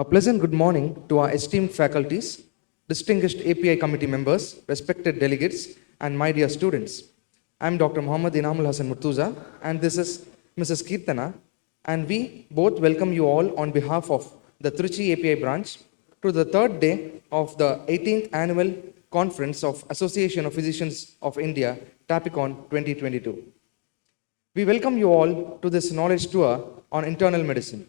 A pleasant good morning to our esteemed faculties, distinguished API committee members, respected delegates, and my dear students. I am Dr. Muhammad Inamul Hassan Murtuza, and this is Mrs. Kirtana, and we both welcome you all on behalf of the Trichy API branch to the third day of the 18th annual conference of Association of Physicians of India, Tapicon 2022. We welcome you all to this knowledge tour on internal medicine.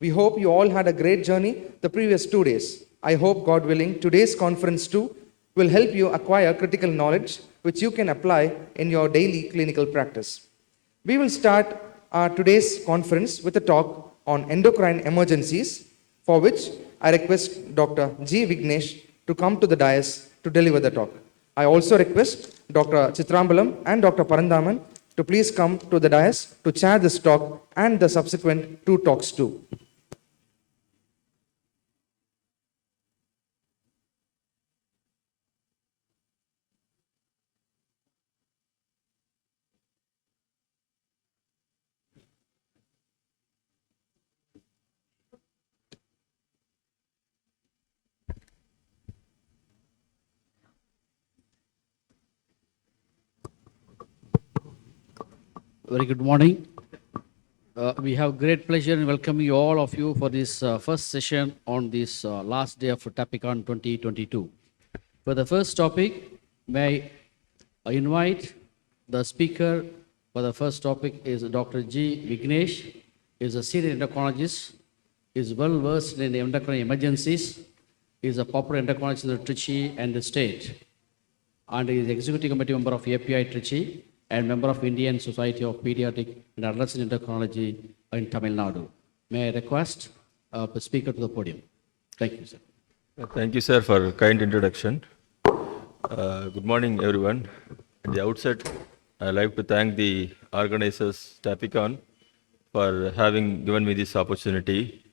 We hope you all had a great journey the previous 2 days. I hope, God willing, today's conference too will help you acquire critical knowledge which you can apply in your daily clinical practice. We will start our today's conference with a talk on endocrine emergencies, for which I request Dr. G. Vignesh to come to the dais to deliver the talk. I also request Dr. Chitrambalam and Dr. Parandaman to please come to the dais to chair this talk and the subsequent 2 talks too. Very good morning. We have great pleasure in welcoming you all of you for this first session on this last day of Tapicon 2022. For the first topic, may I invite the speaker for the first topic is Dr. G. Vignesh. He is a senior endocrinologist. He is well versed in endocrine emergencies. He is a popular endocrinologist in the Trichy and the state. And he is executive committee member of API Trichy and member of Indian Society of Pediatric and Adolescent Endocrinology in Tamil Nadu. May I request the speaker to the podium. Thank you, sir. Thank you, sir, for a kind introduction. Good morning, everyone. At the outset, I'd like to thank the organizers, Tapicon, for having given me this opportunity.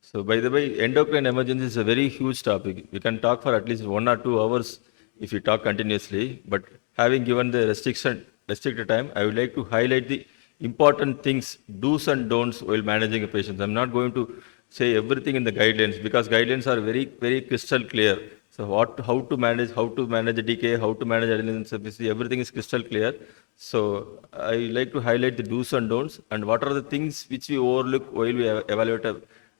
So, by the way, endocrine emergency is a very huge topic. We can talk for at least 1 or 2 hours if we talk continuously, but having given the restricted time, I would like to highlight the important things, do's and don'ts while managing a patient. I'm not going to say everything in the guidelines because guidelines are very, very crystal clear. So how to manage the decay, how to manage adrenaline insufficiency, everything is crystal clear. So I like to highlight the do's and don'ts and what are the things which we overlook while we evaluate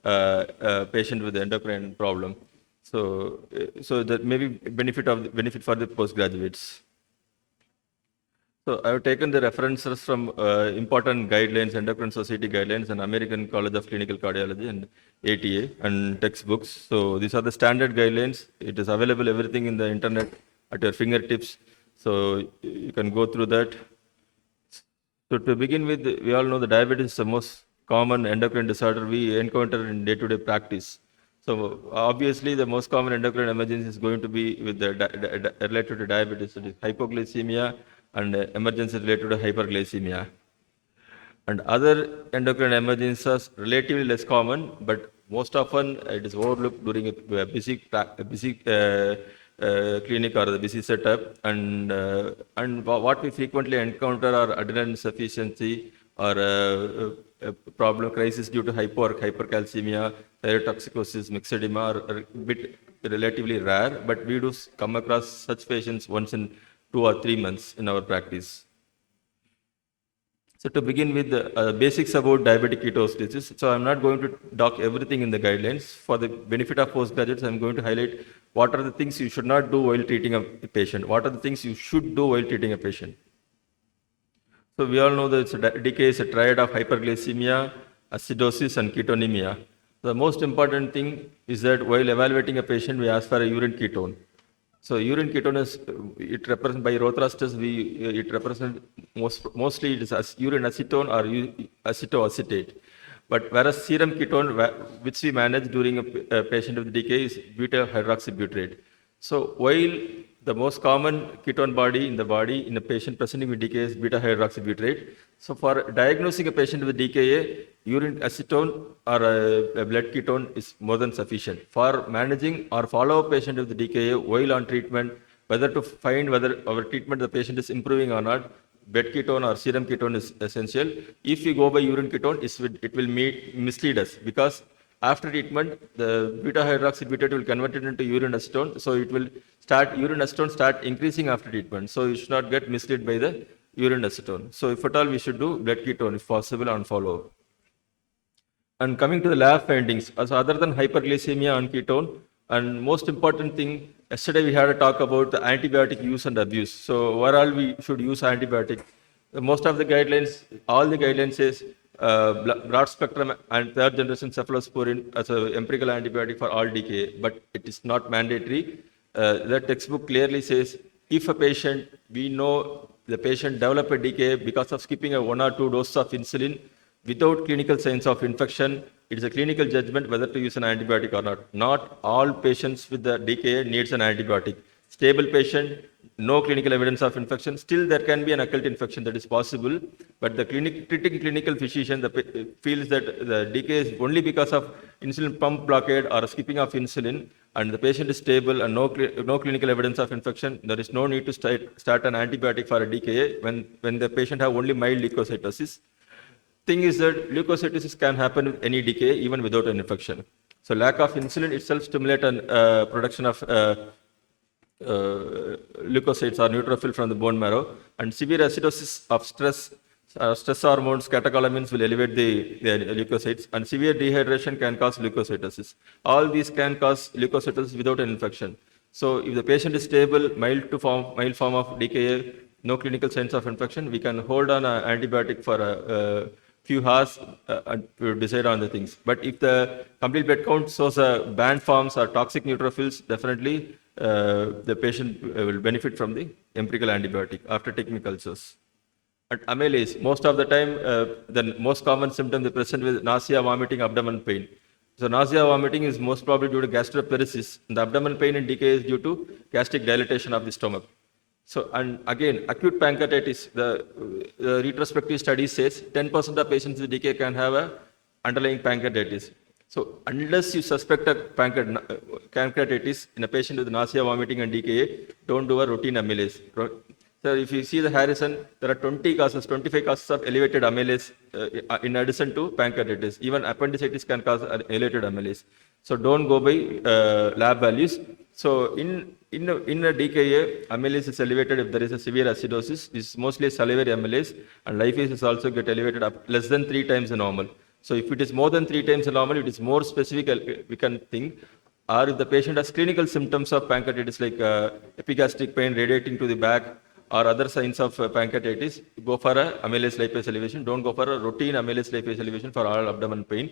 a patient with endocrine problem. So that may be benefit for the postgraduates. So I have taken the references from important guidelines, Endocrine Society guidelines, and American College of Clinical Cardiology and ATA and textbooks. So these are the standard guidelines. It is available everything in the internet at your fingertips. So you can go through that. So to begin with, we all know the diabetes is the most common endocrine disorder we encounter in day-to-day practice. So obviously, the most common endocrine emergency is going to be with the related to diabetes, that is hypoglycemia and emergency related to hyperglycemia. And other endocrine emergencies are relatively less common, but most often it is overlooked during a busy clinic or the busy setup. And what we frequently encounter are adrenaline insufficiency or a problem crisis due to hypo or hypercalcemia, thyrotoxicosis, myxedema are a bit relatively rare, but we do come across such patients once in 2 or 3 months in our practice. So to begin with the basics about diabetic ketoacidosis, so I'm not going to talk everything in the guidelines. For the benefit of postgraduates, I'm going to highlight what are the things you should not do while treating a patient, what are the things you should do while treating a patient. So we all know that decay is a triad of hyperglycemia, acidosis, and ketonemia. The most important thing is that while evaluating a patient, we ask for a urine ketone. So urine ketone is, it represents by Rothera's test, it represents mostly it is urine acetone or acetoacetate. But whereas serum ketone, which we manage during a patient with decay, is butyl hydroxybutyrate. So while the most common ketone body in a patient presenting with DKA is beta hydroxybutyrate. So for diagnosing a patient with DKA, urine acetone or a blood ketone is more than sufficient. For managing or follow a patient with DKA while on treatment, whether to find whether our treatment the patient is improving or not, blood ketone or serum ketone is essential. If we go by urine ketone, it will mislead us because After treatment, the beta hydroxybutyrate will convert it into urine acetone. So it will start, urine acetone start increasing after treatment. So you should not get misled by the urine acetone. So if at all, we should do blood ketone if possible on follow-up. And coming to the lab findings, so other than hyperglycemia on ketone, and most important thing, yesterday we had a talk about the antibiotic use and abuse. So overall, we should use antibiotic. Most of the guidelines, all the guidelines says broad spectrum and third generation cephalosporin as an empirical antibiotic for all DKA, but it is not mandatory. The textbook clearly says if a patient, we know the patient develop a DKA because of skipping a 1 or 2 doses of insulin without clinical signs of infection, it is a clinical judgment whether to use an antibiotic or not. Not all patients with the DKA needs an antibiotic. Stable patient, no clinical evidence of infection, still there can be an occult infection that is possible, but the treating clinical physician feels that the DKA is only because of insulin pump blockade or skipping of insulin, and the patient is stable and no clinical evidence of infection, there is no need to start an antibiotic for a DKA when the patient have only mild leukocytosis. Thing is that leukocytosis can happen with any DKA even without an infection. So lack of insulin itself stimulates production of leukocytes or neutrophil from the bone marrow, and severe acidosis of stress hormones, catecholamines will elevate the leukocytes, and severe dehydration can cause leukocytosis. All these can cause leukocytosis without an infection. So if the patient is stable, mild form of DKA, no clinical signs of infection, we can hold on an antibiotic for a few hours and decide on the things. But if the complete blood count shows band forms or toxic neutrophils, definitely the patient will benefit from the empirical antibiotic after taking cultures. And amylase, most of the time, the most common symptom they present with nausea, vomiting, abdomen pain. So nausea, vomiting is most probably due to gastroparesis. And the abdomen pain in DKA is due to gastric dilatation of the stomach. So, and again, acute pancreatitis, the retrospective study says 10% of patients with DKA can have a underlying pancreatitis. So unless you suspect a pancreatitis in a patient with nausea, vomiting, and DKA, don't do a routine amylase. So if you see the Harrison, there are 25 causes of elevated amylase in addition to pancreatitis. Even appendicitis can cause elevated amylase. So don't go by lab values. So in a DKA, amylase is elevated if there is a severe acidosis. It's mostly a salivary amylase, and lipase is also get elevated up less than 3 times the normal. So if it is more than 3 times the normal, it is more specific, we can think. Or if the patient has clinical symptoms of pancreatitis like epigastric pain radiating to the back or other signs of pancreatitis, go for a amylase lipase elevation. Don't go for a routine amylase lipase elevation for all abdomen pain.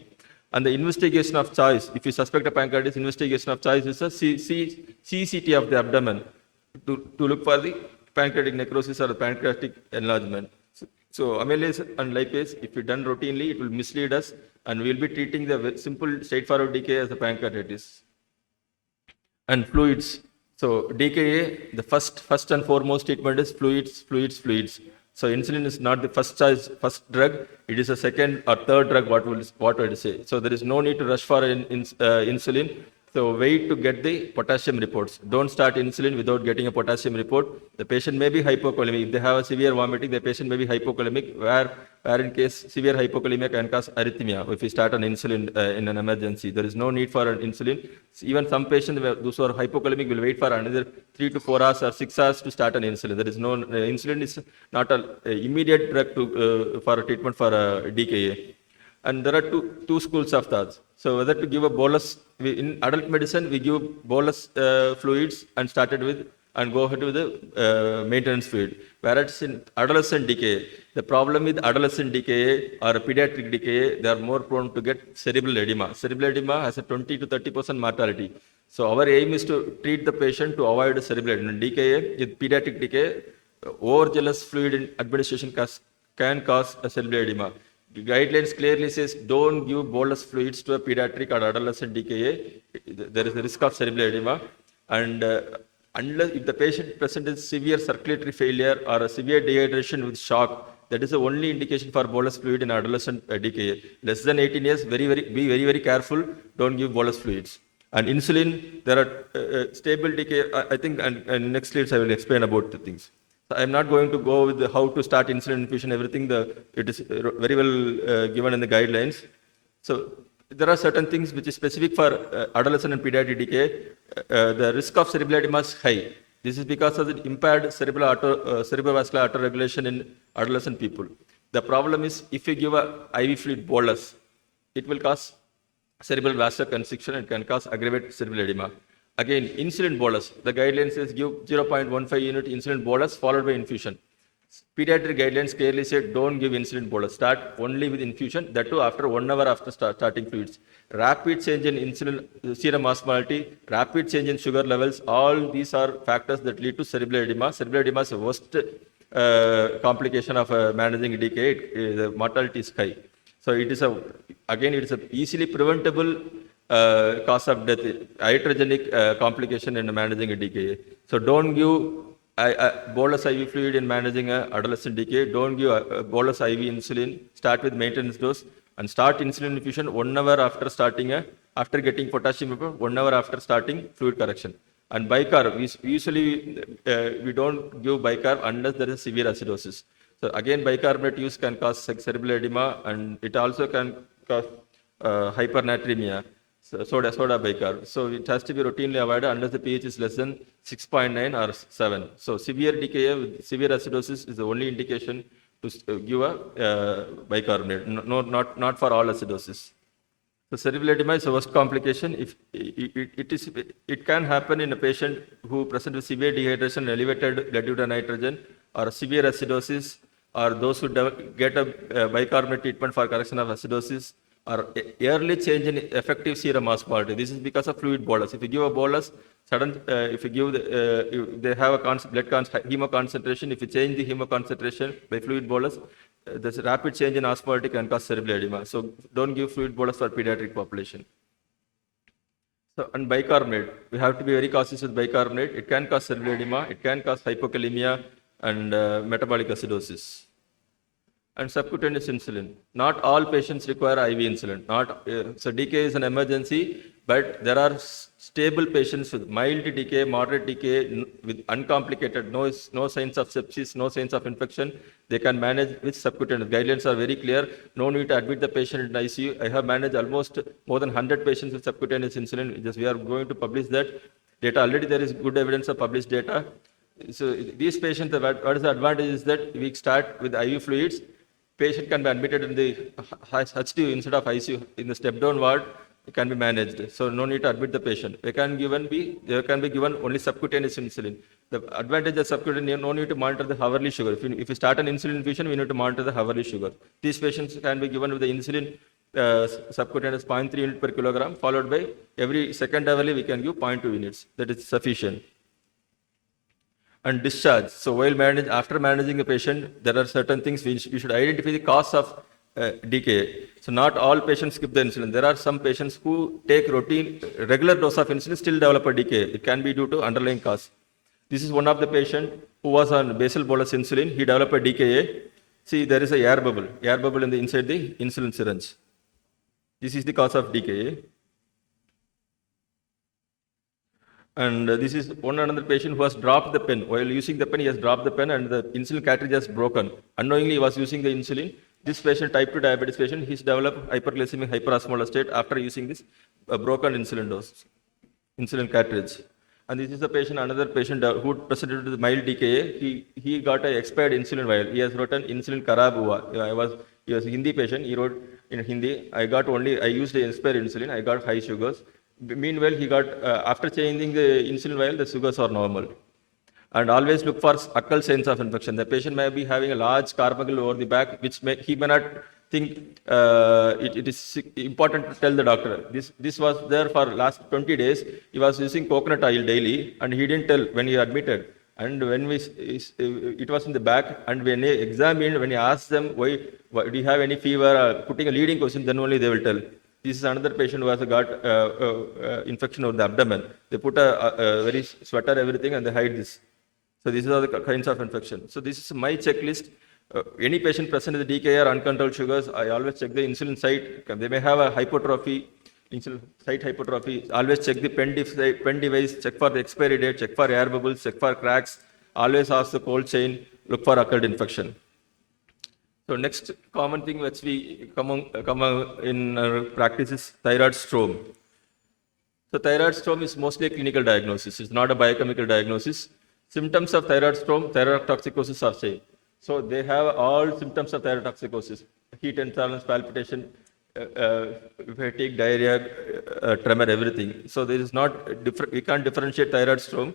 And the investigation of choice, if you suspect a pancreatitis, investigation of choice is a CCT of the abdomen to look for the pancreatic necrosis or the pancreatic enlargement. So amylase and lipase, if you done routinely, it will mislead us, and we will be treating the simple straightforward DKA as a pancreatitis. And fluids. So DKA, the first and foremost treatment is fluids. So insulin is not the first drug. It is a second or third drug, what I would say. So there is no need to rush for insulin. So wait to get the potassium reports. Don't start insulin without getting a potassium report. The patient may be hypokalemic. If they have a severe vomiting, the patient may be hypokalemic, where in case severe hypokalemia can cause arrhythmia if we start an insulin in an emergency. There is no need for an insulin. Even some patients, those who are hypokalemic, will wait for another 3 to 4 hours or 6 hours to start an insulin. There is no insulin is not an immediate drug for a treatment for DKA. And there are two schools of thoughts. So whether to give a bolus, in adult medicine, we give bolus fluids and go ahead with the maintenance fluid. Whereas in adolescent DKA, the problem with adolescent DKA or pediatric DKA, they are more prone to get cerebral edema. Cerebral edema has a 20 to 30% mortality. So our aim is to treat the patient to avoid cerebral edema. In DKA, with pediatric DKA, overzealous fluid administration can cause a cerebral edema. The guidelines clearly says don't give bolus fluids to a pediatric or adolescent DKA. There is a risk of cerebral edema, and unless if the patient presents severe circulatory failure or a severe dehydration with shock, that is the only indication for bolus fluid in adolescent DKA. Less than 18 years, be very careful. Don't give bolus fluids. And insulin, there are stable DKA. I think, and next slides I will explain about the things. So I'm not going to go with how to start insulin infusion, everything, it is very well given in the guidelines. So there are certain things which is specific for adolescent and pediatric decay. The risk of cerebral edema is high. This is because of the impaired cerebrovascular autoregulation in adolescent people. The problem is if you give a IV fluid bolus, it will cause cerebral vascular constriction and can cause aggravated cerebral edema. Again, insulin bolus. The guidelines says give 0.15 unit insulin bolus followed by infusion. Pediatric guidelines clearly say don't give insulin bolus. Start only with infusion, that too after 1 hour after starting fluids. Rapid change in insulin serum osmolality, rapid change in sugar levels, all these are factors that lead to cerebral edema. Cerebral edema is the worst complication of managing decay. The mortality is high. So it is a easily preventable cause of death, iatrogenic complication in managing a decay. So don't give bolus IV fluid in managing adolescent decay. Don't give bolus IV insulin. Start with maintenance dose and start insulin infusion 1 hour after starting after getting potassium, 1 hour after starting fluid correction. And bicarb, we don't give bicarb unless there is severe acidosis. So again, bicarbonate use can cause cerebral edema, and it also can cause hypernatremia. Soda bicarb. So it has to be routinely avoided unless the pH is less than 6.9 or 7. So severe decay with severe acidosis is the only indication to give a bicarbonate. No, not for all acidosis. So cerebral edema is the worst complication. If it can happen in a patient who presents with severe dehydration, elevated blood urea nitrogen, or severe acidosis, or those who get a bicarbonate treatment for correction of acidosis, or early change in effective serum osmolality. This is because of fluid bolus. If you give a bolus, if you give they have a hemo concentration. If you change the hemo concentration by fluid bolus, there's a rapid change in osmolality can cause cerebral edema. So don't give fluid bolus for pediatric population. So and bicarbonate, we have to be very cautious with bicarbonate. It can cause cerebral edema. It can cause hypokalemia and metabolic acidosis. And subcutaneous insulin. Not all patients require IV insulin. So decay is an emergency, but there are stable patients with mild decay, moderate decay, with uncomplicated, no signs of sepsis, no signs of infection. They can manage with subcutaneous. Guidelines are very clear. No need to admit the patient in ICU. I have managed almost more than 100 patients with subcutaneous insulin. We are going to publish that data. Already there is good evidence of published data. So these patients, what is the advantage is that we start with IV fluids. Patient can be admitted in the HDU instead of ICU. In the step-down ward, it can be managed. So no need to admit the patient. They can be given only subcutaneous insulin. The advantage of subcutaneous, no need to monitor the hourly sugar. If you start an insulin infusion, we need to monitor the hourly sugar. These patients can be given with the insulin subcutaneous 0.3 unit per kilogram, followed by every second hourly we can give 0.2 units. That is sufficient. And discharge. So after managing a patient, there are certain things you should identify the cause of decay. So not all patients skip the insulin. There are some patients who take regular dose of insulin still develop a decay. It can be due to underlying cause. This is one of the patient who was on basal bolus insulin. He developed a DKA. See, there is a air bubble inside the insulin syringe. This is the cause of DKA. And this is another patient who has dropped the pen. While using the pen, he has dropped the pen and the insulin cartridge has broken. Unknowingly, he was using the insulin. This patient, type 2 diabetes patient, he's developed hyperglycemic hyperosmolar state after using this broken insulin cartridge. And this is the patient, another patient who presented with mild DKA. He got an expired insulin vial. He has written insulin kharab hua. He was a Hindi patient. He wrote in Hindi, I used the expired insulin. I got high sugars. Meanwhile, he got, after changing the insulin vial, the sugars are normal. And always look for occult signs of infection. The patient may be having a large carbuncle over the back, which he may not think it is important to tell the doctor. This was there for last 20 days. He was using coconut oil daily, and he didn't tell when he admitted. And when it was in the back, and when he examined, when he asked them, why do you have any fever, putting a leading question, then only they will tell. This is another patient who has got infection of the abdomen. They put a very sweater, everything, and they hide this. So these are the kinds of infection. So this is my checklist. Any patient present with DKA or uncontrolled sugars, I always check the insulin site. They may have a hypertrophy, insulin site hypertrophy. Always check the pen device, check for the expiry date, check for air bubbles, check for cracks. Always ask the cold chain, look for occult infection. So next common thing which we come in our practice is thyroid storm. So thyroid storm is mostly a clinical diagnosis. It's not a biochemical diagnosis. Symptoms of thyroid storm, thyroid toxicosis are same. So they have all symptoms of thyroid toxicosis: heat, intolerance, palpitation, fatigue, diarrhea, tremor, everything. So there is not we can't differentiate thyroid storm.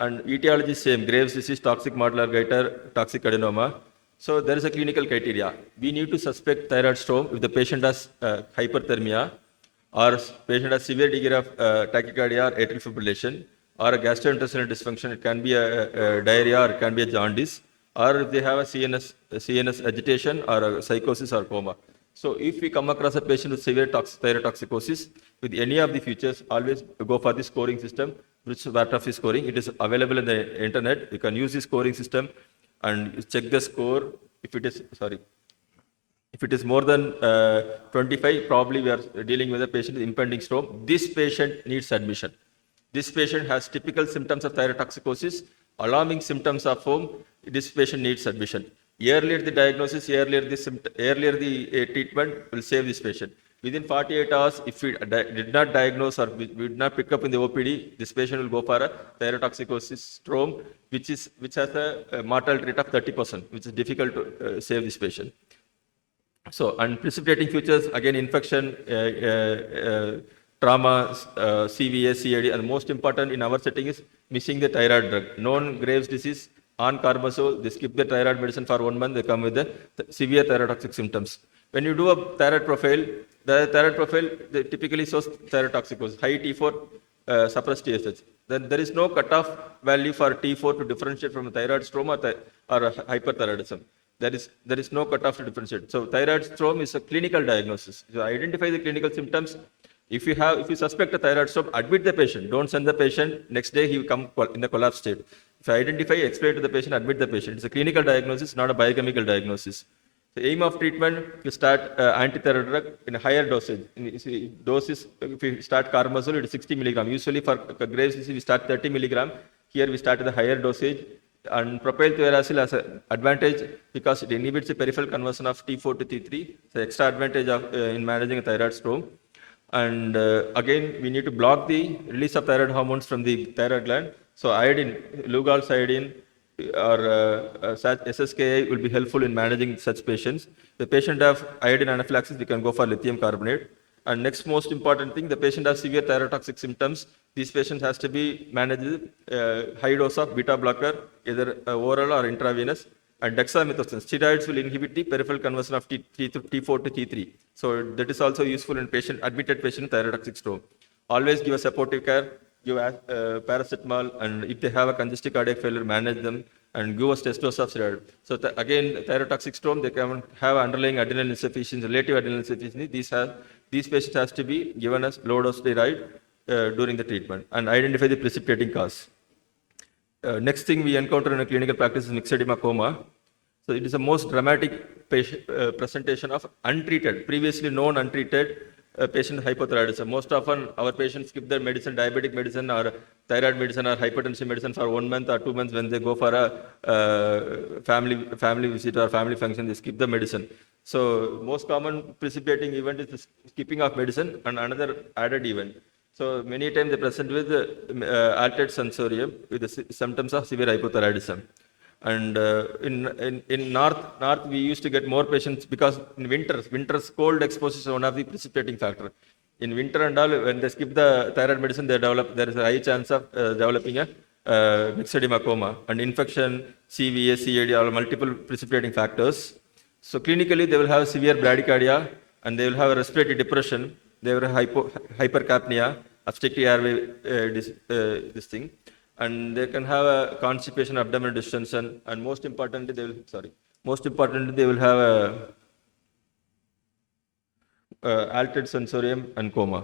And etiology is same: Graves' disease, toxic modular goiter, toxic adenoma. So there is a clinical criteria. We need to suspect thyroid storm if the patient has hyperthermia, or patient has severe degree of tachycardia or atrial fibrillation, or a gastrointestinal dysfunction. It can be a diarrhea, or it can be a jaundice, or if they have a CNS agitation, or a psychosis, or coma. So if we come across a patient with severe thyroid toxicosis with any of the features, always go for the scoring system, which Vartov is scoring. It is available in the internet. You can use the scoring system and check the score. If it is more than 25, probably we are dealing with a patient with impending storm. This patient needs admission. This patient has typical symptoms of thyroid toxicosis, alarming symptoms of foam. This patient needs admission. Earlier the diagnosis, earlier the treatment will save this patient. Within 48 hours, if we did not diagnose or we did not pick up in the OPD, this patient will go for a thyroid toxicosis storm, which has a mortality rate of 30%, which is difficult to save this patient. So, and precipitating features, again, infection, trauma, CVA, CAD, and most important in our setting is missing the thyroid drug. Known Graves' disease, on carbazole, they skip the thyroid medicine for 1 month, they come with the severe thyrotoxic symptoms. When you do a thyroid profile, they typically shows thyrotoxicosis, high T4, suppressed TSH. Then there is no cutoff value for T4 to differentiate from a thyroid storm or hyperthyroidism. There is no cutoff to differentiate. So thyroid storm is a clinical diagnosis. So identify the clinical symptoms. If you suspect a thyroid storm, admit the patient. Don't send the patient. Next day he will come in the collapse state. If you identify, explain to the patient, admit the patient. It's a clinical diagnosis, not a biochemical diagnosis. The aim of treatment, you start antithyroid drug in a higher dosage. Doses, if you start carbazole, it is 60 milligram. Usually for Graves' disease, we start 30 milligram. Here we start at a higher dosage. And propylthiouracil has an advantage because it inhibits the peripheral conversion of T4 to T3. It's an extra advantage in managing a thyroid storm. And again, we need to block the release of thyroid hormones from the thyroid gland. So iodine, Lugol's iodine, or SSKI will be helpful in managing such patients. The patient have iodine anaphylaxis, we can go for lithium carbonate. And next most important thing, the patient has severe thyrotoxic symptoms. These patients has to be managed with high dose of beta blocker, either oral or intravenous. And dexamethasone, steroids will inhibit the peripheral conversion of T4 to T3. So that is also useful in admitted patient with thyrotoxic storm. Always give a supportive care, give paracetamol, and if they have a congestive cardiac failure, manage them, and give us test dose of steroid. So again, thyrotoxic storm, they can have underlying adrenal insufficiency, relative adrenal insufficiency. These patients has to be given as low dose steroid during the treatment and identify the precipitating cause. Next thing we encounter in a clinical practice is myxedema coma. So it is the most dramatic presentation of untreated, previously known untreated patient hypothyroidism. Most often our patients skip their medicine, diabetic medicine or thyroid medicine or hypertension medicine for 1 month or 2 months. When they go for a family visit or family function, they skip the medicine. So most common precipitating event is the skipping of medicine, and another added event. So many times they present with altered sensorium with the symptoms of severe hypothyroidism. And in north we used to get more patients because in winters cold exposure is one of the precipitating factor. In winter and all, when they skip the thyroid medicine, there is a high chance of developing a myxedema coma, and infection, CVA, CAD are multiple precipitating factors. So clinically, they will have severe bradycardia, and they will have a respiratory depression. They will have hypercapnia, obstructive airway, this thing, and they can have a constipation, abdominal distension, and most importantly, they will have a altered sensorium and coma.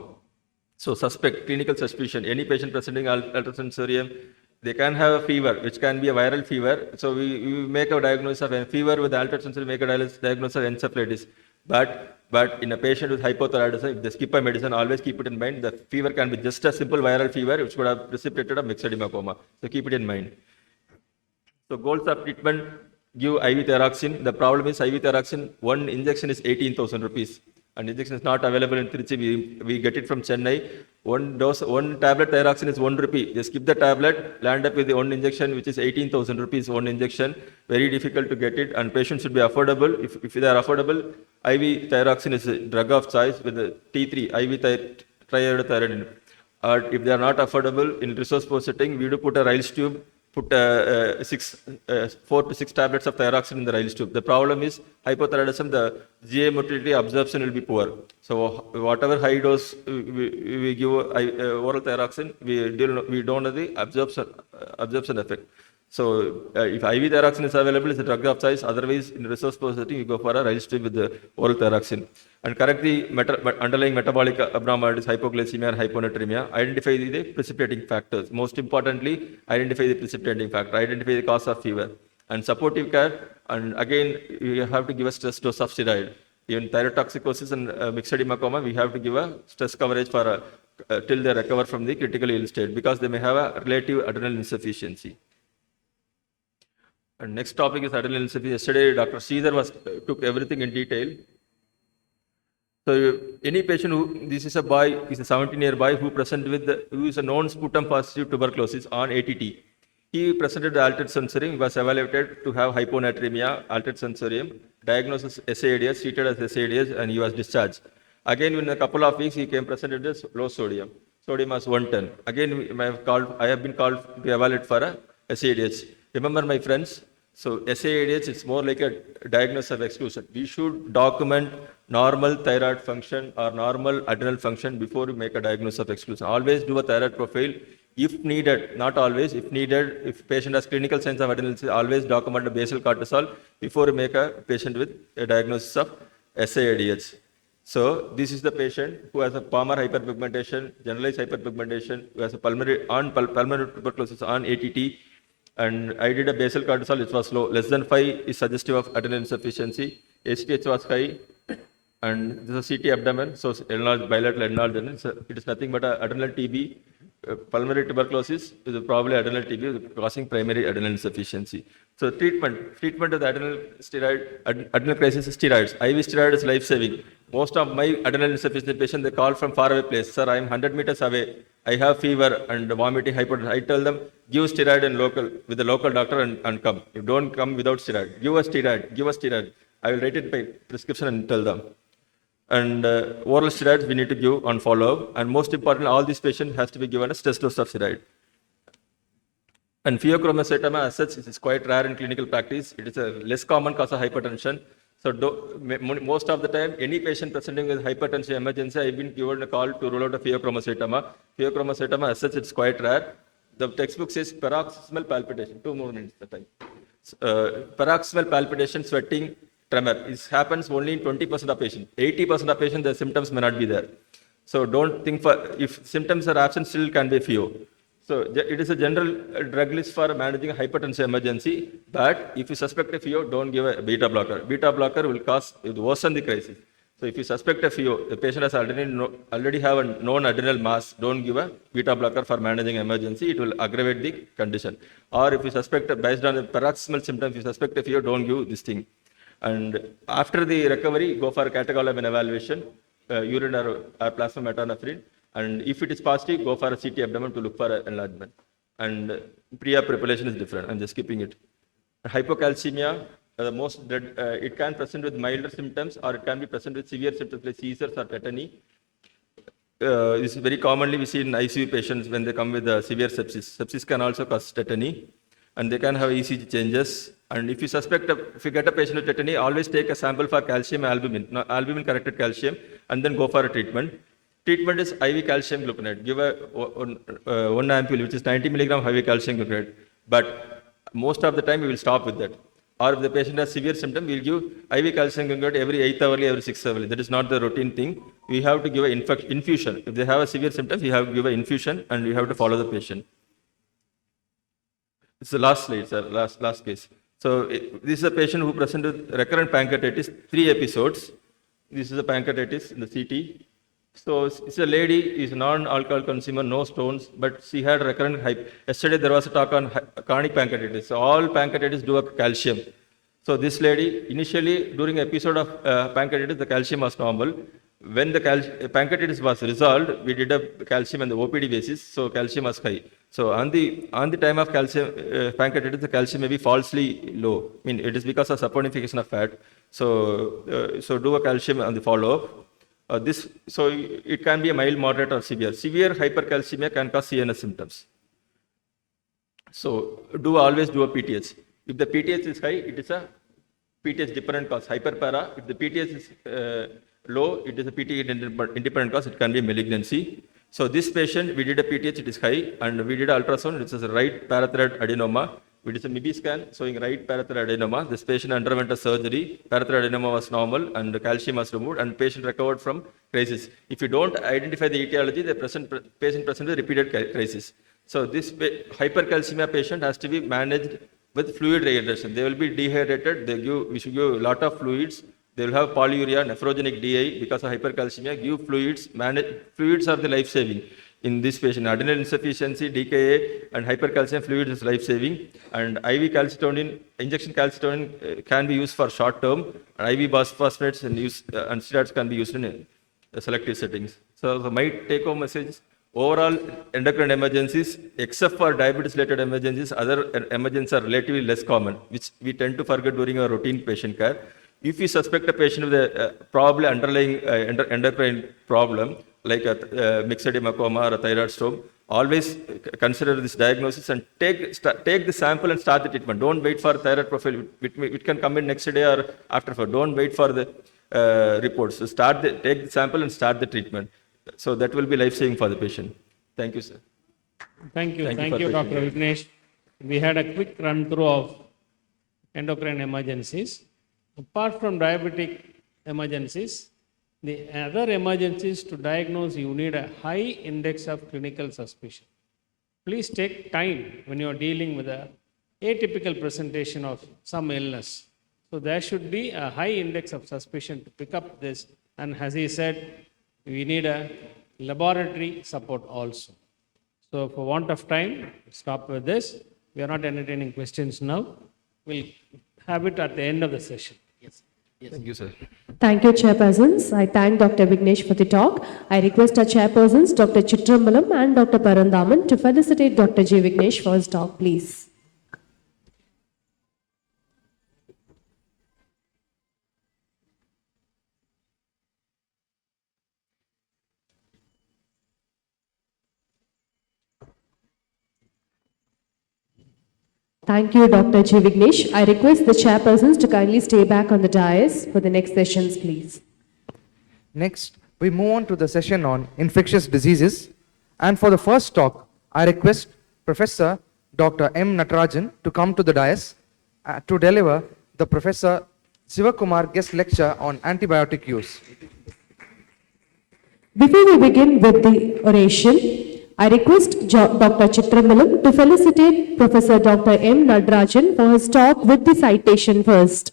So clinical suspicion, any patient presenting altered sensorium, they can have a fever, which can be a viral fever. So we make a diagnosis of a fever with altered sensorium, make a diagnosis of encephalitis. But in a patient with hypothyroidism, if they skip a medicine, always keep it in mind. The fever can be just a simple viral fever, which could have precipitated a myxedema coma. So keep it in mind. So goals of treatment, give IV thyroxine. The problem is IV thyroxine, one injection is 18,000 rupees. And injection is not available in Trichy. We get it from Chennai. One dose, one tablet thyroxine is 1 rupee. Just skip the tablet, land up with the one injection, which is 18,000 rupees, one injection. Very difficult to get it, and patients should be affordable. If they are affordable, IV thyroxine is a drug of choice with the T3, IV triiodothyronine. If they are not affordable, in resource poor setting, we do put a Riles tube, put 4 to 6 tablets of thyroxine in the Riles tube. The problem is hypothyroidism, the GI motility absorption will be poor. So whatever high dose we give oral thyroxine, we don't know the absorption effect. So if IV thyroxine is available, it's a drug of choice. Otherwise, in resource poor setting, you go for a Riles tube with the oral thyroxine. And correct the underlying metabolic abnormalities, hypoglycemia and hyponatremia. Identify the precipitating factors. Most importantly, identify the precipitating factor. Identify the cause of fever. And supportive care. And again, you have to give a stress dose of steroid. In thyrotoxicosis and mixed edema coma, we have to give a stress coverage for till they recover from the critically ill state, because they may have a relative adrenal insufficiency. And next topic is adrenal insufficiency. Yesterday, Dr. Sridhar took everything in detail. So any patient this is a boy, he's a 17-year boy who who is a known sputum positive tuberculosis on ATT. He presented altered sensorium, he was evaluated to have hyponatremia, altered sensorium, diagnosis SADS, treated as SADS, and he was discharged. Again, in a couple of weeks, he came presented as low sodium. Sodium was 110. Again, I have been called to evaluate for a SADS. Remember, my friends, so SADS, it's more like a diagnosis of exclusion. We should document normal thyroid function or normal adrenal function before we make a diagnosis of exclusion. Always do a thyroid profile. If needed, not always, if needed, if patient has clinical signs of adrenal disease, always document the basal cortisol before we make a patient with a diagnosis of SADS. So this is the patient who has a Palmer hyperpigmentation, generalized hyperpigmentation, who has a pulmonary tuberculosis on ATT, and I did a basal cortisol, it was low. Less than 5 is suggestive of adrenal insufficiency. ACTH was high, and this is a CT abdomen, so enlarged, bilateral enlarged. So it is nothing but adrenal TB. Pulmonary tuberculosis is probably adrenal TB causing primary adrenal insufficiency. So treatment of the adrenal crisis is steroids. IV steroid is life-saving. Most of my adrenal insufficiency patients, they call from far away place. Sir, I am 100 meters away. I have fever and vomiting, hypotension. I tell them, give steroid with the local doctor and come. You don't come without steroid. Give us steroid. I will write it by prescription and tell them. And oral steroids we need to give on follow-up. And most important, all these patients has to be given a stress dose of steroid. And pheochromocytoma as such is quite rare in clinical practice. It is a less common cause of hypertension. So most of the time, any patient presenting with hypertension emergency, I've been given a call to rule out a pheochromocytoma. Pheochromocytoma as such, it's quite rare. The textbook says paroxysmal palpitation. 2 more minutes the time. Paroxysmal palpitation, sweating, tremor. This happens only in 20% of patients. 80% of patients, the symptoms may not be there. So don't think if symptoms are absent, still can be pheo. So it is a general drug list for managing a hypertension emergency, but if you suspect a pheo, don't give a beta blocker. Beta blocker will worsen the crisis. So if you suspect a pheo, the patient has already have a known adrenal mass, don't give a beta blocker for managing emergency. It will aggravate the condition. Or if you suspect, based on the paroxysmal symptoms, if you suspect a pheo, don't give this thing. And after the recovery, go for catecholaminé evaluation, urine or plasma metanephrine. And if it is positive, go for a CT abdomen to look for enlargement. And pre-op preparation is different. I'm just skipping it. Hypocalcemia, it can present with milder symptoms, or it can be present with severe symptoms like seizures or tetany. This is very commonly we see in ICU patients when they come with severe sepsis. Sepsis can also cause tetany, and they can have ECG changes. And if you get a patient with tetany, always take a sample for calcium albumin, albumin corrected calcium, and then go for a treatment. Treatment is IV calcium gluconate. Give one ampule, which is 90 milligram IV calcium gluconate. But most of the time, we will stop with that. Or if the patient has severe symptom, we'll give IV calcium gluconate every 8th hourly, every 6th hourly. That is not the routine thing. We have to give an infusion. If they have a severe symptom, we have to give an infusion, and we have to follow the patient. It's the last slide, sir, last case. So this is a patient who presented with recurrent pancreatitis, 3 episodes. This is a pancreatitis in the CT. So it's a lady, is a non-alcohol consumer, no stones, but she had recurrent Yesterday there was a talk on chronic pancreatitis. So all pancreatitis do a calcium. So this lady, initially during episode of pancreatitis, the calcium was normal. When the pancreatitis was resolved, we did a calcium and the OPD basis, so calcium was high. So on the time of calcium pancreatitis, the calcium may be falsely low. I mean, it is because of saponification of fat. So do a calcium on the follow-up. So it can be a mild, moderate, or severe. Severe hypercalcemia can cause CNS symptoms. So always do a PTH. If the PTH is high, it is a PTH dependent cause, hyperpara. If the PTH is low, it is a PTH independent cause, it can be malignancy. So this patient, we did a PTH, it is high, and we did an ultrasound, it is a right parathyroid adenoma. We did a MIBI scan showing right parathyroid adenoma. This patient underwent a surgery, parathyroid adenoma was normal, and the calcium was removed, and patient recovered from crisis. If you don't identify the etiology, the patient presents with repeated crisis. So this hypercalcemia patient has to be managed with fluid rehydration. They will be dehydrated. We should give a lot of fluids. They will have polyuria, nephrogenic DI because of hypercalcemia. Give fluids. Fluids are the life-saving in this patient. Adrenal insufficiency, DKA, and hypercalcium fluids is life-saving. And IV calcitonin, injection calcitonin can be used for short term. And IV bisphosphonates and steroids can be used in selective settings. So my take-home message is, overall endocrine emergencies, except for diabetes-related emergencies, other emergencies are relatively less common, which we tend to forget during our routine patient care. If you suspect a patient with a probably underlying endocrine problem, like a mixed coma or a thyroid storm, always consider this diagnosis and take the sample and start the treatment. Don't wait for thyroid profile. It can come in next day or after. Don't wait for the reports. So take the sample and start the treatment. So that will be life-saving for the patient. Thank you, sir. Thank you, for Dr. Vignesh. We had a quick run-through of endocrine emergencies. Apart from diabetic emergencies, the other emergencies to diagnose, you need a high index of clinical suspicion. Please take time when you are dealing with a atypical presentation of some illness. So there should be a high index of suspicion to pick up this. And as he said, we need a laboratory support also. So for want of time, stop with this. We are not entertaining questions now. We'll have it at the end of the session. Thank you, sir. Thank you, Chairpersons. I thank Dr. Vignesh for the talk. I request our Chairpersons, Dr. Chitrambalam and Dr. Parandaman, to felicitate Dr. G. Vignesh for his talk, please. Thank you, Dr. G. Vignesh. I request the Chairpersons to kindly stay back on the dais for the next sessions, please. Next, we move on to the session on infectious diseases. And for the first talk, I request Professor Dr. M. Natarajan to come to the dais to deliver the Professor Sivakumar guest lecture on antibiotic use. Before we begin with the oration, I request Dr. Chitrambalam to felicitate Professor Dr. M. Natarajan for his talk with the citation first.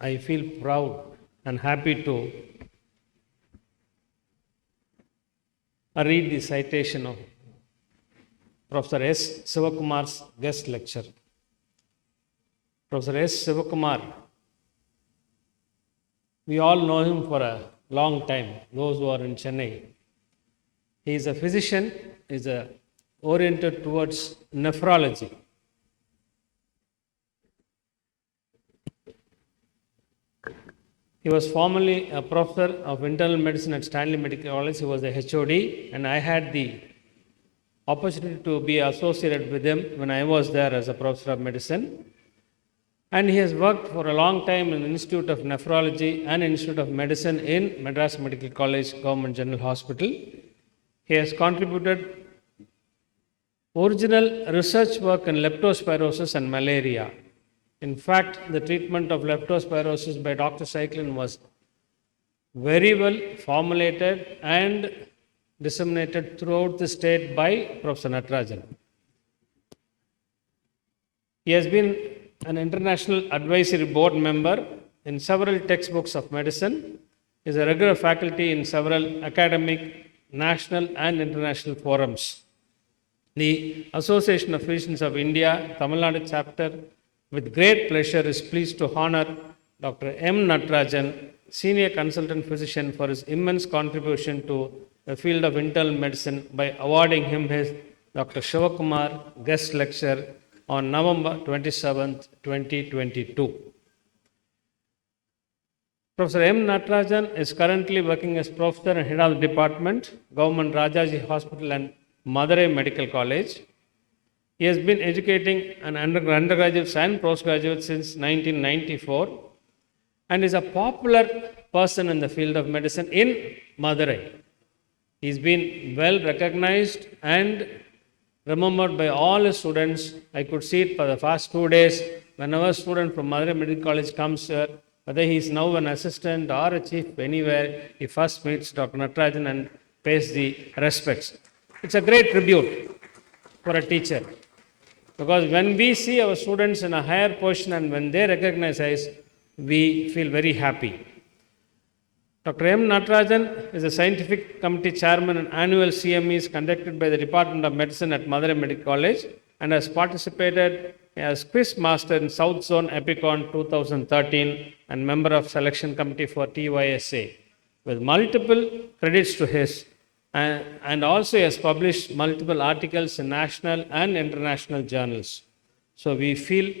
I feel proud and happy to read the citation of Professor S. Sivakumar's guest lecture. Professor S. Sivakumar, we all know him for a long time, those who are in Chennai. He is a physician, is oriented towards nephrology. He was formerly a professor of internal medicine at Stanley Medical College. He was a HOD, and I had the opportunity to be associated with him when I was there as a professor of medicine. And he has worked for a long time in the Institute of Nephrology and Institute of Medicine in Madras Medical College Government General Hospital. He has contributed original research work in leptospirosis and malaria. In fact, the treatment of leptospirosis by Dr. Cyclin was very well formulated and disseminated throughout the state by Professor Natarajan. He has been an international advisory board member in several textbooks of medicine. He is a regular faculty in several academic, national, and international forums. The Association of Physicians of India, Tamil Nadu chapter, with great pleasure is pleased to honor Dr. M. Natarajan, senior consultant physician, for his immense contribution to the field of internal medicine by awarding him his Dr. Shivakumar guest lecture on November 27, 2022. Professor M. Natarajan is currently working as professor and head of the department, Government Rajaji Hospital and Madurai Medical College. He has been educating an undergraduates and postgraduates since 1994 and is a popular person in the field of medicine in Madurai. He's been well recognized and remembered by all his students. I could see it for the past 2 days. Whenever a student from Madurai Medical College comes here, whether he is now an assistant or a chief anywhere, he first meets Dr. Natarajan and pays the respects. It's a great tribute for a teacher, because when we see our students in a higher position and when they recognize us, we feel very happy. Dr. M. Natarajan is a scientific committee chairman and annual CMEs conducted by the Department of Medicine at Madurai Medical College and has participated as quiz master in South Zone Epicon 2013 and member of selection committee for TYSA, with multiple credits to his, and also has published multiple articles in national and international journals. So we feel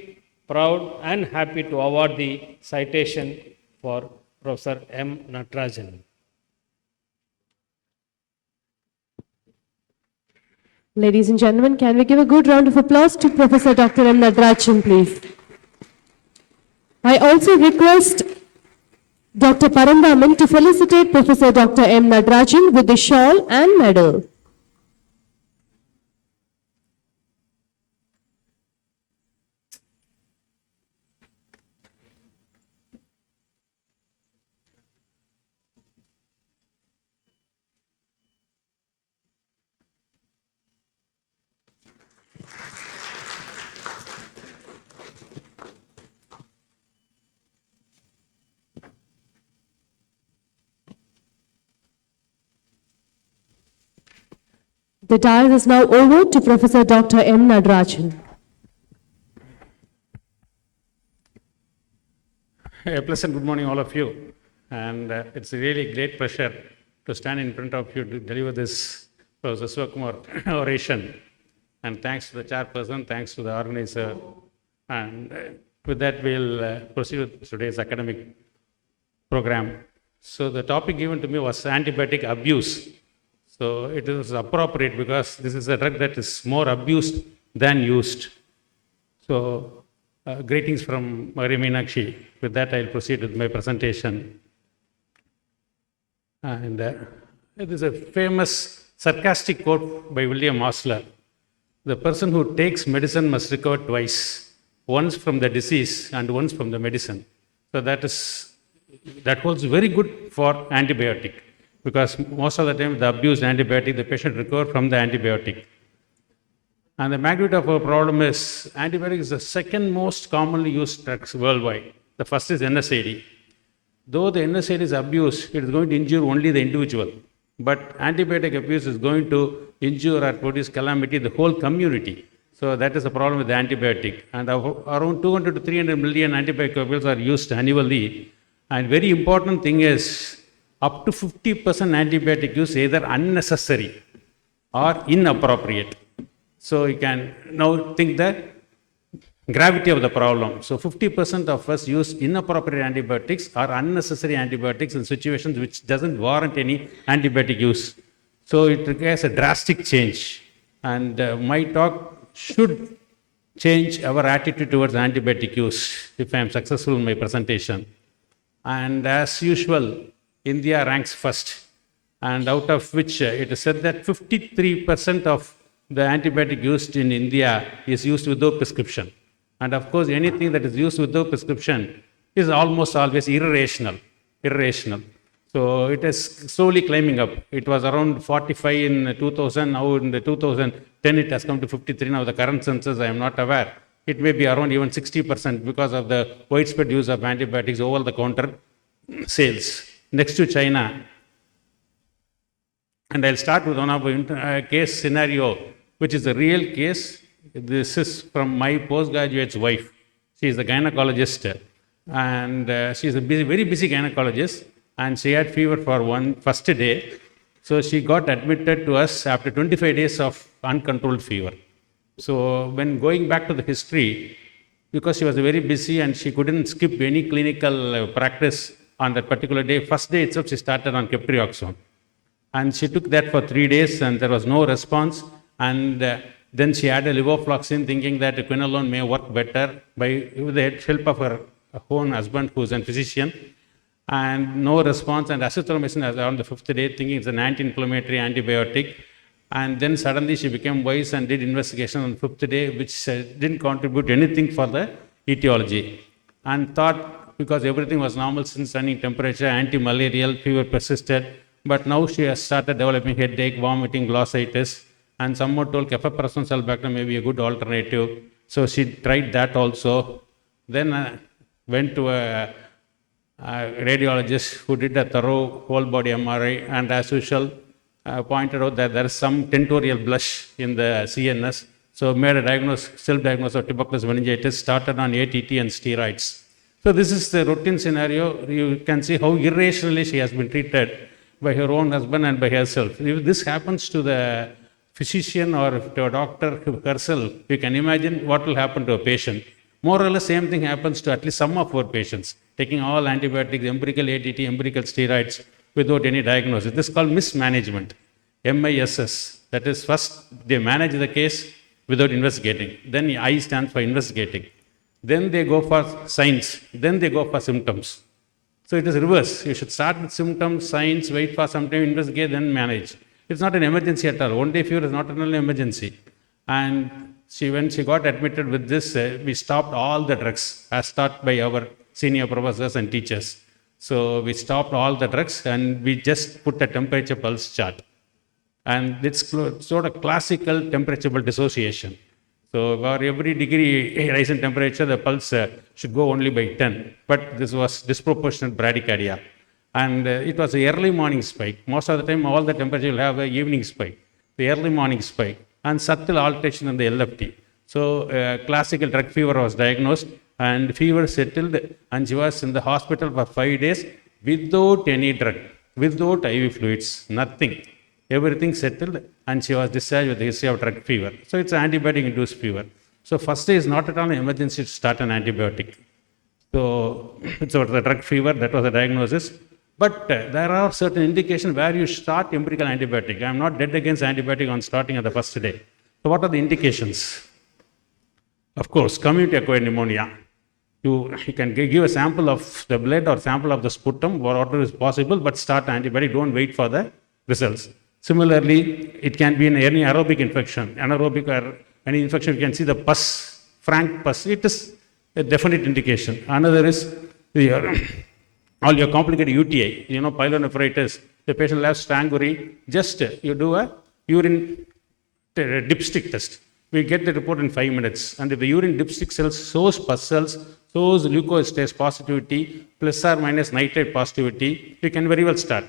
proud and happy to award the citation for Professor M. Natarajan. Ladies and gentlemen, can we give a good round of applause to Professor Dr. M. Natarajan, please? I also request Dr. Parandaman to felicitate Professor Dr. M. Natarajan with the shawl and medal. The dais is now over to Professor Dr. M. Natarajan. A pleasant good morning, all of you. And it's a really great pleasure to stand in front of you to deliver this Professor Shivakumar oration. And thanks to the chairperson, thanks to the organizer. And with that, we'll proceed with today's academic program. So the topic given to me was antibiotic abuse. So it is appropriate because this is a drug that is more abused than used. So greetings from Maria Meenakshi. With that, I'll proceed with my presentation. And it is a famous sarcastic quote by William Osler. The person who takes medicine must recover twice, once from the disease and once from the medicine. So that holds very good for antibiotic, because most of the time the abused antibiotic, the patient recovers from the antibiotic. And the magnitude of our problem is antibiotic is the second most commonly used drugs worldwide. The first is NSAID. Though the NSAID is abused, it is going to injure only the individual. But antibiotic abuse is going to injure or produce calamity the whole community. So that is the problem with the antibiotic. And around 200 to 300 million antibiotic pills are used annually. And very important thing is, up to 50% antibiotic use either unnecessary or inappropriate. So you can now think the gravity of the problem. So 50% of us use inappropriate antibiotics or unnecessary antibiotics in situations which doesn't warrant any antibiotic use. So it requires a drastic change. And my talk should change our attitude towards antibiotic use if I am successful in my presentation. And as usual, India ranks first, and out of which it is said that 53% of the antibiotic used in India is used without prescription. And of course, anything that is used without prescription is almost always irrational. So it is slowly climbing up. It was around 45 in 2000, now in the 2010 it has come to 53. Now the current census I am not aware, it may be around even 60% because of the widespread use of antibiotics over the counter sales. Next to China, and I'll start with one of the case scenario, which is a real case. This is from my postgraduate's wife. She is a gynecologist, and she is a very busy gynecologist, and she had fever for first day. So she got admitted to us after 25 days of uncontrolled fever. So when going back to the history, because she was very busy and she couldn't skip any clinical practice on that particular day, first day itself she started on Ceftazidime. And she took that for 3 days and there was no response. And then she had a levofloxacin thinking that quinolone may work better with the help of her own husband who is a physician. And no response, and azithromycin on the 5th day thinking it's an anti-inflammatory antibiotic. And then suddenly she became wise and did investigation on the 5th day, which didn't contribute anything for the etiology. And thought because everything was normal since running temperature, anti-malarial, fever persisted. But now she has started developing headache, vomiting, glossitis, and someone told cephalosporin sulbactam may be a good alternative. So she tried that also. Then went to a radiologist who did a thorough whole body MRI, and as usual pointed out that there is some tentorial blush in the CNS. So made a self-diagnosis of tuberculous meningitis, started on ATT and steroids. So this is the routine scenario. You can see how irrationally she has been treated by her own husband and by herself. If this happens to the physician or to a doctor herself, you can imagine what will happen to a patient. More or less same thing happens to at least some of our patients, taking all antibiotics, empirical ATT, empirical steroids without any diagnosis. This is called mismanagement, MISS. That is, first they manage the case without investigating. Then I stands for investigating. Then they go for signs. Then they go for symptoms. So it is reverse. You should start with symptoms, signs, wait for some time, investigate, then manage. It's not an emergency at all. 1 day fever is not an emergency. And when she got admitted with this, we stopped all the drugs as taught by our senior professors and teachers. So we stopped all the drugs and we just put a temperature pulse chart. And it's sort of classical temperature dissociation. So for every degree rise in temperature, the pulse should go only by 10. But this was disproportionate bradycardia. And it was an early morning spike. Most of the time, all the temperature will have an evening spike, the early morning spike, and subtle alteration in the LFT. So classical drug fever was diagnosed, and fever settled, and she was in the hospital for 5 days without any drug, without IV fluids, nothing. Everything settled, and she was discharged with a history of drug fever. So it's antibiotic-induced fever. So first day is not at all an emergency to start an antibiotic. So it's the drug fever, that was the diagnosis. But there are certain indications where you start empirical antibiotic. I am not dead against antibiotic on starting at the first day. So what are the indications? Of course, community-acquired pneumonia. You can give a sample of the blood or sample of the sputum, whatever is possible, but start antibiotic. Don't wait for the results. Similarly, it can be any aerobic infection, anaerobic or any infection. You can see the pus, frank pus. It is a definite indication. Another is all your complicated UTI, pyelonephritis. The patient will have strangury. Just you do a urine dipstick test. We get the report in 5 minutes. And if the urine dipstick cells shows pus cells, shows leukocytase positivity, plus or minus nitrate positivity, we can very well start.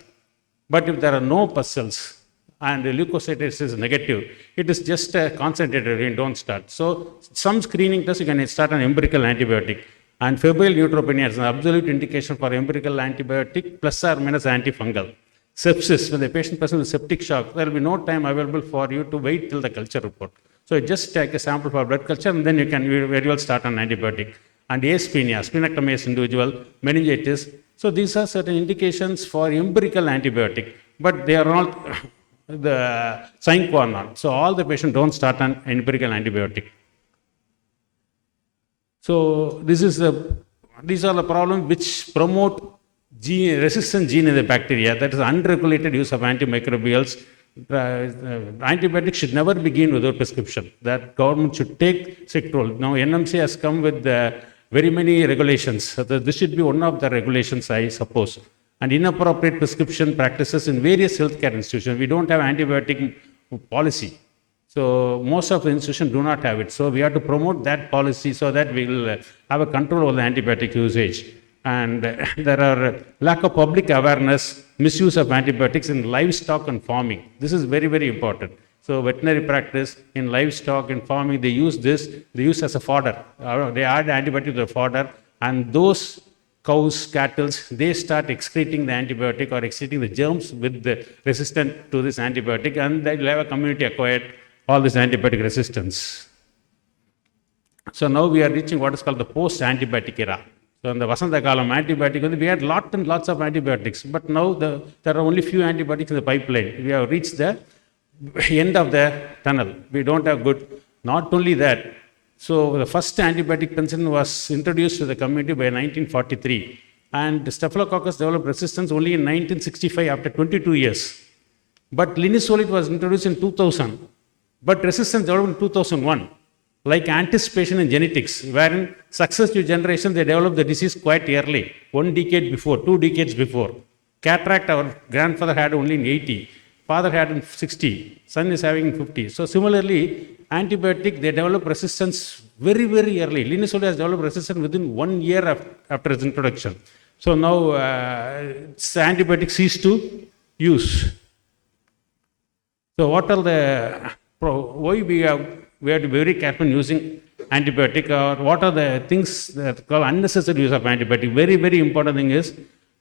But if there are no pus cells and the leukocytase is negative, it is just a concentrated urine, don't start. So some screening tests, you can start an empirical antibiotic. And febrile neutropenia is an absolute indication for empirical antibiotic plus or minus antifungal. Sepsis, when the patient presents with septic shock, there will be no time available for you to wait till the culture report. So just take a sample for blood culture and then you can very well start an antibiotic. And asthenia, splenectomized individual, meningitis. So these are certain indications for empirical antibiotic, but they are not the sine qua non. So all the patients don't start an empirical antibiotic. So these are the problems which promote resistant gene in the bacteria, that is unregulated use of antimicrobials. Antibiotics should never begin without prescription. That government should take strict role. Now NMC has come with very many regulations. So this should be one of the regulations, I suppose. And inappropriate prescription practices in various healthcare institutions. We don't have antibiotic policy. So most of the institutions do not have it. So we have to promote that policy so that we will have a control over the antibiotic usage. And there are lack of public awareness, misuse of antibiotics in livestock and farming. This is very, very important. So veterinary practice in livestock and farming, they use this, they use as a fodder. They add antibiotic to the fodder, and those cows, cattle, they start excreting the antibiotic or excreting the germs with the resistant to this antibiotic, and they will have a community acquired all this antibiotic resistance. So now we are reaching what is called the post-antibiotic era. So in the Vasanta Kalam antibiotic, we had lots and lots of antibiotics, but now there are only few antibiotics in the pipeline. We have reached the end of the tunnel. We don't have good. Not only that, so the first antibiotic penicillin was introduced to the community by 1943, and Staphylococcus developed resistance only in 1965 after 22 years. But linezolid was introduced in 2000, but resistance developed in 2001. Like anticipation in genetics, wherein successive generations, they develop the disease quite early, 1 decade before, 2 decades before. Cataract, our grandfather had only in 80, father had in 60, son is having in 50. So similarly, antibiotic, they develop resistance very, very early. Linezolid has developed resistance within 1 year after its introduction. So now antibiotics cease to use. So what are the, why we have to be very careful in using antibiotic, or what are the things that are called unnecessary use of antibiotic? Very, very important thing is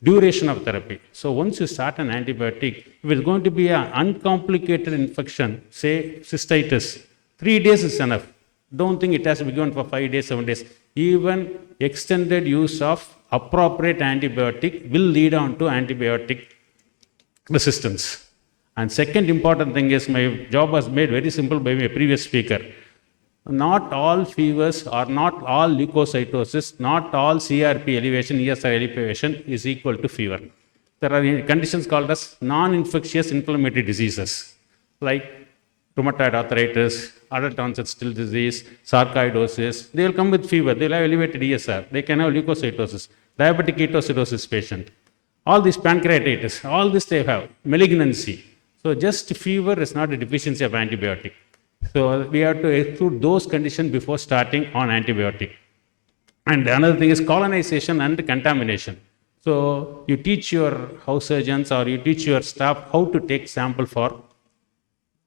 duration of therapy. So once you start an antibiotic, if it's going to be an uncomplicated infection, say cystitis, 3 days is enough. Don't think it has to be given for 5 days, 7 days. Even extended use of appropriate antibiotic will lead on to antibiotic resistance. And second important thing is, my job was made very simple by my previous speaker. Not all fevers or not all leukocytosis, not all CRP elevation, ESR elevation is equal to fever. There are conditions called as non-infectious inflammatory diseases like rheumatoid arthritis, adult onset still disease, sarcoidosis. They will come with fever. They will have elevated ESR. They can have leukocytosis, diabetic ketoacidosis patient. All this pancreatitis, all this they have, malignancy. So just fever is not a deficiency of antibiotic. So we have to exclude those conditions before starting on antibiotic. And another thing is colonization and contamination. So you teach your house surgeons or you teach your staff how to take sample for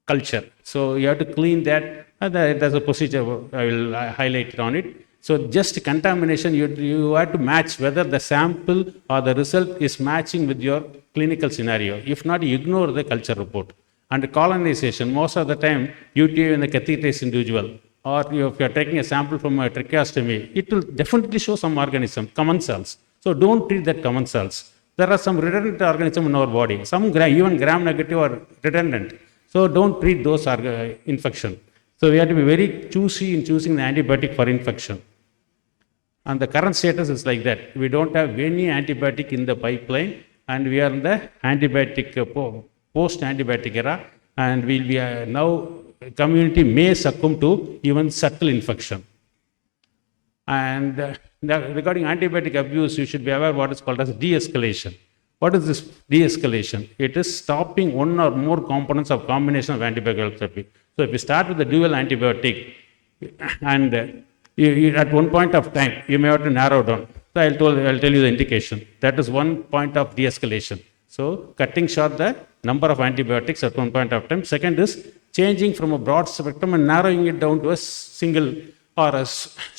culture. So you have to clean that. There's a procedure, I will highlight it on it. So just contamination, you have to match whether the sample or the result is matching with your clinical scenario. If not, you ignore the culture report. And colonization, most of the time, you take in the catheterized individual, or if you are taking a sample from a tracheostomy, it will definitely show some organism, common cells. So don't treat that common cells. There are some redundant organisms in our body, some even gram-negative or redundant. So don't treat those infection. So we have to be very choosy in choosing the antibiotic for infection. And the current status is like that. We don't have any antibiotic in the pipeline, and we are in the antibiotic, post-antibiotic era, and we'll be now, community may succumb to even subtle infection. And regarding antibiotic abuse, you should be aware of what is called as de-escalation. What is this de-escalation? It is stopping one or more components of combination of antibiotic therapy. So if you start with the dual antibiotic, and at one point of time, you may have to narrow down. So I'll tell you the indication. That is one point of de-escalation. So cutting short the number of antibiotics at one point of time. Second is changing from a broad spectrum and narrowing it down to a single or a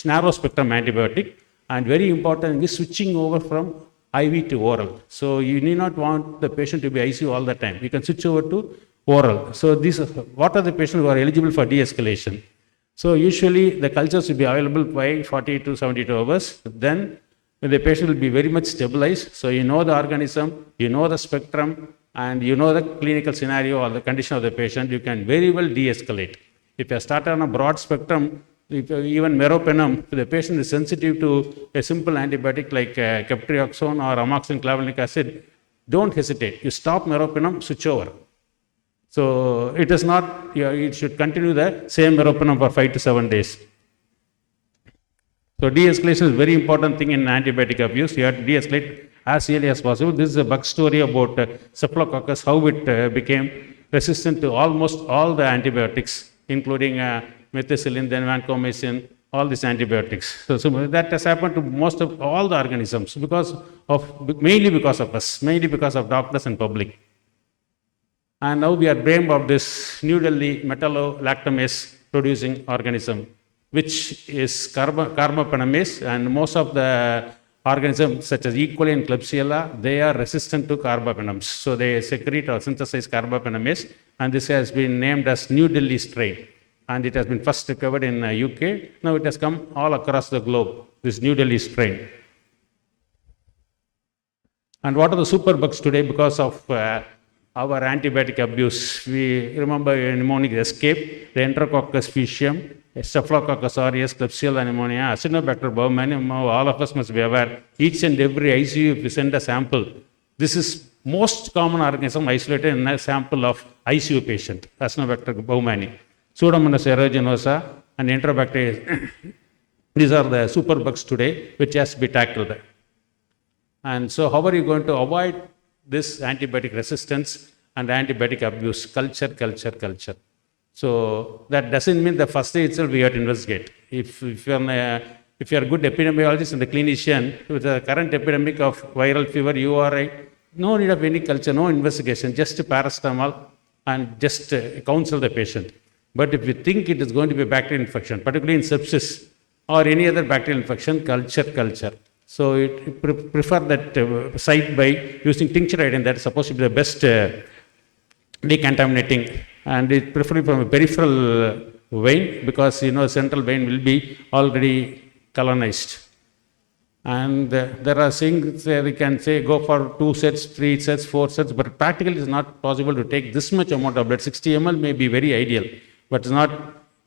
narrow spectrum antibiotic. And very important is switching over from IV to oral. So you need not want the patient to be ICU all the time. You can switch over to oral. So what are the patients who are eligible for de-escalation? So usually the cultures will be available by 40 to 72 hours. Then the patient will be very much stabilized. So you know the organism, you know the spectrum, and you know the clinical scenario or the condition of the patient. You can very well de-escalate. If you start on a broad spectrum, even meropenem, the patient is sensitive to a simple antibiotic like ceftriaxone or amoxicillin clavulanic acid, don't hesitate. You stop meropenem, switch over. So it is not, it should continue the same meropenem for 5 to 7 days. So de-escalation is a very important thing in antibiotic abuse. You have to de-escalate as early as possible. This is a bug story about Staphylococcus, how it became resistant to almost all the antibiotics. including methicillin, then vancomycin, all these antibiotics. So that has happened to most of all the organisms mainly because of us, mainly because of doctors and public. And now we are blamed of this New Delhi metallolactamase producing organism, which is carbapenemase, and most of the organisms such as E. coli and Klebsiella, they are resistant to carbapenems. So they secrete or synthesize carbapenemase, and this has been named as New Delhi strain. And it has been first recovered in UK. Now it has come all across the globe, this New Delhi strain. And what are the superbugs today because of our antibiotic abuse? We remember pneumonic escape, the Enterococcus faecium, Staphylococcus aureus, Klebsiella pneumonia, Acinetobacter baumannii. All of us must be aware. Each and every ICU, if we send a sample, this is most common organism isolated in a sample of ICU patient, Acinetobacter baumannii. Pseudomonas aeruginosa and Enterobacter. These are the superbugs today, which has to be tackled. And so, how are you going to avoid this antibiotic resistance and antibiotic abuse? Culture. So that doesn't mean the first day itself we have to investigate. If you are a good epidemiologist and a clinician with the current epidemic of viral fever, you are no need of any culture, no investigation, just paracetamol and just counsel the patient. But if you think it is going to be a bacterial infection, particularly in sepsis or any other bacterial infection, culture. So it prefer that site by using tincture iodine, that is supposed to be the best decontaminating, and it preferably from a peripheral vein, because central vein will be already colonized. And there are things we can say go for 2 sets, 3 sets, 4 sets, but practically it is not possible to take this much amount of blood. 60 ml may be very ideal, but it's not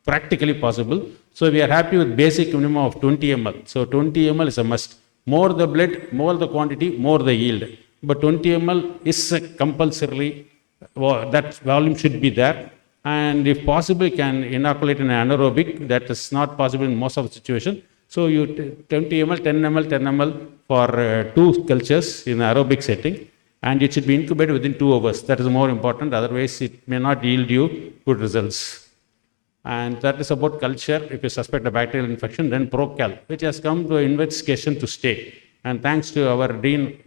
practically possible. So we are happy with basic minimum of 20 ml. So 20 ml is a must. More the blood, more the quantity, more the yield. But 20 ml is compulsorily, that volume should be there. And if possible, you can inoculate in anaerobic. That is not possible in most of the situation. So you 20 ml, 10 ml, 10 ml for 2 cultures in aerobic setting. And it should be incubated within 2 hours. That is more important. Otherwise, it may not yield you good results. And that is about culture. If you suspect a bacterial infection, then Procal, which has come to investigation to stay. And thanks to our dean,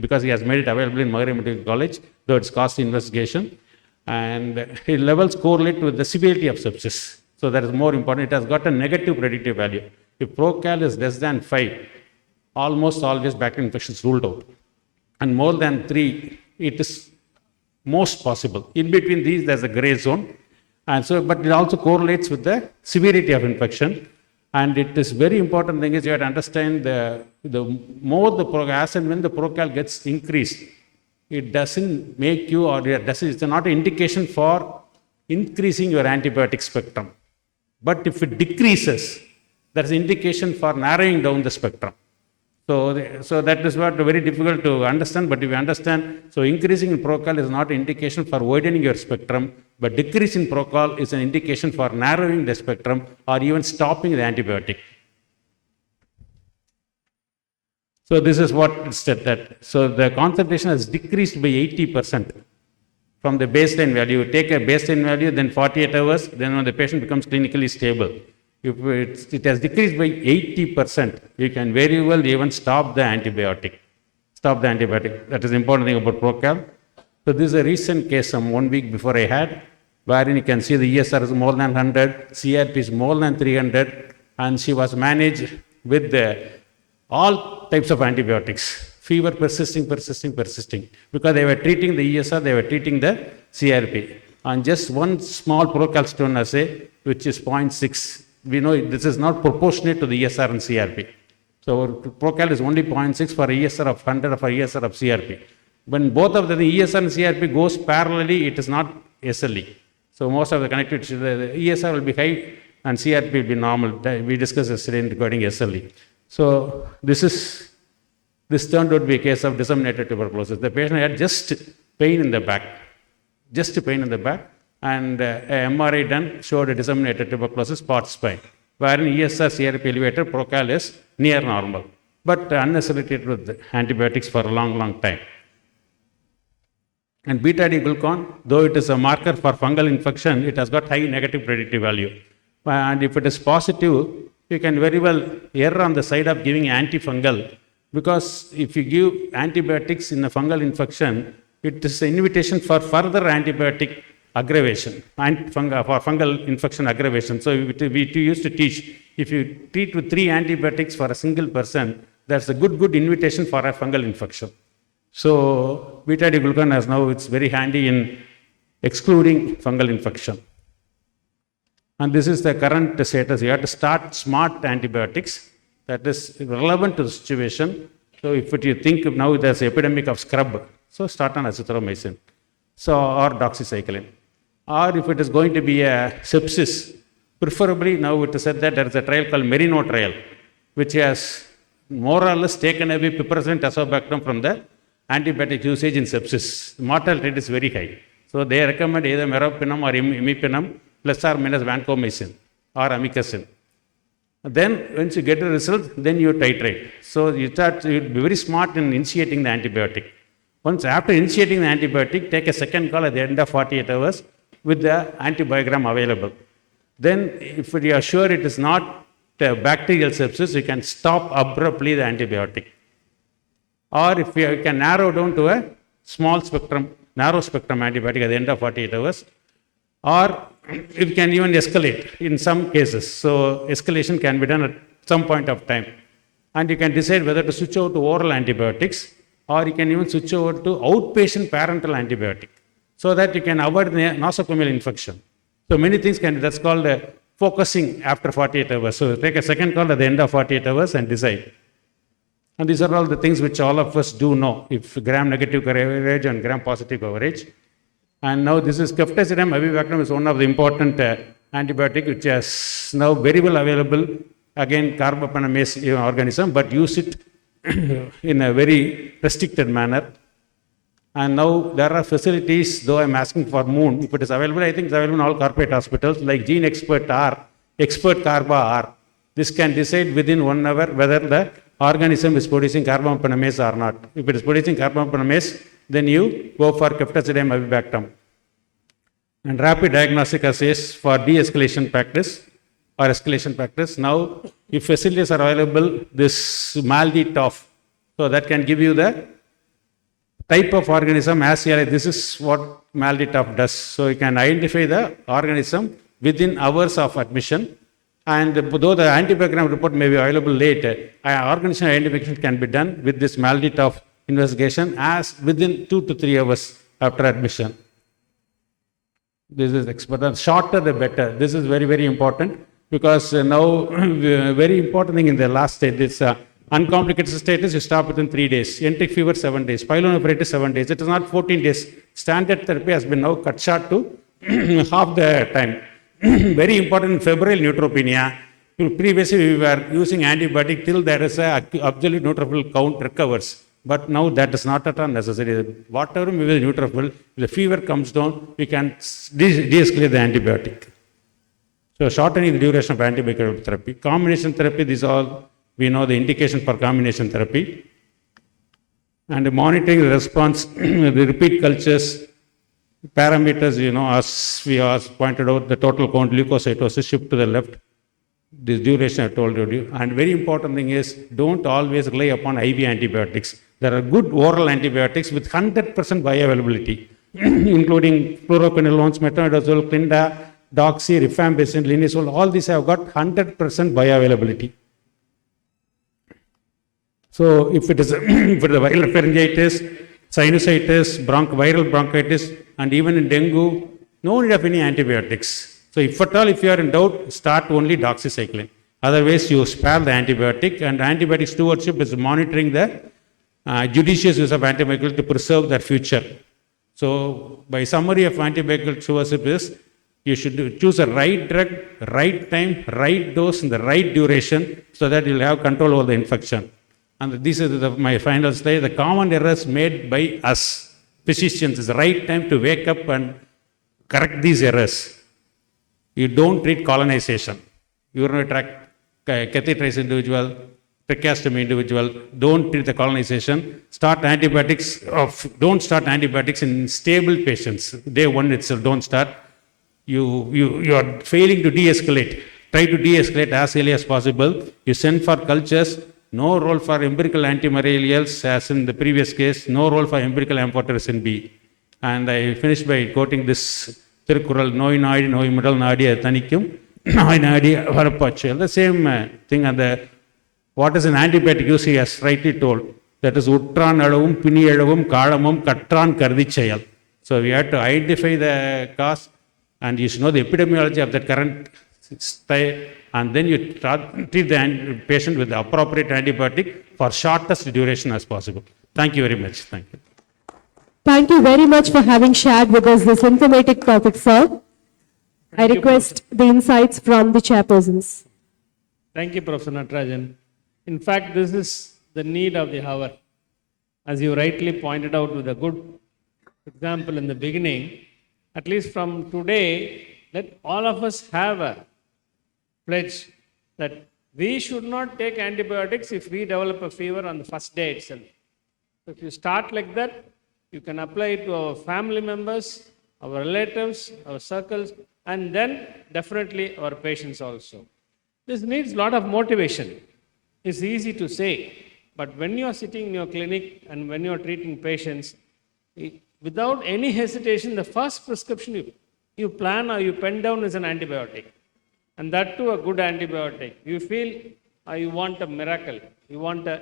because he has made it available in Magarya Medical College, though it's cost investigation. And his levels correlate with the severity of sepsis. So that is more important. It has got a negative predictive value. If Procal is less than 5, almost always bacterial infection is ruled out. And more than 3, it is most possible. In between these, there's a gray zone. And so, but it also correlates with the severity of infection. And it is very important thing is you have to understand the more the as and when the Procal gets increased, it doesn't make you, or it's not an indication for increasing your antibiotic spectrum. But if it decreases, that's an indication for narrowing down the spectrum. So that is what very difficult to understand, but if you understand, so increasing in Procal is not an indication for widening your spectrum, but decrease in Procal is an indication for narrowing the spectrum or even stopping the antibiotic. So this is what it said that. So the concentration has decreased by 80% from the baseline value. You take a baseline value, then 48 hours, then when the patient becomes clinically stable. If it has decreased by 80%, you can very well even stop the antibiotic. That is the important thing about Procal. So this is a recent case, 1 week before I had, wherein you can see the ESR is more than 100, CRP is more than 300, and she was managed with all types of antibiotics. Fever persisting, because they were treating the ESR, they were treating the CRP. And just one small Procal stone assay, which is 0.6, we know this is not proportionate to the ESR and CRP. So Procal is only 0.6 for ESR of 100 or for ESR of CRP. When both of the ESR and CRP goes parallelly, it is not SLE. So most of the connectivity, the ESR will be high and CRP will be normal. We discussed yesterday regarding SLE. So this turned out to be a case of disseminated tuberculosis. The patient had just pain in the back, and MRI done showed a disseminated tuberculosis part spine, wherein ESR CRP elevated, Procal is near normal, but unnecessarily treated with antibiotics for a long time. And beta-D-glucan, though it is a marker for fungal infection, it has got high negative predictive value. And if it is positive, you can very well err on the side of giving antifungal, because if you give antibiotics in a fungal infection, it is an invitation for further antibiotic aggravation and for fungal infection aggravation. So we used to teach, if you treat with 3 antibiotics for a single person, that's a good invitation for a fungal infection. So beta-D-glucan has now, it's very handy in excluding fungal infection. And this is the current status. You have to start smart antibiotics that is relevant to the situation. So if you think now there's an epidemic of scrub, so start on azithromycin, or doxycycline. Or if it is going to be a sepsis, preferably now it is said that there is a trial called Merino trial, which has more or less taken away piperacillin tazobactam from the antibiotic usage in sepsis. Mortality rate is very high. So they recommend either meropenem or imipenem plus or minus vancomycin or amikacin. Then once you get a result, then you titrate. So you'd be very smart in initiating the antibiotic. Once after initiating the antibiotic, take a second call at the end of 48 hours with the antibiogram available. Then if you are sure it is not bacterial sepsis, you can stop abruptly the antibiotic. Or if you can narrow down to a narrow spectrum antibiotic at the end of 48 hours, or you can even escalate in some cases. So escalation can be done at some point of time. And you can decide whether to switch over to oral antibiotics, or you can even switch over to outpatient parenteral antibiotic, so that you can avoid nosocomial infection. So many things that's called focusing after 48 hours. So take a second call at the end of 48 hours and decide. And these are all the things which all of us do know, if gram-negative coverage and gram-positive coverage. And now this is ceftazidime avibactam is one of the important antibiotic which is now very well available, again carbapenemase organism, but use it in a very restricted manner. And now there are facilities, though I'm asking for Moon, if it is available, I think it's available in all corporate hospitals like Gene Expert R, Expert Carba R. This can decide within 1 hour whether the organism is producing carbapenemase or not. If it is producing carbapenemase, then you go for ceftazidime avibactam. And rapid diagnostic assays for de-escalation practice or escalation practice. Now, if facilities are available, this MALDI-TOF, so that can give you the type of organism as this is what MALDI-TOF does. So you can identify the organism within hours of admission. And though the antibiogram report may be available later, organism identification can be done with this MALDI-TOF investigation as within 2 to 3 hours after admission. This is expert. The shorter the better. This is very, very important, because now very important thing in the last stage is uncomplicated status, you stop within 3 days. Enteric fever 7 days. Pyelonephritis 7 days. It is not 14 days. Standard therapy has been now cut short to half the time. Very important in febrile neutropenia. Previously we were using antibiotic till there is a absolute neutrophil count recovers. But now that is not at all necessary. Whatever may be the neutrophil, if the fever comes down, we can de-escalate the antibiotic. So shortening the duration of antibiotic therapy. Combination therapy, these all, we know the indication for combination therapy. And monitoring the response, the repeat cultures, parameters, as we pointed out, the total count, leukocytosis, shift to the left. This duration I told you. And very important thing is, don't always rely upon IV antibiotics. There are good oral antibiotics with 100% bioavailability, including fluoroquinolones, metronidazole, Clinda, doxy, rifampicin, linezolid. All these have got 100% bioavailability. So if it is for the viral pharyngitis, sinusitis, viral bronchitis, and even in dengue, no need of any antibiotics. So if at all, if you are in doubt, start only doxycycline. Otherwise, you spare the antibiotic, and antibiotic stewardship is monitoring the judicious use of antibiotics to preserve their future. So by summary of antibiotic stewardship is, you should choose the right drug, right time, right dose, and the right duration, so that you'll have control over the infection. And this is my final slide. The common errors made by us, physicians, is the right time to wake up and correct these errors. You don't treat colonization. Urinary tract catheterized individual, tracheostomy individual, don't treat the colonization, don't start antibiotics in stable patients. Day one itself, don't start. You are failing to de-escalate. Try to de-escalate as early as possible. You send for cultures, no role for empirical antimalarials as in the previous case, no role for empirical amphotericin B. And I finished by quoting this Tirukkural, Noi Nadi, Noi Middle Nadi, Thanikum, Noi Nadi, Varapachu. The same thing, and what is an antibiotic use, he has rightly told. That is Uttran Adavum, Pini Adavum, Kadamum, Katran Kardichayal. So we have to identify the cause, and you should know the epidemiology of that current style, and then you treat the patient with the appropriate antibiotic for shortest duration as possible. Thank you very much. Thank you. Thank you very much for having shared with us this informative topic, sir. I request the insights from the chairpersons. Thank you, Professor Natarajan. In fact, this is the need of the hour. As you rightly pointed out with a good example in the beginning, at least from today, let all of us have a pledge that we should not take antibiotics if we develop a fever on the first day itself. So if you start like that, you can apply it to our family members, our relatives, our circles, and then definitely our patients also. This needs a lot of motivation. It's easy to say, but when you are sitting in your clinic and when you are treating patients, without any hesitation, the first prescription you plan or you pen down is an antibiotic. And that too a good antibiotic. You feel you want a miracle. You want an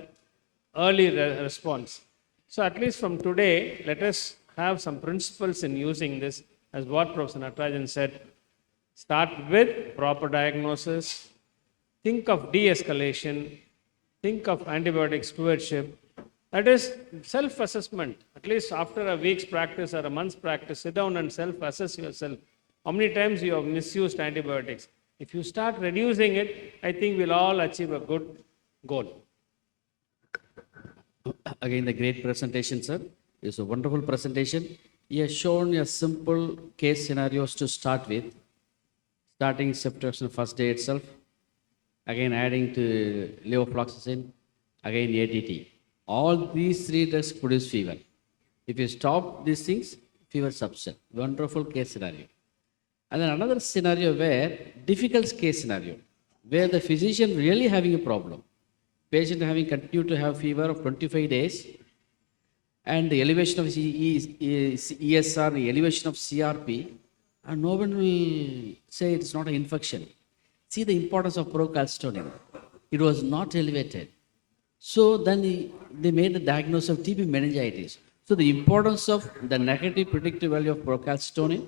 early response. So at least from today, let us have some principles in using this, as what Professor Natarajan said. Start with proper diagnosis. Think of de-escalation. Think of antibiotic stewardship. That is self-assessment. At least after a week's practice or a month's practice, sit down and self-assess yourself. How many times you have misused antibiotics? If you start reducing it, I think we'll all achieve a good goal. Again, the great presentation, sir. It's a wonderful presentation. He has shown a simple case scenarios to start with, starting ceftriaxone first day itself, again adding to levofloxacin, again ATT. All these three drugs produce fever. If you stop these things, fever subside. Wonderful case scenario. And then another scenario where, difficult case scenario, where the physician really having a problem. Patient having continued to have fever of 25 days, and the elevation of ESR, the elevation of CRP, and no one will say it's not an infection. See the importance of procalcitonin. It was not elevated. So then they made the diagnosis of TB meningitis. So the importance of the negative predictive value of procalcitonin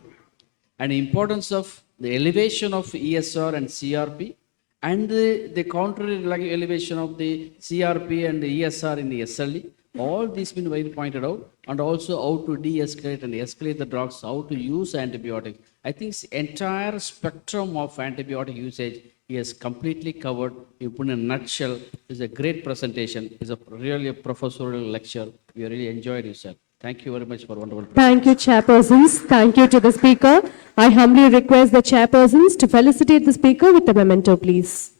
and the importance of the elevation of ESR and CRP and the contrary elevation of the CRP and the ESR in the SLE, all these been well pointed out, and also how to de-escalate and escalate the drugs, how to use antibiotics. I think the entire spectrum of antibiotic usage he has completely covered. You put in a nutshell. It's a great presentation. It's really a professorial lecture. We really enjoyed it, sir. Thank you very much for wonderful presentation. Thank you, chairpersons. Thank you to the speaker. I humbly request the chairpersons to felicitate the speaker with a memento, please.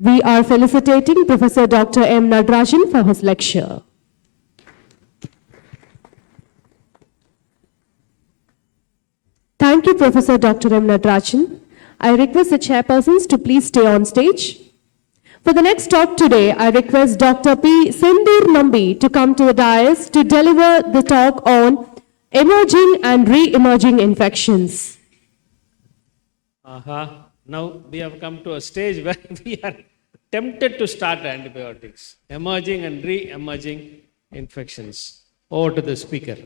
We are felicitating Professor Dr. M. Natarajan for his lecture. Thank you, Professor Dr. M. Natarajan. I request the chairpersons to please stay on stage. For the next talk today, I request Dr. P. Sindur Nambi to come to the dais to deliver the talk on emerging and re-emerging infections. Now we have come to a stage where we are tempted to start antibiotics, emerging and re-emerging infections. Over to the speaker.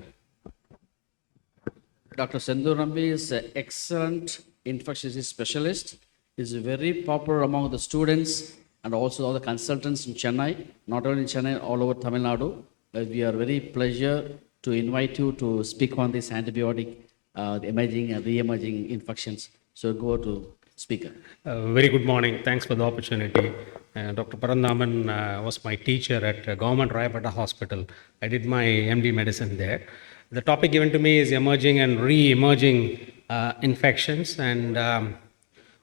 Dr. Sindur Nambi is an excellent infectious disease specialist. He is very popular among the students and also all the consultants in Chennai, not only in Chennai, all over Tamil Nadu. We are very pleasure to invite you to speak on this antibiotic, the emerging and re-emerging infections. So go to speaker. Very good morning. Thanks for the opportunity. Dr. Parandaman was my teacher at Government Rayapeta Hospital. I did my MD medicine there. The topic given to me is emerging and re-emerging infections. And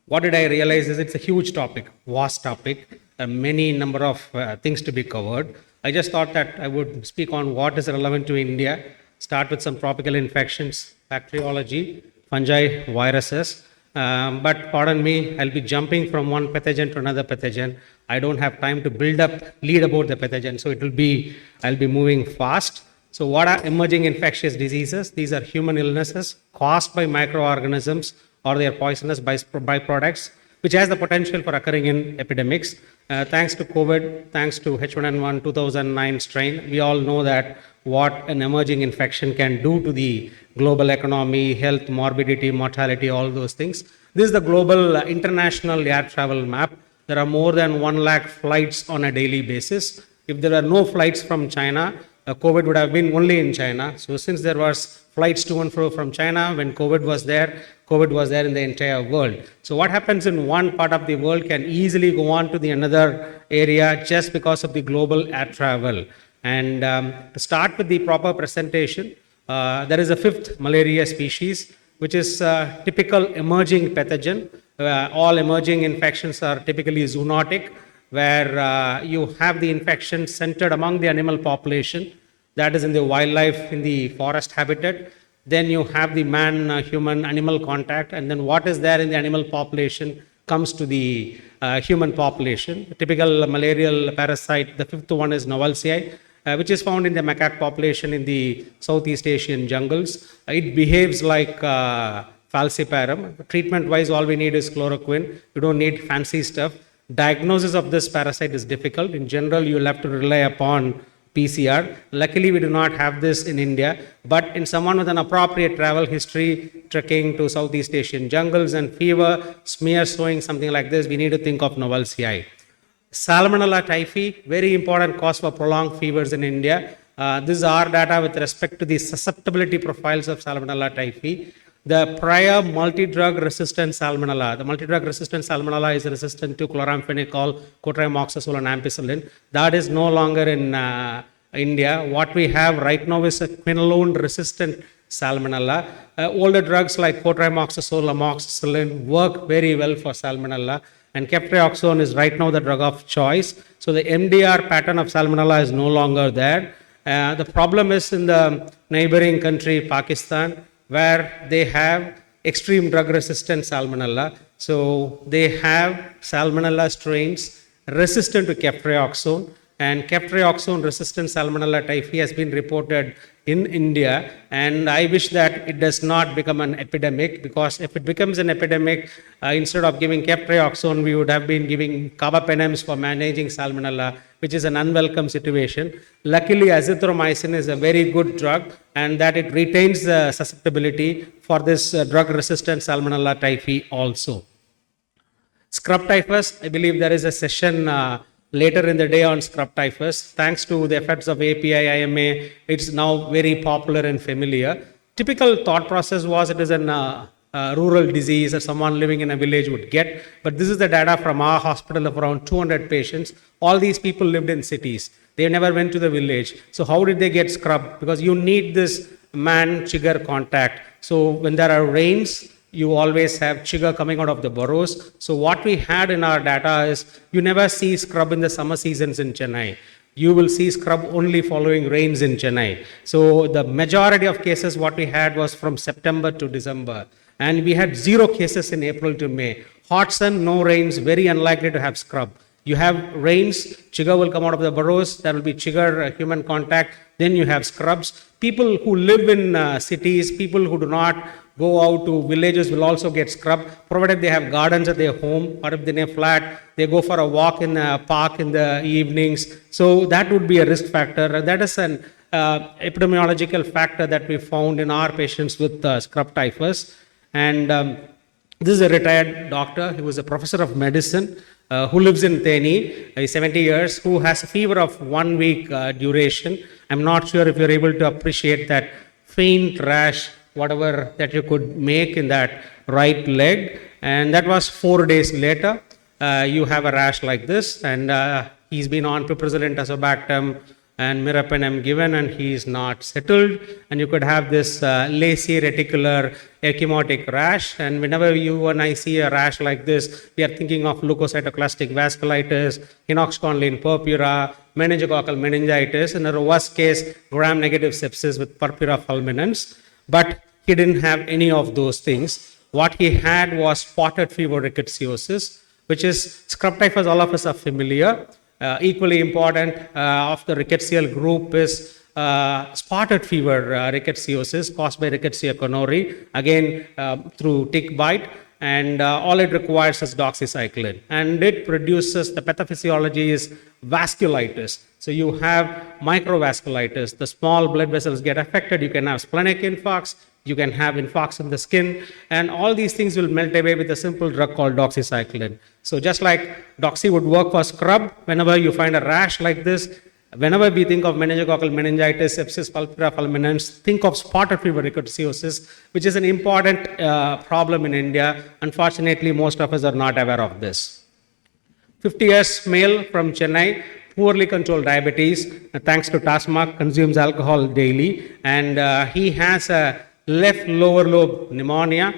what did I realize is it's a huge topic, vast topic, many number of things to be covered. I just thought that I would speak on what is relevant to India, start with some tropical infections, bacteriology, fungi, viruses. But pardon me, I'll be jumping from one pathogen to another pathogen. I don't have time to lead about the pathogen, so I'll be moving fast. So what are emerging infectious diseases? These are human illnesses caused by microorganisms or their poisonous byproducts, which has the potential for occurring in epidemics. Thanks to COVID, thanks to H1N1 2009 strain, we all know that what an emerging infection can do to the global economy, health, morbidity, mortality, all those things. This is the global international air travel map. There are more than 1 lakh flights on a daily basis. If there are no flights from China, COVID would have been only in China. So since there was flights to and fro from China, when COVID was there in the entire world. So what happens in one part of the world can easily go on to the another area just because of the global air travel. And to start with the proper presentation, there is a 5th malaria species, which is typical emerging pathogen. All emerging infections are typically zoonotic, where you have the infection centered among the animal population, that is in the wildlife, in the forest habitat. Then you have the man-human-animal contact, and then what is there in the animal population comes to the human population. The typical malarial parasite, the 5th one is Novalcii, which is found in the macaque population in the Southeast Asian jungles. It behaves like falciparum. Treatment-wise, all we need is chloroquine. You don't need fancy stuff. Diagnosis of this parasite is difficult. In general, you'll have to rely upon PCR. Luckily, we do not have this in India, but in someone with an appropriate travel history, trekking to Southeast Asian jungles and fever, smear showing something like this, we need to think of Novalcii. Salmonella typhi, very important cause for prolonged fevers in India. This is our data with respect to the susceptibility profiles of Salmonella typhi. The prior multi-drug resistant Salmonella, the multi-drug resistant Salmonella is resistant to chloramphenicol, cotrimoxazole and ampicillin. That is no longer in India. What we have right now is a quinolone resistant Salmonella. Older drugs like cotrimoxazole, amoxicillin work very well for Salmonella, and ceftriaxone is right now the drug of choice. So the MDR pattern of Salmonella is no longer there. The problem is in the neighboring country, Pakistan, where they have extreme drug resistant Salmonella. So they have Salmonella strains resistant to ceftriaxone, and ceftriaxone resistant Salmonella typhi has been reported in India, and I wish that it does not become an epidemic, because if it becomes an epidemic, instead of giving ceftriaxone, we would have been giving carbapenems for managing Salmonella, which is an unwelcome situation. Luckily, azithromycin is a very good drug, and that it retains the susceptibility for this drug-resistant Salmonella typhi also. Scrub typhus, I believe there is a session later in the day on scrub typhus. Thanks to the efforts of API, IMA, it's now very popular and familiar. Typical thought process was it is a rural disease or someone living in a village would get, but this is the data from our hospital of around 200 patients. All these people lived in cities. They never went to the village. So how did they get scrubbed? Because you need this man-chigger contact. So when there are rains, you always have chigger coming out of the burrows. So what we had in our data is you never see scrub in the summer seasons in Chennai. You will see scrub only following rains in Chennai. So the majority of cases what we had was from September to December. And we had 0 cases in April to May. Hot sun, no rains, very unlikely to have scrub. You have rains, chigger will come out of the burrows, there will be chigger human contact, then you have scrubs. People who live in cities, people who do not go out to villages will also get scrubbed, provided they have gardens at their home, or if they're flat, they go for a walk in a park in the evenings. So that would be a risk factor. That is an epidemiological factor that we found in our patients with scrub typhus. And this is a retired doctor. He was a professor of medicine who lives in Theni. He's 70 years, who has a fever of 1 week duration. I'm not sure if you're able to appreciate that faint rash, whatever that you could make in that right leg. And that was 4 days later. You have a rash like this, and he's been on piperacillin, tazobactam, and meropenem given and he is not settled, and you could have this lacy reticular ecchymotic rash. And whenever you and I see a rash like this, we are thinking of leukocytoclastic vasculitis, hinox-condyline purpura, meningococcal meningitis, and in a worst case, gram-negative sepsis with purpura fulminans. But he didn't have any of those things. What he had was spotted fever rickettsiosis, which is scrub typhus, all of us are familiar. Equally important of the rickettsial group is spotted fever rickettsiosis caused by Rickettsia conuri, again through tick bite, and all it requires is doxycycline. And it produces, the pathophysiology is vasculitis. So you have microvasculitis, the small blood vessels get affected, you can have splenic infarcts, you can have infarcts in the skin, and all these things will melt away with a simple drug called doxycycline. So just like doxy would work for scrub, whenever you find a rash like this, whenever we think of meningococcal meningitis, sepsis, purpura fulminans, think of spotted fever rickettsiosis, which is an important problem in India. Unfortunately, most of us are not aware of this. 50 years male from Chennai, poorly controlled diabetes, thanks to TASMAC, consumes alcohol daily, and he has a left lower lobe pneumonia,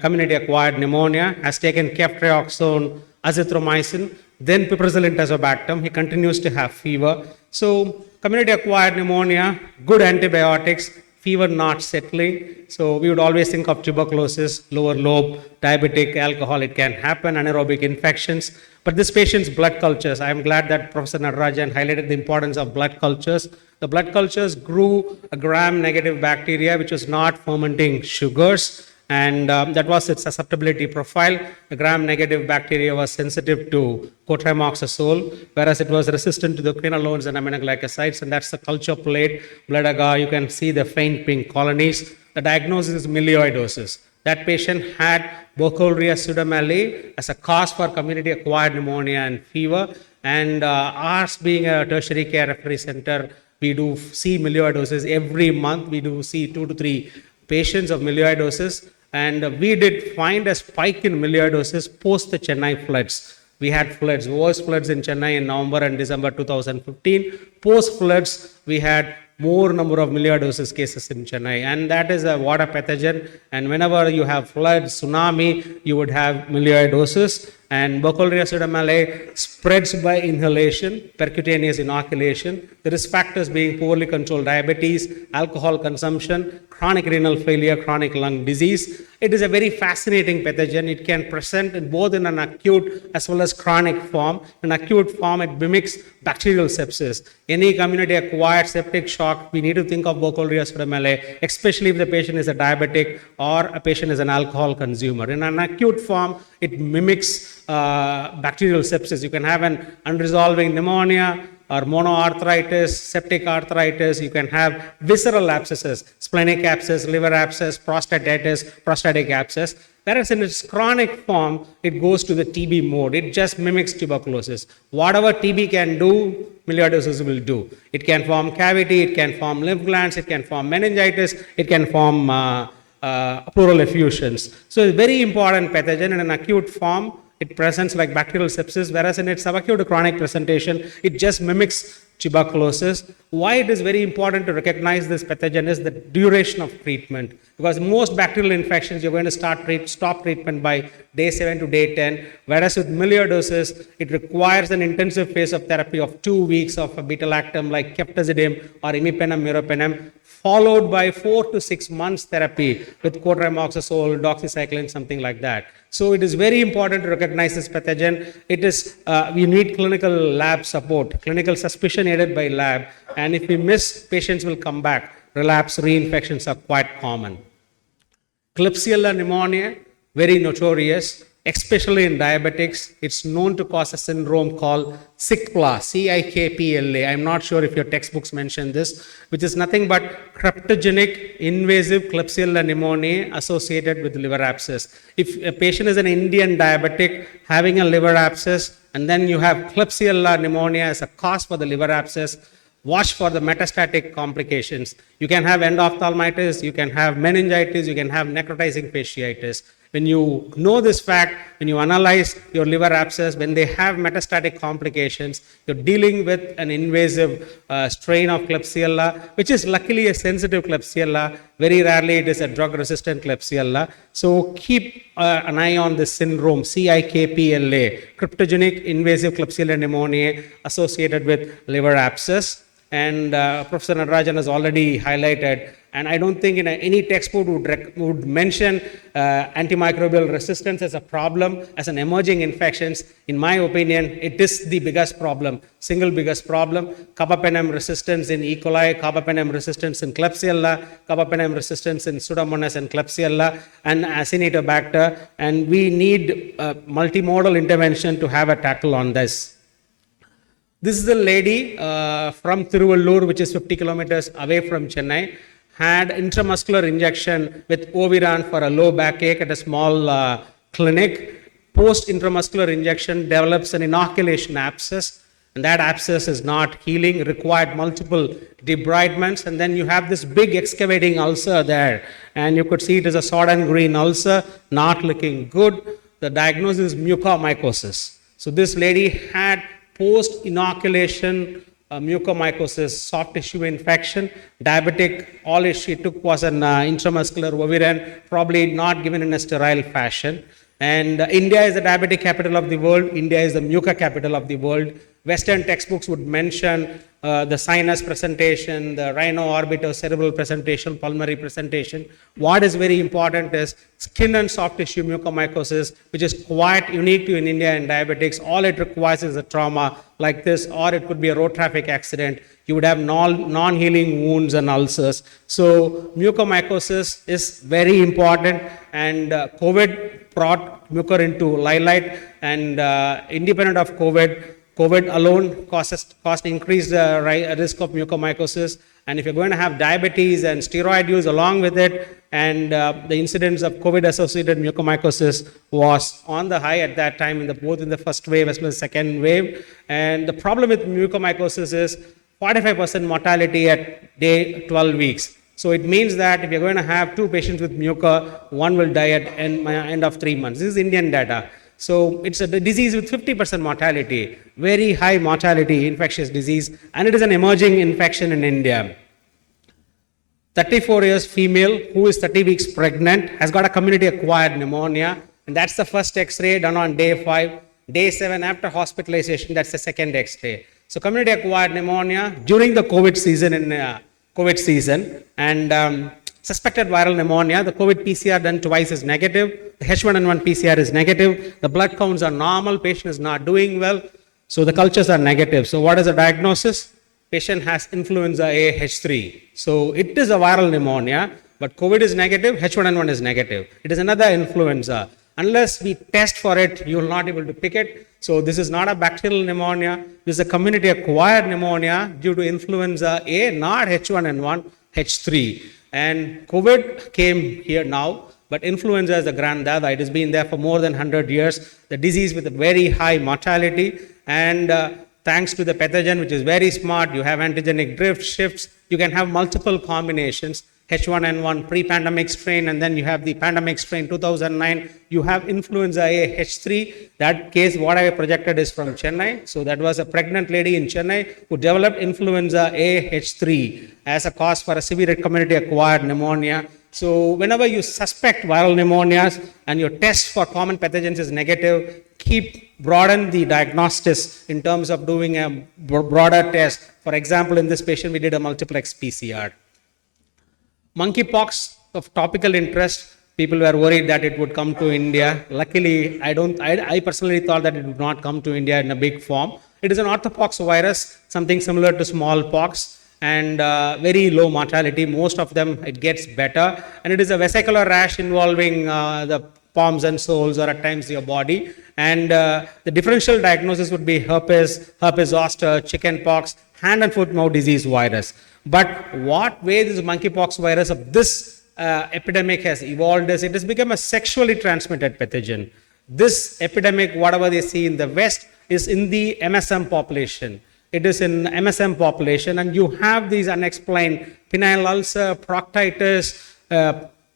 community acquired pneumonia, has taken ceftriaxone, azithromycin, then piperacillin tazobactam. He continues to have fever. So community acquired pneumonia, good antibiotics, fever not settling. So we would always think of tuberculosis, lower lobe, diabetic, alcohol, it can happen, anaerobic infections. But this patient's blood cultures, I am glad that Professor Natarajan highlighted the importance of blood cultures. The blood cultures grew a gram-negative bacteria which was not fermenting sugars, and that was its susceptibility profile. The gram-negative bacteria was sensitive to cotrimoxazole, whereas it was resistant to the quinolones and aminoglycosides, and that's the culture plate, blood agar. You can see the faint pink colonies. The diagnosis is milioidosis. That patient had Burkholderia pseudomallei as a cause for community-acquired pneumonia and fever, and ours being a tertiary care referee center, we do see milioidosis every month. We do see 2 to 3 patients of milioidosis, and we did find a spike in milioidosis post the Chennai floods. We had floods, worst floods in Chennai in November and December 2015. Post floods, we had more number of milioidosis cases in Chennai, and that is a water pathogen. And whenever you have floods, tsunami, you would have milioidosis. And Burkholderia pseudomallei spreads by inhalation, percutaneous inoculation. The risk factors being poorly controlled diabetes, alcohol consumption, chronic renal failure, chronic lung disease. It is a very fascinating pathogen. It can present in both in an acute as well as chronic form. In acute form, it mimics bacterial sepsis. Any community acquired septic shock, we need to think of Burkholderia pseudomallei, especially if the patient is a diabetic or a patient is an alcohol consumer. In an acute form, it mimics bacterial sepsis. You can have an unresolving pneumonia or monoarthritis, septic arthritis. You can have visceral abscesses, splenic abscess, liver abscess, prostatitis, prostatic abscess. Whereas in its chronic form, it goes to the TB mode. It just mimics tuberculosis. Whatever TB can do, milioidosis will do. It can form cavity, it can form lymph glands, it can form meningitis, it can form pleural effusions. So it's a very important pathogen. In an acute form, it presents like bacterial sepsis, whereas in its subacute chronic presentation, it just mimics tuberculosis. Why it is very important to recognize this pathogen is the duration of treatment, because most bacterial infections, you're going to stop treatment by day 7 to day 10, whereas with milioidosis, it requires an intensive phase of therapy of 2 weeks of a beta-lactam like ceftazidime or imipenem, meropenem, followed by 4 to 6 months therapy with cotrimoxazole, doxycycline, something like that. So it is very important to recognize this pathogen. It is, we need clinical lab support, clinical suspicion aided by lab, and if we miss, patients will come back. Relapse, reinfections are quite common. Klebsiella pneumonia, very notorious, especially in diabetics. It's known to cause a syndrome called CICPLA, C-I-K-P-L-A. I'm not sure if your textbooks mention this, which is nothing but cryptogenic invasive Klebsiella pneumoniae associated with liver abscess. If a patient is an Indian diabetic having a liver abscess, and then you have Klebsiella pneumonia as a cause for the liver abscess, watch for the metastatic complications. You can have endophthalmitis, you can have meningitis, you can have necrotizing fasciitis. When you know this fact, when you analyze your liver abscess, when they have metastatic complications, you're dealing with an invasive strain of Klebsiella, which is luckily a sensitive Klebsiella. Very rarely it is a drug-resistant Klebsiella. So keep an eye on this syndrome, CIKPLA, cryptogenic invasive Klebsiella pneumoniae associated with liver abscess. And Professor Natarajan has already highlighted, and I don't think in any textbook would mention antimicrobial resistance as a problem, as an emerging infection. In my opinion, it is the biggest problem, single biggest problem. Carbapenem resistance in E. coli, carbapenem resistance in Klebsiella, carbapenem resistance in Pseudomonas and Klebsiella, and Acinetobacter. And we need multimodal intervention to have a tackle on this. This is a lady from Thiruvallur, which is 50 kilometers away from Chennai, had intramuscular injection with Oviran for a low backache at a small clinic. Post intramuscular injection develops an inoculation abscess, and that abscess is not healing, required multiple debridements, and then you have this big excavating ulcer there, and you could see it is a sodden green ulcer, not looking good. The diagnosis is mucormycosis. So this lady had post-inoculation mucormycosis, soft tissue infection, diabetic. All she took was an intramuscular Oviran, probably not given in a sterile fashion. And India is the diabetic capital of the world. India is the mucor capital of the world. Western textbooks would mention the sinus presentation, the rhino-orbitocerebral presentation, pulmonary presentation. What is very important is skin and soft tissue mucormycosis, which is quite unique to in India and diabetics. All it requires is a trauma like this, or it could be a road traffic accident. You would have non-healing wounds and ulcers. So mucormycosis is very important, and COVID brought mucor into limelight, and independent of COVID alone caused increased risk of mucormycosis. And if you're going to have diabetes and steroid use along with it, and the incidence of COVID-associated mucormycosis was on the high at that time, both in the first wave as well as second wave. And the problem with mucormycosis is 45% mortality at day 12 weeks. So it means that if you're going to have 2 patients with mucor, 1 will die at end of 3 months. This is Indian data. So it's a disease with 50% mortality, very high mortality, infectious disease, and it is an emerging infection in India. 34 years female who is 30 weeks pregnant has got a community-acquired pneumonia, and that's the first X-ray done on day 5. Day 7 after hospitalization, that's the second X-ray. So community-acquired pneumonia during the COVID season, and suspected viral pneumonia. The COVID PCR done twice is negative. The H1N1 PCR is negative. The blood counts are normal. Patient is not doing well. So the cultures are negative. So what is the diagnosis? Patient has influenza A H3. So it is a viral pneumonia, but COVID is negative, H1N1 is negative. It is another influenza. Unless we test for it, you will not be able to pick it. So this is not a bacterial pneumonia. This is a community-acquired pneumonia due to influenza A, not H1N1, H3. And COVID came here now, but influenza is the granddad. It has been there for more than 100 years. The disease with a very high mortality, and thanks to the pathogen, which is very smart, you have antigenic drift shifts. You can have multiple combinations. H1N1 pre-pandemic strain, and then you have the pandemic strain 2009. You have influenza A H3. That case, what I projected is from Chennai. So that was a pregnant lady in Chennai who developed influenza A H3 as a cause for a severe community-acquired pneumonia. So whenever you suspect viral pneumonias and your test for common pathogens is negative, broaden the diagnostics in terms of doing a broader test. For example, in this patient, we did a multiplex PCR. Monkeypox of topical interest, people were worried that it would come to India. Luckily, I personally thought that it would not come to India in a big form. It is an orthopox virus, something similar to smallpox, and very low mortality. Most of them, it gets better. And it is a vesicular rash involving the palms and soles, or at times your body. And the differential diagnosis would be herpes zoster, chickenpox, hand and foot mouth disease virus. But what way this monkeypox virus of this epidemic has evolved is it has become a sexually transmitted pathogen. This epidemic, whatever they see in the West, is in the MSM population. It is in MSM population, and you have these unexplained penile ulcer, proctitis,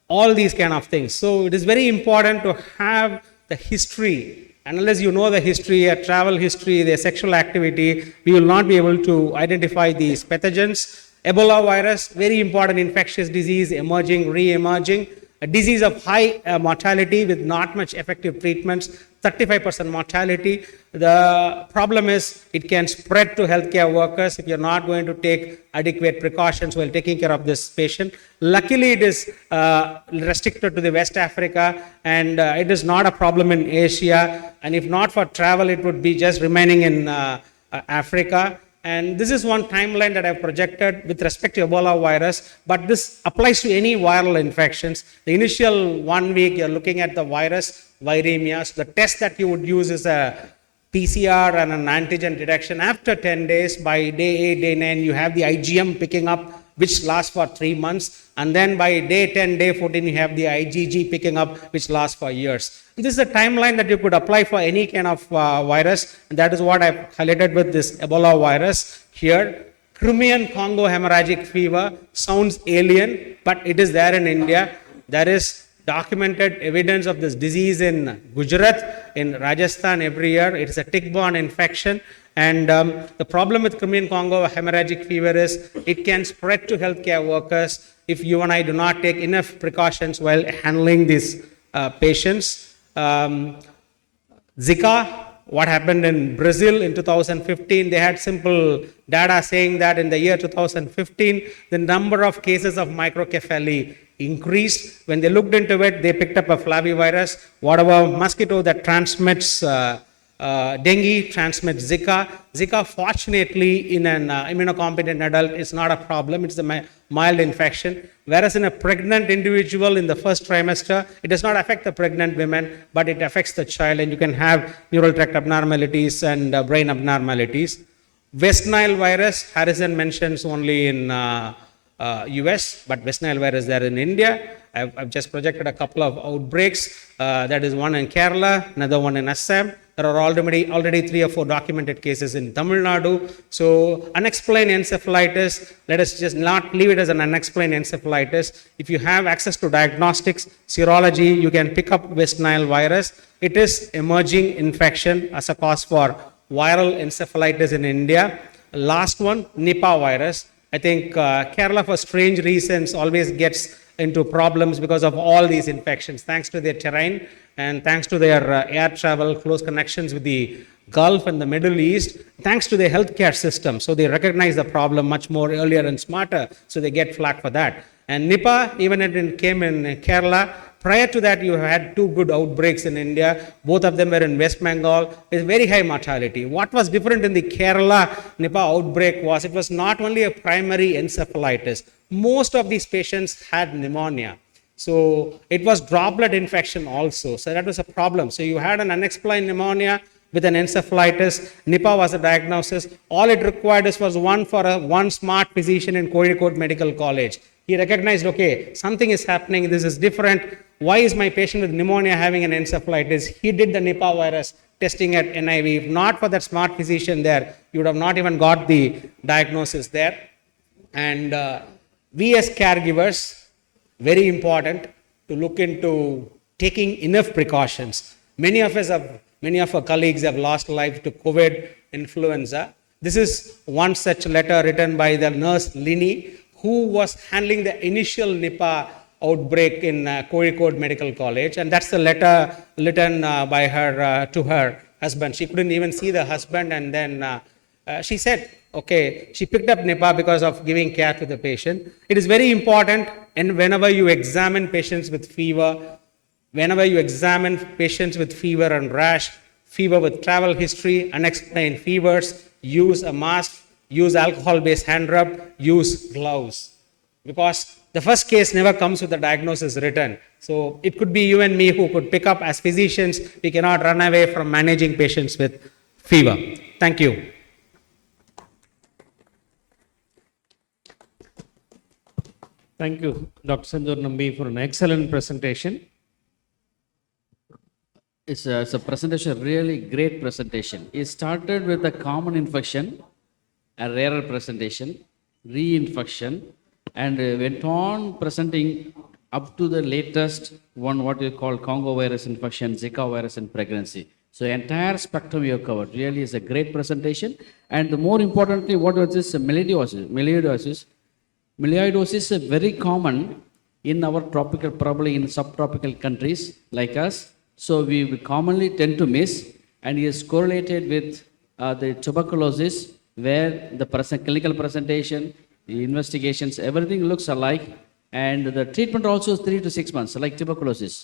all these kind of things. So it is very important to have the history. Unless you know the history, a travel history, the sexual activity, we will not be able to identify these pathogens. Ebola virus, very important infectious disease, emerging, re-emerging, a disease of high mortality with not much effective treatments, 35% mortality. The problem is it can spread to healthcare workers if you're not going to take adequate precautions while taking care of this patient. Luckily, it is restricted to the West Africa, and it is not a problem in Asia. And if not for travel, it would be just remaining in Africa. And this is one timeline that I've projected with respect to Ebola virus, but this applies to any viral infections. The initial 1 week, you're looking at the virus, viremia. So the test that you would use is a PCR and an antigen detection. After 10 days, by day 8, day 9, you have the IgM picking up, which lasts for 3 months. And then by day 10, day 14, you have the IgG picking up, which lasts for years. This is a timeline that you could apply for any kind of virus. And that is what I've highlighted with this Ebola virus here. Crimean Congo hemorrhagic fever sounds alien, but it is there in India. There is documented evidence of this disease in Gujarat, in Rajasthan every year. It is a tick-borne infection. And the problem with Crimean Congo hemorrhagic fever is it can spread to healthcare workers if you and I do not take enough precautions while handling these patients. Zika, what happened in Brazil in 2015, they had simple data saying that in the year 2015, the number of cases of microcephaly increased. When they looked into it, they picked up a flavivirus, whatever mosquito that transmits dengue transmits Zika. Zika, fortunately, in an immunocompetent adult, is not a problem. It's a mild infection. Whereas in a pregnant individual in the first trimester, it does not affect the pregnant women, but it affects the child, and you can have neural tract abnormalities and brain abnormalities. West Nile virus, Harrison mentions only in US, but West Nile virus there in India. I've just projected a couple of outbreaks. That is one in Kerala, another one in Assam. There are already 3 or 4 documented cases in Tamil Nadu. So unexplained encephalitis, let us just not leave it as an unexplained encephalitis. If you have access to diagnostics, serology, you can pick up West Nile virus. It is emerging infection as a cause for viral encephalitis in India. Last one, Nipah virus. I think Kerala, for strange reasons, always gets into problems because of all these infections, thanks to their terrain and thanks to their air travel, close connections with the Gulf and the Middle East, thanks to their healthcare system. So they recognize the problem much more earlier and smarter, so they get flack for that. And Nipah, even it came in Kerala. Prior to that, you had 2 good outbreaks in India. Both of them were in West Bengal with very high mortality. What was different in the Kerala Nipah outbreak was it was not only a primary encephalitis. Most of these patients had pneumonia. So it was droplet infection also. So that was a problem. So you had an unexplained pneumonia with an encephalitis. Nipah was a diagnosis. All it required was one smart physician in Kozhikode Medical College. He recognized, okay, something is happening. This is different. Why is my patient with pneumonia having an encephalitis? He did the Nipah virus testing at NIV. If not for that smart physician there, you would have not even got the diagnosis there. And we as caregivers, very important to look into taking enough precautions. Many of our colleagues have lost life to COVID influenza. This is one such letter written by the nurse Lini, who was handling the initial Nipah outbreak in Kozhikode Medical College. And that's the letter written by her to her husband. She couldn't even see the husband. And then she said, okay, she picked up Nipah because of giving care to the patient. It is very important, and whenever you examine patients with fever, and rash, fever with travel history, unexplained fevers, use a mask, use alcohol-based hand rub, use gloves. Because the first case never comes with a diagnosis written. So it could be you and me who could pick up as physicians. We cannot run away from managing patients with fever. Thank you. Thank you, Dr. Sandur Nambi, for an excellent presentation. It's a presentation, really great presentation. It started with a common infection, a rarer presentation, reinfection, and went on presenting up to the latest one, what you call Congo virus infection, Zika virus and pregnancy. So entire spectrum you have covered. Really is a great presentation. And more importantly, what was this melioidosis? Melioidosis is very common in our tropical, probably in subtropical countries like us. So we commonly tend to miss, and is correlated with the tuberculosis, where the clinical presentation, the investigations, everything looks alike, and the treatment also is 3 to 6 months, like tuberculosis.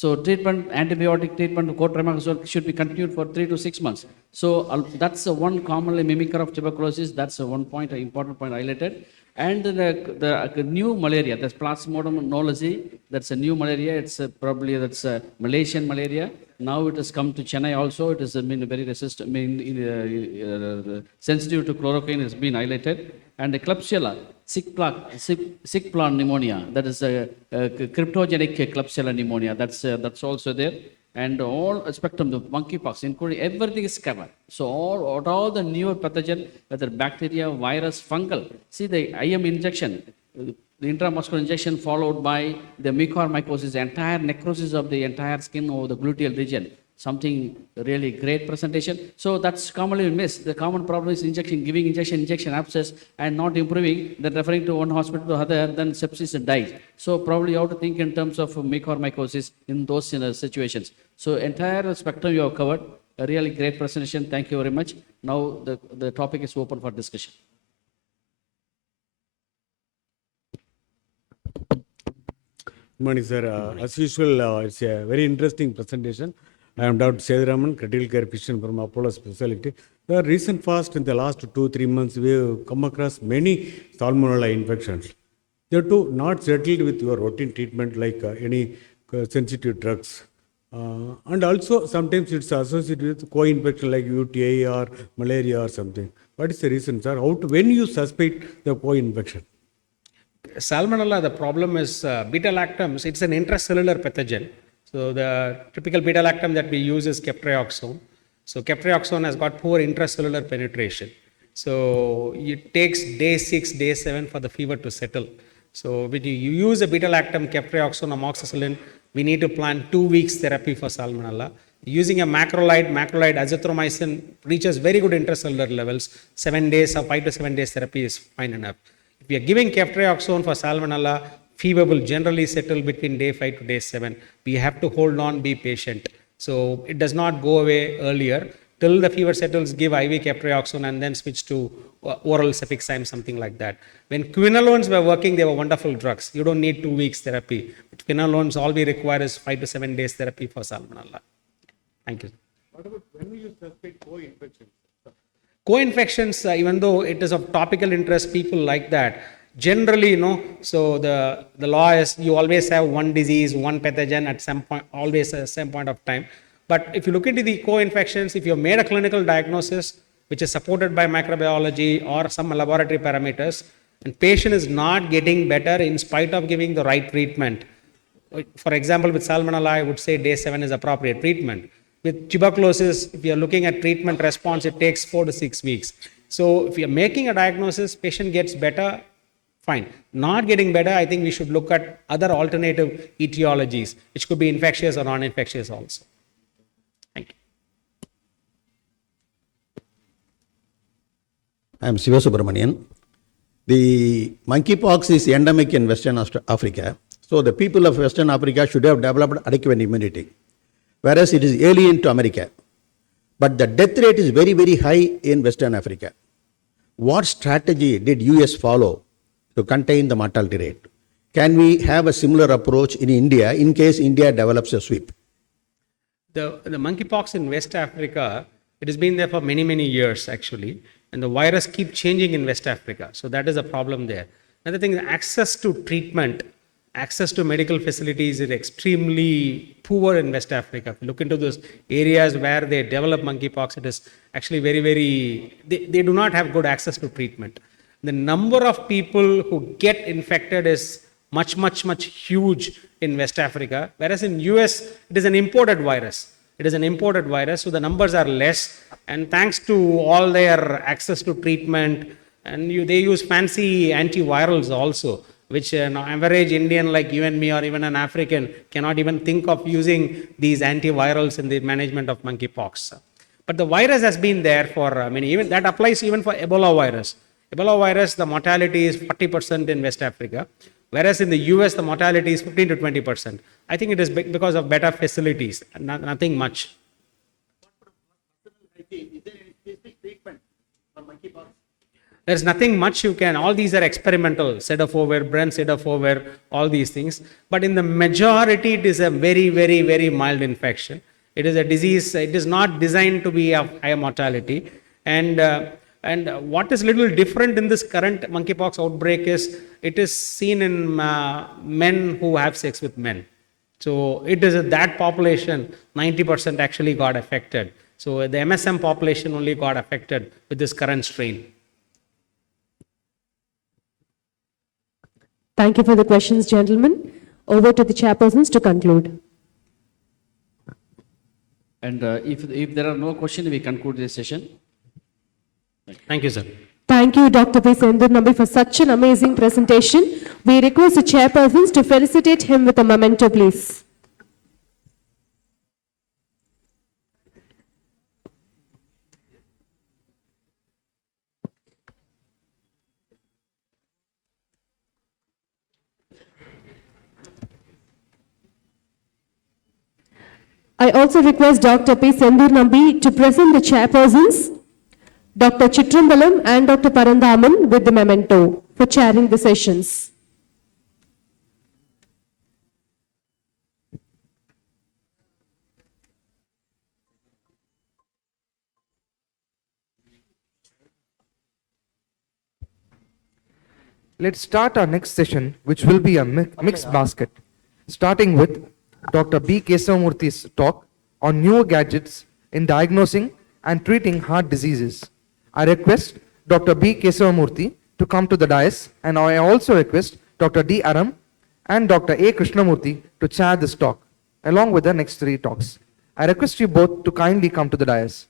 So treatment, antibiotic treatment, cotrimoxazole should be continued for 3 to 6 months. So that's one commonly mimicker of tuberculosis. That's one point, an important point highlighted. And the new malaria, that's Plasmodium knowledge, that's a new malaria. It's probably that's a Malaysian malaria. Now it has come to Chennai also. It has been very resistant, sensitive to chloroquine, has been highlighted. And the Klebsiella, sick plant pneumonia, that is a cryptogenic Klebsiella pneumonia. That's also there. And all spectrum, the monkeypox, including everything is covered. So all the newer pathogen, whether bacteria, virus, fungal. See the IM injection, the intramuscular injection followed by the mucormycosis, entire necrosis of the entire skin over the gluteal region. Something really great presentation. So that's commonly missed. The common problem is giving injection abscess and not improving, then referring to one hospital to other, then sepsis and dies. So probably you have to think in terms of mucormycosis in those situations. So entire spectrum you have covered. A really great presentation. Thank you very much. Now the topic is open for discussion. Good morning, sir. As usual, it's a very interesting presentation. I am Dr. Seduraman, critical care physician from Apollo Specialty. The recent past, in the last 2-3 months, we have come across many salmonella infections. They are too not settled with your routine treatment like any sensitive drugs. And also, sometimes it's associated with co-infection like UTI or malaria or something. What is the reason, sir? When you suspect the co-infection? Salmonella, the problem is beta-lactams. It's an intracellular pathogen. So the typical beta-lactam that we use is ceftriaxone. So ceftriaxone has got poor intracellular penetration. So it takes day 6, day 7 for the fever to settle. So when you use a beta-lactam, ceftriaxone, amoxicillin, we need to plan 2 weeks therapy for salmonella. Using a macrolide azithromycin reaches very good intracellular levels. 7 days or 5 to 7 days therapy is fine enough. If we are giving ceftriaxone for salmonella, fever will generally settle between day 5 to day 7. We have to hold on, be patient. So it does not go away earlier. Till the fever settles, give IV ceftriaxone and then switch to oral cefixime, something like that. When quinolones were working, they were wonderful drugs. You don't need 2 weeks therapy. With quinolones, all we require is 5 to 7 days therapy for salmonella. Thank you. What about when you suspect co-infection? Co-infections, even though it is of topical interest, people like that. Generally, so the law is you always have one disease, one pathogen at some point, always at some point of time. But if you look into the co-infections, if you have made a clinical diagnosis, which is supported by microbiology or some laboratory parameters, and patient is not getting better in spite of giving the right treatment. For example, with salmonella, I would say day 7 is appropriate treatment. With tuberculosis, if you are looking at treatment response, it takes 4 to 6 weeks. So if you are making a diagnosis, patient gets better, fine. Not getting better, I think we should look at other alternative etiologies, which could be infectious or non-infectious also. Thank you. I am Siva Subramanian. The monkeypox is endemic in Western Africa. So the people of Western Africa should have developed adequate immunity, whereas it is alien to America. But the death rate is very, very high in Western Africa. What strategy did US follow to contain the mortality rate? Can we have a similar approach in India in case India develops a sweep? The monkeypox in West Africa, it has been there for many, many years actually. And the virus keeps changing in West Africa. So that is a problem there. Another thing, access to treatment, access to medical facilities is extremely poor in West Africa. If you look into those areas where they develop monkeypox, it is actually very, very, they do not have good access to treatment. The number of people who get infected is much, much, much huge in West Africa, whereas in US, it is an imported virus. It is an imported virus, so the numbers are less. And thanks to all their access to treatment, and they use fancy antivirals also, which an average Indian like you and me or even an African cannot even think of using these antivirals in the management of monkeypox. But the virus has been there for, even that applies even for Ebola virus. Ebola virus, the mortality is 40% in West Africa, whereas in the US, the mortality is 15 to 20%. I think it is because of better facilities, nothing much. There's nothing much you can, all these are experimental, Cidofovir, Brent Cidofovir, all these things. But in the majority, it is a very, very, very mild infection. It is a disease, it is not designed to be of high mortality. And what is little different in this current monkeypox outbreak is it is seen in men who have sex with men. So it is that population, 90% actually got affected. So the MSM population only got affected with this current strain. Thank you for the questions, gentlemen. Over to the chairpersons to conclude. And if there are no questions, we conclude this session. Thank you, sir. Thank you, Dr. P. Sendur Nambi, for such an amazing presentation. We request the chairpersons to felicitate him with a memento, please. I also request Dr. P. Sendur Nambi to present the chairpersons, Dr. Chitrambalam and Dr. Parandaman, with the memento for chairing the sessions. Let's start our next session, which will be a mixed basket, starting with Dr. B. Kesavamurthy's talk on newer gadgets in diagnosing and treating heart diseases. I request Dr. B. Kesavamurthy to come to the dais, and I also request Dr. D. Aram and Dr. A. Krishnamurthy to chair this talk, along with the next three talks. I request you both to kindly come to the dais.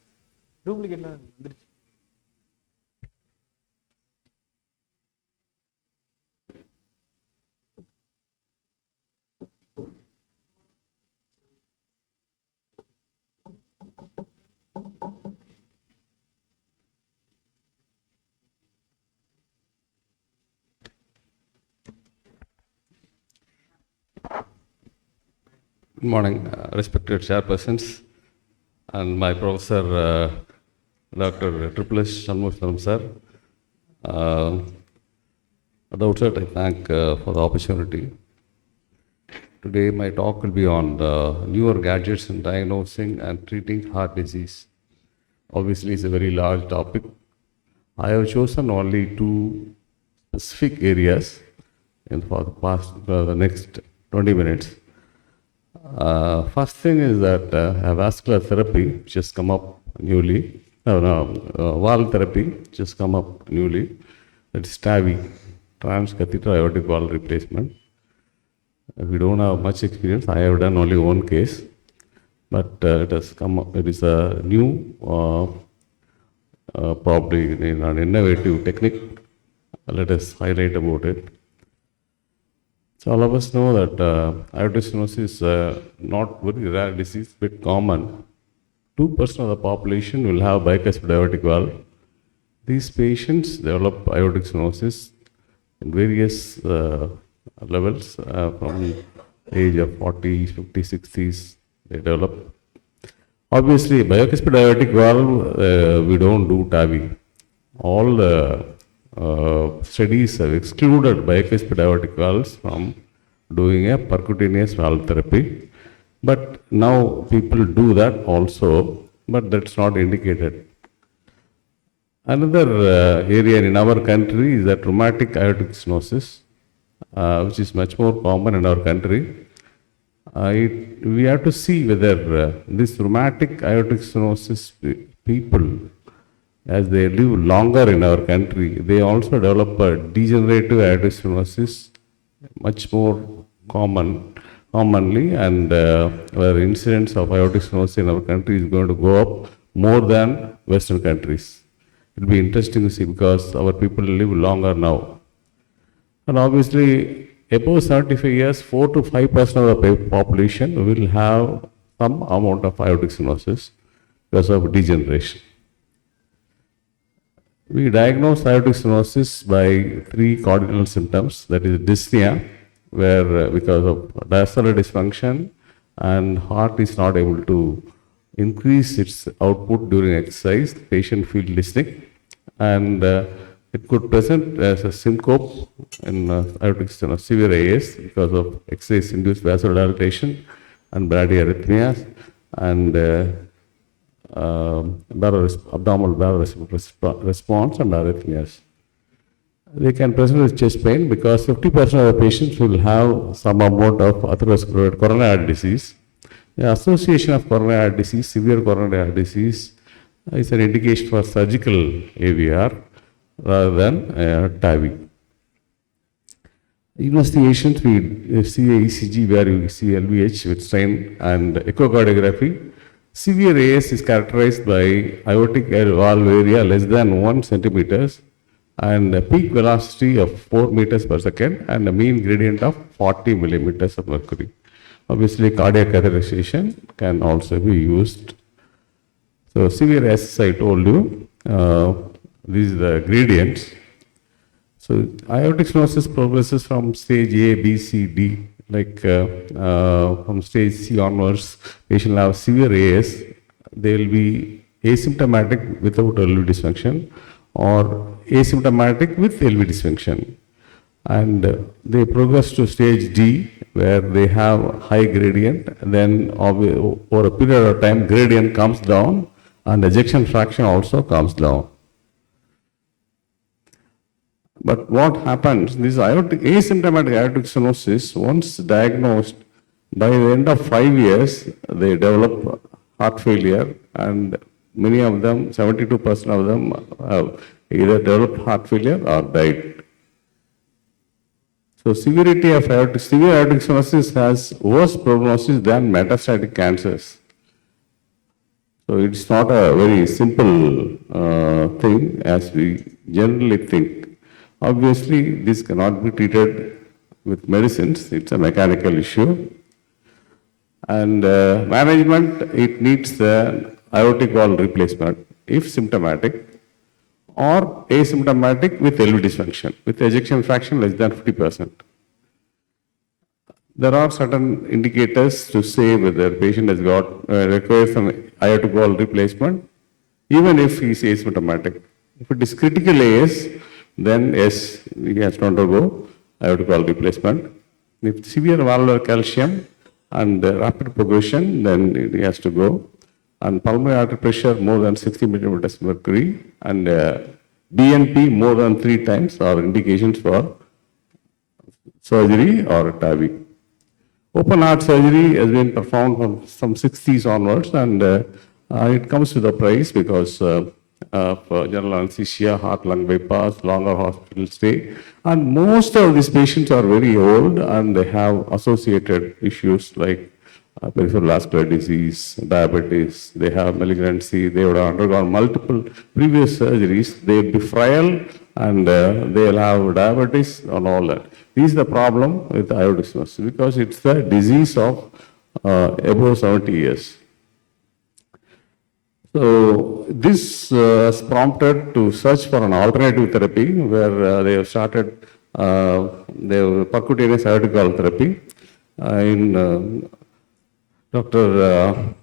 Good morning, respected chairpersons and my professor, Dr. S. Shanmugam sir. At the outset, I thank for the opportunity. Today, my talk will be on newer gadgets in diagnosing and treating heart disease. Obviously, it's a very large topic. I have chosen only two specific areas for the next 20 minutes. First thing is that vascular therapy, which has come up newly, valve therapy, which has come up newly, that is TAVI, transcatheter aortic valve replacement. We don't have much experience. I have done only one case, but it has come up. It is a new, probably an innovative technique. Let us highlight about it. So all of us know that aortic stenosis is not very rare disease, but common. 2% of the population will have bicuspid aortic valve. These patients develop aortic stenosis in various levels, from age of 40s, 50s, 60s, they develop. Obviously, bicuspid aortic valve, we don't do TAVI. All the studies have excluded bicuspid aortic valves from doing a percutaneous valve therapy. But now people do that also, but that's not indicated. Another area in our country is that rheumatic aortic stenosis, which is much more common in our country. We have to see whether this rheumatic aortic stenosis people, as they live longer in our country, they also develop a degenerative aortic stenosis much more commonly, and where incidence of aortic stenosis in our country is going to go up more than Western countries. It will be interesting to see because our people live longer now. And obviously, above 75 years, 4 to 5% of the population will have some amount of aortic stenosis because of degeneration. We diagnose aortic stenosis by 3 cardinal symptoms, that is dyspnea, where because of diastolic dysfunction and heart is not able to increase its output during exercise, the patient feels dyspneic, and it could present as a syncope in aortic stenosis, severe AS because of exercise-induced vasodilatation and bradyarrhythmias and abdominal barrel response and arrhythmias. They can present with chest pain because 50% of the patients will have some amount of atherosclerotic coronary disease. The association of coronary disease, severe coronary disease, is an indication for surgical AVR rather than TAVI. Investigations, we see a ECG where you see LVH with strain and echocardiography. Severe AS is characterized by aortic valve area less than 1 centimeters and a peak velocity of 4 meters per second and a mean gradient of 40 millimeters of mercury. Obviously, cardiac catheterization can also be used. So, severe AS, I told you, these are the gradients. So, aortic stenosis progresses from stage A, B, C, D. Like from stage C onwards, patient will have severe AS. They will be asymptomatic without LV dysfunction or asymptomatic with LV dysfunction. And they progress to stage D, where they have high gradient. Then over a period of time, gradient comes down and ejection fraction also comes down. But what happens, this asymptomatic aortic stenosis, once diagnosed, by the end of 5 years, they develop heart failure, and many of them, 72% of them, have either developed heart failure or died. So, severity of severe aortic stenosis has worse prognosis than metastatic cancers. So, it's not a very simple thing as we generally think. Obviously, this cannot be treated with medicines, it's a mechanical issue. And management, it needs the aortic valve replacement if symptomatic or asymptomatic with LV dysfunction, with ejection fraction less than 50%. There are certain indicators to say whether the patient has got requires some aortic valve replacement, even if he is asymptomatic. If it is critical AS, then yes, he has to undergo aortic valve replacement. If severe valvular calcium and rapid progression, then he has to go. And pulmonary artery pressure more than 60 millimeters mercury and BNP more than 3 times are indications for surgery or TAVI. Open heart surgery has been performed from some 60s onwards, and it comes with a price because of general anesthesia, heart-lung bypass, longer hospital stay. And most of these patients are very old and they have associated issues like peripheral vascular disease, diabetes, they have malignancy, they would have undergone multiple previous surgeries, they will be frail and they will have diabetes and all that. This is the problem with aortic stenosis because it's the disease of above 70 years. So this has prompted to search for an alternative therapy where they have started the percutaneous aortic valve therapy in Dr.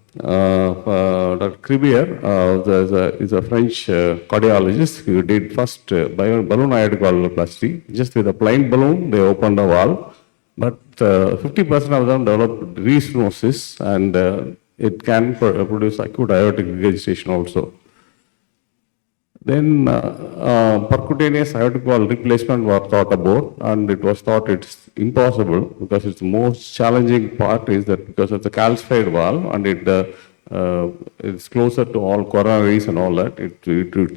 Cribier is a French cardiologist who did first balloon aortic valvuloplasty. Just with a plain balloon, they opened a valve, but 50% of them developed restenosis and it can produce acute aortic regurgitation also. Then percutaneous aortic valve replacement was thought about, and it was thought it's impossible because it's the most challenging part is that because it's a calcified valve and it's closer to all coronaries and all that, it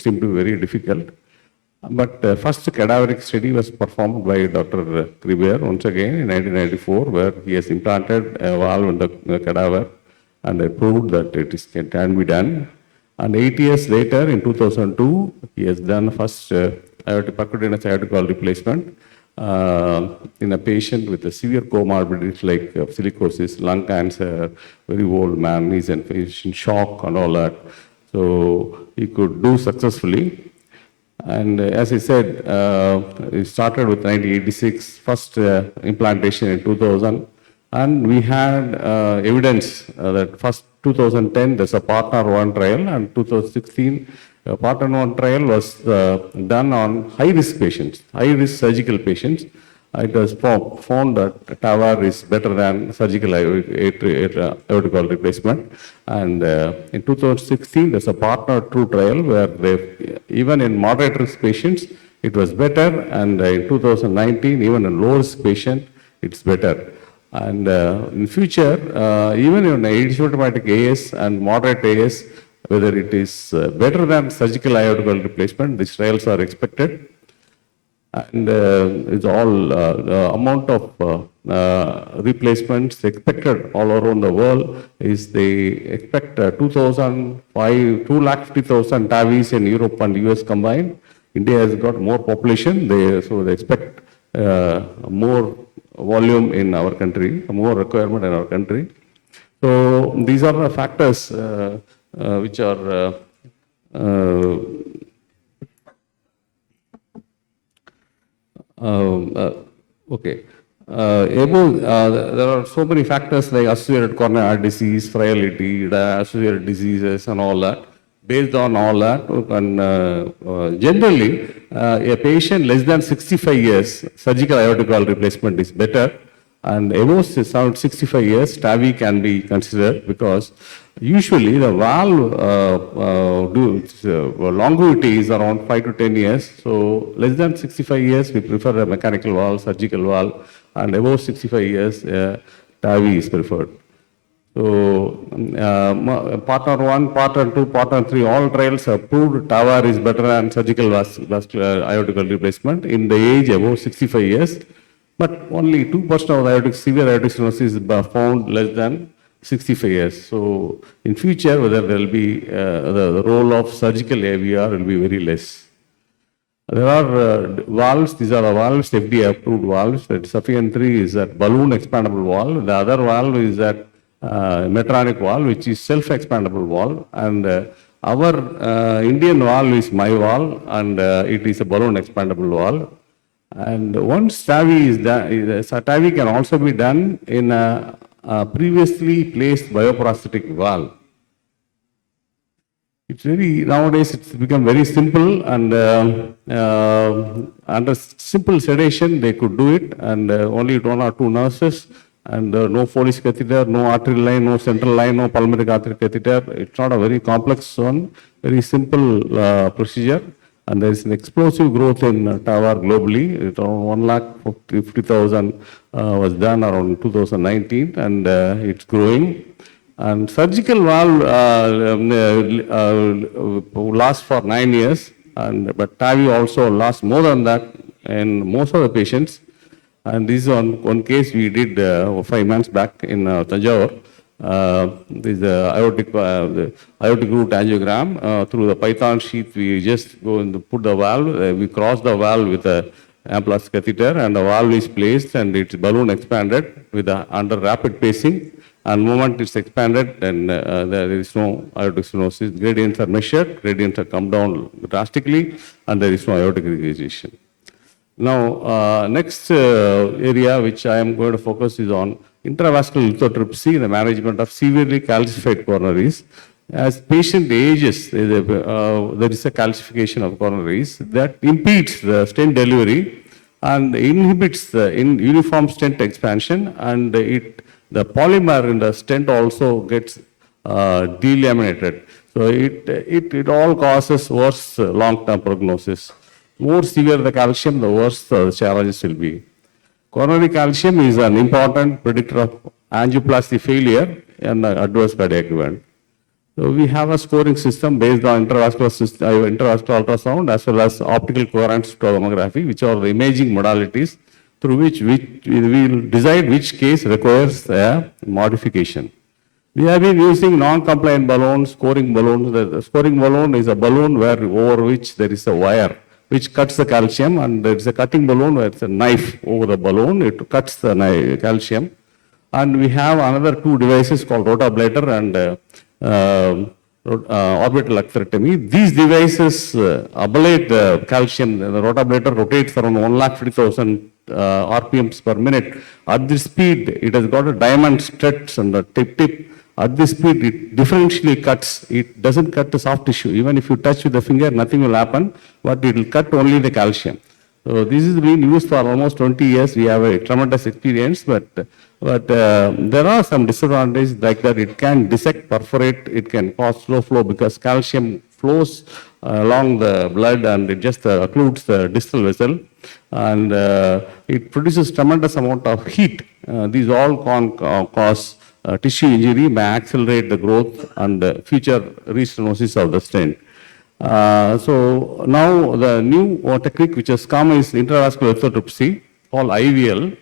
seemed to be very difficult. But first cadaveric study was performed by Dr. Cribier once again in 1994, where he has implanted a valve in the cadaver and proved that it can be done. And 8 years later, in 2002, he has done first percutaneous aortic valve replacement. in a patient with a severe comorbidities like silicosis, lung cancer, very old man, he's in shock and all that. So he could do successfully. And as I said, it started with 1986, first implantation in 2000. And we had evidence that first 2010 there's a partner one trial, and 2016 partner one trial was done on high-risk patients, high-risk surgical patients. It was found that TAVR is better than surgical aortic valve replacement. And in 2016, there's a partner two trial where even in moderate risk patients, it was better. And in 2019, even in low risk patient, it's better. And in future, even in asymptomatic AS and moderate AS, whether it is better than surgical aortic valve replacement, these trials are expected. And it's all the amount of replacements expected all around the world is they expect 250,000 TAVIs in Europe and US combined. India has got more population, so they expect more volume in our country, more requirement in our country. So these are the factors which are okay. There are so many factors like associated coronary heart disease, frailty, associated diseases, and all that. Based on all that, generally, a patient less than 65 years, surgical aortic valve replacement is better. And above 65 years, TAVI can be considered because usually the valve longevity is around 5 to 10 years. So less than 65 years, we prefer a mechanical valve, surgical valve, and above 65 years, TAVI is preferred. So partner 1, partner 2, partner 3, all trials have proved TAVR is better than surgical vascular aortic valve replacement in the age above 65 years. But only 2% of severe aortic stenosis is found less than 65 years. So in future, whether there will be the role of surgical AVR will be very less. There are valves. These are the valves, FDA approved valves. That Sufficient 3 is that balloon expandable valve. The other valve is that Medtronic valve, which is self-expandable valve. And our Indian valve is my valve, and it is a balloon expandable valve. And once TAVI is done, TAVI can also be done in a previously placed bioprosthetic valve. Nowadays it's become very simple, and under simple sedation they could do it, and only 1 or 2 nurses, and no Foley's catheter, no arterial line, no central line, no pulmonary arterial catheter. It's not a very complex one, very simple procedure. And there is an explosive growth in TAVR globally. It's around 150,000 was done around 2019, and it's growing. And surgical valve lasts for 9 years, but TAVI also lasts more than that in most of the patients. And this is one case we did 5 months back in Tanjore. This is the aortic root angiogram. Through the Python sheath, we just go and put the valve. We cross the valve with a Amplas catheter, and the valve is placed, and it's balloon expanded with under rapid pacing. And moment it's expanded, then there is no aortic stenosis. Gradients are measured. Gradients have come down drastically, and there is no aortic regurgitation. Now, next area which I am going to focus is on intravascular lithotripsy, the management of severely calcified coronaries. As patient ages, there is a calcification of coronaries that impedes the stent delivery and inhibits the uniform stent expansion, and the polymer in the stent also gets delaminated. So it all causes worse long-term prognosis. More severe the calcium, the worse the challenges will be. Coronary calcium is an important predictor of angioplasty failure and adverse cardiac event. So we have a scoring system based on intravascular ultrasound as well as optical coherence tomography, which are the imaging modalities through which we will decide which case requires a modification. We have been using non-compliant balloons, scoring balloons. The scoring balloon is a balloon over which there is a wire which cuts the calcium, and it's a cutting balloon where it's a knife over the balloon, it cuts the calcium. And we have another two devices called rotablator and orbital atherectomy. These devices ablate the calcium. The rotablator rotates around 150,000 RPMs per minute. At this speed, it has got a diamond struts on the tip. At this speed, it differentially cuts. It doesn't cut the soft tissue. Even if you touch with the finger, nothing will happen, but it will cut only the calcium. So this has been used for almost 20 years. We have a tremendous experience, but there are some disadvantages like that. It can dissect, perforate, it can cause slow flow because calcium flows along the blood and it just occludes the distal vessel, and it produces tremendous amount of heat. These all can cause tissue injury, may accelerate the growth and future restenosis of the stent. So now the new technique which has come is intravascular lithotripsy called IVL.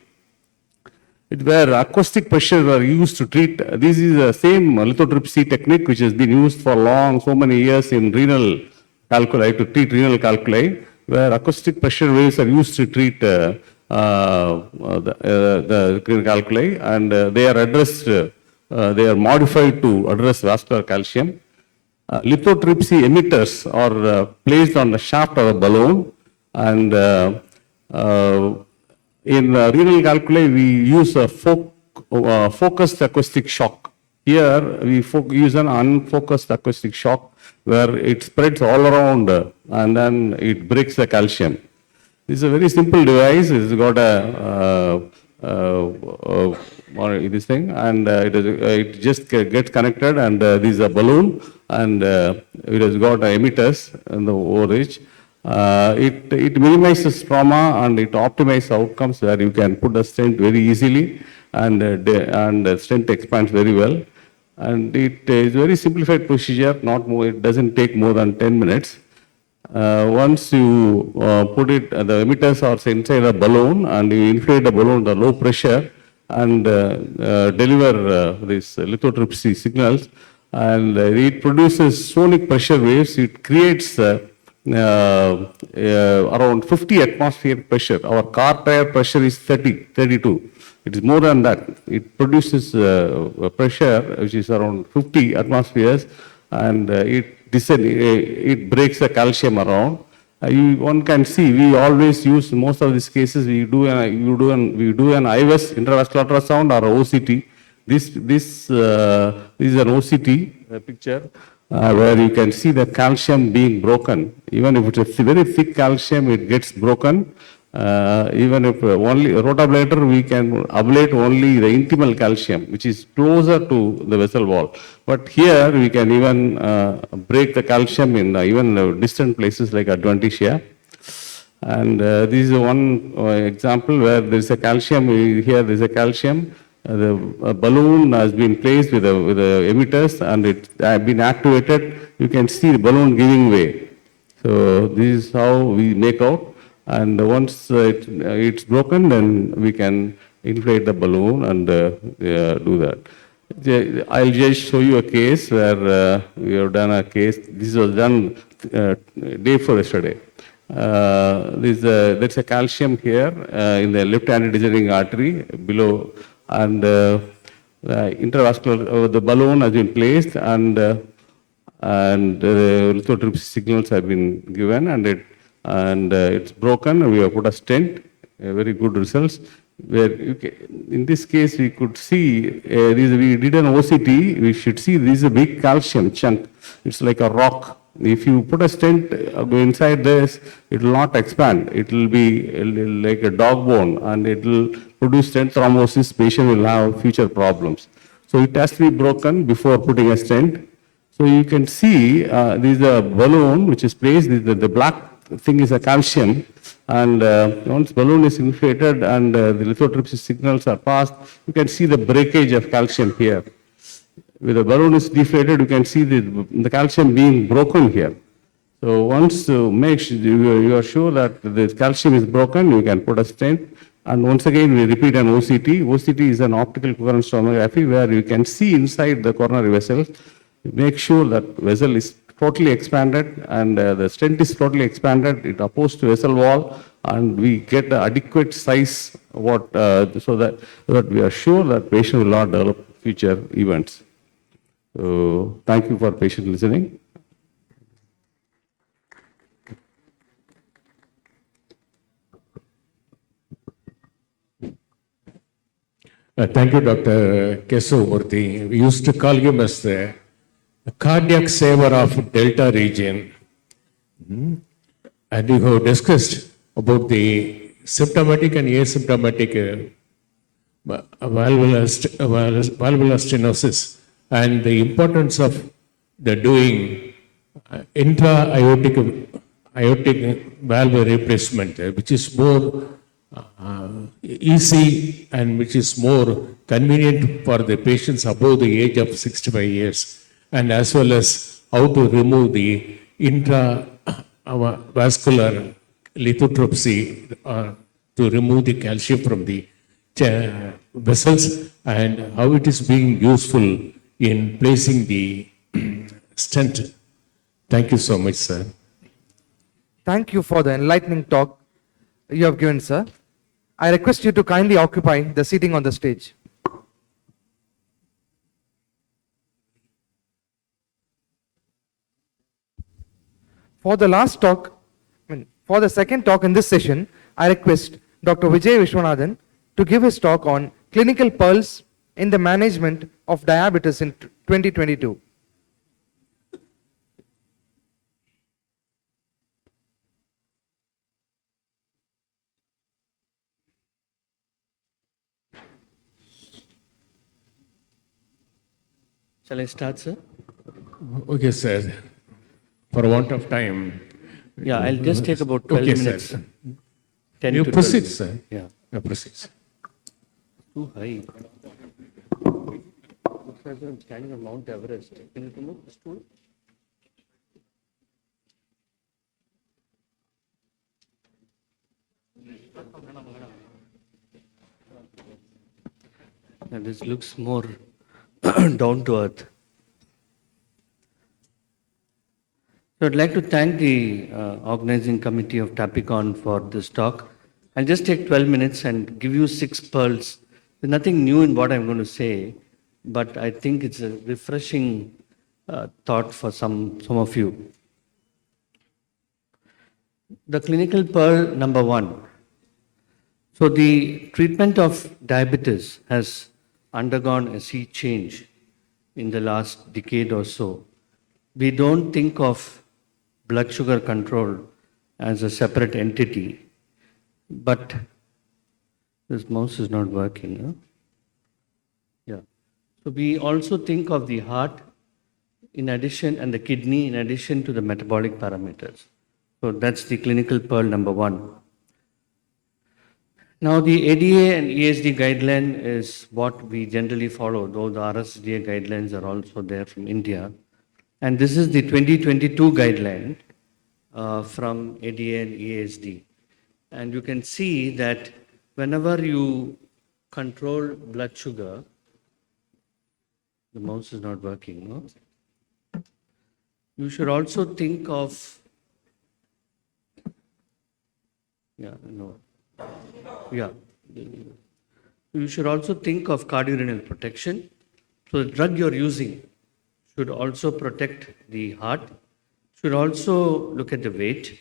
It where acoustic pressure are used to treat. This is the same lithotripsy technique which has been used for so many years in renal calculi, to treat renal calculi, where acoustic pressure waves are used to treat the calculi, and they are addressed, they are modified to address vascular calcium. Lithotripsy emitters are placed on the shaft of a balloon, and in renal calculi we use a focused acoustic shock. Here we use an unfocused acoustic shock where it spreads all around and then it breaks the calcium. This is a very simple device. It's got this thing, and it just gets connected, and this is a balloon, and it has got emitters in the overage. It minimizes trauma and it optimizes outcomes where you can put a stent very easily, and the stent expands very well. And it is a very simplified procedure. Not more. It doesn't take more than 10 minutes. Once you put it, the emitters are inside a balloon, and you inflate the balloon at low pressure and deliver these lithotripsy signals, and it produces sonic pressure waves. It creates around 50 atmospheric pressure. Our car tire pressure is 32. It is more than that. It produces pressure which is around 50 atmospheres, and it breaks the calcium around. One can see, we always use, most of these cases, we do an IVS, intravascular ultrasound, or OCT. This is an OCT picture where you can see the calcium being broken. Even if it's a very thick calcium, it gets broken. Even if only rotablator, we can ablate only the intimal calcium, which is closer to the vessel wall. But here we can even break the calcium in even distant places like adventitia. And this is one example where there is a calcium. Here there is a calcium. The balloon has been placed with the emitters, and it has been activated. You can see the balloon giving way. So this is how we make out. And once it's broken, then we can inflate the balloon and do that. I'll just show you a case where we have done a case. This was done day before yesterday. There's a calcium here in the left antedescending artery below, and the intravascular, the balloon has been placed, and the lithotripsy signals have been given, and it's broken. We have put a stent, very good results. Where in this case we could see, we did an OCT, we should see this is a big calcium chunk. It's like a rock. If you put a stent inside this, it will not expand. It will be like a dog bone, and it will produce stent thrombosis. Patient will have future problems. So it has to be broken before putting a stent. So you can see this is a balloon which is placed. The black thing is a calcium, and once balloon is inflated and the lithotripsy signals are passed, you can see the breakage of calcium here. When the balloon is deflated, you can see the calcium being broken here. So once you make sure you are sure that the calcium is broken, you can put a stent. And once again, we repeat an OCT. OCT is an optical coherence tomography where you can see inside the coronary vessels. Make sure that vessel is totally expanded, and the stent is totally expanded. It opposed to vessel wall, and we get the adequate size so that we are sure that patient will not develop future events. So thank you for patient listening. Thank you, Dr. Kesavamurthy. We used to call him as the cardiac saver of Delta region. And you have discussed about the symptomatic and asymptomatic valvular stenosis and the importance of the doing intra-aortic valve replacement, which is more easy and which is more convenient for the patients above the age of 65 years, and as well as how to remove the intravascular lithotripsy to remove the calcium from the vessels, and how it is being useful in placing the stent. Thank you so much, sir. Thank you for the enlightening talk you have given, sir. I request you to kindly occupy the seating on the stage. For the second talk in this session, I request Dr. Vijay Vishwanathan to give his talk on clinical pearls in the management of diabetes in 2022. Shall I start, sir? Okay, sir. For want of time. Yeah, I'll just take about 12 Okay, minutes. sir. 10 You to 12 proceed, minutes. sir. Yeah. You proceed, sir. Too high. Looks like I'm standing on Mount Everest. Can you remove the stool? And this looks more down to earth. So I'd like to thank the organizing committee of Tapicon for this talk. I'll just take 12 minutes and give you 6 pearls. There's nothing new in what I'm going to say, but I think it's a refreshing thought for some of you. The clinical pearl number 1. So the treatment of diabetes has undergone a sea change in the last decade or so. We don't think of blood sugar control as a separate entity, but this mouse is not working. Huh? Yeah. So we also think of the heart in addition and the kidney in addition to the metabolic parameters. So that's the clinical pearl number 1. Now the ADA and ESD guideline is what we generally follow, though the RSDA guidelines are also there from India. And this is the 2022 guideline from ADA and ESD. And you can see that whenever you control blood sugar, the mouse is not working, no? You should also think of, you should also think of cardiorenal protection. So the drug you're using should also protect the heart, should also look at the weight,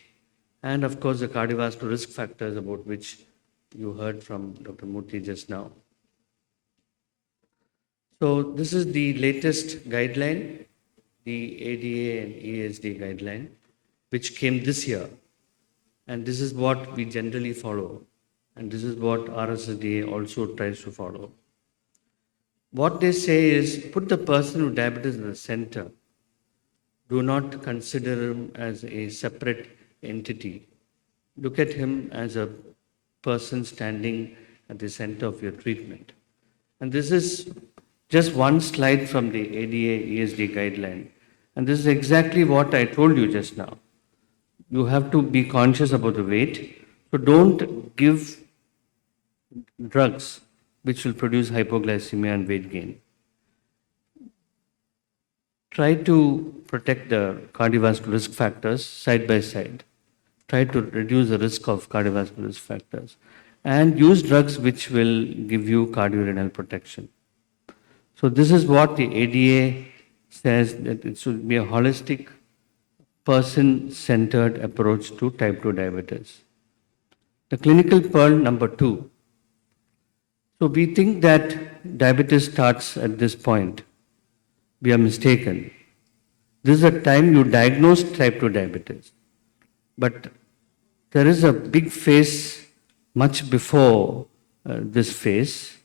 and of course the cardiovascular risk factors about which you heard from Dr. Murthy just now. So this is the latest guideline, the ADA and ESD guideline, which came this year. And this is what we generally follow. And this is what RSDA also tries to follow. What they say is put the person with diabetes in the center. Do not consider him as a separate entity. Look at him as a person standing at the center of your treatment. And this is just one slide from the ADA ESD guideline. And this is exactly what I told you just now. You have to be conscious about the weight. So don't give drugs which will produce hypoglycemia and weight gain. try to protect the cardiovascular risk factors side by side. Try to reduce the risk of cardiovascular risk factors and use drugs which will give you cardiorenal protection. So this is what the ADA says, that it should be a holistic, person-centered approach to type 2 diabetes. The clinical pearl number 2. So we think that diabetes starts at this point. We are mistaken. This is the time you diagnose type 2 diabetes. But there is a big phase much before this phase,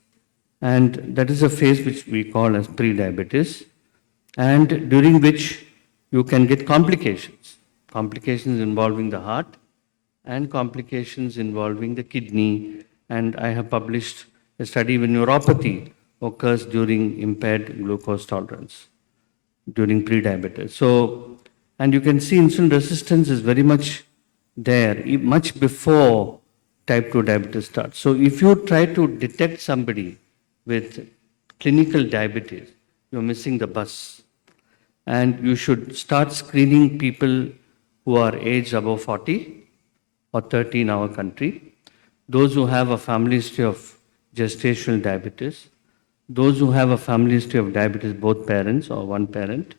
and that is a phase which we call as pre-diabetes, and during which you can get complications. Complications involving the heart and complications involving the kidney. And I have published a study where neuropathy occurs during impaired glucose tolerance, during pre-diabetes. So, and you can see insulin resistance is very much there, much before type 2 diabetes starts. So if you try to detect somebody with clinical diabetes, you're missing the bus. And you should start screening people who are aged above 40 or 30 in our country, those who have a family history of gestational diabetes, those who have a family history of diabetes, both parents or one parent,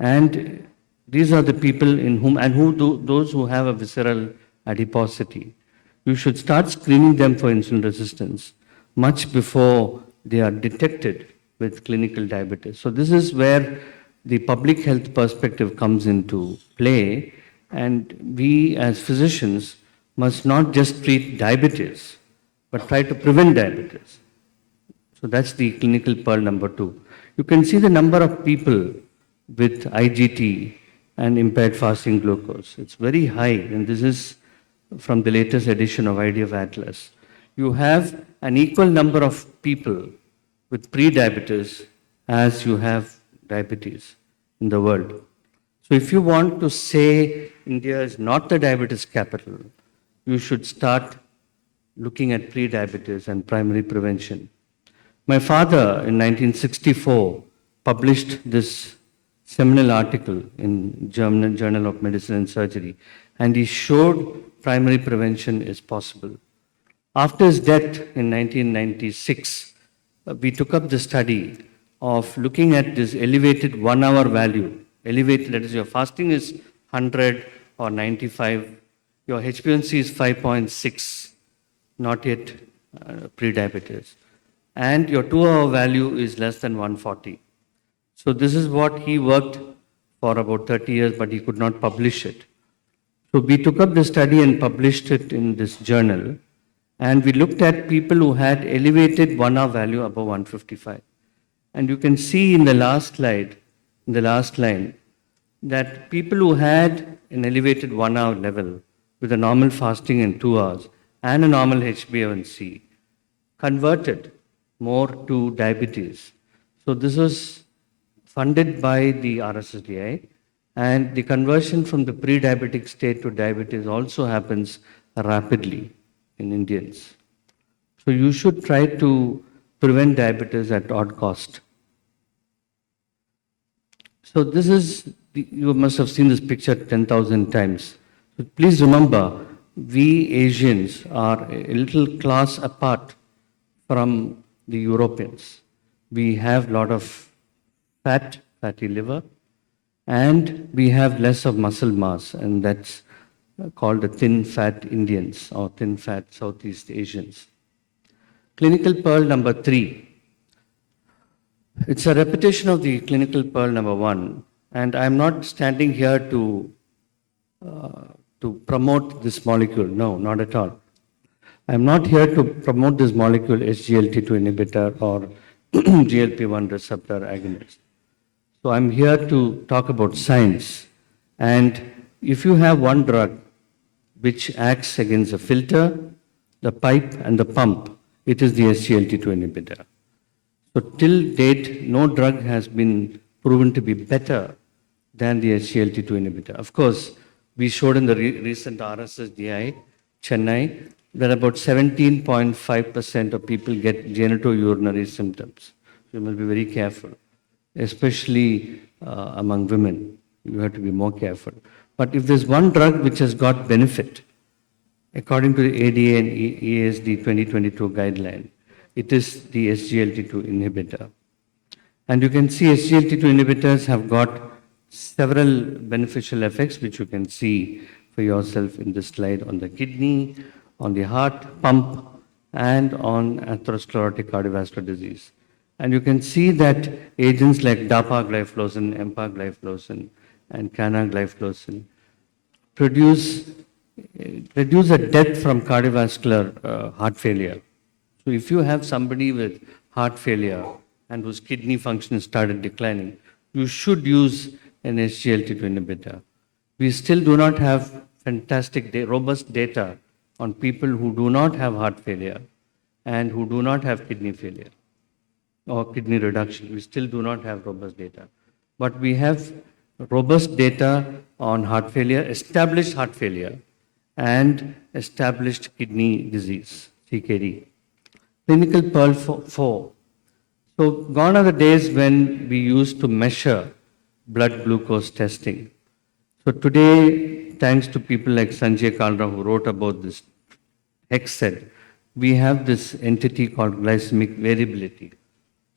and these are the people in whom, and those who have a visceral adiposity. You should start screening them for insulin resistance much before they are detected with clinical diabetes. So this is where the public health perspective comes into play, and we as physicians must not just treat diabetes, but try to prevent diabetes. So that's the clinical pearl number 2. You can see the number of people with IGT and impaired fasting glucose. It's very high, and this is from the latest edition of IDF Atlas. You have an equal number of people with pre-diabetes as you have diabetes in the world. So if you want to say India is not the diabetes capital, you should start looking at pre-diabetes and primary prevention. My father in 1964 published this seminal article in Journal of Medicine and Surgery, and he showed primary prevention is possible. After his death in 1996, we took up the study of looking at this elevated 1 hour value. Elevated, that is, your fasting is 100 or 95, your HbA1c is 5.6, not yet pre-diabetes, and your 2 hour value is less than 140. So this is what he worked for about 30 years, but he could not publish it. So we took up the study and published it in this journal, and we looked at people who had elevated 1 hour value above 155. And you can see in the last slide, in the last line, that people who had an elevated 1 hour level with a normal fasting in 2 hours and a normal HbA1c converted more to diabetes. So this was funded by the RSSDI, and the conversion from the pre-diabetic state to diabetes also happens rapidly in Indians. So you should try to prevent diabetes at odd cost. So this is, you must have seen this picture 10,000 times. So please remember, we Asians are a little class apart from the Europeans. We have a lot of fat, fatty liver, and we have less of muscle mass, and that's called the thin fat Indians or thin fat Southeast Asians. Clinical pearl number 3. It's a repetition of the clinical pearl number 1, and I'm not standing here to promote this molecule. No, not at all. I'm not here to promote this molecule SGLT2 inhibitor or GLP-1 receptor agonist. So I'm here to talk about science. And if you have one drug which acts against the filter, the pipe, and the pump, it is the SGLT2 inhibitor. So till date, no drug has been proven to be better than the SGLT2 inhibitor. Of course, we showed in the recent RSSDI, Chennai, that about 17.5% of people get genitourinary symptoms. You must be very careful, especially among women. You have to be more careful. But if there's one drug which has got benefit, according to the ADA and EASD 2022 guideline, it is the SGLT2 inhibitor. And you can see SGLT2 inhibitors have got several beneficial effects, which you can see for yourself in this slide on the kidney, on the heart pump, and on atherosclerotic cardiovascular disease. And you can see that agents like dapagliflozin, empagliflozin, and canagliflozin reduce the death from cardiovascular heart failure. So if you have somebody with heart failure and whose kidney function started declining, you should use an SGLT2 inhibitor. We still do not have fantastic, robust data on people who do not have heart failure and who do not have kidney failure or kidney reduction. We still do not have robust data. But we have robust data on heart failure, established heart failure, and established kidney disease, CKD. Clinical Pearl 4. So gone are the days when we used to measure blood glucose testing. So today, thanks to people like Sanjay Kalra who wrote about this hex said, we have this entity called glycemic variability.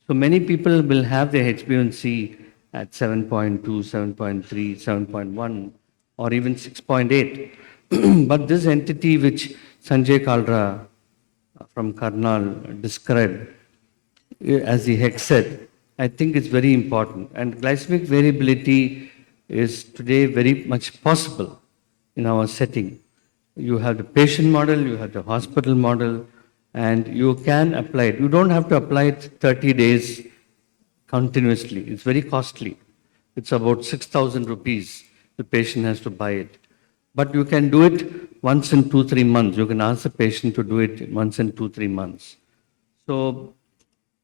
So many people will have their HbA1c at 7.2, 7.3, 7.1, or even 6.8. But this entity which Sanjay Kalra from Karnal described as the hex said, I think it's very important. And glycemic variability is today very much possible in our setting. You have the patient model, you have the hospital model, and you can apply it. You don't have to apply it 30 days continuously. It's very costly. It's about 6,000 rupees the patient has to buy it. But you can do it once in 2-3 months. You can ask the patient to do it once in 2-3 months. So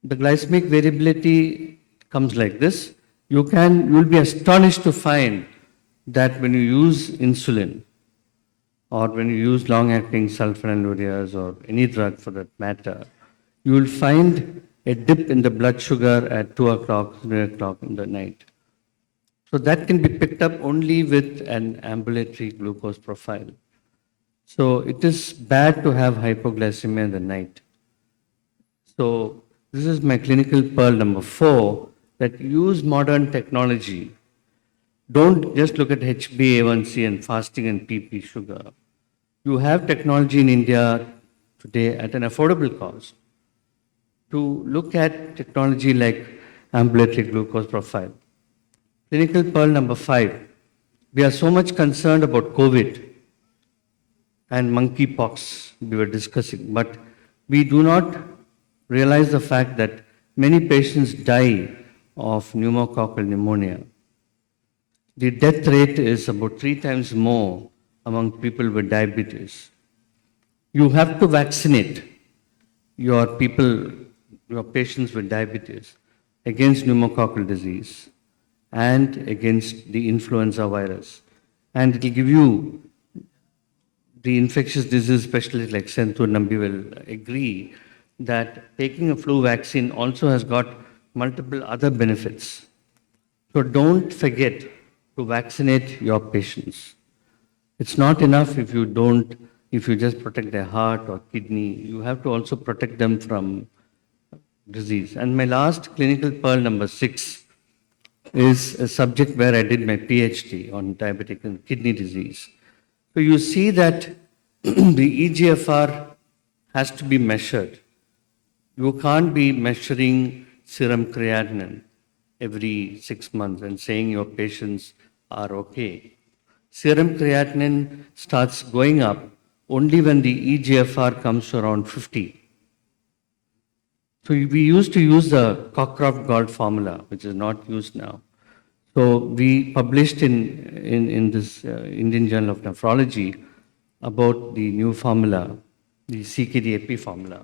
the glycemic variability comes like this. You'll be astonished to find that when you use insulin or when you use long-acting sulfonylureas or any drug for that matter, you will find a dip in the blood sugar at 2 o'clock, 3 o'clock in the night. So that can be picked up only with an ambulatory glucose profile. So it is bad to have hypoglycemia in the night. So this is my clinical pearl number 4, that use modern technology. Don't just look at HbA1c and fasting and PP sugar. You have technology in India today at an affordable cost to look at technology like ambulatory glucose profile. Clinical pearl number 5. We are so much concerned about COVID and monkeypox we were discussing, but we do not realize the fact that many patients die of pneumococcal pneumonia. The death rate is about 3 times more among people with diabetes. You have to vaccinate your patients with diabetes against pneumococcal disease and against the influenza virus. And it will give you, the infectious disease specialist like Senthur Nambi will agree that taking a flu vaccine also has got multiple other benefits. So don't forget to vaccinate your patients. It's not enough if you just protect their heart or kidney. You have to also protect them from disease. And my last clinical pearl number 6 is a subject where I did my PhD on diabetic and kidney disease. So you see that the EGFR has to be measured. You can't be measuring serum creatinine every 6 months and saying your patients are okay. Serum creatinine starts going up only when the EGFR comes to around 50. So we used to use the Cockcroft-Gault formula, which is not used now. So we published in this Indian Journal of Nephrology about the new formula, the CKD-AP formula,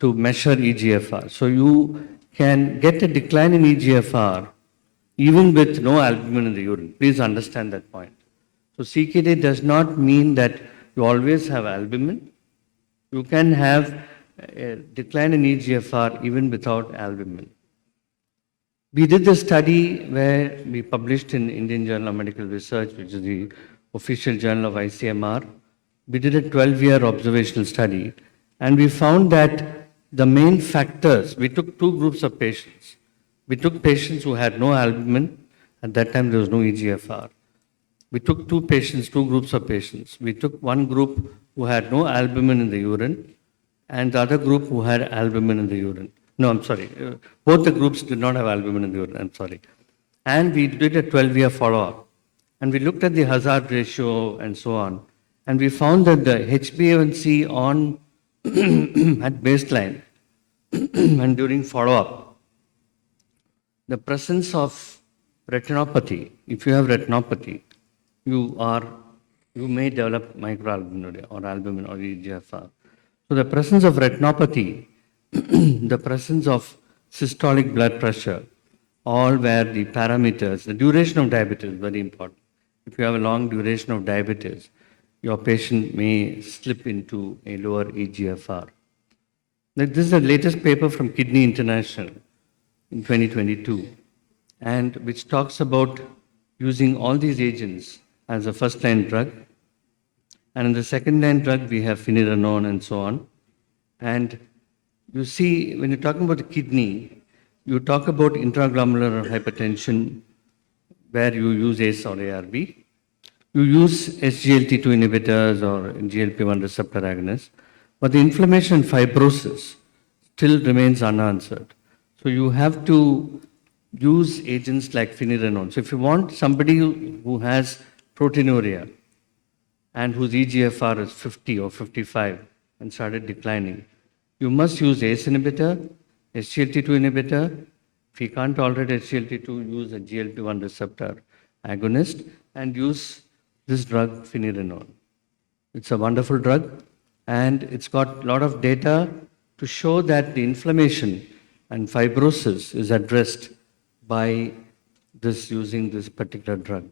to measure EGFR. So you can get a decline in EGFR even with no albumin in the urine. Please understand that point. So CKD does not mean that you always have albumin. You can have a decline in EGFR even without albumin. We did the study where we published in Indian Journal of Medical Research, which is the official journal of ICMR. We did a 12-year observational study, and we found that the main factors, we took two groups of patients. We took patients who had no albumin. At that time, there was no EGFR. We took two groups of patients. We took one group who had no albumin in the urine, and the other group who had albumin in the urine. No, I'm sorry. Both the groups did not have albumin in the urine. I'm sorry. And we did a 12-year follow-up. And we looked at the hazard ratio and so on. And we found that the HbA1c on at baseline and during follow-up, the presence of retinopathy, if you have retinopathy, you may develop microalbuminuria or albumin or EGFR. So the presence of retinopathy, the presence of systolic blood pressure, all where the parameters, the duration of diabetes is very important. If you have a long duration of diabetes, your patient may slip into a lower EGFR. Like this is the latest paper from Kidney International in 2022, and which talks about using all these agents as a first-line drug. And in the second-line drug, we have finerenone and so on. And you see, when you're talking about the kidney, you talk about intraglomerular hypertension, where you use ACE or ARB. You use SGLT2 inhibitors or GLP-1 receptor agonists, but the inflammation and fibrosis still remains unanswered. So you have to use agents like finerenone. So if you want somebody who has proteinuria and whose EGFR is 50 or 55 and started declining, you must use ACE inhibitor, SGLT2 inhibitor. If you can't tolerate SGLT2, use a GLP-1 receptor agonist and use this drug finerenone. It's a wonderful drug, and it's got a lot of data to show that the inflammation and fibrosis is addressed by using this particular drug.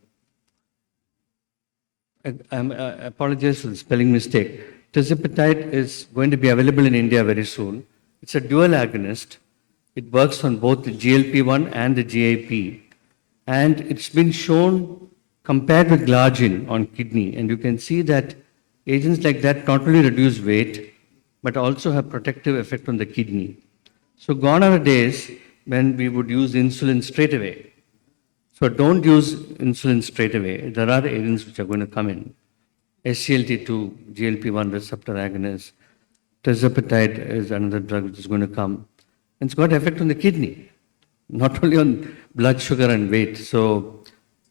I apologize for the spelling mistake. Tirzepatide is going to be available in India very soon. It's a dual agonist. It works on both the GLP-1 and the GIP. And it's been shown compared with glargine on kidney. And you can see that agents like that not only reduce weight, but also have protective effect on the kidney. So gone are the days when we would use insulin straight away. So don't use insulin straight away. There are agents which are going to come in. SGLT2, GLP-1 receptor agonist, tirzepatide is another drug which is going to come. And it's got effect on the kidney, not only on blood sugar and weight. So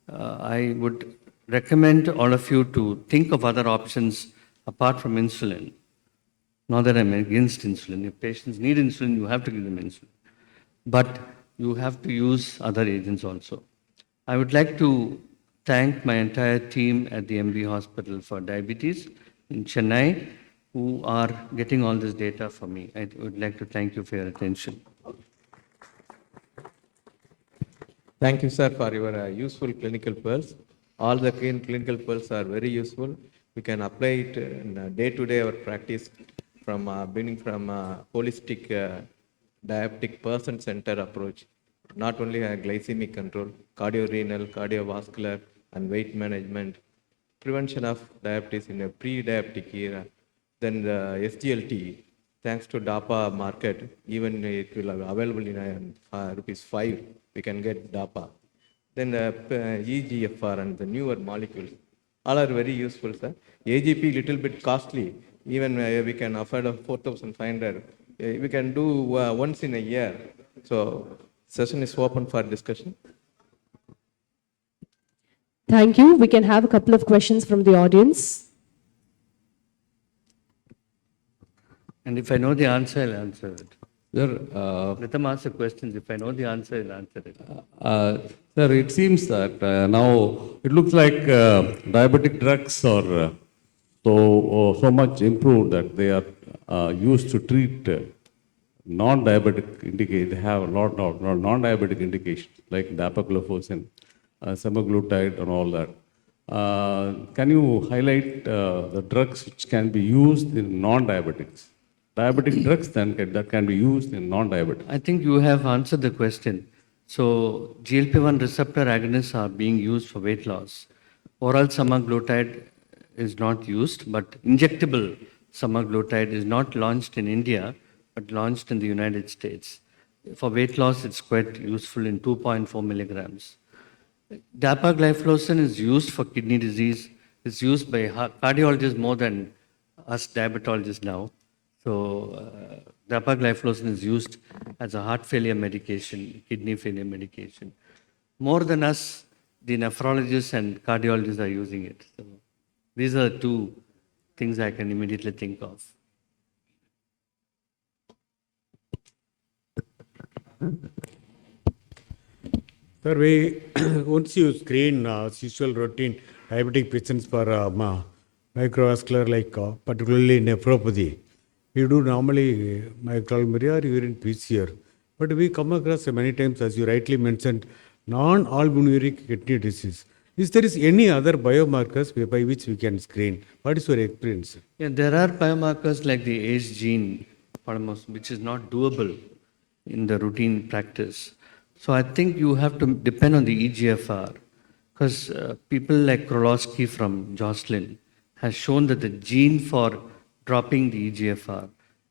I would recommend all of you to think of other options apart from insulin. Not that I'm against insulin. If patients need insulin, you have to give them insulin. But you have to use other agents also. I would like to thank my entire team at the MB Hospital for Diabetes in Chennai, who are getting all this data for me. I would like to thank you for your attention. Thank you, sir, for your useful clinical pearls. All the clinical pearls are very useful. We can apply it in day-to-day our practice from beginning from holistic diabetic person-centered approach, not only glycemic control, cardio-renal, cardiovascular, and weight management, prevention of diabetes in a pre-diabetic era. Then the SGLT, thanks to DAPA market, even it will be available in rupees 5, we can get DAPA. Then the EGFR and the newer molecules, all are very useful, sir. AGP little bit costly, even we can afford 4,500. We can do once in a year. So session is open for discussion. Thank you. We can have a couple of questions from the audience. And if I know the answer, I'll answer it. Sir, Let them ask the questions. If I know the answer, I'll answer it. sir, it seems that now it looks like diabetic drugs are so much improved that they are used to treat non-diabetic indications. They have a lot of non-diabetic indications like dapagliflozin, semaglutide, and all that. Can you highlight the drugs which can be used in non-diabetics? Diabetic drugs that can be used in non-diabetic. I think you have answered the question. So GLP-1 receptor agonists are being used for weight loss. Oral semaglutide is not used, but injectable semaglutide is not launched in India, but launched in the United States. For weight loss, it's quite useful in 2.4 milligrams. Dapagliflozin is used for kidney disease. It's used by cardiologists more than us diabetologists now. So dapagliflozin is used as a heart failure medication, kidney failure medication. More than us, the nephrologists and cardiologists are using it. So these are the two things I can immediately think of. Sir, once you screen as usual routine diabetic patients for microvascular, like particularly nephropathy, we do normally microalbuminuria or urine PCR. But we come across many times, as you rightly mentioned, non-albumuric kidney disease. Is there any other biomarkers by which we can screen? What is your experience? Yeah, there are biomarkers like the ACE gene, which is not doable in the routine practice. So I think you have to depend on the EGFR, because people like Krolowski from Jocelyn has shown that the gene for dropping the EGFR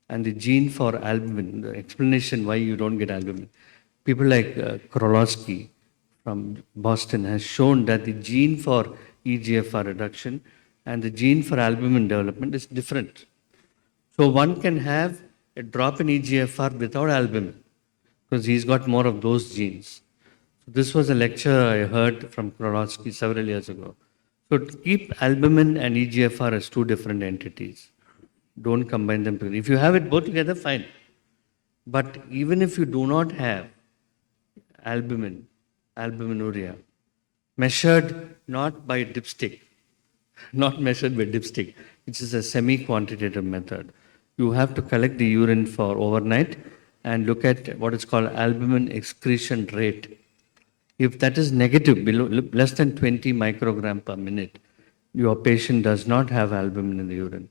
and the gene for albumin, the explanation why you don't get albumin, people like Krolowski from Boston has shown that the gene for EGFR reduction and the gene for albumin development is different. So one can have a drop in EGFR without albumin, because he's got more of those genes. So this was a lecture I heard from Krolowski several years ago. So to keep albumin and EGFR as two different entities. Don't combine them together. If you have it both together, fine. But even if you do not have albuminuria, measured not by dipstick, which is a semi-quantitative method. You have to collect the urine for overnight and look at what is called albumin excretion rate. If that is negative, less than 20 microgram per minute, your patient does not have albumin in the urine.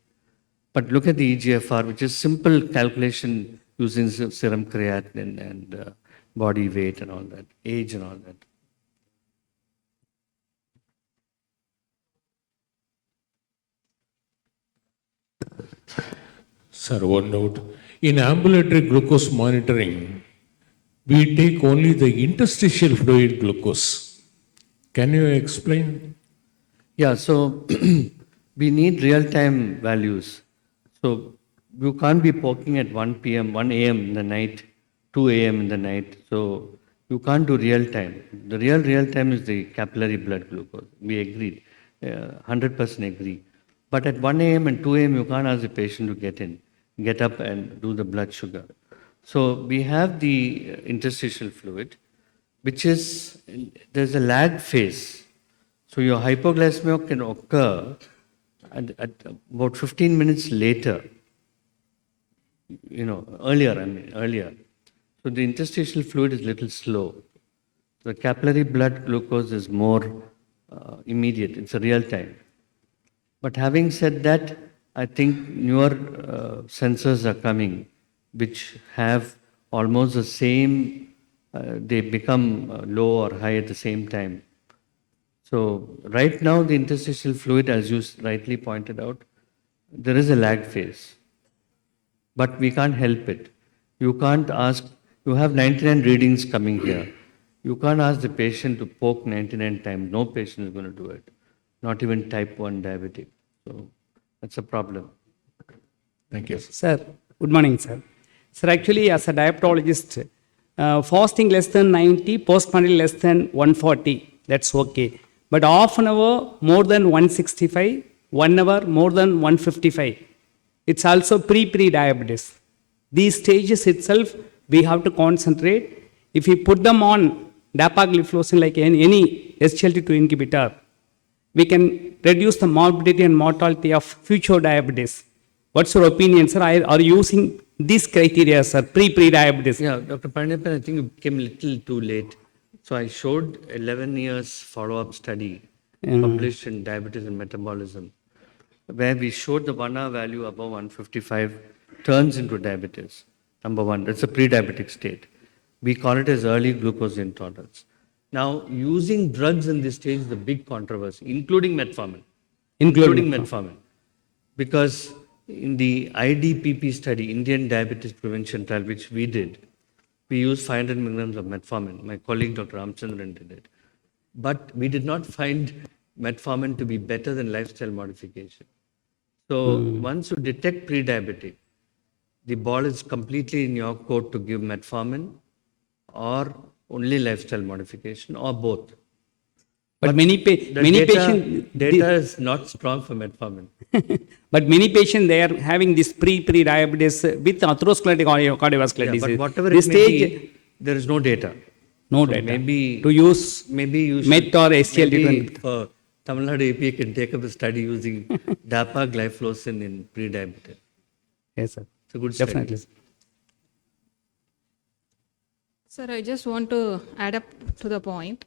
But look at the EGFR, which is simple calculation using serum creatinine and body weight and all that, age and all that. Sir, one note. In ambulatory glucose monitoring, we take only the interstitial fluid glucose. Can you explain? Yeah, so we need real-time values. So you can't be poking at 1 p.m., 1 a.m. in the night, 2 a.m. in the night. So you can't do real-time. The real-time is the capillary blood glucose. We agreed, 100% agree. But at 1 a.m. and 2 a.m., you can't ask the patient to get up and do the blood sugar. So we have the interstitial fluid, which is, there's a lag phase. So your hypoglycemia can occur at about 15 minutes later, earlier. So the interstitial fluid is a little slow. The capillary blood glucose is more immediate, it's a real time. But having said that, I think newer sensors are coming, which have almost the same, they become low or high at the same time. So right now, the interstitial fluid, as you rightly pointed out, there is a lag phase. But we can't help it. You can't ask, you have 99 readings coming here. You can't ask the patient to poke 99 times. No patient is going to do it. Not even type 1 diabetic. So that's a problem. Thank you. Sir, good morning, sir. Sir, actually, as a diabetologist, fasting less than 90, postprandial less than 140, that's okay. But half an hour more than 165, 1 hour more than 155. It's also pre-diabetes. These stages itself, we have to concentrate. If we put them on dapagliflozin like any SGLT2 inhibitor, we can reduce the morbidity and mortality of future diabetes. What's your opinion, sir? Are you using these criteria, sir, pre-diabetes? Yeah, Dr. Pandiyapan, I think you came a little too late. So I showed 11 years follow-up study published in Diabetes and Metabolism, where we showed the 1 hour value above 155 turns into diabetes. Number one, that's a pre-diabetic state. We call it as early glucose intolerance. Now, using drugs in this stage is a big controversy, including metformin. Metformin. Because in the IDPP study, Indian Diabetes Prevention Trial, which we did, we used 500 milligrams of metformin. My colleague Dr. Ramchandran did it. But we did not find metformin to be better than lifestyle modification. So once you detect pre-diabetic, the ball is completely in your court to give metformin or only lifestyle modification or both. But many patients, data is not strong for metformin. but many patients, they are having this pre-diabetes with atherosclerotic cardiovascular Yeah, disease. but whatever This it may stage, be, there is no data. no So data. maybe To use maybe you Met should, or SGLT2. maybe Tamil Nadu APA can take up a study using dapagliflozin in pre-diabetes. Yes, sir. It's a good study. Definitely. Sir, I just want to add up to the point.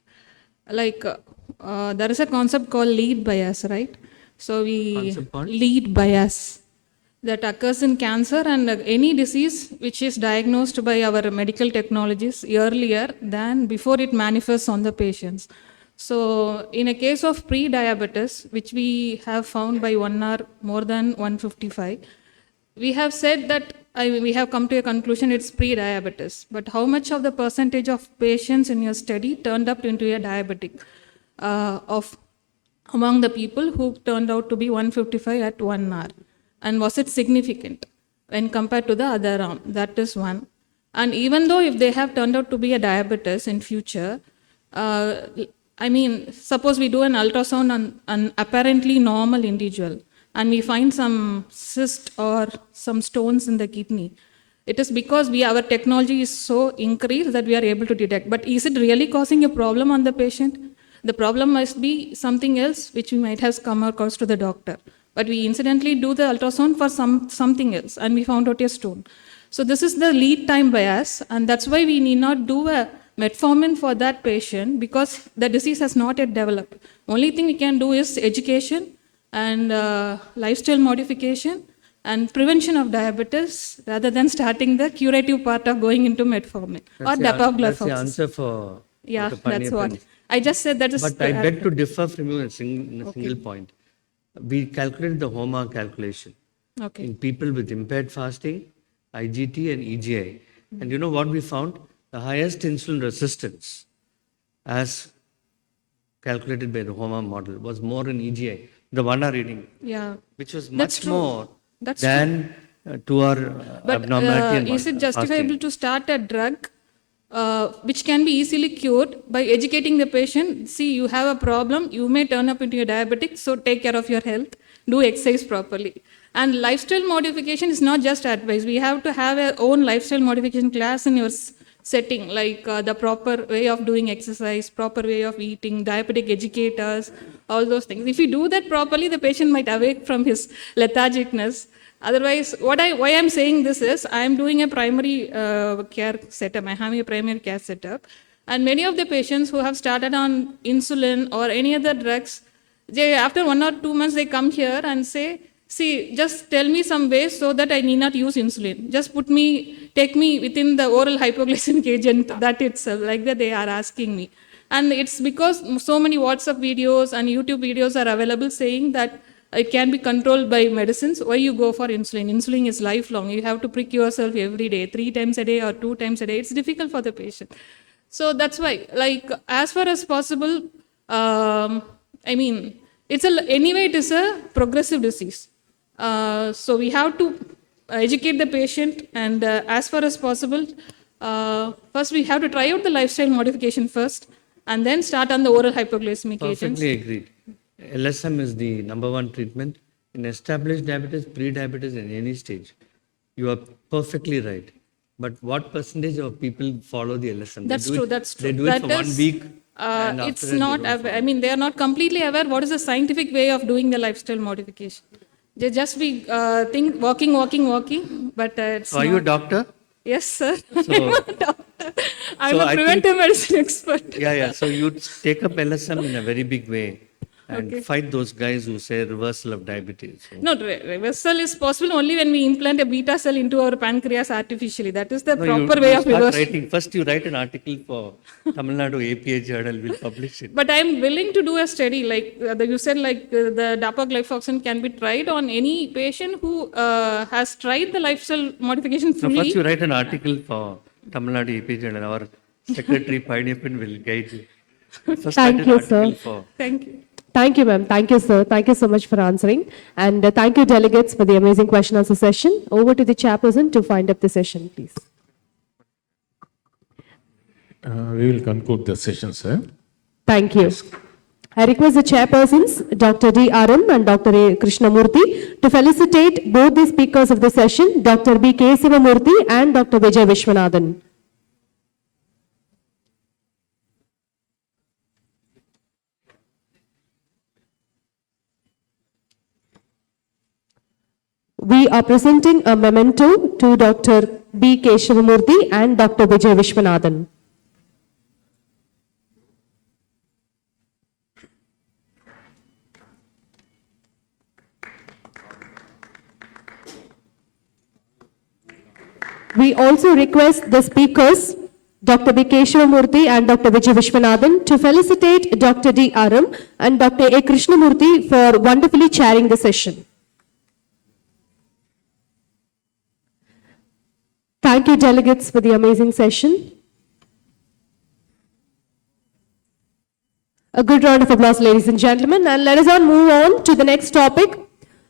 Like, there is a concept called lead bias, right? So Concept called? lead bias that occurs in cancer and any disease which is diagnosed by our medical technologies earlier than before it manifests on the patients. So in a case of pre-diabetes, which we have found by 1 hour more than 155, we have said that we have come to a conclusion it's pre-diabetes. But how much of the percentage of patients in your study turned up into a diabetic of among the people who turned out to be 155 at 1 hour? And was it significant when compared to the other arm? That is one. And even though if they have turned out to be a diabetes in future, I mean, suppose we do an ultrasound on an apparently normal individual and we find some cyst or some stones in the kidney. It is because our technology is so increased that we are able to detect. But is it really causing a problem on the patient? The problem must be something else which we might have come across to the doctor. But we incidentally do the ultrasound for something else and we found out a stone. So this is the lead time bias, and that's why we need not do a metformin for that patient because the disease has not yet developed. Only thing we can do is education and lifestyle modification and prevention of diabetes rather than starting the curative part of going into metformin or dapagliflozin. That's the answer for Yeah, Dr. that's what. Paniyappan. I just said that is. But I beg to differ from you in a single point. We calculated the HOMA calculation Okay. in people with impaired fasting, IGT and EGI. And you know what we found? The highest insulin resistance as calculated by the HOMA model was more in EGI, the 1 hour reading, Yeah. which was That's much true. more That's than 2 hour But abnormality and is it justifiable fasting. to start a drug which can be easily cured by educating the patient? See, you have a problem, you may turn up into a diabetic, so take care of your health, do exercise properly. And lifestyle modification is not just advice. We have to have our own lifestyle modification class in your setting, like the proper way of doing exercise, proper way of eating, diabetic educators, all those things. If you do that properly, the patient might awake from his lethargicness. Otherwise, why I'm saying this is, I'm doing a primary care setup. I'm having a primary care setup. And many of the patients who have started on insulin or any other drugs, after 1 or 2 months, they come here and say, see, just tell me some ways so that I need not use insulin. Just take me within the oral hypoglycemic agent, that itself, like that they are asking me. And it's because so many WhatsApp videos and YouTube videos are available saying that it can be controlled by medicines. Why you go for insulin? Insulin is lifelong. You have to prick yourself every day, 3 times a day or 2 times a day. It's difficult for the patient. So that's why, like, as far as possible, I mean, anyway, it is a progressive disease. So we have to educate the patient, and as far as possible, first we have to try out the lifestyle modification first, and then start on the oral hypoglycemic agents. Perfectly agreed. LSM is the number one treatment in established diabetes, pre-diabetes in any stage. You are perfectly right. But what percentage of people follow the LSM? That's true. That's true. They do it for 1 week. And after It's that they not. don't follow. I mean, they are not completely aware what is the scientific way of doing the lifestyle modification. They just be think walking, but it's. So are you a doctor? Yes, sir. So- I'm a doctor. I'm So a I preventive medicine expert. Yeah. So you take up LSM in a very big way. and Okay. fight those guys who say reversal of diabetes. So No, reversal is possible only when we implant a beta cell into our pancreas artificially. That is the no, proper you way of start reversal. writing. First, you write an article for Tamil Nadu API journal. We'll publish it. But I'm willing to do a study like you said, like the dapagliflozin can be tried on any patient who has tried the lifestyle modification No, fully. first you write an article for Tamil Nadu API journal. Our secretary Pioneer will guide you. First Thank write an you, article sir. for. Thank you. Thank you, ma'am. Thank you, sir. Thank you so much for answering. And thank you, delegates, for the amazing question answer session. Over to the chairperson to wind up the session, please. We will conclude the session, sir. Thank you. I request the chairpersons, Dr. D. Aram and Dr. A. Krishnamurthy, to felicitate both the speakers of the session, Dr. B. Kesavamurthy and Dr. Vijay Vishwanathan. We are presenting a memento to Dr. B. Keshavamurthy and Dr. Vijay Vishwanathan. We also request the speakers, Dr. B. Keshavamurthy and Dr. Vijay Vishwanathan, to felicitate Dr. D. Aram and Dr. A. Krishnamurthy for wonderfully chairing the session. Thank you, delegates, for the amazing session. A good round of applause, ladies and gentlemen. And let us all move on to the next topic,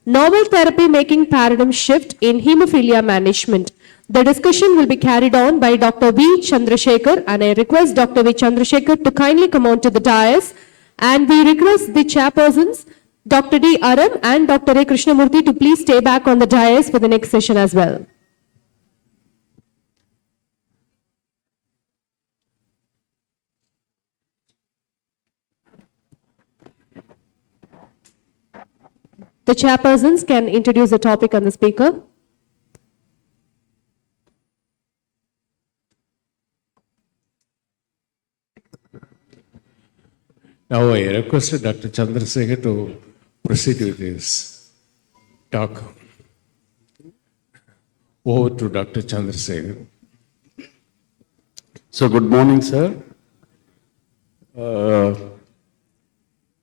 novel therapy making paradigm shift in hemophilia management. The discussion will be carried on by Dr. V. Chandrasekhar, and I request Dr. V. Chandrasekhar to kindly come on to the dais. And we request the chairpersons, Dr. D. Aram and Dr. A. Krishnamurthy, to please stay back on the dais for the next session as well. The chairpersons can introduce the topic and the speaker. Now I request Dr. Chandrasekhar to proceed with his talk. Over to Dr. Chandrasekhar. So good morning, sir.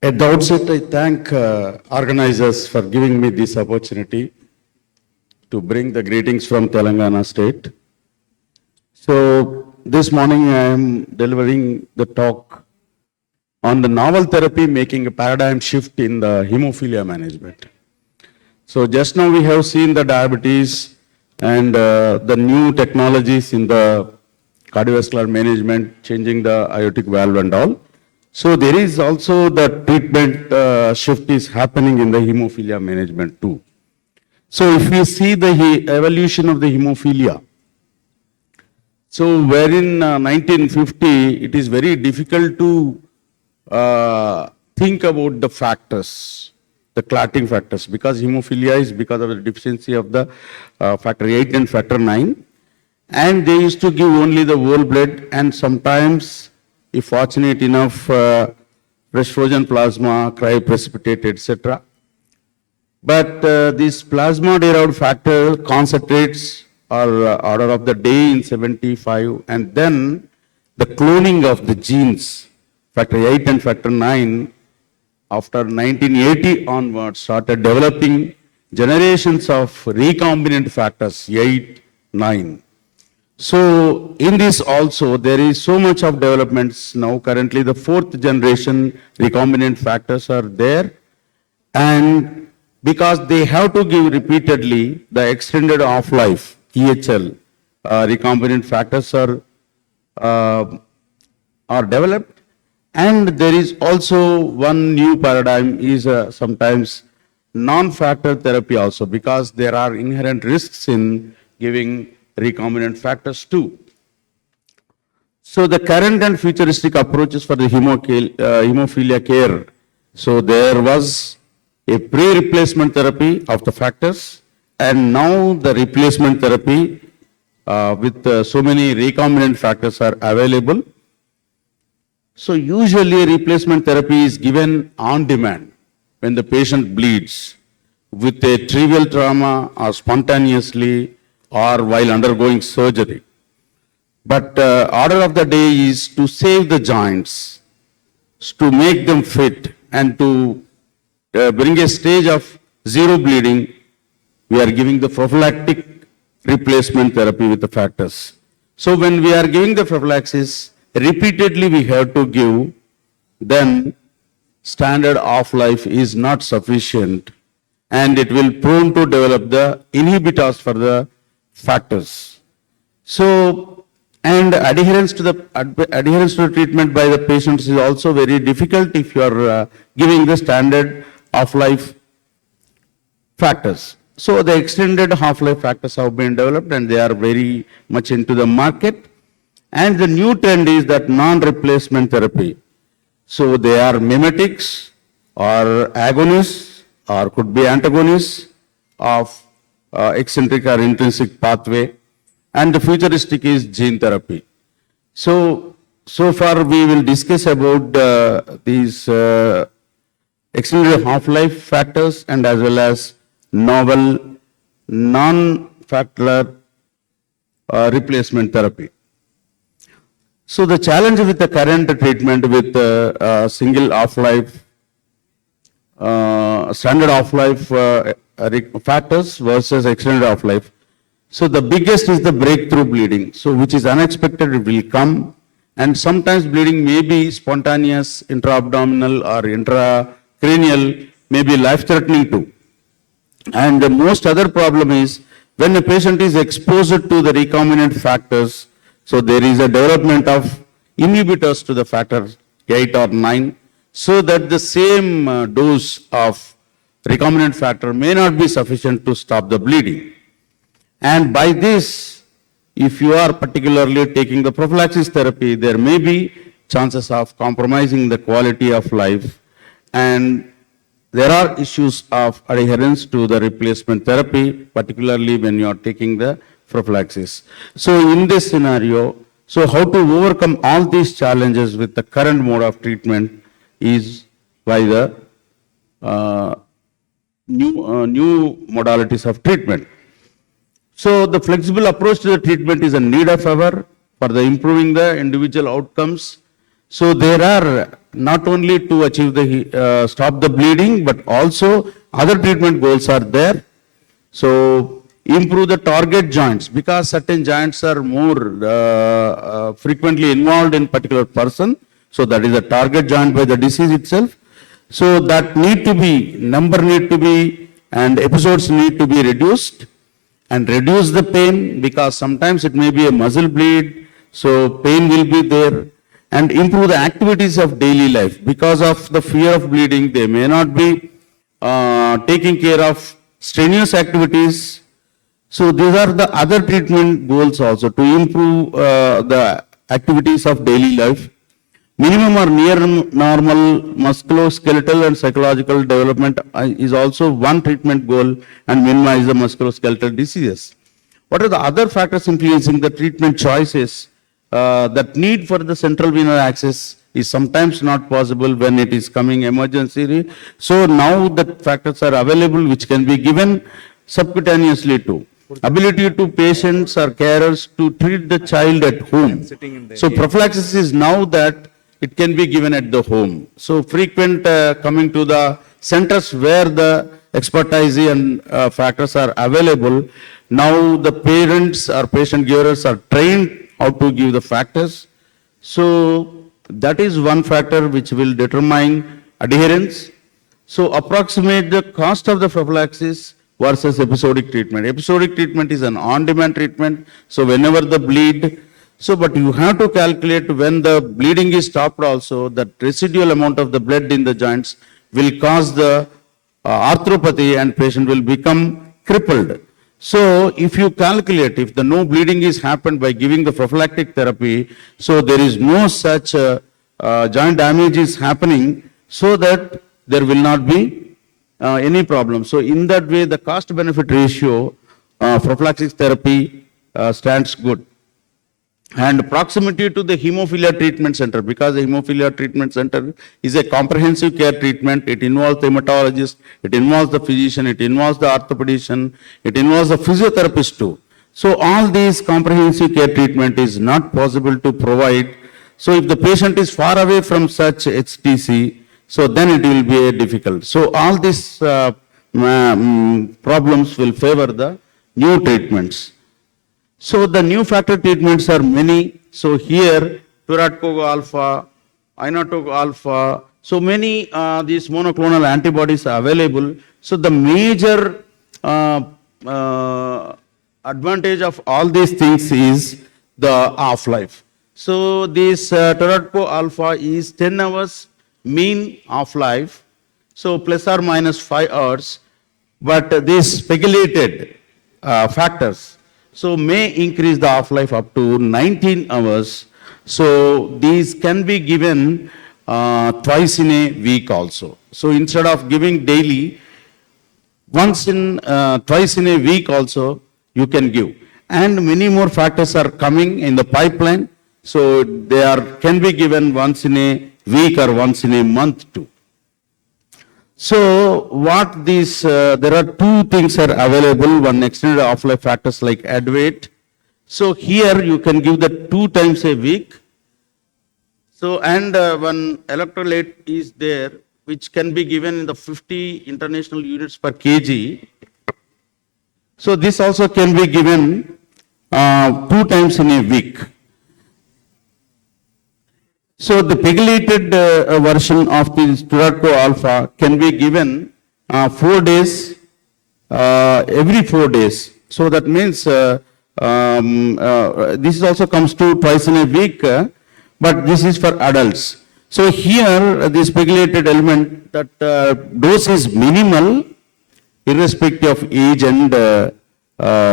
At the outset, I thank organizers for giving me this opportunity to bring the greetings from Telangana state. So this morning I am delivering the talk on the novel therapy making a paradigm shift in the hemophilia management. So just now we have seen the diabetes and the new technologies in the cardiovascular management, changing the aortic valve and all. So there is also the treatment shift is happening in the hemophilia management too. So if we see the evolution of the hemophilia, so wherein 1950, it is very difficult to think about the factors, the clotting factors, because hemophilia is because of the deficiency of the factor 8 and factor 9. And they used to give only the whole blood, and sometimes, if fortunate enough, fresh frozen plasma, cryoprecipitate, etc. But this plasma-derived factor concentrates are order of the day in 75, and then the cloning of the genes, factor 8 and factor 9, after 1980 onwards, started developing generations of recombinant factors, 8, 9. So in this also, there is so much of developments now. Currently, the 4th generation recombinant factors are there. And because they have to give repeatedly the extended half-life, EHL, recombinant factors are developed. And there is also one new paradigm is sometimes non-factor therapy also, because there are inherent risks in giving recombinant factors too. So the current and futuristic approaches for the hemophilia care. So there was a pre-replacement therapy of the factors, and now the replacement therapy with so many recombinant factors are available. So usually replacement therapy is given on demand when the patient bleeds with a trivial trauma or spontaneously or while undergoing surgery. But order of the day is to save the joints, to make them fit, and to bring a stage of zero bleeding. We are giving the prophylactic replacement therapy with the factors. So when we are giving the prophylaxis, repeatedly we have to give, then standard half-life is not sufficient and it will prone to develop the inhibitors for the factors. So, and adherence to the treatment by the patients is also very difficult if you are giving the standard half-life factors. So the extended half-life factors have been developed and they are very much into the market. And the new trend is that non-replacement therapy. So they are mimetics or agonists or could be antagonists of eccentric or intrinsic pathway. And the futuristic is gene therapy. So far we will discuss about these extended half-life factors and as well as novel non-factor replacement therapy. So the challenge with the current treatment with single half-life, standard half-life factors versus extended half-life. So the biggest is the breakthrough bleeding. So which is unexpected, it will come. And sometimes bleeding may be spontaneous, intra-abdominal or intracranial, may be life-threatening too. And the most other problem is when a patient is exposed to the recombinant factors, so there is a development of inhibitors to the factor 8 or 9, so that the same dose of recombinant factor may not be sufficient to stop the bleeding. And by this, if you are particularly taking the prophylaxis therapy, there may be chances of compromising the quality of life, and there are issues of adherence to the replacement therapy, particularly when you are taking the prophylaxis. So in this scenario, so how to overcome all these challenges with the current mode of treatment is by the new modalities of treatment. So the flexible approach to the treatment is a need of hour for the improving the individual outcomes. So there are not only to achieve the stop the bleeding, but also other treatment goals are there. So improve the target joints because certain joints are more frequently involved in particular person. So that is a target joint by the disease itself. So that number need to be, and episodes need to be reduced, and reduce the pain because sometimes it may be a muscle bleed, so pain will be there, and improve the activities of daily life. Because of the fear of bleeding, they may not be taking care of strenuous activities. So these are the other treatment goals also, to improve the activities of daily life. Minimum or near normal musculoskeletal and psychological development is also one treatment goal, and minimize the musculoskeletal diseases. What are the other factors influencing the treatment choices? That need for the central venous access is sometimes not possible when it is coming emergency. So now the factors are available which can be given subcutaneously too. Ability to patients or carers to treat the child at home. So prophylaxis is now that it can be given at the home. So frequent coming to the centers where the expertise and factors are available. Now the parents or patient givers are trained how to give the factors. So that is one factor which will determine adherence. So approximate the cost of the prophylaxis versus episodic treatment. Episodic treatment is an on-demand treatment. So whenever the bleed, but you have to calculate when the bleeding is stopped also, that residual amount of the blood in the joints will cause the arthropathy and patient will become crippled. So if you calculate, if the no bleeding is happened by giving the prophylactic therapy, so there is no such joint damage is happening, so that there will not be any problem. So in that way, the cost-benefit ratio, prophylaxis therapy stands good. and proximity to the hemophilia treatment center, because the hemophilia treatment center is a comprehensive care treatment. It involves the hematologist, it involves the physician, it involves the orthopedician, it involves the physiotherapist too. So all these comprehensive care treatment is not possible to provide. So if the patient is far away from such HTC, so then it will be difficult. So all these problems will favor the new treatments. So the new factor treatments are many. So here, Turatco alpha, Inotoc alpha, so many these monoclonal antibodies are available. So the major advantage of all these things is the half-life. So this Turatco alpha is 10 hours mean half-life, so plus or minus 5 hours. But these speculated factors, so may increase the half-life up to 19 hours. So these can be given twice in a week also. So instead of giving daily, twice in a week also you can give. And many more factors are coming in the pipeline. So they can be given once in a week or once in a month too. So what these, there are two things are available, one extended half-life factors like Advate. So here you can give that 2 times a week. So and one electrolyte is there which can be given in the 50 international units per kg. So this also can be given 2 times in a week. So the pegylated version of this Turatco alpha can be given 4 days, every 4 days. So that means this also comes to twice in a week, but this is for adults. So here this pegylated element, that dose is minimal irrespective of age and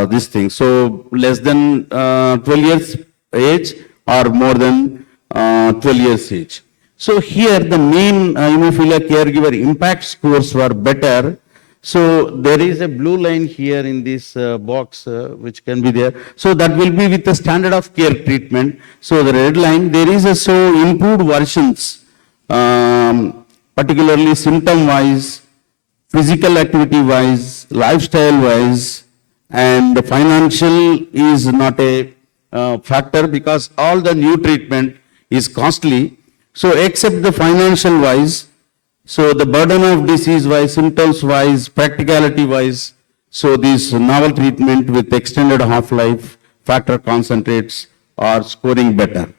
this thing. So less than 12 years age or more than 12 years age. So here the main hemophilia caregiver impact scores were better. So there is a blue line here in this box which can be there. So that will be with the standard of care treatment. So the red line, there is a so improved versions, particularly symptom wise, physical activity wise, lifestyle wise, and the financial is not a factor because all the new treatment is costly. So except the financial wise, so the burden of disease wise, symptoms wise, practicality wise, so this novel treatment with extended half-life factor concentrates are scoring better.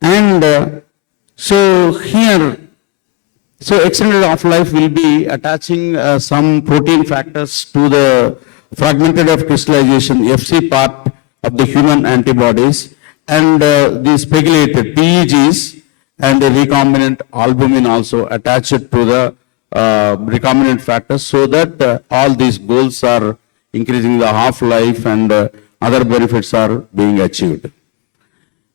And so here, so extended half-life will be attaching some protein factors to the fragmented F crystallization, FC part of the human antibodies, and these pegylated PEGs and the recombinant albumin also attached to the recombinant factors, so that all these goals are increasing the half-life and other benefits are being achieved.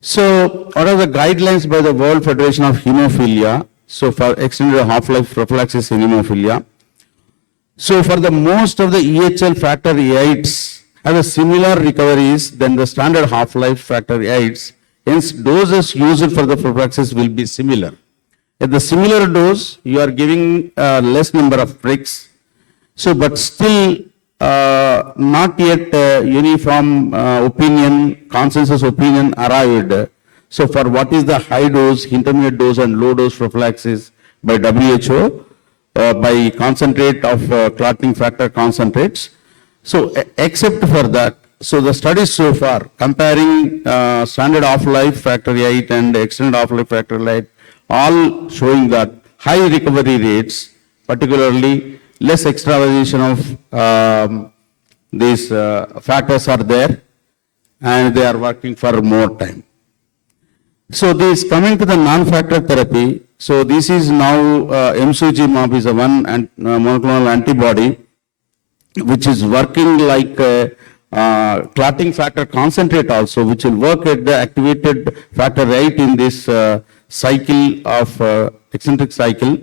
So what are the guidelines by the World Federation of Hemophilia? So for extended half-life prophylaxis in hemophilia. So for the most of the EHL factor 8s have a similar recoveries than the standard half-life factor 8s. Hence doses used for the prophylaxis will be similar. At the similar dose, you are giving less number of pricks. So but still not yet uniform opinion, consensus opinion arrived. So for what is the high dose, intermediate dose and low dose prophylaxis by WHO, by concentrate of clotting factor concentrates. So except for that, so the studies so far comparing standard half-life factor 8 and extended half-life factor 8, all showing that high recovery rates, particularly less extravasation of these factors are there, and they are working for more time. So this coming to the non-factor therapy, so this is now Emsugimab is a one monoclonal antibody which is working like clotting factor concentrate also, which will work at the activated factor 8 in this cycle of eccentric cycle.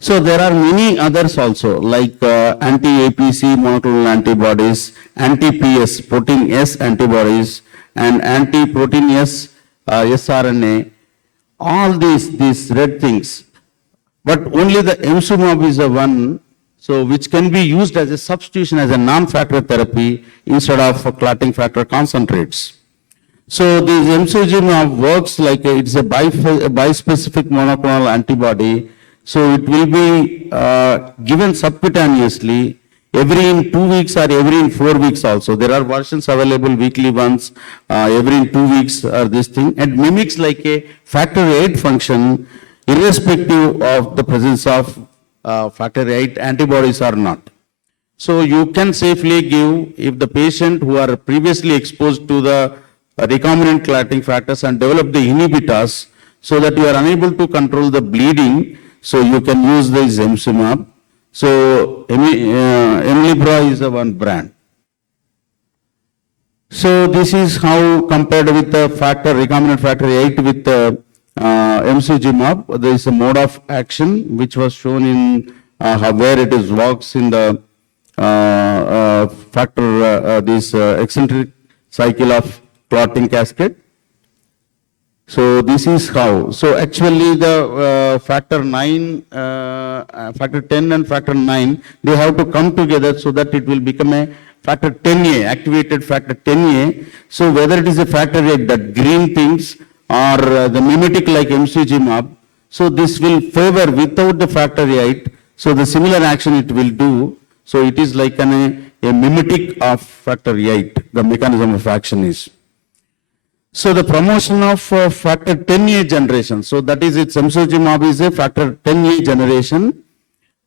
So there are many others also like anti-APC monoclonal antibodies, anti-PS protein S antibodies, and anti-proteinous sRNA, all these red things. But only the emsumab is the one, so which can be used as a substitution as a non-factor therapy instead of clotting factor concentrates. So this emsumab works like it's a bispecific monoclonal antibody. So it will be given subcutaneously every in 2 weeks or every in 4 weeks also. There are versions available weekly ones, every in 2 weeks or this thing. And mimics like a factor VIII function irrespective of the presence of factor VIII antibodies or not. So you can safely give if the patient who are previously exposed to the recombinant clotting factors and develop the inhibitors so that you are unable to control the bleeding, so you can use this emsumab. So Emlibra is the one brand. So this is how compared with the recombinant factor VIII with the emsumab, there is a mode of action which was shown in where it is works in the this eccentric cycle of clotting cascade. So this is how. So actually the factor 9, factor 10 and factor 9, they have to come together so that it will become a factor 10A, activated factor 10A. So whether it is a factor 8, that green things, or the mimetic like emsumab, so this will favor without the factor 8. So the similar action it will do. So it is like a mimetic of factor 8, the mechanism of action is. So the promotion of factor 10A generation, so that is its emsumab is a factor 10A generation.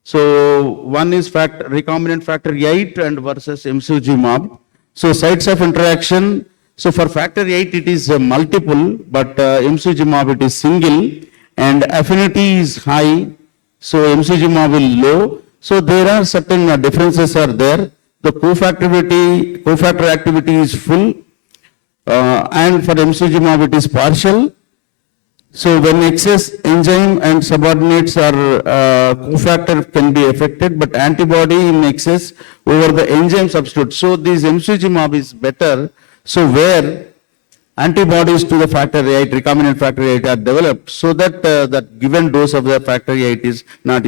So one is recombinant factor 8 and versus emsumab. So sites of interaction, so for factor 8 it is multiple, but emsumab it is single, and affinity is high, so emsumab is low. So there are certain differences are there. The cofactor activity is full, and for emsumab it is partial. So when excess enzyme and subordinates are cofactor can be affected, but antibody in excess over the enzyme substitute. So this emsumab is better. So where antibodies to the factor 8, recombinant factor 8 are developed, so that that given dose of the factor 8 is not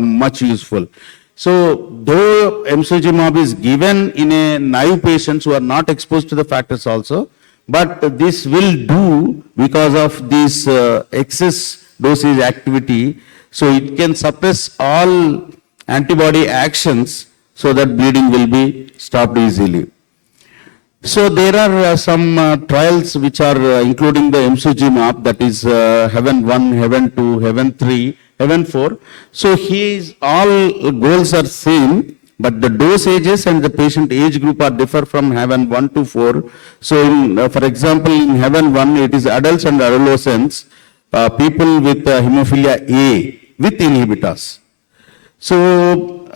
much useful. So though emsumab is given in a naive patients who are not exposed to the factors also, but this will do because of this excess dosage activity. So it can suppress all antibody actions so that bleeding will be stopped easily. So there are some trials which are including the emsumab, that is Heaven 1, Heaven 2, Heaven 3, Heaven 4. So all goals are same, but the dosages and the patient age group are differ from Heaven 1 to 4. So for example, in Heaven 1, it is adults and adolescents, people with hemophilia A with inhibitors. So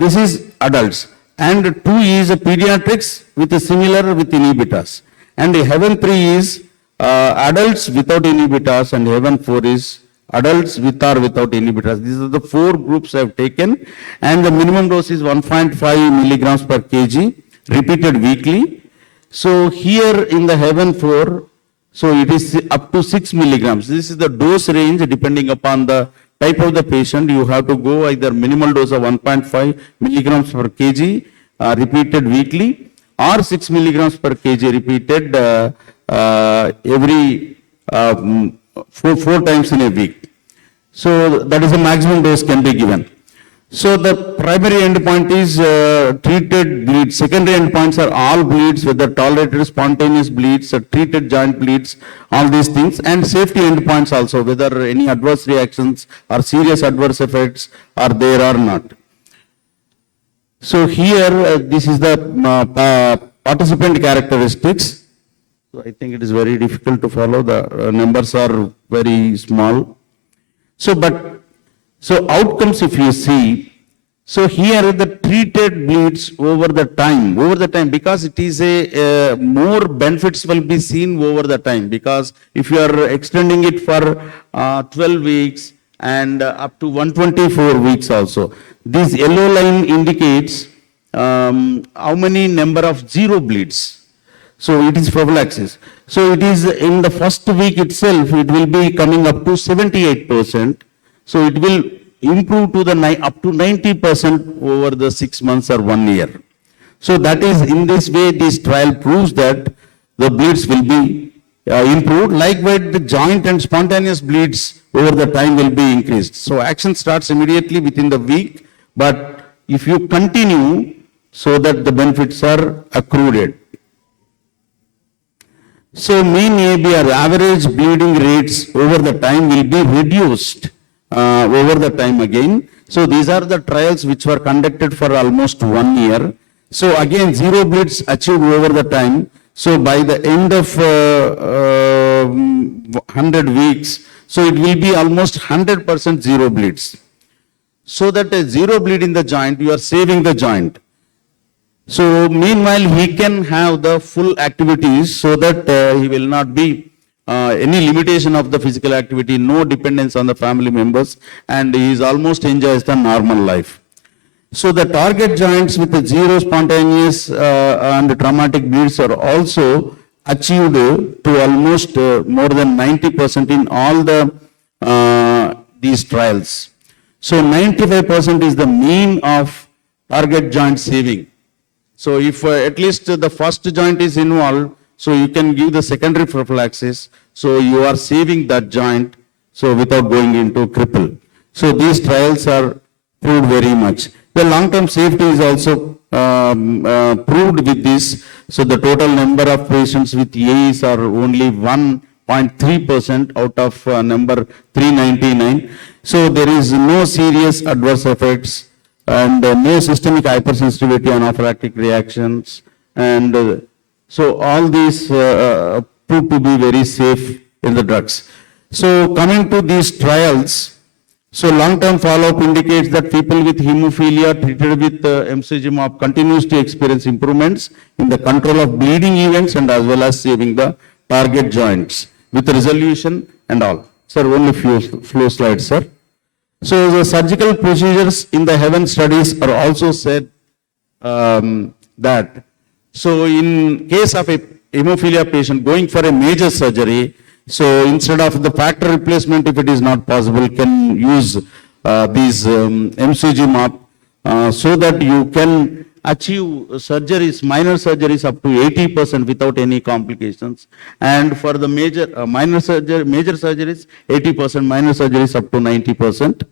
this is adults. And 2 is a pediatrics with a similar with inhibitors. And Heaven 3 is adults without inhibitors, and Heaven 4 is adults with or without inhibitors. These are the 4 groups I have taken, and the minimum dose is 1.5 milligrams per kg, repeated weekly. So here in the Heaven 4, so it is up to 6 milligrams. This is the dose range depending upon the type of the patient. You have to go either minimal dose of 1.5 milligrams per kg repeated weekly, or 6 milligrams per kg repeated every 4 times in a week. So that is the maximum dose can be given. So the primary endpoint is treated bleeds. Secondary endpoints are all bleeds, whether tolerated spontaneous bleeds, or treated joint bleeds, all these things, and safety endpoints also, whether any adverse reactions or serious adverse effects are there or not. So here, this is the participant characteristics. So I think it is very difficult to follow. The numbers are very small. So outcomes, if you see, so here the treated bleeds over the time, because it is a more benefits will be seen over the time, because if you are extending it for 12 weeks and up to 124 weeks also, this yellow line indicates how many number of zero bleeds. So it is prophylaxis. So it is in the first week itself, it will be coming up to 78%. So it will improve to the up to 90% over the 6 months or 1 year. So that is in this way, this trial proves that the bleeds will be improved. Likewise, the joint and spontaneous bleeds over the time will be increased. So action starts immediately within the week, but if you continue so that the benefits are accrued. So mean ABR, average bleeding rates over the time will be reduced over the time again. So these are the trials which were conducted for almost 1 year. So again, zero bleeds achieved over the time. So by the end of 100 weeks, so it will be almost 100% zero bleeds. So that a zero bleed in the joint, you are saving the joint. So meanwhile, he can have the full activities so that he will not be any limitation of the physical activity, no dependence on the family members, and he is almost enjoys the normal life. So the target joints with the zero spontaneous and traumatic bleeds are also achieved to almost more than 90% in all the these trials. So 95% is the mean of target joint saving. So if at least the first joint is involved, so you can give the secondary prophylaxis. So you are saving that joint, so without going into cripple. So these trials are proved very much. The long-term safety is also proved with this. So the total number of patients with AEs are only 1.3% out of number 399. So there is no serious adverse effects and no systemic hypersensitivity on anaphylactic reactions. And so all these proved to be very safe in the drugs. So coming to these trials, so long-term follow-up indicates that people with hemophilia treated with emcigimab continues to experience improvements in the control of bleeding events and as well as saving the target joints with resolution and all. Sir, only few slides, sir. So the surgical procedures in the HEAVEN studies are also said that, so in case of a hemophilia patient going for a major surgery, so instead of the factor replacement, if it is not possible, can use these emcigimab so that you can achieve surgeries, minor surgeries up to 80% without any complications. And for the major surgeries, 80%, minor surgeries up to 90%.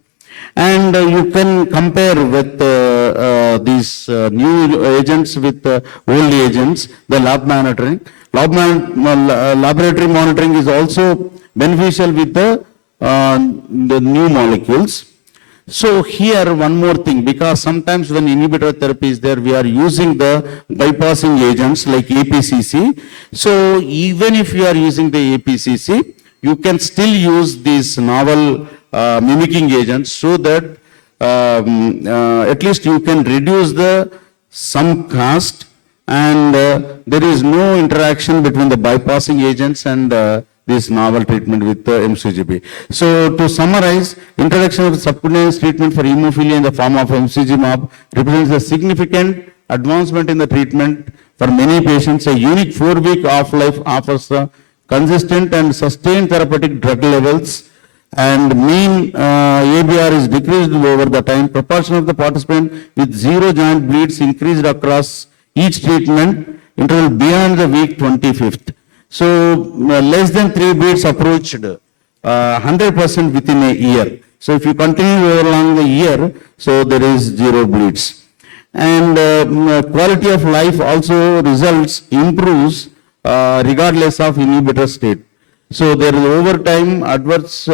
And you can compare with these new agents with old agents, the lab monitoring. Laboratory monitoring is also beneficial with the new molecules. So here one more thing, because sometimes when inhibitor therapy is there, we are using the bypassing agents like APCC. So even if you are using the APCC, you can still use these novel mimicking agents so that at least you can reduce the some cost, and there is no interaction between the bypassing agents and this novel treatment with the MCGB. So to summarize, introduction of subcutaneous treatment for hemophilia in the form of emcigimab represents a significant advancement in the treatment for many patients. A unique 4-week off-life offers consistent and sustained therapeutic drug levels, and mean ABR is decreased over the time. Proportion of the participant with zero joint bleeds increased across each treatment interval beyond the week 25th. So less than 3 bleeds approached 100% within a year. So if you continue over along the year, so there is zero bleeds. And quality of life also improves regardless of inhibitor state. So there is over time adverse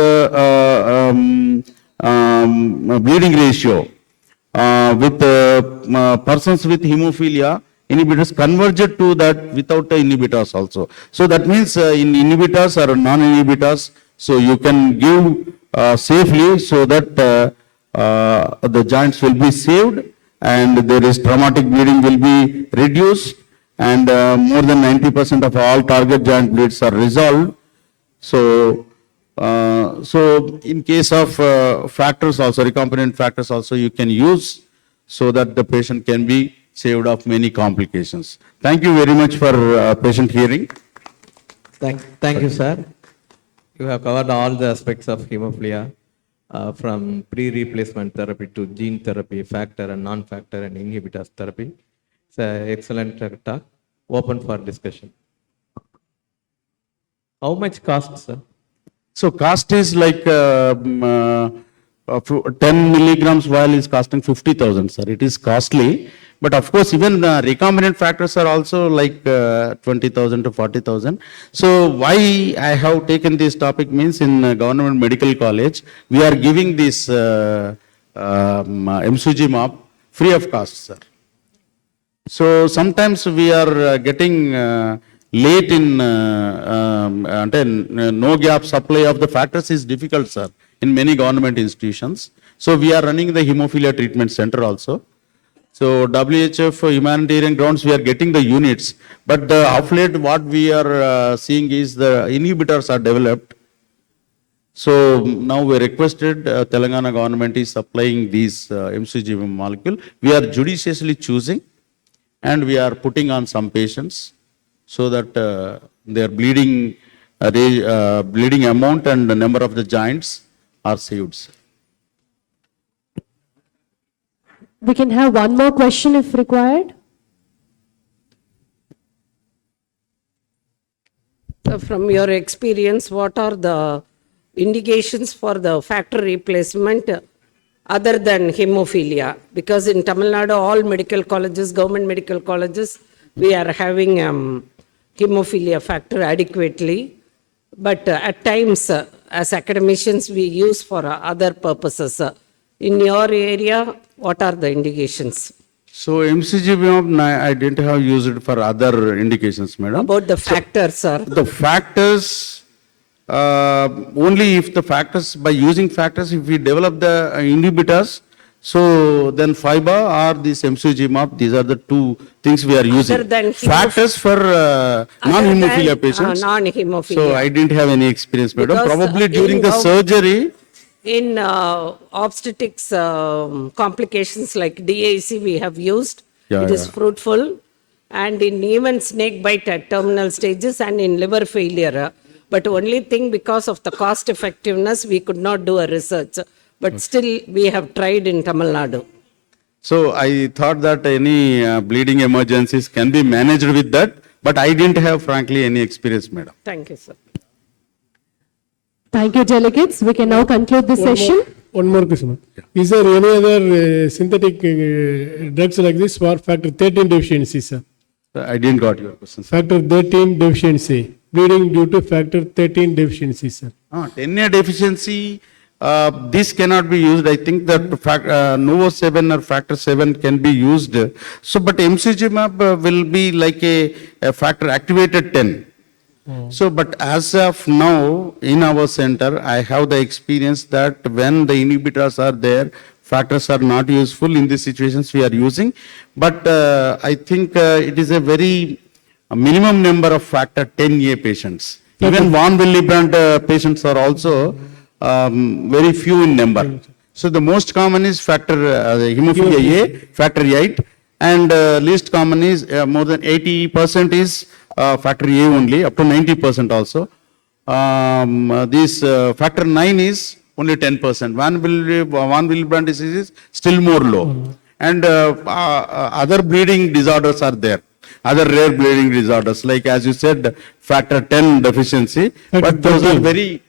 bleeding ratio with persons with hemophilia. Inhibitors converged to that without the inhibitors also. So that means in inhibitors or non-inhibitors, so you can give safely so that the joints will be saved and there is traumatic bleeding will be reduced, and more than 90% of all target joint bleeds are resolved. So, so in case of factors also, recombinant factors also you can use so that the patient can be saved of many complications. Thank you very much for patient hearing. Thank you, sir. You have covered all the aspects of hemophilia, from pre-replacement therapy to gene therapy, factor and non-factor and inhibitors therapy. It's an excellent talk. Open for discussion. How much cost, sir? So cost is like 10 milligrams vial is costing 50,000, sir. It is costly. But of course, even recombinant factors are also like 20,000 to 40,000. So why I have taken this topic means in government medical college, we are giving this MCG free of cost, sir. So sometimes we are getting late in no gap supply of the factors is difficult, sir, in many government institutions. So we are running the hemophilia treatment center also. So WHF humanitarian grounds, we are getting the units, but of late what we are seeing is the inhibitors are developed. So now we requested Telangana government is supplying these MCG molecule. We are judiciously choosing and we are putting on some patients so that their bleeding amount and the number of the joints are saved. We can have one more question if required. So from your experience, what are the indications for the factor replacement other than hemophilia? Because in Tamil Nadu, all medical colleges, government medical colleges, we are having hemophilia factor adequately. But at times, as academicians, we use for other purposes. In your area, what are the indications? So MCG, I didn't have used it for other indications, madam. About the factors, sir. The factors, only if the factors, by using factors, if we develop the inhibitors, so then FIBA or this MCG, these are the two things we are using. Other than Factors for non-hemophilia patients. Non-hemophilia. So I didn't have any experience, madam. Because, Probably during in the surgery. In obstetrics complications like DIC, we have used. It is fruitful. And in even snake bite at terminal stages and in liver failure. But only thing, because of the cost effectiveness, we could not do a research. But still, we have tried in Tamil Nadu. So I thought that any bleeding emergencies can be managed with that. But I didn't have, frankly, any experience, madam. Thank you, sir. Thank you, delegates. We can now conclude the session. One more question. Is there any other synthetic drugs like this for factor 13 deficiency, sir? I didn't got your question, sir. Factor 13 deficiency. Bleeding due to factor 13 deficiency, sir. 10A deficiency, this cannot be used. I think that Novo 7 or factor 7 can be used. So, but MCG will be like a factor activated 10. So, but as of now, in our center, I have the experience that when the inhibitors are there, factors are not useful in these situations we are using. But I think it is a very minimum number of factor 10A patients. Even von Willebrand patients are also very few in number. So the most common is factor hemophilia A, factor 8, and least common is more than 80% is factor A only, up to 90% also. This factor 9 is only 10%. Von Willebrand disease is still more low. And other bleeding disorders are there. Other rare bleeding disorders, like as you said, factor 10 deficiency, but those are very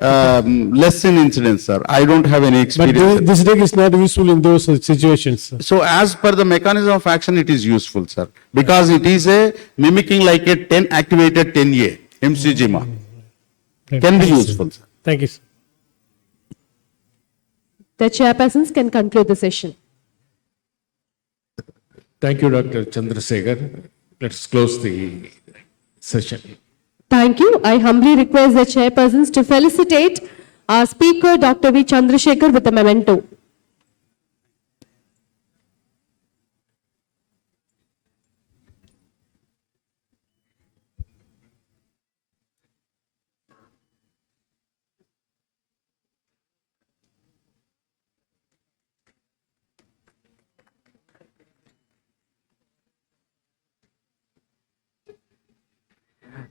less in incidence, sir. I don't have any experience. But this drug is not useful in those situations, sir. So as per the mechanism of action, it is useful, sir, because it is a mimicking like a 10 activated 10A, MCG can be useful, sir. Thank you, sir. The chairpersons can conclude the session. Thank you, Dr. Chandrasekhar. Let's close the session. Thank you. I humbly request the chairpersons to felicitate our speaker, Dr. V. Chandrasekhar, with a memento.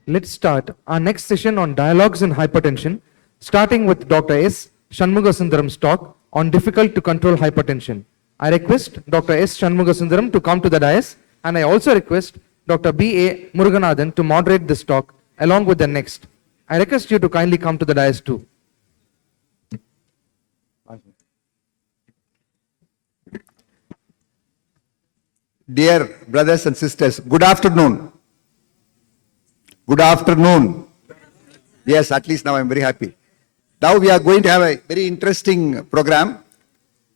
Let's start our next session on dialogues in hypertension, starting with Dr. S. Shanmugasundaram's talk on difficult to control hypertension. I request Dr. S. Shanmugasundaram to come to the dais, and I also request Dr. B. A. Muruganathan to moderate this talk along with the next. I request you to kindly come to the dais too. Dear brothers and sisters, good afternoon. Good afternoon. Yes, at least now I'm very happy. Now we are going to have a very interesting program.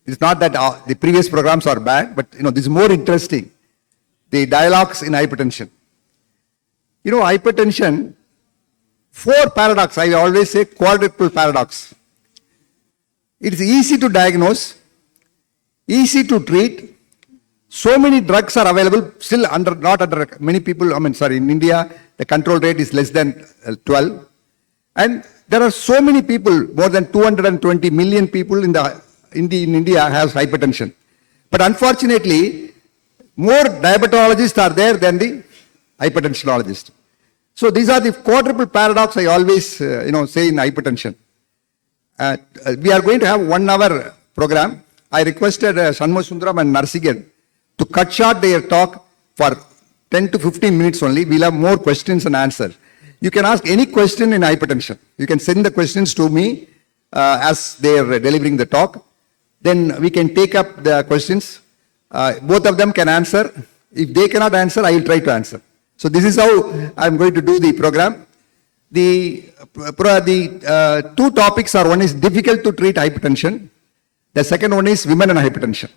It's not that the previous programs are bad, but this is more interesting. The dialogues in hypertension. Hypertension, 4 paradox, I always say quadruple paradox. It is easy to diagnose, easy to treat. So many drugs are available, still not under many people, in India, the control rate is less than 12. And there are so many people, more than 220 million people in India has hypertension. But unfortunately, more diabetologists are there than the hypertensionologists. So these are the quadruple paradox I always say in hypertension. We are going to have 1 hour program. I requested Shanmugasundaram and Narsigan to cut short their talk for 10 to 15 minutes only. We'll have more questions and answers. You can ask any question in hypertension. You can send the questions to me as they are delivering the talk. Then we can take up the questions. Both of them can answer. If they cannot answer, I will try to answer. So this is how I'm going to do the program. The 2 topics are, one is difficult to treat hypertension. The second one is women and hypertension.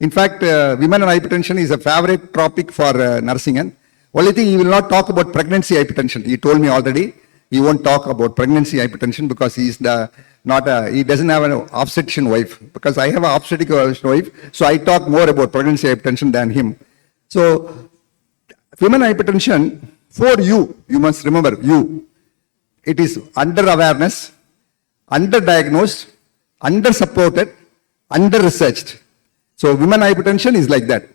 In fact, women and hypertension is a favorite topic for Narsingan. Only thing, he will not talk about pregnancy hypertension. He told me already, he won't talk about pregnancy hypertension because he doesn't have an obstetrician wife. Because I have an obstetrician wife, so I talk more about pregnancy hypertension than him. So, women hypertension, for you must remember, it is under awareness, under diagnosed, under supported, under researched. So women hypertension is like that.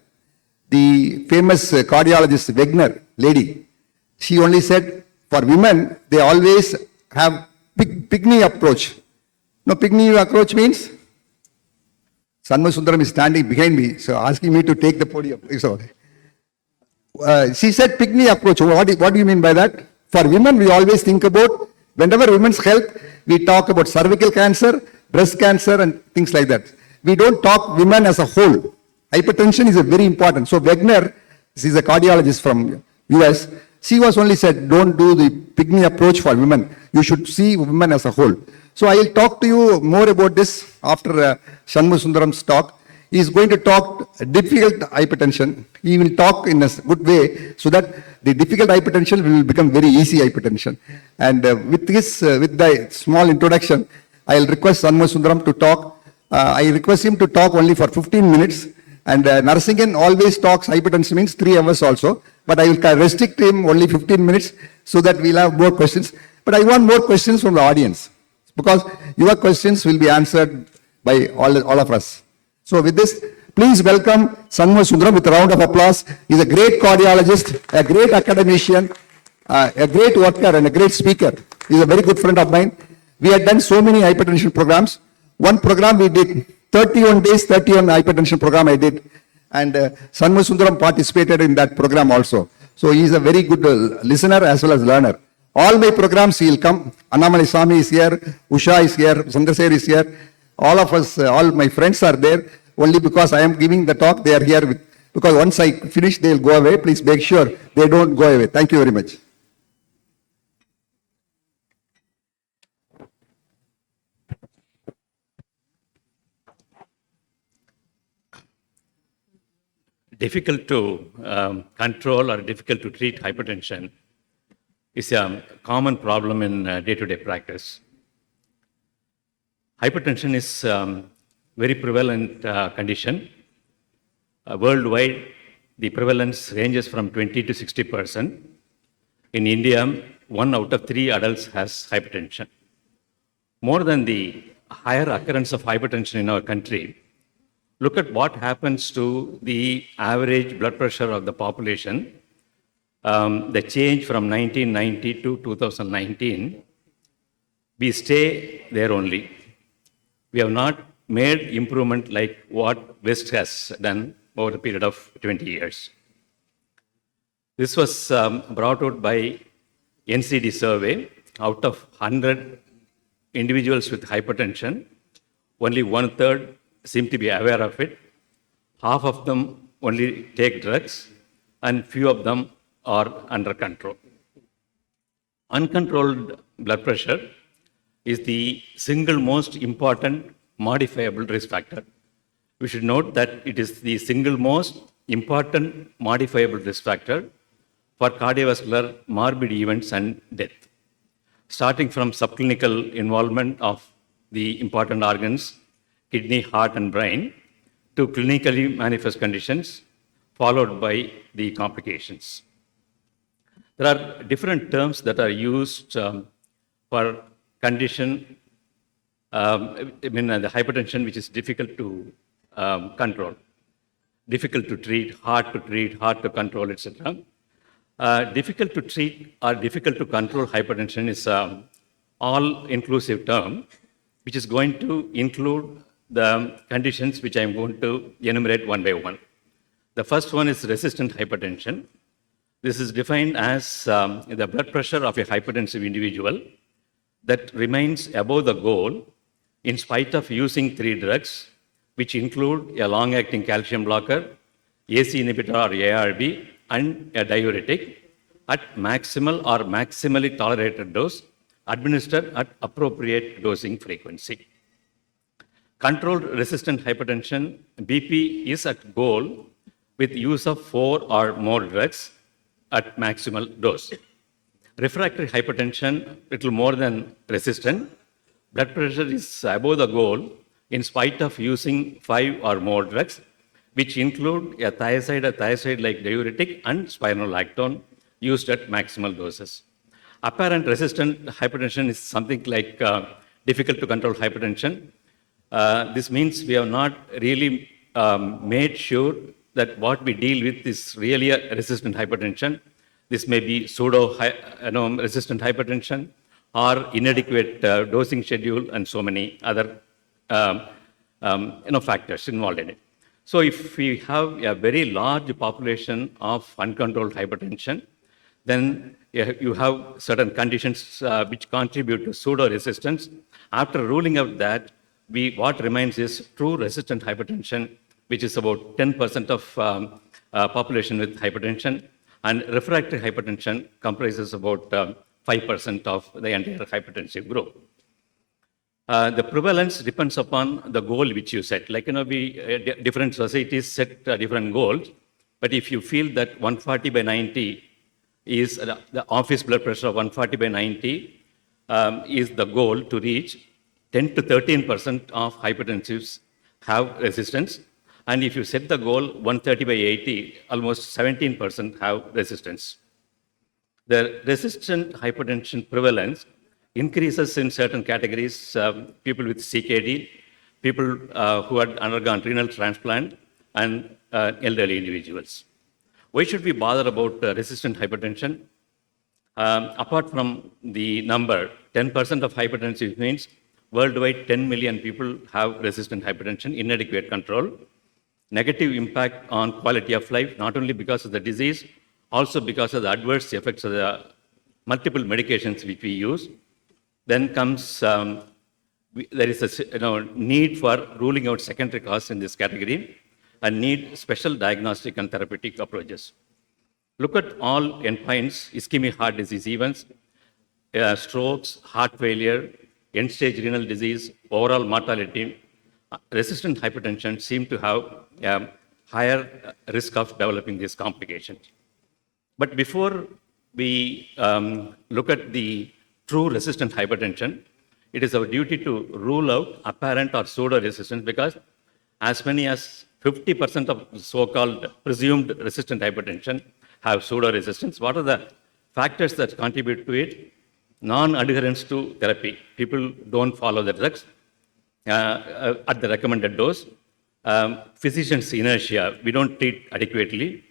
The famous cardiologist Wegner lady, she only said for women, they always have pick-me approach. No, pick-me approach means, Shanmugasundaram is standing behind me, so asking me to take the podium. So, she said pick-me approach. What do you mean by that? For women, we always think about, whenever women's health, we talk about cervical cancer, breast cancer and things like that. We don't talk women as a whole. Hypertension is a very important. So Wegner, she's a cardiologist from US, she was only said, don't do the pick-me approach for women. You should see women as a whole. So I will talk to you more about this after Shanmugasundaram's talk. He is going to talk difficult hypertension. He will talk in a good way so that the difficult hypertension will become very easy hypertension. And with the small introduction, I will request Shanmugasundaram to talk. I request him to talk only for 15 minutes. And Narsingan always talks hypertension means 3 hours also. But I will restrict him only 15 minutes so that we'll have more questions. But I want more questions from the audience because your questions will be answered by all of us. So with this, please welcome Shanmugasundaram with a round of applause. He's a great cardiologist, a great academician, a great worker and a great speaker. He's a very good friend of mine. We had done so many hypertension programs. One program we did, 31 days, 31 hypertension program I did. And Shanmugasundaram participated in that program also. So he is a very good listener as well as learner. All my programs he will come. Annamali Swami is here, Usha is here, Chandrasekhar is here. All of us, all my friends are there. Only because I am giving the talk, they are here. Because once I finish, they will go away. Please make sure they don't go away. Thank you very much. Difficult to control or difficult to treat hypertension is a common problem in day-to-day practice. Hypertension is very prevalent condition. Worldwide, the prevalence ranges from 20 to 60%. In India, 1 out of 3 adults has hypertension. More than the higher occurrence of hypertension in our country, look at what happens to the average blood pressure of the population the change from 1990 to 2019, we stay there only. We have not made improvement like what West has done over a period of 20 years. This was brought out by NCD survey. Out of 100 individuals with hypertension, only 1/3 seem to be aware of it. Half of them only take drugs, and few of them are under control. Uncontrolled blood pressure is the single most important modifiable risk factor. We should note that it is the single most important modifiable risk factor for cardiovascular morbid events and death. Starting from subclinical involvement of the important organs, kidney, heart, and brain, to clinically manifest conditions, followed by the complications. There are different terms that are used for condition, the hypertension, which is difficult to control, difficult to treat, hard to control, etc. Difficult to treat or difficult to control hypertension is all-inclusive term, which is going to include the conditions which I am going to enumerate one by one. The first one is resistant hypertension. This is defined as the blood pressure of a hypertensive individual that remains above the goal in spite of using 3 drugs, which include a long-acting calcium blocker, AC inhibitor or ARB, and a diuretic at maximal or maximally tolerated dose, administered at appropriate dosing frequency. Controlled resistant hypertension, BP, is at goal with use of 4 or more drugs at maximal dose. Refractory hypertension, little more than resistant. Blood pressure is above the goal in spite of using 5 or more drugs, which include a thiazide-like diuretic, and spironolactone used at maximal doses. Apparent resistant hypertension is something like difficult to control hypertension. This means we have not really made sure that what we deal with is really a resistant hypertension. This may be resistant hypertension or inadequate dosing schedule and so many other factors involved in it. So if we have a very large population of uncontrolled hypertension, then you have certain conditions which contribute to pseudo-resistance. After ruling out that, what remains is true resistant hypertension, which is about 10% of population with hypertension, and refractory hypertension comprises about 5% of the entire hypertensive group. The prevalence depends upon the goal which you set. Different societies set different goals, but if you feel that 140/90 is the office blood pressure of 140/90 is the goal to reach, 10 to 13% of hypertensives have resistance. And if you set the goal 130/80, almost 17% have resistance. The resistant hypertension prevalence increases in certain categories, people with CKD, people who had undergone renal transplant, and elderly individuals. Why should we bother about resistant hypertension? Apart from the number, 10% of hypertension means worldwide 10 million people have resistant hypertension, inadequate control. Negative impact on quality of life, not only because of the disease, also because of the adverse effects of the multiple medications which we use. Then comes, there is a need for ruling out secondary causes in this category and need special diagnostic and therapeutic approaches. Look at all endpoints: ischemic heart disease events, strokes, heart failure, end-stage renal disease, overall mortality. Resistant hypertension seem to have a higher risk of developing these complications. But before we look at the true resistant hypertension, it is our duty to rule out apparent or pseudo-resistance, because as many as 50% of so-called presumed resistant hypertension have pseudo-resistance. What are the factors that contribute to it? Non-adherence to therapy. People don't follow the drugs at the recommended dose. Physicians' inertia. We don't treat adequately.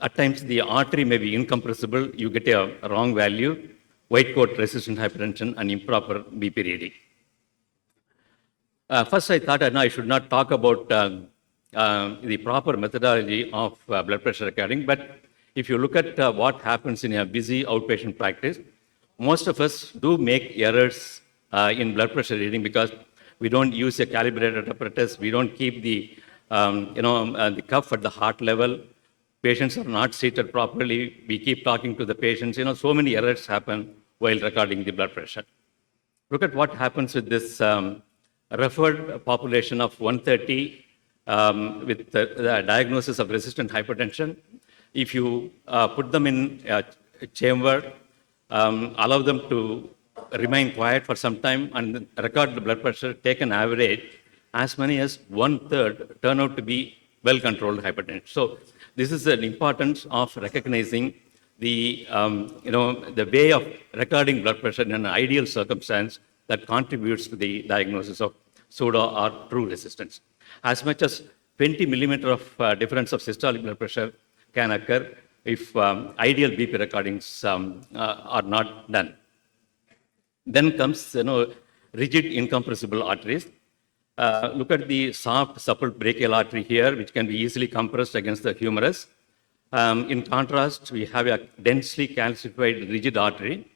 at times the artery may be incompressible, you get a wrong value, white coat resistant hypertension and improper BP reading. First, I thought I should not talk about the proper methodology of blood pressure recording, but if you look at what happens in a busy outpatient practice, most of us do make errors in blood pressure reading because we don't use a calibrated apparatus, we don't keep the the cuff at the heart level, patients are not seated properly, we keep talking to the patients, so many errors happen while recording the blood pressure. Look at what happens with this referred population of 130 with the diagnosis of resistant hypertension. If you put them in a chamber, allow them to remain quiet for some time and record the blood pressure, take an average, as many as 1/3 turn out to be well-controlled hypertension. So this is the importance of recognizing the, the way of recording blood pressure in an ideal circumstance that contributes to the diagnosis of pseudo or true resistance. As much as 20 millimeter of difference of systolic blood pressure can occur if ideal BP recordings are not done. Then comes, rigid incompressible arteries. Look at the soft, supple brachial artery here, which can be easily compressed against the humerus. In contrast, we have a densely calcified rigid artery.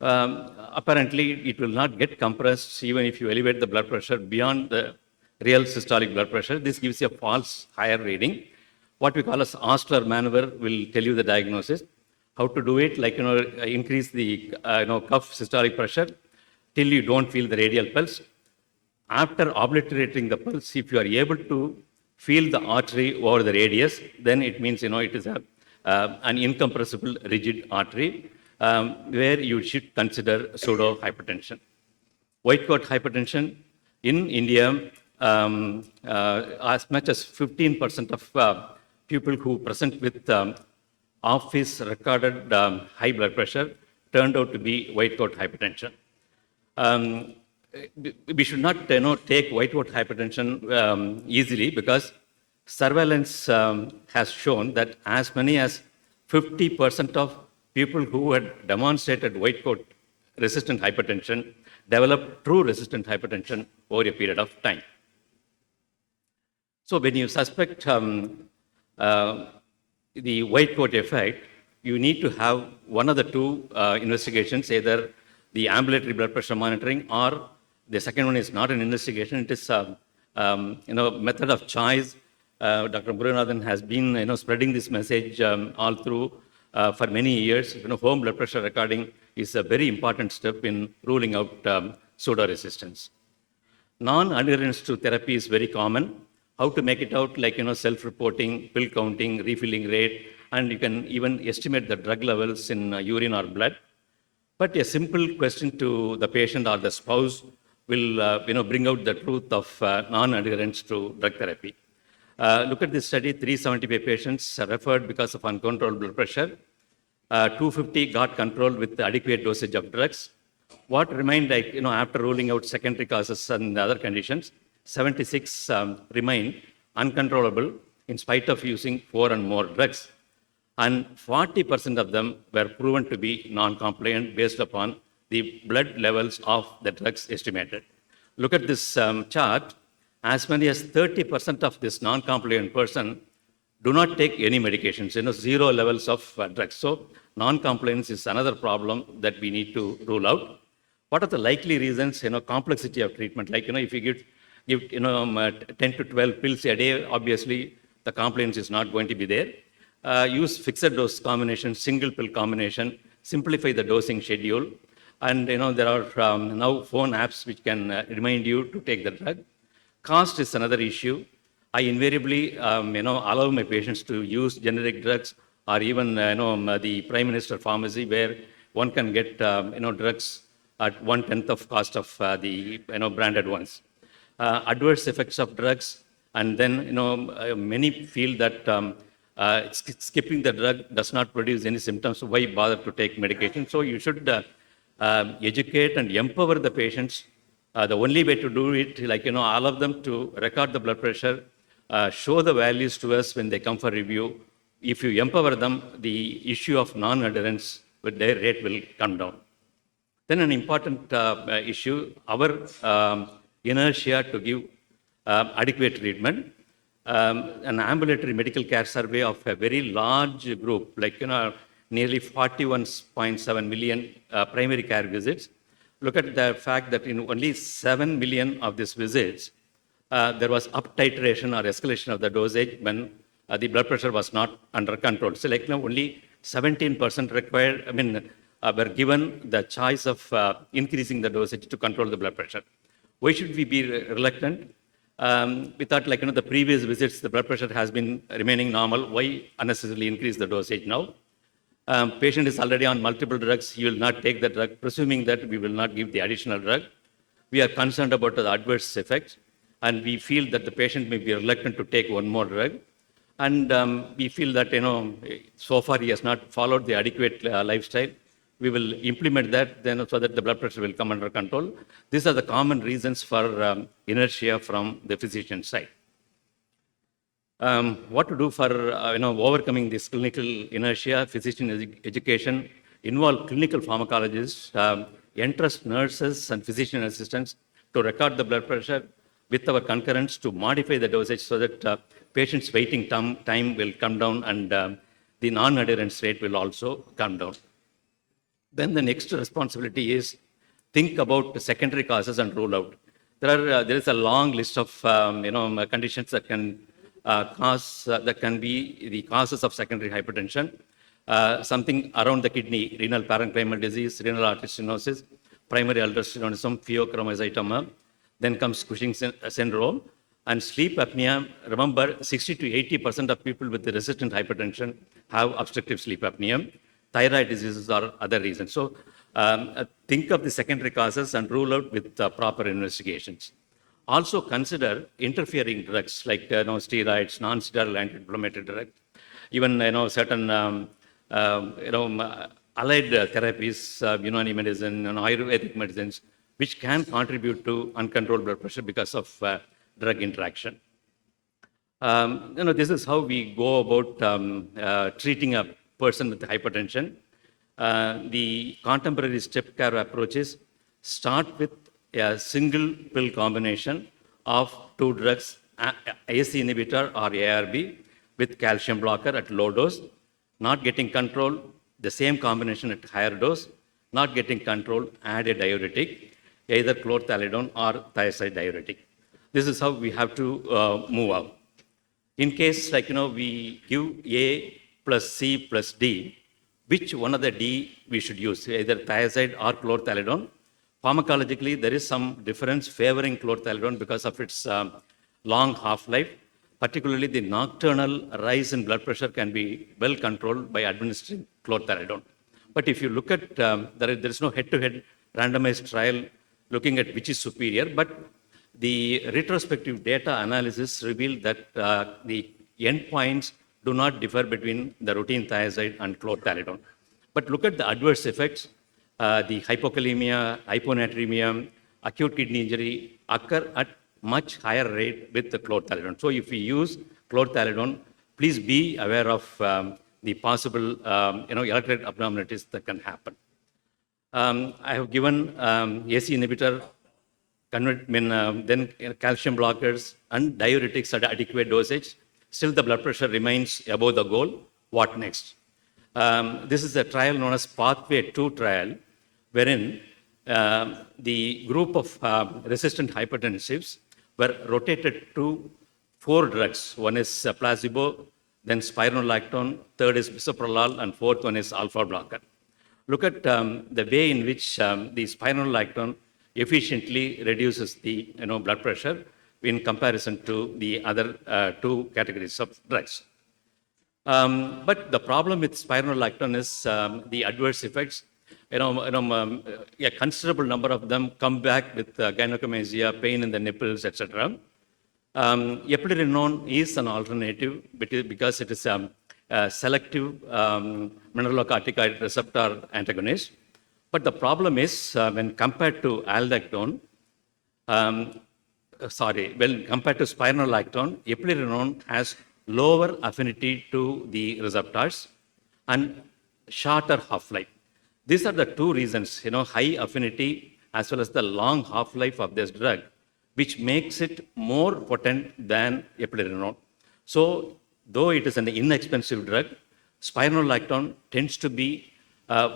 Apparently, it will not get compressed even if you elevate the blood pressure beyond the real systolic blood pressure. This gives you a false higher reading. What we call as Ostler maneuver will tell you the diagnosis. How to do it, like, increase the cuff systolic pressure till you don't feel the radial pulse. After obliterating the pulse, if you are able to feel the artery over the radius, then it means, it is an incompressible rigid artery where you should consider pseudo hypertension. White coat hypertension in India, as much as 15% of people who present with office recorded high blood pressure turned out to be white coat hypertension. We should not take white coat hypertension easily because surveillance has shown that as many as 50% of people who had demonstrated white coat resistant hypertension developed true resistant hypertension over a period of time. So when you suspect the white coat effect, you need to have one of the two investigations, either the ambulatory blood pressure monitoring or the second one is not an investigation, it is method of choice. Dr. Muruganathan has been spreading this message all through for many years. Home blood pressure recording is a very important step in ruling out pseudo resistance. Non-adherence to therapy is very common. How to make it out, like self-reporting, pill counting, refilling rate, and you can even estimate the drug levels in urine or blood. But a simple question to the patient or the spouse will bring out the truth of non-adherence to drug therapy. Look at this study, 375 patients referred because of uncontrolled blood pressure. 250 got controlled with adequate dosage of drugs. What remained, like, after ruling out secondary causes and other conditions, 76 remained uncontrollable in spite of using 4 and more drugs. And 40% of them were proven to be non-compliant based upon the blood levels of the drugs estimated. Look at this chart. As many as 30% of this non-compliant person do not take any medications, zero levels of drugs. So non-compliance is another problem that we need to rule out. What are the likely reasons? Complexity of treatment. Like, if you give 10 to 12 pills a day, obviously the compliance is not going to be there. Use fixed dose combination, single pill combination, simplify the dosing schedule. And there are now phone apps which can remind you to take the drug. Cost is another issue. I invariably allow my patients to use generic drugs or even the Prime Minister pharmacy where one can get drugs at 1/10 of cost of the branded ones. Adverse effects of drugs, and then many feel that skipping the drug does not produce any symptoms, so why bother to take medication? So you should educate and empower the patients. The only way to do it, like, allow them to record the blood pressure, show the values to us when they come for review, if you empower them, the issue of non-adherence with their rate will come down. Then an important issue, our inertia to give adequate treatment. An ambulatory medical care survey of a very large group, like nearly 41.7 million primary care visits. Look at the fact that in only 7 million of these visits, there was up titration or escalation of the dosage when the blood pressure was not under control. So like only 17% required, were given the choice of increasing the dosage to control the blood pressure. Why should we be reluctant? We thought the previous visits, the blood pressure has been remaining normal. Why unnecessarily increase the dosage now? Patient is already on multiple drugs. He will not take the drug, presuming that we will not give the additional drug. We are concerned about the adverse effects, and we feel that the patient may be reluctant to take one more drug. And we feel that, so far he has not followed the adequate lifestyle. We will implement that then so that the blood pressure will come under control. These are the common reasons for inertia from the physician side. What to do for overcoming this clinical inertia? Physician education, involve clinical pharmacologists, entrust nurses and physician assistants to record the blood pressure with our concurrence to modify the dosage so that patients' waiting time will come down and the non-adherence rate will also come down. Then the next responsibility is think about the secondary causes and rule out. There is a long list of conditions that can that can be the causes of secondary hypertension. Something around the kidney, renal parenchymal disease, renal artery stenosis, primary aldosteronism, pheochromocytoma. Then comes Cushing's syndrome and sleep apnea. Remember, 60 to 80% of people with the resistant hypertension have obstructive sleep apnea. Thyroid diseases are other reasons. So think of the secondary causes and rule out with proper investigations. Also consider interfering drugs like steroids, non-steroidal anti-inflammatory drugs, even certain allied therapies, Unani medicine and Ayurvedic medicines, which can contribute to uncontrolled blood pressure because of drug interaction. This is how we go about treating a person with hypertension. The contemporary step care approaches start with a single pill combination of two drugs, ACE inhibitor or ARB with calcium blocker at low dose, not getting control, the same combination at higher dose, not getting control, add a diuretic, either chlorthalidone or thiazide diuretic. This is how we have to move out. In case we give A plus C plus D, which one of the D we should use, either thiazide or chlorthalidone? Pharmacologically, there is some difference favoring chlorthalidone because of its long half-life. Particularly, the nocturnal rise in blood pressure can be well controlled by administering chlorthalidone. But if you look at, there is no head-to-head randomized trial looking at which is superior, but the retrospective data analysis revealed that the endpoints do not differ between the routine thiazide and chlorthalidone. But look at the adverse effects. The hypokalemia, hyponatremia, acute kidney injury occur at much higher rate with the chlorthalidone. So if we use chlorthalidone, please be aware of the possible electrolyte abnormalities that can happen. I have given AC inhibitor, then calcium blockers and diuretics at adequate dosage. Still the blood pressure remains above the goal. What next? This is a trial known as Pathway 2 trial, wherein the group of resistant hypertensives were rotated to 4 drugs. One is placebo, then spironolactone, third is bisoprolol, and fourth one is alpha blocker. Look at the way in which the spironolactone efficiently reduces the blood pressure in comparison to the other 2 categories of drugs. But the problem with spironolactone is the adverse effects. A considerable number of them come back with gynecomastia, pain in the nipples, etc. Eplerenone is an alternative because it is a selective mineralocorticoid receptor antagonist. But the problem is when compared to aldactone, when compared to spironolactone, eplerenone has lower affinity to the receptors, and shorter half-life. These are the two reasons, high affinity as well as the long half-life of this drug, which makes it more potent than eplerenone. So, though it is an inexpensive drug, spironolactone tends to be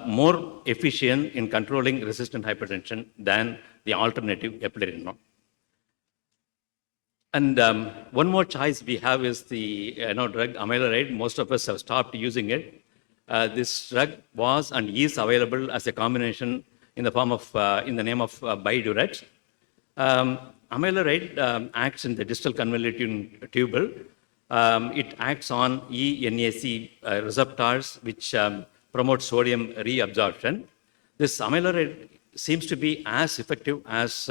more efficient in controlling resistant hypertension than the alternative eplerenone. And one more choice we have is the drug amiloride. Most of us have stopped using it. This drug was and is available as a combination in the form of, in the name of bidurex. Amiloride acts in the distal convoluting tubule. It acts on ENAC receptors, which promote sodium reabsorption. This amiloride seems to be as effective as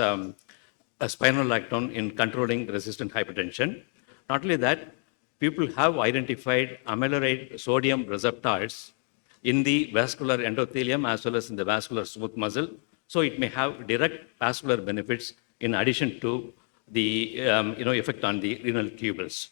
spironolactone in controlling resistant hypertension. Not only that, people have identified amiloride sodium receptors in the vascular endothelium as well as in the vascular smooth muscle. So it may have direct vascular benefits in addition to the effect on the renal tubules.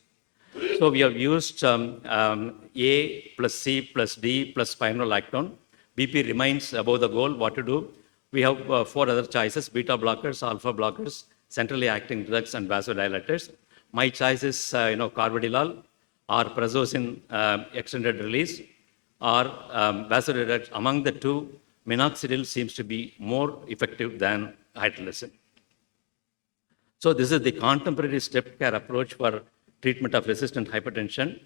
So we have used A plus C plus D plus spironolactone. BP remains above the goal. What to do? We have 4 other choices: beta blockers, alpha blockers, centrally acting drugs, and vasodilators. My choice is carvedilol or prazosin extended release or vasodilators. Among the two, minoxidil seems to be more effective than hydralazine. So this is the contemporary step care approach for treatment of resistant hypertension.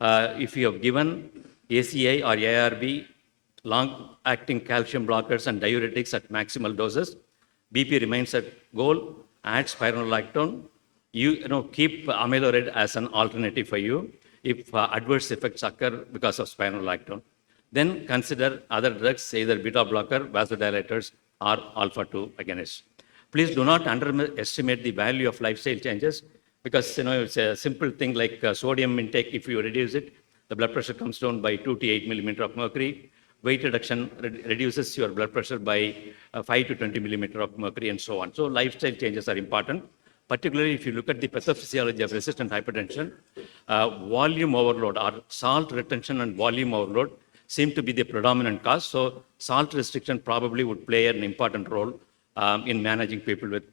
If you have given ACI or ARB, long-acting calcium blockers and diuretics at maximal doses, BP remains at goal. Add spironolactone. Keep amiloride as an alternative for you if adverse effects occur because of spironolactone. Then consider other drugs, either beta blocker, vasodilators, or alpha-2 agonists. Please do not underestimate the value of lifestyle changes, because it's a simple thing like sodium intake. If you reduce it, the blood pressure comes down by 2 to 8 millimeter of mercury. Weight reduction reduces your blood pressure by 5 to 20 millimeter of mercury, and so on. So lifestyle changes are important, particularly if you look at the pathophysiology of resistant hypertension. Volume overload or salt retention and volume overload seem to be the predominant cause. So salt restriction probably would play an important role in managing people with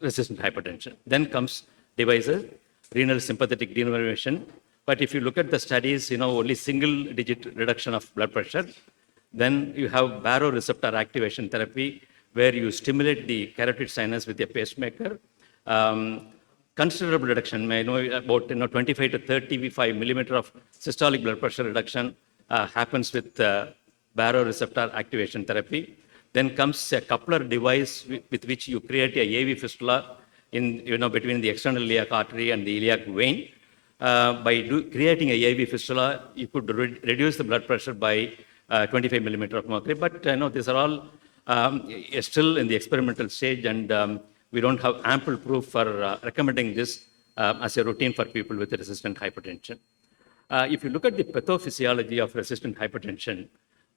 resistant hypertension. Then comes devices, renal sympathetic denervation. But if you look at the studies, only single-digit reduction of blood pressure. Then you have baroreceptor activation therapy, where you stimulate the carotid sinus with a pacemaker. Considerable reduction, about 25 to 35 millimeter of systolic blood pressure reduction happens with baroreceptor activation therapy. Then comes a coupler device with which you create a AV fistula between the external iliac artery and the iliac vein. By creating a AV fistula, you could reduce the blood pressure by 25 millimeter of mercury. But these are all still in the experimental stage, and we don't have ample proof for recommending this as a routine for people with resistant hypertension. If you look at the pathophysiology of resistant hypertension,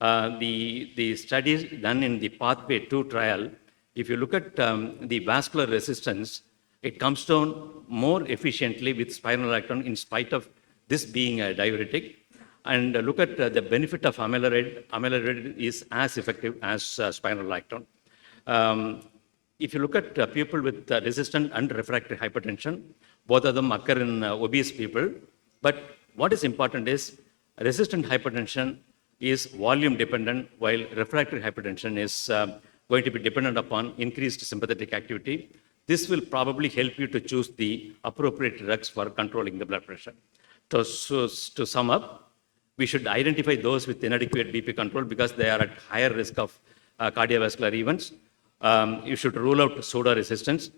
the studies done in the Pathway 2 trial, if you look at the vascular resistance, it comes down more efficiently with spironolactone in spite of this being a diuretic. And look at the benefit of amiloride. Amiloride is as effective as spironolactone. If you look at people with resistant and refractory hypertension, both of them occur in obese people. But what is important is resistant hypertension is volume dependent, while refractory hypertension is going to be dependent upon increased sympathetic activity. This will probably help you to choose the appropriate drugs for controlling the blood pressure. To sum up, we should identify those with inadequate BP control because they are at higher risk of cardiovascular events. You should rule out pseudo-resistance.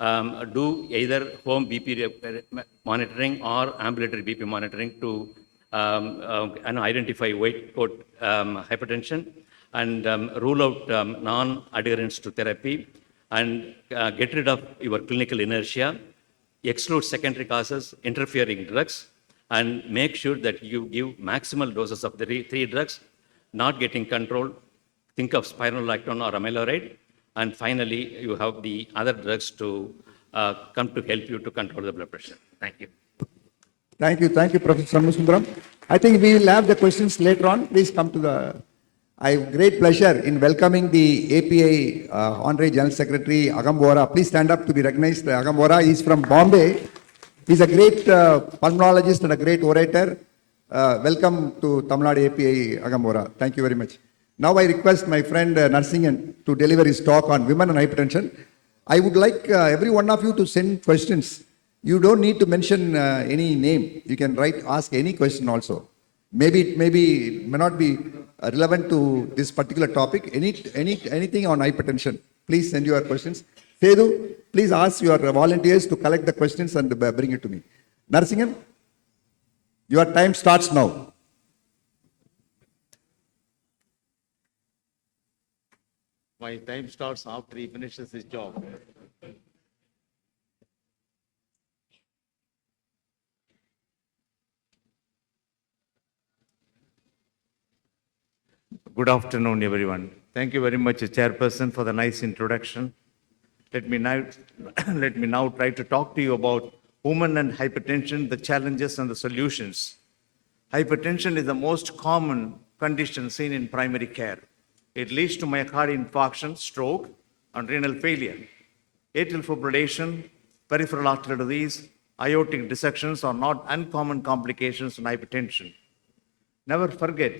Do either home BP monitoring or ambulatory BP monitoring to identify weight coat hypertension, and rule out non-adherence to therapy, and get rid of your clinical inertia, exclude secondary causes, interfering drugs, and make sure that you give maximal doses of the 3 drugs. Not getting control, think of spironolactone or amiloride, and finally you have the other drugs to come to help you to control the blood pressure. Thank you. Thank you, Professor Shanmusundaram. I think we will have the questions later on. Please come to the. I have great pleasure in welcoming the API Honorary General Secretary Agambora. Please stand up to be recognized. Agambora is from Bombay. He's a great pulmonologist and a great orator. Welcome to Tamil Nadu API Agambora. Thank you very much. Now I request my friend Narsingan to deliver his talk on women and hypertension. I would like every one of you to send questions. You don't need to mention any name. You can ask any question also. Maybe it may not be relevant to this particular topic. Anything on hypertension. Please send your questions. Sedu, please ask your volunteers to collect the questions and bring it to me. Narsingan, your time starts now. My time starts after he finishes his job. Good afternoon, everyone. Thank you very much, Chairperson, for the nice introduction. Let me now try to talk to you about women and hypertension, the challenges and the solutions. Hypertension is the most common condition seen in primary care. It leads to myocardial infarction, stroke, and renal failure. Atrial fibrillation, peripheral arterial disease, aortic dissections are not uncommon complications in hypertension. Never forget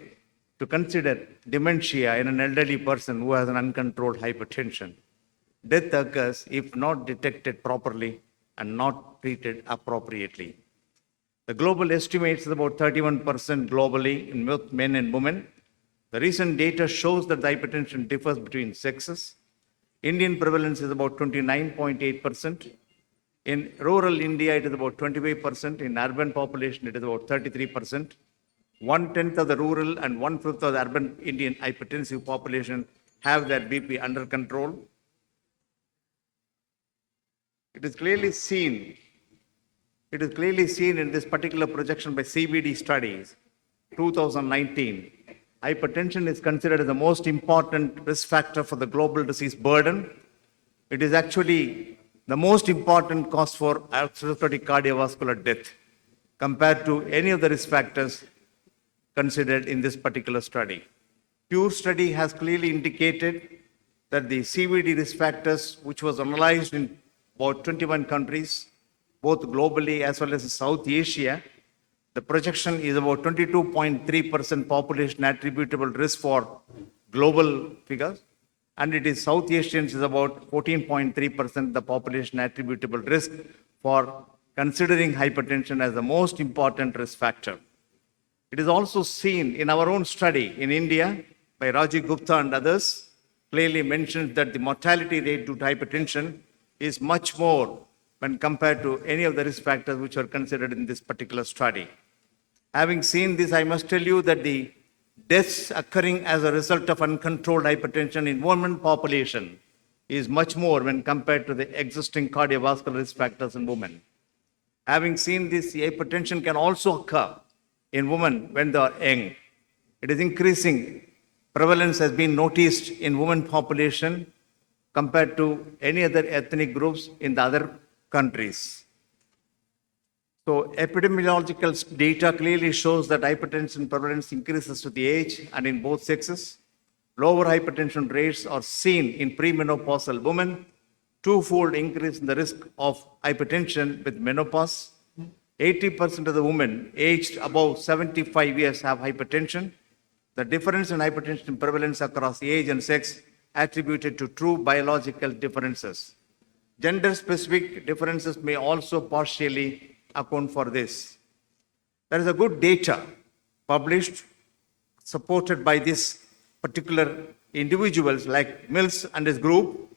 to consider dementia in an elderly person who has an uncontrolled hypertension. Death occurs if not detected properly and not treated appropriately. The global estimates is about 31% globally in both men and women. The recent data shows that the hypertension differs between sexes. Indian prevalence is about 29.8%. In rural India, it is about 25%. In urban population, it is about 33%. 1/10 of the rural and 1/5 of the urban Indian hypertensive population have their BP under control. It is clearly seen in this particular projection by CBD studies, 2019. Hypertension is considered as the most important risk factor for the global disease burden. It is actually the most important cause for atherosclerotic cardiovascular death compared to any of the risk factors considered in this particular study. Pure study has clearly indicated that the CVD risk factors, which was analyzed in about 21 countries, both globally as well as in South Asia, the projection is about 22.3% population attributable risk for global figures, and it is South Asians is about 14.3% the population attributable risk for considering hypertension as the most important risk factor. It is also seen in our own study in India by Rajiv Gupta and others, clearly mentions that the mortality rate due to hypertension is much more when compared to any of the risk factors which are considered in this particular study. Having seen this, I must tell you that the deaths occurring as a result of uncontrolled hypertension in women population is much more when compared to the existing cardiovascular risk factors in women. Having seen this, the hypertension can also occur in women when they are young. It is increasing. Prevalence has been noticed in women population compared to any other ethnic groups in the other countries. So epidemiological data clearly shows that hypertension prevalence increases with the age and in both sexes. Lower hypertension rates are seen in premenopausal women, twofold increase in the risk of hypertension with menopause. 80% of the women aged above 75 years have hypertension. The difference in hypertension prevalence across age and sex attributed to true biological differences. Gender-specific differences may also partially account for this. There is a good data published, supported by this particular individuals like Mills and his group,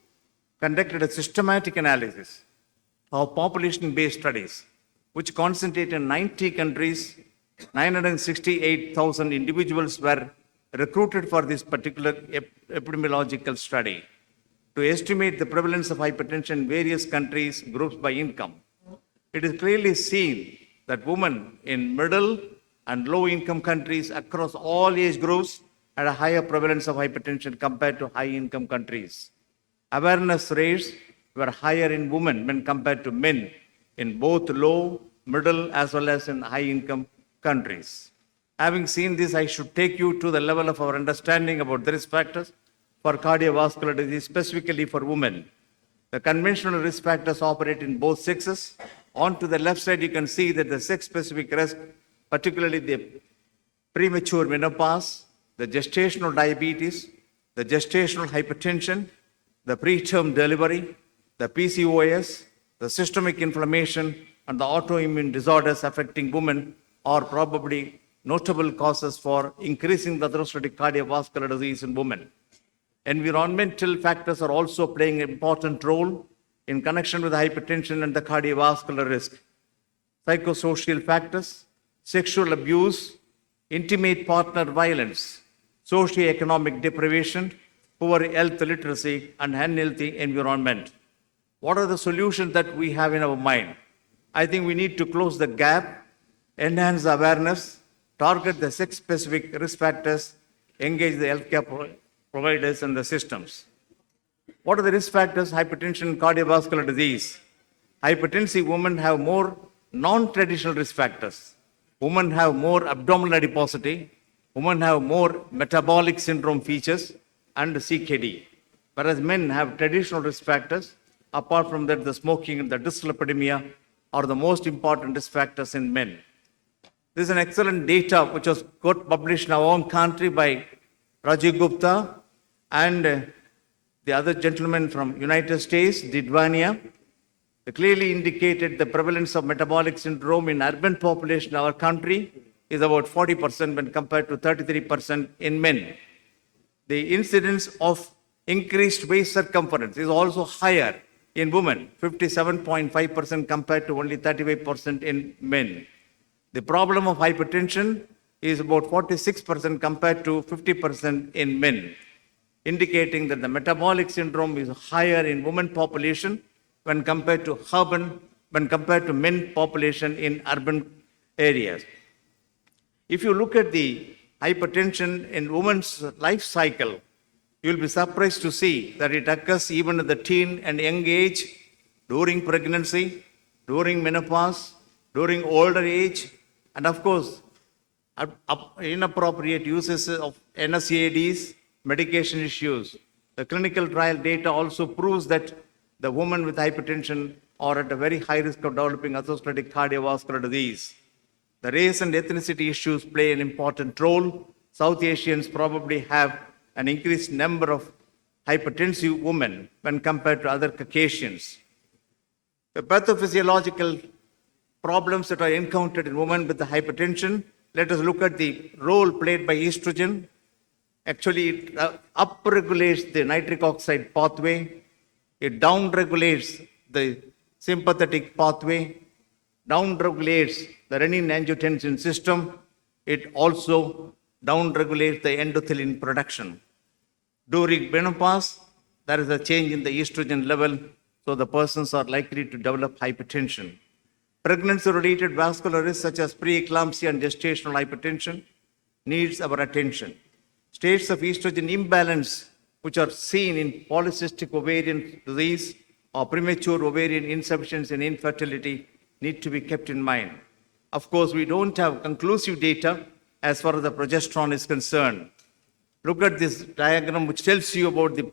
conducted a systematic analysis of population-based studies, which concentrated in 90 countries. 968,000 individuals were recruited for this particular epidemiological study to estimate the prevalence of hypertension in various countries, groups by income. It is clearly seen that women in middle and low income countries across all age groups had a higher prevalence of hypertension compared to high income countries. Awareness rates were higher in women when compared to men in both low middle as well as in high income countries. Having seen this, I should take you to the level of our understanding about the risk factors for cardiovascular disease, specifically for women. The conventional risk factors operate in both sexes. On to the left side, you can see that the sex-specific risk, particularly the premature menopause, the gestational diabetes, the gestational hypertension, the preterm delivery, the PCOS, the systemic inflammation, and the autoimmune disorders affecting women are probably notable causes for increasing the atherosclerotic cardiovascular disease in women. Environmental factors are also playing an important role in connection with hypertension and the cardiovascular risk. Psychosocial factors, sexual abuse, intimate partner violence, socioeconomic deprivation, poor health literacy, and unhealthy environment. What are the solutions that we have in our mind? I think we need to close the gap, enhance the awareness, target the sex-specific risk factors, engage the healthcare providers and the systems. What are the risk factors? Hypertension and cardiovascular disease. Hypertensive women have more non-traditional risk factors. Women have more abdominal adiposity. Women have more metabolic syndrome features and CKD. Whereas men have traditional risk factors. Apart from that, the smoking and the dyslipidemia are the most important risk factors in men. This is an excellent data which was got published in our own country by Rajiv Gupta and the other gentleman from United States, Didwania. They clearly indicated the prevalence of metabolic syndrome in urban population in our country is about 40% when compared to 33% in men. The incidence of increased waist circumference is also higher in women, 57.5% compared to only 35% in men. The problem of hypertension is about 46% compared to 50% in men, indicating that the metabolic syndrome is higher in women population when compared to men population in urban areas. If you look at the hypertension in women's life cycle, you'll be surprised to see that it occurs even at the teen and young age, during pregnancy, during menopause, during older age, and of course, inappropriate uses of NSAIDs, medication issues. The clinical trial data also proves that the women with hypertension are at a very high risk of developing atherosclerotic cardiovascular disease. The race and ethnicity issues play an important role. South Asians probably have an increased number of hypertensive women when compared to other Caucasians. The pathophysiological problems that are encountered in women with the hypertension, let us look at the role played by estrogen. Actually, it upregulates the nitric oxide pathway. It downregulates the sympathetic pathway, downregulates the renin-angiotensin system. It also downregulates the endothelin production. During menopause, there is a change in the estrogen level, so the persons are likely to develop hypertension. Pregnancy-related vascular risks such as preeclampsia and gestational hypertension needs our attention. States of estrogen imbalance, which are seen in polycystic ovarian disease or premature ovarian insufficiency and infertility, need to be kept in mind. Of course, we don't have conclusive data as far as the progesterone is concerned. Look at this diagram which tells you about the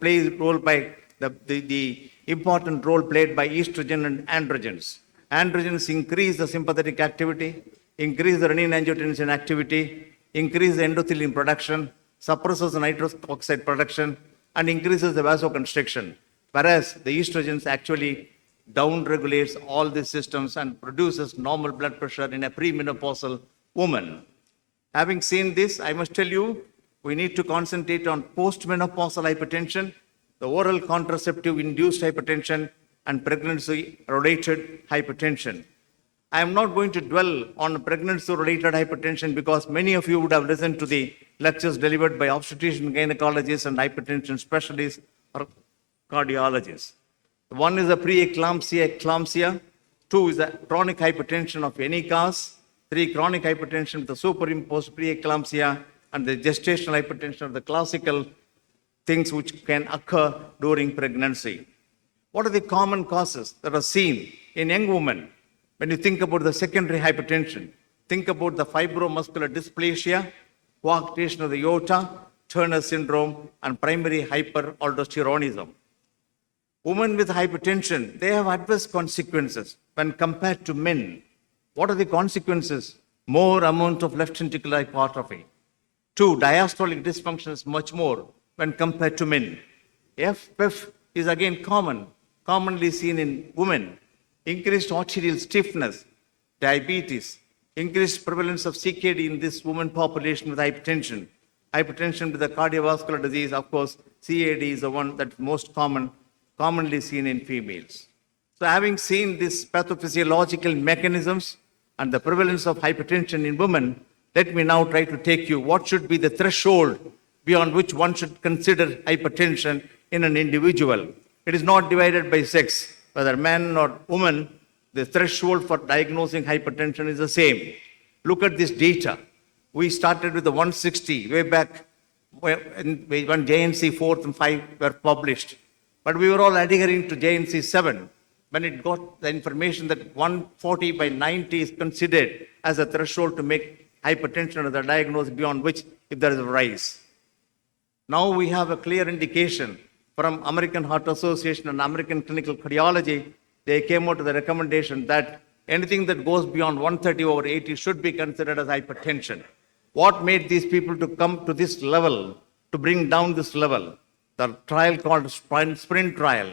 important role played by estrogen and androgens. Androgens increase the sympathetic activity, increase the renin-angiotensin activity, increase the endothelin production, suppresses the nitrous oxide production, and increases the vasoconstriction. Whereas the estrogens actually downregulates all these systems and produces normal blood pressure in a premenopausal woman. Having seen this, I must tell you, we need to concentrate on postmenopausal hypertension, the oral contraceptive induced hypertension, and pregnancy-related hypertension. I am not going to dwell on pregnancy-related hypertension because many of you would have listened to the lectures delivered by obstetrician gynecologists and hypertension specialists or cardiologists. One is the preeclampsia, eclampsia. Two is the chronic hypertension of any cause. Three, chronic hypertension with the superimposed preeclampsia, and the gestational hypertension are the classical things which can occur during pregnancy. What are the common causes that are seen in young women? When you think about the secondary hypertension, think about the fibromuscular dysplasia, coarctation of the aorta, Turner syndrome, and primary hyperaldosteronism. Women with hypertension, they have adverse consequences when compared to men. What are the consequences? More amount of left ventricular hypertrophy. 2, diastolic dysfunction is much more when compared to men. FPEF is again commonly seen in women. Increased arterial stiffness, diabetes, increased prevalence of CKD in this woman population with hypertension. Hypertension with the cardiovascular disease, of course, CAD is the one that's most commonly seen in females. So having seen these pathophysiological mechanisms and the prevalence of hypertension in women, let me now try to take you what should be the threshold beyond which one should consider hypertension in an individual. It is not divided by sex, whether man or woman, the threshold for diagnosing hypertension is the same. Look at this data. We started with the 160 way back when JNC 4 and 5 were published. But we were all adhering to JNC 7 when it got the information that 140 by 90 is considered as a threshold to make hypertension as a diagnosis beyond which if there is a rise. Now we have a clear indication from American Heart Association and American Clinical Cardiology. They came out with the recommendation that anything that goes beyond 130/80 should be considered as hypertension. What made these people to come to this level, to bring down this level? The trial called Sprint trial,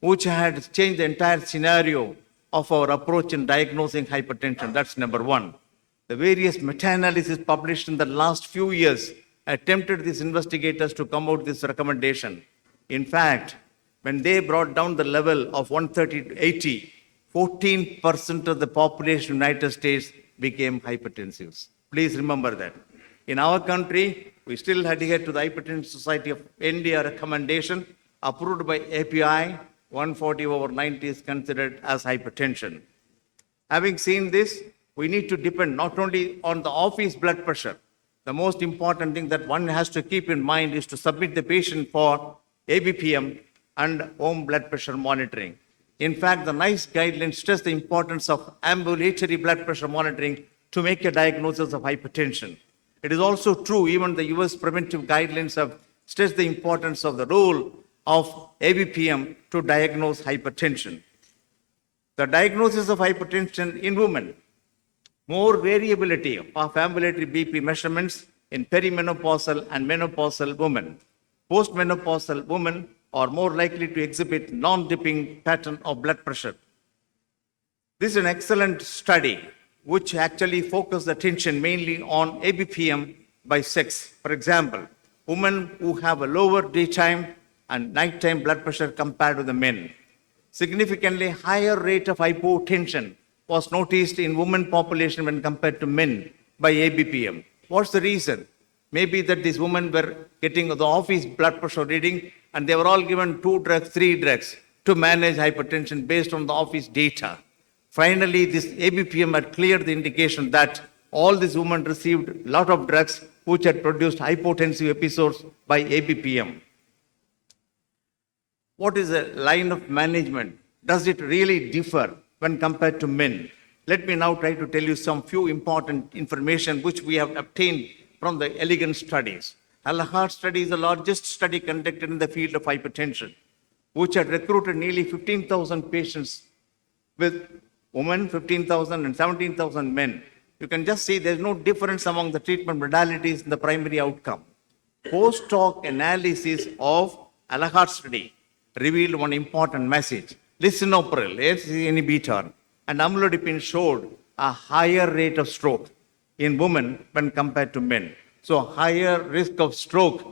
which had changed the entire scenario of our approach in diagnosing hypertension. That's number one. The various meta-analyses published in the last few years attempted these investigators to come out with this recommendation. In fact, when they brought down the level of 130 to 80, 14% of the population of the United States became hypertensives. Please remember that. In our country, we still adhere to the Hypertension Society of India recommendation approved by API. 140/90 is considered as hypertension. Having seen this, we need to depend not only on the office blood pressure. The most important thing that one has to keep in mind is to submit the patient for ABPM and home blood pressure monitoring. In fact, the NICE guidelines stress the importance of ambulatory blood pressure monitoring to make a diagnosis of hypertension. It is also true, even the US preventive guidelines have stressed the importance of the role of ABPM to diagnose hypertension. The diagnosis of hypertension in women, more variability of ambulatory BP measurements in perimenopausal and menopausal women. Postmenopausal women are more likely to exhibit non-dipping pattern of blood pressure. This is an excellent study which actually focused attention mainly on ABPM by sex. For example, women who have a lower daytime and nighttime blood pressure compared to the men. Significantly higher rate of hypotension was noticed in women population when compared to men by ABPM. What's the reason? Maybe that these women were getting the office blood pressure reading and they were all given 2 drugs, 3 drugs to manage hypertension based on the office data. Finally, this ABPM had cleared the indication that all these women received a lot of drugs which had produced hypotensive episodes by ABPM. What is the line of management? Does it really differ when compared to men? Let me now try to tell you some few important information which we have obtained from the elegant studies. Al-Heart study is the largest study conducted in the field of hypertension, which had recruited nearly 15,000 patients with women, 15,000 and 17,000 men. You can just see there's no difference among the treatment modalities in the primary outcome. Post-hoc analysis of Al-Heart study revealed one important message. Lisinopril, ACE inhibitor, and amlodipine showed a higher rate of stroke in women when compared to men. So higher risk of stroke,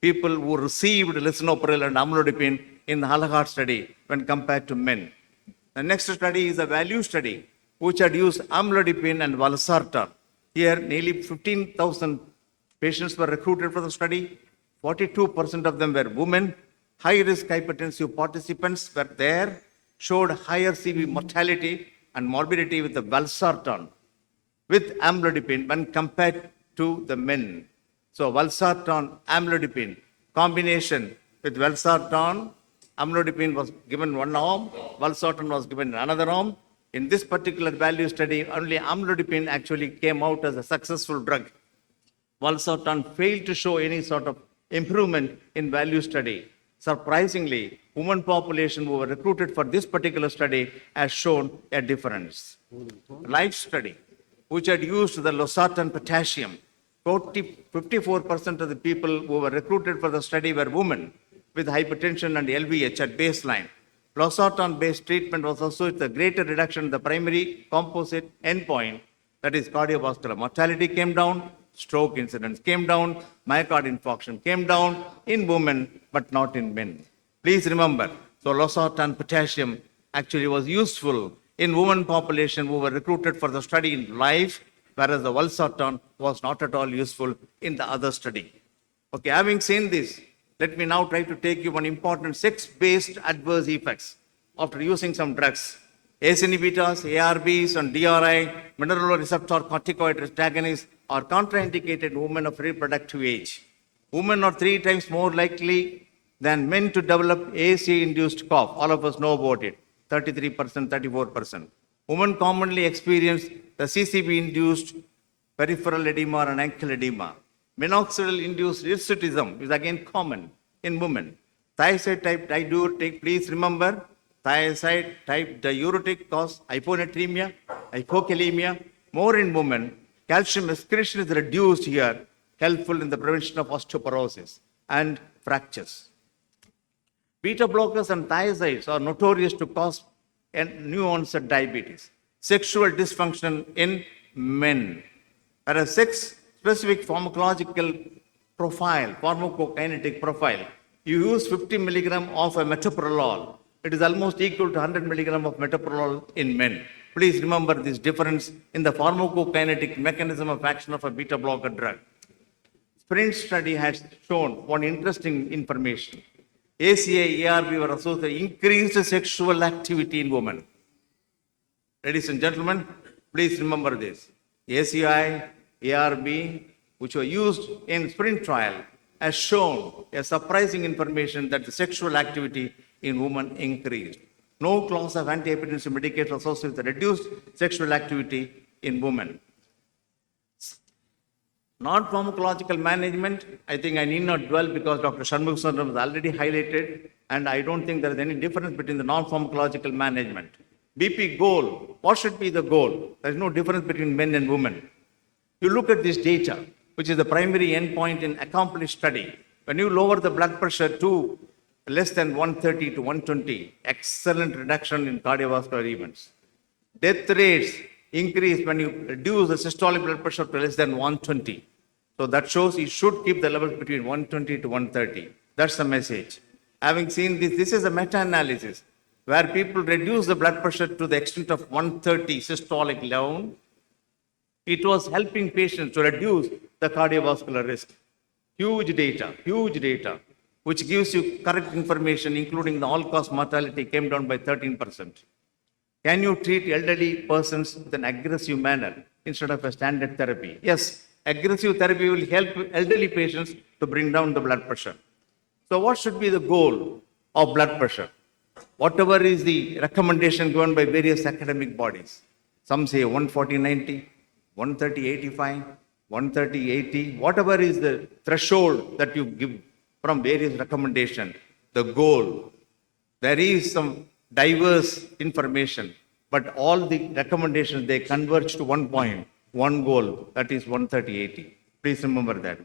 people who received lisinopril and amlodipine in the Al-Heart study when compared to men. The next study is a value study, which had used amlodipine and valsartan. Here, nearly 15,000 patients were recruited for the study. 42% of them were women. High-risk hypertensive participants were there, showed higher CV mortality and morbidity with the valsartan, with amlodipine when compared to the men. So valsartan, amlodipine, combination with valsartan, amlodipine was given one arm, valsartan was given another arm. In this particular value study, only amlodipine actually came out as a successful drug. Valsartan failed to show any sort of improvement in value study. Surprisingly, women population who were recruited for this particular study has shown a difference. Life study, which had used the losartan potassium, 54% of the people who were recruited for the study were women with hypertension and LVH at baseline. Losartan-based treatment was associated with a greater reduction in the primary composite endpoint, that is cardiovascular mortality came down, stroke incidence came down, myocardial infarction came down in women, but not in men. Please remember, so losartan potassium actually was useful in women population who were recruited for the study in life, whereas the valsartan was not at all useful in the other study. Okay, having seen this, let me now try to take you one important sex-based adverse effects after using some drugs. ACE inhibitors, ARBs, and DRI, mineral receptor corticoid antagonists, are contraindicated in women of reproductive age. Women are 3 times more likely than men to develop AC-induced cough. All of us know about it, 33%, 34%. Women commonly experience the CCB-induced peripheral edema and ankle edema. Minoxidil-induced hirsutism is again common in women. Thiazide type diuretic, please remember, thiazide type diuretic cause hyponatremia, hypokalemia, more in women. Calcium excretion is reduced here, helpful in the prevention of osteoporosis and fractures. Beta blockers and thiazides are notorious to cause new onset diabetes. Sexual dysfunction in men. Whereas sex-specific pharmacological profile, pharmacokinetic profile, you use 50 milligram of a metoprolol. It is almost equal to 100 milligram of metoprolol in men. Please remember this difference in the pharmacokinetic mechanism of action of a beta blocker drug. Sprint study has shown one interesting information. ACI, ARB were associated with increased sexual activity in women. Ladies and gentlemen, please remember this. ACI, ARB, which were used in Sprint trial, has shown a surprising information that the sexual activity in women increased. No class of antihypertensive medication associated with reduced sexual activity in women. Non-pharmacological management, I think I need not dwell because Dr. Shanmugh Sundaram has already highlighted, and I don't think there is any difference between the non-pharmacological management. BP goal, what should be the goal? There is no difference between men and women. You look at this data, which is the primary endpoint in accomplished study. When you lower the blood pressure to less than 130 to 120, excellent reduction in cardiovascular events. Death rates increase when you reduce the systolic blood pressure to less than 120. So that shows you should keep the levels between 120 to 130. That's the message. Having seen this, this is a meta-analysis where people reduce the blood pressure to the extent of 130 systolic level. It was helping patients to reduce the cardiovascular risk. Huge data, which gives you correct information, including the all-cause mortality came down by 13%. Can you treat elderly persons with an aggressive manner instead of a standard therapy? Yes, aggressive therapy will help elderly patients to bring down the blood pressure. So what should be the goal of blood pressure? Whatever is the recommendation given by various academic bodies. Some say 140/90, 130/85, 130/80, whatever is the threshold that you give from various recommendations, the goal. There is some diverse information, but all the recommendations, they converge to one point, one goal, that is 130/80. Please remember that.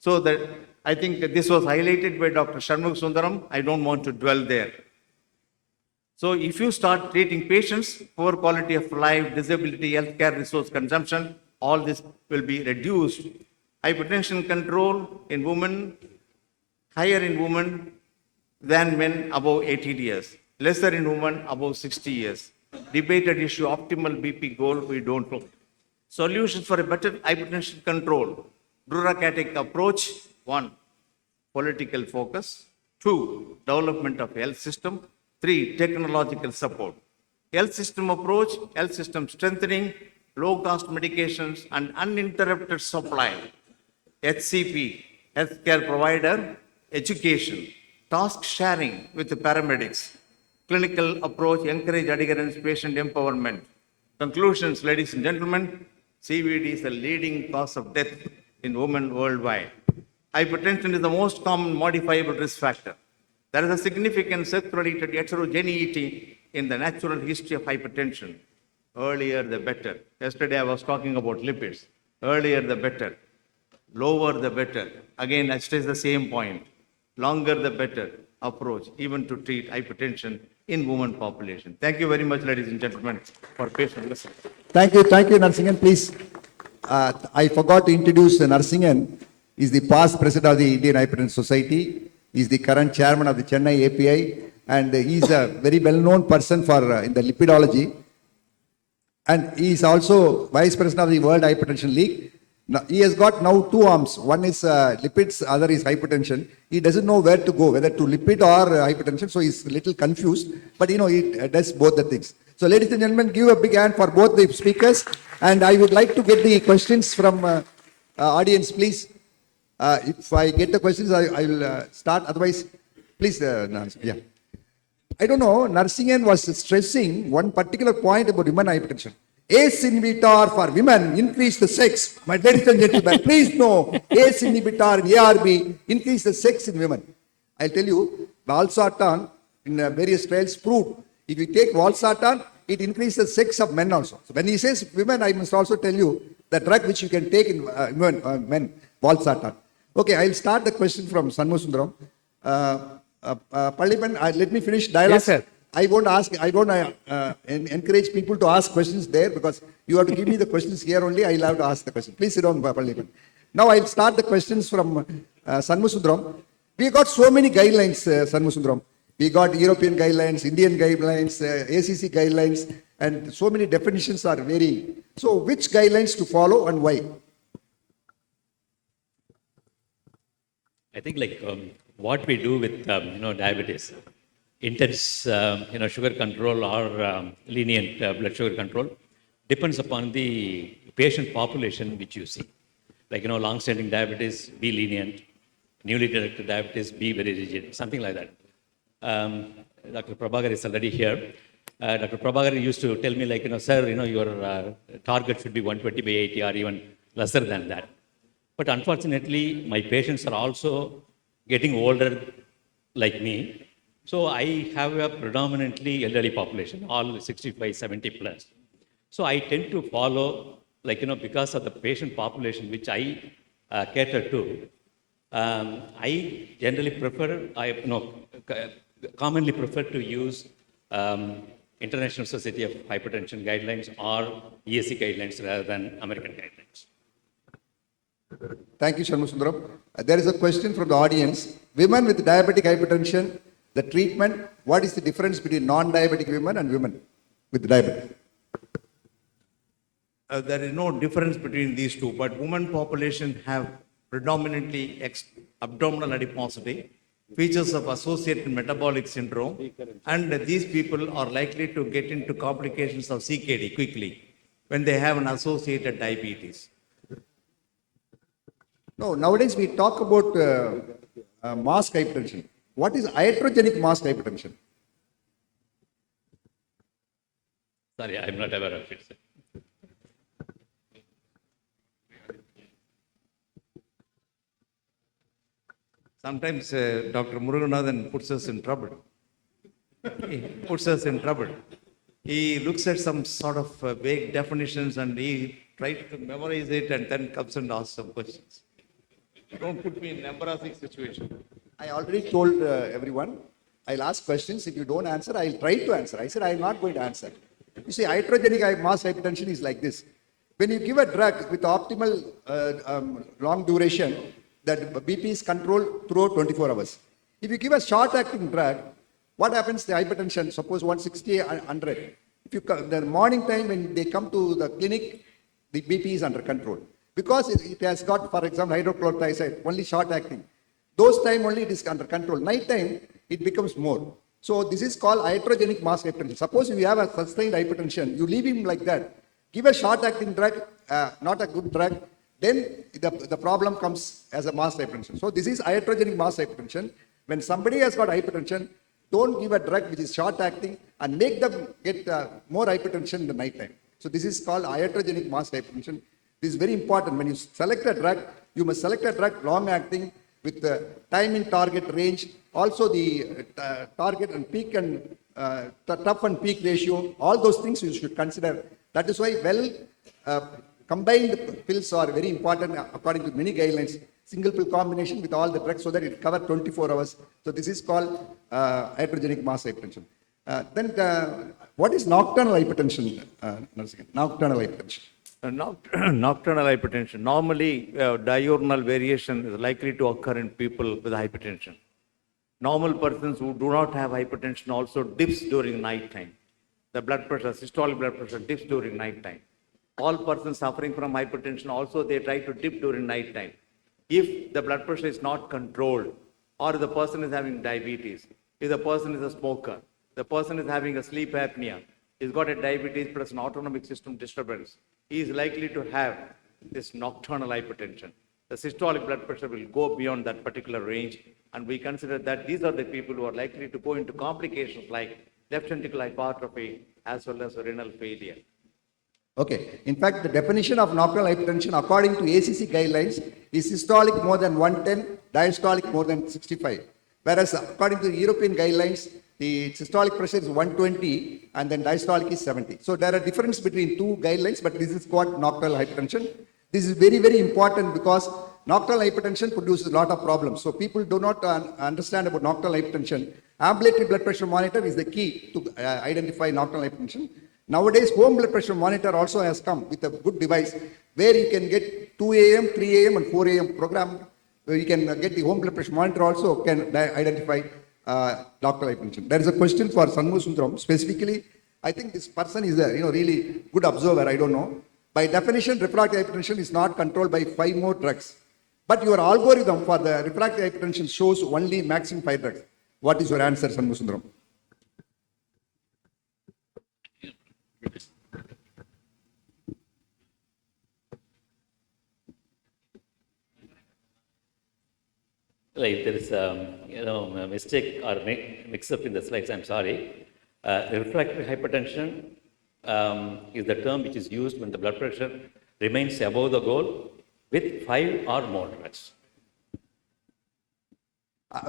So that I think that this was highlighted by Dr. Shanmugh Sundaram. I don't want to dwell there. So if you start treating patients, poor quality of life, disability, healthcare resource consumption, all this will be reduced. Hypertension control in women, higher in women than men above 18 years, lesser in women above 60 years. Debated issue, optimal BP goal, we don't know. Solutions for a better hypertension control. Bureaucratic approach, 1, political focus. 2, development of health system. 3, technological support. Health system approach, health system strengthening, low-cost medications, and uninterrupted supply. HCP, healthcare provider, education, task sharing with the paramedics, clinical approach, encourage adherence, patient empowerment. Conclusions, ladies and gentlemen, CVD is the leading cause of death in women worldwide. Hypertension is the most common modifiable risk factor. There is a significant sex-related heterogeneity in the natural history of hypertension. Earlier, the better. Yesterday, I was talking about lipids. Earlier, the better. Lower, the better. Again, I stress the same point. Longer, the better approach, even to treat hypertension in women population. Thank you very much, ladies and gentlemen, for patient listening. Thank you, Narsingan. Please, I forgot to introduce Narsingan. He's the past president of the Indian Hypertension Society. He's the current chairman of the Chennai API, and he's a very well-known person for in the lipidology. And he is also vice president of the World Hypertension League. Now, he has got now two arms. One is lipids, other is hypertension. He doesn't know where to go, whether to lipid or hypertension, so he's a little confused. But he does both the things. So, ladies and gentlemen, give a big hand for both the speakers. And I would like to get the questions from audience, please. If I get the questions, I will start. Otherwise, please, yeah. I don't know, Narsingan was stressing one particular point about women hypertension. ACE inhibitor for women increase the sex. My ladies and gentlemen, please know, ACE inhibitor in ARB increase the sex in women. I'll tell you, valsartan in various trials proved, if you take valsartan, it increases the sex of men also. So when he says women, I must also tell you the drug which you can take in men, valsartan. Okay, I'll start the question from Sanmusundaram. Pallipan, let me finish dialogue. Yes, sir. I won't encourage people to ask questions there because you have to give me the questions here only. I'll have to ask the question. Please sit down, Pallipan. Now I'll start the questions from Sanmusundaram. We got so many guidelines, Sanmusundaram. We got European guidelines, Indian guidelines, ACC guidelines, and so many definitions are varying. So which guidelines to follow and why? I think what we do with diabetes, intense sugar control or lenient blood sugar control depends upon the patient population which you see. Long-standing diabetes, be lenient. Newly detected diabetes, be very rigid. Something like that. Dr. Prabhakar is already here. Dr. Prabhakar used to tell me sir, your target should be 120 by 80 or even lesser than that. But unfortunately, my patients are also getting older like me. So I have a predominantly elderly population, all 65, 70 plus. So I tend to follow, because of the patient population which I cater to, I generally commonly prefer to use International Society of Hypertension guidelines or ESC guidelines rather than American guidelines. Thank you, Shanmusundaram. There is a question from the audience. Women with diabetic hypertension, the treatment, what is the difference between non-diabetic women and women with diabetes? There is no difference between these two, but women population have predominantly abdominal adiposity, features of associated metabolic syndrome, and these people are likely to get into complications of CKD quickly when they have an associated diabetes. No, nowadays we talk about mask hypertension. What is iatrogenic mask hypertension? Sorry, I'm not aware of it, sir. Sometimes Dr. Muruganathan puts us in trouble. He puts us in trouble. He looks at some sort of vague definitions and he tries to memorize it and then comes and asks some questions. Don't put me in an embarrassing situation. I already told everyone, I'll ask questions. If you don't answer, I'll try to answer. I said, I'm not going to answer. You see, iatrogenic mass hypertension is like this. When you give a drug with optimal long duration, that BP is controlled throughout 24 hours. If you give a short-acting drug, what happens to the hypertension? Suppose 160, 100. If you the morning time when they come to the clinic, the BP is under control. Because it has got, for example, hydrochlorothiazide, only short-acting. Those time only it is under control. Night time, it becomes more. So this is called iatrogenic mass hypertension. Suppose if you have a sustained hypertension, you leave him like that. Give a short-acting drug, not a good drug, then the problem comes as a mass hypertension. So this is iatrogenic mass hypertension. When somebody has got hypertension, don't give a drug which is short acting and make them get more hypertension in the night time. So this is called iatrogenic mass hypertension. This is very important. When you select a drug, you must select a drug long acting with the time in target range, also the target and peak and tough and peak ratio, all those things you should consider. That is why combined pills are very important according to many guidelines. Single pill combination with all the drugs so that it covers 24 hours. So this is called iatrogenic mass hypertension. What is nocturnal hypertension? Nocturnal hypertension. Nocturnal hypertension. Normally, diurnal variation is likely to occur in people with hypertension. Normal persons who do not have hypertension also dips during night time. The blood pressure, systolic blood pressure dips during night time. All persons suffering from hypertension also they try to dip during night time. If the blood pressure is not controlled, or the person is having diabetes, if the person is a smoker, the person is having a sleep apnea, he's got a diabetes plus an autonomic system disturbance, he is likely to have this nocturnal hypertension. The systolic blood pressure will go beyond that particular range, and we consider that these are the people who are likely to go into complications like left ventricular hypertrophy as well as renal failure. Okay. In fact, the definition of nocturnal hypertension according to ACC guidelines is systolic more than 110, diastolic more than 65. Whereas according to the European guidelines, the systolic pressure is 120 and then diastolic is 70. So there are difference between two guidelines, but this is called nocturnal hypertension. This is very, very important because nocturnal hypertension produces a lot of problems. So people do not understand about nocturnal hypertension. Ambulatory blood pressure monitor is the key to identify nocturnal hypertension. Nowadays, home blood pressure monitor also has come with a good device where you can get 2 a.m., 3 a.m. and 4 a.m. program. Where you can get the home blood pressure monitor also can identify nocturnal hypertension. There is a question for Sanmu Sundaram. Specifically, I think this person is a really good observer. I don't know. By definition, refractory hypertension is not controlled by 5 more drugs. But your algorithm for the refractory hypertension shows only maximum 5 drugs. What is your answer, Sanmu Sundaram? If there is a mistake or mix up in the slides, I'm sorry. Refractory hypertension is the term which is used when the blood pressure remains above the goal with 5 or more drugs.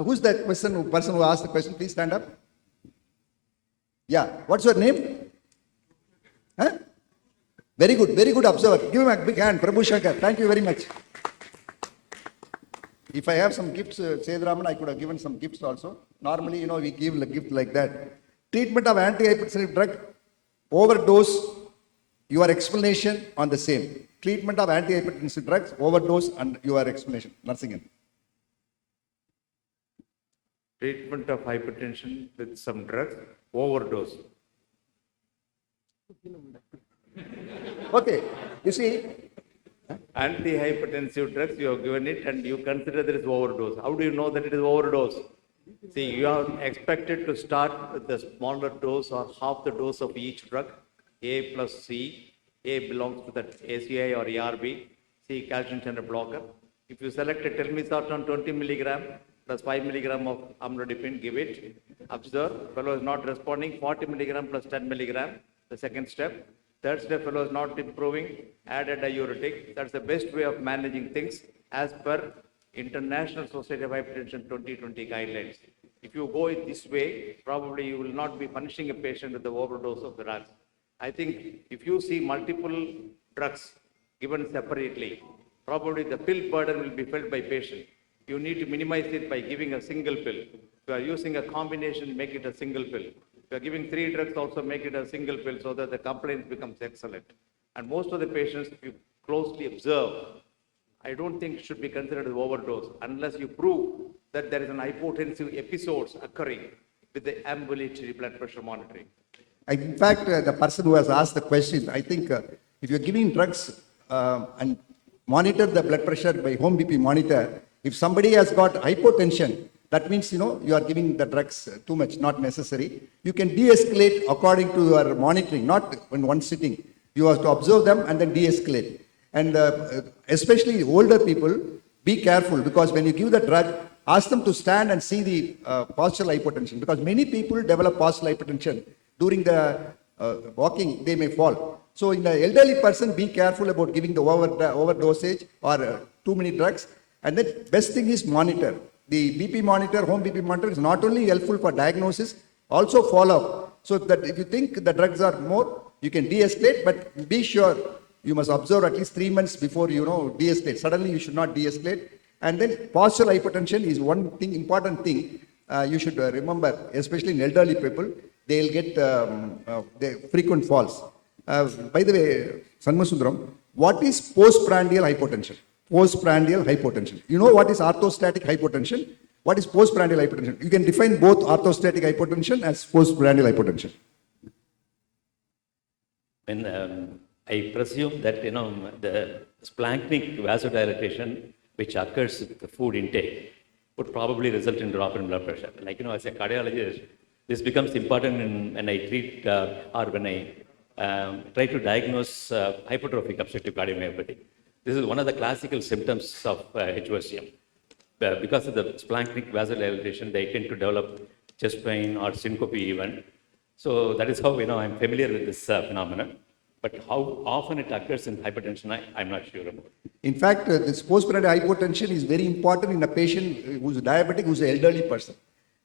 Who's that person who asked the question? Please stand up. Yeah. What's your name? Huh? Very good observer. Give him a big hand. Prabhu Shankar. Thank you very much. If I have some gifts, Seduraman, I could have given some gifts also. Normally, we give a gift like that. Treatment of antihypertensive drug, overdose, your explanation on the same. Treatment of antihypertensive drugs, overdose, and your explanation. Nursing. Treatment of hypertension with some drugs, overdose. Okay, you see. Antihypertensive drugs, you have given it and you consider there is overdose. How do you know that it is overdose? See, you are expected to start with the smaller dose or half the dose of each drug, A plus C. A belongs to the ACI or ARB, C calcium channel blocker. If you select a telmisartan 20 milligram plus 5 milligram of amlodipine, give it. Observe, fellow is not responding, 40 milligram plus 10 milligram, the second step. Third step, fellow is not improving, add a diuretic. That's the best way of managing things as per International Society of Hypertension 2020 guidelines. If you go it this way, probably you will not be punishing a patient with the overdose of the drugs. I think if you see multiple drugs given separately, probably the pill burden will be felt by patient. You need to minimize it by giving a single pill. If you are using a combination, make it a single pill. If you are giving 3 drugs, also make it a single pill so that the compliance becomes excellent. And most of the patients, if you closely observe, I don't think it should be considered as overdose unless you prove that there is an hypotensive episodes occurring with the ambulatory blood pressure monitoring. In fact, the person who has asked the question, I think if you're giving drugs and monitor the blood pressure by home BP monitor, if somebody has got hypotension, that means, you are giving the drugs too much, not necessary. You can de-escalate according to your monitoring, not in one sitting. You have to observe them and then de-escalate. And especially older people, be careful because when you give the drug, ask them to stand and see the postural hypotension, because many people develop postural hypertension during the walking, they may fall. So in the elderly person, be careful about giving the overdosage or too many drugs. And then best thing is monitor. The BP monitor, home BP monitor is not only helpful for diagnosis, also follow-up. So that if you think the drugs are more, you can de-escalate, but be sure you must observe at least 3 months before de-escalate. Suddenly you should not de-escalate. And then postural hypertension is one thing, important thing you should remember, especially in elderly people, they'll get the frequent falls. By the way, Sanmasundaram, what is postprandial hypotension? Postprandial hypotension. You know what is orthostatic hypotension? What is postprandial hypotension? You can define both orthostatic hypotension as postprandial hypotension. And I presume that the splanchnic vasodilatation which occurs with the food intake would probably result in drop in blood pressure. Like as a cardiologist, this becomes important when I treat or when I try to diagnose hypertrophic obstructive cardiomyopathy. This is one of the classical symptoms of HOCM. Because of the splanchnic vasodilatation, they tend to develop chest pain or syncope even. So that is how I'm familiar with this phenomenon. But how often it occurs in hypertension, I'm not sure about. In fact, this postprandial hypotension is very important in a patient who's diabetic, who's an elderly person.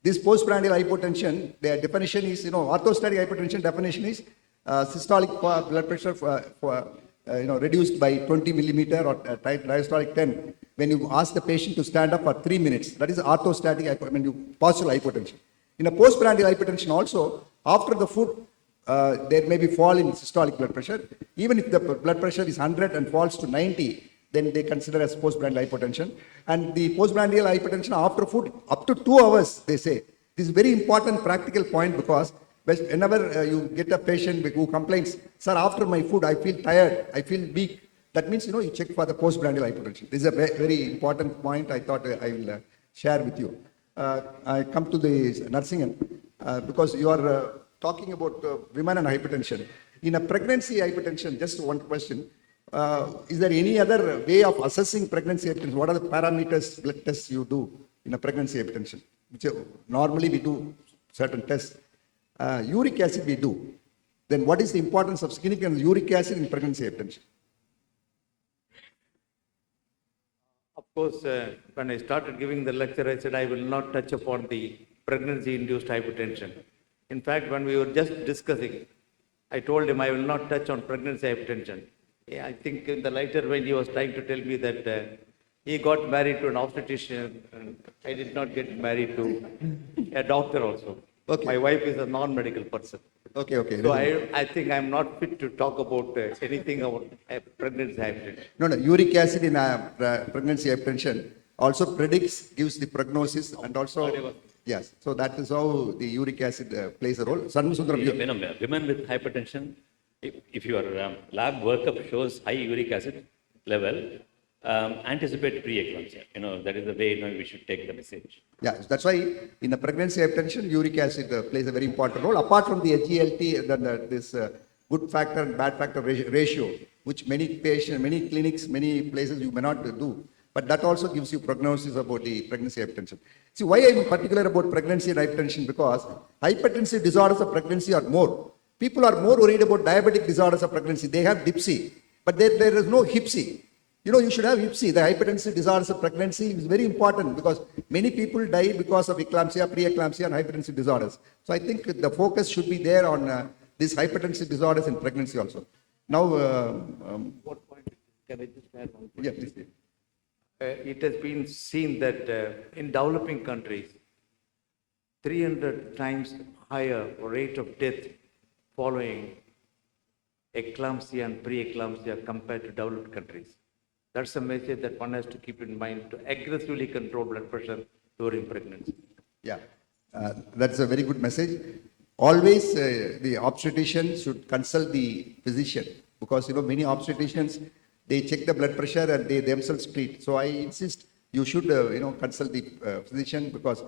This postprandial hypotension, the definition is, orthostatic hypotension definition is systolic blood pressure reduced by 20 millimeter or diastolic 10. When you ask the patient to stand up for 3 minutes, that is orthostatic postural hypotension. In a postprandial hypertension also, after the food, there may be fall in systolic blood pressure. Even if the blood pressure is 100 and falls to 90, then they consider as postprandial hypertension. And the postprandial hypertension after food, up to 2 hours, they say. This is very important practical point, because whenever you get a patient who complains, sir, after my food, I feel tired, I feel weak. That means, you check for the postprandial hypertension. This is a very important point I thought I will share with you. I come to the nursing end, because you are talking about women and hypertension. In a pregnancy hypertension, just one question. Is there any other way of assessing pregnancy hypertension? What are the parameters, blood tests you do in a pregnancy hypertension? Normally we do certain tests. Uric acid we do. Then what is the importance of significant uric acid in pregnancy hypertension? Of course, when I started giving the lecture, I said I will not touch upon the pregnancy-induced hypertension. In fact, when we were just discussing, I told him I will not touch on pregnancy hypertension. I think in the later when he was trying to tell me that he got married to an obstetrician, and I did not get married to a doctor also. Okay. My wife is a non-medical person. Okay. So I think I'm not fit to talk about anything about pregnancy hypertension. No, uric acid in pregnancy hypertension also gives the prognosis, and also, yes. So that is how the uric acid plays a role. Sanmasundaram, Women with hypertension, if your lab workup shows high uric acid level, anticipate pre-eclampsia. That is the way we should take the message. Yeah, that's why in the pregnancy hypertension, uric acid plays a very important role. Apart from the HGLT, this good factor and bad factor ratio, which many patients, many clinics, many places you may not do. But that also gives you prognosis about the pregnancy hypertension. See, why I'm particular about pregnancy and hypertension? Because hypertensive disorders of pregnancy are more. People are more worried about diabetic disorders of pregnancy. They have DIPSI, but there is no HIPSI. You should have HIPSI. The hypertensive disorders of pregnancy is very important, because many people die because of eclampsia, pre-eclampsia, and hypertensive disorders. So I think the focus should be there on these hypertensive disorders in pregnancy also. Now, What point can I just add one point? Yeah, please. It has been seen that in developing countries, 300 times higher rate of death following eclampsia and pre-eclampsia compared to developed countries. That's a message that one has to keep in mind to aggressively control blood pressure during pregnancy. Yeah, that's a very good message. Always the obstetrician should consult the physician, because many obstetricians, they check the blood pressure and they themselves treat. So I insist you should consult the physician, because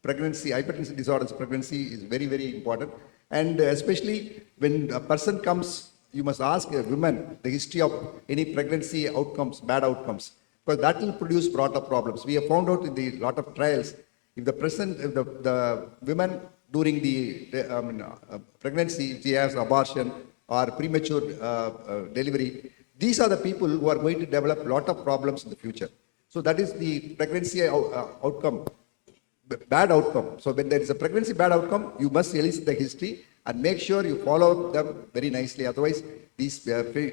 pregnancy, hypertensive disorders, pregnancy is very, very important. And especially when a person comes, you must ask a woman the history of any pregnancy outcomes, bad outcomes. because that will produce lot of problems. We have found out in the lot of trials, if the women during the pregnancy, if she has abortion or premature delivery, these are the people who are going to develop lot of problems in the future. So that is the pregnancy outcome, bad outcome. So when there is a pregnancy bad outcome, you must elicit the history and make sure you follow them very nicely. Otherwise, these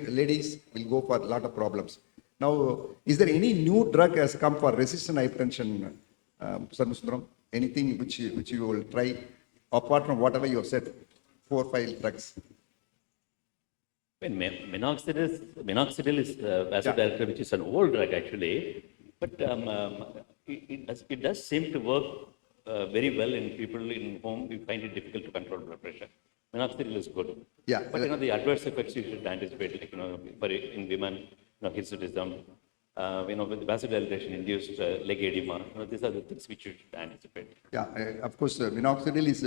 ladies will go for a lot of problems. Now, is there any new drug has come for resistant hypertension, Sarmasundram? Anything which you will try apart from whatever you have said, 4 or 5 drugs? Minoxidil is vasodilator, which is an old drug actually, but it does seem to work very well in people in whom we find it difficult to control blood pressure. Minoxidil is good. Yeah. But the adverse effects you should anticipate, like, in women, hirsutism, with vasodilation induced leg edema. These are the things which you should anticipate. Yeah, of course, minoxidil is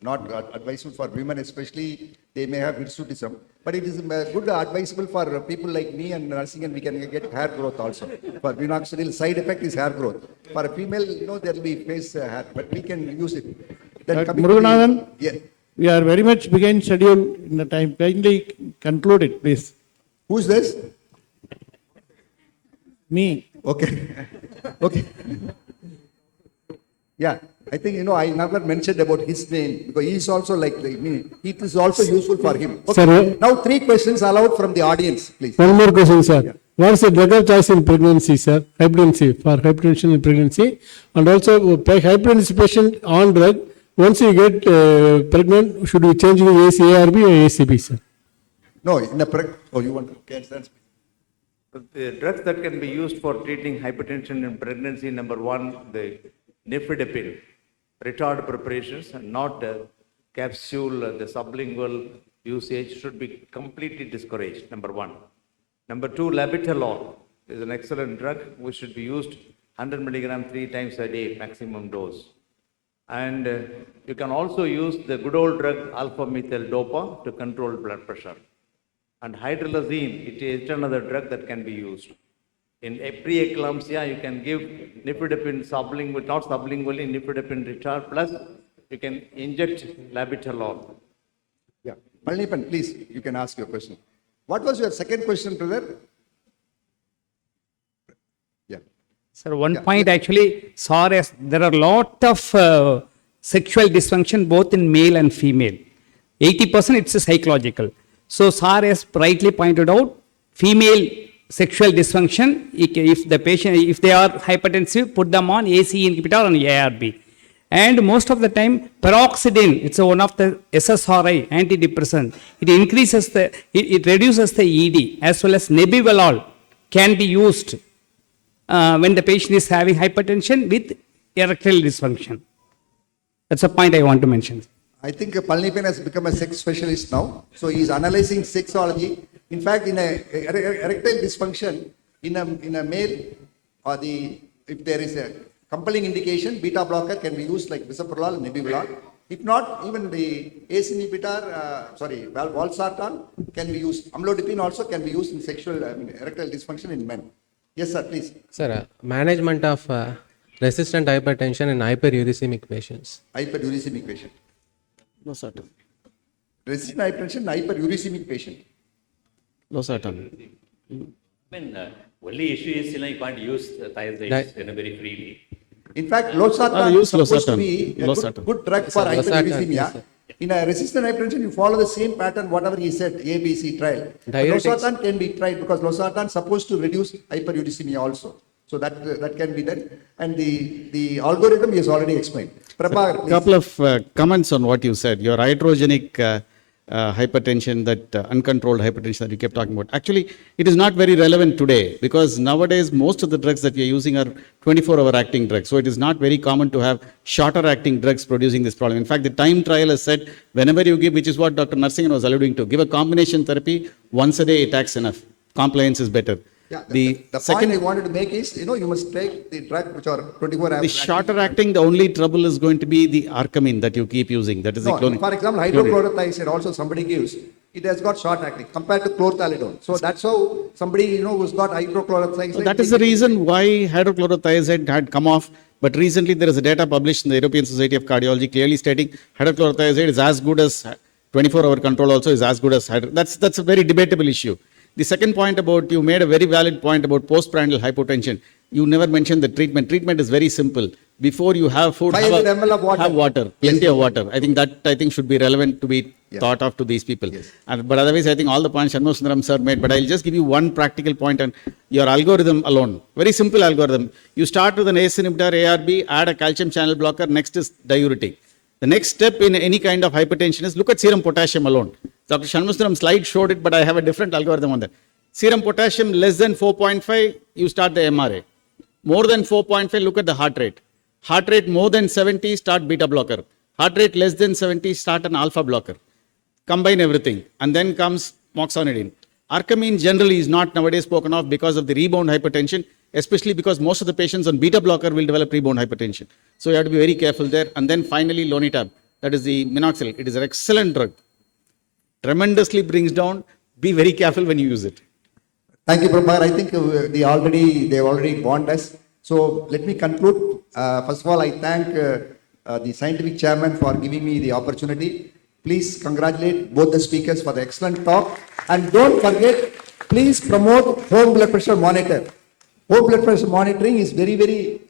not advisable for women, especially they may have hirsutism. But it is good advisable for people like me and nursing, and we can get hair growth also. For minoxidil, side effect is hair growth. For a female, there will be face hair, but we can use it. Then Muruganathan, yeah. we are very much behind schedule in the time. Kindly conclude it, please. Who is this? Me. Okay. Okay. Yeah, I think, I never mentioned about his name because he is also like me. It is also useful for him. Okay. Sir, now 3 questions allowed from the audience, please. One more question, sir. Yeah. What is the drug of choice in pregnancy, sir? Hypertension, for hypertension in pregnancy. And also, hypertension patient on drug, once you get pregnant, should we change the ARB or ACB, sir? No, in a you want to cancel? The drugs that can be used for treating hypertension in pregnancy, number 1, the nifedipine, retard preparations, and not the capsule, the sublingual usage should be completely discouraged, number 1. Number 2, labetalol is an excellent drug which should be used 100 milligram 3 times a day, maximum dose. And you can also use the good old drug alpha-methyl dopa to control blood pressure. And hydrolazine, it is another drug that can be used. In preeclampsia, you can give nifedipine sublingual, not sublingually, nifedipine retard, plus you can inject labetalol. Yeah. Palnipan, please, you can ask your question. What was your second question, brother? Yeah. Sir, one point actually, there are a lot of sexual dysfunction both in male and female. 80% it's psychological. So, SAR has rightly pointed out, female sexual dysfunction, if the patient, if they are hypertensive, put them on ACE inhibitor and ARB. And most of the time, paroxetine, it's one of the SSRI antidepressant. It increases it reduces the ED, as well as nebivolol can be used when the patient is having hypertension with erectile dysfunction. That's a point I want to mention. I think Palnipan has become a sex specialist now. So he is analyzing sexology. In fact, in a erectile dysfunction, in a male, or if there is a compelling indication, beta blocker can be used like bisoprolol, nebivolol. If not, even the ACE inhibitor, valsartan can be used. Amlodipine also can be used in sexual erectile dysfunction in men. Yes, sir, please. Sir, management of resistant hypertension in hyperuricemic patients. Hyperuricemic patient. No, certain. Resistant hypertension, hyperuricemic patient. No, certain. Only issue is you can't use thiazides very freely. In fact, losartan is supposed to be a good drug for hyperuricemia. Yes, in a resistant hypertension, you follow the same pattern, whatever he said, ABC trial. Losartan can be tried because losartan is supposed to reduce hyperuricemia also. So that can be done. And the algorithm is already explained. Prabhakar, a couple of comments on what you said. Your iatrogenic hypertension, that uncontrolled hypertension that you kept talking about. Actually, it is not very relevant today because nowadays most of the drugs that we are using are 24-hour acting drugs. So it is not very common to have shorter acting drugs producing this problem. In fact, the time trial has said whenever you give, which is what Dr. Narsingan was alluding to, give a combination therapy once a day, it acts enough. Compliance is better. Yeah, the second point I wanted to make is, you must take the drug which are 24 hours. The shorter acting, the only trouble is going to be the arcamine that you keep using. That is the clonidine. For example, hydrochlorothiazide also somebody gives. it has got short acting compared to chlorthalidone. So that's how somebody, who's got hydrochlorothiazide. So that is the reason why hydrochlorothiazide had come off. But recently there is a data published in the European Society of Cardiology clearly stating hydrochlorothiazide is as good as 24-hour control also is as good as that's a very debatable issue. The second point about, you made a very valid point about postprandial hypotension. You never mentioned the treatment. Treatment is very simple. Before you have food, 500 ml of water. have water, plenty of water. I think that should be relevant to be thought of to these people. But otherwise, I think all the points Shanmugasundaram sir made. But I'll just give you one practical point on your algorithm alone. Very simple algorithm. You start with an ACE inhibitor, ARB, add a calcium channel blocker. Next is diuretic. The next step in any kind of hypertension is look at serum potassium alone. Dr. Shanmugasundaram's slide showed it, but I have a different algorithm on that. Serum potassium less than 4.5, you start the MRA. More than 4.5, look at the heart rate. Heart rate more than 70, start beta blocker. Heart rate less than 70, start an alpha blocker. Combine everything. And then comes moxonidine. Arcamine generally is not nowadays spoken of because of the rebound hypertension, especially because most of the patients on beta blocker will develop rebound hypertension. So you have to be very careful there. And then finally, Lonitab, that is the minoxidil. It is an excellent drug. Tremendously brings down. Be very careful when you use it. Thank you, Prabhakar. I think they've already warned us. So let me conclude. First of all, I thank the scientific chairman for giving me the opportunity. Please congratulate both the speakers for the excellent talk. And don't forget, please promote home blood pressure monitor. Home blood pressure monitoring is very, very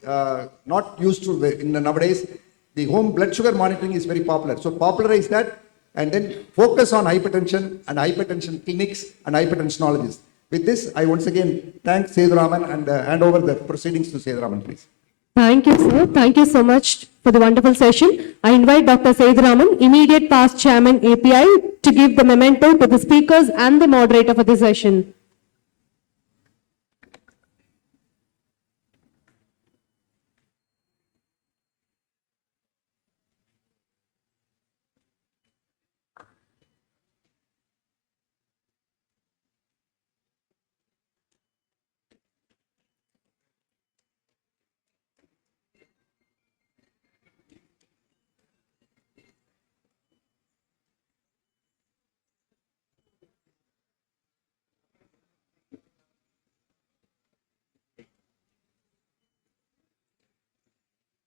not used to in nowadays. The home blood sugar monitoring is very popular. So popularize that and then focus on hypertension and hypertension clinics and hypertensionologists. With this, I once again thank Seduraman and hand over the proceedings to Seduraman, please. Thank you, sir. Thank you so much for the wonderful session. I invite Dr. Seduraman, immediate past chairman API, to give the memento to the speakers and the moderator for the session.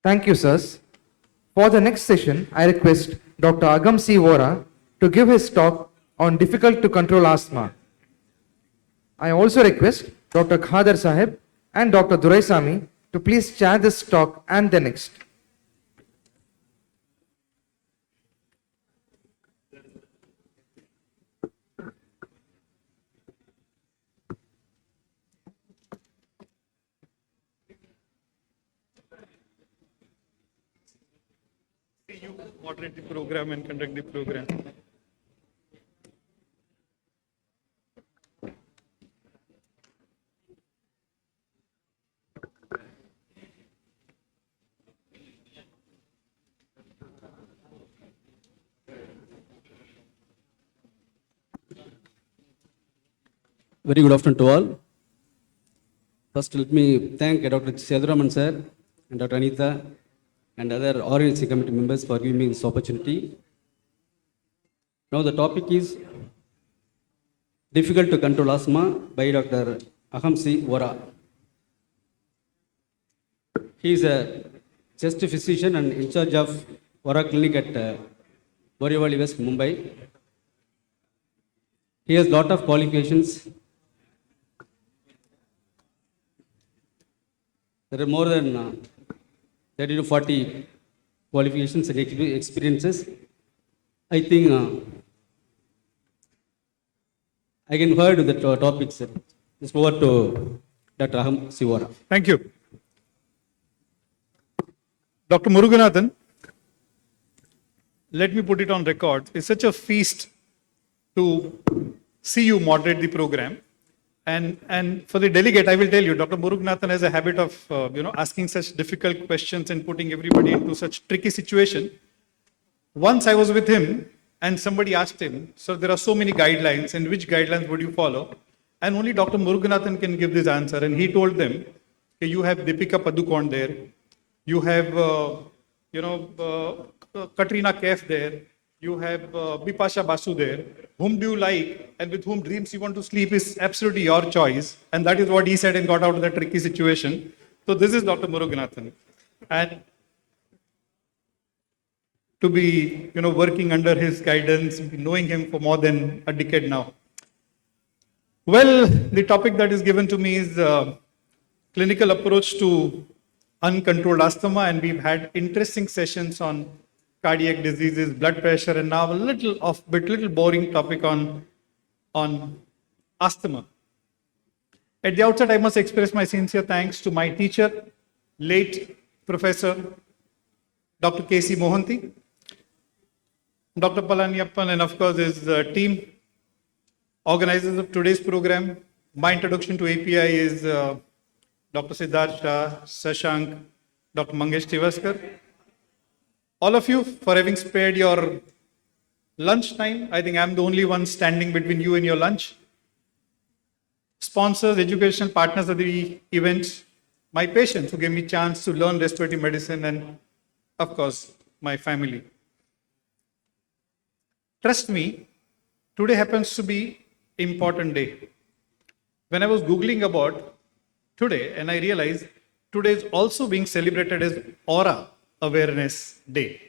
Thank you, sirs. For the next session, I request Dr. Agam C. Vora to give his talk on difficult to control asthma. I also request Dr. Khadar Sahib and Dr. Duraisamy to please chair this talk and the next. You moderate the program and conduct the program. Very good afternoon to all. First, let me thank Dr. Seduraman sir and Dr. Anita and other organizing committee members for giving me this opportunity. Now the topic is difficult to control asthma by Dr. Agam C. Vora. He is a chest physician and in charge of Vora Clinic at Borivali West, Mumbai. He has lot of qualifications. There are more than 30 to 40 qualifications and experiences. I think I can heard the topics. Just over to Dr. Agam C. Vora. Thank you. Dr. Muruganathan, let me put it on record. It's such a feast to see you moderate the program. And for the delegate, I will tell you, Dr. Muruganathan has a habit of asking such difficult questions and putting everybody into such tricky situation. Once I was with him and somebody asked him, so there are so many guidelines, and which guidelines would you follow? And only Dr. Muruganathan can give this answer. And he told them, okay, you have Deepika Padukone there, you have Katrina Kaif there, You have Bipasha Basu there. Whom do you like and with whom dreams you want to sleep is absolutely your choice. And that is what he said and got out of the tricky situation. So this is Dr. Muruganathan. And to be, working under his guidance, knowing him for more than a decade now. Well, the topic that is given to me is clinical approach to uncontrolled asthma, and we've had interesting sessions on cardiac diseases, blood pressure, and now a little boring topic on asthma. At the outset, I must express my sincere thanks to my teacher, late Professor Dr. K.C. Mohanty, Dr. Palaniappan, and of course his team, organizers of today's program. My introduction to API is Dr. Siddharth Shah, Sashank, Dr. Mangesh Tivaskar. All of you for having spared your lunch time. I think I'm the only one standing between you and your lunch. Sponsors, educational partners of the events, my patients who gave me a chance to learn respiratory medicine, and of course, my family. Trust me, today happens to be important day. When I was Googling about today, and I realized today is also being celebrated as Aura Awareness Day.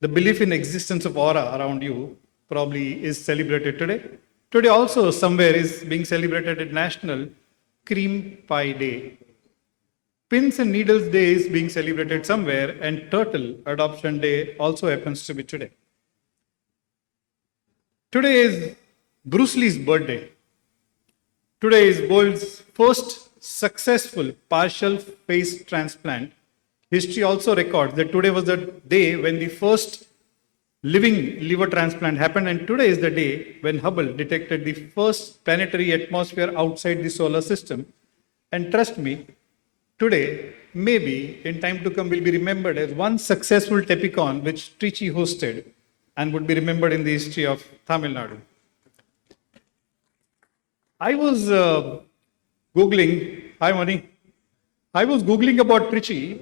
The belief in existence of aura around you probably is celebrated today. Today also somewhere is being celebrated at National Cream Pie Day. Pins and Needles Day is being celebrated somewhere, and Turtle Adoption Day also happens to be today. Today is Bruce Lee's birthday. Today is world's first successful partial face transplant. History also records that today was the day when the first living liver transplant happened, and today is the day when Hubble detected the first planetary atmosphere outside the solar system. And trust me, today, maybe in time to come, will be remembered as one successful Tapicon which Trichy hosted and would be remembered in the history of Tamil Nadu. I was Googling, hi Mani, I was Googling about Trichy.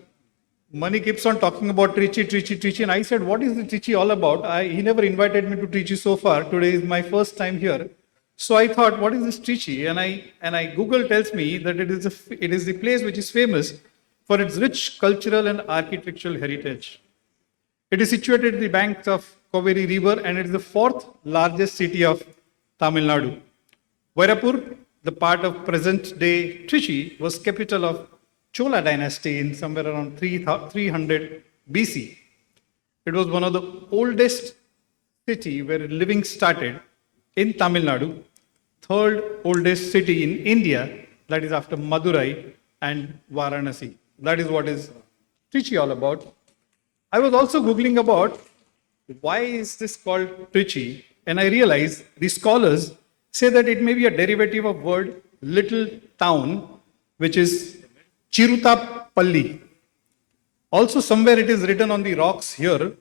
Mani keeps on talking about Trichy, and I said, what is the Trichy all about? He never invited me to Trichy so far. Today is my first time here. So I thought, what is this Trichy? And Google tells me that it is the place which is famous for its rich cultural and architectural heritage. It is situated at the banks of Kaveri River, and it is the fourth largest city of Tamil Nadu. Vairapur, the part of present-day Trichy, was capital of Chola dynasty in somewhere around 300 BC. It was one of the oldest city where living started in Tamil Nadu, third oldest city in India, that is after Madurai and Varanasi. That is what is Trichy all about. I was also Googling about why is this called Trichy, and I realized the scholars say that it may be a derivative of word little town, which is Chirutapalli. Also, somewhere it is written on the rocks here,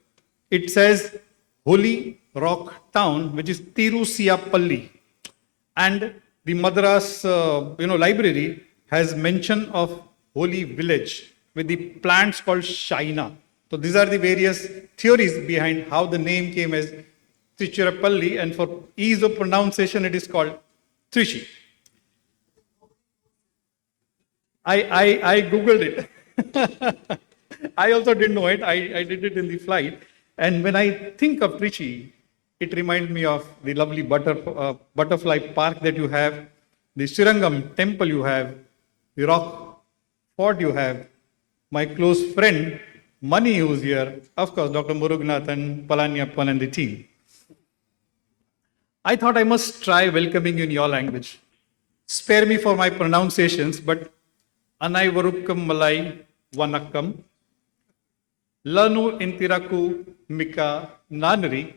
it says Holy Rock Town, which is Tirusiyapalli. And the Madras library has mention of Holy Village with the plants called Shaina. So these are the various theories behind how the name came as Tiruchirappalli, and for ease of pronunciation, it is called Trichy. I Googled it. I also didn't know it. I did it in the flight. And when I think of Trichy, it reminds me of the lovely butterfly park that you have, the Srirangam temple you have, the rock fort you have, my close friend, Mani, who's here, of course, Dr. Muruganathan, Palaniappan, and the team. I thought I must try welcoming you in your language. Spare me for my pronunciations, but Anai Varukkam Malai Vanakkam, Lanu Intiraku Mika Nanri,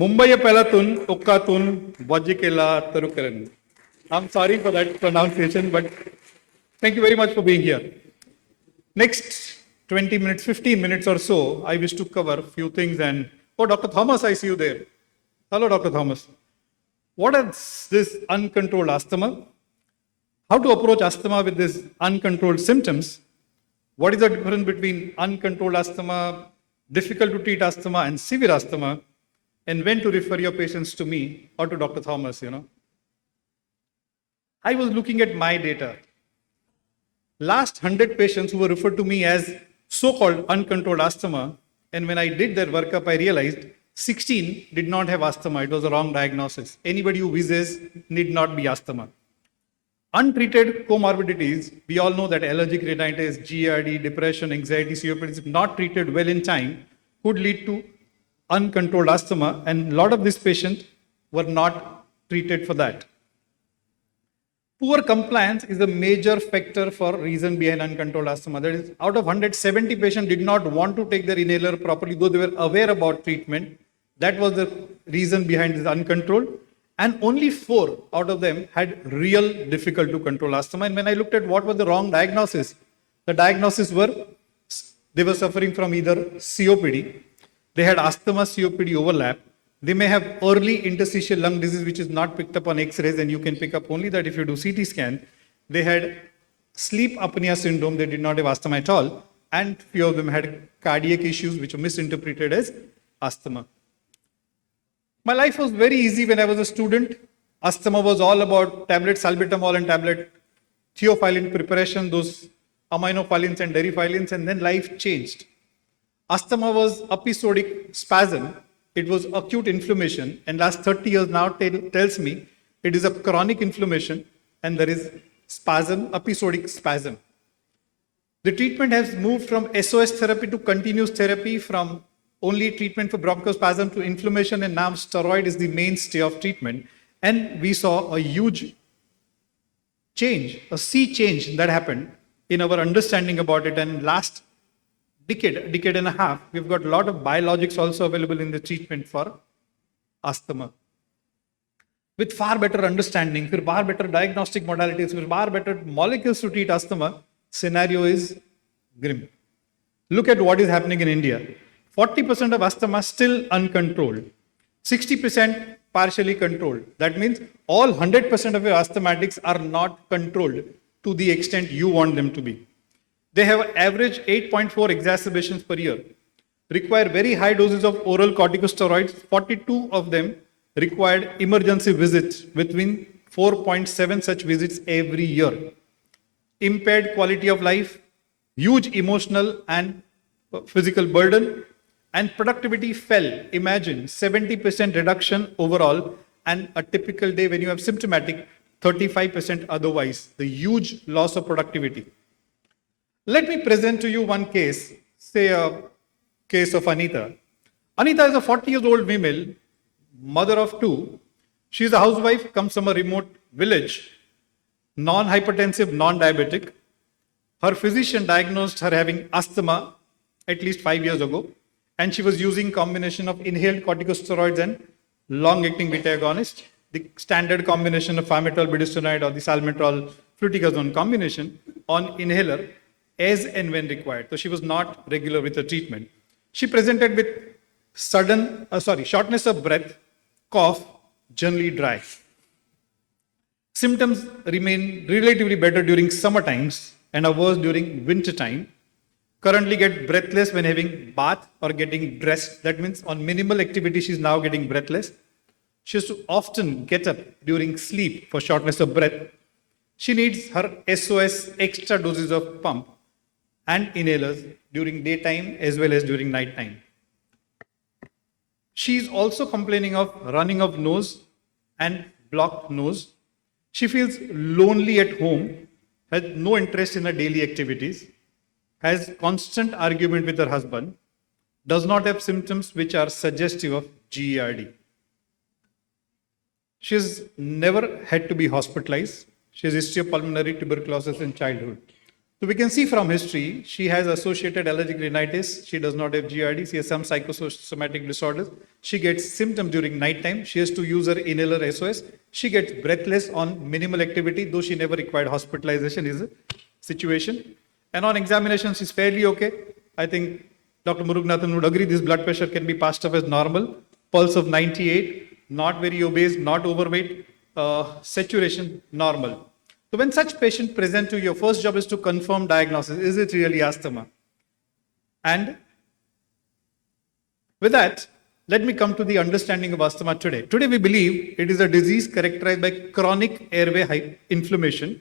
Mumbai Pelatun Ukkatun Vajikela Tarukaran. I'm sorry for that pronunciation, but thank you very much for being here. Next 20 minutes, 15 minutes or so, I wish to cover a few things. And oh, Dr. Thomas, I see you there. Hello, Dr. Thomas. What is this uncontrolled asthma? How to approach asthma with these uncontrolled symptoms? What is the difference between uncontrolled asthma, difficult to treat asthma and severe asthma, and when to refer your patients to me or to Dr. Thomas, I was looking at my data. Last 100 patients who were referred to me as so-called uncontrolled asthma, and when I did their workup, I realized 16 did not have asthma. It was a wrong diagnosis. Anybody who wheezes need not be asthma. Untreated comorbidities, we all know that allergic rhinitis, GERD, depression, anxiety, COPD, if not treated well in time, could lead to uncontrolled asthma, and a lot of these patients were not treated for that. Poor compliance is a major factor for reason behind uncontrolled asthma. That is, out of 170 patients did not want to take their inhaler properly, though they were aware about treatment. That was the reason behind this uncontrolled. And only 4 out of them had real difficult to control asthma. And when I looked at what was the wrong diagnosis, the diagnosis were, they were suffering from either COPD, they had asthma COPD overlap, they may have early interstitial lung disease, which is not picked up on X-rays, and you can pick up only that if you do CT scan. They had sleep apnea syndrome, they did not have asthma at all, and few of them had cardiac issues, which were misinterpreted as asthma. My life was very easy when I was a student. Asthma was all about tablet salbutamol and tablet theophylline preparation, those aminophyllins and deriphyllins, and then life changed. Asthma was episodic spasm. It was acute inflammation, and last 30 years now tells me it is a chronic inflammation and there is spasm, episodic spasm. The treatment has moved from SOS therapy to continuous therapy, from only treatment for bronchospasm to inflammation, and now steroid is the mainstay of treatment. And we saw a huge change, a sea change that happened in our understanding about it. And last decade and a half, we've got a lot of biologics also available in the treatment for asthma. With far better understanding, with far better diagnostic modalities, with far better molecules to treat asthma, scenario is grim. Look at what is happening in India. 40% of asthma still uncontrolled, 60% partially controlled. That means all 100% of your asthmatics are not controlled to the extent you want them to be. They have average 8.4 exacerbations per year, require very high doses of oral corticosteroids. 42 of them required emergency visits, between 4.7 such visits every year. Impaired quality of life, huge emotional and physical burden, and productivity fell. Imagine 70% reduction overall, and a typical day when you have symptomatic, 35% otherwise, the huge loss of productivity. Let me present to you one case, say a case of Anita. Anita is a 40-year-old female, mother of 2. She is a housewife, comes from a remote village, non-hypertensive, non-diabetic. Her physician diagnosed her having asthma at least 5 years ago, and she was using combination of inhaled corticosteroids and long-acting beta agonist, the standard combination of farmitol, budesonide, or the salmeterol, fluticasone combination on inhaler as and when required. So she was not regular with the treatment. She presented with shortness of breath, cough, generally dry. Symptoms remain relatively better during summer times and are worse during winter time. Currently get breathless when having bath or getting dressed. That means on minimal activity, she's now getting breathless. She has to often get up during sleep for shortness of breath. She needs her SOS extra doses of pump and inhalers during daytime as well as during nighttime. She is also complaining of running of nose and blocked nose. She feels lonely at home, has no interest in her daily activities, has constant argument with her husband, does not have symptoms which are suggestive of GERD. She has never had to be hospitalized. She has history of pulmonary tuberculosis in childhood. So we can see from history, she has associated allergic rhinitis. She does not have GERD. She has some psychosomatic disorders. She gets symptoms during nighttime. She has to use her inhaler SOS. She gets breathless on minimal activity, though she never required hospitalization is a situation. And on examination, she's fairly okay. I think Dr. Muruganathan would agree this blood pressure can be passed off as normal. Pulse of 98, not very obese, not overweight, saturation normal. So when such patient present to you, your first job is to confirm diagnosis. Is it really asthma? And With that, let me come to the understanding of asthma today. Today, we believe it is a disease characterized by chronic airway inflammation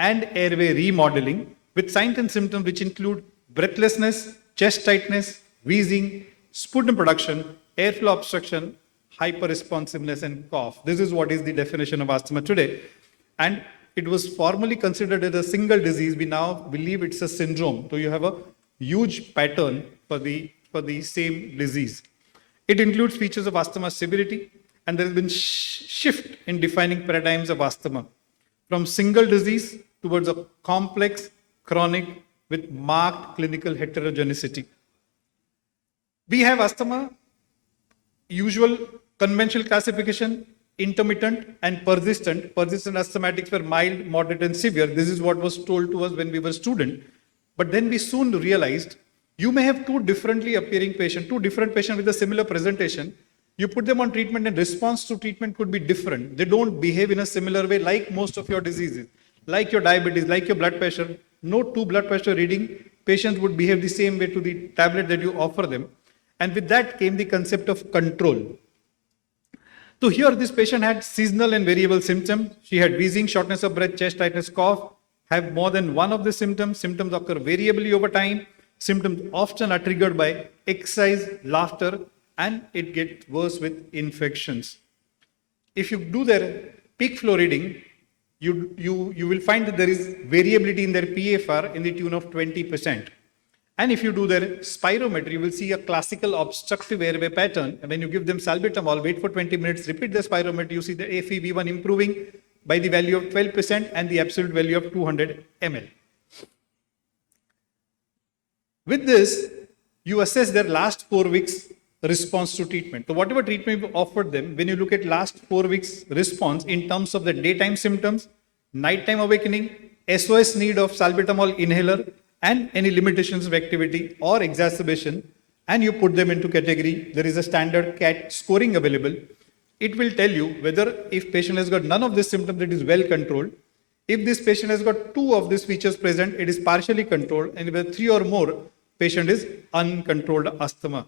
and airway remodeling with signs and symptoms which include breathlessness, chest tightness, wheezing, sputum production, airflow obstruction, hyperresponsiveness, and cough. This is what is the definition of asthma today. And it was formerly considered as a single disease. We now believe it's a syndrome. So you have a huge pattern for the same disease. It includes features of asthma severity, and there has been shift in defining paradigms of asthma from single disease towards a complex, chronic, with marked clinical heterogeneity. We have asthma, usual conventional classification, intermittent and persistent. Persistent asthmatics were mild, moderate, and severe. This is what was told to us when we were students. But then we soon realized you may have two differently appearing patients, two different patients with a similar presentation. You put them on treatment and response to treatment could be different. They don't behave in a similar way like most of your diseases, like your diabetes, like your blood pressure. No two blood pressure reading patients would behave the same way to the tablet that you offer them. And with that came the concept of control. So here this patient had seasonal and variable symptoms. She had wheezing, shortness of breath, chest tightness, cough, have more than one of the symptoms. Symptoms occur variably over time. Symptoms often are triggered by exercise, laughter, and it gets worse with infections. If you do their peak flow reading, you will find that there is variability in their PFR in the tune of 20%. And if you do their spirometry, you will see a classical obstructive airway pattern. And when you give them salbutamol, wait for 20 minutes, repeat the spirometry, you see the FEV1 improving by the value of 12% and the absolute value of 200 ml. With this, you assess their last 4 weeks response to treatment. So whatever treatment you offered them, when you look at last 4 weeks response in terms of the daytime symptoms, nighttime awakening, SOS need of salbutamol inhaler, and any limitations of activity or exacerbation, and you put them into category, there is a standard CAT scoring available. It will tell you whether if patient has got none of these symptoms, it is well controlled. If this patient has got 2 of these features present, it is partially controlled, and if 3 or more, patient is uncontrolled asthma.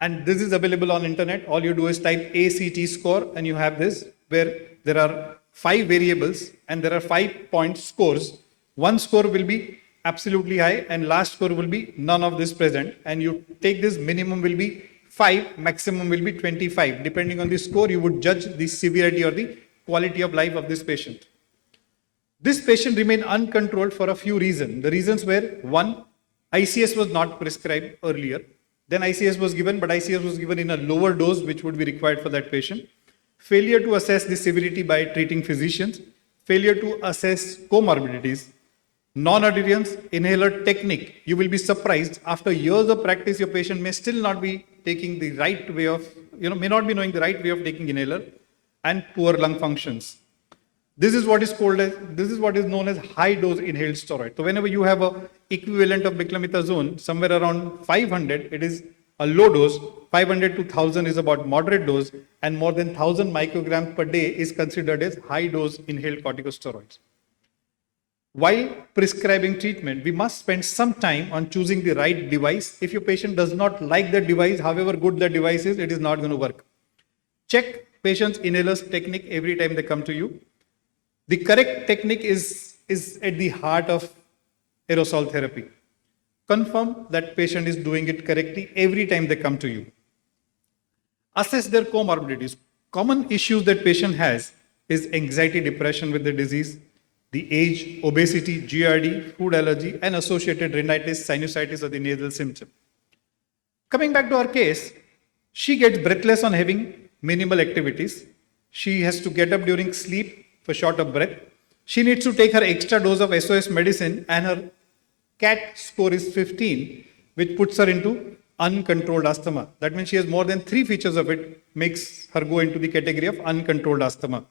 And this is available on internet. All you do is type ACT score and you have this, where there are 5 variables and there are 5-point scores. One score will be absolutely high and last score will be none of this present. And you take this, minimum will be 5, maximum will be 25. Depending on the score, you would judge the severity or the quality of life of this patient. This patient remained uncontrolled for a few reasons. The reasons were, 1, ICS was not prescribed earlier. Then ICS was given, but ICS was given in a lower dose, which would be required for that patient. Failure to assess the severity by treating physicians. Failure to assess comorbidities. Non-adherence, inhaler technique. You will be surprised. After years of practice, your patient may still not be taking the right way of, may not be knowing the right way of taking inhaler, and poor lung functions. This is what is known as high dose inhaled steroid. So whenever you have a equivalent of beclomethasone, somewhere around 500, it is a low dose. 500 to 1000 is about moderate dose, and more than 1000 micrograms per day is considered as high dose inhaled corticosteroids. While prescribing treatment, we must spend some time on choosing the right device. If your patient does not like the device, however good the device is, it is not going to work. Check patient's inhaler's technique every time they come to you. The correct technique is at the heart of aerosol therapy. Confirm that patient is doing it correctly every time they come to you. Assess their comorbidities. Common issues that patient has is anxiety, depression with the disease, the age, obesity, GRD, food allergy, and associated rhinitis, sinusitis, or the nasal symptom. Coming back to our case, she gets breathless on having minimal activities. She has to get up during sleep for short of breath. She needs to take her extra dose of SOS medicine, and her CAT score is 15, which puts her into uncontrolled asthma. That means she has more than 3 features of it, makes her go into the category of uncontrolled asthma.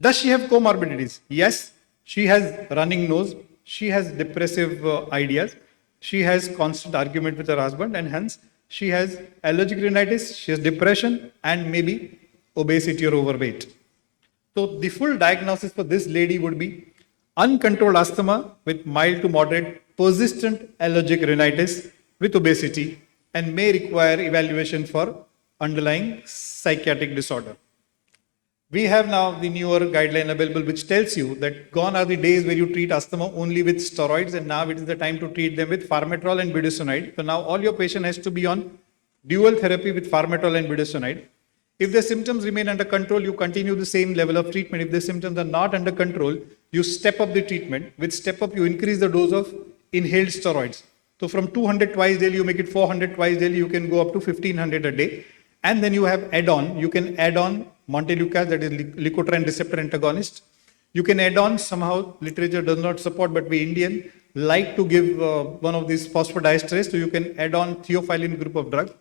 Does she have comorbidities? Yes, she has running nose, she has depressive ideas, she has constant argument with her husband, and hence she has allergic rhinitis, she has depression, and maybe obesity or overweight. So the full diagnosis for this lady would be uncontrolled asthma with mild to moderate persistent allergic rhinitis with obesity and may require evaluation for underlying psychiatric disorder. We have now the newer guideline available which tells you that gone are the days where you treat asthma only with steroids, and now it is the time to treat them with formoterol and budesonide. So now all your patient has to be on dual therapy with formoterol and budesonide. If the symptoms remain under control, you continue the same level of treatment. If the symptoms are not under control, you step up the treatment. With step up, you increase the dose of inhaled steroids. So from 200 twice daily, you make it 400 twice daily, you can go up to 1500 a day. And then you have add-on. You can add on Montelukast, that is leukotriene receptor antagonist. You can add on, somehow literature does not support, but we Indian like to give one of these phosphodiesterase, so you can add on theophylline group of drugs.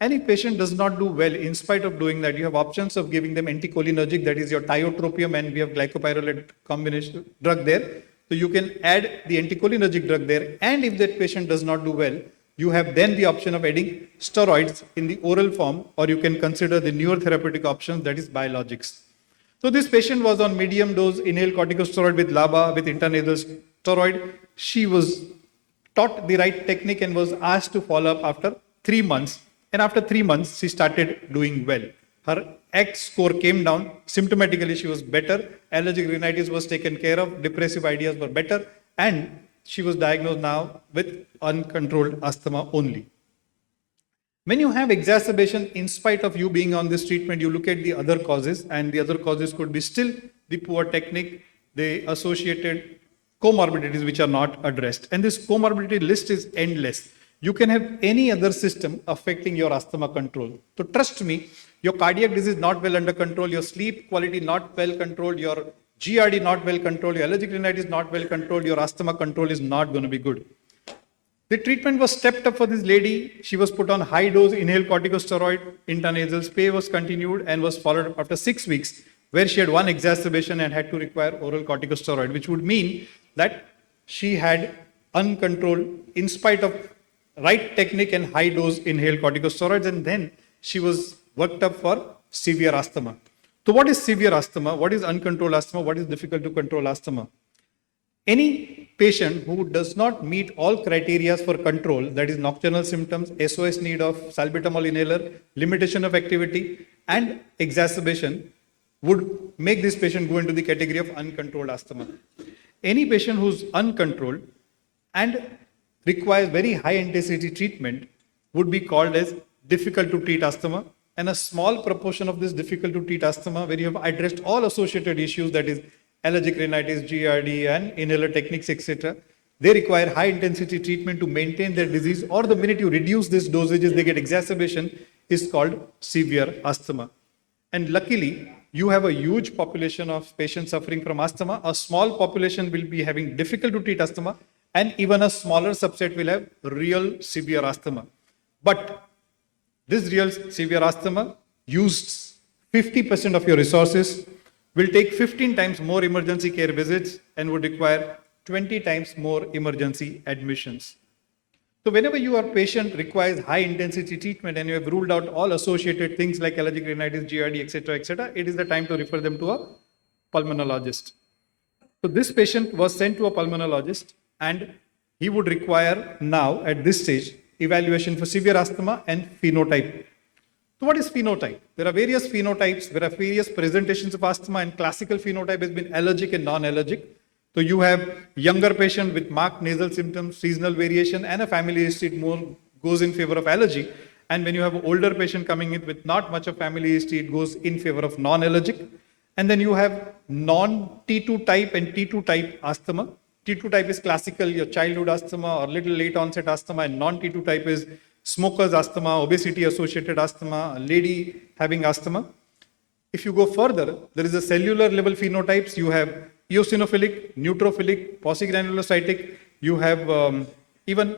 And if patient does not do well, in spite of doing that, you have options of giving them anticholinergic, that is your tiotropium, and we have glycopyrrolate combination drug there. So you can add the anticholinergic drug there. And if that patient does not do well, you have then the option of adding steroids in the oral form, or you can consider the newer therapeutic options, that is biologics. So this patient was on medium dose inhaled corticosteroid with LABA, with intranasal steroid. She was taught the right technique and was asked to follow up after 3 months. And after 3 months, she started doing well. Her X score came down. Symptomatically, she was better. Allergic rhinitis was taken care of. Depressive ideas were better. And she was diagnosed now with uncontrolled asthma only. When you have exacerbation, in spite of you being on this treatment, you look at the other causes, and the other causes could be still the poor technique, the associated comorbidities which are not addressed. And this comorbidity list is endless. You can have any other system affecting your asthma control. So trust me, your cardiac disease not well under control, your sleep quality not well controlled, your GRD not well controlled, your allergic rhinitis not well controlled, your asthma control is not going to be good. The treatment was stepped up for this lady. She was put on high dose inhaled corticosteroid, intranasal spray was continued and was followed up after 6 weeks, where she had one exacerbation and had to require oral corticosteroid, which would mean that she had uncontrolled, in spite of right technique and high dose inhaled corticosteroids, and then she was worked up for severe asthma. So what is severe asthma? What is uncontrolled asthma? What is difficult to control asthma? Any patient who does not meet all criteria for control, that is nocturnal symptoms, SOS need of salbutamol inhaler, limitation of activity, and exacerbation, would make this patient go into the category of uncontrolled asthma. Any patient who's uncontrolled and requires very high intensity treatment would be called as difficult to treat asthma. And a small proportion of this difficult to treat asthma, where you have addressed all associated issues, that is allergic rhinitis, GRD, and inhaler techniques, etc., they require high intensity treatment to maintain their disease, or the minute you reduce these dosages, they get exacerbation, is called severe asthma. And luckily, you have a huge population of patients suffering from asthma. A small population will be having difficult to treat asthma, and even a smaller subset will have real severe asthma. But this real severe asthma used 50% of your resources, will take 15 times more emergency care visits, and would require 20 times more emergency admissions. So whenever your patient requires high intensity treatment and you have ruled out all associated things like allergic rhinitis, GRD, etc., it is the time to refer them to a pulmonologist. So this patient was sent to a pulmonologist, and he would require now at this stage evaluation for severe asthma and phenotype. So what is phenotype? There are various phenotypes, there are various presentations of asthma, and classical phenotype has been allergic and non-allergic. So you have younger patient with marked nasal symptoms, seasonal variation, and a family history, it more goes in favor of allergy. And when you have an older patient coming in with not much of family history, it goes in favor of non-allergic. And then you have non-T2 type and T2 type asthma. T2 type is classical, your childhood asthma or little late onset asthma, and non-T2 type is smoker's asthma, obesity associated asthma, a lady having asthma. If you go further, there is a cellular level phenotypes. You have eosinophilic, neutrophilic, paucigranulocytic. You have even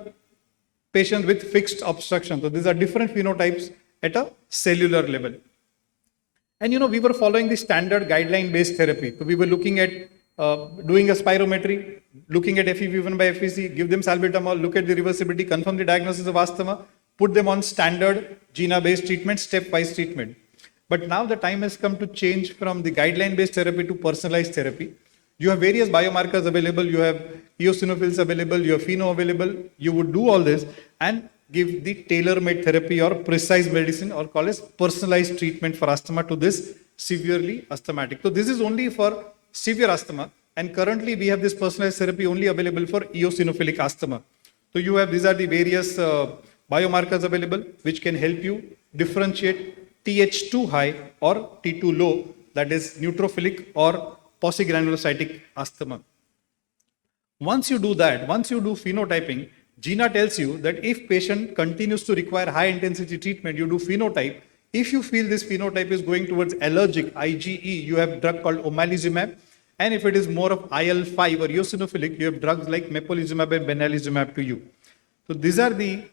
patients with fixed obstruction. So these are different phenotypes at a cellular level. And we were following the standard guideline-based therapy. So we were looking at doing a spirometry, looking at FEV1 by FVC, give them salbutamol, look at the reversibility, confirm the diagnosis of asthma, put them on standard GINA-based treatment, stepwise treatment. But now the time has come to change from the guideline-based therapy to personalized therapy. You have various biomarkers available, you have eosinophils available, you have pheno available, you would do all this, and give the tailor-made therapy or precise medicine, or call as personalized treatment for asthma to this severely asthmatic. So this is only for severe asthma, and currently we have this personalized therapy only available for eosinophilic asthma. So you have, these are the various biomarkers available which can help you differentiate Th2 high or T2 low, that is neutrophilic or paucigranulocytic asthma. Once you do that, once you do phenotyping, GINA tells you that if patient continues to require high intensity treatment, you do phenotype. If you feel this phenotype is going towards allergic, IgE, you have drug called omalizumab. And if it is more of IL-5 or eosinophilic, you have drugs like mepolizumab and benalizumab to you. So these are the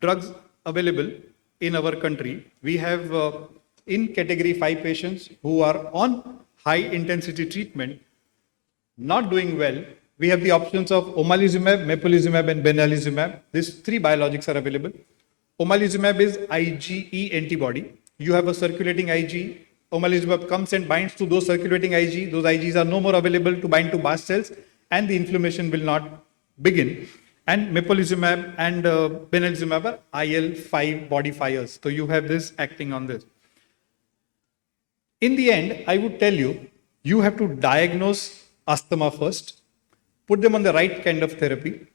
drugs available in our country. We have in category 5 patients who are on high intensity treatment, not doing well. We have the options of omalizumab, mepolizumab and benalizumab. These 3 biologics are available. Omalizumab is IgE antibody. You have a circulating IgE. Omalizumab comes and binds to those circulating IgE. Those IgEs are no more available to bind to mast cells, and the inflammation will not begin. And mepolizumab and benalizumab are IL-5 modifiers. So you have this acting on this. In the end, I would tell you, you have to diagnose asthma first, put them on the right kind of therapy.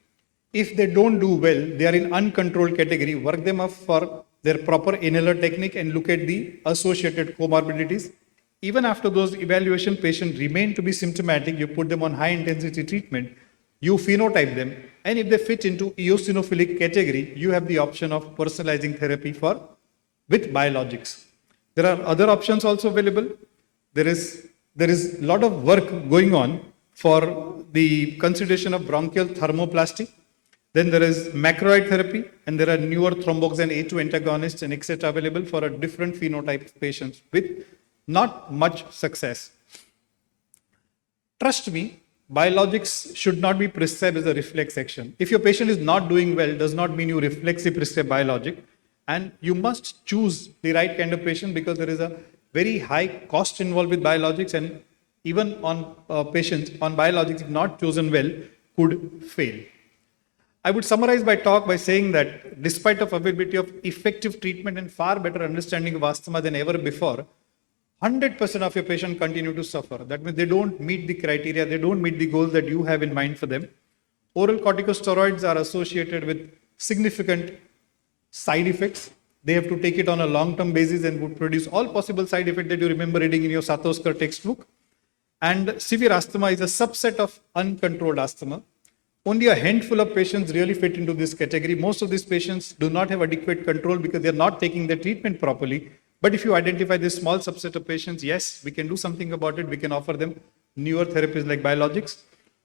If they don't do well, they are in uncontrolled category, work them up for their proper inhaler technique and look at the associated comorbidities. Even after those evaluation, patients remain to be symptomatic, you put them on high intensity treatment, you phenotype them, and if they fit into eosinophilic category, you have the option of personalizing therapy with biologics. There are other options also available. There is a lot of work going on for the consideration of bronchial thermoplasty. Then there is macrolide therapy, and there are newer thromboxane A2 antagonists and etc. available for a different phenotype of patients with not much success. Trust me, biologics should not be prescribed as a reflex action. If your patient is not doing well, does not mean you reflexively prescribe biologic, and you must choose the right kind of patient because there is a very high cost involved with biologics, and even on patients on biologics, if not chosen well, could fail. I would summarize my talk by saying that despite of availability of effective treatment and far better understanding of asthma than ever before, 100% of your patients continue to suffer. That means they don't meet the criteria, they don't meet the goals that you have in mind for them. Oral corticosteroids are associated with significant side effects. They have to take it on a long-term basis and would produce all possible side effects that you remember reading in your Satoskar textbook. And severe asthma is a subset of uncontrolled asthma. Only a handful of patients really fit into this category. Most of these patients do not have adequate control because they are not taking the treatment properly. But if you identify this small subset of patients, yes, we can do something about it. We can offer them newer therapies like biologics.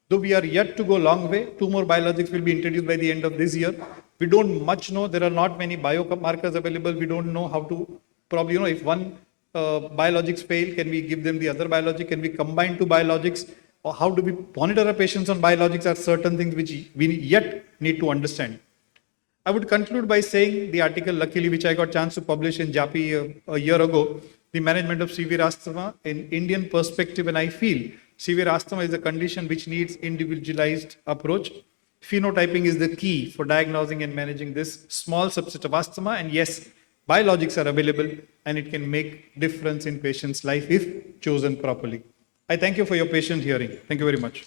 Though we are yet to go a long way, 2 more biologics will be introduced by the end of this year. We don't much know. There are not many biomarkers available. We don't know how to probably, if one biologics fail, can we give them the other biologic? Can we combine 2 biologics? Or how do we monitor our patients on biologics are certain things which we yet need to understand. I would conclude by saying the article, luckily, which I got chance to publish in JAPI a year ago, the management of severe asthma in Indian perspective, and I feel severe asthma is a condition which needs individualized approach. Phenotyping is the key for diagnosing and managing this small subset of asthma, and yes, biologics are available and it can make difference in patient's life if chosen properly. I thank you for your patient hearing. Thank you very much.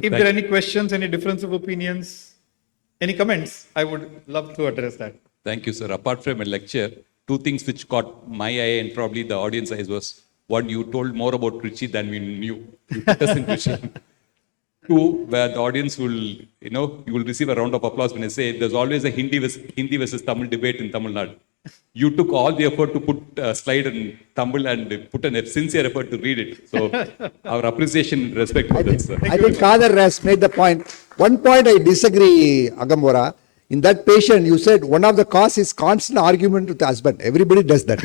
If there are any questions, any difference of opinions, any comments, I would love to address that. Thank you, sir. Apart from a lecture, 2 things which caught my eye and probably the audience eyes was, 1, you told more about Trichy than we knew. You put us in Trichy. 2, where the audience will, you will receive a round of applause when I say there's always a Hindi versus Tamil debate in Tamil Nadu. You took all the effort to put a slide in Tamil and put a sincere effort to read it. So our appreciation and respect for that, sir. I think Kader has made the point. One point I disagree, Agambora. In that patient, you said one of the cause is constant argument with the husband. Everybody does that.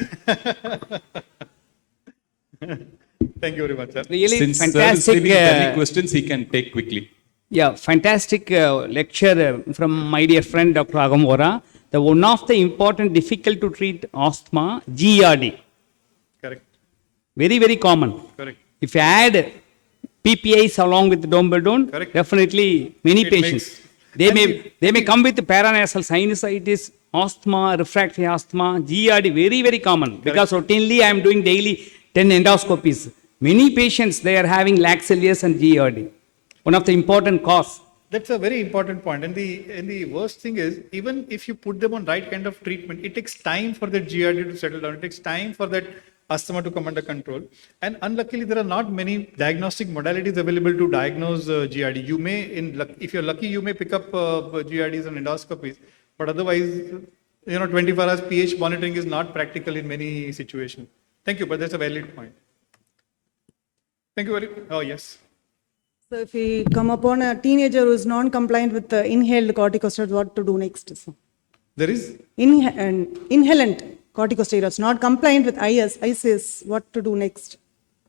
Thank you very much, sir. Really Since fantastic. sir is leaving, any questions he can take quickly. Yeah, fantastic lecture from my dear friend Dr. Agamora. The one of the important difficult to treat asthma, GERD. Correct. Very, very common. Correct. If you add PPIs along with domperidone, definitely many patients. They may come with paranasal sinusitis, asthma, refractory asthma, GERD, very, very common. Because routinely I am doing daily 10 endoscopies. Many patients, they are having lax ileus and GERD. One of the important cause. That's a very important point. And the worst thing is, even if you put them on right kind of treatment, it takes time for that GRD to settle down. It takes time for that asthma to come under control. And unluckily, there are not many diagnostic modalities available to diagnose GRD. You may, if you're lucky, you may pick up GRDs and endoscopies. But otherwise, 24 hours pH monitoring is not practical in many situations. Thank you, but that's a valid point. Thank you very much. Oh, yes. So if we come upon a teenager who is non-compliant with the inhaled corticosteroids, what to do next? So There is? Inhalant corticosteroids, not compliant with ICS, what to do next?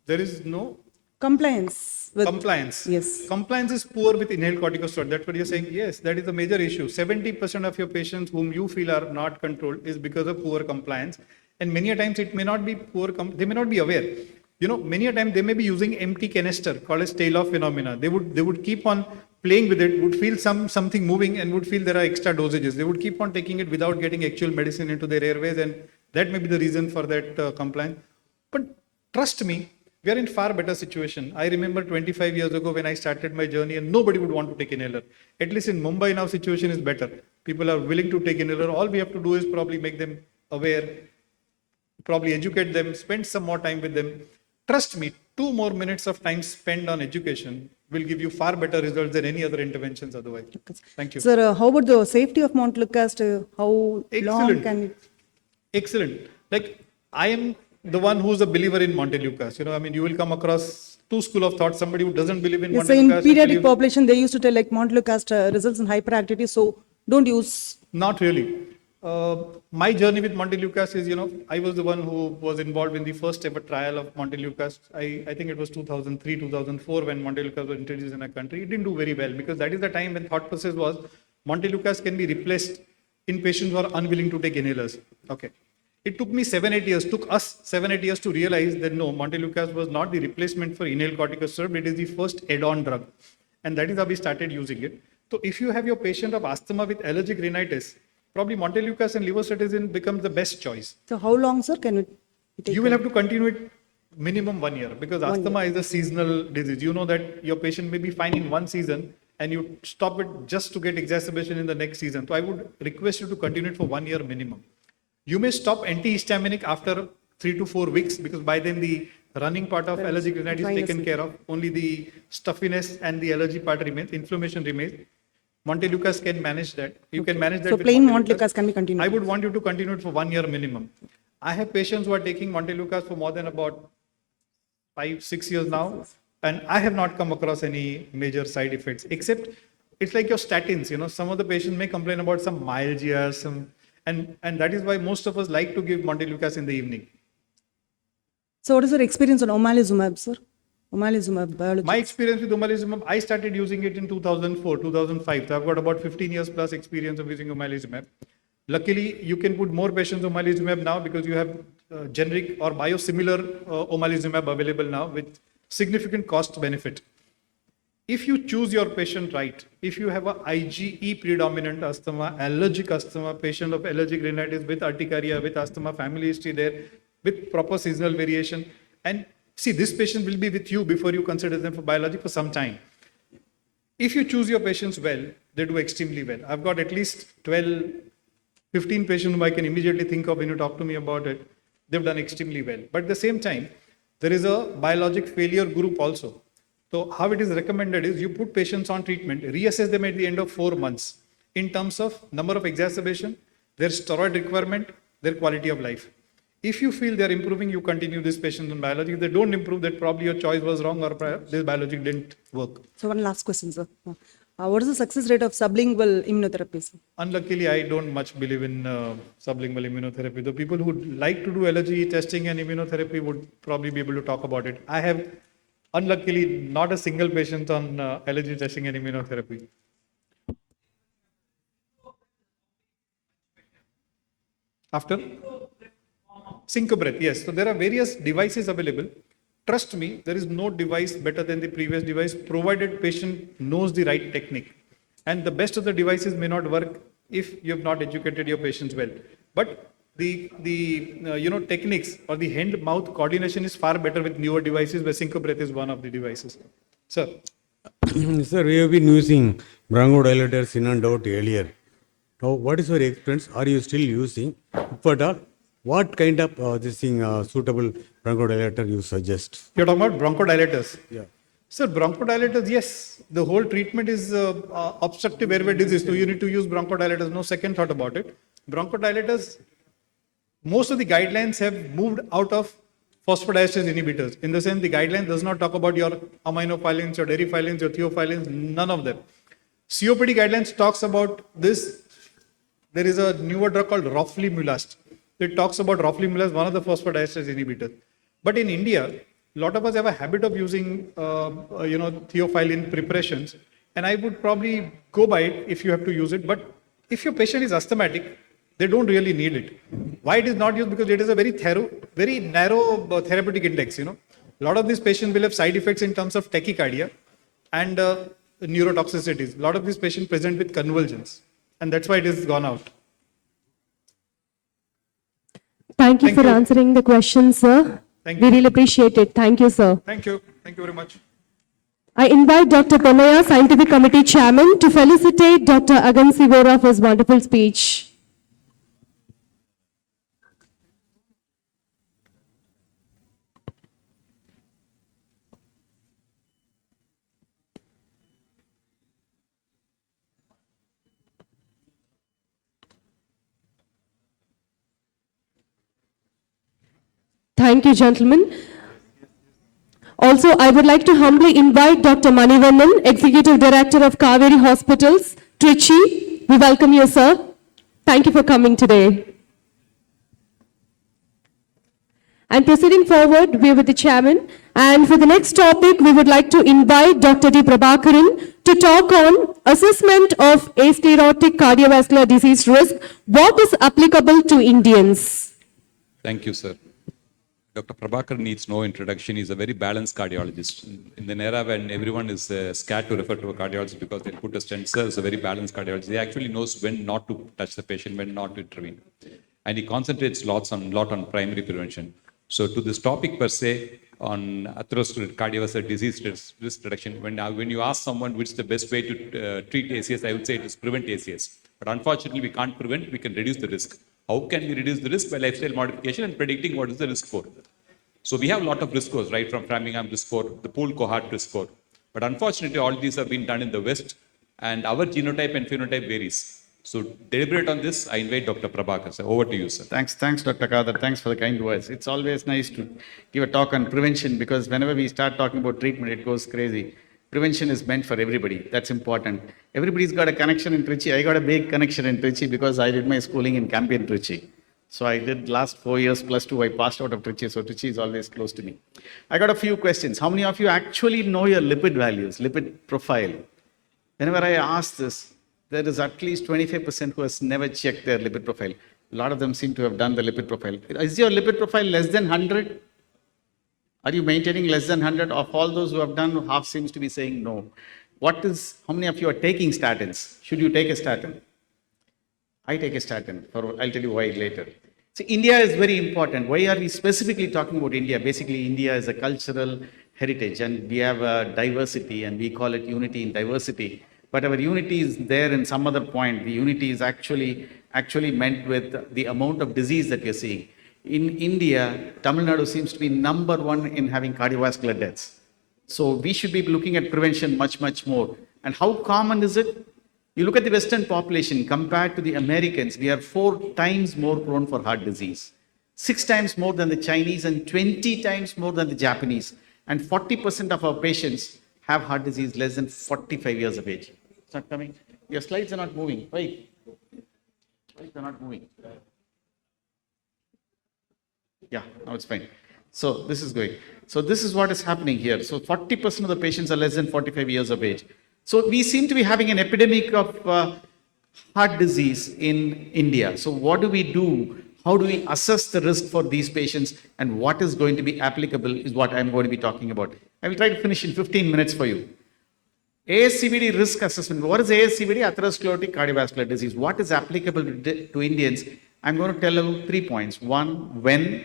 There is no? Compliance. Compliance. Yes. Compliance is poor with inhaled corticosteroid. That's what you're saying. Yes, that is a major issue. 70% of your patients whom you feel are not controlled is because of poor compliance. And many a times it may not be poor, they may not be aware. Many a time they may be using empty canister called as tail-off phenomena. They would keep on playing with it, would feel something moving and would feel there are extra dosages. They would keep on taking it without getting actual medicine into their airways, and that may be the reason for that compliance. But trust me, we are in far better situation. I remember 25 years ago when I started my journey and nobody would want to take inhaler. At least in Mumbai now situation is better. People are willing to take inhaler. All we have to do is probably make them aware, probably educate them, spend some more time with them. Trust me, 2 more minutes of time spent on education will give you far better results than any other interventions otherwise. Thank you. Sir, how about the safety of Montelukast? How long can it? Excellent. Like, I am the one who's a believer in Montelukast. You will come across 2 schools of thought. Somebody who doesn't believe in Yes, Montelukast. in pediatric population, they used to tell like Montelukast results in hyperactivity, so don't use. Not really. My journey with Montelukast is, I was the one who was involved in the first ever trial of Montelukast. I think it was 2003, 2004 when Montelukast was introduced in our country. It didn't do very well because that is the time when thought process was Montelukast can be replaced in patients who are unwilling to take inhalers. Okay. It took me 7-8 years, took us 7-8 years to realize that no, Montelukast was not the replacement for inhaled corticosteroid. It is the first add-on drug. And that is how we started using it. So if you have your patient of asthma with allergic rhinitis, probably Montelukast and levocetirizine becomes the best choice. So how long, sir, can it take? You will have to continue it minimum 1 year because asthma is a seasonal disease. You know that your patient may be fine in one season and you stop it just to get exacerbation in the next season. So I would request you to continue it for 1 year minimum. You may stop antihistaminic after 3 to 4 weeks because by then the running part of allergic rhinitis is taken care of. Only the stuffiness and the allergy part remains, inflammation remains. Montelukast can manage that. You can manage that. So with plain Montelukast can be continued. I would want you to continue it for 1 year minimum. I have patients who are taking Montelukast for more than about 5-6 years now, and I have not come across any major side effects, except it's like your statins. Some of the patients may complain about some myalgia, and that is why most of us like to give Montelukast in the evening. So what is your experience on omalizumab, sir? Omalizumab biology. My experience with omalizumab, I started using it in 2004, 2005. So I've got about 15 years plus experience of using omalizumab. Luckily, you can put more patients on omalizumab now because you have generic or biosimilar omalizumab available now with significant cost benefit. If you choose your patient right, if you have a IgE predominant asthma, allergic asthma, patient of allergic rhinitis with urticaria, with asthma, family history there, with proper seasonal variation, and see, this patient will be with you before you consider them for biologic for some time. If you choose your patients well, they do extremely well. I've got at least 12, 15 patients whom I can immediately think of when you talk to me about it. They've done extremely well. But at the same time, there is a biologic failure group also. So how it is recommended is you put patients on treatment, reassess them at the end of 4 months in terms of number of exacerbation, their steroid requirement, their quality of life. If you feel they're improving, you continue this patient on biologic. If they don't improve, that probably your choice was wrong or this biologic didn't work. So one last question, sir. What is the success rate of sublingual immunotherapy, sir? Unluckily, I don't much believe in sublingual immunotherapy. The people who like to do allergy testing and immunotherapy would probably be able to talk about it. I have, unluckily, not a single patient on allergy testing and immunotherapy. After? Sync breath, yes. So there are various devices available. Trust me, there is no device better than the previous device, provided patient knows the right technique. And the best of the devices may not work if you have not educated your patients well. But the techniques or the hand-mouth coordination is far better with newer devices, where sync breath is one of the devices. Sir. Sir, we have been using bronchodilators in and out earlier. Now, what is your experience? Are you still using? If at all, what kind of suitable bronchodilator you suggest? You're talking about bronchodilators? Yeah. Sir, bronchodilators, yes. The whole treatment is obstructive airway disease, so you need to use bronchodilators. No second thought about it. Bronchodilators, most of the guidelines have moved out of phosphodiesterase inhibitors. In the sense, the guideline does not talk about your aminophyllins, your deriphyllins, your thiophyllins, none of them. COPD guidelines talks about this. There is a newer drug called roflumilast. It talks about roflumilast, one of the phosphodiesterase inhibitors. But in India, a lot of us have a habit of using, theophylline preparations, and I would probably go by it if you have to use it. But if your patient is asthmatic, they don't really need it. Why it is not used? Because it is a very narrow therapeutic index. A lot of these patients will have side effects in terms of tachycardia and neurotoxicities. A lot of these patients present with convulsions, and that's why it is gone out. Thank you for answering the question, sir. Thank We you. really appreciate it. Thank you, sir. Thank you. Thank you very much. I invite Dr. Ponnaya, Scientific Committee Chairman, to felicitate Dr. Agansi Vora for his wonderful speech. Thank you, gentlemen. Also, I would like to humbly invite Dr. Manivannan, Executive Director of Kaveri Hospitals, Trichy. We welcome you, sir. Thank you for coming today. And proceeding forward, we are with the chairman. And for the next topic, we would like to invite Dr. D. Prabhakaran to talk on assessment of asclerotic cardiovascular disease risk. What is applicable to Indians? Thank you, sir. Dr. Prabhakar needs no introduction. He's a very balanced cardiologist. In the era when everyone is scared to refer to a cardiologist because they'll put a stent, sir is a very balanced cardiologist. He actually knows when not to touch the patient, when not to intervene. And he concentrates lot on primary prevention. So to this topic per se on atherosclerotic cardiovascular disease risk reduction, when you ask someone which is the best way to treat ACS, I would say it is prevent ACS. But unfortunately, we can't prevent, we can reduce the risk. How can we reduce the risk? By lifestyle modification and predicting what is the risk score. So we have a lot of risk scores, right, from Framingham risk score, the pool cohort risk score. But unfortunately, all these have been done in the West, and our genotype and phenotype varies. So deliberate on this, I invite Dr. Prabhakar, sir. Over to you, sir. Thanks, Dr. Kadar. Thanks for the kind words. It's always nice to give a talk on prevention because whenever we start talking about treatment, it goes crazy. Prevention is meant for everybody. That's important. Everybody's got a connection in Trichy. I got a big connection in Trichy because I did my schooling in Campion, Trichy. So I did last 4 years plus 2. I passed out of Trichy, so Trichy is always close to me. I got a few questions. How many of you actually know your lipid values, lipid profile? Whenever I ask this, there is at least 25% who has never checked their lipid profile. A lot of them seem to have done the lipid profile. Is your lipid profile less than 100? Are you maintaining less than 100? Of all those who have done, half seems to be saying no. How many of you are taking statins? Should you take a statin? I take a statin. I'll tell you why later. See, India is very important. Why are we specifically talking about India? Basically, India is a cultural heritage and we have a diversity and we call it unity in diversity. But our unity is there in some other point. The unity is actually meant with the amount of disease that we are seeing. In India, Tamil Nadu seems to be number 1 in having cardiovascular deaths. So we should be looking at prevention much, much more. And how common is it? You look at the Western population compared to the Americans, we are 4 times more prone for heart disease, 6 times more than the Chinese and 20 times more than the Japanese. And 40% of our patients have heart disease less than 45 years of age. It's not coming. Your slides are not moving. Why? Slides are not moving. Yeah, now it's fine. So this is going. So this is what is happening here. So 40% of the patients are less than 45 years of age. So we seem to be having an epidemic of heart disease in India. So what do we do? How do we assess the risk for these patients and what is going to be applicable is what I'm going to be talking about. I will try to finish in 15 minutes for you. ASCVD risk assessment. What is ASCVD? Atherosclerotic cardiovascular disease. What is applicable to Indians? I'm going to tell you 3 points. One, when,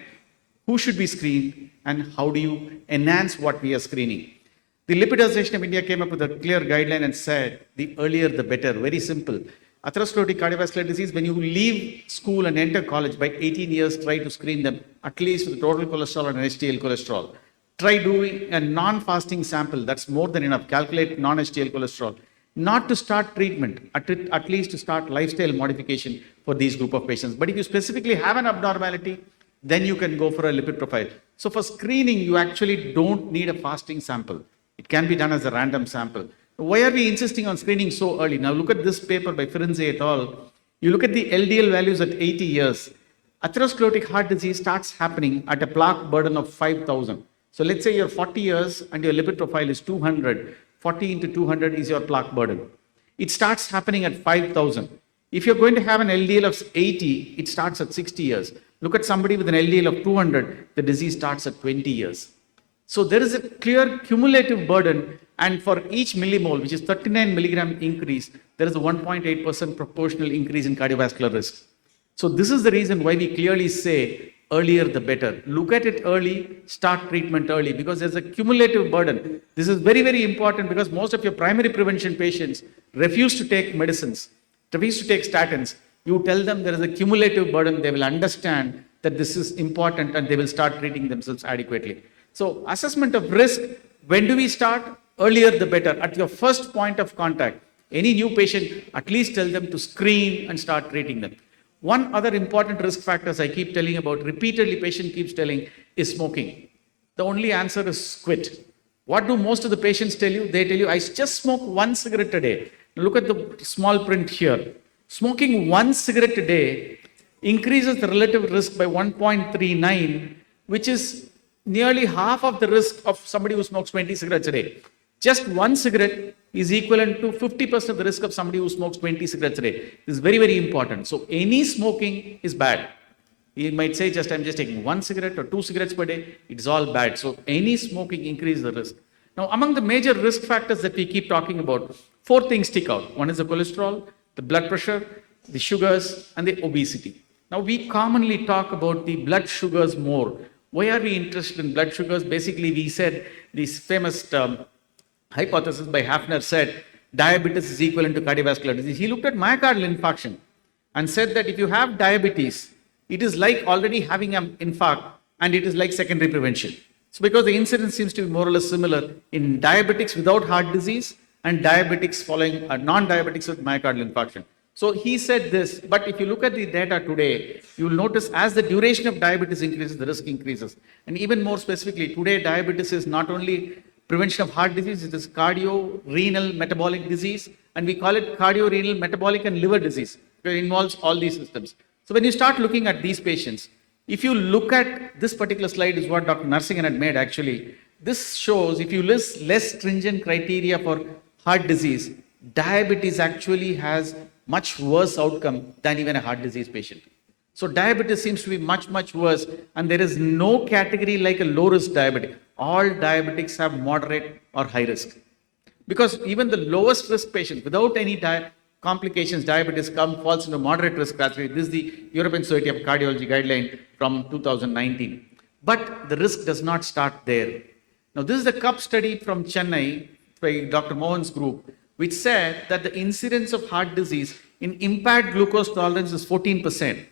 who should be screened, and how do you enhance what we are screening? The Lipid Association of India came up with a clear guideline and said, the earlier the better. Very simple. Atherosclerotic cardiovascular disease, when you leave school and enter college by 18 years, try to screen them, at least with total cholesterol and HDL cholesterol. Try doing a non-fasting sample, that's more than enough. Calculate non-HDL cholesterol. Not to start treatment, at least to start lifestyle modification for these group of patients. But if you specifically have an abnormality, then you can go for a lipid profile. So for screening, you actually don't need a fasting sample. It can be done as a random sample. Why are we insisting on screening so early? Now look at this paper by Firenze et al. You look at the LDL values at 80 years. Atherosclerotic heart disease starts happening at a plaque burden of 5,000. So let's say you're 40 years and your lipid profile is 200. 40 into 200 is your plaque burden. It starts happening at 5,000. If you're going to have an LDL of 80, it starts at 60 years. Look at somebody with an LDL of 200, the disease starts at 20 years. So there is a clear cumulative burden, and for each millimole, which is 39 milligram increase, there is a 1.8% proportional increase in cardiovascular risk. So this is the reason why we clearly say earlier the better. Look at it early, start treatment early, because there's a cumulative burden. This is very, very important because most of your primary prevention patients refuse to take medicines, refuse to take statins. You tell them there is a cumulative burden, they will understand that this is important and they will start treating themselves adequately. So assessment of risk, when do we start? Earlier the better. At your first point of contact, any new patient, at least tell them to screen and start treating them. One other important risk factors I keep telling about, repeatedly patient keeps telling, is smoking. The only answer is quit. What do most of the patients tell you? They tell you, I just smoke 1 cigarette a day. Look at the small print here. Smoking 1 cigarette a day increases the relative risk by 1.39, which is nearly half of the risk of somebody who smokes 20 cigarettes a day. Just 1 cigarette is equivalent to 50% of the risk of somebody who smokes 20 cigarettes a day. This is very, very important. So any smoking is bad. You might say I'm just taking 1 cigarette or 2 cigarettes per day. It's all bad. So any smoking increases the risk. Now, among the major risk factors that we keep talking about, 4 things stick out. One is the cholesterol, the blood pressure, the sugars, and the obesity. Now, we commonly talk about the blood sugars more. Why are we interested in blood sugars? Basically, we said this famous hypothesis by Hafner said diabetes is equivalent to cardiovascular disease. He looked at myocardial infarction and said that if you have diabetes, it is like already having an infarct and it is like secondary prevention. So because the incidence seems to be more or less similar in diabetics without heart disease and diabetics following non-diabetics with myocardial infarction. So he said this, but if you look at the data today, you will notice as the duration of diabetes increases, the risk increases. And even more specifically, today diabetes is not only prevention of heart disease, it is cardio-renal metabolic disease, and we call it cardio-renal metabolic and liver disease, because it involves all these systems. So when you start looking at these patients, if you look at this particular slide is what Dr. Narsingan had made actually, this shows if you list less stringent criteria for heart disease, diabetes actually has much worse outcome than even a heart disease patient. So diabetes seems to be much, much worse, and there is no category like a low-risk diabetic. All diabetics have moderate or high risk. Because even the lowest risk patients, without any complications, diabetes falls into moderate risk category. This is the European Society of Cardiology guideline from 2019. But the risk does not start there. Now, this is the CUP study from Chennai by Dr. Mohan's group, which said that the incidence of heart disease in impaired glucose tolerance is 14%.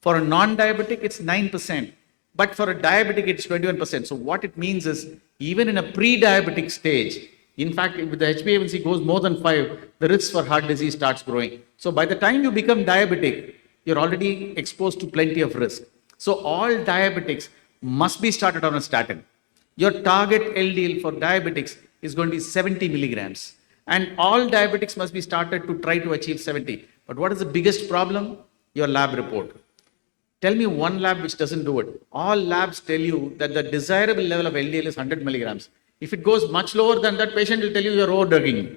For a non-diabetic, it's 9%. But for a diabetic, it's 21%. So what it means is, even in a pre-diabetic stage, in fact, if the HbA1c goes more than 5, the risk for heart disease starts growing. So by the time you become diabetic, you're already exposed to plenty of risk. So all diabetics must be started on a statin. Your target LDL for diabetics is going to be 70 milligrams. And all diabetics must be started to try to achieve 70. But what is the biggest problem? Your lab report. Tell me one lab which doesn't do it. All labs tell you that the desirable level of LDL is 100 milligrams. If it goes much lower than that, patient will tell you you're overdosing.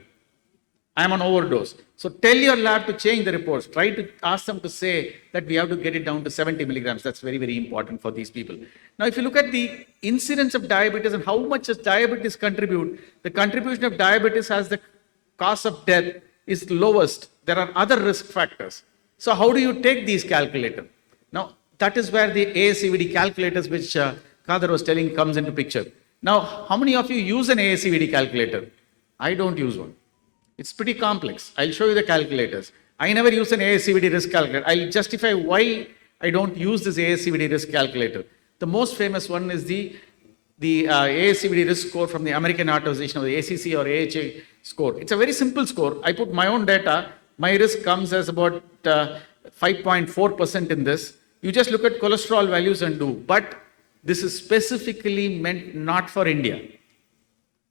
I'm on overdose. So tell your lab to change the reports. Try to ask them to say that we have to get it down to 70 milligrams. That's very, very important for these people. Now, if you look at the incidence of diabetes and how much does diabetes contribute, the contribution of diabetes has the cause of death is lowest, there are other risk factors. So how do you take these calculators? Now, that is where the ASCVD calculators, which Kader was telling, comes into picture. Now, how many of you use an ASCVD calculator? I don't use one. It's pretty complex. I'll show you the calculators. I never use an ASCVD risk calculator. I'll justify why I don't use this ASCVD risk calculator. The most famous one is the ASCVD risk score from the American Heart Association, or the ACC or AHA score. It's a very simple score. I put my own data. My risk comes as about 5.4% in this. You just look at cholesterol values and do. But this is specifically meant not for India.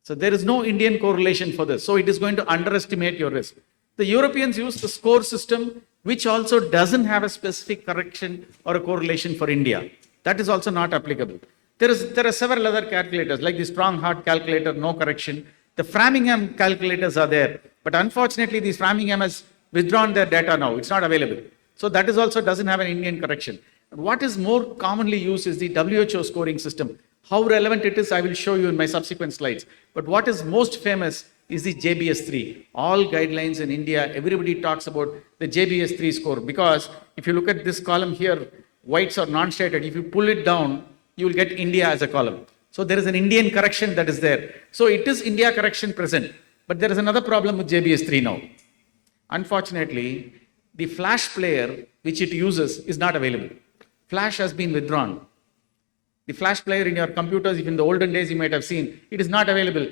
So there is no Indian correlation for this. So it is going to underestimate your risk. The Europeans use the score system, which also doesn't have a specific correction or a correlation for India. That is also not applicable. There are several other calculators, like the Strong Heart calculator, no correction. The Framingham calculators are there. But unfortunately, these Framingham has withdrawn their data now. It's not available. So that is also doesn't have an Indian correction. What is more commonly used is the WHO scoring system. How relevant it is, I will show you in my subsequent slides. But what is most famous is the JBS3. All guidelines in India, everybody talks about the JBS3 score, because if you look at this column here, whites are non-stated. If you pull it down, you will get India as a column. So there is an Indian correction that is there. So it is India correction present. But there is another problem with JBS3 now. Unfortunately, the flash player which it uses is not available. Flash has been withdrawn. The flash player in your computers, if in the olden days you might have seen, it is not available.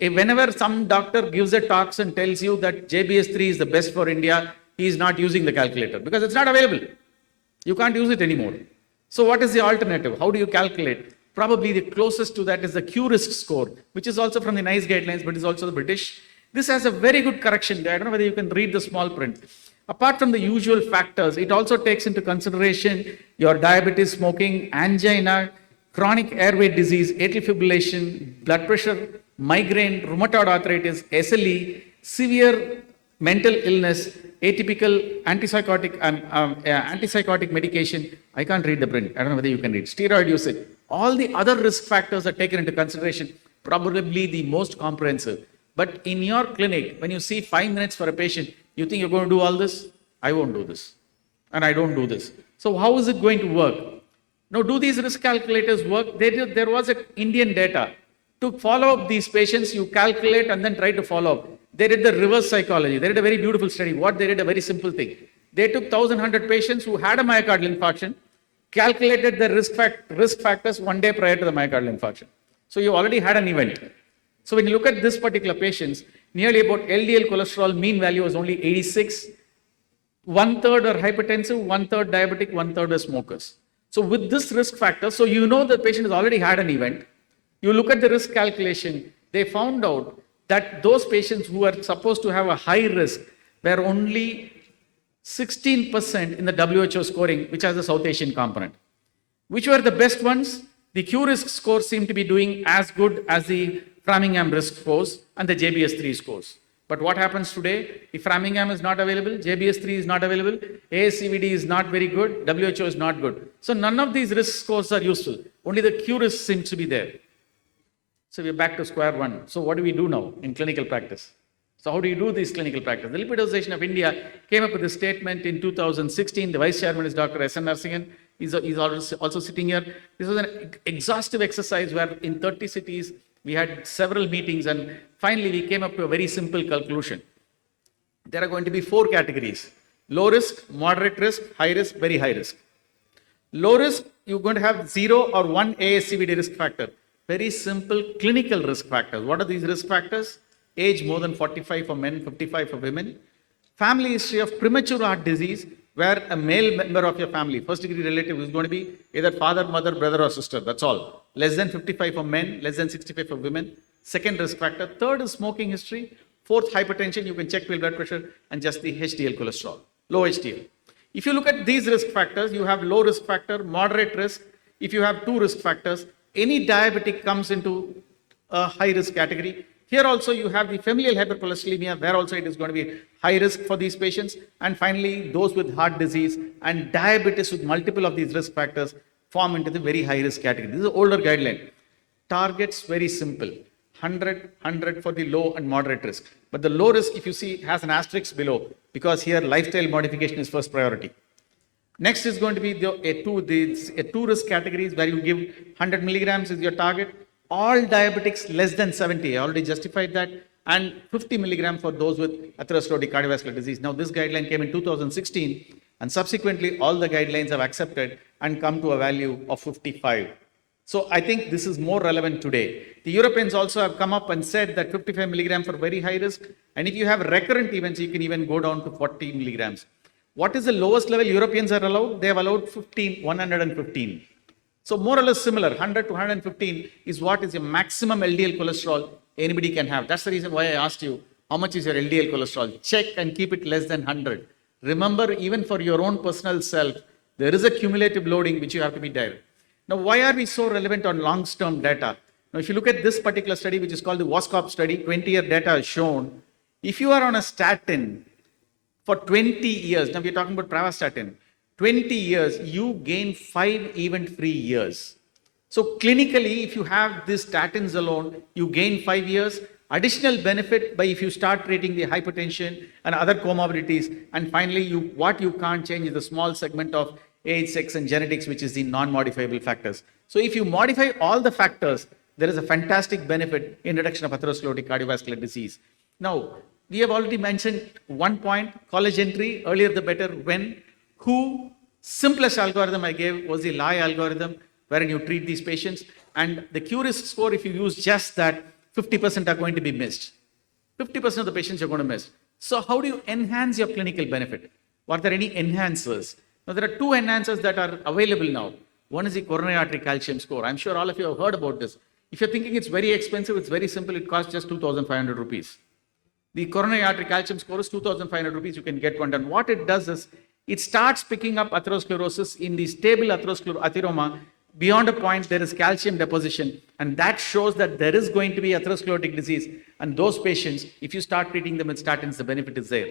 Whenever some doctor gives a talk and tells you that JBS3 is the best for India, he is not using the calculator because it's not available. You can't use it anymore. So what is the alternative? How do you calculate? Probably the closest to that is the Q-risk score, which is also from the NICE guidelines, but is also the British. This has a very good correction there. I don't know whether you can read the small print. Apart from the usual factors, it also takes into consideration your diabetes, smoking, angina, chronic airway disease, atrial fibrillation, blood pressure, migraine, rheumatoid arthritis, SLE, severe mental illness, atypical antipsychotic medication. I can't read the print. I don't know whether you can read. Steroid usage. All the other risk factors are taken into consideration, probably the most comprehensive. But in your clinic, when you see 5 minutes for a patient, you think you're going to do all this? I won't do this. And I don't do this. So how is it going to work? Now, do these risk calculators work? There was an Indian data. To follow up these patients, you calculate and then try to follow up. They did the reverse psychology. They did a very beautiful study. What they did, a very simple thing. They took 1,100 patients who had a myocardial infarction, calculated the risk factors 1 day prior to the myocardial infarction. So you already had an event. So when you look at this particular patients, nearly about LDL cholesterol mean value was only 86. 1/3 are hypertensive, 1/3 diabetic, 1/3 are smokers. So with this risk factor, so you know the patient has already had an event. You look at the risk calculation, they found out that those patients who are supposed to have a high risk were only 16% in the WHO scoring, which has a South Asian component. Which were the best ones? The Q-risk score seemed to be doing as good as the Framingham risk scores and the JBS3 scores. But what happens today? If Framingham is not available, JBS3 is not available, ASCVD is not very good, WHO is not good. So none of these risk scores are useful. Only the Q-risk seems to be there. So we're back to square one. So what do we do now in clinical practice? So how do you do this clinical practice? The Lipid Association of India came up with a statement in 2016. The vice chairman is Dr. S.N. Narsingan. He's also sitting here. This was an exhaustive exercise where in 30 cities, we had several meetings, and finally we came up to a very simple conclusion. There are going to be 4 categories: low risk, moderate risk, high risk, very high risk. Low risk, you're going to have 0 or 1 ASCVD risk factor. Very simple clinical risk factors. What are these risk factors? Age more than 45 for men, 55 for women. Family history of premature heart disease, where a male member of your family, first degree relative, is going to be either father, mother, brother, or sister. That's all. Less than 55 for men, less than 65 for women. Second risk factor. Third is smoking history. Fourth, hypertension. You can check blood pressure and just the HDL cholesterol, low HDL. If you look at these risk factors, you have low risk factor, moderate risk. If you have 2 risk factors, any diabetic comes into a high risk category. Here also you have the familial hypercholesterolemia, where also it is going to be high risk for these patients. And finally, those with heart disease and diabetes with multiple of these risk factors form into the very high risk category. This is an older guideline. Targets very simple. 100, 100 for the low and moderate risk. But the low risk, if you see, has an asterisk below because here lifestyle modification is first priority. Next is going to be the two risk categories where you give 100 milligrams is your target. All diabetics less than 70, I already justified that, and 50 milligrams for those with atherosclerotic cardiovascular disease. Now this guideline came in 2016 and subsequently all the guidelines have accepted and come to a value of 55. So I think this is more relevant today. The Europeans also have come up and said that 55 milligrams for very high risk, and if you have recurrent events, you can even go down to 40 milligrams. What is the lowest level Europeans are allowed? They have allowed 115. So more or less similar, 100 to 115 is what is your maximum LDL cholesterol anybody can have. That's the reason why I asked you, how much is your LDL cholesterol? Check and keep it less than 100. Remember, even for your own personal self, there is a cumulative loading which you have to be there. Now, why are we so relevant on long-term data? Now, if you look at this particular study, which is called the WASCOP study, 20-year data is shown. If you are on a statin for 20 years, now we're talking about pravastatin, 20 years, you gain 5 event-free years. So clinically, if you have these statins alone, you gain 5 years. Additional benefit by if you start treating the hypertension and other comorbidities. And finally, what you can't change is the small segment of age, sex, and genetics, which is the non-modifiable factors. So if you modify all the factors, there is a fantastic benefit in reduction of atherosclerotic cardiovascular disease. Now, we have already mentioned one point, college entry, earlier the better, when, who, simplest algorithm I gave was the lie algorithm, wherein you treat these patients. And the Q-risk score, if you use just that, 50% are going to be missed. 50% of the patients are going to miss. So how do you enhance your clinical benefit? Are there any enhancers? Now, there are two enhancers that are available now. One is the coronary artery calcium score. I'm sure all of you have heard about this. If you're thinking it's very expensive, it's very simple. It costs just 2,500 rupees. The coronary artery calcium score is 2,500 rupees. You can get one done. What it does is, it starts picking up atherosclerosis in the stable atheroma. Beyond a point, there is calcium deposition, and that shows that there is going to be atherosclerotic disease. And those patients, if you start treating them with statins, the benefit is there.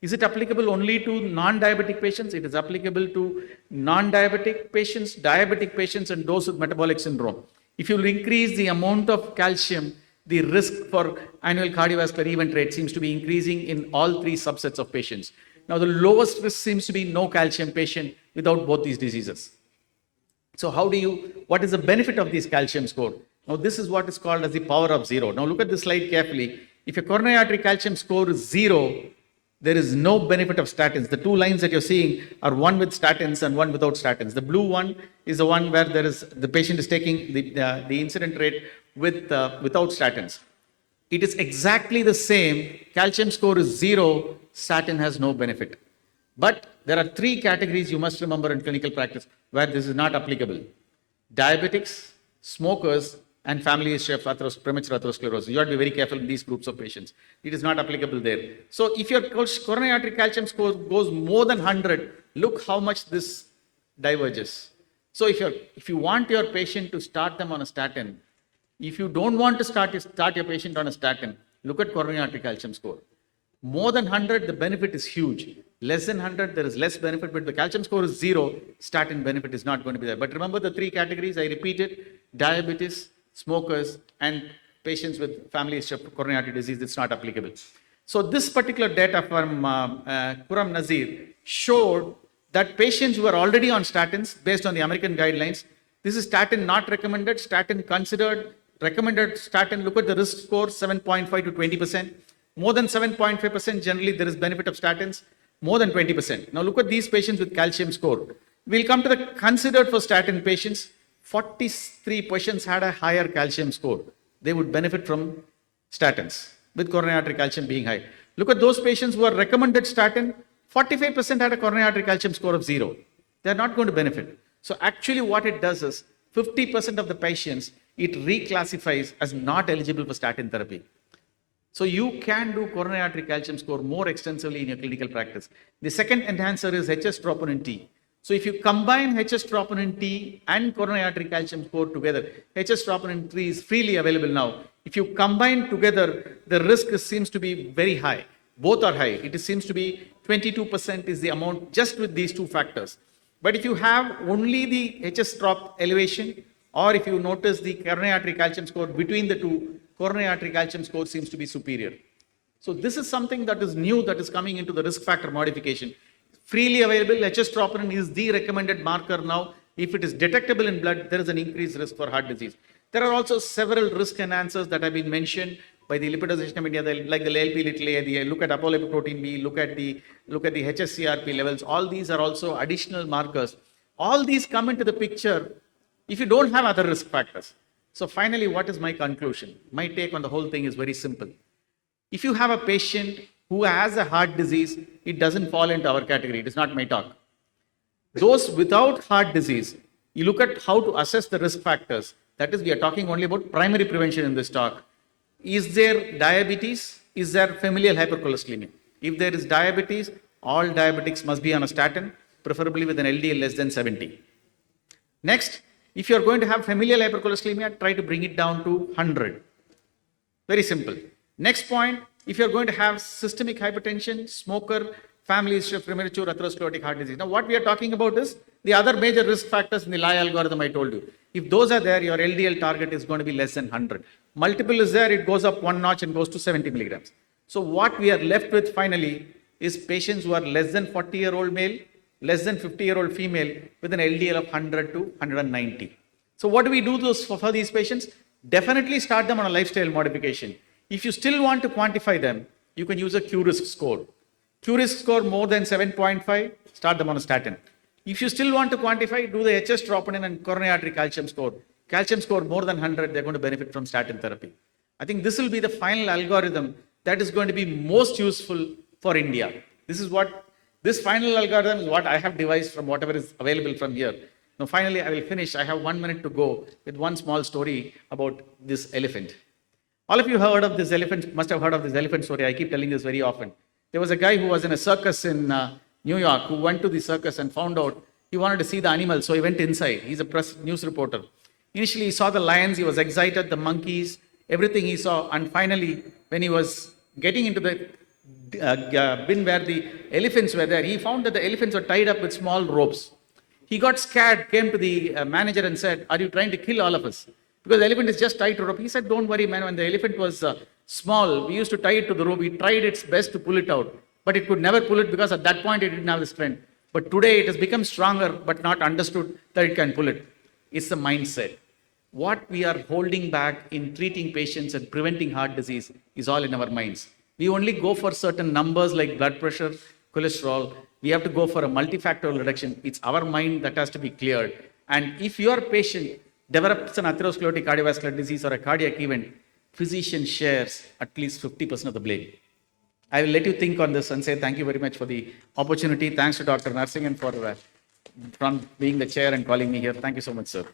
Is it applicable only to non-diabetic patients? It is applicable to non-diabetic patients, diabetic patients, and those with metabolic syndrome. If you increase the amount of calcium, the risk for annual cardiovascular event rate seems to be increasing in all three subsets of patients. Now, the lowest risk seems to be no calcium patient without both these diseases. So what is the benefit of this calcium score? Now, this is what is called as the power of zero. Now, look at this slide carefully. If your coronary artery calcium score is 0, there is no benefit of statins. The two lines that you're seeing are one with statins and one without statins. The blue one is the one where the patient is taking the incident rate without statins. It is exactly the same. Calcium score is 0, statin has no benefit. But there are three categories you must remember in clinical practice where this is not applicable. Diabetics, smokers, and family history of premature atherosclerosis. You have to be very careful in these groups of patients. It is not applicable there. So if your coronary artery calcium score goes more than 100, look how much this diverges. So if you want your patient to start them on a statin, if you don't want to start your patient on a statin, look at coronary artery calcium score. More than 100, the benefit is huge. Less than 100, there is less benefit, but the calcium score is 0, statin benefit is not going to be there. But remember the three categories, I repeated: diabetes, smokers, and patients with family history of coronary artery disease. It's not applicable. So this particular data from Khurram Nazir showed that patients who are already on statins, based on the American guidelines, this is statin not recommended, statin considered, recommended statin, look at the risk score, 7.5 to 20%. More than 7.5%, generally there is benefit of statins. More than 20%. Now look at these patients with calcium score. We'll come to the considered for statin patients. 43 patients had a higher calcium score. They would benefit from statins, with coronary artery calcium being high. Look at those patients who are recommended statin. 45% had a coronary artery calcium score of 0. They're not going to benefit. So actually what it does is 50% of the patients, it reclassifies as not eligible for statin therapy. So you can do coronary artery calcium score more extensively in your clinical practice. The second enhancer is HS troponin T. So if you combine HS troponin T and coronary artery calcium score together, HS troponin T is freely available now. If you combine together, the risk seems to be very high. Both are high. It seems to be 22% is the amount just with these two factors. But if you have only the HS trop elevation, or if you notice the coronary artery calcium score between the two, coronary artery calcium score seems to be superior. So this is something that is new, that is coming into the risk factor modification. Freely available, HS troponin is the recommended marker now. If it is detectable in blood, there is an increased risk for heart disease. There are also several risk enhancers that have been mentioned by the lipidization of India, like the LP-little-A, the look at apolipoprotein B, look at the HSCRP levels. All these are also additional markers. All these come into the picture if you don't have other risk factors. So finally, what is my conclusion? My take on the whole thing is very simple. If you have a patient who has a heart disease, it doesn't fall into our category. It is not my talk. Those without heart disease, you look at how to assess the risk factors. That is, we are talking only about primary prevention in this talk. Is there diabetes? Is there familial hypercholesterolemia? If there is diabetes, all diabetics must be on a statin, preferably with an LDL less than 70. Next, if you are going to have familial hypercholesterolemia, try to bring it down to 100. Very simple. Next point, if you are going to have systemic hypertension, smoker, family history of premature atherosclerotic heart disease. Now, what we are talking about is the other major risk factors in the Lie algorithm I told you. If those are there, your LDL target is going to be less than 100. Multiple is there, it goes up one notch and goes to 70 milligrams. So what we are left with finally is patients who are less than 40-year-old male, less than 50-year-old female with an LDL of 100 to 190. So what do we do for these patients? Definitely start them on a lifestyle modification. If you still want to quantify them, you can use a Q-risk score. Q-risk score more than 7.5, start them on a statin. If you still want to quantify, do the HS troponin and coronary artery calcium score. Calcium score more than 100, they're going to benefit from statin therapy. I think this will be the final algorithm that is going to be most useful for India. This final algorithm is what I have devised from whatever is available from here. Now, finally, I will finish. I have 1 minute to go with one small story about this elephant. All of you heard of this elephant, must have heard of this elephant story. I keep telling this very often. There was a guy who was in a circus in New York who went to the circus and found out he wanted to see the animals, so he went inside. He's a press news reporter. Initially, he saw the lions, he was excited, the monkeys, everything he saw, and finally, when he was getting into the bin where the elephants were there, he found that the elephants were tied up with small ropes. He got scared, came to the manager and said, "Are you trying to kill all of us? Because the elephant is just tied to a rope." He said, "Don't worry, man. When the elephant was small, we used to tie it to the rope. We tried its best to pull it out, but it could never pull it because at that point it didn't have the strength. But today it has become stronger, but not understood that it can pull it." It's the mindset. What we are holding back in treating patients and preventing heart disease is all in our minds. We only go for certain numbers like blood pressure, cholesterol. We have to go for a multifactorial reduction. It's our mind that has to be cleared. And if your patient develops an atherosclerotic cardiovascular disease or a cardiac event, physician shares at least 50% of the blame. I will let you think on this and say thank you very much for the opportunity. Thanks to Dr. Narsingan for from being the chair and calling me here. Thank you so much, sir.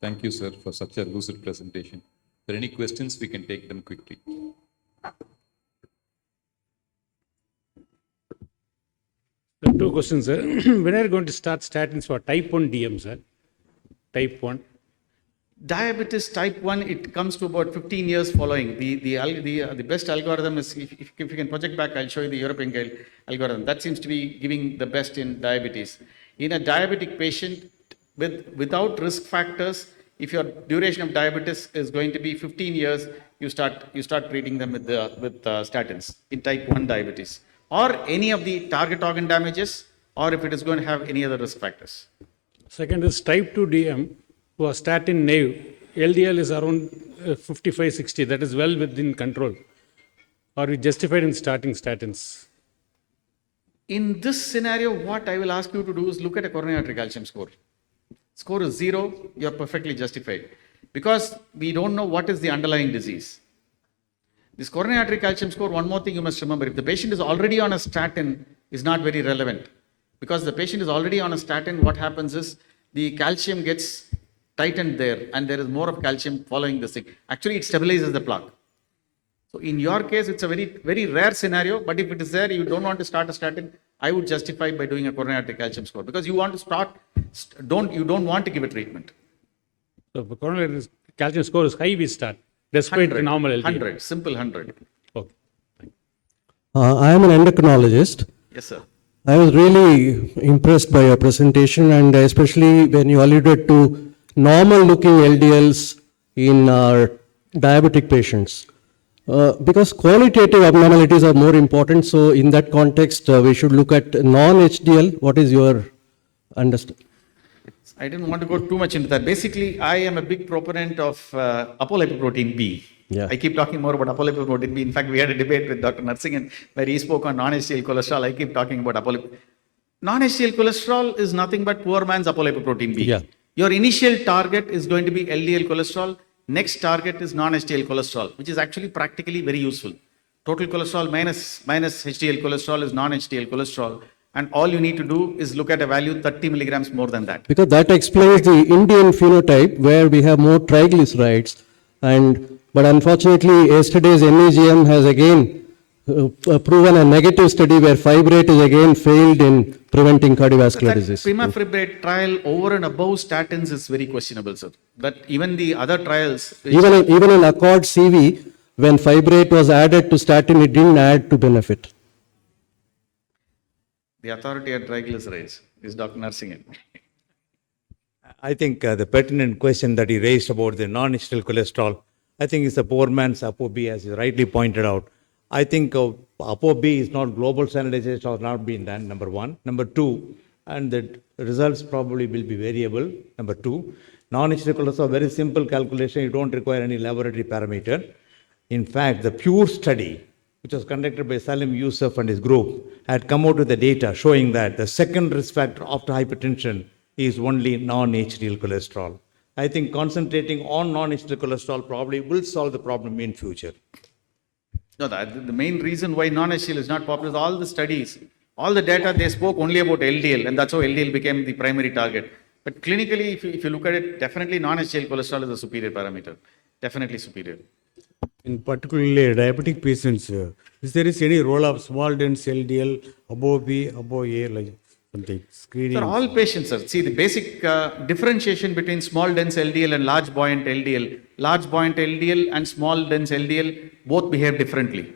Thank you, sir, for such a lucid presentation. If there are any questions, we can take them quickly. Two questions, sir. When are you going to start statins for type 1 DM, sir? Type 1. Diabetes type 1, it comes to about 15 years following. The best algorithm is, if you can project back, I'll show you the European algorithm. That seems to be giving the best in diabetes. In a diabetic patient without risk factors, if your duration of diabetes is going to be 15 years, you start treating them with statins in type 1 diabetes. Or any of the target organ damages, or if it is going to have any other risk factors. Second is type 2 DM, who are statin naive. LDL is around 55-60. That is well within control. Are we justified in starting statins? In this scenario, what I will ask you to do is look at a coronary artery calcium score. Score is 0, you're perfectly justified. Because we don't know what is the underlying disease. This coronary artery calcium score, one more thing you must remember, if the patient is already on a statin, is not very relevant. Because the patient is already on a statin, what happens is the calcium gets tightened there and there is more of calcium following this thing. Actually, it stabilizes the plaque. So in your case, it's a very, very rare scenario, but if it is there, you don't want to start a statin, I would justify by doing a coronary artery calcium score because you want to start, you don't want to give a treatment. So if the coronary calcium score is high, we start, despite the normal LDL. 100, simple 100. Okay. I am an endocrinologist. Yes, sir. I was really impressed by your presentation and especially when you alluded to normal looking LDLs in our diabetic patients. Because qualitative abnormalities are more important, so in that context, we should look at non-HDL. What is your understanding? I didn't want to go too much into that. Basically, I am a big proponent of apolipoprotein B. Yeah. I keep talking more about apolipoprotein B. In fact, we had a debate with Dr. Narsingan where he spoke on non-HDL cholesterol. I keep talking about non-HDL cholesterol is nothing but poor man's apolipoprotein B. Yeah. Your initial target is going to be LDL cholesterol. Next target is non-HDL cholesterol, which is actually practically very useful. Total cholesterol minus HDL cholesterol is non-HDL cholesterol. And all you need to do is look at a value 30 milligrams more than that. Because that explains the Indian phenotype where we have more triglycerides. But unfortunately, yesterday's NEGM has again proven a negative study where fibrate is again failed in preventing cardiovascular disease. Primafibrate trial over and above statins is very questionable, sir. That even the other trials... Even in Accord CV, when fibrate was added to statin, it didn't add to benefit. The authority at triglycerides is Dr. Narsingan. I think the pertinent question that he raised about the non-HDL cholesterol, I think is a poor man's ApoB, as you rightly pointed out. I think ApoB is not global standardization has not been done, number one. Number two, and the results probably will be variable. Number two, non-HDL cholesterol, very simple calculation. You don't require any laboratory parameter. In fact, the pure study, which was conducted by Salim Youssef and his group, had come out with the data showing that the second risk factor after hypertension is only non-HDL cholesterol. I think concentrating on non-HDL cholesterol probably will solve the problem in future. No, the main reason why non-HDL is not popular is all the studies, all the data, they spoke only about LDL, and that's how LDL became the primary target. But clinically, if you look at it, definitely non-HDL cholesterol is a superior parameter. Definitely superior. In particularly diabetic patients, is there any role of small dense LDL above B, above A, like something screening? For all patients, sir. See, the basic differentiation between small dense LDL and large buoyant LDL and small dense LDL both behave differently.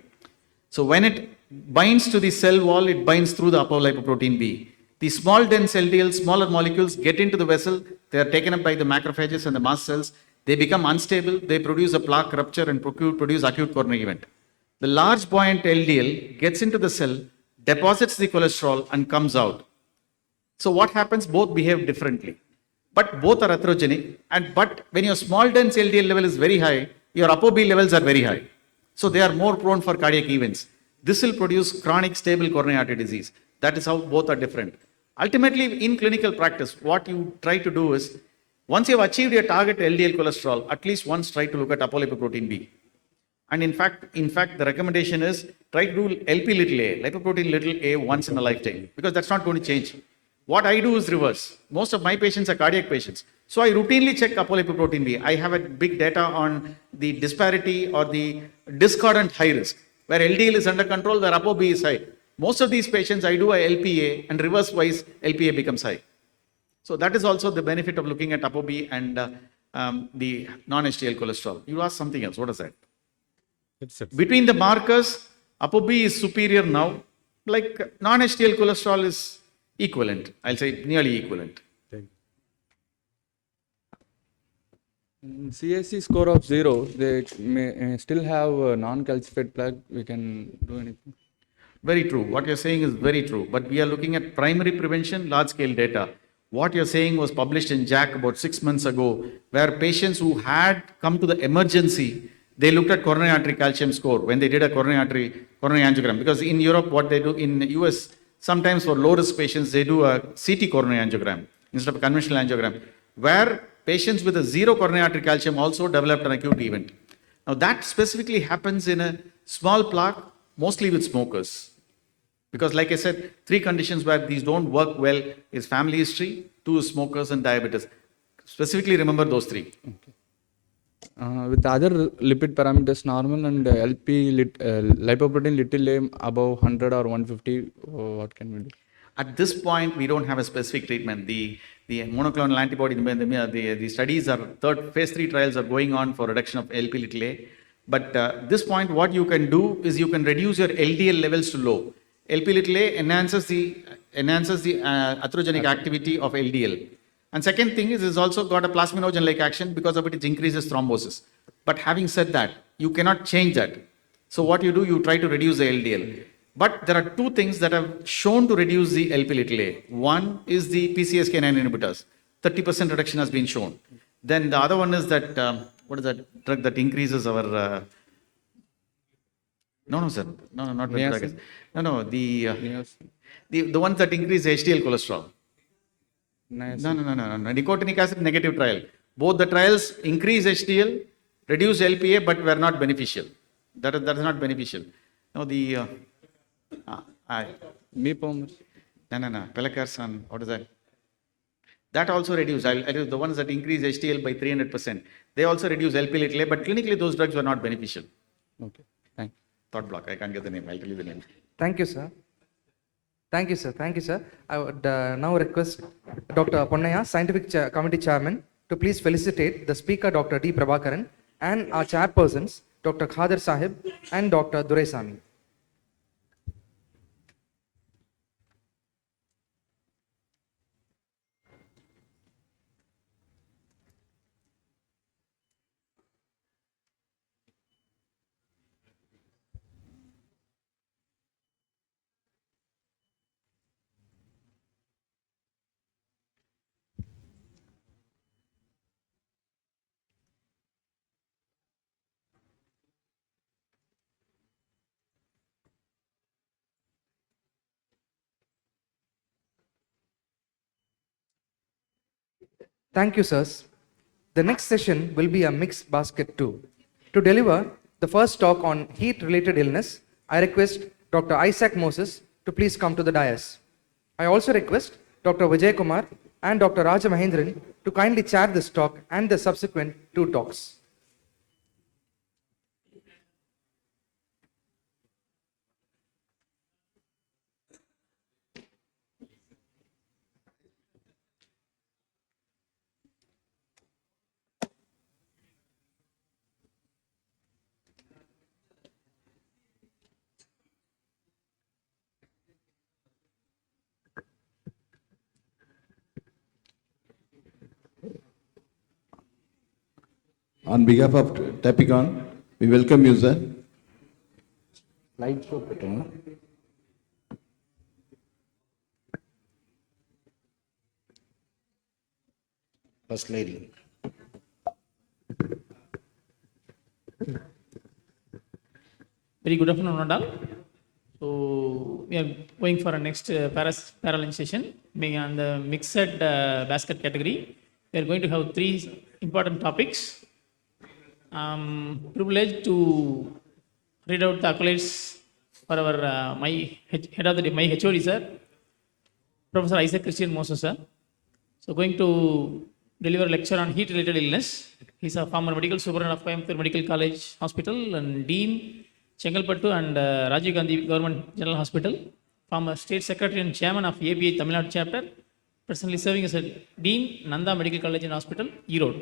So when it binds to the cell wall, it binds through the apolipoprotein B. The small dense LDL, smaller molecules get into the vessel, they are taken up by the macrophages and the mast cells. They become unstable, they produce a plaque rupture and produce acute coronary event. The large buoyant LDL gets into the cell, deposits the cholesterol and comes out. So what happens? Both behave differently. But both are atherogenic. But when your small dense LDL level is very high, your ApoB levels are very high. So they are more prone for cardiac events. This will produce chronic stable coronary artery disease. That is how both are different. Ultimately, in clinical practice, what you try to do is, once you have achieved your target LDL cholesterol, at least once try to look at apolipoprotein B. And in fact, the recommendation is try to do LP little a, lipoprotein little a once in a lifetime, because that's not going to change. What I do is reverse. Most of my patients are cardiac patients. So I routinely check apolipoprotein B. I have a big data on the disparity or the discordant high risk, where LDL is under control, where ApoB is high. Most of these patients, I do a LPA, and reverse wise, LPA becomes high. So that is also the benefit of looking at ApoB and the non-HDL cholesterol. You asked something else. What is that? Between the markers, ApoB is superior now. Like non-HDL cholesterol is equivalent. I'll say nearly equivalent. CAC score of 0, they may still have a non-calcified plaque. We can do anything. Very true. What you're saying is very true. But we are looking at primary prevention, large-scale data. What you're saying was published in JACC about 6 months ago, where patients who had come to the emergency, they looked at coronary artery calcium score when they did a coronary angiogram. Because in Europe, what they do, in the US, sometimes for low-risk patients, they do a CT coronary angiogram instead of a conventional angiogram, where patients with a 0 coronary artery calcium also developed an acute event. Now that specifically happens in a small plaque, mostly with smokers. Because like I said, 3 conditions where these don't work well is family history, 2 is smokers, and diabetes. Specifically remember those 3. Okay. With other lipid parameters, normal and lipoprotein little a above 100 or 150, what can we do? At this point, we don't have a specific treatment. The monoclonal antibody, the studies are, phase 3 trials are going on for reduction of LP little a. But at this point, what you can do is you can reduce your LDL levels to low. LP little a enhances the atherogenic activity of LDL. And second thing is it's also got a plasminogen-like action. Because of it, it increases thrombosis. But having said that, you cannot change that. So what you do, you try to reduce the LDL. But there are two things that have shown to reduce the Lp(a). One is the PCSK9 inhibitors. 30% reduction has been shown. Then the other one is that, what is that drug that increases our... No, sir. No, not the drug. No, the ones that increase HDL cholesterol. No. Nicotinic acid, negative trial. Both the trials increase HDL, reduce LPA, but were not beneficial. That is not beneficial. No, the... No. Pelacarsen, what is that? That also reduced. The ones that increase HDL by 300%. They also reduce LP(a), but clinically those drugs were not beneficial. Okay, thanks. Thought block. I can't get the name. I'll tell you the name. Thank you, sir. Thank you, sir. I would now request Dr. Ponnaya, Scientific Committee Chairman, to please felicitate the speaker, Dr. D. Prabhakaran, and our chairpersons, Dr. Khader Sahib and Dr. Duresami. Thank you, sirs. The next session will be a mixed basket too. To deliver the first talk on heat-related illness, I request Dr. Isaac Moses to please come to the dais. I also request Dr. Vijay Kumar and Dr. Raja Mahendran to kindly chair this talk and the subsequent two talks. On behalf of Tapicon, we welcome you, sir. Slide show better. First lady. Very good afternoon, all. So we are going for our next parallel session, being on the mixed basket category. We are going to have three important topics. Privileged to read out the accolades for our my HOD, sir, Professor Isaac Christian Moses, sir. So going to deliver a lecture on heat-related illness. He's a former medical superintendent of Coimbatore Medical College Hospital and Dean, Chengalpattu and Rajiv Gandhi Government General Hospital. Former State Secretary and Chairman of ABI Tamil Nadu Chapter. Presently serving as a Dean, Nanda Medical College and Hospital, Erode.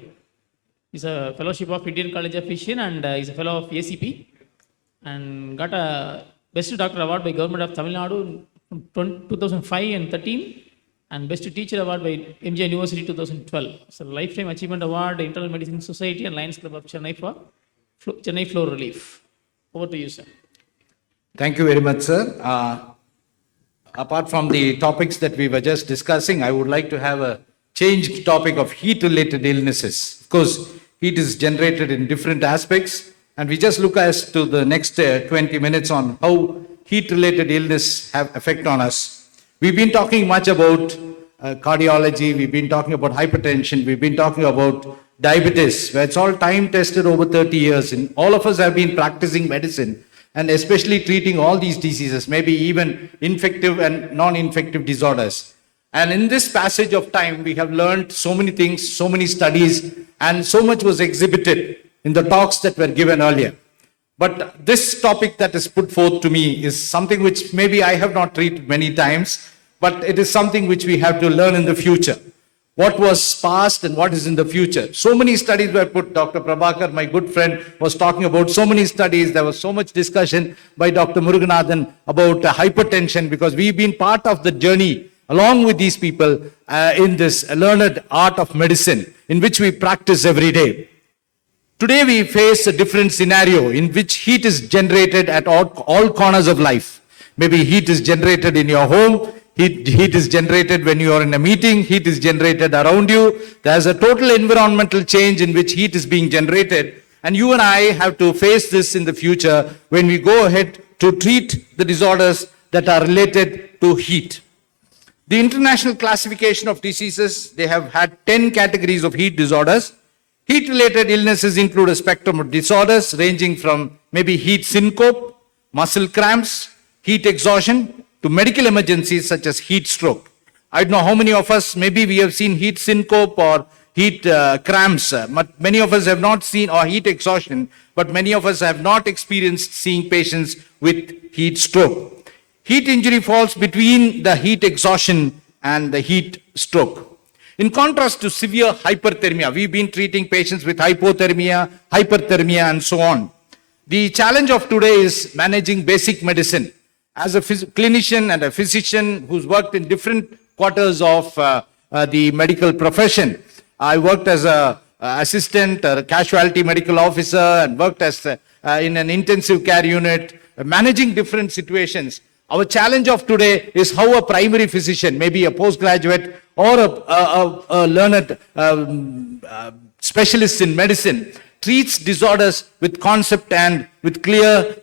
He's a fellowship of Indian College of Physicians and he's a fellow of ACP and got a Best Doctor Award by Government of Tamil Nadu in 2005 and 13 and Best Teacher Award by MJ University 2012. It's a Lifetime Achievement Award, Internal Medicine Society and Lions Club of Chennai for Chennai Floor Relief. Over to you, sir. Thank you very much, sir. Apart from the topics that we were just discussing, I would like to have a changed topic of heat-related illnesses. Of course, heat is generated in different aspects, and we just look as to the next 20 minutes on how heat-related illness have effect on us. We've been talking much about cardiology, we've been talking about hypertension, we've been talking about diabetes, where it's all time-tested over 30 years, and all of us have been practicing medicine, and especially treating all these diseases, maybe even infective and non-infective disorders. And in this passage of time, we have learned so many things, so many studies, and so much was exhibited in the talks that were given earlier. But this topic that is put forth to me is something which maybe I have not treated many times, but it is something which we have to learn in the future. What was past and what is in the future. So many studies were put. Dr. Prabhakar, my good friend, was talking about so many studies. There was so much discussion by Dr. Muruganathan about hypertension, because we've been part of the journey along with these people in this learned art of medicine in which we practice every day. Today we face a different scenario in which heat is generated at all corners of life. Maybe heat is generated in your home, heat is generated when you are in a meeting, heat is generated around you. There's a total environmental change in which heat is being generated. And you and I have to face this in the future when we go ahead to treat the disorders that are related to heat. The International Classification of Diseases, they have had 10 categories of heat disorders. Heat-related illnesses include a spectrum of disorders ranging from maybe heat syncope, muscle cramps, heat exhaustion, to medical emergencies such as heat stroke. I don't know how many of us, maybe we have seen heat syncope or heat cramps, but many of us have not seen, or heat exhaustion, but many of us have not experienced seeing patients with heat stroke. Heat injury falls between the heat exhaustion and the heat stroke. In contrast to severe hyperthermia, we've been treating patients with hypothermia, hyperthermia, and so on. The challenge of today is managing basic medicine. As a clinician and a physician who's worked in different quarters of the medical profession, I worked as an assistant, a casualty medical officer, and worked as in an intensive care unit, managing different situations. Our challenge of today is how a primary physician, maybe a postgraduate or a learned specialist in medicine, treats disorders with concept and with clear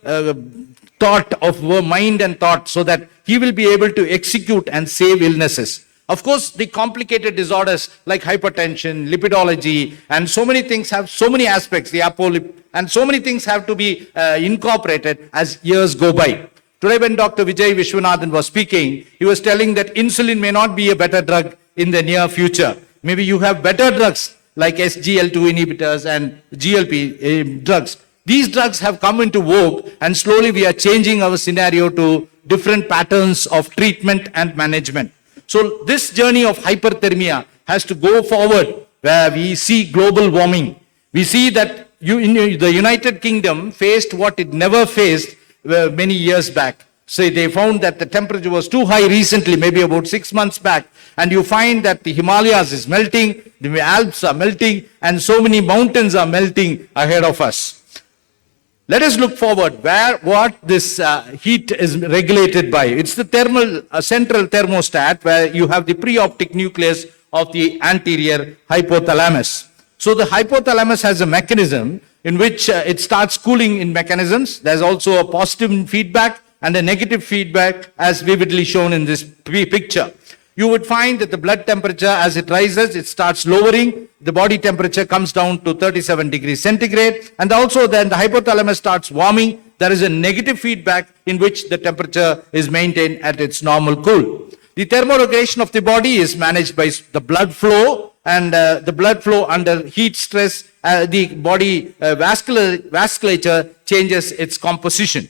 thought of mind and thought, so that he will be able to execute and save illnesses. Of course, the complicated disorders like hypertension, lipidology, and so many things have so many aspects, the apolip, and so many things have to be incorporated as years go by. Today, when Dr. Vijay Vishwanathan was speaking, he was telling that insulin may not be a better drug in the near future. Maybe you have better drugs like SGL2 inhibitors and GLP drugs. These drugs have come into vogue, and slowly we are changing our scenario to different patterns of treatment and management. So this journey of hyperthermia has to go forward, where we see global warming. We see that the United Kingdom faced what it never faced many years back. So they found that the temperature was too high recently, maybe about 6 months back. And you find that the Himalayas is melting, the Alps are melting, and so many mountains are melting ahead of us. Let us look forward what this heat is regulated by. It's the central thermostat, where you have the preoptic nucleus of the anterior hypothalamus. So the hypothalamus has a mechanism in which it starts cooling in mechanisms. There's also a positive feedback and a negative feedback, as vividly shown in this picture. You would find that the blood temperature, as it rises, it starts lowering. The body temperature comes down to 37 degrees centigrade. And also then the hypothalamus starts warming. There is a negative feedback in which the temperature is maintained at its normal cool. The thermoregulation of the body is managed by the blood flow, and the blood flow under heat stress, the body vasculature changes its composition.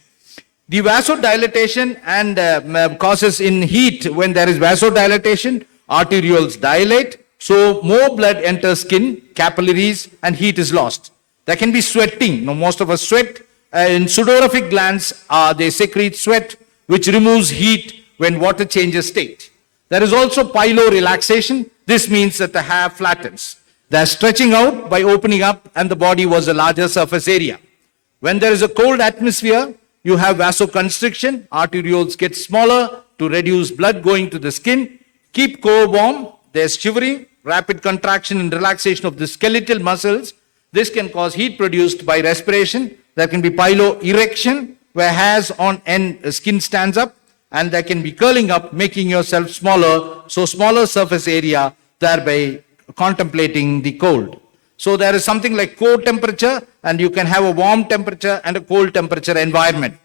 The vasodilatation and causes in heat, when there is vasodilatation, arterioles dilate, so more blood enters skin, capillaries, and heat is lost. There can be sweating. Now, most of us sweat. In sudorific glands, they secrete sweat, which removes heat when water changes state. There is also pylorelaxation. This means that the hair flattens. They are stretching out by opening up, and the body was a larger surface area. When there is a cold atmosphere, you have vasoconstriction. Arterioles get smaller to reduce blood going to the skin. Keep core warm. There's shivering, rapid contraction and relaxation of the skeletal muscles. This can cause heat produced by respiration. There can be piloerection, where hairs on end skin stands up, and there can be curling up, making yourself smaller, so smaller surface area, thereby contemplating the cold. So there is something like core temperature, and you can have a warm temperature and a cold temperature environment.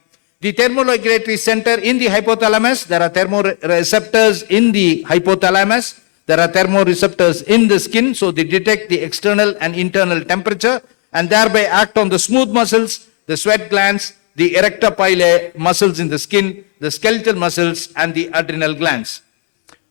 The thermoregulatory center in the hypothalamus, there are thermoreceptors in the hypothalamus. There are thermoreceptors in the skin, so they detect the external and internal temperature and thereby act on the smooth muscles, the sweat glands, the erector pilae muscles in the skin, the skeletal muscles, and the adrenal glands.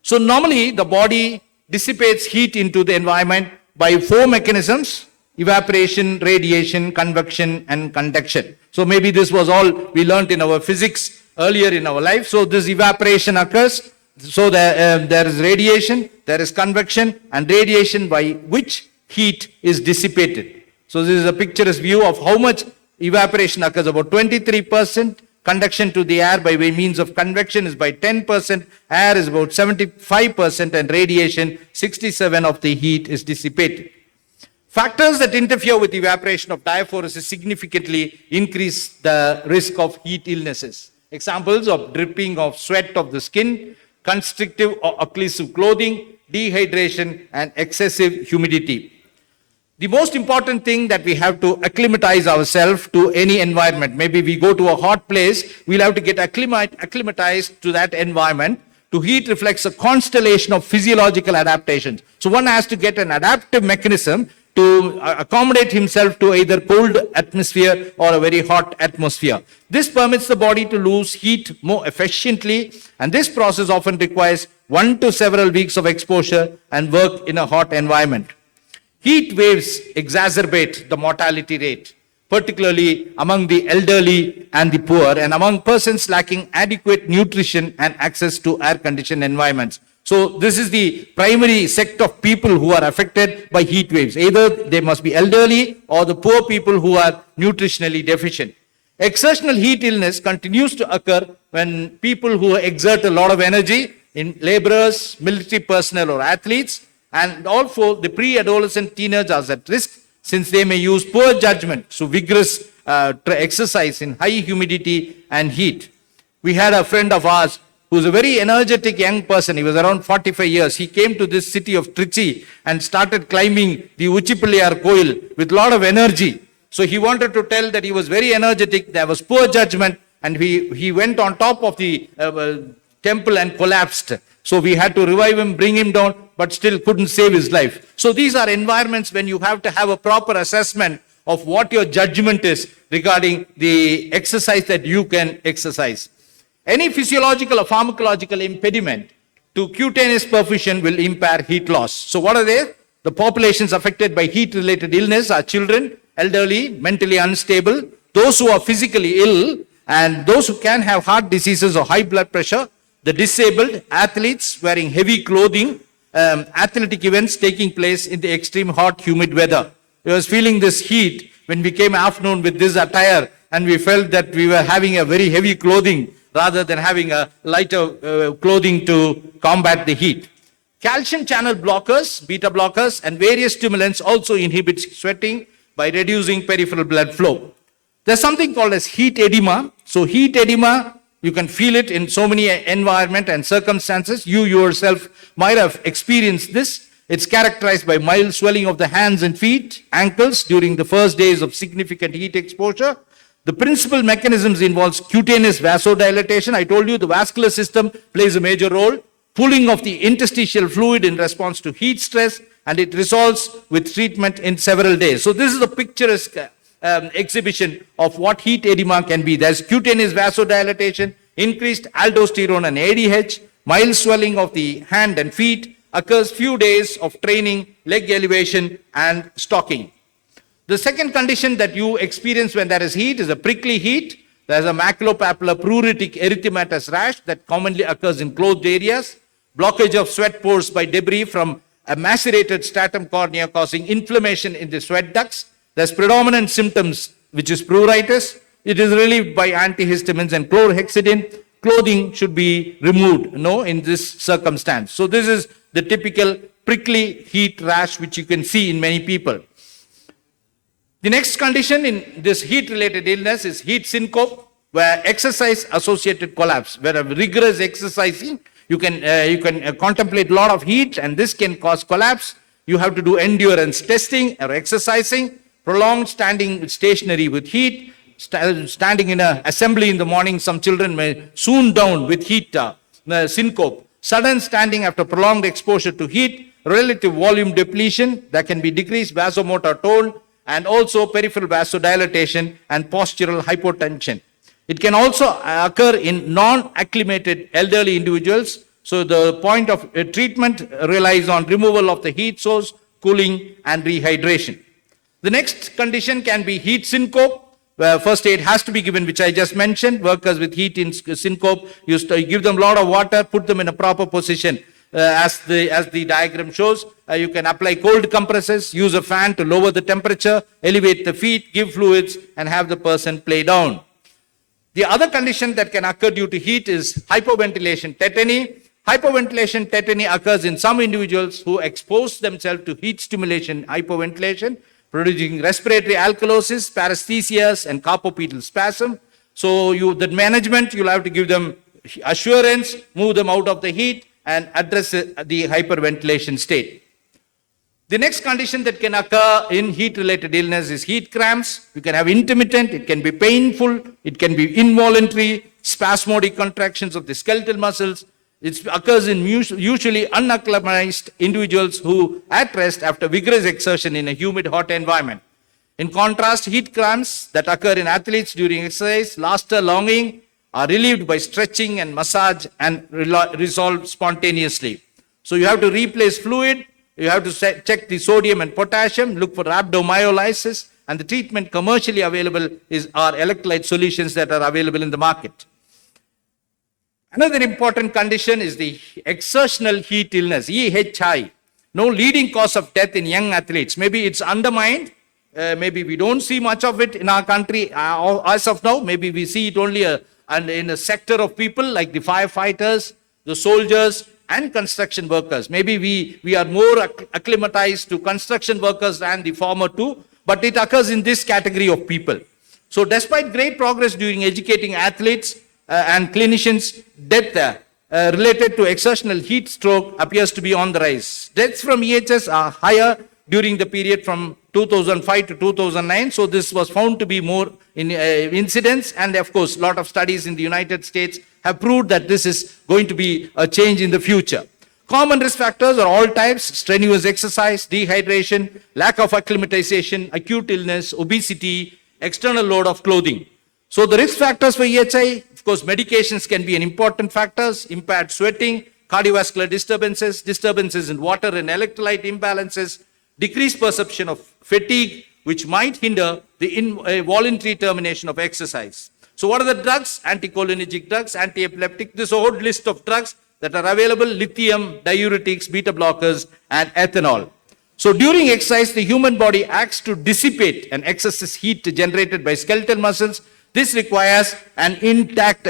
So normally the body dissipates heat into the environment by 4 mechanisms: evaporation, radiation, convection, and conduction. So maybe this was all we learnt in our physics earlier in our life. So this evaporation occurs. So there is radiation, there is convection, and radiation by which heat is dissipated. So this is a picturesque view of how much evaporation occurs. About 23%, conduction to the air by means of convection is by 10%, air is about 75%, and radiation, 67% of the heat is dissipated. Factors that interfere with evaporation of diaphoresis significantly increase the risk of heat illnesses. Examples of dripping of sweat of the skin, constrictive or occlusive clothing, dehydration, and excessive humidity. The most important thing that we have to acclimatize ourselves to any environment. Maybe we go to a hot place, we'll have to get acclimatized to that environment. To heat reflects a constellation of physiological adaptations. So one has to get an adaptive mechanism to accommodate himself to either cold atmosphere or a very hot atmosphere. This permits the body to lose heat more efficiently, and this process often requires 1 to several weeks of exposure and work in a hot environment. Heat waves exacerbate the mortality rate, particularly among the elderly and the poor, and among persons lacking adequate nutrition and access to air-conditioned environments. So this is the primary sect of people who are affected by heat waves. Either they must be elderly or the poor people who are nutritionally deficient. Exertional heat illness continues to occur when people who exert a lot of energy in laborers, military personnel, or athletes, and also the pre-adolescent teenagers are at risk since they may use poor judgment, so vigorous exercise in high humidity and heat. We had a friend of ours who was a very energetic young person. He was around 45 years. He came to this city of Trichy and started climbing the Uchipilliyar Koil with a lot of energy. So he wanted to tell that he was very energetic, there was poor judgment, and he went on top of the temple and collapsed. So we had to revive him, bring him down, but still couldn't save his life. So these are environments when you have to have a proper assessment of what your judgment is regarding the exercise that you can exercise. Any physiological or pharmacological impediment to cutaneous perfusion will impair heat loss. So what are they? The populations affected by heat-related illness are children, elderly, mentally unstable, those who are physically ill, and those who can have heart diseases or high blood pressure, the disabled, athletes wearing heavy clothing, athletic events taking place in the extreme hot, humid weather. I was feeling this heat when we came afternoon with this attire, and we felt that we were having a very heavy clothing rather than having a lighter clothing to combat the heat. Calcium channel blockers, beta blockers, and various stimulants also inhibit sweating by reducing peripheral blood flow. There's something called as heat edema. So heat edema, you can feel it in so many environment and circumstances. You yourself might have experienced this. It's characterized by mild swelling of the hands and feet, ankles during the first days of significant heat exposure. The principal mechanisms involves cutaneous vasodilatation. I told you the vascular system plays a major role. Pooling of the interstitial fluid in response to heat stress, and it resolves with treatment in several days. So this is a picturesque exhibition of what heat edema can be. There's cutaneous vasodilatation, increased aldosterone and ADH, mild swelling of the hand and feet, occurs few days of training, leg elevation, and stocking. The second condition that you experience when there is heat is a prickly heat. There is a maculopapular pruritic erythematous rash that commonly occurs in closed areas, blockage of sweat pores by debris from a macerated stratum cornea causing inflammation in the sweat ducts. There's predominant symptoms, which is pruritus. It is relieved by antihistamines and chlorhexidine. Clothing should be removed, in this circumstance. So this is the typical prickly heat rash which you can see in many people. The next condition in this heat-related illness is heat syncope, where exercise-associated collapse, where a rigorous exercising, you can contemplate a lot of heat, and this can cause collapse. You have to do endurance testing or exercising, prolonged standing stationary with heat, standing in an assembly in the morning. Some children may swoon down with heat, syncope. Sudden standing after prolonged exposure to heat, relative volume depletion that can be decreased vasomotor tone, and also peripheral vasodilatation and postural hypotension. It can also occur in non-acclimated elderly individuals. So the point of treatment relies on removal of the heat source, cooling, and rehydration. The next condition can be heat syncope, where first aid has to be given, which I just mentioned. Workers with heat in syncope, you give them a lot of water, put them in a proper position. as the diagram shows. You can apply cold compresses, use a fan to lower the temperature, elevate the feet, give fluids, and have the person play down. The other condition that can occur due to heat is hypoventilation tetany. Hypoventilation tetany occurs in some individuals who expose themselves to heat stimulation hypoventilation, producing respiratory alkalosis, paresthesias, and carpopedal spasm. So the management, you'll have to give them assurance, move them out of the heat, and address the hyperventilation state. The next condition that can occur in heat-related illness is heat cramps. You can have intermittent, it can be painful, it can be involuntary, spasmodic contractions of the skeletal muscles. It occurs in usually unacclimatized individuals who at rest after vigorous exertion in a humid, hot environment. In contrast, heat cramps that occur in athletes during exercise, laughter, longing, are relieved by stretching and massage and resolve spontaneously. So you have to replace fluid, you have to check the sodium and potassium, look for rhabdomyolysis, and the treatment commercially available are electrolyte solutions that are available in the market. Another important condition is the exertional heat illness, EHI. No leading cause of death in young athletes. Maybe it's undermined. Maybe we don't see much of it in our country as of now. Maybe we see it only in a sector of people like the firefighters, the soldiers, and construction workers. Maybe we are more acclimatized to construction workers than the former two, but it occurs in this category of people. So despite great progress during educating athletes and clinicians, death related to exertional heat stroke appears to be on the rise. Deaths from EHS are higher during the period from 2005 to 2009. So this was found to be more in incidence. And of course, a lot of studies in the United States have proved that this is going to be a change in the future. Common risk factors are all types: strenuous exercise, dehydration, lack of acclimatization, acute illness, obesity, external load of clothing. So the risk factors for EHI, of course, medications can be an important factors: impaired sweating, cardiovascular disturbances, disturbances in water and electrolyte imbalances, decreased perception of fatigue, which might hinder the voluntary termination of exercise. So what are the drugs? Anticholinergic drugs, anti-epileptic. This is a whole list of drugs that are available: lithium, diuretics, beta blockers, and ethanol. So during exercise, the human body acts to dissipate an excess heat generated by skeletal muscles. This requires an intact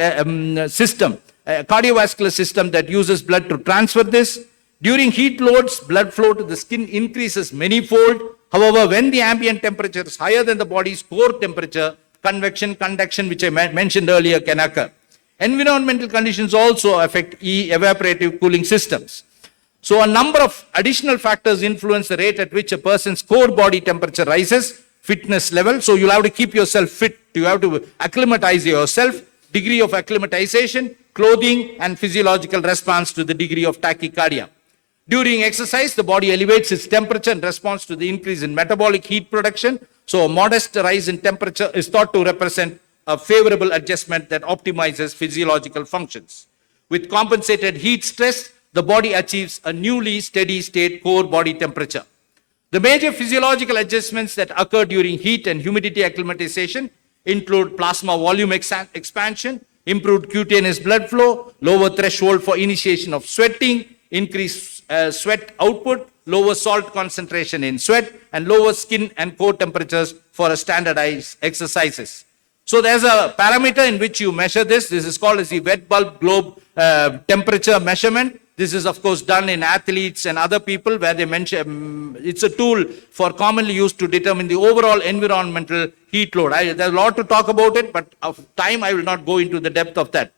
system, a cardiovascular system that uses blood to transfer this. During heat loads, blood flow to the skin increases manyfold. However, when the ambient temperature is higher than the body's core temperature, convection, conduction, which I mentioned earlier, can occur. Environmental conditions also affect evaporative cooling systems. So a number of additional factors influence the rate at which a person's core body temperature rises. Fitness level. So you'll have to keep yourself fit. You have to acclimatize yourself. Degree of acclimatization, clothing, and physiological response to the degree of tachycardia. During exercise, the body elevates its temperature in response to the increase in metabolic heat production. So a modest rise in temperature is thought to represent a favorable adjustment that optimizes physiological functions. With compensated heat stress, the body achieves a newly steady state core body temperature. The major physiological adjustments that occur during heat and humidity acclimatization include plasma volume expansion, improved cutaneous blood flow, lower threshold for initiation of sweating, increased sweat output, lower salt concentration in sweat, and lower skin and core temperatures for standardized exercises. So there's a parameter in which you measure this. This is called as the wet bulb globe temperature measurement. This is, of course, done in athletes and other people where they mention, it's a tool for commonly used to determine the overall environmental heat load. There's a lot to talk about it, but of time I will not go into the depth of that.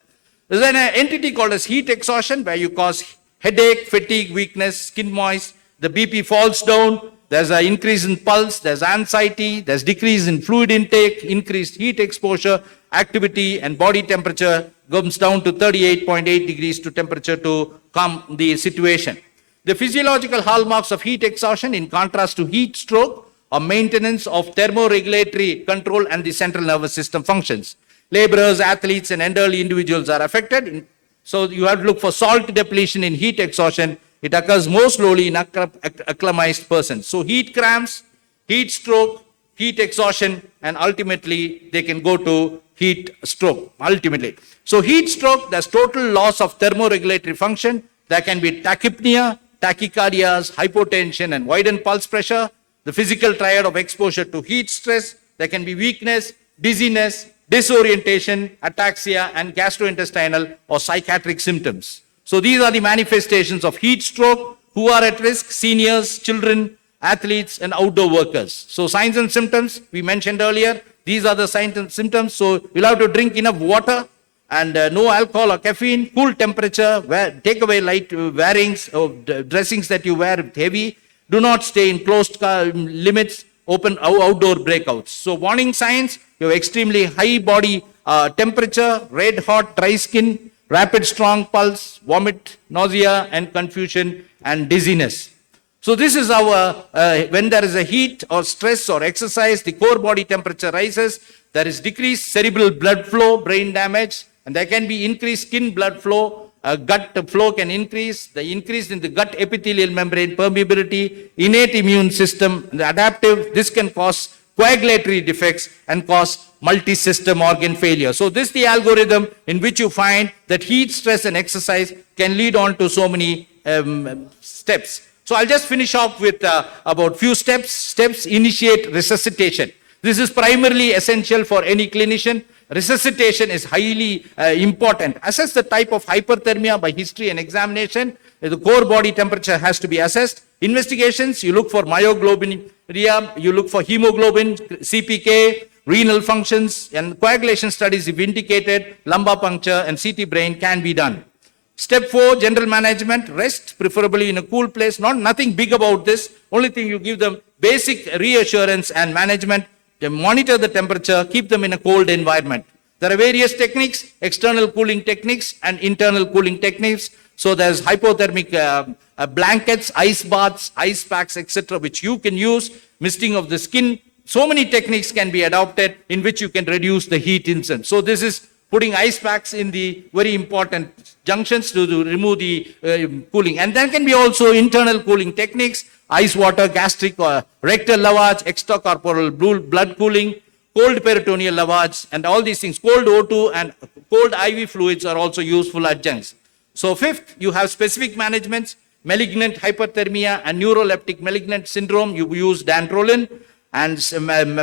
There's an entity called as heat exhaustion where you cause headache, fatigue, weakness, skin moist, the BP falls down, there's an increase in pulse, there's anxiety, there's decrease in fluid intake, increased heat exposure, activity, and body temperature comes down to 38.8 degrees to temperature to calm the situation. The physiological hallmarks of heat exhaustion, in contrast to heat stroke, are maintenance of thermoregulatory control and the central nervous system functions. Laborers, athletes, and elderly individuals are affected. So you have to look for salt depletion in heat exhaustion. It occurs more slowly in acclimatized persons. So heat cramps, heat stroke, heat exhaustion, and ultimately they can go to heat stroke, ultimately. So heat stroke, there's total loss of thermoregulatory function, There can be tachypnea, tachycardias, hypotension, and widened pulse pressure. The physical triad of exposure to heat stress. There can be weakness, dizziness, disorientation, ataxia, and gastrointestinal or psychiatric symptoms. So these are the manifestations of heat stroke. Who are at risk? Seniors, children, athletes, and outdoor workers. So signs and symptoms, we mentioned earlier, these are the signs and symptoms. So you'll have to drink enough water and no alcohol or caffeine, cool temperature, take away light wearings or dressings that you wear heavy. Do not stay in closed limits, open outdoor breakouts. So warning signs, you have extremely high body temperature, red hot, dry skin, rapid strong pulse, vomit, nausea, and confusion and dizziness. So this is our, when there is a heat or stress or exercise, the core body temperature rises, there is decreased cerebral blood flow, brain damage, and there can be increased skin blood flow, gut flow can increase, the increase in the gut epithelial membrane permeability, innate immune system, the adaptive, this can cause coagulatory defects and cause multi-system organ failure. So this is the algorithm in which you find that heat, stress, and exercise can lead on to so many steps. So I'll just finish off with about few steps. Steps: initiate resuscitation. This is primarily essential for any clinician. Resuscitation is highly important. Assess the type of hyperthermia by history and examination. The core body temperature has to be assessed. Investigations, you look for myoglobinuria, you look for hemoglobin, CPK, renal functions, and coagulation studies, if indicated, lumbar puncture and CT brain can be done. Step 4, general management, rest, preferably in a cool place. Nothing big about this. Only thing you give them basic reassurance and management. They monitor the temperature, keep them in a cold environment. There are various techniques, external cooling techniques and internal cooling techniques. So there's hypothermic blankets, ice baths, ice packs, etc., which you can use, misting of the skin. So many techniques can be adopted in which you can reduce the heat incidence. So this is putting ice packs in the very important junctions to remove the cooling. And there can be also internal cooling techniques, ice water, gastric or rectal lavage, extracorporeal blood cooling, cold peritoneal lavage, and all these things. Cold O2 and cold IV fluids are also useful adjuncts. So fifth, you have specific managements, malignant hyperthermia and neuroleptic malignant syndrome, you use dantrolene. And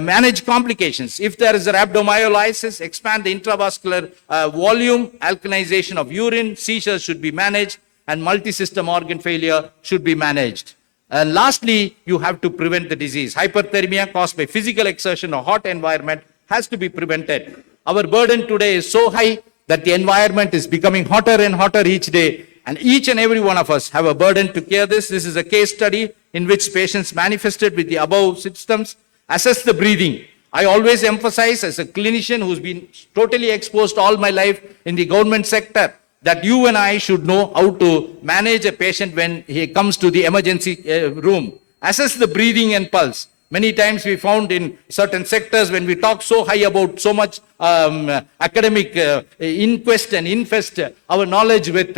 manage complications. If there is a rhabdomyolysis, expand the intravascular volume, alkalinization of urine, seizures should be managed, and multi-system organ failure should be managed. And lastly, you have to prevent the disease. Hyperthermia caused by physical exertion or hot environment has to be prevented. Our burden today is so high that the environment is becoming hotter and hotter each day. And each and every one of us have a burden to care this. This is a case study in which patients manifested with the above symptoms. Assess the breathing. I always emphasize, as a clinician who's been totally exposed all my life in the government sector, that you and I should know how to manage a patient when he comes to the emergency room. Assess the breathing and pulse. Many times we found in certain sectors when we talk so high about so much academic inquest and infest, our knowledge with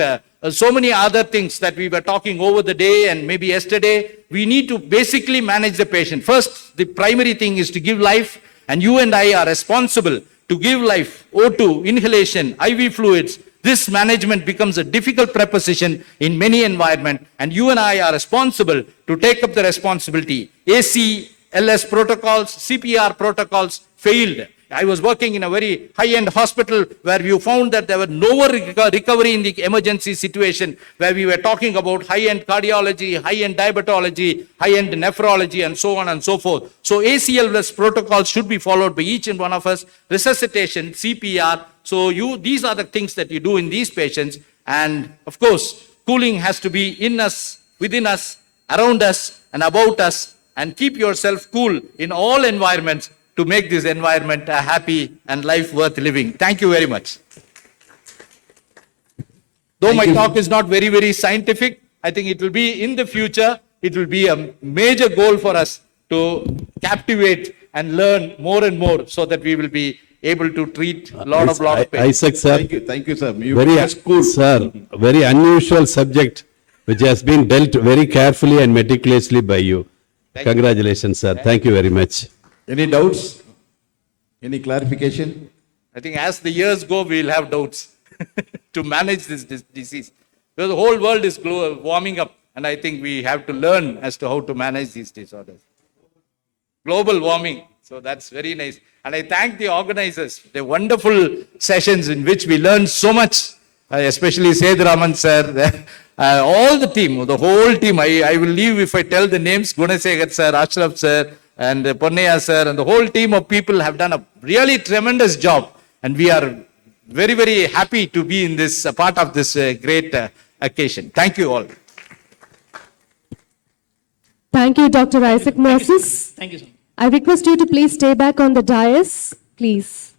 so many other things that we were talking over the day and maybe yesterday, we need to basically manage the patient. First, the primary thing is to give life, and you and I are responsible to give life, O2, inhalation, IV fluids. This management becomes a difficult preposition in many environments, and you and I are responsible to take up the responsibility. ACLS protocols, CPR protocols failed. I was working in a very high-end hospital where we found that there were no recovery in the emergency situation, where we were talking about high-end cardiology, high-end diabetology, high-end nephrology, and so on and so forth. So ACLS protocols should be followed by each and one of us. Resuscitation, CPR. So these are the things that you do in these patients. And of course, cooling has to be in us, within us, around us, and about us. And keep yourself cool in all environments to make this environment a happy and life worth living. Thank you very much. Though my talk is not very, very scientific, I think it will be in the future, it will be a major goal for us to captivate and learn more and more so that we will be able to treat a lot of patients. Isaac, sir. Thank you, sir. Sir, very unusual subject which has been dealt very carefully and meticulously by you. Congratulations, sir. Thank you very much. Any doubts? Any clarification? I think as the years go, we'll have doubts to manage this disease. Because the whole world is warming up, and I think we have to learn as to how to manage these disorders. Global warming. So that's very nice. And I thank the organizers, the wonderful sessions in which we learned so much, especially Seduraman sir, all the team, the whole team. I will leave if I tell the names, Gunasekhar sir, Ashraf sir, and Ponnaya sir, and the whole team of people have done a really tremendous job. And we are very, very happy to be in this, part of this great occasion. Thank you all. Thank you, Dr. Isaac Moses. Thank you, sir. I request you to please stay back on the dais, please.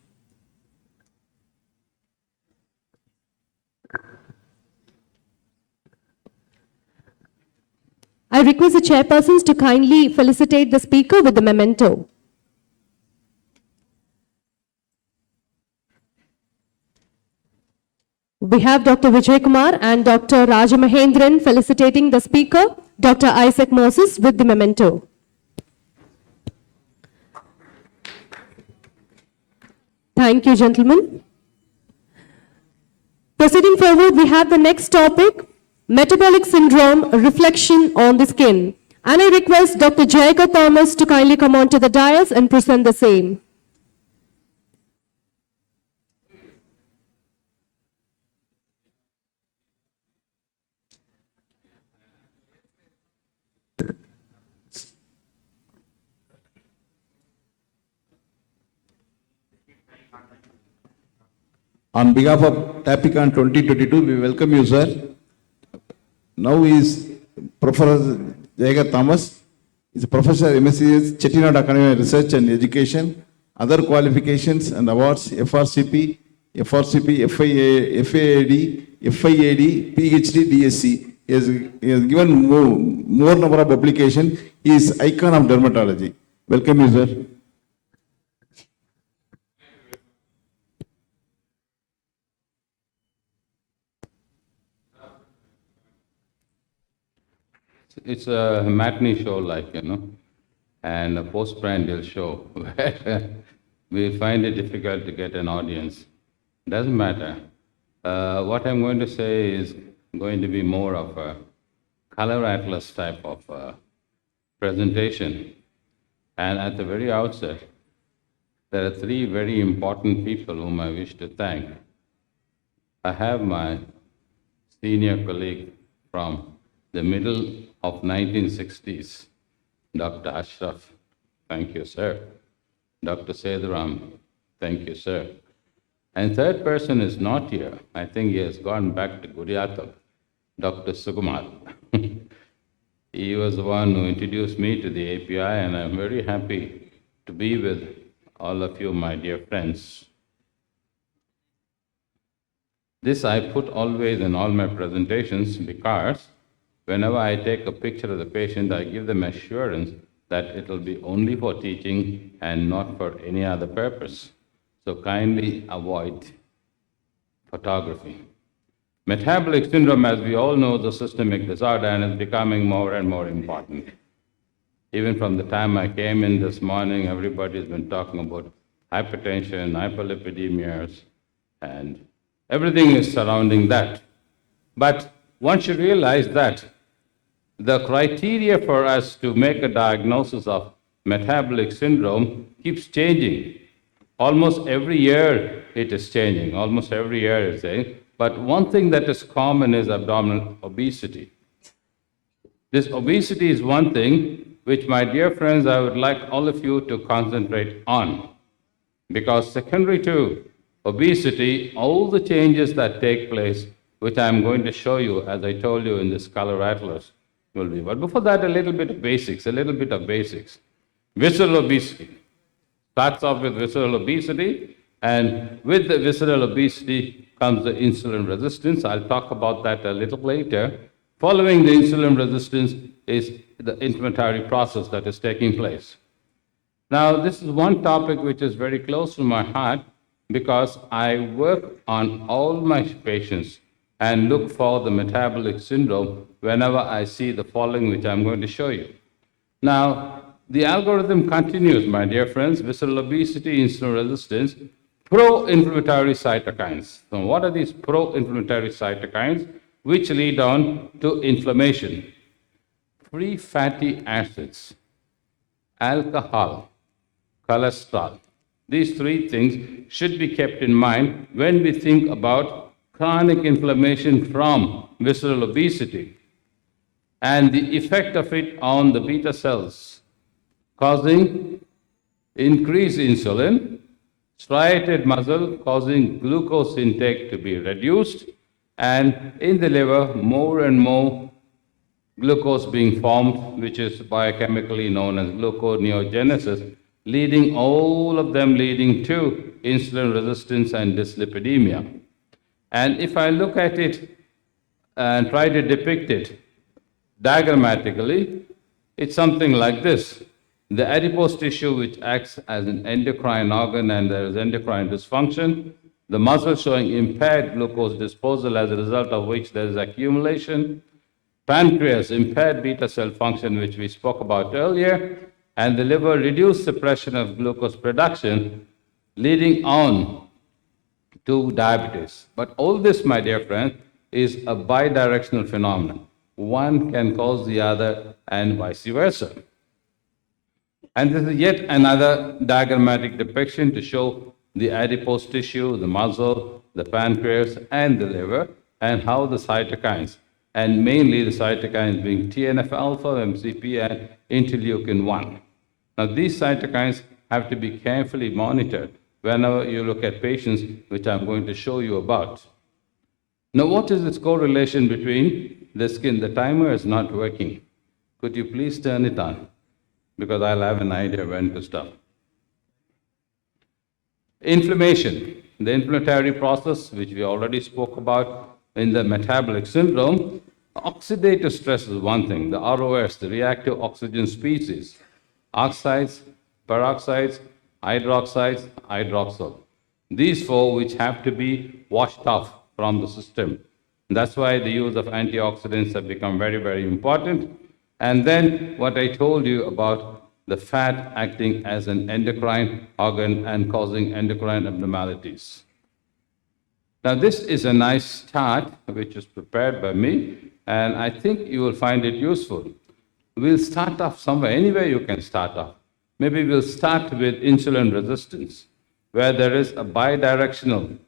I request the chairpersons to kindly felicitate the speaker with the memento. We have Dr. Vijay Kumar and Dr. Rajamahendran felicitating the speaker, Dr. Isaac Moses, with the memento. Thank you, gentlemen. Proceeding forward, we have the next topic, metabolic syndrome, a reflection on the skin. And I request Dr. Jayaka Thomas to kindly come onto the dais and present the same. On behalf of Tapicon 2022, we welcome you, sir. Now is Professor Jayagar Thomas. He is a professor MSc Chettinad Academy of Research and Education, other qualifications and awards, FRCP, FAAD, PhD, DSc. He has given more number of applications. He is icon of dermatology. Welcome you, sir. It's a matinee show, and a postprandial show where we find it difficult to get an audience. Doesn't matter. What I'm going to say is going to be more of a color atlas type of presentation. And at the very outset, there are three very important people whom I wish to thank. I have my senior colleague from the middle of 1960s, Dr. Ashraf, thank you, sir. Dr. Seduram, thank you, sir. And third person is not here. I think he has gone back to Guriatab, Dr. Sukumar. He was the one who introduced me to the API, and I'm very happy to be with all of you, my dear friends. This I put always in all my presentations because whenever I take a picture of the patient, I give them assurance that it will be only for teaching and not for any other purpose. So kindly avoid photography. Metabolic syndrome, as we all know, is a systemic disorder and is becoming more and more important. Even from the time I came in this morning, everybody's been talking about hypertension, hyperlipidemias, and everything is surrounding that. But one should realize that the criteria for us to make a diagnosis of metabolic syndrome keeps changing. Almost every year it is changing, almost every year it's changing. But one thing that is common is abdominal obesity. This obesity is one thing which, my dear friends, I would like all of you to concentrate on. Because secondary to obesity, all the changes that take place, which I'm going to show you, as I told you in this color atlas, will be. But before that, a little bit of basics. Visceral obesity. Starts off with visceral obesity, and with the visceral obesity comes the insulin resistance. I'll talk about that a little later. Following the insulin resistance is the inflammatory process that is taking place. Now, this is one topic which is very close to my heart because I work on all my patients and look for the metabolic syndrome whenever I see the following, which I'm going to show you. Now, the algorithm continues, my dear friends: visceral obesity, insulin resistance, pro-inflammatory cytokines. So what are these pro-inflammatory cytokines? which lead on to inflammation. Free fatty acids, alcohol, cholesterol. These three things should be kept in mind when we think about chronic inflammation from visceral obesity and the effect of it on the beta cells, causing increased insulin, striated muscle causing glucose intake to be reduced, and in the liver, more and more glucose being formed, which is biochemically known as gluconeogenesis, leading all of them leading to insulin resistance and dyslipidemia. And if I look at it and try to depict it diagrammatically, it's something like this. The adipose tissue, which acts as an endocrine organ, and there is endocrine dysfunction. The muscle showing impaired glucose disposal, as a result of which there is accumulation. Pancreas, impaired beta cell function, which we spoke about earlier. And the liver, reduced suppression of glucose production, leading on to diabetes. But all this, my dear friend, is a bidirectional phenomenon. One can cause the other and vice versa. And this is yet another diagrammatic depiction to show the adipose tissue, the muscle, the pancreas, and the liver, and how the cytokines, and mainly the cytokines being TNF-alpha, MCP, and interleukin-1. Now, these cytokines have to be carefully monitored whenever you look at patients, which I'm going to show you about. Now, what is this correlation between the skin? The timer is not working. Could you please turn it on? Because I'll have an idea when to stop. Inflammation, the inflammatory process, which we already spoke about in the metabolic syndrome. Oxidative stress is one thing, the ROS, the reactive oxygen species, oxides, peroxides, hydroxides, hydroxyl. These four which have to be washed off from the system. That's why the use of antioxidants have become very, very important. And then what I told you about the fat acting as an endocrine organ and causing endocrine abnormalities. Now, this is a nice chart which is prepared by me, and I think you will find it useful. We'll start off somewhere, anywhere you can start off. Maybe we'll start with insulin resistance, where there is a bidirectional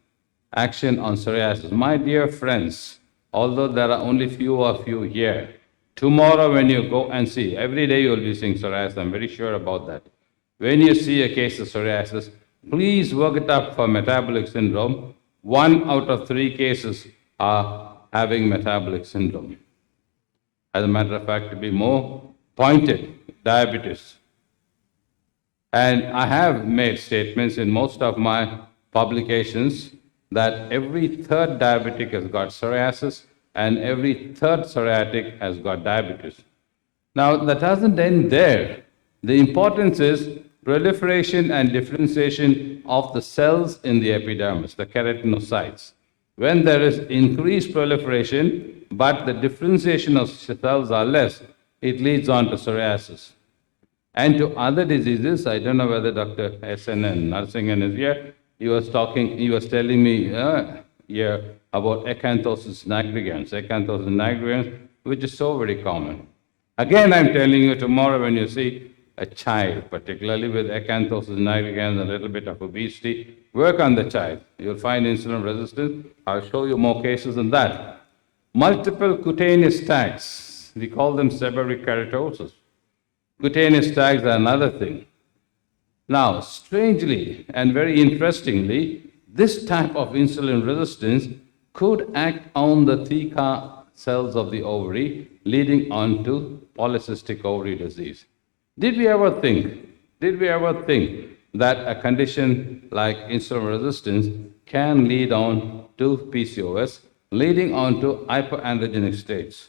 action on psoriasis. My dear friends, although there are only few of you here, tomorrow when you go and see, every day you'll be seeing psoriasis, I'm very sure about that. When you see a case of psoriasis, please work it up for metabolic syndrome. 1 out of 3 cases are having metabolic syndrome. As a matter of fact, to be more pointed, diabetes. And I have made statements in most of my publications that every 3rd diabetic has got psoriasis and every 3rd psoriatic has got diabetes. Now, that doesn't end there. The importance is proliferation and differentiation of the cells in the epidermis, the keratinocytes. When there is increased proliferation, but the differentiation of cells are less, it leads on to psoriasis. And to other diseases, I don't know whether Dr. S.N. Narsingan is here. He was telling me here about acanthosis nigricans, which is so very common. Again, I'm telling you tomorrow when you see a child, particularly with acanthosis nigricans, a little bit of obesity, work on the child. You'll find insulin resistance. I'll show you more cases than that. Multiple cutaneous tags, we call them seborrheic keratosis. Cutaneous tags are another thing. Now, strangely and very interestingly, this type of insulin resistance could act on the theca cells of the ovary, leading on to polycystic ovary disease. Did we ever think that a condition like insulin resistance can lead on to PCOS, leading on to hyperandrogenic states?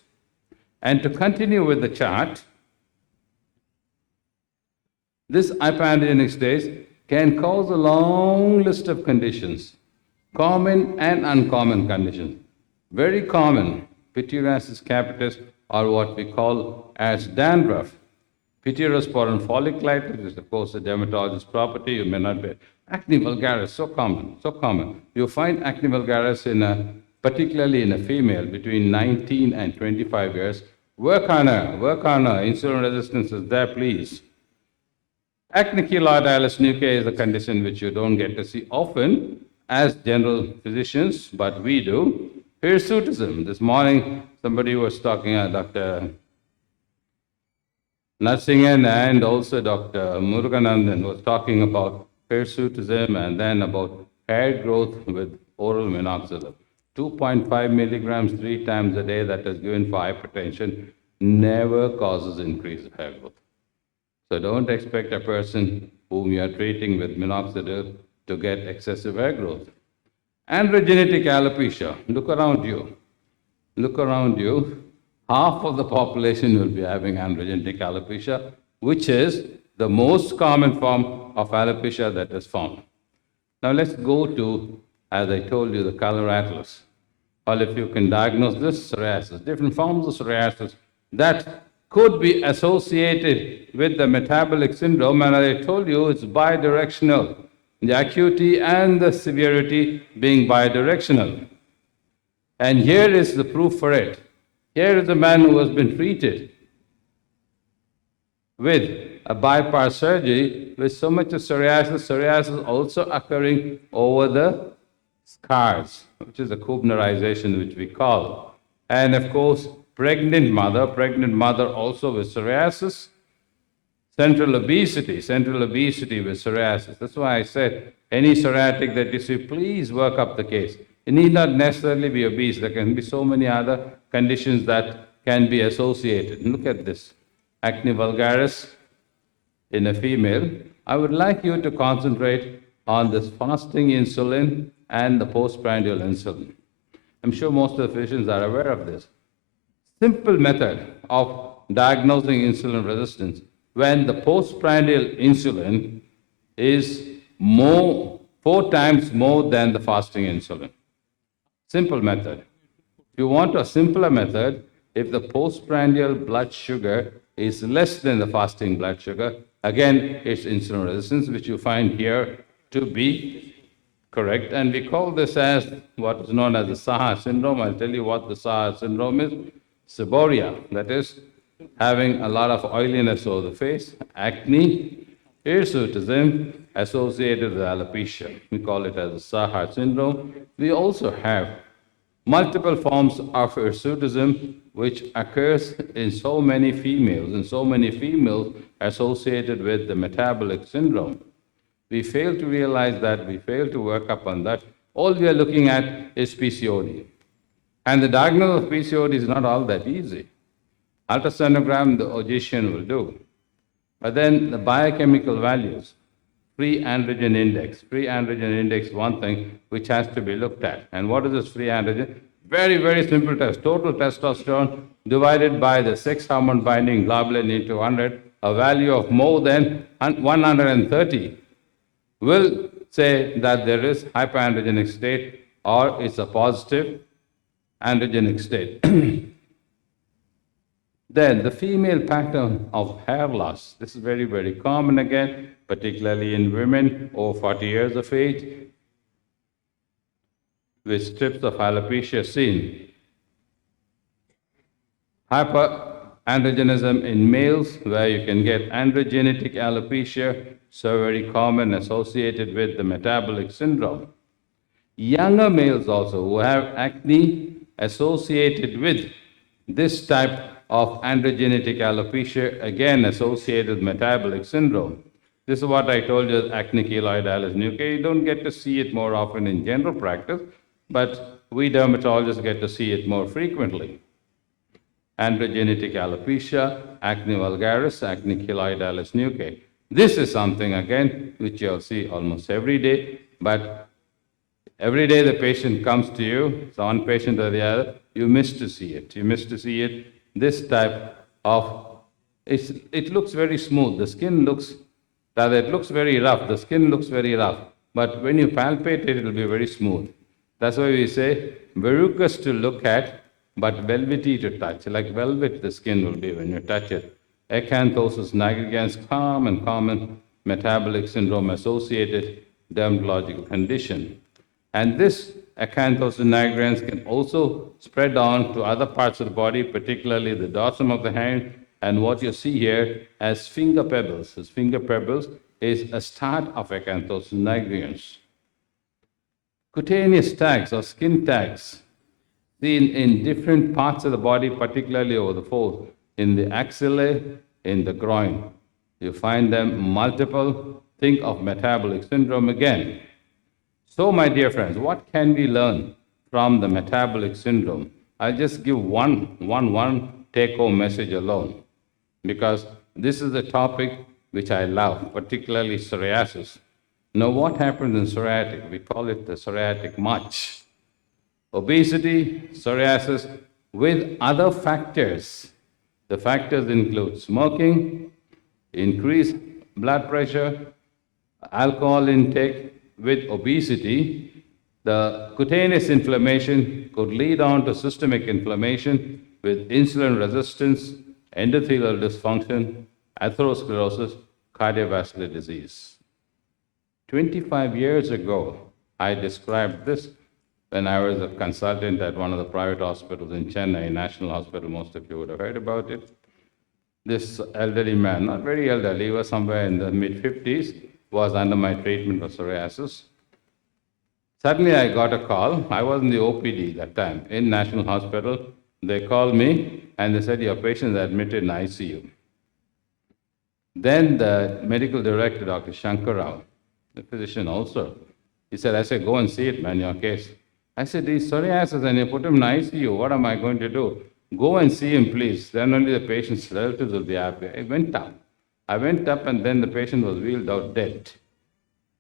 And to continue with the chart, this hyperandrogenic state can cause a long list of conditions, common and uncommon conditions. Very common, pityriasis capitis, or what we call as dandruff. Pityrosporin folliculitis is, of course, a dermatologist property. You may not be. Acne vulgaris, so common, so common. You find acne vulgaris in a particularly in a female between 19 and 25 years. Work on her, insulin resistance is there, please. Acne keloidalis nuclei is a condition which you don't get to see often as general physicians, but we do. Hirsutism. This morning, somebody was talking, Dr. Narsingan and also Dr. Muruganandan was talking about hirsutism and then about hair growth with oral minoxidil. 2.5 milligrams 3 times a day that is given for hypertension never causes increase of hair growth. So don't expect a person whom you are treating with minoxidil to get excessive hair growth. Androgenetic alopecia. Look around you. Look around you. Half of the population will be having androgenetic alopecia, which is the most common form of alopecia that is found. Now let's go to, as I told you, the color atlas. Or if you can diagnose this psoriasis, different forms of psoriasis that could be associated with the metabolic syndrome, and as I told you, it's bidirectional, the acuity and the severity being bidirectional. And here is the proof for it. Here is a man who has been treated with a bypass surgery with so much of psoriasis also occurring over the scars, which is a Kubnerization, which we call. And of course, pregnant mother also with psoriasis, central obesity with psoriasis. That's why I said, any psoriatic that you see, please work up the case. It need not necessarily be obese. There can be so many other conditions that can be associated. Look at this, acne vulgaris in a female. I would like you to concentrate on this fasting insulin and the postprandial insulin. I'm sure most of the physicians are aware of this. Simple method of diagnosing insulin resistance when the postprandial insulin is 4 times more than the fasting insulin. Simple method. If you want a simpler method, if the postprandial blood sugar is less than the fasting blood sugar, again, it's insulin resistance, which you find here to be correct. And we call this as what is known as the Saha syndrome. I'll tell you what the Saha syndrome is. Seborrhea, that is, having a lot of oiliness over the face, acne, hirsutism associated with alopecia. We call it as the Saha syndrome. We also have multiple forms of hirsutism which occurs in so many females associated with the metabolic syndrome. We fail to realize that, we fail to work up on that. All we are looking at is PCOD. And the diagnosis of PCOD is not all that easy. Ultrasonogram, the logician will do. But then the biochemical values, free androgen index. Free androgen index is one thing which has to be looked at. And what is this free androgen? Very, very simple test. Total testosterone divided by the sex hormone binding globulin into 100, a value of more than 130 will say that there is hyperandrogenic state or it's a positive androgenic state. Then the female pattern of hair loss. This is very, very common again, particularly in women over 40 years of age, with strips of alopecia seen. Hyperandrogenism in males, where you can get androgenetic alopecia, so very common, associated with the metabolic syndrome. Younger males also who have acne associated with this type of androgenetic alopecia, again associated with metabolic syndrome. This is what I told you, acne keloidalis nuclei. You don't get to see it more often in general practice, but we dermatologists get to see it more frequently. Androgenetic alopecia, acne vulgaris, acne keloidalis nuclei. This is something, again, which you'll see almost every day, but every day the patient comes to you, so one patient or the other, you miss to see it. You miss to see it. This type of, it looks very smooth. The skin looks, it looks very rough. The skin looks very rough. But when you palpate it, it will be very smooth. That's why we say verrucous to look at, but velvety to touch. Like velvet, the skin will be when you touch it. Acanthosis nigricans, common metabolic syndrome associated dermatological condition. And this acanthosis nigrans can also spread on to other parts of the body, particularly the dorsum of the hand. And what you see here as finger pebbles. As finger pebbles is a start of acanthosis nigrans. Cutaneous tags or skin tags seen in different parts of the body, particularly over the fold, in the axillae, in the groin. You find them multiple. Think of metabolic syndrome again. So, my dear friends, what can we learn from the metabolic syndrome? I'll just give one take-home message alone, because this is a topic which I love, particularly psoriasis. Now, what happens in psoriatic? We call it the psoriatic march. Obesity, psoriasis, with other factors. The factors include smoking, increased blood pressure, alcohol intake. With obesity, the cutaneous inflammation could lead on to systemic inflammation with insulin resistance, endothelial dysfunction, atherosclerosis, cardiovascular disease. 25 years ago, I described this when I was a consultant at one of the private hospitals in Chennai, National Hospital. Most of you would have heard about it. This elderly man, not very elderly, he was somewhere in the mid-50s, was under my treatment for psoriasis. Suddenly I got a call. I was in the OPD that time in National Hospital. They called me and they said, your patient is admitted in ICU. Then the medical director, Dr. Shankar Rao, the physician also, he said, I said, go and see it, man, your case. I said, he's psoriasis and you put him in ICU. What am I going to do? Go and see him, please. Then only the patient's relatives will be happy. I went up and then the patient was wheeled out dead.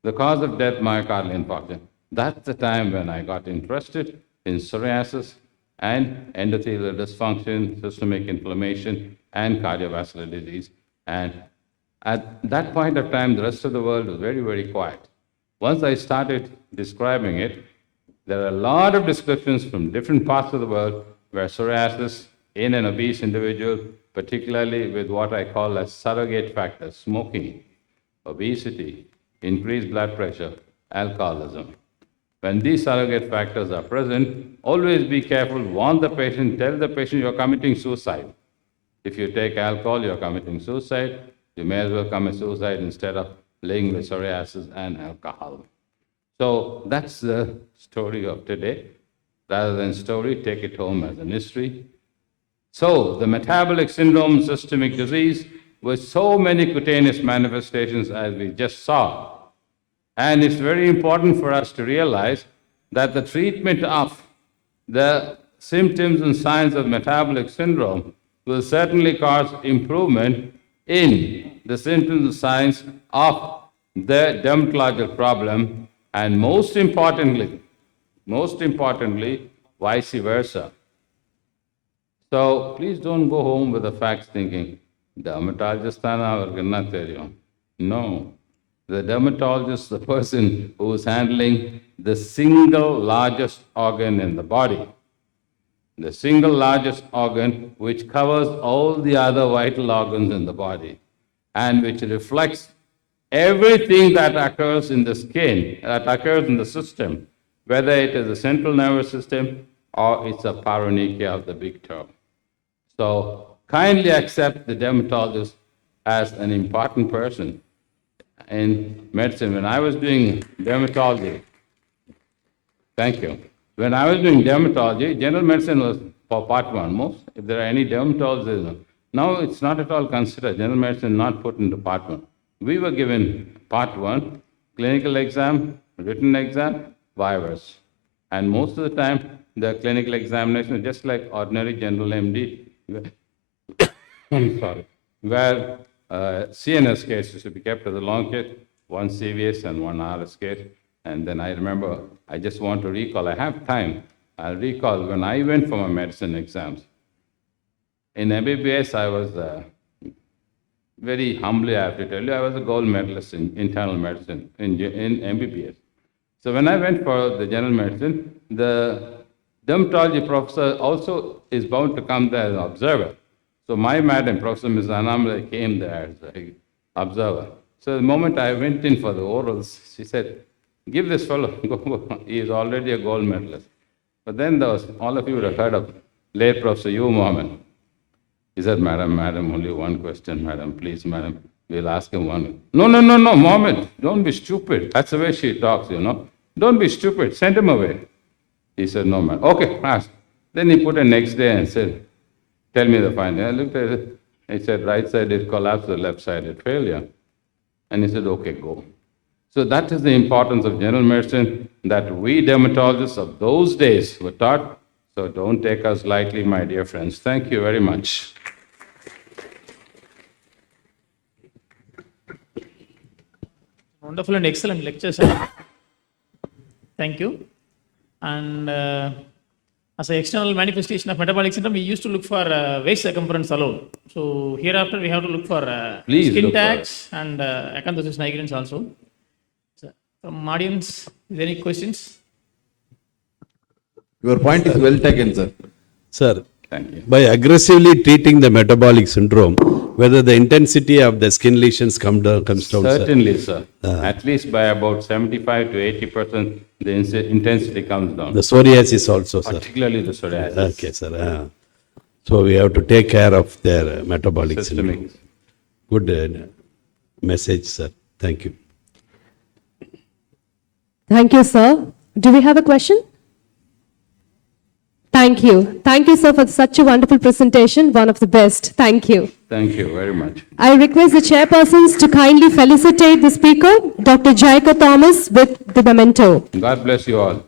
The cause of death, myocardial infarction. That's the time when I got interested in psoriasis and endothelial dysfunction, systemic inflammation, and cardiovascular disease. And at that point of time, the rest of the world was very, very quiet. Once I started describing it, there are a lot of descriptions from different parts of the world where psoriasis in an obese individual, particularly with what I call as surrogate factors, smoking, obesity, increased blood pressure, alcoholism. When these surrogate factors are present, always be careful, warn the patient, tell the patient you're committing suicide. If you take alcohol, you're committing suicide. You may as well commit suicide instead of living with psoriasis and alcohol. So that's the story of today. Rather than story, take it home as an history. So the metabolic syndrome, systemic disease, with so many cutaneous manifestations as we just saw. And it's very important for us to realize that the treatment of the symptoms and signs of metabolic syndrome will certainly cause improvement in the symptoms and signs of the dermatological problem, and most importantly, vice versa. So please don't go home with the facts thinking, dermatologist No. The dermatologist is the person who is handling the single largest organ in the body. The single largest organ which covers all the other vital organs in the body and which reflects everything that occurs in the skin, that occurs in the system, whether it is the central nervous system or it's a paronychia of the big toe. So kindly accept the dermatologist as an important person in medicine. When I was doing dermatology, thank you. When I was doing dermatology, general medicine was for part one. Most, if there are any dermatologists, now it's not at all considered. General medicine not put into part one. We were given part one, clinical exam, written exam, vivas. And most of the time, the clinical examination is just like ordinary general MD. I'm sorry. Where CNS cases to be kept as a long case, one CVS and one RS case. And then I remember, I just want to recall, I have time, I'll recall when I went for my medicine exams. In MBBS, I was, very humbly I have to tell you, I was a gold medalist in internal medicine in MBBS. So when I went for the general medicine, the dermatology professor also is bound to come there as an observer. So my madam, Professor Ms. Anamala, came there as an observer. So the moment I went in for the orals, she said, Give this fellow, go. He is already a gold medalist. But then there was, all of you would have heard of late Professor U. Mohammed. He said, Madam, only one question, madam, please, madam. We'll ask him one. No, Mohammed, don't be stupid. That's the way she talks, you know. Don't be stupid, send him away. He said, no, madam. Okay, ask. Then he put a next day and said, tell me the finding. I looked at it. He said, right side it collapsed, the left side it failure. And he said, okay, go. So that is the importance of general medicine that we dermatologists of those days were taught. So don't take us lightly, my dear friends. Thank you very much. Wonderful and excellent lecture, sir. Thank you. And as an external manifestation of metabolic syndrome, we used to look for waist circumference alone. So hereafter, we have to look for Please skin look for tags and acanthosis nigrans also. So, from audience, is there any questions? Your point is well taken, sir. Sir, Thank you. by aggressively treating the metabolic syndrome, whether the intensity of the skin lesions comes down, Certainly, sir. At least by about 75 to 80%, the intensity comes down. The psoriasis also, sir. Particularly the psoriasis. Okay, sir. So we have to take care of their metabolic syndrome. Good message, sir. Thank you. Thank you, sir. Do we have a question? Thank you. Thank you, sir, for such a wonderful presentation. One of the best. Thank you. Thank you very much. I request the chairpersons to kindly felicitate the speaker, Dr. Jaika Thomas, with the memento. God bless you all.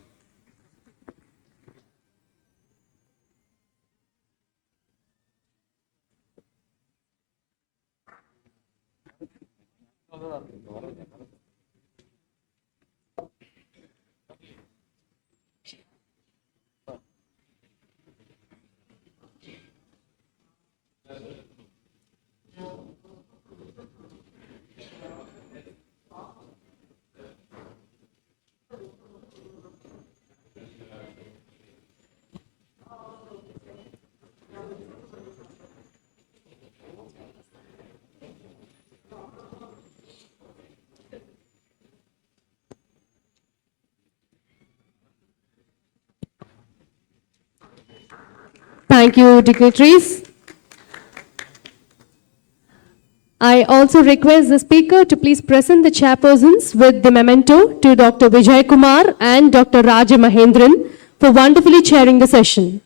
Thank you, dignitaries. I also request the speaker to please present the chairpersons with the memento to Dr. Vijay Kumar and Dr. Raja Mahendran for wonderfully chairing the session.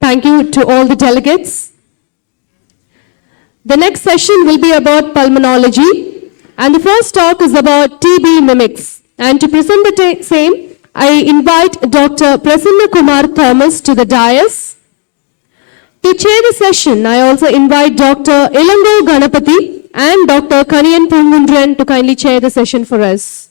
Thank you to all the delegates. The next session will be about pulmonology, and the first talk is about TB mimics. And to present the same, I invite Dr. Prasanna Kumar Thomas to the dais. To chair the session, I also invite Dr. Ilango Ganapati and Dr. Kaniyan Pungundran to kindly chair the session for us.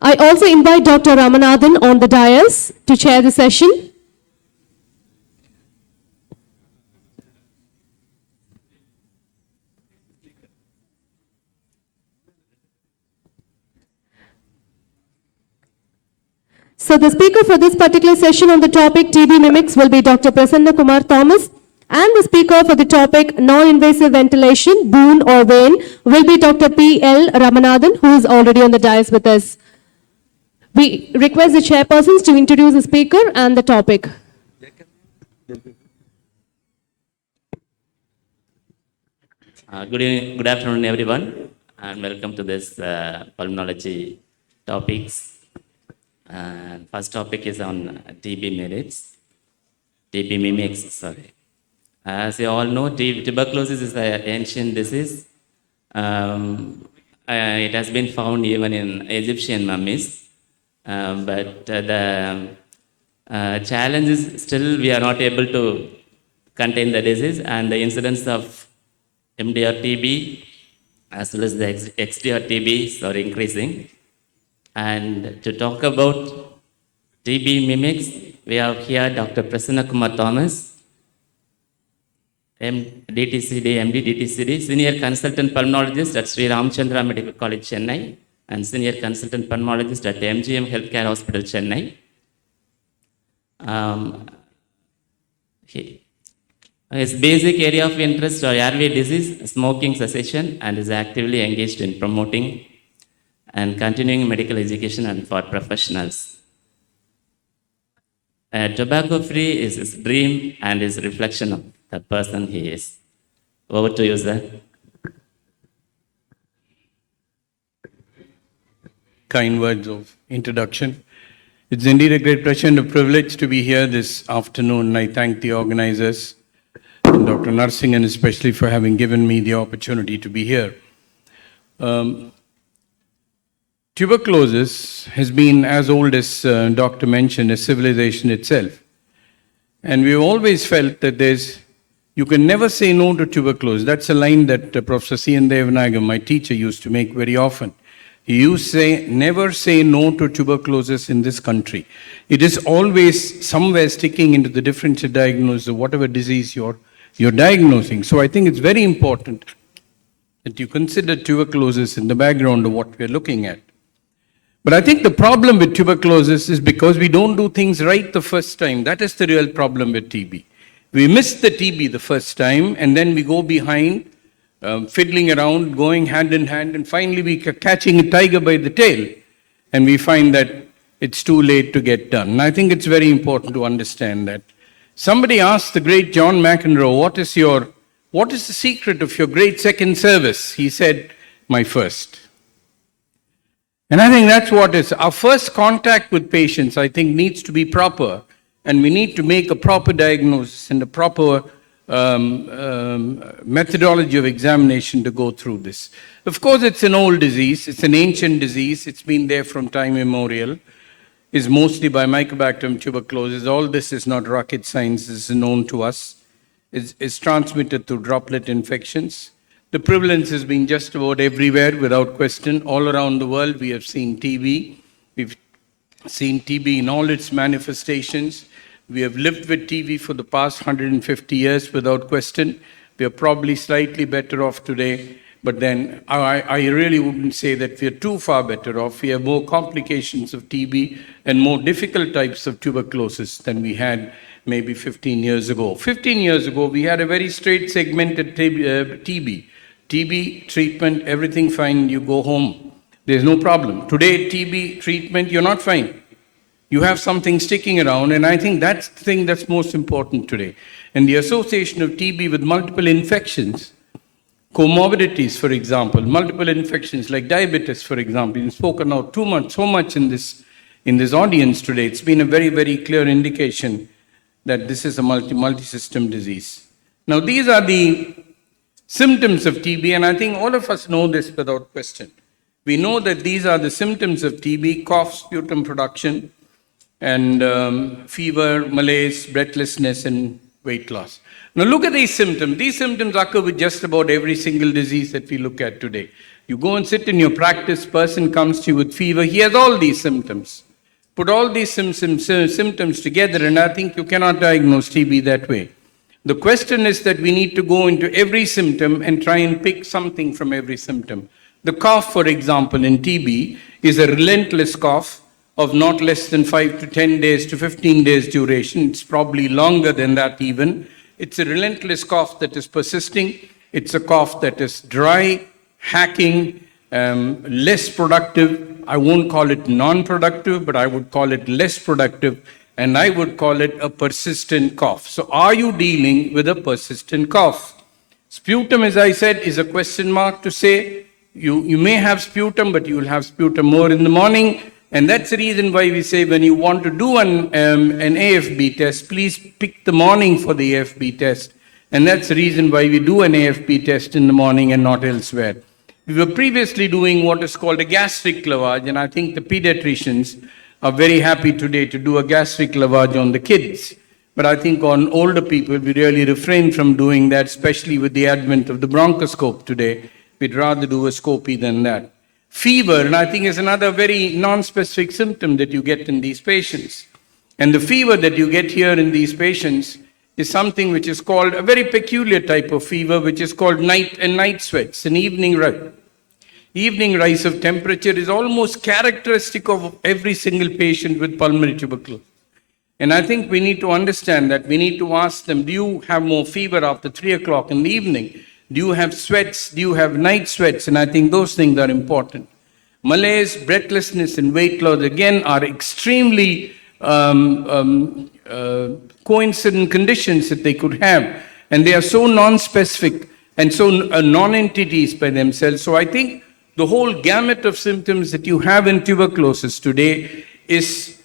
I also invite Dr. Ramanathan on the dais to chair the session. So the speaker for this particular session on the topic TB mimics will be Dr. Prasanna Kumar Thomas, and the speaker for the topic non-invasive ventilation, boon or vein, will be Dr. P.L. Ramanathan, who is already on the dais with us. We request the chairpersons to introduce the speaker and the topic. Good afternoon, everyone, and welcome to this pulmonology topics. First topic is on TB mimics, sorry. As you all know, tuberculosis is an ancient disease. It has been found even in Egyptian mummies. But the challenge is still we are not able to contain the disease, and the incidence of MDR TB as well as the XDR TBs are increasing. And to talk about TB mimics, we have here Dr. Prasanna Kumar Thomas, DTCD, MD, DTCD, Senior Consultant Pulmonologist at Sri Ramchandra Medical College, Chennai, and Senior Consultant Pulmonologist at MGM Healthcare Hospital, Chennai. His basic area of interest are airway disease, smoking cessation, and is actively engaged in promoting and continuing medical education and for professionals. Tobacco-free is his dream and his reflection of the person he is. Over to you, sir. Kind words of introduction. It's indeed a great pleasure and a privilege to be here this afternoon. I thank the organizers, and Dr. Narsingan especially, for having given me the opportunity to be here. Tuberculosis has been as old as Doctor mentioned, a civilization itself. And we've always felt that you can never say no to tuberculosis. That's a line that Professor C.N. Devanagam, my teacher, used to make very often. He used to say, never say no to tuberculosis in this country. It is always somewhere sticking into the differential diagnosis of whatever disease you're diagnosing. So I think it's very important that you consider tuberculosis in the background of what we're looking at. But I think the problem with tuberculosis is because we don't do things right the first time. That is the real problem with TB. We miss the TB the first time, and then we go behind, fiddling around, going hand in hand, and finally we are catching a tiger by the tail, and we find that it's too late to get done. And I think it's very important to understand that. Somebody asked the great John McEnroe, what is the secret of your great second service? He said, my first. And I think that's what is our first contact with patients, I think, needs to be proper. And we need to make a proper diagnosis and a proper methodology of examination to go through this. Of course, it's an old disease. It's an ancient disease. It's been there from time immemorial. It's mostly by Mycobacterium tuberculosis. All this is not rocket science. This is known to us. It's transmitted through droplet infections. The prevalence has been just about everywhere without question. All around the world, we have seen TB. We've seen TB in all its manifestations. We have lived with TB for the past 150 years without question. We are probably slightly better off today, but then I really wouldn't say that we are too far better off. We have more complications of TB and more difficult types of tuberculosis than we had maybe 15 years ago. 15 years ago, we had a very straight segmented TB. TB treatment, everything fine, you go home. There's no problem. Today, TB treatment, you're not fine. You have something sticking around, and I think that's the thing that's most important today. And the association of TB with multiple infections, comorbidities, for example, multiple infections like diabetes, for example, you've spoken out so much in this audience today. It's been a very, very clear indication that this is a multi-system disease. Now, these are the symptoms of TB, and I think all of us know this without question. We know that these are the symptoms of TB: cough, sputum production, and fever, malaise, breathlessness, and weight loss. Now look at these symptoms. These symptoms occur with just about every single disease that we look at today. You go and sit in your practice, person comes to you with fever, he has all these symptoms. Put all these symptoms together, and I think you cannot diagnose TB that way. The question is that we need to go into every symptom and try and pick something from every symptom. The cough, for example, in TB is a relentless cough of not less than 5 to 10 days to 15 days duration. It's probably longer than that even. It's a relentless cough that is persisting. It's a cough that is dry, hacking, less productive. I won't call it non-productive, but I would call it less productive. And I would call it a persistent cough. So are you dealing with a persistent cough? Sputum, as I said, is a question mark to say you may have sputum, but you will have sputum more in the morning. And that's the reason why we say when you want to do an AFB test, please pick the morning for the AFB test. And that's the reason why we do an AFB test in the morning and not elsewhere. We were previously doing what is called a gastric lavage, and I think the pediatricians are very happy today to do a gastric lavage on the kids. But I think on older people, we really refrain from doing that, especially with the advent of the bronchoscope today. We'd rather do a scopy than that. Fever, and I think is another very non-specific symptom that you get in these patients. And the fever that you get here in these patients is something which is called a very peculiar type of fever, which is called night sweats, an evening rise. Evening rise of temperature is almost characteristic of every single patient with pulmonary tuberculosis. And I think we need to understand that. We need to ask them, do you have more fever after 3 o'clock in the evening? Do you have sweats? Do you have night sweats? And I think those things are important. Malaise, breathlessness, and weight loss, again, are extremely coincident conditions that they could have. And they are so non-specific and so non-entities by themselves. So I think the whole gamut of symptoms that you have in tuberculosis today is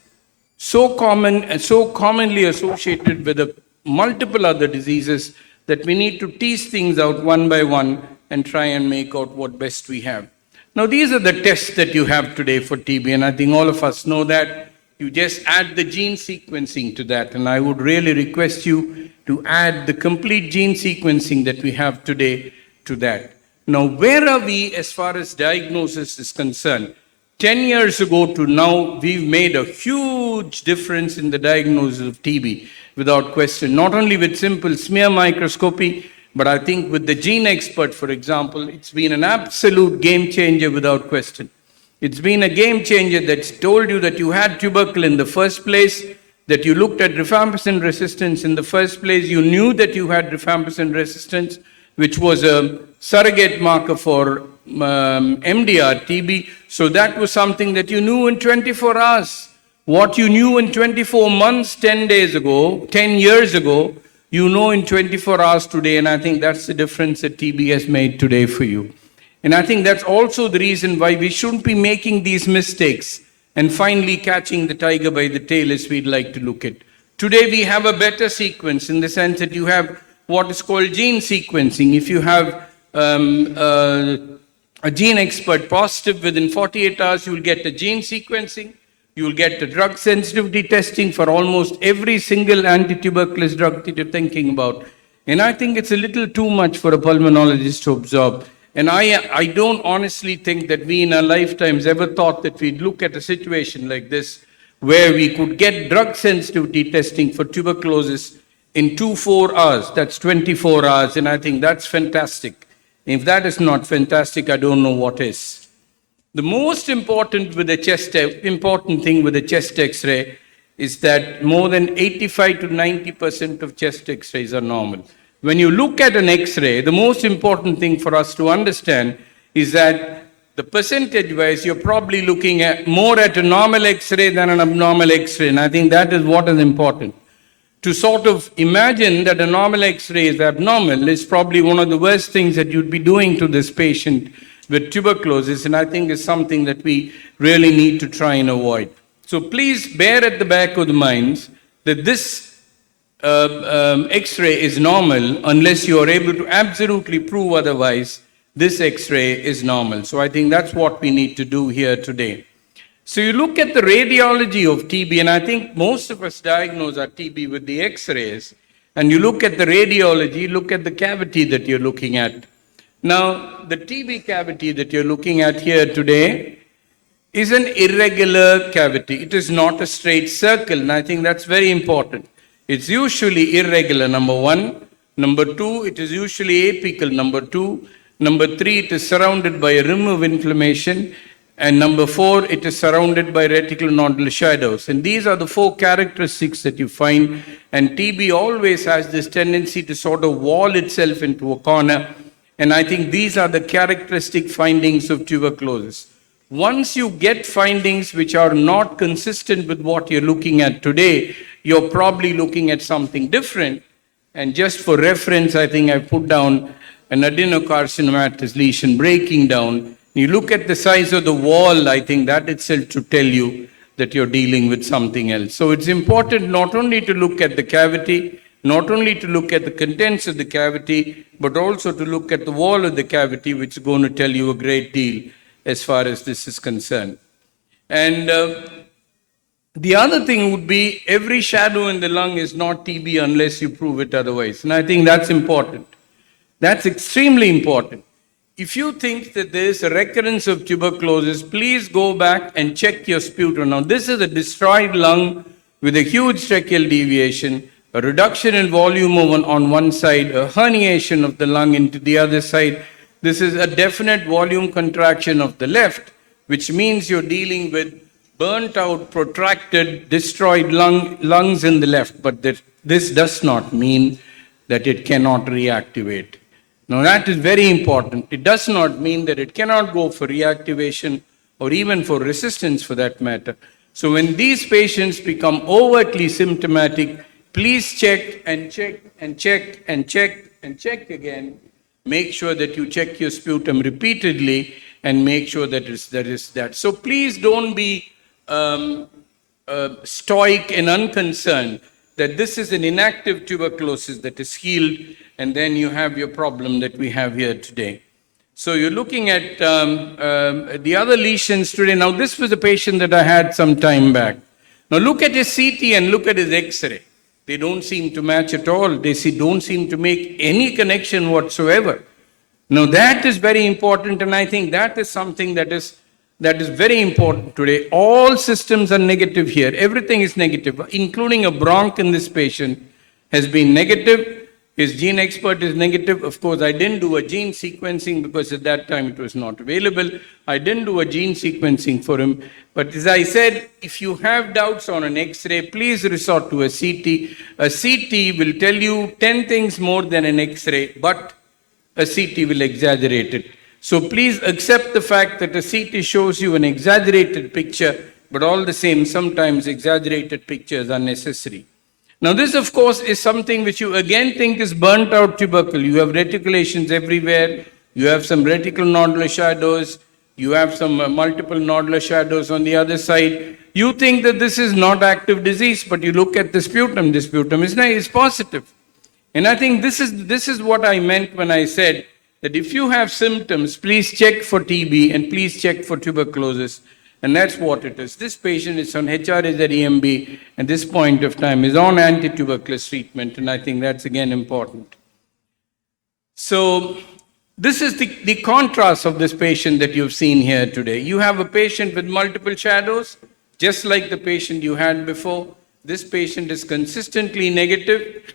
so common and so commonly associated with multiple other diseases that we need to tease things out one by one and try and make out what best we have. Now, these are the tests that you have today for TB, and I think all of us know that. You just add the gene sequencing to that, and I would really request you to add the complete gene sequencing that we have today to that. Now, where are we as far as diagnosis is concerned? 10 years ago to now, we've made a huge difference in the diagnosis of TB, without question. Not only with simple smear microscopy, but I think with the gene expert, for example, it's been an absolute game changer without question. It's been a game changer that's told you that you had tubercle in the first place, that you looked at rifampicin resistance in the first place, you knew that you had rifampicin resistance, which was a surrogate marker for MDR, TB. So that was something that you knew in 24 hours. What you knew in 24 months, 10 days ago, 10 years ago, you know in 24 hours today. And I think that's the difference that TB has made today for you. And I think that's also the reason why we shouldn't be making these mistakes and finally catching the tiger by the tail as we'd like to look at. Today we have a better sequence in the sense that you have what is called gene sequencing. If you have a gene expert positive, within 48 hours you will get a gene sequencing. You will get the drug sensitivity testing for almost every single anti-tuberculous drug that you're thinking about. And I think it's a little too much for a pulmonologist to absorb. And I don't honestly think that we in our lifetimes ever thought that we'd look at a situation like this where we could get drug sensitivity testing for tuberculosis in 24 hours. That's 24 hours. And I think that's fantastic. If that is not fantastic, I don't know what is. The most important thing with the chest X-ray is that more than 85 to 90% of chest X-rays are normal. When you look at an X-ray, the most important thing for us to understand is that the percentage-wise, you're probably looking at more at a normal X-ray than an abnormal X-ray, and I think that is what is important. To sort of imagine that a normal X-ray is abnormal is probably one of the worst things that you'd be doing to this patient with tuberculosis, and I think is something that we really need to try and avoid. So please bear at the back of the minds that this X-ray is normal unless you are able to absolutely prove otherwise. This X-ray is normal. So I think that's what we need to do here today. So you look at the radiology of TB, and I think most of us diagnose our TB with the X-rays, and you look at the radiology, look at the cavity that you're looking at. Now, the TB cavity that you're looking at here today is an irregular cavity. It is not a straight circle, and I think that's very important. It's usually irregular, number one. Number two, it is usually apical, number two. Number three, it is surrounded by a rim of inflammation. And number four, it is surrounded by reticulonodular shadows. And these are the four characteristics that you find. And TB always has this tendency to sort of wall itself into a corner. And I think these are the characteristic findings of tuberculosis. Once you get findings which are not consistent with what you're looking at today, you're probably looking at something different. And just for reference, I think I put down an adenocarcinomatous lesion breaking down. You look at the size of the wall, I think that itself should tell you that you're dealing with something else. So it's important not only to look at the cavity, not only to look at the contents of the cavity, but also to look at the wall of the cavity, which is going to tell you a great deal as far as this is concerned. And the other thing would be every shadow in the lung is not TB unless you prove it otherwise. And I think that's important. That's extremely important. if you think that there is a recurrence of tuberculosis, please go back and check your sputum. Now, this is a destroyed lung with a huge tracheal deviation, a reduction in volume on one side, a herniation of the lung into the other side. This is a definite volume contraction of the left, which means you're dealing with burnt out, protracted, destroyed lungs in the left. But this does not mean that it cannot reactivate. Now, that is very important. It does not mean that it cannot go for reactivation or even for resistance for that matter. So when these patients become overtly symptomatic, please check and check and check and check and check again. Make sure that you check your sputum repeatedly and make sure that there is that. So please don't be stoic and unconcerned that this is an inactive tuberculosis that is healed, and then you have your problem that we have here today. So you're looking at the other lesions today. Now, this was a patient that I had some time back. Now, look at his CT and look at his X-ray. They don't seem to match at all. They don't seem to make any connection whatsoever. Now, that is very important, and I think that is something that is very important today. All systems are negative here. Everything is negative, including a bronch in this patient has been negative. His gene expert is negative. Of course, I didn't do a gene sequencing because at that time it was not available. I didn't do a gene sequencing for him. But as I said, if you have doubts on an X-ray, please resort to a CT. A CT will tell you 10 things more than an X-ray, but a CT will exaggerate it. So please accept the fact that a CT shows you an exaggerated picture, but all the same, sometimes exaggerated pictures are necessary. Now, this, of course, is something which you again think is burnt out tubercle. You have reticulations everywhere. You have some reticular nodular shadows. You have some multiple nodular shadows on the other side. You think that this is not active disease, but you look at the sputum. The sputum is positive. And I think this is what I meant when I said that if you have symptoms, please check for TB and please check for tuberculosis. And that's what it is. This patient is on HRAZ-EMB at this point of time, is on anti-tuberculous treatment, and I think that's again important. So this is the contrast of this patient that you've seen here today. You have a patient with multiple shadows, just like the patient you had before. This patient is consistently negative.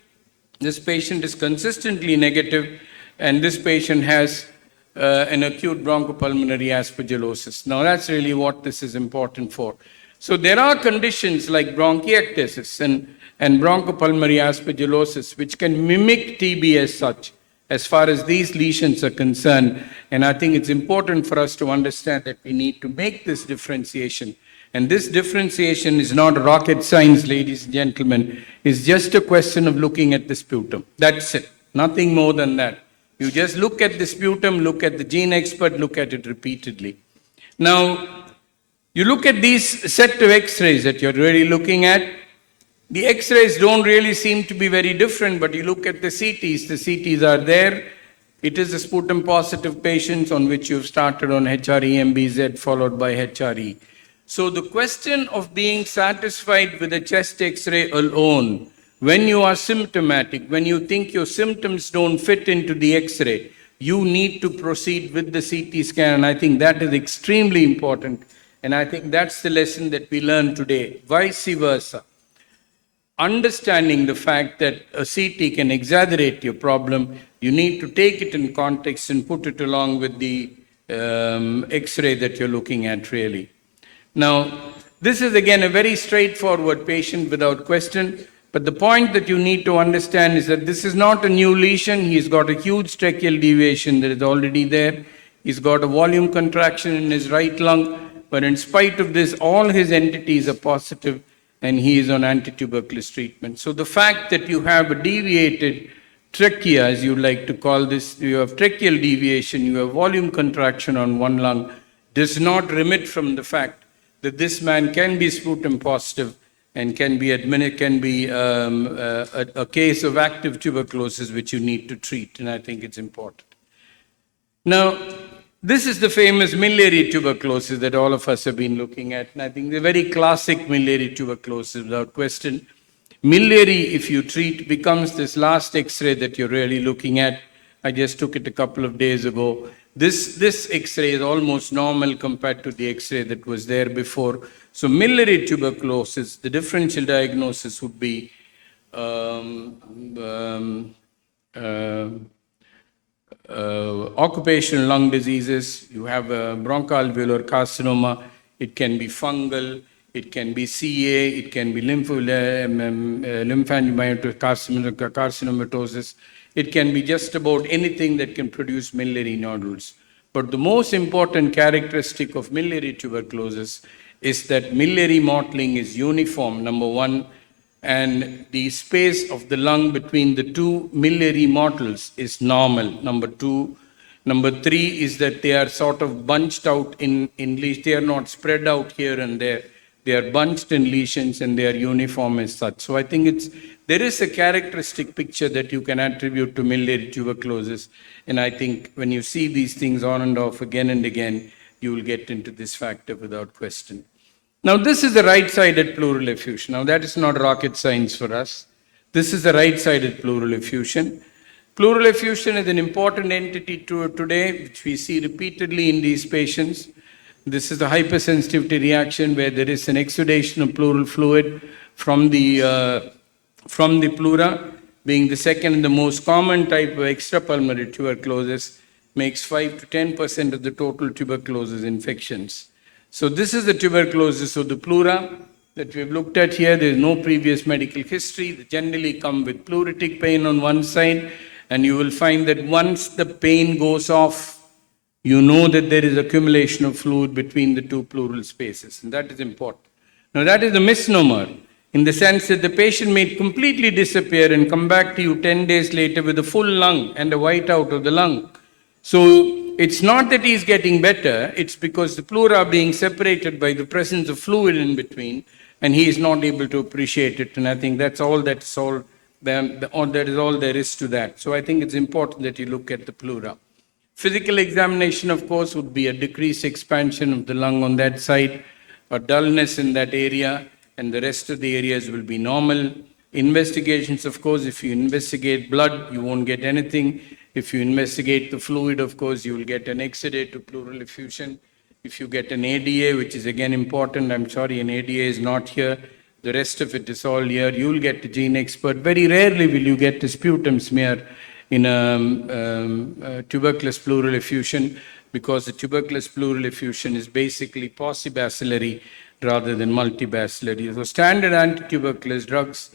This patient is consistently negative, and this patient has an acute bronchopulmonary aspergillosis. Now, that's really what this is important for. So there are conditions like bronchiectasis and bronchopulmonary aspergillosis, which can mimic TB as such, as far as these lesions are concerned. And I think it's important for us to understand that we need to make this differentiation. And this differentiation is not rocket science, ladies and gentlemen. It's just a question of looking at the sputum. That's it. Nothing more than that. You just look at the sputum, look at the gene expert, look at it repeatedly. Now, you look at these set of X-rays that you're really looking at. The X-rays don't really seem to be very different, but you look at the CTs. The CTs are there. It is a sputum positive patients on which you've started on HRE-MBZ followed by HRE. So the question of being satisfied with a chest X-ray alone, when you are symptomatic, when you think your symptoms don't fit into the X-ray, you need to proceed with the CT scan. And I think that is extremely important. And I think that's the lesson that we learned today. Vice versa. Understanding the fact that a CT can exaggerate your problem, you need to take it in context and put it along with the X-ray that you're looking at really. Now, this is again a very straightforward patient without question. But the point that you need to understand is that this is not a new lesion. He's got a huge tracheal deviation that is already there. He's got a volume contraction in his right lung. But in spite of this, all his entities are positive and he is on anti-tuberculous treatment. So the fact that you have a deviated trachea, as you like to call this, you have tracheal deviation, you have volume contraction on one lung, does not remit from the fact that this man can be sputum positive and can be a case of active tuberculosis which you need to treat, and I think it's important. Now, this is the famous miliary tuberculosis that all of us have been looking at, and I think the very classic miliary tuberculosis without question. Miliary, if you treat, becomes this last X-ray that you're really looking at. I just took it a couple of days ago. This X-ray is almost normal compared to the X-ray that was there before. So miliary tuberculosis, the differential diagnosis would be occupational lung diseases. You have bronchoalveolar carcinoma. It can be fungal. It can be CA. It can be lymphangiomatosis. It can be just about anything that can produce miliary nodules. But the most important characteristic of miliary tuberculosis is that miliary mottling is uniform, number one, and the space of the lung between the two miliary mottles is normal, number two. Number three is that they are sort of bunched out in lesions. They are not spread out here and there. They are bunched in lesions and they are uniform as such. So I think there is a characteristic picture that you can attribute to miliary tuberculosis. And I think when you see these things on and off again and again, you will get into this factor without question. Now, this is the right-sided pleural effusion. Now, that is not rocket science for us. This is the right-sided pleural effusion. Pleural effusion is an important entity today, which we see repeatedly in these patients. This is the hypersensitivity reaction where there is an exudation of pleural fluid from the pleura, being the second and the most common type of extrapulmonary tuberculosis, makes 5 to 10% of the total tuberculosis infections. So this is the tuberculosis of the pleura that we've looked at here. There is no previous medical history. They generally come with pleuritic pain on one side, and you will find that once the pain goes off, you know that there is accumulation of fluid between the two pleural spaces, and that is important. Now that is a misnomer in the sense that the patient may completely disappear and come back to you 10 days later with a full lung and a whiteout of the lung. So it's not that he's getting better, it's because the pleura are being separated by the presence of fluid in between, and he is not able to appreciate it. And I think that is all there is to that. So I think it's important that you look at the pleura. Physical examination, of course, would be a decreased expansion of the lung on that side, a dullness in that area, and the rest of the areas will be normal. Investigations, of course, if you investigate blood, you won't get anything. If you investigate the fluid, of course, you will get an exudate to pleural effusion. If you get an ADA, which is again important, I'm sorry, an ADA is not here. The rest of it is all here. You will get a gene expert. Very rarely will you get a sputum smear in a tuberculous pleural effusion, because the tuberculous pleural effusion is basically paucibacillary rather than multibacillary. So standard antituberculous drugs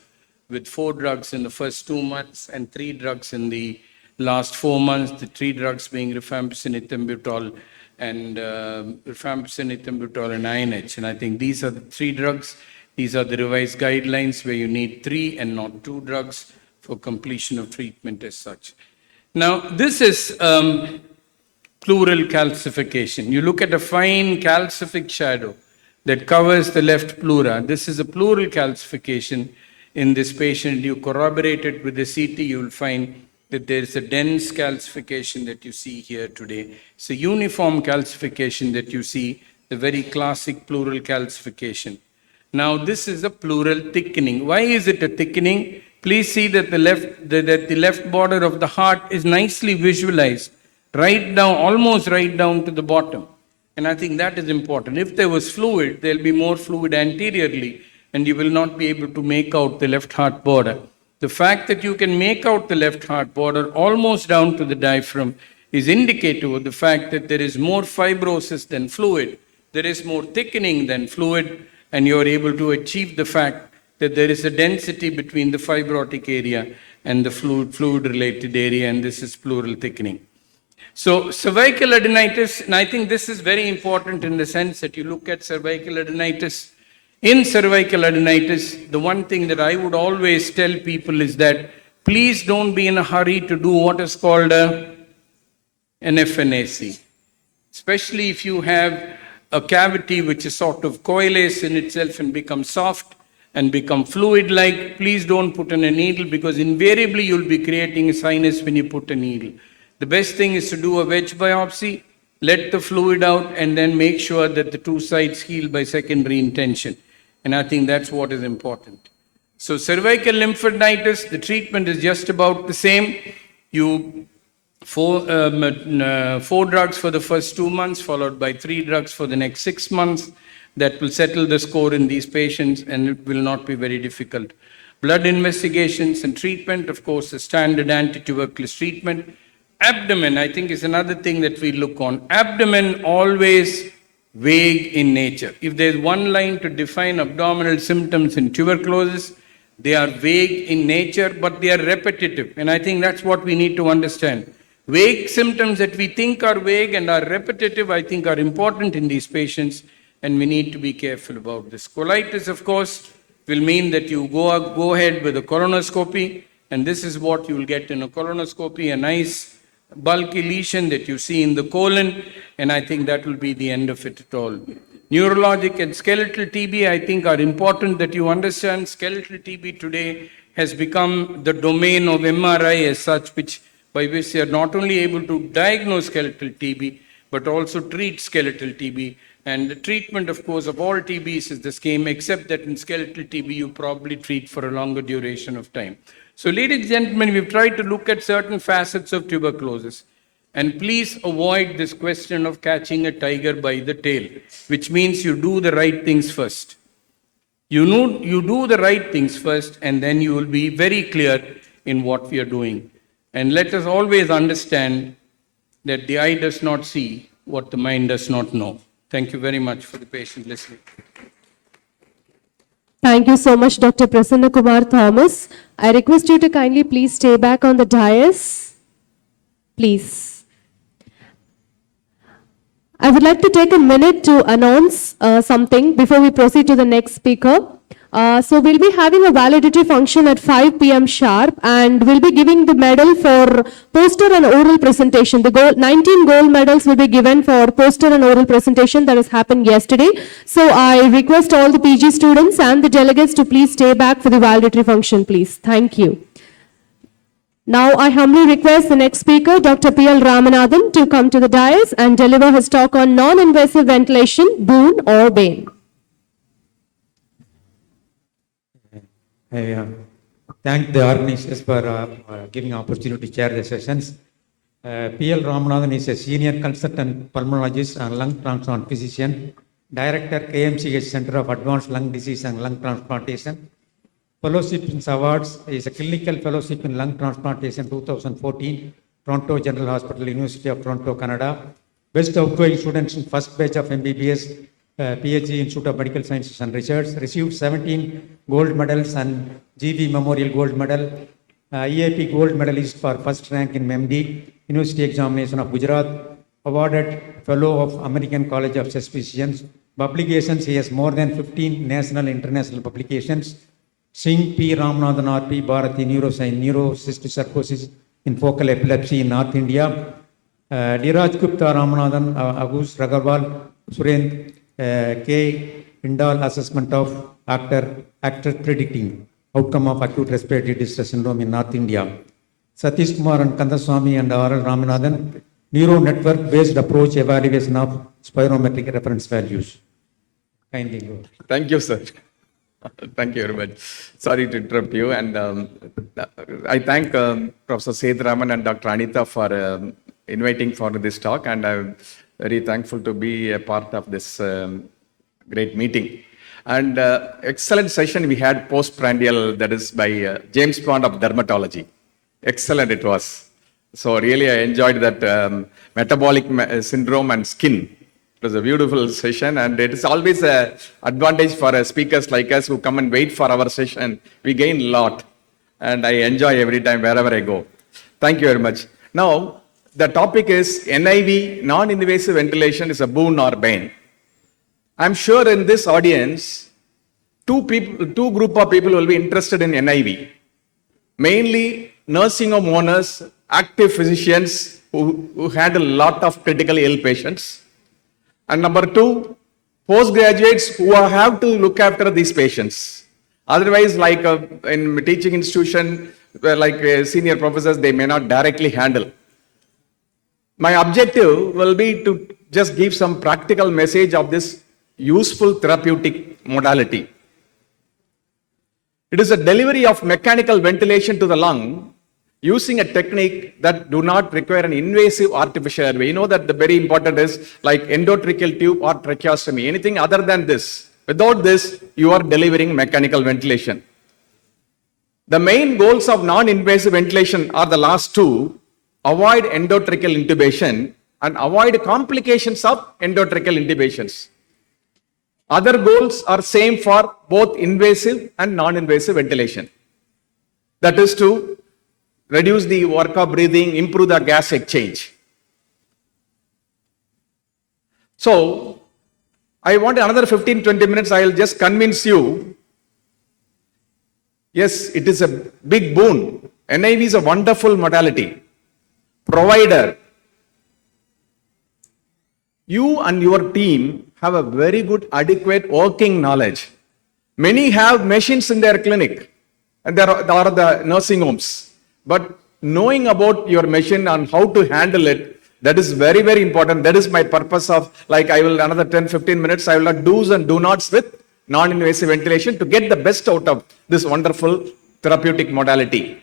with 4 drugs in the first 2 months and 3 drugs in the last 4 months, the 3 drugs being rifampicin, ethambutol, and INH. And I think these are the 3 drugs. These are the revised guidelines where you need 3 and not 2 drugs for completion of treatment as such. Now, this is pleural calcification. You look at a fine calcific shadow that covers the left pleura. This is a pleural calcification in this patient. You corroborate it with the CT, you will find that there is a dense calcification that you see here today. It's a uniform calcification that you see, the very classic pleural calcification. Now, this is a pleural thickening. Why is it a thickening? Please see that the left border of the heart is nicely visualized, right down, almost right down to the bottom. And I think that is important. If there was fluid, there will be more fluid anteriorly, and you will not be able to make out the left heart border. The fact that you can make out the left heart border almost down to the diaphragm is indicative of the fact that there is more fibrosis than fluid, there is more thickening than fluid, and you are able to achieve the fact that there is a density between the fibrotic area and the fluid-related area, and this is pleural thickening. So cervical adenitis, and I think this is very important in the sense that you look at cervical adenitis. In cervical adenitis, the one thing that I would always tell people is that please don't be in a hurry to do what is called an FNAC. Especially if you have a cavity which is sort of coalesce in itself and become soft and become fluid-like, please don't put in a needle, because invariably you'll be creating a sinus when you put a needle. The best thing is to do a wedge biopsy, let the fluid out, and then make sure that the 2 sides heal by secondary intention. And I think that's what is important. So cervical lymphadenitis, the treatment is just about the same. You 4 drugs for the first 2 months, followed by 3 drugs for the next 6 months. That will settle the score in these patients, and it will not be very difficult. Blood investigations and treatment, of course, the standard anti-tuberculosis treatment. Abdomen, I think, is another thing that we look on. Abdomen always vague in nature. If there's one line to define abdominal symptoms in tuberculosis, they are vague in nature, but they are repetitive. And I think that's what we need to understand. Vague symptoms that we think are vague and are repetitive, I think, are important in these patients, and we need to be careful about this. Colitis, of course, will mean that you go ahead with a colonoscopy, and this is what you will get in a colonoscopy, a nice bulky lesion that you see in the colon, and I think that will be the end of it at all. Neurologic and skeletal TB, I think, are important that you understand. Skeletal TB today has become the domain of MRI as such, by which they are not only able to diagnose skeletal TB, but also treat skeletal TB. And the treatment, of course, of all TBs is the same, except that in skeletal TB, you probably treat for a longer duration of time. So, ladies and gentlemen, we've tried to look at certain facets of tuberculosis. And please avoid this question of catching a tiger by the tail, which means you do the right things first. You do the right things first, and then you will be very clear in what we are doing. And let us always understand that the eye does not see what the mind does not know. Thank you very much for the patient listening. Thank you so much, Dr. Prasanna Kumar Thomas. I request you to kindly please stay back on the dais. Please. I would like to take a minute to announce something before we proceed to the next speaker. So we'll be having a validity function at 5 p.m. sharp, and we'll be giving the medal for poster and oral presentation. 19 gold medals will be given for poster and oral presentation that has happened yesterday. So I request all the PG students and the delegates to please stay back for the validity function, please. Thank you. Now I humbly request the next speaker, Dr. P.L. Ramanathan, to come to the dais and deliver his talk on non-invasive ventilation, boon or bane. I thank the organizers for giving opportunity to chair the sessions. P.L. Ramanathan is a senior consultant pulmonologist and lung transplant physician, director KMCH Center of Advanced Lung Disease and Lung Transplantation. Fellowship in Awards is a clinical fellowship in lung transplantation 2014, Toronto General Hospital, University of Toronto, Canada. Best outgoing students in first batch of MBBS, PhD Institute of Medical Sciences and Research, received 17 gold medals and GV Memorial Gold Medal, EAP Gold Medalist for first rank in MD, University Examination of Gujarat, awarded Fellow of American College of Chest Physicians. Publications, he has more than 15 national and international publications. Singh P. Ramanathan RP, Bharati Neuroscience, Neurocystic Sarcosis in Focal Epilepsy in North India. Dheeraj Gupta Ramanathan, Agus Ragarwal, Surendra K. Indal assessment of actor predicting outcome of acute respiratory distress syndrome in North India. Satish Kumar and Kandaswamy and R.L. Ramanathan, neuro network based approach evaluation of spirometric reference values. Kindly go. Thank you, sir. Thank you very much. Sorry to interrupt you. And I thank Professor Sethuraman and Dr. Anita for inviting for this talk. And I'm very thankful to be a part of this great meeting. And excellent session we had postprandial, that is by James Bond of dermatology. Excellent it was. So really I enjoyed that metabolic syndrome and skin. It was a beautiful session, and it is always an advantage for speakers like us who come and wait for our session. We gain a lot, and I enjoy every time wherever I go. Thank you very much. Now, the topic is NIV, non-invasive ventilation, is a boon or bane. I'm sure in this audience, two group of people will be interested in NIV. Mainly nursing home owners, active physicians who handle a lot of critically ill patients. And number two, postgraduates who have to look after these patients. Otherwise, like in teaching institution, like senior professors, they may not directly handle. My objective will be to just give some practical message of this useful therapeutic modality. It is a delivery of mechanical ventilation to the lung using a technique that do not require an invasive artificial airway. You know that the very important is like endotracheal tube or tracheostomy. Anything other than this, without this, you are delivering mechanical ventilation. The main goals of non-invasive ventilation are the last two: avoid endotracheal intubation and avoid complications of endotracheal intubations. Other goals are same for both invasive and non-invasive ventilation. That is to reduce the work of breathing, improve the gas exchange. So, I want another 15-20 minutes. I will just convince you. Yes, it is a big boon. NIV is a wonderful modality. Provider, you and your team have a very good, adequate working knowledge. Many have machines in their clinic and there are the nursing homes. But knowing about your machine and how to handle it, that is very, very important. That is my purpose of, like, I will another 10-15 minutes, I will have do's and do nots with non-invasive ventilation to get the best out of this wonderful therapeutic modality.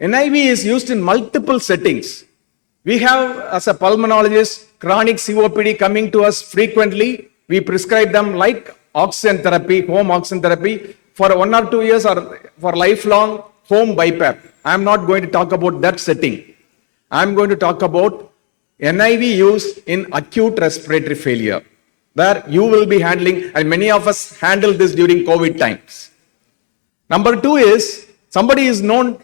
NIV is used in multiple settings. We have, as a pulmonologist, chronic COPD coming to us frequently. We prescribe them like oxygen therapy, home oxygen therapy for 1 or 2 years or for lifelong home BiPAP. I am not going to talk about that setting. I am going to talk about NIV use in acute respiratory failure, where you will be handling, and many of us handle this during COVID times. Number 2 is, somebody is known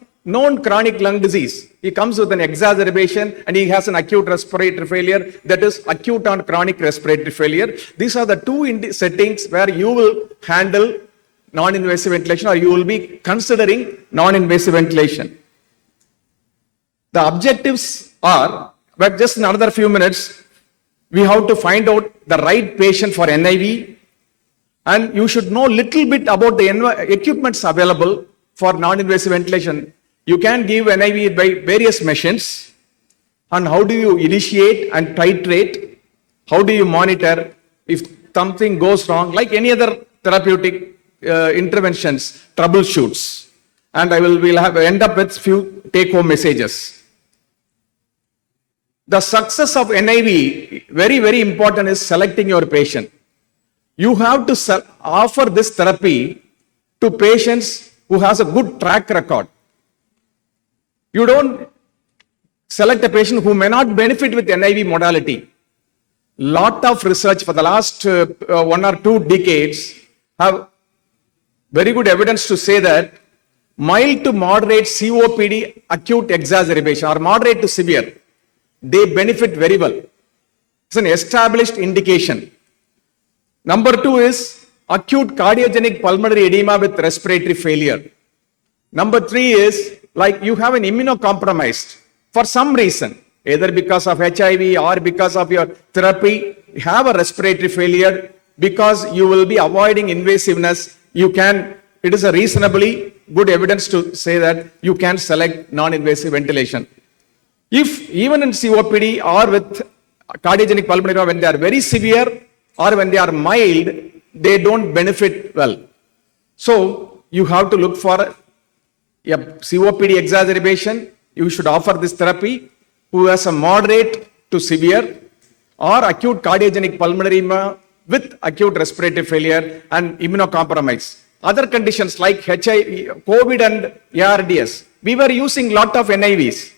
chronic lung disease. He comes with an exacerbation and he has an acute respiratory failure, that is acute and chronic respiratory failure. These are the two settings where you will handle non-invasive ventilation, or you will be considering non-invasive ventilation. The objectives are, but just in another few minutes, we have to find out the right patient for NIV, and you should know little bit about the equipments available for non-invasive ventilation. You can give NIV by various machines, and how do you initiate and titrate? How do you monitor if something goes wrong, like any other therapeutic interventions, troubleshoots. And we'll end up with few take-home messages. The success of NIV, very, very important, is selecting your patient. You have to offer this therapy to patients who has a good track record. You don't select a patient who may not benefit with NIV modality. Lot of research for the last 1 or 2 decades have very good evidence to say that mild to moderate COPD acute exacerbation or moderate to severe, they benefit very well. It's an established indication. Number 2 is acute cardiogenic pulmonary edema with respiratory failure. Number 3 is like you have an immunocompromised for some reason, either because of HIV or because of your therapy, you have a respiratory failure, because you will be avoiding invasiveness. It is a reasonably good evidence to say that you can select non-invasive ventilation. If even in COPD or with cardiogenic pulmonary edema, when they are very severe or when they are mild, they don't benefit well. So you have to look for a COPD exacerbation. You should offer this therapy who has a moderate to severe or acute cardiogenic pulmonary edema with acute respiratory failure and immunocompromise. Other conditions like HIV, COVID and ARDS, we were using lot of NIVs.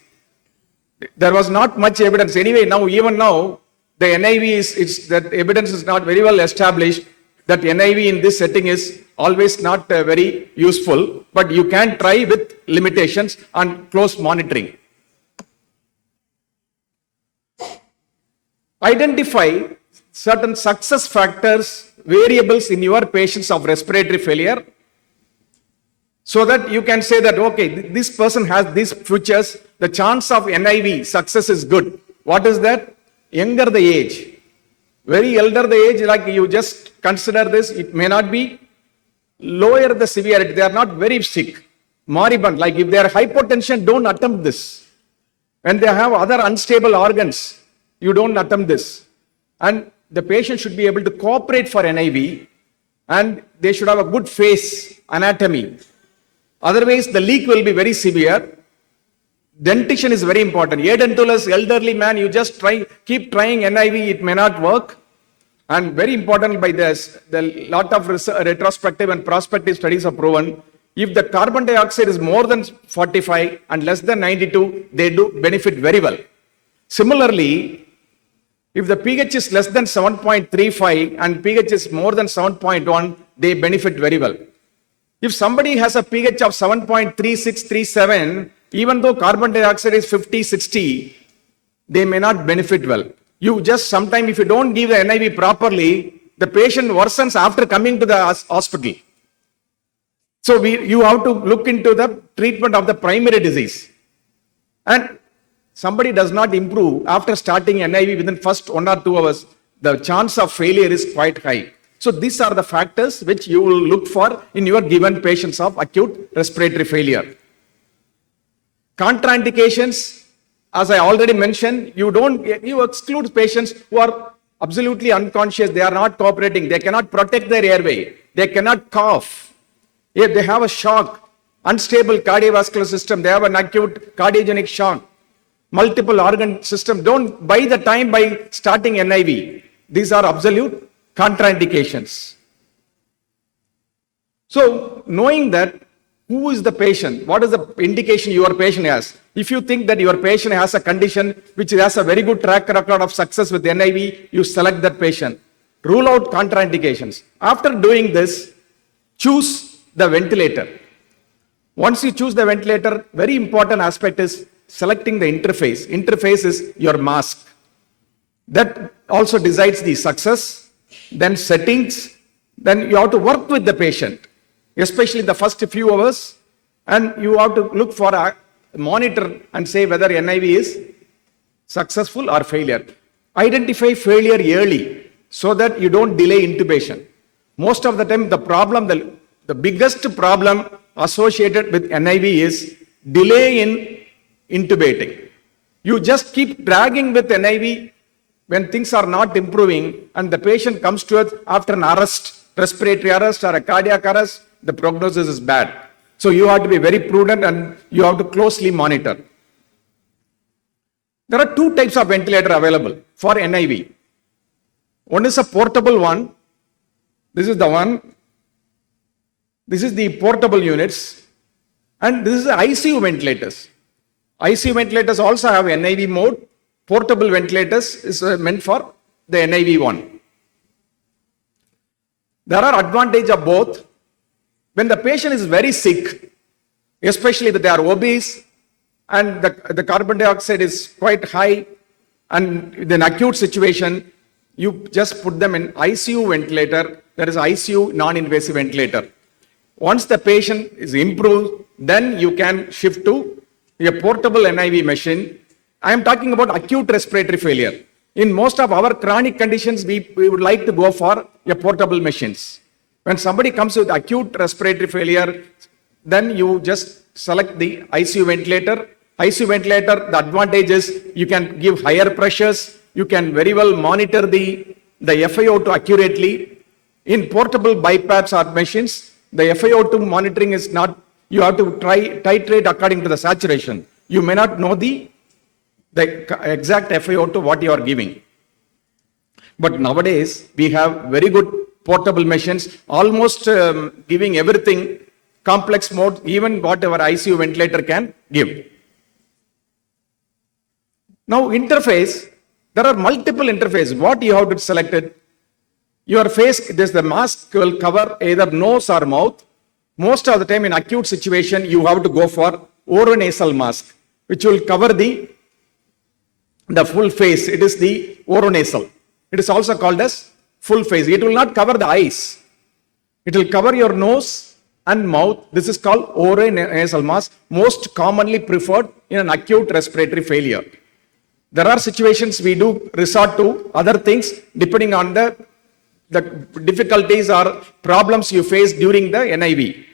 There was not much evidence. Anyway, even now, the NIV that evidence is not very well established, that NIV in this setting is always not very useful, but you can try with limitations and close monitoring. Identify certain success factors, variables in your patients of respiratory failure, so that you can say that, okay, this person has these features, the chance of NIV success is good. What is that? Younger the age. Very elder the age, like you just consider this, it may not be lower the severity. They are not very sick. Moribund, like if they are hypotension, don't attempt this. When they have other unstable organs, you don't attempt this. And the patient should be able to cooperate for NIV, and they should have a good face anatomy. Otherwise, the leak will be very severe. Dentition is very important. Edentulous elderly man, you just keep trying NIV, it may not work. And very important by this, the lot of retrospective and prospective studies have proven, if the carbon dioxide is more than 45 and less than 92, they do benefit very well. Similarly, if the pH is less than 7.35 and pH is more than 7.1, they benefit very well. If somebody has a pH of 7.3637, even though carbon dioxide is 50, 60, they may not benefit well. You just sometimes, if you don't give the NIV properly, the patient worsens after coming to the hospital. So you have to look into the treatment of the primary disease. And somebody does not improve after starting NIV within first 1 or 2 hours, the chance of failure is quite high. So these are the factors which you will look for in your given patients of acute respiratory failure. Contraindications, as I already mentioned, you exclude patients who are absolutely unconscious, they are not cooperating, they cannot protect their airway, they cannot cough. If they have a shock, unstable cardiovascular system, they have an acute cardiogenic shock, multiple organ system, don't buy the time by starting NIV. These are absolute contraindications. So knowing that, who is the patient? What is the indication your patient has? If you think that your patient has a condition which has a very good track record of success with NIV, you select that patient. Rule out contraindications. After doing this, choose the ventilator. Once you choose the ventilator, very important aspect is selecting the interface. Interface is your mask. That also decides the success. Then settings. Then you have to work with the patient, especially in the first few hours, and you have to look for a monitor and say whether NIV is successful or failure. Identify failure early so that you don't delay intubation. Most of the time, the biggest problem associated with NIV is delay in intubating. You just keep dragging with NIV when things are not improving and the patient comes to us after an arrest, respiratory arrest or a cardiac arrest, the prognosis is bad. So you have to be very prudent and you have to closely monitor. There are 2 types of ventilator available for NIV. One is a portable one. This is the one. This is the portable units. And this is the ICU ventilators. ICU ventilators also have NIV mode. Portable ventilators is meant for the NIV one. There are advantages of both. When the patient is very sick, especially if they are obese and the carbon dioxide is quite high and in an acute situation, you just put them in ICU ventilator, that is ICU non-invasive ventilator. Once the patient is improved, then you can shift to a portable NIV machine. I am talking about acute respiratory failure. In most of our chronic conditions, we would like to go for a portable machines. When somebody comes with acute respiratory failure, then you just select the ICU ventilator. ICU ventilator, the advantage is you can give higher pressures, you can very well monitor the FiO2 accurately. In portable BiPAPs or machines, the FiO2 monitoring is not, you have to titrate according to the saturation. You may not know the exact FiO2 what you are giving. But nowadays, we have very good portable machines, almost giving everything, complex mode, even whatever ICU ventilator can give. Now interface, there are multiple interfaces. What you have to select it? Your face, the mask will cover either nose or mouth. Most of the time in acute situation, you have to go for oronasal mask, which will cover the full face. It is the oronasal. It is also called as full face. It will not cover the eyes. It will cover your nose and mouth. This is called oronasal mask, most commonly preferred in an acute respiratory failure. There are situations we do resort to other things depending on the difficulties or problems you face during the NIV.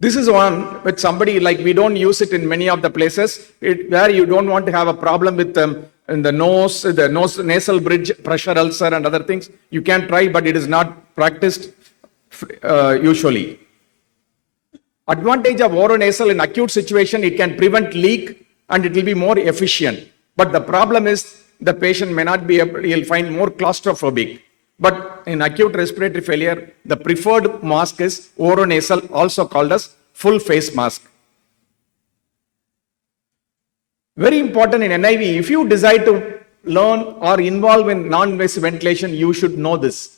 This is one with somebody, like we don't use it in many of the places where you don't want to have a problem with in the nose, nasal bridge, pressure ulcer and other things. You can try, but it is not practiced usually. Advantage of oronasal in acute situation, it can prevent leak and it will be more efficient. But the problem is the patient may not be able, he'll find more claustrophobic. But in acute respiratory failure, the preferred mask is oronasal, also called as full face mask. Very important in NIV, if you decide to learn or involve in non-invasive ventilation, you should know this.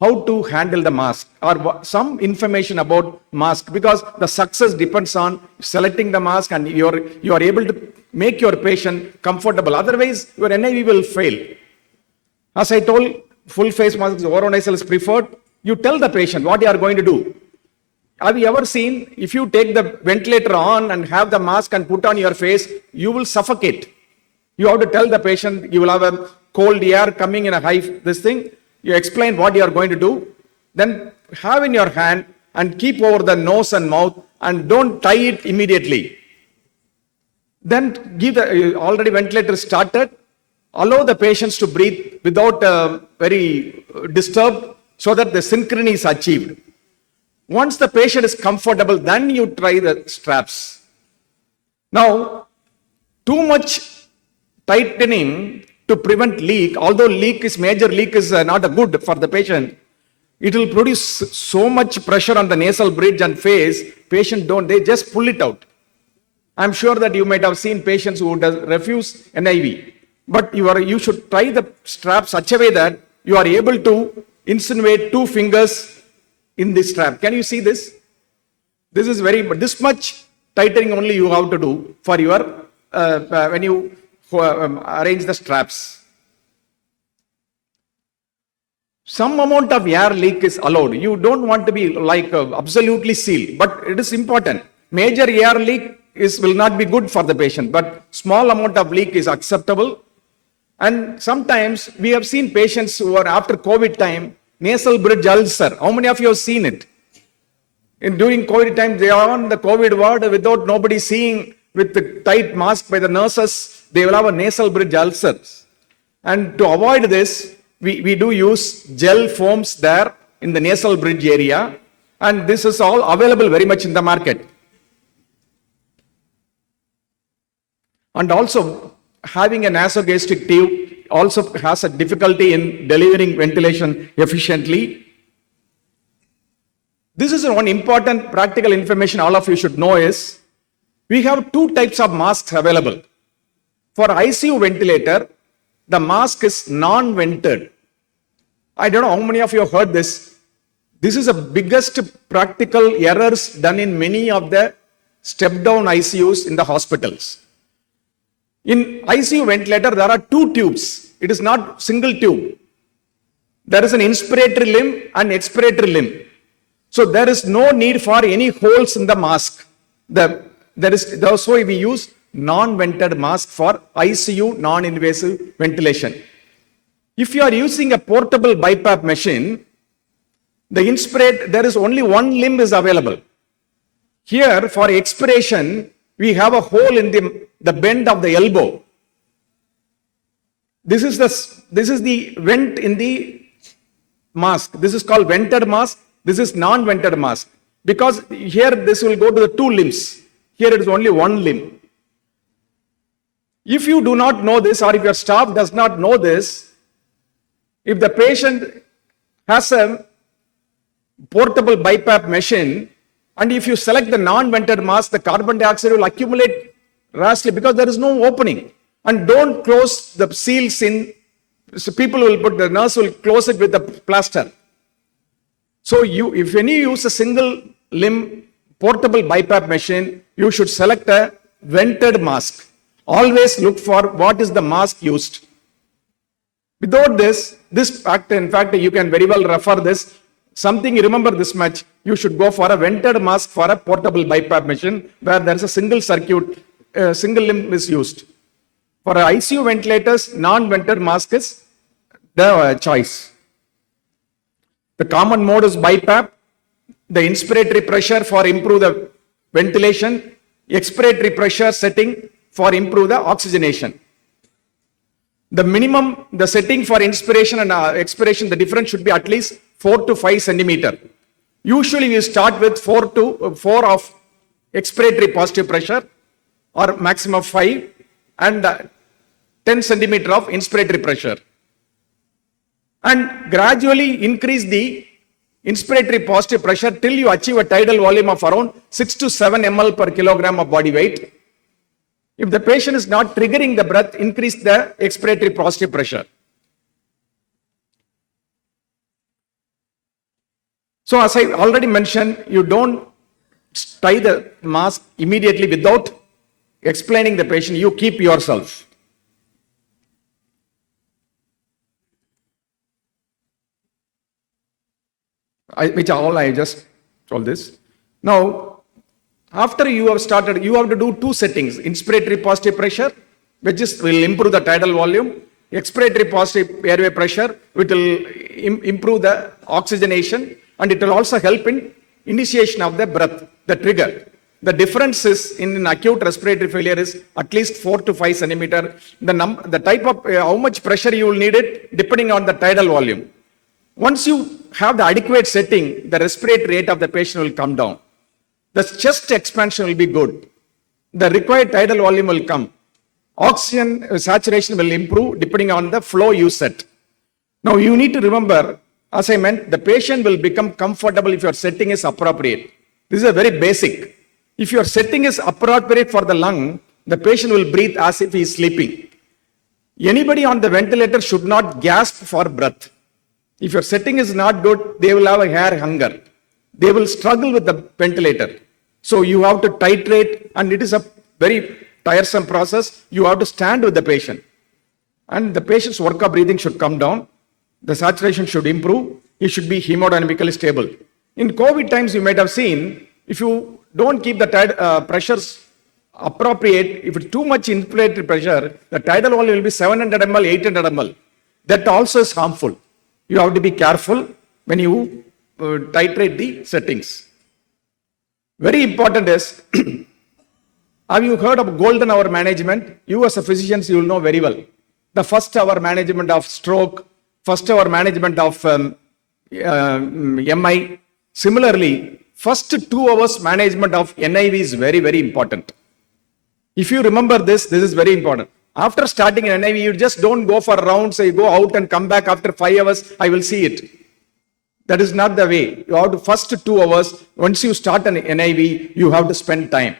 How to handle the mask or some information about mask, because the success depends on selecting the mask and you are able to make your patient comfortable. Otherwise, your NIV will fail. As I told, full face mask, oronasal is preferred. You tell the patient what you are going to do. Have you ever seen, if you take the ventilator on and have the mask and put on your face, you will suffocate. You have to tell the patient you will have a cold air coming in a high, this thing. You explain what you are going to do. Then have in your hand and keep over the nose and mouth and don't tie it immediately. Then give the, already ventilator started. Allow the patients to breathe without very disturbed so that the synchrony is achieved. Once the patient is comfortable, then you try the straps. Now, too much tightening to prevent leak, although major leak is not a good for the patient, it will produce so much pressure on the nasal bridge and face, they just pull it out. I'm sure that you might have seen patients who refuse NIV, but you should try the strap such a way that you are able to insinuate 2 fingers in this strap. Can you see this? This is this much tightening only you have to do for your, when you arrange the straps. Some amount of air leak is allowed. You don't want to be like absolutely sealed, but it is important. Major air leak will not be good for the patient, but small amount of leak is acceptable. And sometimes we have seen patients who are after COVID time, nasal bridge ulcer. How many of you have seen it? During COVID time, they are on the COVID ward without nobody seeing, with the tight mask by the nurses, they will have a nasal bridge ulcers. And to avoid this, we do use gel foams there in the nasal bridge area. And this is all available very much in the market. And also, having a nasogastric tube also has a difficulty in delivering ventilation efficiently. This is one important practical information all of you should know is, we have 2 types of masks available. For ICU ventilator, the mask is non-vented. I don't know how many of you have heard this. This is the biggest practical errors done in many of the step-down ICUs in the hospitals. In ICU ventilator, there are 2 tubes. It is not single tube. There is an inspiratory limb and expiratory limb. So there is no need for any holes in the mask. That's why we use non-vented mask for ICU non-invasive ventilation. If you are using a portable BiPAP machine, there is only one limb is available. Here for expiration, we have a hole in the bend of the elbow. This is the vent in the mask. This is called vented mask. This is non-vented mask. Because here this will go to the 2 limbs. Here it is only 1 limb. If you do not know this, or if your staff does not know this, if the patient has a portable BiPAP machine, and if you select the non-vented mask, the carbon dioxide will accumulate rashly because there is no opening. And don't close the seals in, so the nurse will close it with the plaster. So if you use a single limb portable BiPAP machine, you should select a vented mask. Always look for what is the mask used. Without this fact, in fact, you can very well refer this. Something you remember this much, you should go for a vented mask for a portable BiPAP machine where there is a single circuit, single limb is used. For ICU ventilators, non-vented mask is the choice. The common mode is BiPAP. The inspiratory pressure for improve the ventilation, expiratory pressure setting for improve the oxygenation. The setting for inspiration and expiration, the difference should be at least 4 to 5 centimeter. Usually we start with 4 of expiratory positive pressure or maximum 5 and 10 centimeter of inspiratory pressure. And gradually increase the inspiratory positive pressure till you achieve a tidal volume of around 6 to 7 ml per kilogram of body weight. If the patient is not triggering the breath, increase the expiratory positive pressure. So as I already mentioned, you don't tie the mask immediately without explaining the patient. You keep yourself. I just told this. Now, after you have started, you have to do 2 settings. Inspiratory positive pressure, which will improve the tidal volume. Expiratory positive airway pressure, which will improve the oxygenation, and it will also help in initiation of the breath, the trigger. The difference is in acute respiratory failure is at least 4 to 5 centimeter. The type of how much pressure you will need it depending on the tidal volume. Once you have the adequate setting, the respiratory rate of the patient will come down. The chest expansion will be good. The required tidal volume will come. Oxygen saturation will improve depending on the flow you set. Now you need to remember, as I meant, the patient will become comfortable if your setting is appropriate. This is a very basic. If your setting is appropriate for the lung, the patient will breathe as if he is sleeping. Anybody on the ventilator should not gasp for breath. If your setting is not good, they will have a air hunger. They will struggle with the ventilator. So you have to titrate, and it is a very tiresome process. You have to stand with the patient. And the patient's work of breathing should come down. The saturation should improve. It should be hemodynamically stable. In COVID times, you might have seen, if you don't keep the pressures appropriate, if it's too much inspiratory pressure, the tidal volume will be 700 ml, 800 ml. That also is harmful. You have to be careful when you titrate the settings. Very important is, have you heard of golden hour management? You as a physician, you will know very well. The first hour management of stroke, first hour management of MI. Similarly, first 2 hours management of NIV is very, very important. If you remember this is very important. After starting an NIV, you just don't go for rounds, you go out and come back after 5 hours, I will see it. That is not the way. You have to first 2 hours, once you start an NIV, you have to spend time.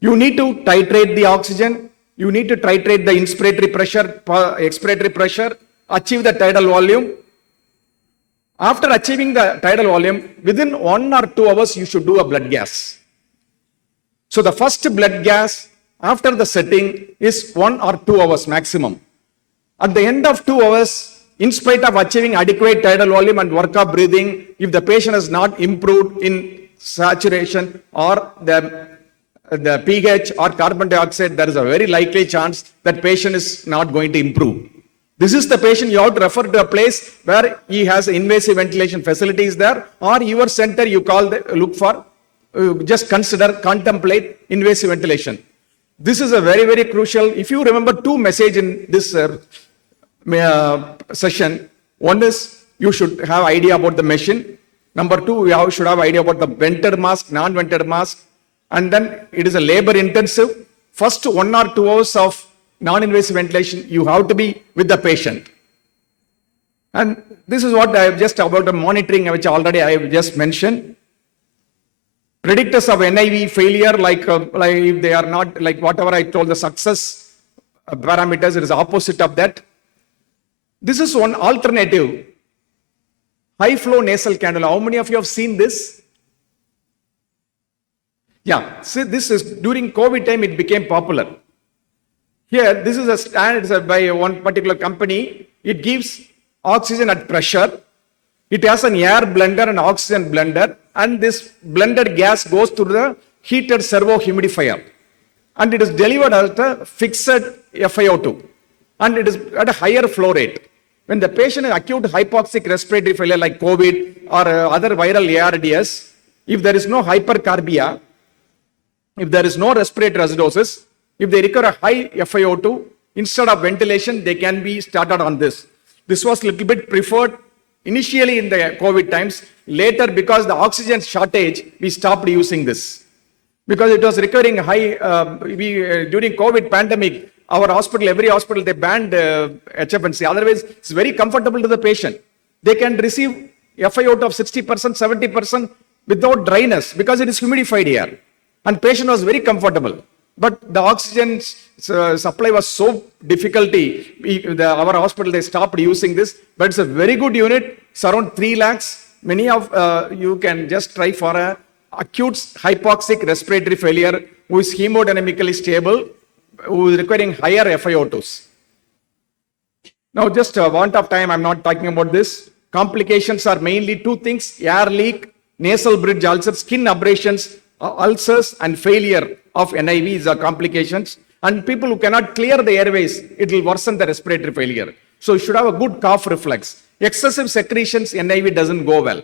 You need to titrate the oxygen, you need to titrate the inspiratory pressure, expiratory pressure, achieve the tidal volume. After achieving the tidal volume, within 1 or 2 hours, you should do a blood gas. So the first blood gas after the setting is 1 or 2 hours maximum. At the end of 2 hours, in spite of achieving adequate tidal volume and work of breathing, if the patient has not improved in saturation or the pH or carbon dioxide, there is a very likely chance that patient is not going to improve. This is the patient you have to refer to a place where he has invasive ventilation facilities there, or your center you look for, just contemplate invasive ventilation. This is a very, very crucial. If you remember 2 messages in this session, one is you should have idea about the machine. Number 2, you should have idea about the vented mask, non-vented mask. And then it is a labor intensive. First 1 or 2 hours of non-invasive ventilation, you have to be with the patient. And this is what I have just about the monitoring, which already I have just mentioned. Predictors of NIV failure, like if they are not, like whatever I told, the success parameters, it is opposite of that. This is one alternative. High flow nasal cannula. How many of you have seen this? Yeah, see, this is during COVID time, it became popular. Here, this is a standard by one particular company. It gives oxygen at pressure. It has an air blender and oxygen blender, and this blended gas goes through the heated servo humidifier, and it is delivered at a fixed FiO2, and it is at a higher flow rate. When the patient is acute hypoxic respiratory failure like COVID or other viral ARDS, if there is no hypercarbia, if there is no respiratory acidosis, if they require a high FiO2, instead of ventilation, they can be started on this. This was a little bit preferred initially in the COVID times. Later, because the oxygen shortage, we stopped using this. Because it was requiring high, during COVID pandemic, our hospital, every hospital, they banned HFNC. Otherwise, it's very comfortable to the patient. They can receive FiO2 of 60%, 70% without dryness because it is humidified air. And patient was very comfortable. But the oxygen supply was so difficulty, our hospital, they stopped using this. But it's a very good unit. It's around 3 lakhs. Many of you can just try for a acute hypoxic respiratory failure who is hemodynamically stable, who is requiring higher FiO2s. Now, just a want of time, I'm not talking about this. Complications are mainly 2 things: air leak, nasal bridge ulcers, skin abrasions, ulcers, and failure of NIV is the complications. And people who cannot clear the airways, it will worsen the respiratory failure. So you should have a good cough reflex. Excessive secretions, NIV doesn't go well.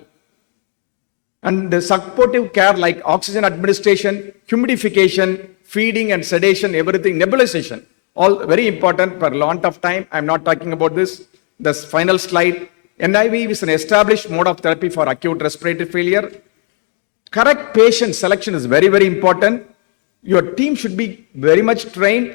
And the supportive care like oxygen administration, humidification, feeding and sedation, everything, nebulization, all very important. For a lot of time, I'm not talking about this. The final slide. NIV is an established mode of therapy for acute respiratory failure. Correct patient selection is very, very important. Your team should be very much trained.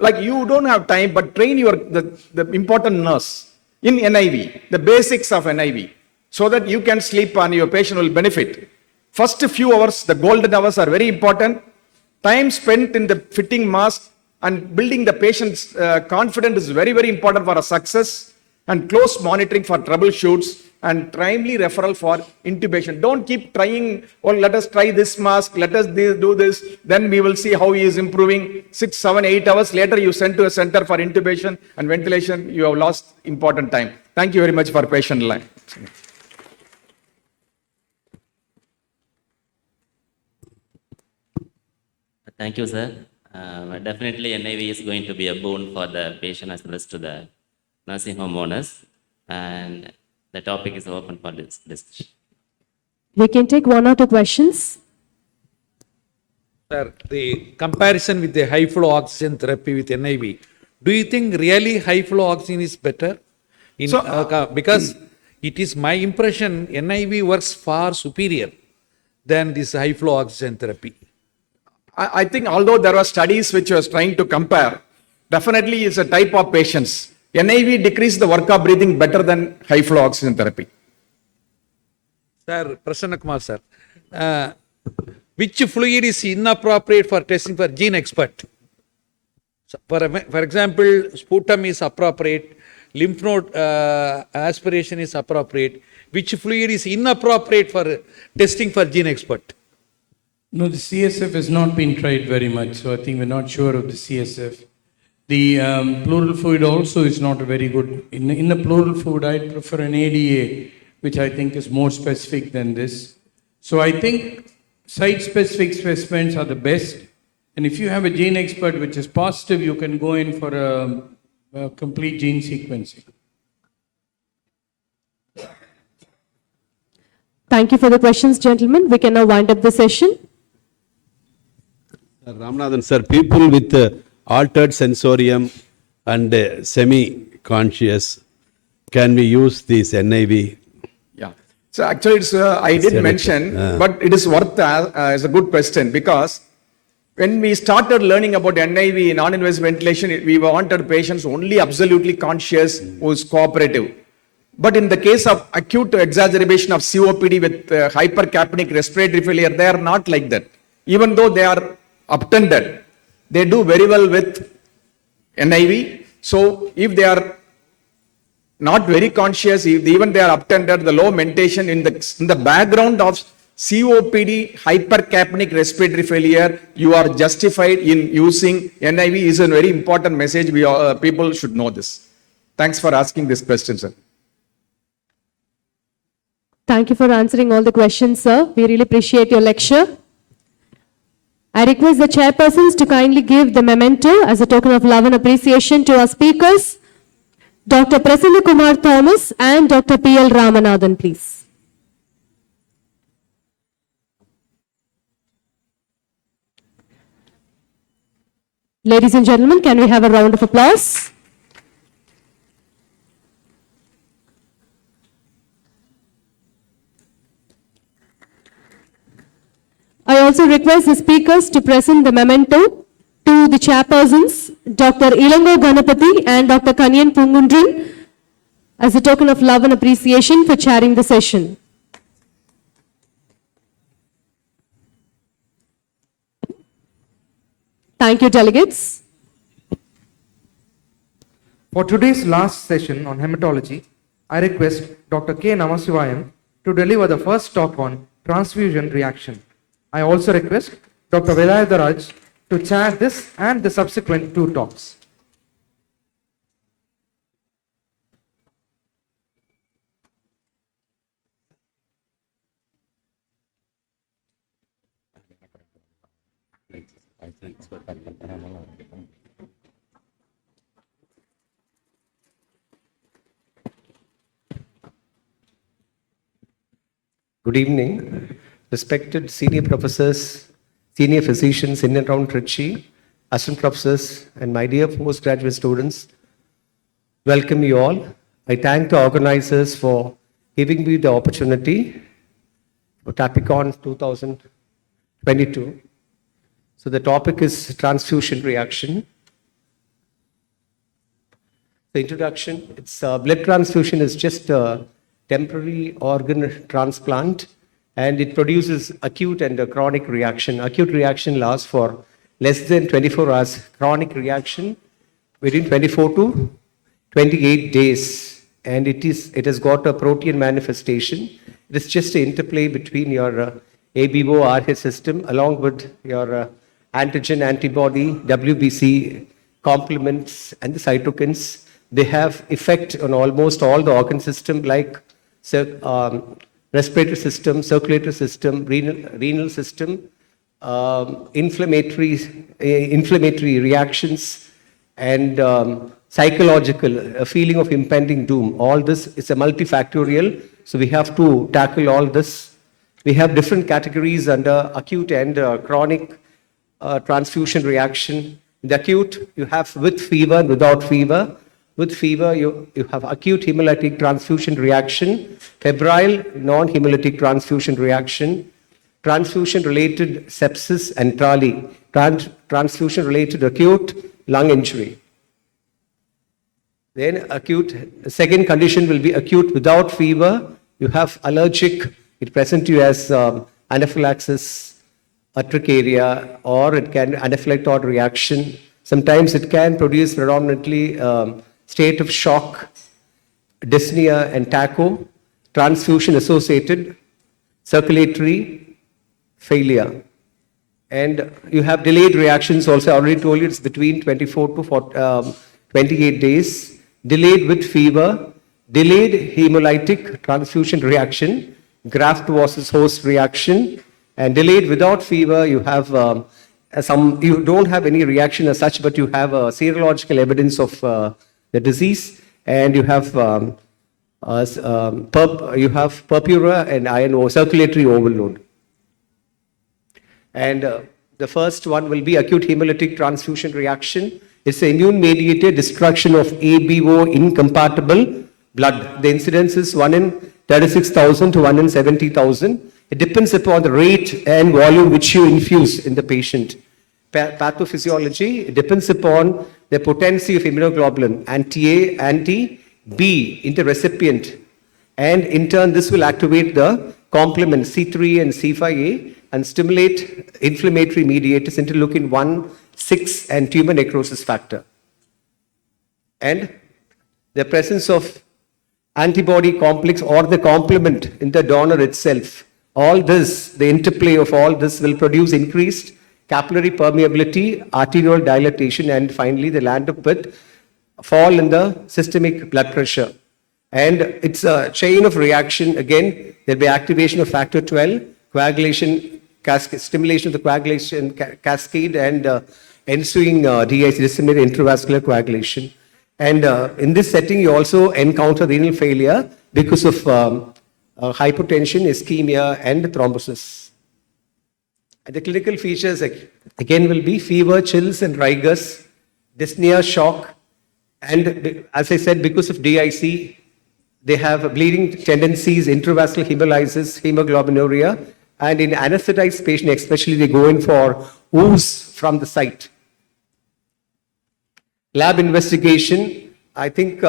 Like you don't have time, but train the important nurse in NIV, the basics of NIV, so that you can sleep and your patient will benefit. First few hours, the golden hours are very important. Time spent in the fitting mask and building the patient's confidence is very, very important for a success. And close monitoring for troubleshoots and timely referral for intubation. Don't keep trying, oh, let us try this mask, let us do this, then we will see how he is improving. 6, 7, 8 hours later, you send to a center for intubation and ventilation, you have lost important time. Thank you very much for patient line. Thank you, sir. Definitely NIV is going to be a boon for the patient as well as to the nursing home owners. And the topic is open for this discussion. We can take 1 or 2 questions. Sir, the comparison with the high flow oxygen therapy with NIV, do you think really high flow oxygen is better? Because it is my impression NIV works far superior than this high flow oxygen therapy. I think although there were studies which was trying to compare, definitely it's a type of patients. NIV decreases the work of breathing better than high flow oxygen therapy. Sir, Prasanna Kumar sir, which fluid is inappropriate for testing for gene expert? So for example, sputum is appropriate, lymph node aspiration is appropriate. Which fluid is inappropriate for testing for gene expert? No, the CSF has not been tried very much, so I think we're not sure of the CSF. The pleural fluid also is not a very good. In the pleural fluid, I prefer an ADA, which I think is more specific than this. So I think site-specific specimens are the best. And if you have a gene expert which is positive, you can go in for a complete gene sequencing. Thank you for the questions, gentlemen. We can now wind up the session. Ramanathan sir, people with altered sensorium and semi-conscious, can we use this NIV? Yeah. So actually, it's, I didn't mention, but it is worth as a good question, because when we started learning about NIV, non-invasive ventilation, we wanted patients only absolutely conscious who is cooperative. But in the case of acute exacerbation of COPD with hypercapnic respiratory failure, they are not like that. Even though they are obtended, they do very well with NIV. So if they are not very conscious, even they are obtended, the low mentation in the background of COPD, hypercapnic respiratory failure, you are justified in using NIV is a very important message. People should know this. Thanks for asking this question, sir. Thank you for answering all the questions, sir. We really appreciate your lecture. I request the chairpersons to kindly give the memento as a token of love and appreciation to our speakers, Dr. Prasanna Kumar Thomas and Dr. P.L. Ramanathan, please. Ladies and gentlemen, can we have a round of applause? also request the speakers to present the memento to the chairpersons, Dr. Ilango Ganapati and Dr. Kanyan Pungundran, as a token of love and appreciation for chairing the session. Thank you, delegates. For today's last session on hematology, I request Dr. K. Namasivayam to deliver the first talk on transfusion reaction. I also request Dr. Velayatharaj to chair this and the subsequent 2 talks. Good evening, respected senior professors, senior physicians in and around Trichy, assistant professors, and my dear postgraduate students. Welcome you all. I thank the organizers for giving me the opportunity for Tapicon 2022. So the topic is transfusion reaction. The introduction, it's blood transfusion is just a temporary organ transplant, and it produces acute and a chronic reaction. Acute reaction lasts for less than 24 hours. Chronic reaction between 24 to 28 days, and it has got a protein manifestation. It is just an interplay between your ABO RH system along with your antigen, antibody, WBC complements, and the cytokines. They have effect on almost all the organ system like respiratory system, circulatory system, renal system, inflammatory reactions, and psychological, a feeling of impending doom. All this is a multifactorial, so we have to tackle all this. We have different categories under acute and chronic transfusion reaction. In the acute, you have with fever and without fever. With fever, you have acute hemolytic transfusion reaction, febrile non-hemolytic transfusion reaction, transfusion-related sepsis and TRALI, transfusion-related acute lung injury. Then second condition will be acute without fever. You have allergic, it presents you as anaphylaxis, urticaria, or it can anaphylactic reaction. Sometimes it can produce predominantly state of shock, dyspnea and tachy, transfusion associated, circulatory failure. And you have delayed reactions also. I already told you it's between 24 to 28 days. Delayed with fever, delayed hemolytic transfusion reaction, graft versus host reaction, and delayed without fever, you have you don't have any reaction as such, but you have serological evidence of the disease, and you have purpura and iron circulatory overload. And the first one will be acute hemolytic transfusion reaction. It's an immune-mediated destruction of ABO incompatible blood. The incidence is 1 in 36,000 to 1 in 70,000. It depends upon the rate and volume which you infuse in the patient. Pathophysiology, it depends upon the potency of immunoglobulin, anti-A, anti-B in the recipient. And in turn, this will activate the complement C3 and C5A and stimulate inflammatory mediators, interleukin-1, 6, and tumor necrosis factor. And the presence of antibody complex or the complement in the donor itself. All this, the interplay of all this will produce increased capillary permeability, arterial dilatation, and finally the land up with fall in the systemic blood pressure. And it's a chain of reaction. Again, there'll be activation of factor 12, coagulation, stimulation of the coagulation cascade, and ensuing DIC, disseminated intravascular coagulation. And in this setting, you also encounter renal failure because of hypotension, ischemia, and thrombosis. And the clinical features again will be fever, chills, and rigors, dyspnea, shock, and as I said, because of DIC, they have bleeding tendencies, intravascular hemolysis, hemoglobinuria, And in anesthetized patient especially, they go in for ooze from the site. Lab investigation, I think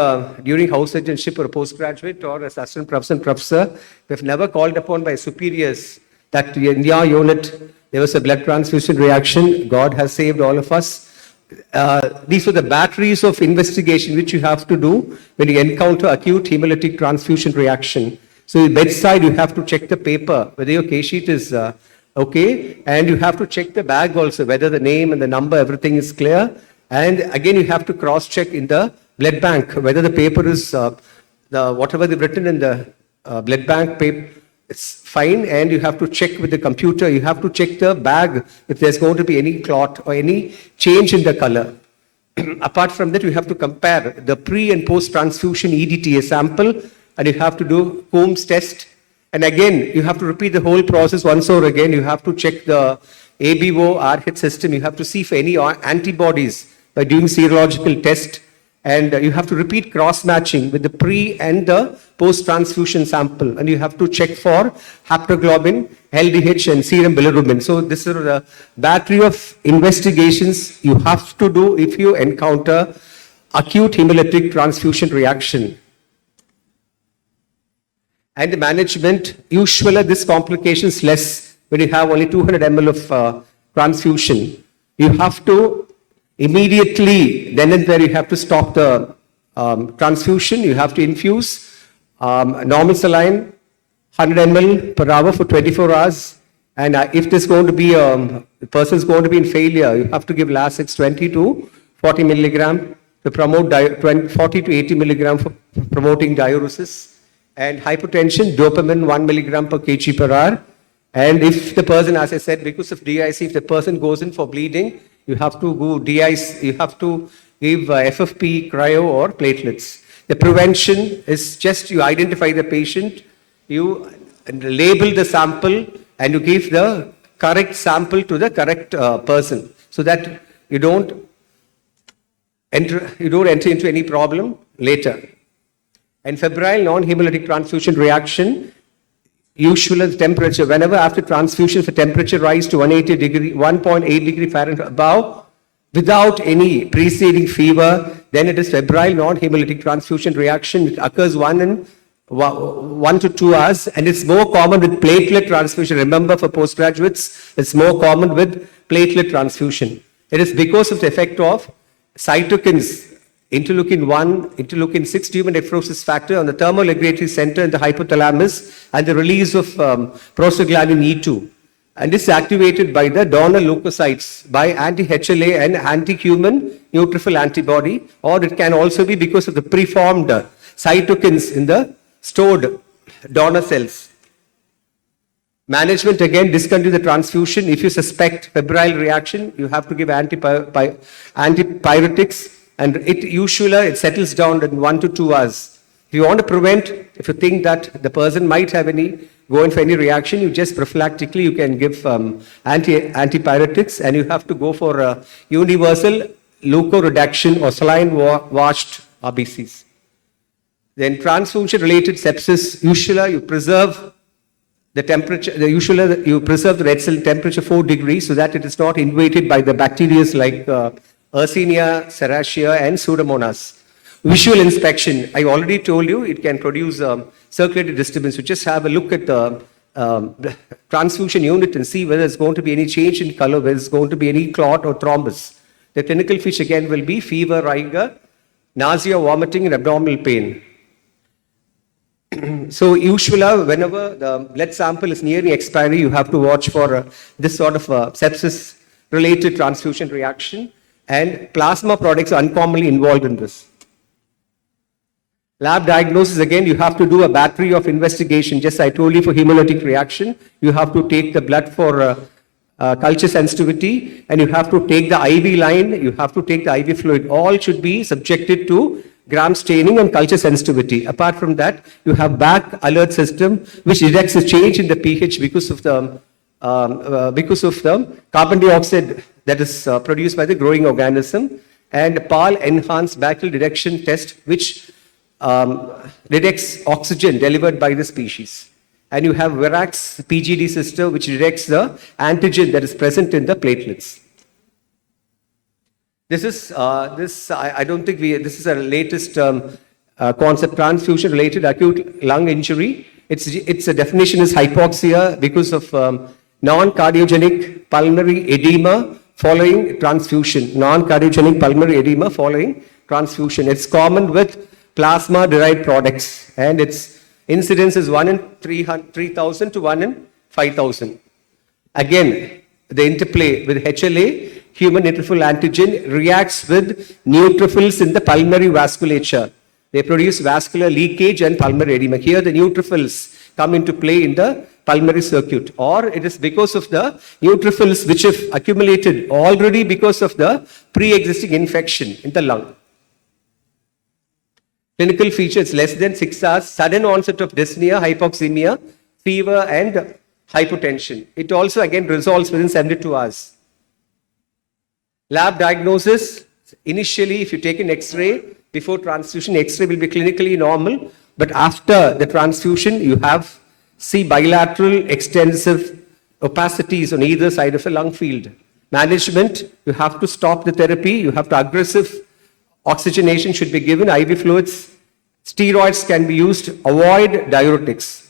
during house surgeonship or a postgraduate or as assistant professor and professor, we've never called upon by superiors that in your unit there was a blood transfusion reaction. God has saved all of us. These are the batteries of investigation which you have to do when you encounter acute hemolytic transfusion reaction. So bedside, you have to check the paper, whether your case sheet is okay, and you have to check the bag also, whether the name and the number, everything is clear. And again, you have to cross-check in the blood bank, whether the paper is, whatever they've written in the blood bank paper, it's fine. And you have to check with the computer. You have to check the bag if there's going to be any clot or any change in the color. Apart from that, you have to compare the pre and post-transfusion EDTA sample, and you have to do Coombs test. And again, you have to repeat the whole process once over again. You have to check the ABO RH system. You have to see for any antibodies by doing serological test. And you have to repeat cross-matching with the pre and the post-transfusion sample. And you have to check for haptoglobin, LDH, and serum bilirubin. So this is the battery of investigations you have to do if you encounter acute hemolytic transfusion reaction. And the management, usually this complication is less when you have only 200 ml of transfusion. You have to immediately, then and there, you have to stop the transfusion. You have to infuse normal saline, 100 ml per hour for 24 hours. And if there's going to be the person is going to be in failure, you have to give Lasix 20 to 40 milligram to promote 40 to 80 milligram for promoting diuresis. And hypertension, dopamine 1 milligram per kg per hour. And if the person, as I said, because of DIC, if the person goes in for bleeding, you have to go DIC, you have to give FFP, cryo, or platelets. The prevention is just you identify the patient, you label the sample, and you give the correct sample to the correct person, so that you don't enter into any problem later. And febrile non-hemolytic transfusion reaction, usually the temperature, whenever after transfusion, if the temperature rise to 1.8 degree Fahrenheit above, without any preceding fever, then it is febrile non-hemolytic transfusion reaction. It occurs 1 to 2 hours, and it's more common with platelet transfusion. Remember, for postgraduates, it's more common with platelet transfusion. It is because of the effect of cytokines, interleukin 1, interleukin 6 tumor necrosis factor on the thermoregulatory center in the hypothalamus, and the release of prostaglandin E2. And this is activated by the donor leukocytes by anti-HLA and anti-human neutrophil antibody, or it can also be because of the preformed cytokines in the stored donor cells. Management, again, discontinue the transfusion. If you suspect febrile reaction, you have to give antipyretics. And it settles down in 1 to 2 hours. If you want to prevent, if you think that the person might have go in for any reaction, you just prophylactically, you can give antipyretics, and you have to go for a universal leukoreduction or saline washed RBCs. Then transfusion-related sepsis, usually you preserve the temperature, you preserve the red cell temperature 4 degrees so that it is not invaded by the bacteria like Yersinia, Serratia, and Pseudomonas. Visual inspection, I already told you, it can produce circulatory disturbance. So just have a look at the transfusion unit and see whether there's going to be any change in color, whether there's going to be any clot or thrombus. The clinical feature again will be fever, rigor, nausea, vomiting, and abdominal pain. So usually, whenever the blood sample is nearing expiry, you have to watch for this sort of sepsis-related transfusion reaction. And plasma products are uncommonly involved in this. Lab diagnosis, again, you have to do a battery of investigation. Just I told you for hemolytic reaction, you have to take the blood for culture sensitivity, and you have to take the IV line, you have to take the IV fluid. All should be subjected to gram staining and culture sensitivity. Apart from that, you have back alert system, which detects a change in the pH because of the carbon dioxide that is produced by the growing organism, and PAL enhanced bacterial detection test, which detects oxygen delivered by the species. and you have Virax PGD system, which detects the antigen that is present in the platelets. This is, I don't think this is our latest concept, transfusion related acute lung injury. Its a definition is hypoxia because of non-cardiogenic pulmonary edema following transfusion. Non-cardiogenic pulmonary edema following transfusion. It's common with plasma-derived products, and its incidence is 1 in 3,000 to 1 in 5,000. Again, the interplay with HLA, human neutrophil antigen, reacts with neutrophils in the pulmonary vasculature. They produce vascular leakage and pulmonary edema. Here, the neutrophils come into play in the pulmonary circuit, or it is because of the neutrophils which have accumulated already because of the pre-existing infection in the lung. Clinical features less than 6 hours, sudden onset of dyspnea, hypoxemia, fever, and hypotension. It also again resolves within 72 hours. Lab diagnosis, initially if you take an X-ray, before transfusion, X-ray will be clinically normal, but after the transfusion, you see bilateral extensive opacities on either side of a lung field. Management, you have to stop the therapy, you have to aggressive oxygenation should be given, IV fluids, steroids can be used, avoid diuretics.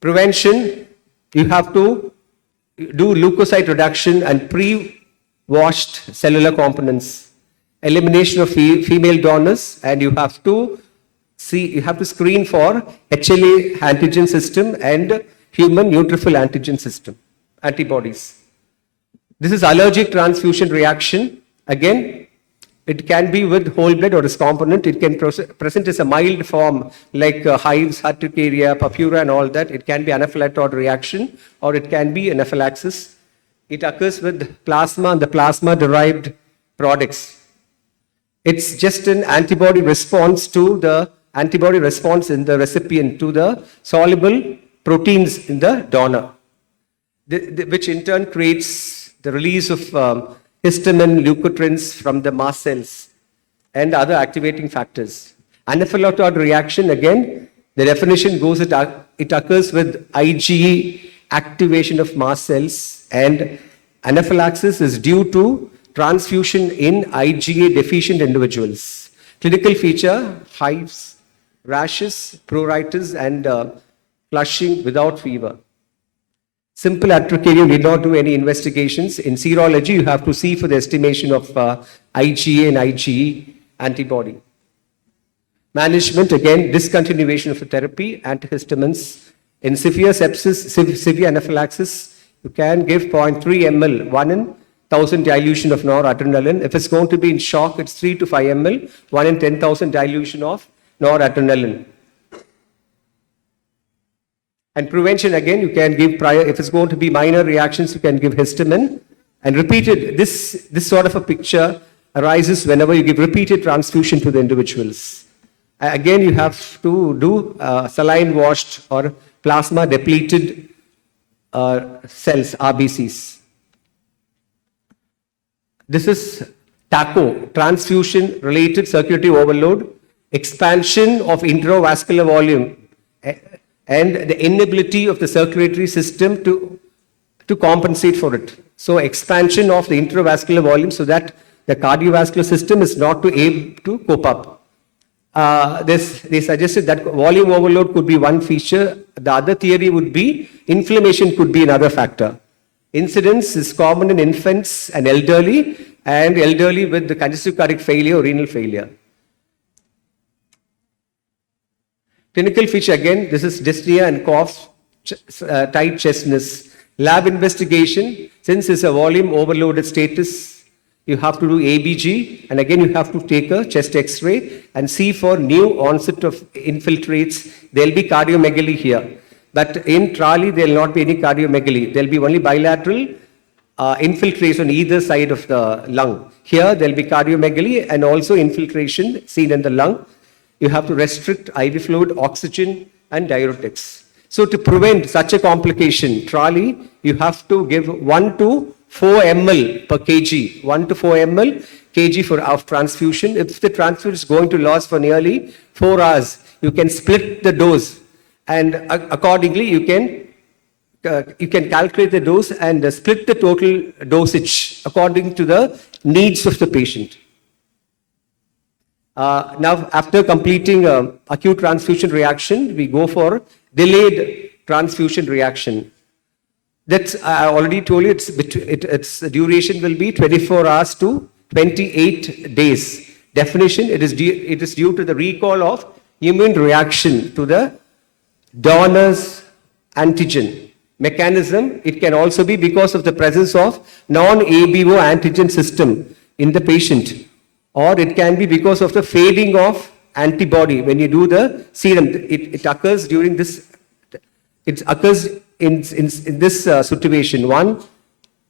Prevention, you have to do leukocyte reduction and pre-washed cellular components. Elimination of female donors, and you have to screen for HLA antigen system and human neutrophil antigen system, antibodies. This is allergic transfusion reaction. Again, it can be with whole blood or its component. It can present as a mild form like hives, urticaria, purpura and all that. It can be anaphylactic reaction or it can be anaphylaxis. It occurs with plasma and the plasma-derived products. It's just an antibody response in the recipient to the soluble proteins in the donor, which in turn creates the release of histamine, leukotrienes from the mast cells and other activating factors. Anaphylactic reaction, again, the definition goes that it occurs with IgE activation of mast cells, and anaphylaxis is due to transfusion in IgA deficient individuals. Clinical feature, hives, rashes, pruritus, and flushing without fever. Simple urticaria, need not do any investigations. In serology, you have to see for the estimation of IgA and IgE antibody. Management, again, discontinuation of the therapy, antihistamines. In severe sepsis, severe anaphylaxis, you can give 0.3 ml, 1 in 1,000 dilution of noradrenaline. If it's going to be in shock, it's 3 to 5 ml, 1 in 10,000 dilution of noradrenaline. And prevention, again, you can give if it's going to be minor reactions, you can give histamine. And repeated, this sort of a picture arises whenever you give repeated transfusion to the individuals. Again, you have to do saline washed or plasma depleted cells, RBCs. This is TACO, transfusion related circulatory overload, expansion of intravascular volume, and the inability of the circulatory system to compensate for it. So expansion of the intravascular volume so that the cardiovascular system is not able to cope up. They suggested that volume overload could be one feature. The other theory would be inflammation could be another factor. Incidence is common in infants and elderly with the congestive cardiac failure or renal failure. Clinical feature, again, this is dyspnea and cough, tight chestness. Lab investigation, since it's a volume overloaded status, you have to do ABG, and again you have to take a chest X-ray and see for new onset of infiltrates. There'll be cardiomegaly here. But in Trali, there will not be any cardiomegaly. There'll be only bilateral infiltrates on either side of the lung. Here, there'll be cardiomegaly and also infiltration seen in the lung. You have to restrict IV fluid, oxygen, and diuretics. So to prevent such a complication, Trali, you have to give 1 to 4 ml per kg, 1 to 4 ml kg of transfusion. If the transfusion is going to last for nearly 4 hours, you can split the dose And accordingly, you can calculate the dose and split the total dosage according to the needs of the patient. Now, after completing acute transfusion reaction, we go for delayed transfusion reaction. That's, I already told you, its duration will be 24 hours to 28 days. Definition, it is due to the recall of immune reaction to the donor's antigen. Mechanism, it can also be because of the presence of non-ABO antigen system in the patient, or it can be because of the fading of antibody. When you do the serum, it occurs during this, it occurs in this situation. One,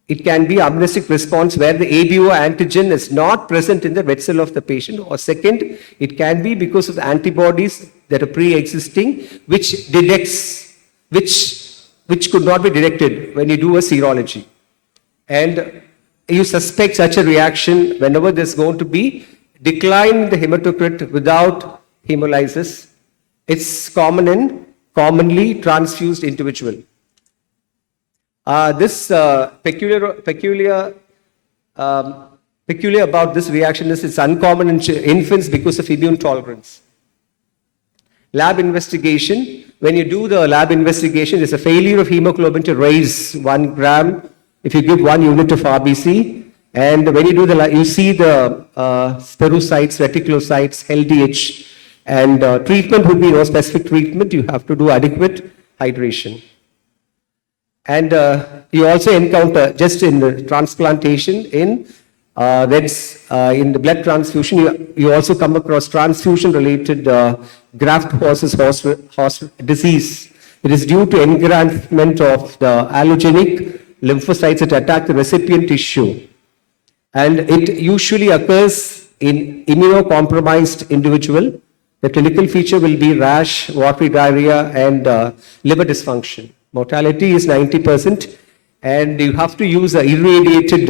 it can be amnestic response where the ABO antigen is not present in the red cell of the patient, or second, it can be because of the antibodies that are pre-existing, which detects, which could not be detected when you do a serology. And you suspect such a reaction whenever there's going to be decline in the hematocrit without hemolysis. It's common in commonly transfused individual. This peculiar about this reaction is it's uncommon in infants because of immune tolerance. Lab investigation. When you do the lab investigation, there's a failure of hemoglobin to raise 1 gram if you give 1 unit of RBC. And when you do you see the spherocytes, reticulocytes, LDH, and treatment would be no specific treatment. You have to do adequate hydration. And you also encounter, just in the transplantation, in in the blood transfusion, you also come across transfusion-related graft versus host disease. It is due to engraftment of the allogenic lymphocytes that attack the recipient tissue. And it usually occurs in immunocompromised individual. The clinical feature will be rash, watery diarrhea, and liver dysfunction. Mortality is 90%, and you have to use irradiated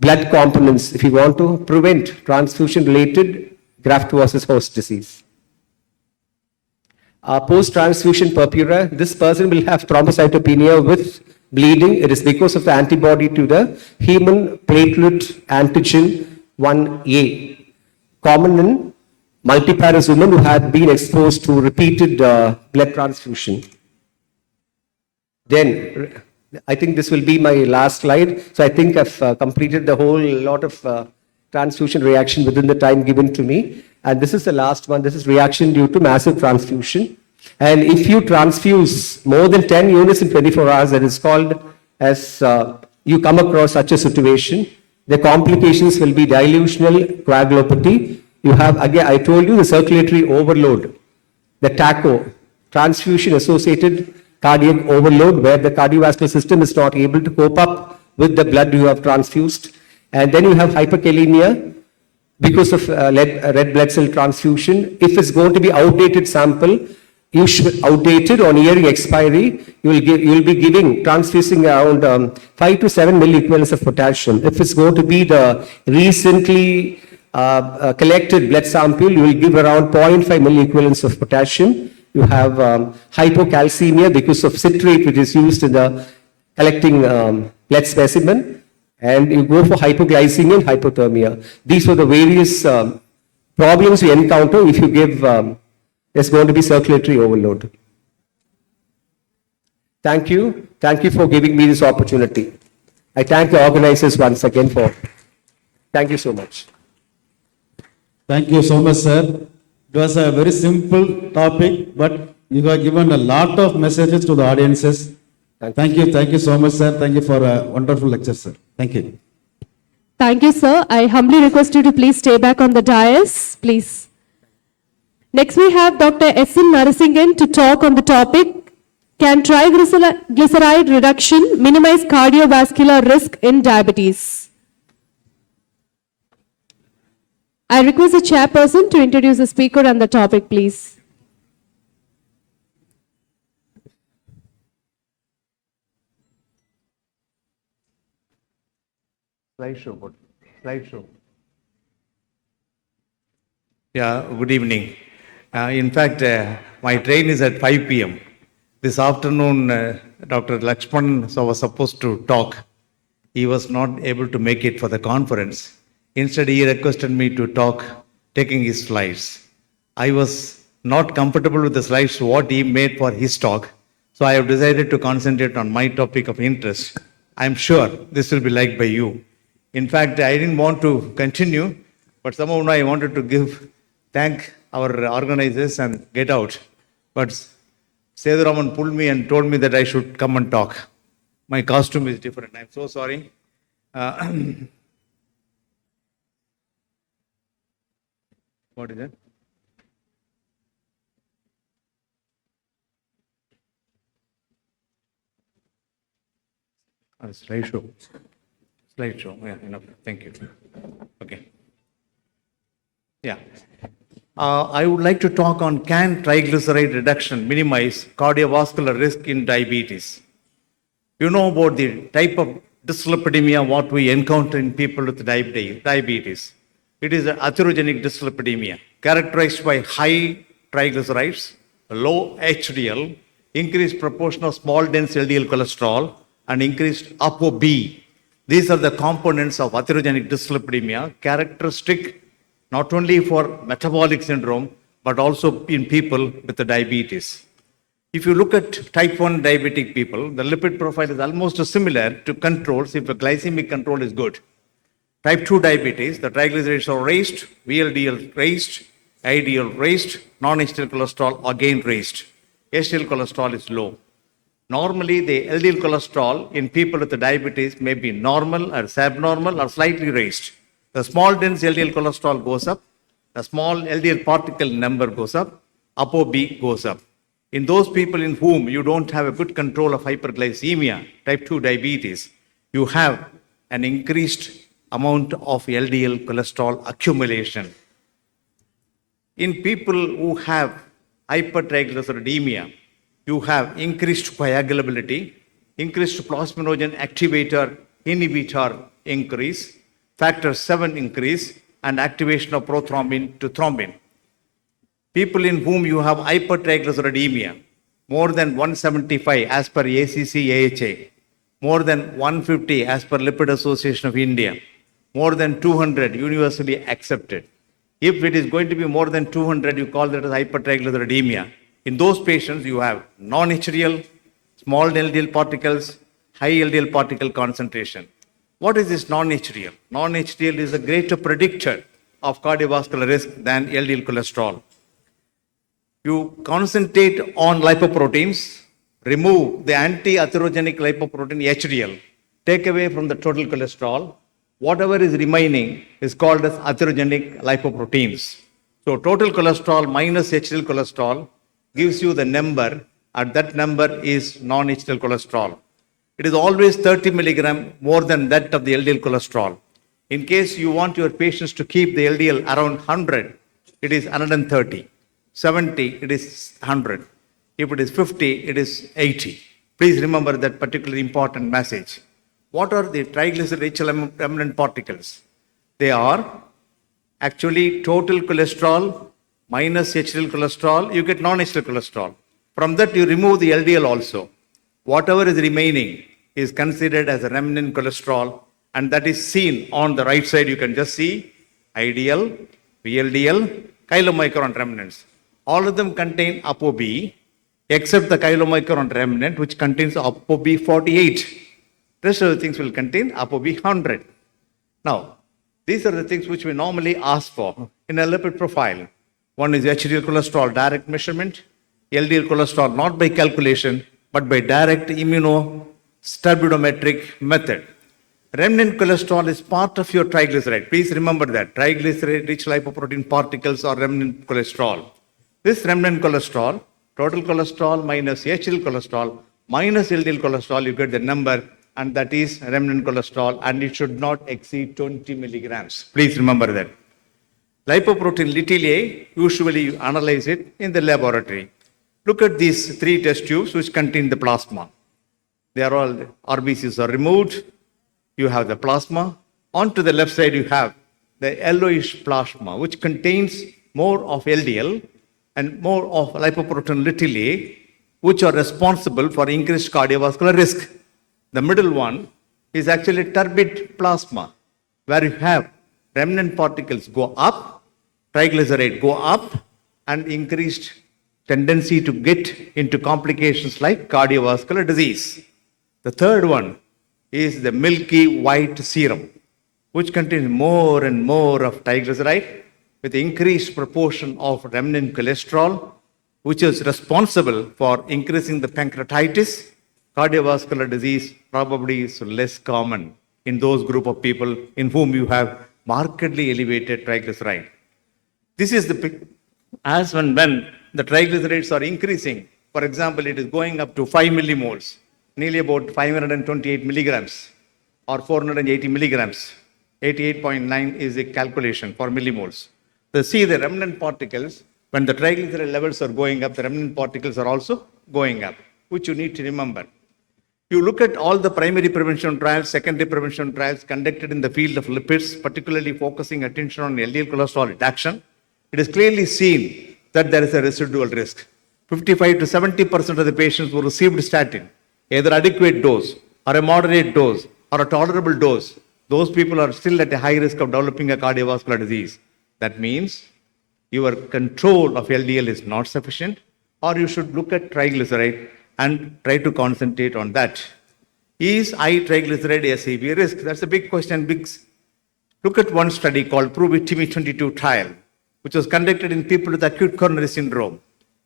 blood components if you want to prevent transfusion-related graft versus host disease. Post-transfusion purpura, this person will have thrombocytopenia with bleeding. It is because of the antibody to the human platelet antigen 1A. Common in multiparous women who had been exposed to repeated blood transfusion. Then, I think this will be my last slide. So I think I've completed the whole lot of transfusion reaction within the time given to me. And this is the last one. This is reaction due to massive transfusion. And if you transfuse more than 10 units in 24 hours, that is called as you come across such a situation, the complications will be dilutional coagulopathy. You have, again, I told you the circulatory overload, the TACO, transfusion associated cardiac overload, where the cardiovascular system is not able to cope up with the blood you have transfused. And then you have hyperkalemia because of red blood cell transfusion. If it's going to be outdated sample, you should outdated or nearing expiry, you will be giving, transfusing around 5 to 7 milliequivalents of potassium. If it's going to be the recently collected blood sample, you will give around 0.5 milliequivalents of potassium. You have hypocalcemia because of citrate, which is used in the collecting blood specimen. And you go for hypoglycemia and hypothermia. These are the various problems we encounter if you give, there's going to be circulatory overload. Thank you. Thank you for giving me this opportunity. I thank the organizers once again thank you so much. Thank you so much, sir. It was a very simple topic, but you have given a lot of messages to the audiences. Thank you so much, sir. Thank you for a wonderful lecture, sir. Thank you. Thank you, sir. I humbly request you to please stay back on the dais, please. Next, we have Dr. S.N. Narasingan to talk on the topic, can triglyceride reduction minimize cardiovascular risk in diabetes? I request the chairperson to introduce the speaker on the topic, please. Slideshow. Yeah, good evening. In fact, My train is at 5 p.m. This afternoon, Dr. Lakshman was supposed to talk. He was not able to make it for the conference. Instead, he requested me to talk, taking his slides. I was not comfortable with the slides, what he made for his talk. So I have decided to concentrate on my topic of interest. I'm sure this will be liked by you. In fact, I didn't want to continue, but somehow I wanted to thank our organizers and get out. But Seduraman pulled me and told me that I should come and talk. My costume is different. I'm so sorry. What is that? Slideshow. Slideshow. Yeah, enough. Thank you. Okay. Yeah. I would like to talk on can triglyceride reduction minimize cardiovascular risk in diabetes? You know about the type of dyslipidemia what we encounter in people with diabetes. It is an atherogenic dyslipidemia characterized by high triglycerides, low HDL, increased proportion of small dense LDL cholesterol, and increased ApoB. These are the components of atherogenic dyslipidemia, characteristic not only for metabolic syndrome, but also in people with the diabetes. If you look at type 1 diabetic people, the lipid profile is almost similar to controls if the glycemic control is good. Type 2 diabetes, the triglycerides are raised, VLDL raised, IDL raised, non-HDL cholesterol again raised. HDL cholesterol is low. Normally, the LDL cholesterol in people with the diabetes may be normal or subnormal or slightly raised. The small dense LDL cholesterol goes up, the small LDL particle number goes up, ApoB goes up. In those people in whom you don't have a good control of hyperglycemia, type 2 diabetes, you have an increased amount of LDL cholesterol accumulation. In people who have hypertriglyceridemia, you have increased coagulability, increased plasminogen activator inhibitor increase, factor 7 increase, and activation of prothrombin to thrombin. People in whom you have hypertriglyceridemia, more than 175 as per ACC-AHA, more than 150 as per Lipid Association of India, more than 200 universally accepted. If it is going to be more than 200, you call that as hypertriglyceridemia. In those patients, you have non-HDL, small LDL particles, high LDL particle concentration. What is this non-HDL? Non-HDL is a greater predictor of cardiovascular risk than LDL cholesterol. You concentrate on lipoproteins, remove the anti-atherogenic lipoprotein HDL, take away from the total cholesterol. Whatever is remaining is called as atherogenic lipoproteins. So total cholesterol minus HDL cholesterol gives you the number, and that number is non-HDL cholesterol. It is always 30 milligram more than that of the LDL cholesterol. In case you want your patients to keep the LDL around 100, it is 130. 70, it is 100. If it is 50, it is 80. Please remember that particularly important message. What are the triglyceride-rich remnant particles? They are actually total cholesterol minus HDL cholesterol, you get non-HDL cholesterol. From that, you remove the LDL also. Whatever is remaining is considered as a remnant cholesterol, and that is seen on the right side. You can just see IDL, VLDL, chylomicron remnants. All of them contain ApoB, except the chylomicron remnant, which contains ApoB 48. Rest of the things will contain ApoB 100. Now, these are the things which we normally ask for in a lipid profile. One is HDL cholesterol direct measurement, LDL cholesterol not by calculation, but by direct immunoturbidometric method. Remnant cholesterol is part of your triglyceride. Please remember that. Triglyceride-rich lipoprotein particles are remnant cholesterol. This remnant cholesterol, total cholesterol minus HDL cholesterol minus LDL cholesterol, you get the number, and that is remnant cholesterol, and it should not exceed 20 milligrams. Please remember that. Lipoprotein little a, usually you analyze it in the laboratory. Look at these 3 test tubes which contain the plasma. They are all, RBCs are removed. You have the plasma. On to the left side, you have the yellowish plasma, which contains more of LDL and more of lipoprotein little which are responsible for increased cardiovascular risk. The middle one is actually turbid plasma, where you have remnant particles go up, triglyceride go up, and increased tendency to get into complications like cardiovascular disease. The third one is the milky white serum, which contains more and more of triglyceride with increased proportion of remnant cholesterol, which is responsible for increasing the pancreatitis. Cardiovascular disease probably is less common in those group of people in whom you have markedly elevated triglyceride. This is as when the triglycerides are increasing. For example, it is going up to 5 millimoles, nearly about 528 milligrams or 480 milligrams. 88.9 is the calculation for millimoles. See the remnant particles, when the triglyceride levels are going up, the remnant particles are also going up, which you need to remember. You look at all the primary prevention trials, secondary prevention trials conducted in the field of lipids, particularly focusing attention on LDL cholesterol reduction, it is clearly seen that there is a residual risk. 55 to 70% of the patients who received statin, either adequate dose or a moderate dose or a tolerable dose, those people are still at a high risk of developing a cardiovascular disease. That means your control of LDL is not sufficient, or you should look at triglyceride and try to concentrate on that. Is high triglyceride a severe risk? That's a big question. Look at one study called PROVE-TIMI-22 trial, which was conducted in people with acute coronary syndrome.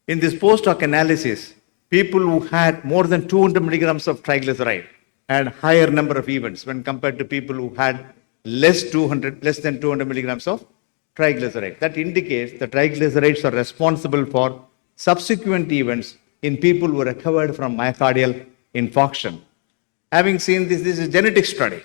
In this post-hoc analysis, people who had more than 200 milligrams of triglyceride had higher number of events when compared to people who had less than 200 milligrams of triglyceride. That indicates that triglycerides are responsible for subsequent events in people who recovered from myocardial infarction. Having seen this is a genetic study.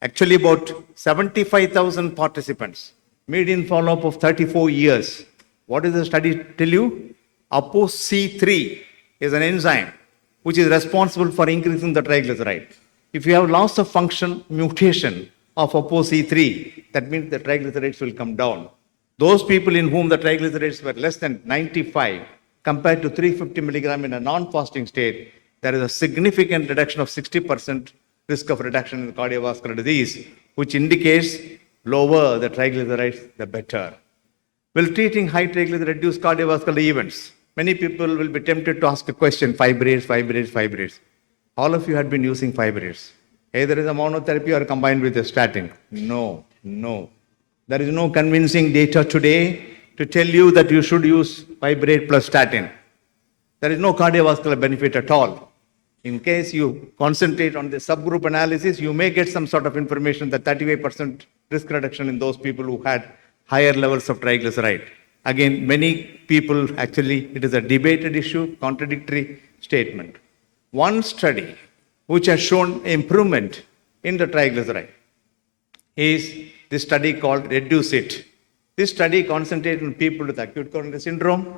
Actually, about 75,000 participants, median follow-up of 34 years. What does the study tell you? ApoC3 is an enzyme which is responsible for increasing the triglyceride. If you have loss of function mutation of ApoC3, that means the triglycerides will come down. Those people in whom the triglycerides were less than 95 compared to 350 milligram in a non-fasting state, there is a significant reduction of 60% risk of reduction in cardiovascular disease, which indicates lower the triglycerides, the better. Will treating high triglycerides reduce cardiovascular events? Many people will be tempted to ask a question, fibrates. All of you had been using fibrates, either as a monotherapy or combined with a statin. No. There is no convincing data today to tell you that you should use fibrate plus statin. There is no cardiovascular benefit at all. In case you concentrate on the subgroup analysis, you may get some sort of information that 35% risk reduction in those people who had higher levels of triglyceride. Again, many people, actually, it is a debated issue, contradictory statement. One study which has shown improvement in the triglyceride is the study called Reduce It. This study concentrated on people with acute coronary syndrome,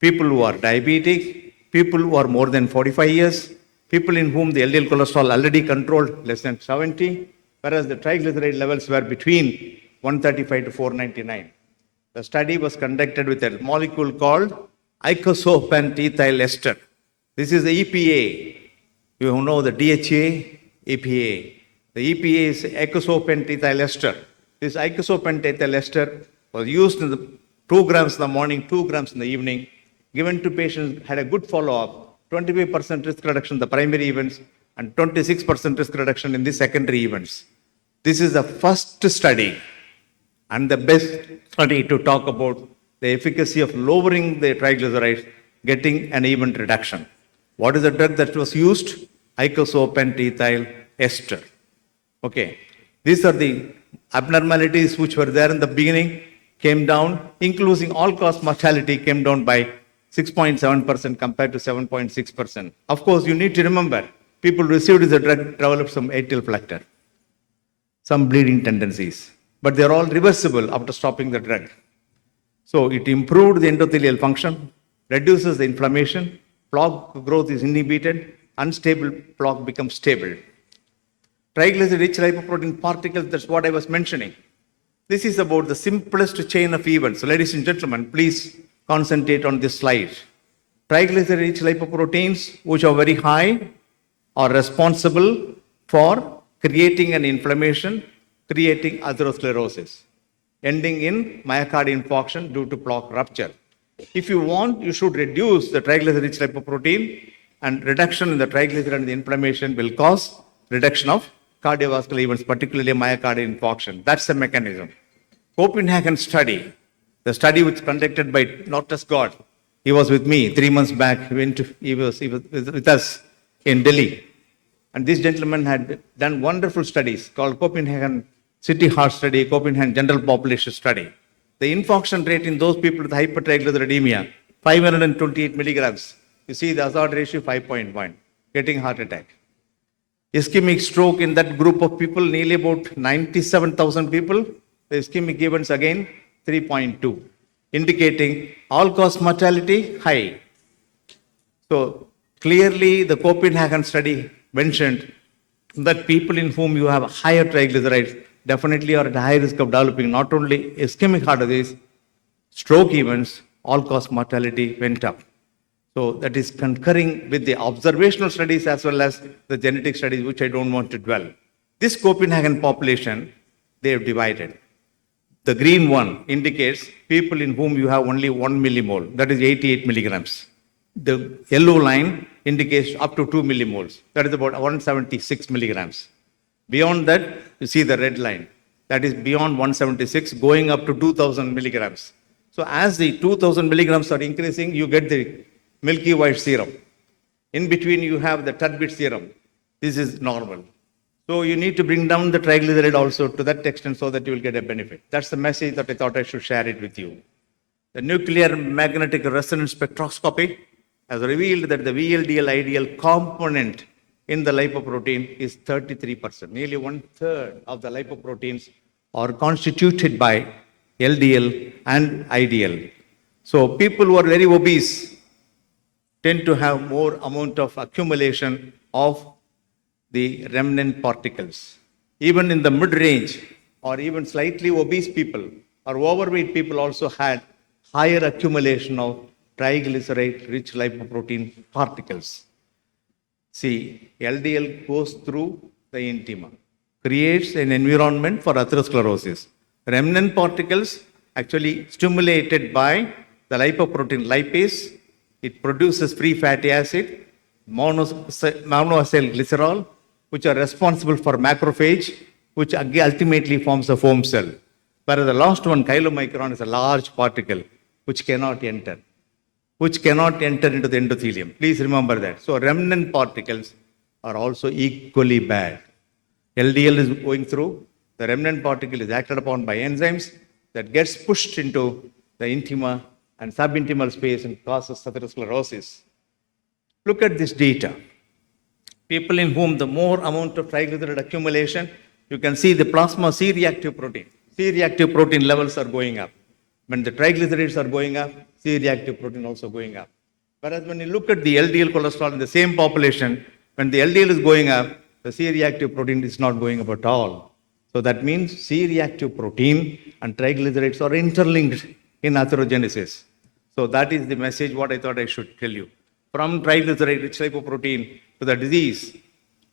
people who are diabetic, people who are more than 45 years, people in whom the LDL cholesterol already controlled less than 70, whereas the triglyceride levels were between 135 to 499. The study was conducted with a molecule called icosapent ethyl ester. This is the EPA. You know the DHA, EPA. The EPA is icosapent ethyl ester. This icosapent ethyl ester was used in the 2 grams in the morning, 2 grams in the evening, given to patients, had a good follow-up, 25% risk reduction in the primary events and 26% risk reduction in the secondary events. This is the first study and the best study to talk about the efficacy of lowering the triglycerides, getting an event reduction. What is the drug that was used? Icosapent ethyl ester. Okay. These are the abnormalities which were there in the beginning, came down, including all-cause mortality came down by 6.7% compared to 7.6%. Of course, you need to remember, people received the drug developed some atrial flutter, some bleeding tendencies, but they're all reversible after stopping the drug. So it improved the endothelial function, reduces the inflammation, plaque growth is inhibited, unstable plaque becomes stable. Triglyceride-rich lipoprotein particles, that's what I was mentioning. This is about the simplest chain of events. So ladies and gentlemen, please concentrate on this slide. Triglyceride-rich lipoproteins, which are very high, are responsible for creating an inflammation, creating atherosclerosis, ending in myocardial infarction due to plaque rupture. If you want, you should reduce the triglyceride-rich lipoprotein, and reduction in the triglyceride and the inflammation will cause reduction of cardiovascular events, particularly myocardial infarction. That's the mechanism. Copenhagen study, the study which conducted by Dr. Scott, he was with me 3 months back. He was with us in Delhi. And this gentleman had done wonderful studies called Copenhagen City Heart Study, Copenhagen General Population Study. The infarction rate in those people with hypertriglyceridemia, 528 milligrams. You see the hazard ratio 5.1, getting heart attack. Ischemic stroke in that group of people, nearly about 97,000 people. The ischemic events again 3.2, indicating all-cause mortality high. So clearly the Copenhagen study mentioned that people in whom you have higher triglycerides definitely are at high risk of developing not only ischemic heart disease, stroke events, all-cause mortality went up. So that is concurring with the observational studies as well as the genetic studies, which I don't want to dwell. This Copenhagen population, they have divided. The green one indicates people in whom you have only 1 millimole, that is 88 milligrams. The yellow line indicates up to 2 millimoles, that is about 176 milligrams. Beyond that, you see the red line, that is beyond 176, going up to 2000 milligrams. So as the 2000 milligrams are increasing, you get the milky white serum. In between, you have the turbid serum. This is normal. So you need to bring down the triglyceride also to that extent so that you will get a benefit. That's the message that I thought I should share it with you. The nuclear magnetic resonance spectroscopy has revealed that the VLDL ideal component in the lipoprotein is 33%. Nearly 1/3 of the lipoproteins are constituted by LDL and IDL. So people who are very obese tend to have more amount of accumulation of the remnant particles. Even in the mid-range or even slightly obese people or overweight people also had higher accumulation of triglyceride-rich lipoprotein particles. See, LDL goes through the intima, creates an environment for atherosclerosis. Remnant particles actually stimulated by the lipoprotein lipase, it produces free fatty acid, monoacyl glycerol, which are responsible for macrophage, which ultimately forms a foam cell. Whereas the last one, chylomicron, is a large particle which cannot enter into the endothelium. Please remember that. So remnant particles are also equally bad. LDL is going through, the remnant particle is acted upon by enzymes that gets pushed into the intima and subintimal space and causes atherosclerosis. Look at this data. People in whom the more amount of triglyceride accumulation, you can see the plasma C-reactive protein. C-reactive protein levels are going up. When the triglycerides are going up, C-reactive protein also going up. Whereas when you look at the LDL cholesterol in the same population, when the LDL is going up, the C-reactive protein is not going up at all. So that means C-reactive protein and triglycerides are interlinked in atherogenesis. So that is the message what I thought I should tell you. From triglyceride-rich lipoprotein to the disease,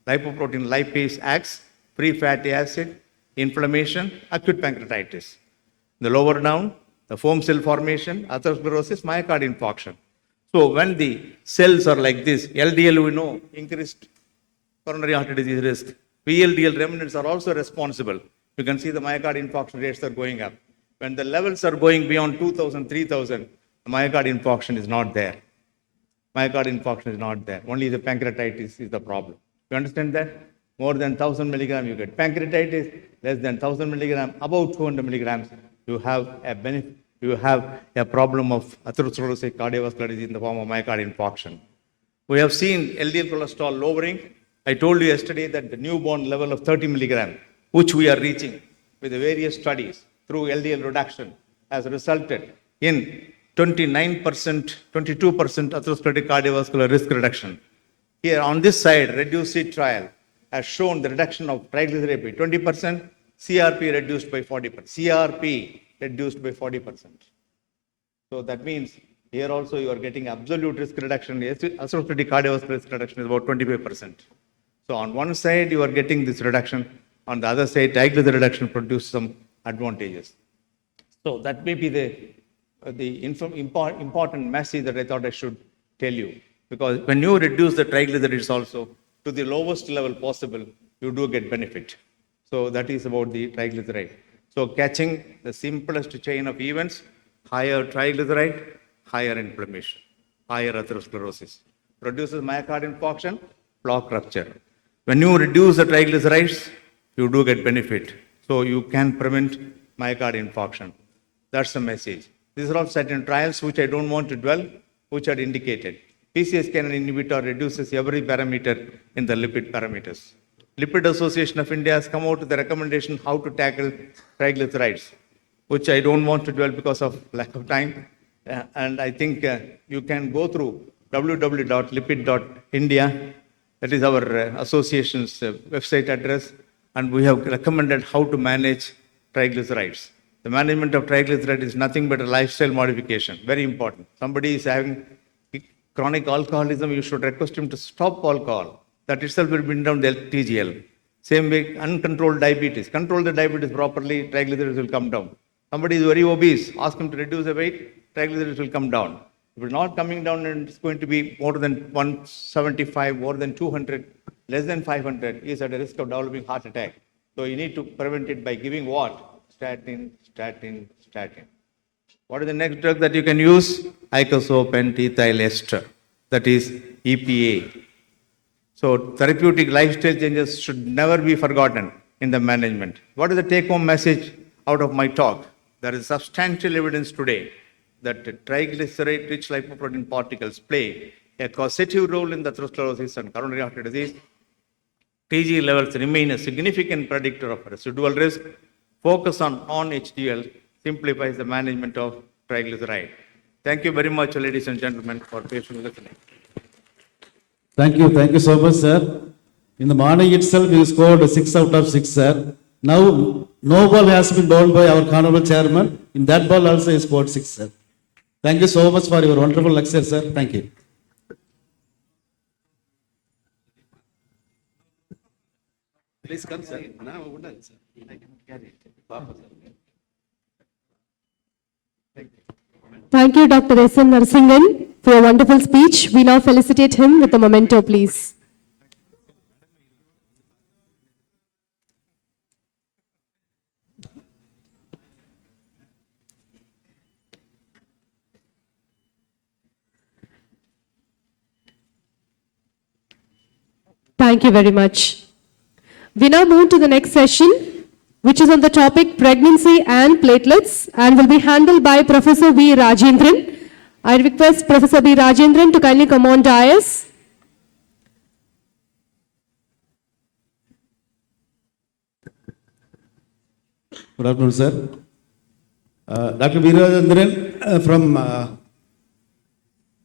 lipoprotein lipase acts, free fatty acid, inflammation, acute pancreatitis. The lower down, the foam cell formation, atherosclerosis, myocardial infarction. So when the cells are like this, LDL we know, increased coronary artery disease risk. VLDL remnants are also responsible. You can see the myocardial infarction rates are going up. When the levels are going beyond 2,000, 3,000, the myocardial infarction is not there. Myocardial infarction is not there. Only the pancreatitis is the problem. You understand that? More than 1,000 milligrams, you get pancreatitis. Less than 1,000 milligrams, about 200 milligrams, you have a benefit. You have a problem of atherosclerosis, cardiovascular disease in the form of myocardial infarction. We have seen LDL cholesterol lowering. I told you yesterday that the newborn level of 30 milligrams, which we are reaching with the various studies through LDL reduction, has resulted in 29%, 22% atherosclerotic cardiovascular risk reduction. Here on this side, reduced seat trial has shown the reduction of triglyceride by 20%, CRP reduced by 40%. CRP reduced by 40%. So that means here also you are getting absolute risk reduction. Yes, associated cardiovascular risk reduction is about 25%. So on one side, you are getting this reduction. On the other side, triglyceride reduction produces some advantages. So that may be the important message that I thought I should tell you. Because when you reduce the triglycerides also to the lowest level possible, you do get benefit. So that is about the triglyceride. So catching the simplest chain of events, higher triglyceride, higher inflammation, higher atherosclerosis, produces myocardial infarction, plaque rupture. When you reduce the triglycerides, you do get benefit. So you can prevent myocardial infarction. That's the message. These are all certain trials which I don't want to dwell, which are indicated. PCSK9 inhibitor reduces every parameter in the lipid parameters. Lipid Association of India has come out with the recommendation how to tackle triglycerides, which I don't want to dwell because of lack of time. And I think you can go through www.lipid.india. That is our association's website address. And we have recommended how to manage triglycerides. The management of triglyceride is nothing but a lifestyle modification. Very important. Somebody is having chronic alcoholism, you should request him to stop alcohol. That itself will bring down the TGL. Same way, uncontrolled diabetes. Control the diabetes properly, triglycerides will come down. Somebody is very obese, ask him to reduce the weight, triglycerides will come down. If it's not coming down and it's going to be more than 175, more than 200, less than 500, he is at a risk of developing heart attack. So you need to prevent it by giving what? Statin, statin, statin. What is the next drug that you can use? Icosapent ester. That is EPA. So therapeutic lifestyle changes should never be forgotten in the management. What is the take-home message out of my talk? There is substantial evidence today that triglyceride-rich lipoprotein particles play a causative role in the atherosclerosis and coronary artery disease. TG levels remain a significant predictor of residual risk. Focus on non-HDL simplifies the management of triglyceride. Thank you very much, ladies and gentlemen, for patiently listening. Thank you so much, sir. In the morning itself, you scored 6 out of 6, sir. Now, no ball has been bowled by our honorable chairman. In that ball also, he scored 6, sir. Thank you so much for your wonderful lecture, sir. Thank you. Please come, sir. Now, sir. Thank you, Dr. S.N. Narsingan, for your wonderful speech. We now felicitate him with a memento, please. Thank you very much. We now move to the next session, which is on the topic pregnancy and platelets, and will be handled by Professor B. Rajendran. I request Professor B. Rajendran to kindly come on dais. Good afternoon, sir. Dr. B. Rajendran from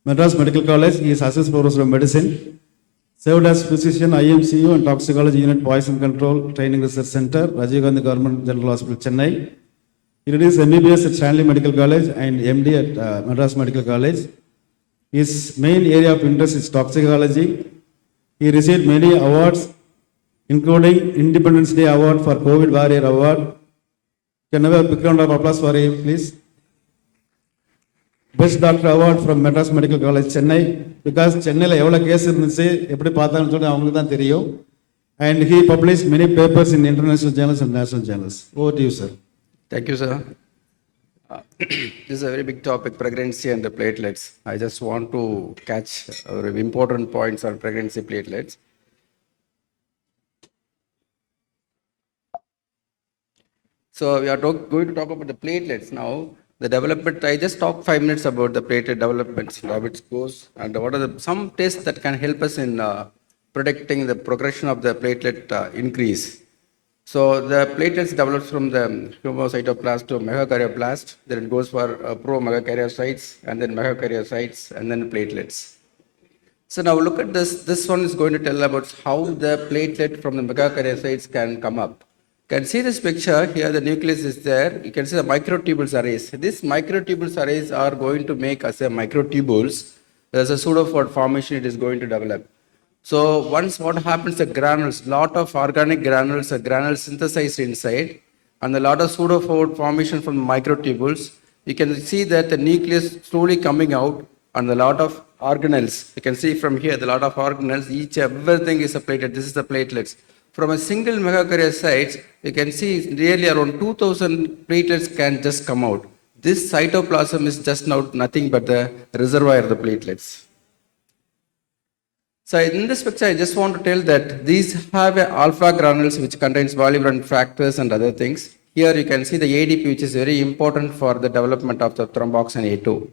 Madras Medical College. He is Assistant Professor of Medicine. Served as physician, IMCU and Toxicology Unit, Poison Control Training Research Center, Rajiv Gandhi Government General Hospital, Chennai. He did his MBBS at Stanley Medical College and MD at Madras Medical College. His main area of interest is toxicology. He received many awards, including Independence Day Award for COVID Warrior Award. Can I have a big round of applause for him, please? Best Doctor Award from Madras Medical College, Chennai, because Chennai எவ்வளோ case இருந்துச்சு எப்படி பார்த்தாங்கன்னு சொல்லி அவங்களுக்கு தான் தெரியும். And he published many papers in international journals and national journals. Over to you, sir. Thank you, sir. This is a very big topic, pregnancy and the platelets. I just want to catch important points on pregnancy platelets. So we are going to talk about the platelets now. The development, I just talked 5 minutes about the platelet developments, how it goes, and what are some tests that can help us in predicting the progression of the platelet increase. So the platelets develops from the humocytoplast to megakaryoblast, then it goes for pro-megakaryocytes, and then megakaryocytes, and then platelets. So now look at this. This one is going to tell about how the platelet from the megakaryocytes can come up. Can see this picture here, the nucleus is there. You can see the microtubules arrays. These microtubules arrays are going to make as a microtubules. There's a pseudophore formation it is going to develop. So once what happens, the granules, lot of organic granules are granules synthesized inside, and a lot of pseudophore formation from microtubules. You can see that the nucleus slowly coming out, and a lot of organelles. You can see from here the lot of organelles. Everything is a platelet. This is the platelets. From a single megakaryocyte, you can see nearly around 2,000 platelets can just come out. This cytoplasm is just now nothing but the reservoir of the platelets. So in this picture, I just want to tell that these have alpha granules which contains volume factors and other things. Here you can see the ADP, which is very important for the development of the thromboxane A2.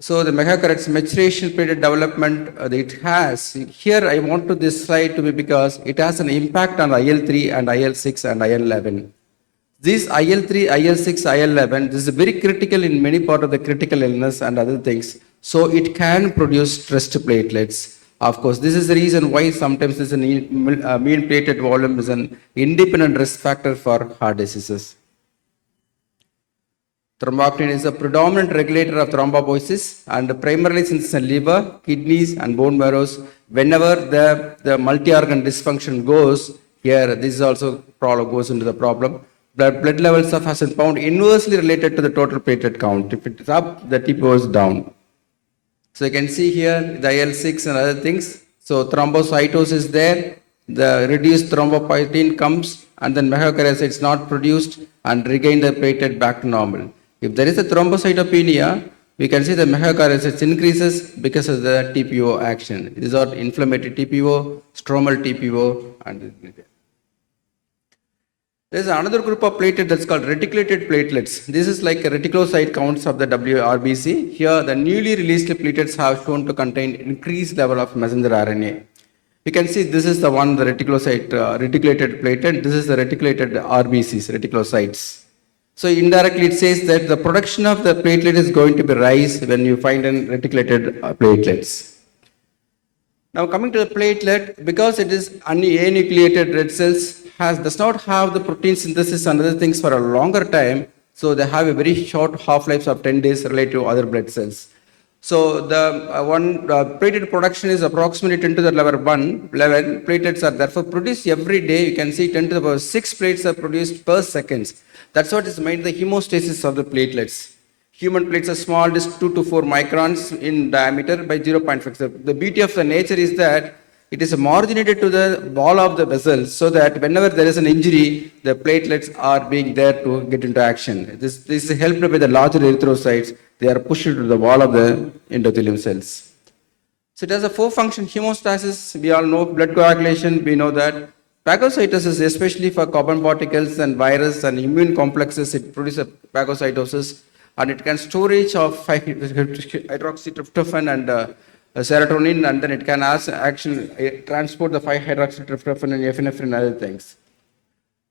So the megakaryocyte maturation period development it has, here I want to this slide to be because it has an impact on IL-3 and IL-6 and IL-11. This IL-3, IL-6, IL-11, this is very critical in many part of the critical illness and other things. So it can produce stressed platelets. Of course, this is the reason why sometimes this mean platelet volume is an independent risk factor for heart diseases. Thromboptin is a predominant regulator of thrombopoiesis, and primarily since the liver, kidneys and bone marrows, whenever the multi-organ dysfunction goes, here this is also problem goes into the problem. Blood levels of has been found inversely related to the total platelet count. If it is up, the TPO is down. So you can see here the IL-6 and other things. So thrombocytosis is there, the reduced thrombopoietin comes, and then megakaryocyte is not produced and regain the platelet back to normal. If there is a thrombocytopenia, we can see the megakaryocytes increases because of the TPO action. These are inflammatory TPO, stromal TPO, and there is another group of platelets that's called reticulated platelets. This is like a reticulocyte counts of the WRBC. Here, the newly released platelets have shown to contain increased level of messenger RNA. You can see this is the one, the reticulocyte, reticulated platelet. This is the reticulated RBCs, reticulocytes. So indirectly it says that the production of the platelet is going to be rise when you find in reticulated platelets. Now coming to the platelet, because it is anucleated red cells, does not have the protein synthesis and other things for a longer time, so they have a very short half-life of 10 days related to other blood cells. So the platelet production is approximately 10 to the power 11 platelets are therefore produced every day. You can see 10 to the power 6 plates are produced per second. That's what is made the hemostasis of the platelets. Human platelets are small, just 2 to 4 microns in diameter by 0.5. The beauty of the nature is that it is marginated to the wall of the vessel so that whenever there is an injury, the platelets are being there to get into action. This is helped by the larger erythrocytes. They are pushed to the wall of the endothelium cells. So it has a 4-function hemostasis. We all know blood coagulation. We know that phagocytosis, especially for carbon particles and virus and immune complexes, it produces phagocytosis, and it can storage of hydroxytryptophan and serotonin, and then it can actually transport the 5-hydroxytryptophan and epinephrine and other things.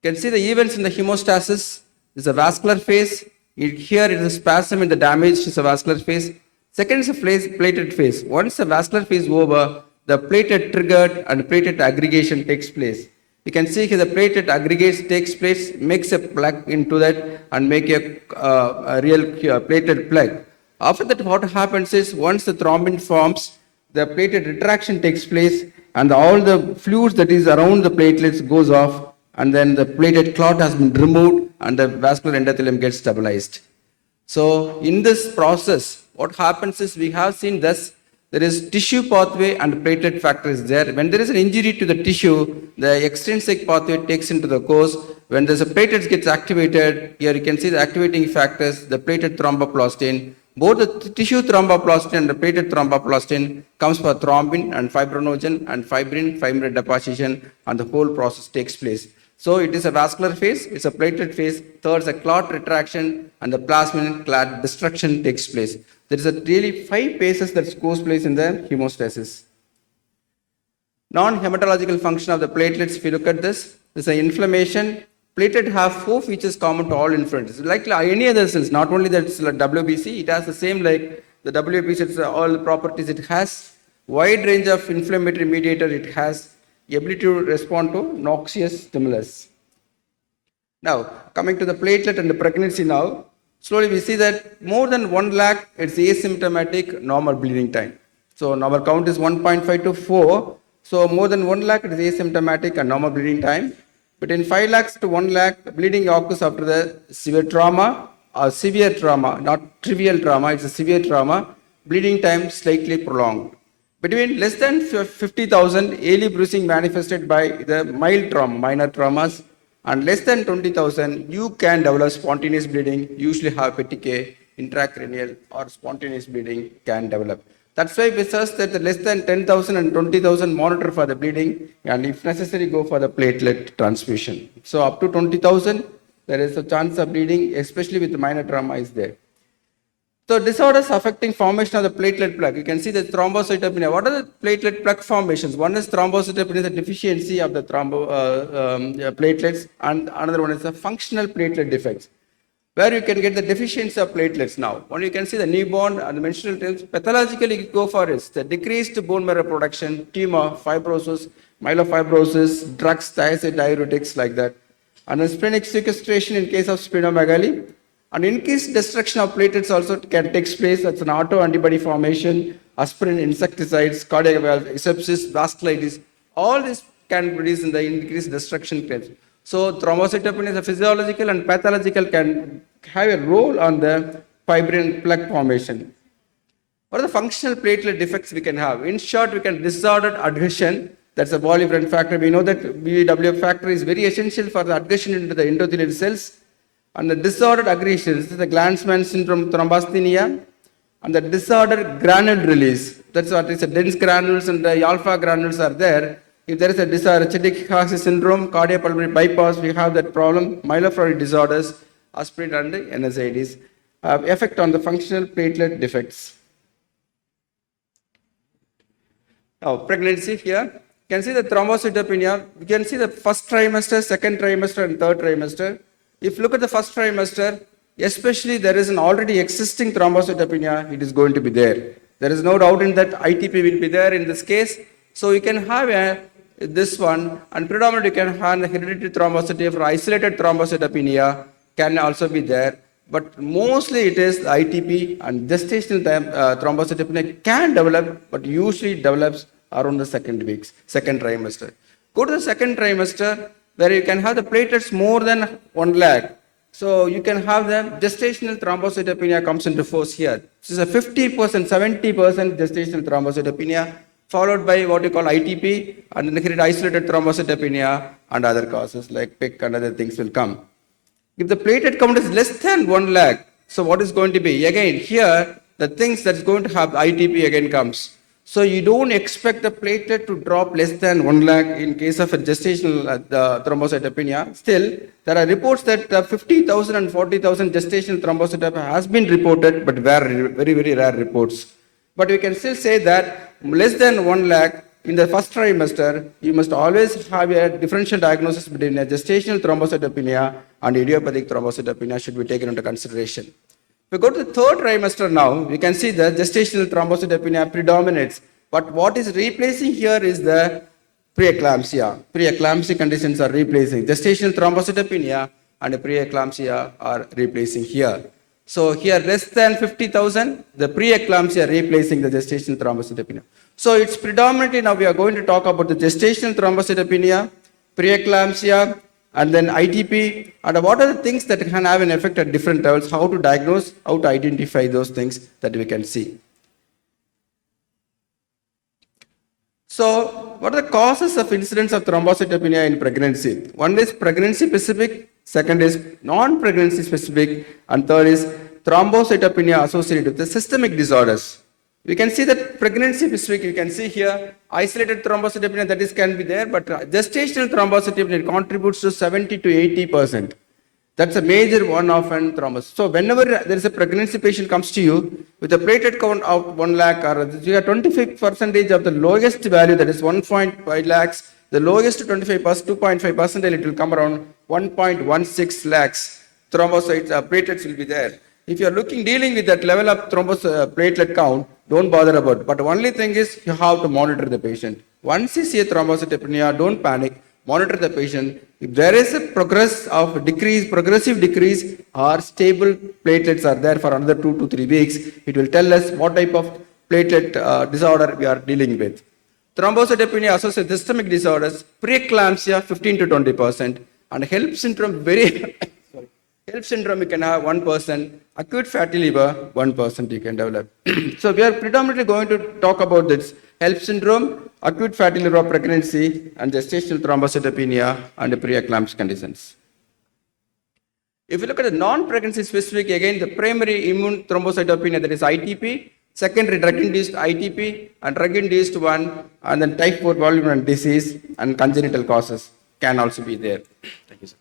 You can see the events in the hemostasis. This is a vascular phase. Here it is a spasm in the damage, is a vascular phase. Second is a platelet phase. Once the vascular phase is over, the platelet triggered and platelet aggregation takes place. You can see here the platelet aggregates takes place, makes a plug into that and make a real platelet plug. After that, what happens is once the thrombin forms, the platelet retraction takes place and all the fluids that is around the platelets goes off, and then the platelet clot has been removed and the vascular endothelium gets stabilized. So in this process, what happens is we have seen this, there is tissue pathway and platelet factor is there. When there is an injury to the tissue, the extrinsic pathway takes into the course. When there's a platelet gets activated, here you can see the activating factors, the platelet thromboplastin. Both the tissue thromboplastin and the platelet thromboplastin comes for thrombin and fibrinogen and fibrin deposition, and the whole process takes place. So it is a vascular phase, it's a platelet phase, third is a clot retraction, and the plasmin clot destruction takes place. There is a really 5 phases that goes place in the hemostasis. Non-hematological function of the platelets, if you look at this, is an inflammation. Platelet have 4 features common to all inflammatories. Like any other cells, not only that it's like WBC, it has the same like the WBC, it's all the properties it has. Wide range of inflammatory mediator it has. ability to respond to noxious stimulus. Now, coming to the platelet and the pregnancy now, slowly we see that more than 1 lakh, it's asymptomatic normal bleeding time. So our count is 1.5 to 4. So more than 1 lakh, it is asymptomatic and normal bleeding time. Between 5 lakhs to 1 lakh, bleeding occurs after the severe trauma or severe trauma, not trivial trauma, it's a severe trauma. Bleeding time slightly prolonged. Between less than 50,000, early bruising manifested by the mild trauma, minor traumas, and less than 20,000, you can develop spontaneous bleeding, usually have petechiae, intracranial, or spontaneous bleeding can develop. That's why we suggest that the less than 10,000 and 20,000 monitor for the bleeding, and if necessary, go for the platelet transfusion. So up to 20,000, there is a chance of bleeding, especially with minor trauma is there. So disorders affecting formation of the platelet plug. You can see the thrombocytopenia. What are the platelet plug formations? One is thrombocytopenia, the deficiency of the platelets, and another one is the functional platelet defects, where you can get the deficiency of platelets now. When you can see the newborn and the menstrual times, pathologically you go for is the decreased bone marrow production, tumor, fibrosis, myelofibrosis, drugs, thiazide, diuretics like that. And the splenic sequestration in case of splenomegaly. And increased destruction of platelets also can take place. That's an autoantibody formation, aspirin, insecticides, cardiac valve, sepsis, vasculitis. All this can produce in the increased destruction claims. So thrombocytopenia is a physiological and pathological can have a role on the fibrin plug formation. What are the functional platelet defects we can have? In short, we can disordered adhesion. That's a voliferant factor. We know that VWF factor is very essential for the adhesion into the endothelial cells. And the disordered aggregations, this is the Glanzmann syndrome thrombasthenia, and the disordered granule release. That's what is the dense granules and the alpha granules are there. If there is a disorder, Chedicke-Hasse syndrome, cardiopulmonary bypass, we have that problem. Myelofluid disorders, aspirin and NSAIDs, effect on the functional platelet defects. Now, pregnancy here. You can see the thrombocytopenia. You can see the first trimester, second trimester, and third trimester. If you look at the first trimester, especially there is an already existing thrombocytopenia, it is going to be there. There is no doubt in that ITP will be there in this case. So you can have this one, and predominantly you can have the hereditary thrombocytopenia or isolated thrombocytopenia can also be there. But mostly it is the ITP and gestational thrombocytopenia can develop, but usually develops around the second trimester. Go to the second trimester, where you can have the platelets more than 1 lakh. So you can have the gestational thrombocytopenia comes into force here. This is a 50%, 70% gestational thrombocytopenia, followed by what you call ITP, and then isolated thrombocytopenia and other causes like PIC and other things will come. If the platelet count is less than 1 lakh, so what is going to be? Again, here, the things that's going to have ITP again comes. So you don't expect the platelet to drop less than 1 lakh in case of a gestational thrombocytopenia. Still, there are reports that 50,000 and 40,000 gestational thrombocytopenia has been reported, but very, very rare reports. But we can still say that less than 1 lakh in the first trimester, you must always have a differential diagnosis between a gestational thrombocytopenia and idiopathic thrombocytopenia should be taken into consideration. If we go to the third trimester now, we can see the gestational thrombocytopenia predominates. But what is replacing here is the preeclampsia. Preeclampsia conditions are replacing. Gestational thrombocytopenia and preeclampsia are replacing here. So here less than 50,000, the preeclampsia replacing the gestational thrombocytopenia. So it's predominantly now we are going to talk about the gestational thrombocytopenia, preeclampsia, and then ITP, and what are the things that can have an effect at different levels, how to diagnose, how to identify those things that we can see. So, what are the causes of incidence of thrombocytopenia in pregnancy? One is pregnancy specific, second is non-pregnancy specific, and third is thrombocytopenia associated with the systemic disorders. We can see that pregnancy specific, you can see here, isolated thrombocytopenia that is can be there, but gestational thrombocytopenia contributes to 70 to 80%. That's a major one of an thrombocytopenia. So whenever there is a pregnancy patient comes to you with a platelet count of 1 lakh, or you have 25% of the lowest value, that is 1.5 lakhs, the lowest 25%, 2.5%, it will come around 1.16 lakhs thrombocytes, platelets will be there. If you are dealing with that level of platelet count, don't bother about it. But only thing is you have to monitor the patient. Once you see a thrombocytopenia, don't panic, monitor the patient. If there is a progressive decrease or stable platelets are there for another 2 to 3 weeks, it will tell us what type of platelet disorder we are dealing with. Thrombocytopenia associated with systemic disorders, preeclampsia 15 to 20%, and HELP syndrome HELP syndrome you can have 1%, acute fatty liver 1% you can develop. So we are predominantly going to talk about this HELP syndrome, acute fatty liver pregnancy, and gestational thrombocytopenia and preeclampsia conditions. If you look at the non-pregnancy specific, again the primary immune thrombocytopenia, that is ITP, secondary drug-induced ITP, and drug-induced one, and then type 4 volume disease and congenital causes can also be there. Thank you, sir.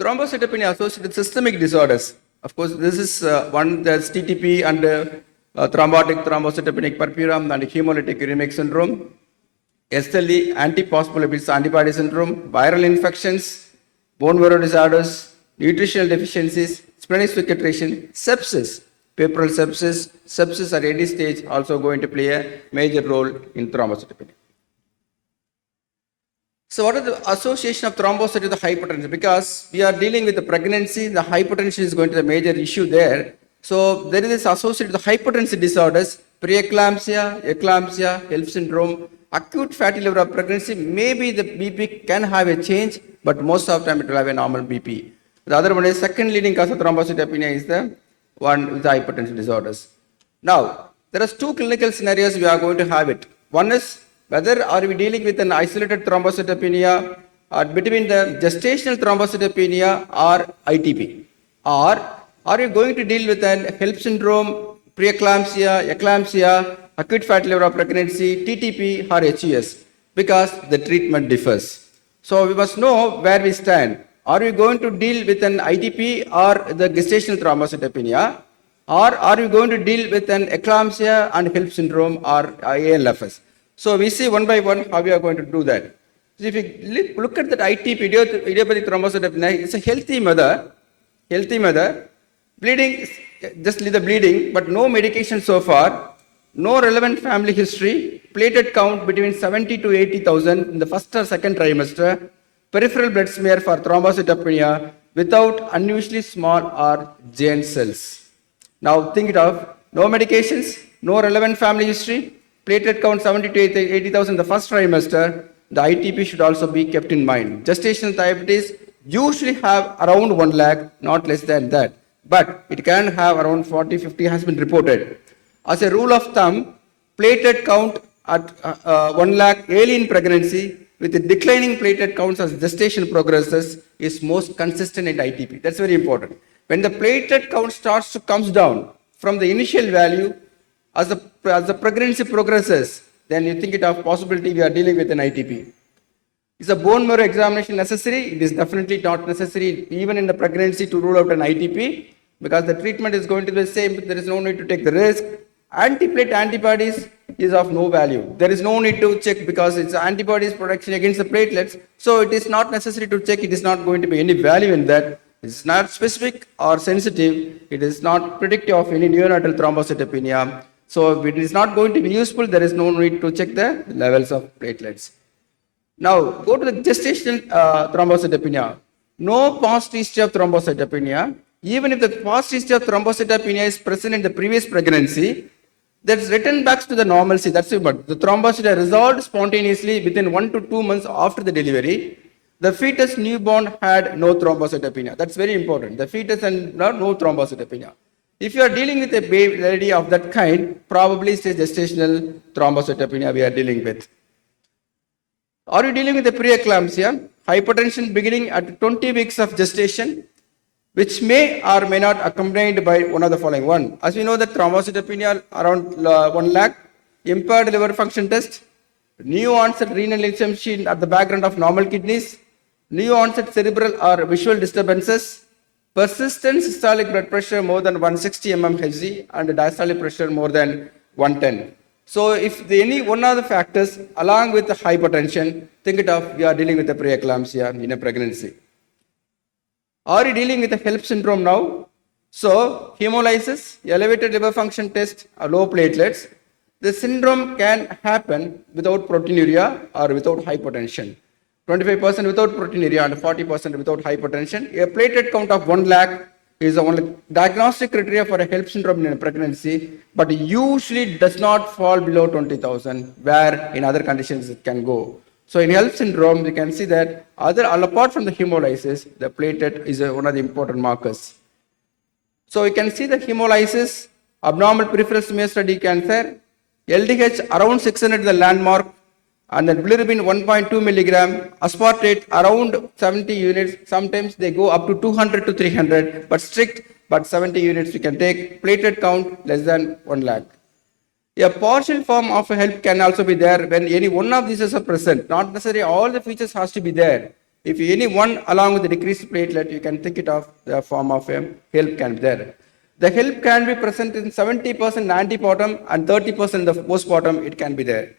Thrombocytopenia associated with systemic disorders. Of course, this is one that's TTP and thrombotic thrombocytopenic purpura and hemolytic uremic syndrome. SLE, antiphospholipid antibody syndrome, viral infections, bone marrow disorders, nutritional deficiencies, splenic filtration, sepsis, puerperal sepsis at any stage also going to play a major role in thrombocytopenia. So what is the association of thrombocyte with the hypertension? Because we are dealing with the pregnancy, the hypertension is going to be the major issue there. So there is this associated with the hypertensive disorders, preeclampsia, eclampsia, HELP syndrome, acute fatty liver pregnancy. Maybe the BP can have a change, but most of the time it will have a normal BP. The other one is second leading cause of thrombocytopenia is the one with the hypertension disorders. Now, there are two clinical scenarios we are going to have it. One is whether are we dealing with an isolated thrombocytopenia or between the gestational thrombocytopenia or ITP, or are you going to deal with an HELP syndrome, preeclampsia, eclampsia, acute fatty liver pregnancy, TTP or HUS, because the treatment differs. So we must know where we stand. Are we going to deal with an ITP or the gestational thrombocytopenia, or are we going to deal with an eclampsia and HELP syndrome or ALFS? So we see one by one how we are going to do that. So if you look at that ITP, idiopathic thrombocytopenia, it's a healthy mother, bleeding, just the bleeding, but no medication so far, no relevant family history, platelet count between 70 to 80,000 in the first or second trimester, peripheral blood smear for thrombocytopenia without unusually small or giant cells. Now think it of, no medications, no relevant family history, platelet count 70 to 80,000 in the first trimester, the ITP should also be kept in mind. Gestational diabetes usually have around 1 lakh, not less than that, but it can have around 40, 50 has been reported. As a rule of thumb, platelet count at 1 lakh early in pregnancy with the declining platelet counts as gestation progresses is most consistent in ITP. That's very important. When the platelet count starts to come down from the initial value, as the pregnancy progresses, then you think it of possibility we are dealing with an ITP. Is a bone marrow examination necessary? It is definitely not necessary even in the pregnancy to rule out an ITP, because the treatment is going to be the same. There is no need to take the risk. Antiplatelet antibodies is of no value. There is no need to check because it's antibodies protection against the platelets. So it is not necessary to check. It is not going to be any value in that. It's not specific or sensitive. It is not predictive of any neonatal thrombocytopenia. So if it is not going to be useful, there is no need to check the levels of platelets. Now go to the gestational thrombocytopenia. No past history of thrombocytopenia. Even if the past history of thrombocytopenia is present in the previous pregnancy, that's returned back to the normalcy. That's it. But the thrombocytes are resolved spontaneously within 1 to 2 months after the delivery. The fetus newborn had no thrombocytopenia. That's very important. The fetus and no thrombocytopenia. If you are dealing with a baby lady of that kind, probably it's a gestational thrombocytopenia we are dealing with. Are you dealing with a preeclampsia? Hypertension beginning at 20 weeks of gestation, which may or may not accompanied by one of the following. One, as we know that thrombocytopenia around 1 lakh, impaired liver function test, new onset renal insufficiency at the background of normal kidneys, new onset cerebral or visual disturbances, persistent systolic blood pressure more than 160 mmHg and diastolic pressure more than 110. So if any one of the factors along with the hypertension, think it of we are dealing with a preeclampsia in a pregnancy. Are you dealing with a HELP syndrome now? So, hemolysis, elevated liver function test, or low platelets. The syndrome can happen without proteinuria or without hypertension. 25% without proteinuria and 40% without hypertension. A platelet count of 1 lakh is the only diagnostic criteria for a HELP syndrome in a pregnancy, but usually does not fall below 20,000, where in other conditions it can go. So in HELP syndrome, we can see that apart from the hemolysis, the platelet is one of the important markers. So we can see the hemolysis, abnormal peripheral smear study cancer, LDH around 600 is the landmark, and then bilirubin 1.2 milligram, aspartate around 70 units. Sometimes they go up to 200 to 300, but strict, but 70 units we can take. Platelet count less than 1 lakh. A partial form of a HELP can also be there when any one of these is present. Not necessarily all the features has to be there. If any one along with the decreased platelet, you can think it of the form of a HELP can be there. The HELP can be present in 70% antepartum and 30% in the postpartum, it can be there.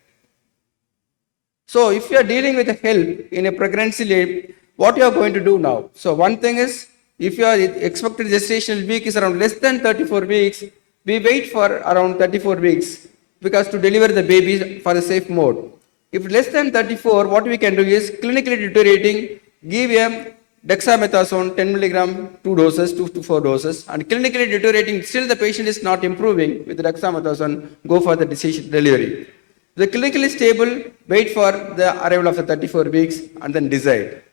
So if you are dealing with a HELP in a pregnancy, what you are going to do now? So one thing is, if your expected gestational week is around less than 34 weeks, we wait for around 34 weeks because to deliver the baby for a safe mode. If less than 34, what we can do is clinically deteriorating, give a dexamethasone 10 milligram, 2 doses, 2 to 4 doses, and clinically deteriorating, still the patient is not improving with the dexamethasone, go for the decision delivery. The clinically stable, wait for the arrival of the 34 weeks and then decide.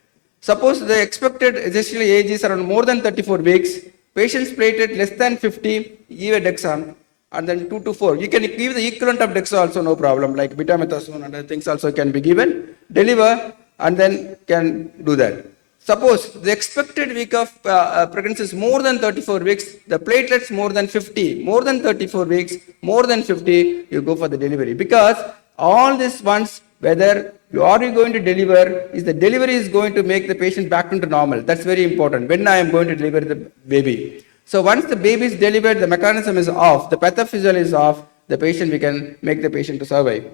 Suppose the expected gestational age is around more than 34 weeks, patient's platelet less than 50, give a dexam, and then 2 to 4. You can give the equivalent of dexa also, no problem, like betamethasone and other things also can be given, deliver, and then can do that. Suppose the expected week of pregnancy is more than 34 weeks, the platelets more than 50, more than 34 weeks, more than 50, you go for the delivery. Because all these ones, whether you are going to deliver, is the delivery is going to make the patient back into normal. That's very important. When I am going to deliver the baby. So once the baby is delivered, the mechanism is off, the pathophysiology is off, the patient, we can make the patient to survive.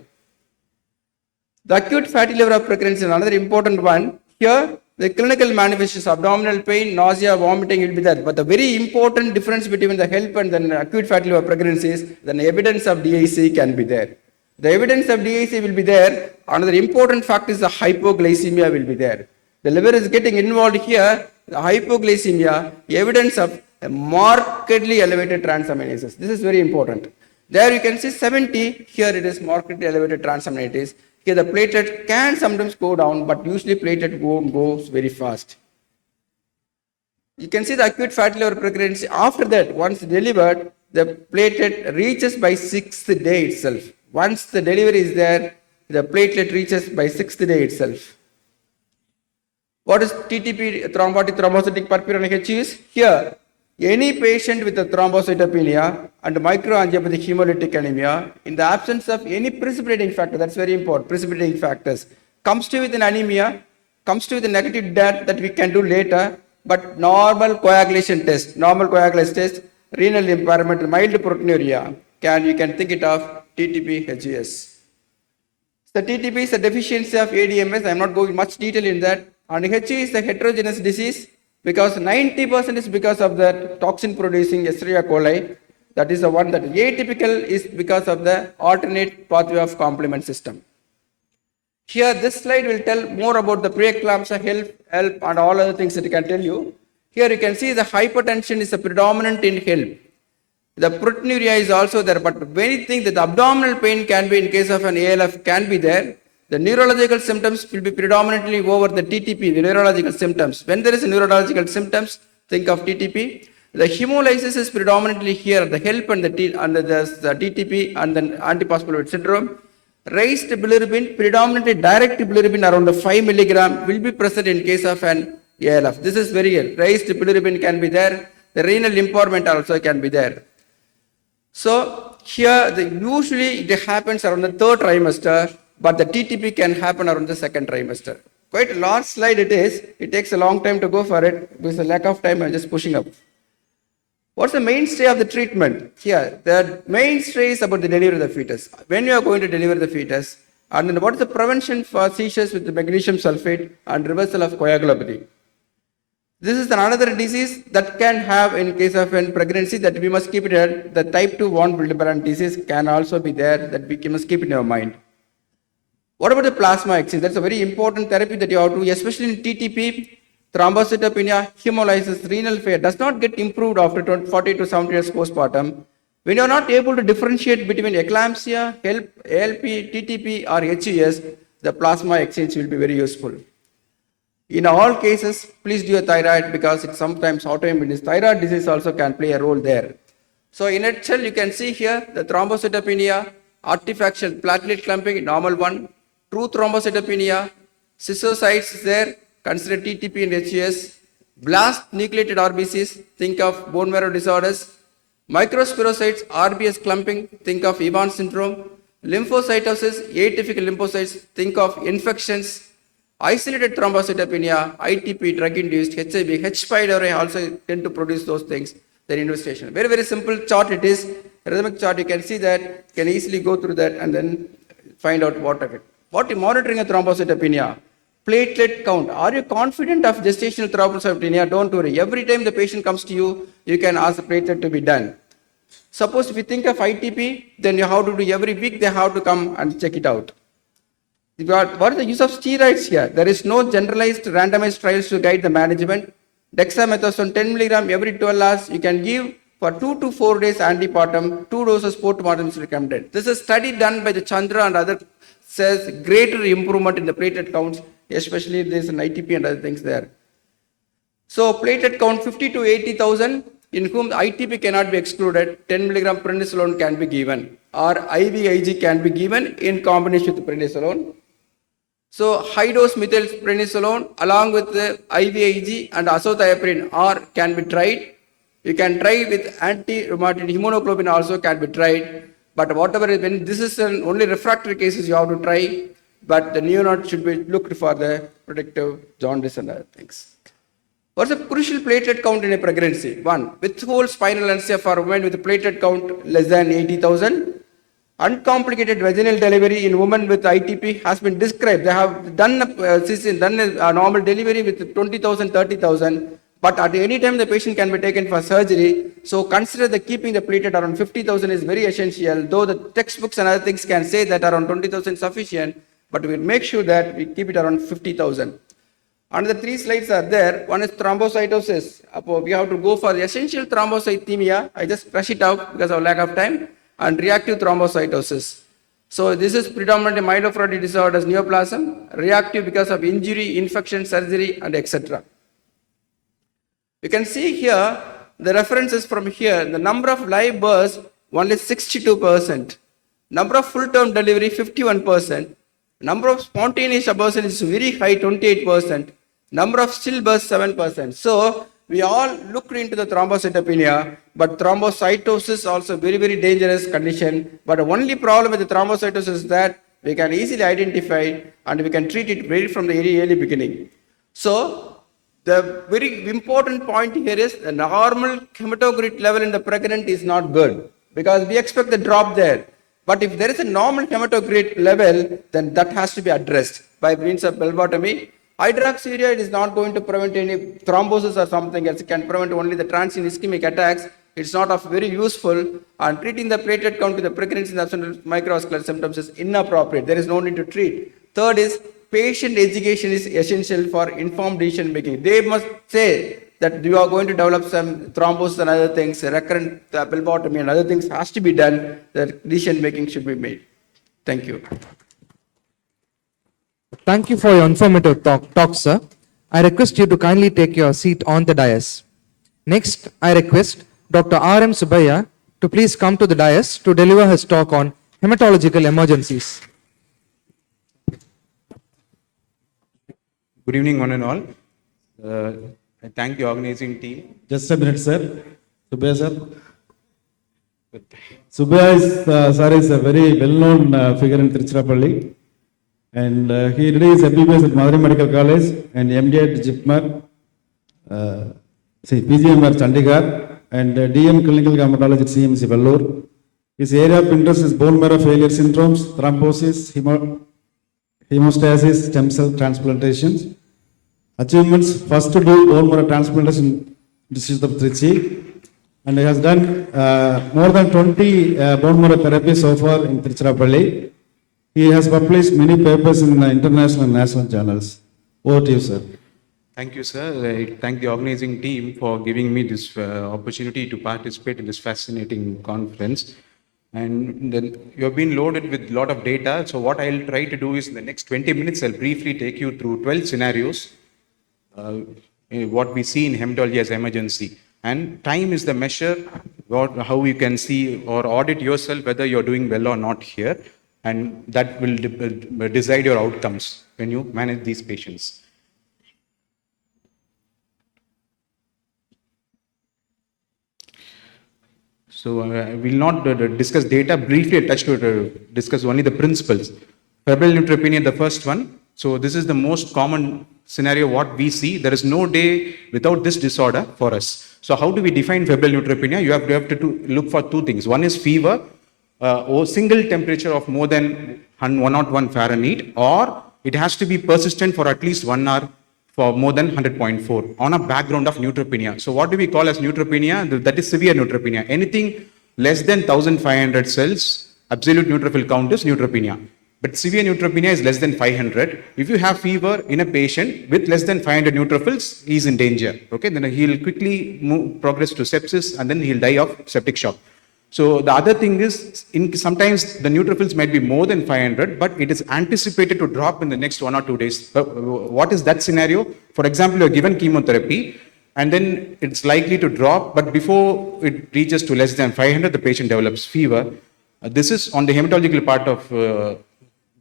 The acute fatty liver of pregnancy is another important one. Here, the clinical manifestations, abdominal pain, nausea, vomiting will be there. But the very important difference between the HELP and the acute fatty liver pregnancy is the evidence of DIC can be there. The evidence of DIC will be there. Another important fact is the hypoglycemia will be there. The liver is getting involved here. The hypoglycemia, evidence of a markedly elevated transaminases. This is very important. There you can see 70. Here it is markedly elevated transaminases. Here the platelet can sometimes go down, but usually platelet goes very fast. You can see the acute fatty liver pregnancy. After that, once delivered, the platelet reaches by 6th day itself. Once the delivery is there, the platelet reaches by 6th day itself. What is TTP, thrombotic thrombocytic purpura is? Here, any patient with a thrombocytopenia and microangiopathic hemolytic anemia, in the absence of any precipitating factor, that's very important, precipitating factors, comes to with an anemia, comes to with a negative that we can do later, but normal coagulation test, renal impairment, mild proteinuria, you can think it of TTP HGS. The TTP is a deficiency of ADMS, I am not going much detail in that, and HE is a heterogeneous disease, because 90% is because of the toxin producing Escherichia coli. That is the one that atypical is because of the alternate pathway of complement system. Here this slide will tell more about the preeclampsia, HELP and all other things that I can tell you. Here you can see the hypertension is a predominant in HELP. The proteinuria is also there, but many things that the abdominal pain can be in case of an ALF can be there. The neurological symptoms will be predominantly over the TTP, the neurological symptoms. When there is a neurological symptoms, think of TTP. The hemolysis is predominantly here, the HELP and the TTP and then antiphospholipid syndrome. Raised bilirubin, predominantly direct bilirubin around the 5 milligram will be present in case of an ALF. This is very good. Raised bilirubin can be there. The renal impairment also can be there. So here, usually it happens around the 3rd trimester. But the TTP can happen around the 2nd trimester. Quite a large slide it is. It takes a long time to go for it. With a lack of time, I'm just pushing up. What's the mainstay of the treatment? Here, the mainstay is about the delivery of the fetus. When you are going to deliver the fetus, and then what is the prevention for seizures with the magnesium sulfate and reversal of coagulopathy? This is another disease that can have in case of a pregnancy that we must keep it at. The type 2 von Willebrand disease can also be there that we must keep in our mind. What about the plasma exchange? That's a very important therapy that you have to, especially in TTP, thrombocytopenia, hemolysis, renal failure does not get improved after 40 to 70 years postpartum. When you are not able to differentiate between eclampsia, ALP, TTP or HUS, the plasma exchange will be very useful. In all cases, please do a thyroid because it's sometimes autoimmune. Thyroid disease also can play a role there. So in a nutshell, you can see here the thrombocytopenia, artifactual platelet clumping, normal one, true thrombocytopenia, schistocytes is there, consider TTP and HUS, blast nucleated RBCs, think of bone marrow disorders, microspherocytes, RBS clumping, think of Evans syndrome, lymphocytosis, atypical lymphocytes, think of infections, isolated thrombocytopenia, ITP, drug-induced, HIV, H. pylori also tend to produce those things, their investigation. Very, very simple chart it is, rhythmic chart, you can see that, can easily go through that and then find out what of it. What monitoring a thrombocytopenia? Platelet count. Are you confident of gestational thrombocytopenia? Don't worry. Every time the patient comes to you, you can ask the platelet to be done. Suppose if you think of ITP, then you have to do every week, they have to come and check it out. What is the use of steroids here? There is no generalized randomized trials to guide the management. Dexamethasone 10 mg every 12 hours, you can give for 2 to 4 days antepartum, 2 doses postmortem is recommended. This is a study done by the Chandra and other says greater improvement in the platelet counts, especially if there is an ITP and other things there. So platelet count 50 to 80,000, in whom ITP cannot be excluded, 10 mg prednisolone can be given or IVIG can be given in combination with prednisolone. So high dose methyl prednisolone along with the IVIG and azathioprine can be tried. You can try with anti-rheumatic immunoglobulin also can be tried. But whatever, when this is only refractory cases you have to try, but the neonate should be looked for the protective jaundice and other things. What's a crucial platelet count in a pregnancy? 1. Withhold spinal anesthesia for women with a platelet count less than 80,000. Uncomplicated vaginal delivery in women with ITP has been described. They have done a normal delivery with 20,000, 30,000. But at any time the patient can be taken for surgery. So consider the keeping the platelet around 50,000 is very essential. Though the textbooks and other things can say that around 20,000 is sufficient, but we'll make sure that we keep it around 50,000. Another 3 slides are there. One is thrombocytosis. We have to go for the essential thrombocythemia. I just brush it out because of lack of time. And reactive thrombocytosis. So this is predominantly myelofibrotic disorders, neoplasm, reactive because of injury, infection, surgery, and etc. You can see here the references from here. The number of live births only 62%. Number of full-term delivery 51%. Number of spontaneous abortion is very high, 28%. Number of stillbirths 7%. So we all looked into the thrombocytopenia, but thrombocytosis also very, very dangerous condition. But the only problem with the thrombocytosis is that we can easily identify and we can treat it very from the very early beginning. So the very important point here is the normal hematocrit level in the pregnant is not good because we expect the drop there. But if there is a normal hematocrit level, then that has to be addressed by means of phlebotomy. Hydroxyurea is not going to prevent any thrombosis or something else. It can prevent only the transient ischemic attacks. It's not of very useful. And treating the platelet count with the pregnancy and absence of microvascular symptoms is inappropriate. There is no need to treat. Third is patient education is essential for informed decision making. They must say that you are going to develop some thrombosis and other things, recurrent phlebotomy and other things has to be done. The decision making should be made. Thank you. Thank you for your informative talk, sir. I request you to kindly take your seat on the dais. Next, I request Dr. R.M. Subbiah to please come to the dais to deliver his talk on hematological emergencies. Good evening, one and all. I thank the organizing team. Just a minute, sir. Subbiah, sir. Subbiah is a very well-known figure in Tiruchirappalli. And he did his MBBS at Madurai Medical College and MD at JIPMER, PGMR Chandigarh, and DM Clinical Hematology at CMC Vellore. His area of interest is bone marrow failure syndromes, thrombosis, hemostasis, stem cell transplantations. Achievements: first to do bone marrow transplantation in district of Trichy, and he has done more than 20 bone marrow therapies so far in Tiruchirappalli. He has published many papers in international and national journals. Over to you, sir. Thank you, sir. I thank the organizing team for giving me this opportunity to participate in this fascinating conference. And then you have been loaded with a lot of data. So what I'll try to do is in the next 20 minutes, I'll briefly take you through 12 scenarios, what we see in hematology as emergency. And time is the measure, how you can see or audit yourself whether you're doing well or not here. And that will decide your outcomes when you manage these patients. So I will not discuss data. Briefly, I touched to discuss only the principles. Febrile neutropenia, the first one. So this is the most common scenario what we see. There is no day without this disorder for us. So how do we define febrile neutropenia? You have to look for two things. One is fever, or single temperature of more than 101 Fahrenheit, or it has to be persistent for at least 1 hour for more than 100.4 on a background of neutropenia. So what do we call as neutropenia? That is severe neutropenia. Anything less than 1500 cells, absolute neutrophil count is neutropenia. But severe neutropenia is less than 500. If you have fever in a patient with less than 500 neutrophils, he is in danger. Okay, then he'll quickly progress to sepsis and then he'll die of septic shock. So the other thing is, sometimes the neutrophils might be more than 500, but it is anticipated to drop in the next 1 or 2 days. What is that scenario? For example, you're given chemotherapy, and then it's likely to drop, but before it reaches to less than 500, the patient develops fever. This is on the hematological part of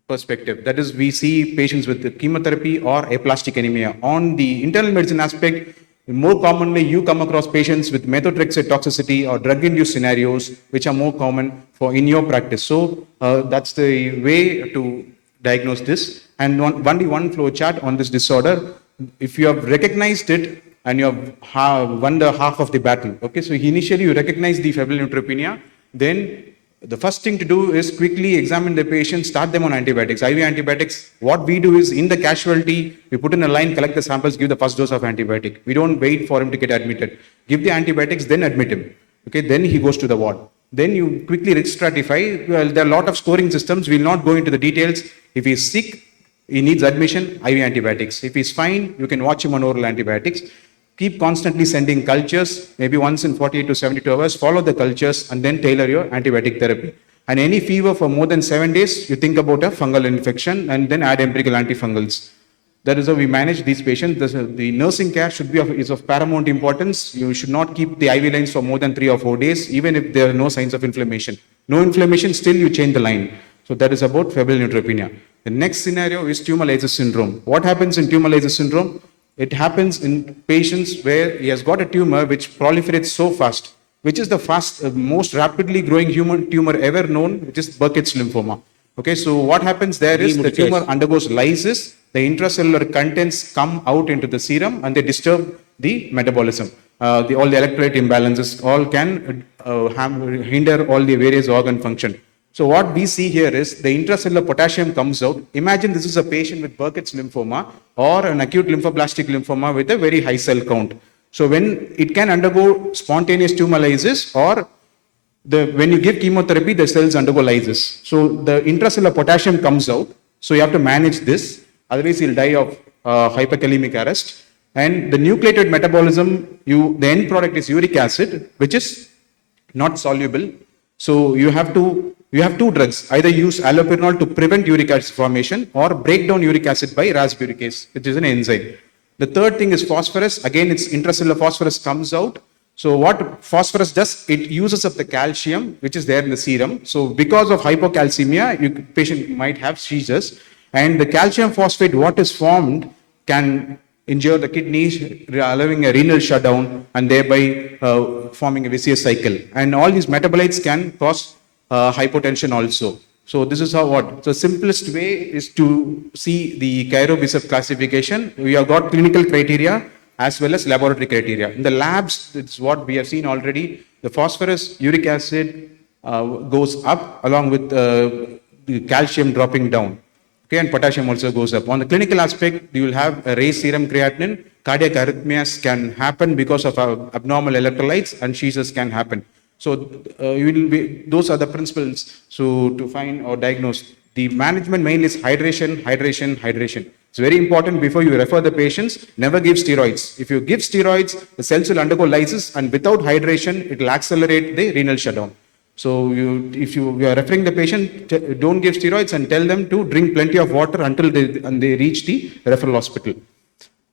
perspective. That is, we see patients with chemotherapy or aplastic anemia. On the internal medicine aspect, more commonly, you come across patients with methotrexate toxicity or drug-induced scenarios, which are more common in your practice. So that's the way to diagnose this. And only one flow chart on this disorder. If you have recognized it and you have won the half of the battle. Okay, so initially you recognize the febrile neutropenia, then the first thing to do is quickly examine the patient, start them on antibiotics, IV antibiotics. What we do is in the casualty, we put in a line, collect the samples, give the first dose of antibiotic. We don't wait for him to get admitted. Give the antibiotics, then admit him. Okay, then he goes to the ward. Then you quickly stratify. Well, there are a lot of scoring systems. We'll not go into the details. If he's sick, he needs admission, IV antibiotics. If he's fine, you can watch him on oral antibiotics. Keep constantly sending cultures, maybe once in 48 to 72 hours, follow the cultures and then tailor your antibiotic therapy. And any fever for more than 7 days, you think about a fungal infection and then add empirical antifungals. That is how we manage these patients. The nursing care is of paramount importance. You should not keep the IV lines for more than 3 or 4 days, even if there are no signs of inflammation. No inflammation, still you change the line. So that is about febrile neutropenia. The next scenario is tumor lysis syndrome. What happens in tumor lysis syndrome? It happens in patients where he has got a tumor which proliferates so fast, which is the most rapidly growing human tumor ever known, which is Burkitt's lymphoma. Okay, so what happens there is the tumor undergoes lysis, the intracellular contents come out into the serum and they disturb the metabolism. All the electrolyte imbalances all can hinder all the various organ function. So what we see here is the intracellular potassium comes out. Imagine this is a patient with Burkitt's lymphoma or an acute lymphoblastic lymphoma with a very high cell count. So when it can undergo spontaneous tumor lysis, or when you give chemotherapy, the cells undergo lysis. So the intracellular potassium comes out. So you have to manage this. Otherwise, you'll die of hyperkalemic arrest. And the nucleated metabolism, the end product is uric acid, which is not soluble. So you have two drugs. Either use allopurinol to prevent uric acid formation or break down uric acid by rasburicase, which is an enzyme. The third thing is phosphorus. Again, it's intracellular phosphorus comes out. So what phosphorus does, it uses up the calcium, which is there in the serum. So because of hypocalcemia, patient might have seizures. And the calcium phosphate, what is formed, can injure the kidneys, allowing a renal shutdown and thereby forming a vicious cycle. And all these metabolites can cause hypotension also. So this is how So simplest way is to see the Cairo-Bishop classification. We have got clinical criteria as well as laboratory criteria. In the labs, it's what we have seen already. The phosphorus, uric acid goes up along with the calcium dropping down. Okay, and potassium also goes up. On the clinical aspect, you will have a raised serum creatinine, cardiac arrhythmias can happen because of abnormal electrolytes, and seizures can happen. So those are the principles to find or diagnose. The management mainly is hydration, hydration, hydration. It's very important before you refer the patients, never give steroids. If you give steroids, the cells will undergo lysis, and without hydration, it will accelerate the renal shutdown. So if you are referring the patient, don't give steroids and tell them to drink plenty of water until they reach the referral hospital.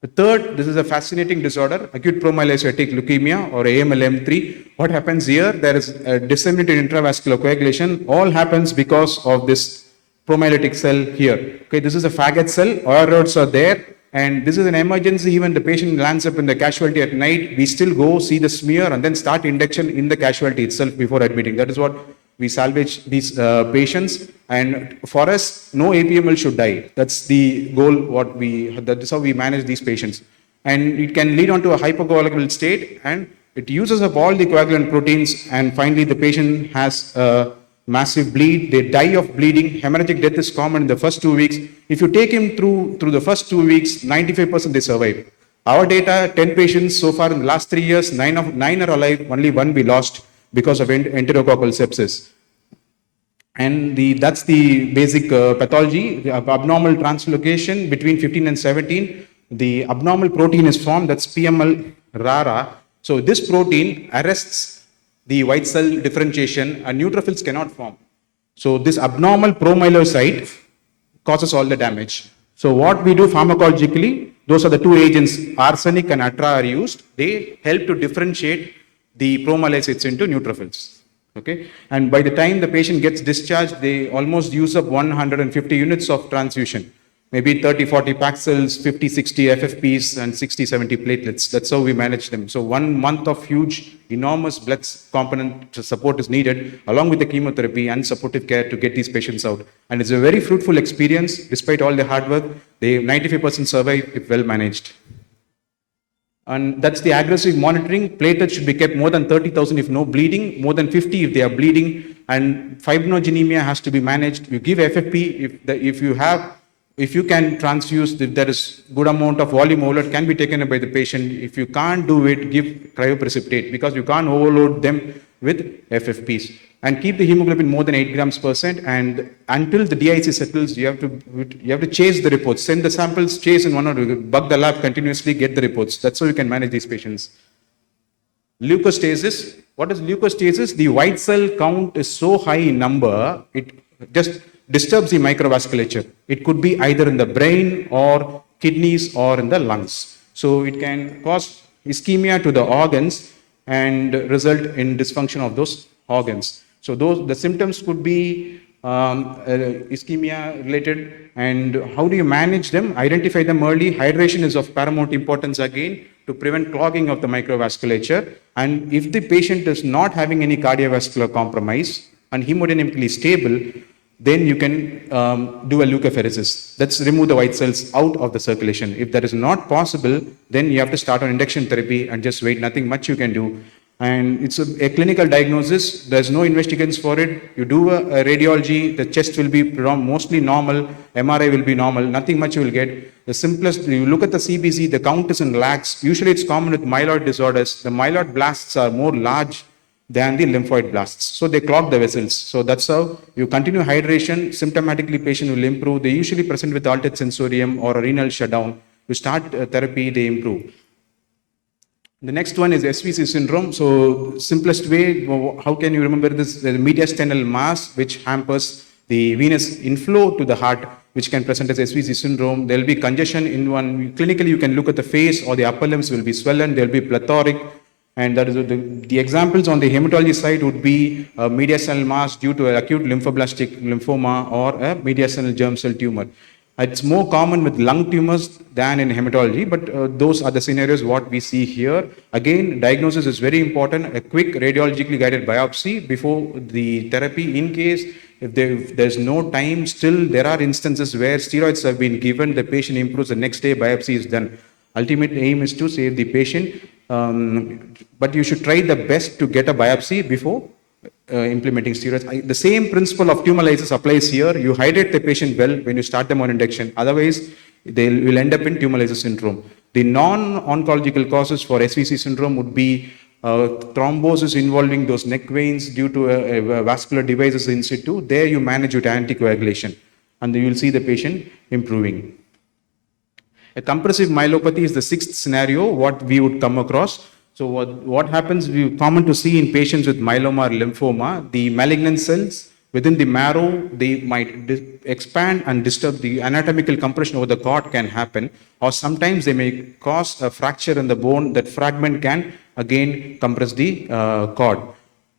The third, this is a fascinating disorder, acute promyelocytic leukemia or AML-M3. What happens here? There is a disseminated intravascular coagulation. All happens because of this promyelocytic cell here. Okay, this is a faggot cell. Oil rods are there. And this is an emergency. Even the patient lands up in the casualty at night, we still go see the smear and then start induction in the casualty itself before admitting. That is what we salvage these patients. And for us, no APML should die. That's the goal. That is how we manage these patients. And it can lead on to a hypocoagulable state, and it uses up all the coagulant proteins. And finally, the patient has massive bleed, they die of bleeding. Hemorrhagic death is common in the first 2 weeks. If you take him through the first 2 weeks, 95% they survive. Our data, 10 patients so far in the last 3 years, 9 are alive, only 1 we lost because of enterococcal sepsis. And that's the basic pathology, the abnormal translocation between 15 and 17. The abnormal protein is formed, that's PML rara. So this protein arrests the white cell differentiation, and neutrophils cannot form. So this abnormal promyelocyte causes all the damage. So what we do pharmacologically, those are the two agents, arsenic and atra are used. They help to differentiate the promyelocytes into neutrophils. Okay, and by the time the patient gets discharged, they almost use up 150 units of transfusion. Maybe 30, 40 packed cells, 50, 60 FFPs, and 60, 70 platelets. That's how we manage them. So 1 month of huge, enormous blood component support is needed, along with the chemotherapy and supportive care to get these patients out. And it's a very fruitful experience. Despite all the hard work, they 95% survive if well managed. And that's the aggressive monitoring. Platelets should be kept more than 30,000 if no bleeding, more than 50 if they are bleeding, and fibrinogenemia has to be managed. You give FFP if you can transfuse, if there is good amount of volume overload can be taken up by the patient. If you can't do it, give cryoprecipitate, because you can't overload them with FFPs. And keep the hemoglobin more than 8 grams %. And until the DIC settles, you have to chase the reports. Send the samples, chase in 1 or 2, bug the lab continuously, get the reports. That's how you can manage these patients. Leukostasis. What is leukostasis? The white cell count is so high in number, it just disturbs the microvasculature. It could be either in the brain or kidneys or in the lungs. So it can cause ischemia to the organs and result in dysfunction of those organs. So the symptoms could be ischemia related. And how do you manage them? Identify them early. Hydration is of paramount importance again to prevent clogging of the microvasculature. And if the patient is not having any cardiovascular compromise and hemodynamically stable, then you can do a leukapheresis. That's remove the white cells out of the circulation. If that is not possible, then you have to start on induction therapy and just wait. Nothing much you can do. And it's a clinical diagnosis. There's no investigations for it. You do a radiology, the chest will be mostly normal, MRI will be normal, nothing much you will get. The simplest, you look at the CBC, the count is in lakhs. Usually it's common with myeloid disorders. The myeloid blasts are more large than the lymphoid blasts. So they clog the vessels. So that's how you continue hydration. Symptomatically, patient will improve. They usually present with altered sensorium or a renal shutdown. You start therapy, they improve. The next one is SVC syndrome. So simplest way, how can you remember this? The mediastinal mass, which hampers the venous inflow to the heart, which can present as SVC syndrome. There will be congestion in one. Clinically, you can look at the face or the upper limbs will be swollen. There will be plethoric. And that is the examples on the hematology side would be a mediastinal mass due to an acute lymphoblastic lymphoma or a mediastinal germ cell tumor. It's more common with lung tumors than in hematology, but those are the scenarios what we see here. Again, diagnosis is very important. A quick radiologically guided biopsy before the therapy. In case if there's no time, still there are instances where steroids have been given, the patient improves, the next day biopsy is done. Ultimate aim is to save the patient. But you should try the best to get a biopsy before implementing steroids. The same principle of tumor lysis applies here. You hydrate the patient well when you start them on induction. Otherwise, they will end up in tumor lysis syndrome. The non-oncological causes for SVC syndrome would be thrombosis involving those neck veins due to vascular devices in situ. There you manage with anticoagulation, and you will see the patient improving. A compressive myelopathy is the sixth scenario what we would come across. So what happens, common to see in patients with myeloma or lymphoma, the malignant cells within the marrow, they might expand and disturb the anatomical compression over the cord can happen, or sometimes they may cause a fracture in the bone. That fragment can again compress the cord.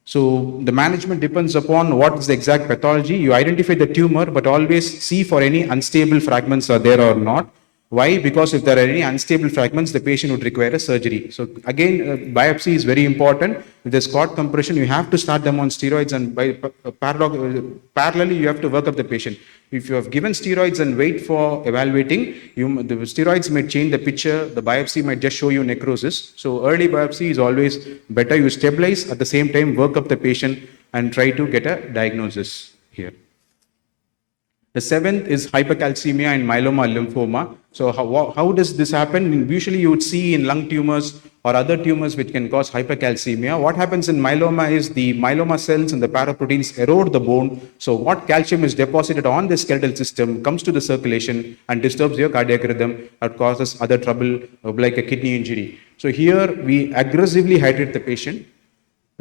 So the management depends upon what is the exact pathology. You identify the tumor, but always see for any unstable fragments are there or not. Why? Because if there are any unstable fragments, the patient would require a surgery. So again, biopsy is very important. If there's cord compression, you have to start them on steroids, and by parallelly, you have to work up the patient. If you have given steroids and wait for evaluating, the steroids may change the picture. The biopsy might just show you necrosis. So early biopsy is always better. You stabilize, at the same time, work up the patient and try to get a diagnosis here. The seventh is hypercalcemia in myeloma lymphoma. So how does this happen? Usually you would see in lung tumors or other tumors which can cause hypercalcemia. What happens in myeloma is the myeloma cells and the paraproteins erode the bone. So what calcium is deposited on the skeletal system comes to the circulation and disturbs your cardiac rhythm or causes other trouble like a kidney injury. So here we aggressively hydrate the patient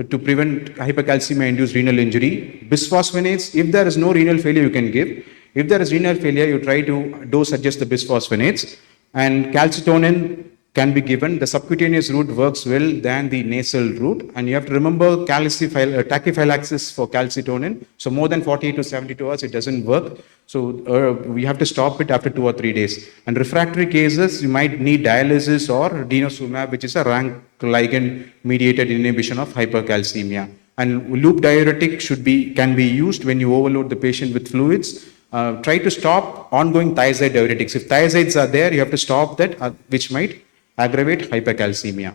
to prevent hypercalcemia-induced renal injury. Bisphosphonates, if there is no renal failure, you can give. If there is renal failure, you try to dose adjust the bisphosphonates, and calcitonin can be given. The subcutaneous route works well than the nasal route, and you have to remember tachyphylaxis for calcitonin. So more than 48 to 72 hours, it doesn't work. So we have to stop it after 2 or 3 days. And refractory cases, you might need dialysis or denosumab, which is a rank ligand mediated inhibition of hypercalcemia. And loop diuretic can be used when you overload the patient with fluids. Try to stop ongoing thiazide diuretics. If thiazides are there, you have to stop that, which might aggravate hypercalcemia.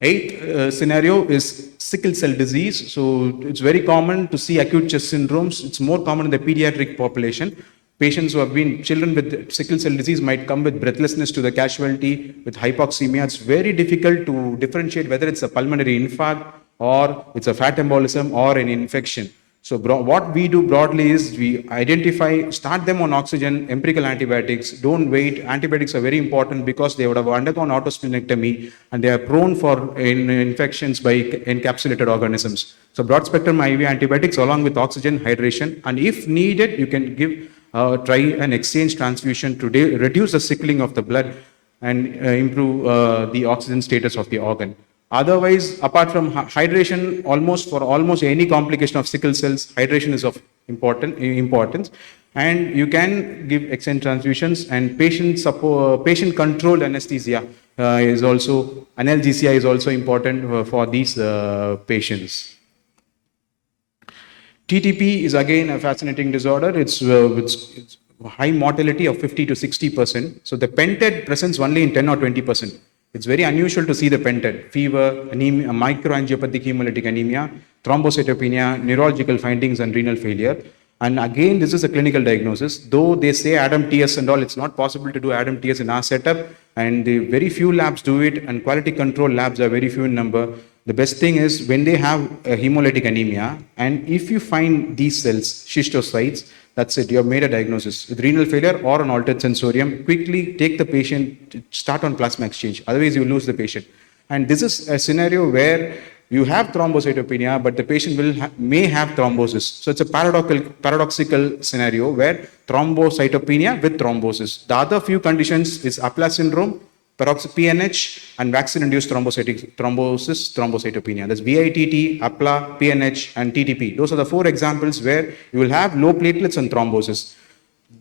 Eighth scenario is sickle cell disease. So it's very common to see acute chest syndromes. It's more common in the pediatric population. Patients who have been children with sickle cell disease might come with breathlessness to the casualty, with hypoxemia. It's very difficult to differentiate whether it's a pulmonary infarct or it's a fat embolism or an infection. So what we do broadly is we identify, start them on oxygen, empirical antibiotics, don't wait. Antibiotics are very important because they would have undergone autosplenectomy and they are prone for infections by encapsulated organisms. So broad spectrum IV antibiotics along with oxygen, hydration, and if needed, you can try an exchange transfusion to reduce the sickling of the blood and improve the oxygen status of the organ. Otherwise, apart from hydration, for almost any complication of sickle cells, hydration is of importance. And you can give exchange transfusions, and patient controlled anesthesia analgesia is also important for these patients. TTP is again a fascinating disorder. It's high mortality of 50 to 60%. So the pented presents only in 10 or 20%. It's very unusual to see the pented: fever, anemia, microangiopathic hemolytic anemia, thrombocytopenia, neurological findings, and renal failure. And again, this is a clinical diagnosis. Though they say Adam TS and all, it's not possible to do Adam TS in our setup, and the very few labs do it, and quality control labs are very few in number. The best thing is when they have a hemolytic anemia, and if you find these cells, schistocytes, that's it, you have made a diagnosis. With renal failure or an altered sensorium, quickly take the patient, start on plasma exchange. Otherwise, you lose the patient. And this is a scenario where you have thrombocytopenia, but the patient may have thrombosis. So it's a paradoxical scenario where thrombocytopenia with thrombosis. The other few conditions is Apla syndrome, PNH, and vaccine-induced thrombocytopenia. That's VITT, APLA, PNH, and TTP. Those are the 4 examples where you will have low platelets and thrombosis.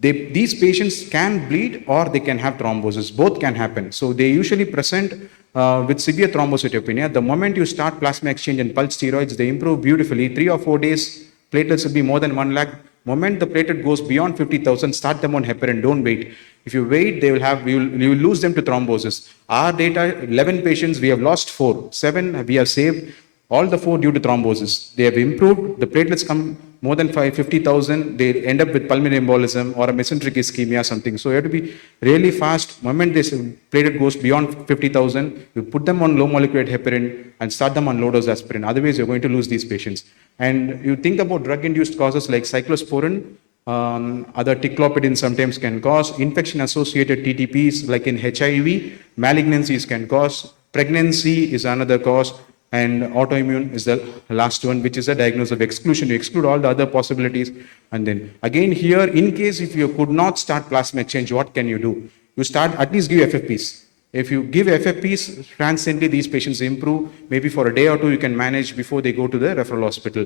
These patients can bleed or they can have thrombosis. Both can happen. So they usually present with severe thrombocytopenia. The moment you start plasma exchange and pulse steroids, they improve beautifully. 3 or 4 days, platelets will be more than 1 lakh. Moment the platelet goes beyond 50,000, start them on heparin, don't wait. If you wait, you will lose them to thrombosis. Our data, 11 patients, we have lost 4. 7 we have saved. All the four due to thrombosis. They have improved, the platelets come more than 50,000, they end up with pulmonary embolism or a mesenteric ischemia or something. So you have to be really fast. Moment this platelet goes beyond 50,000, you put them on low molecular weight heparin and start them on low dose aspirin. Otherwise, you're going to lose these patients. And you think about drug-induced causes like cyclosporin, other ticlopidins sometimes can cause, infection-associated TTPs like in HIV, malignancies can cause, pregnancy is another cause, and autoimmune is the last one, which is a diagnosis of exclusion. You exclude all the other possibilities. And then again here, in case if you could not start plasma exchange, what can you do? You start, at least give FFPs. If you give FFPs, transiently these patients improve. Maybe for a day or two you can manage before they go to the referral hospital.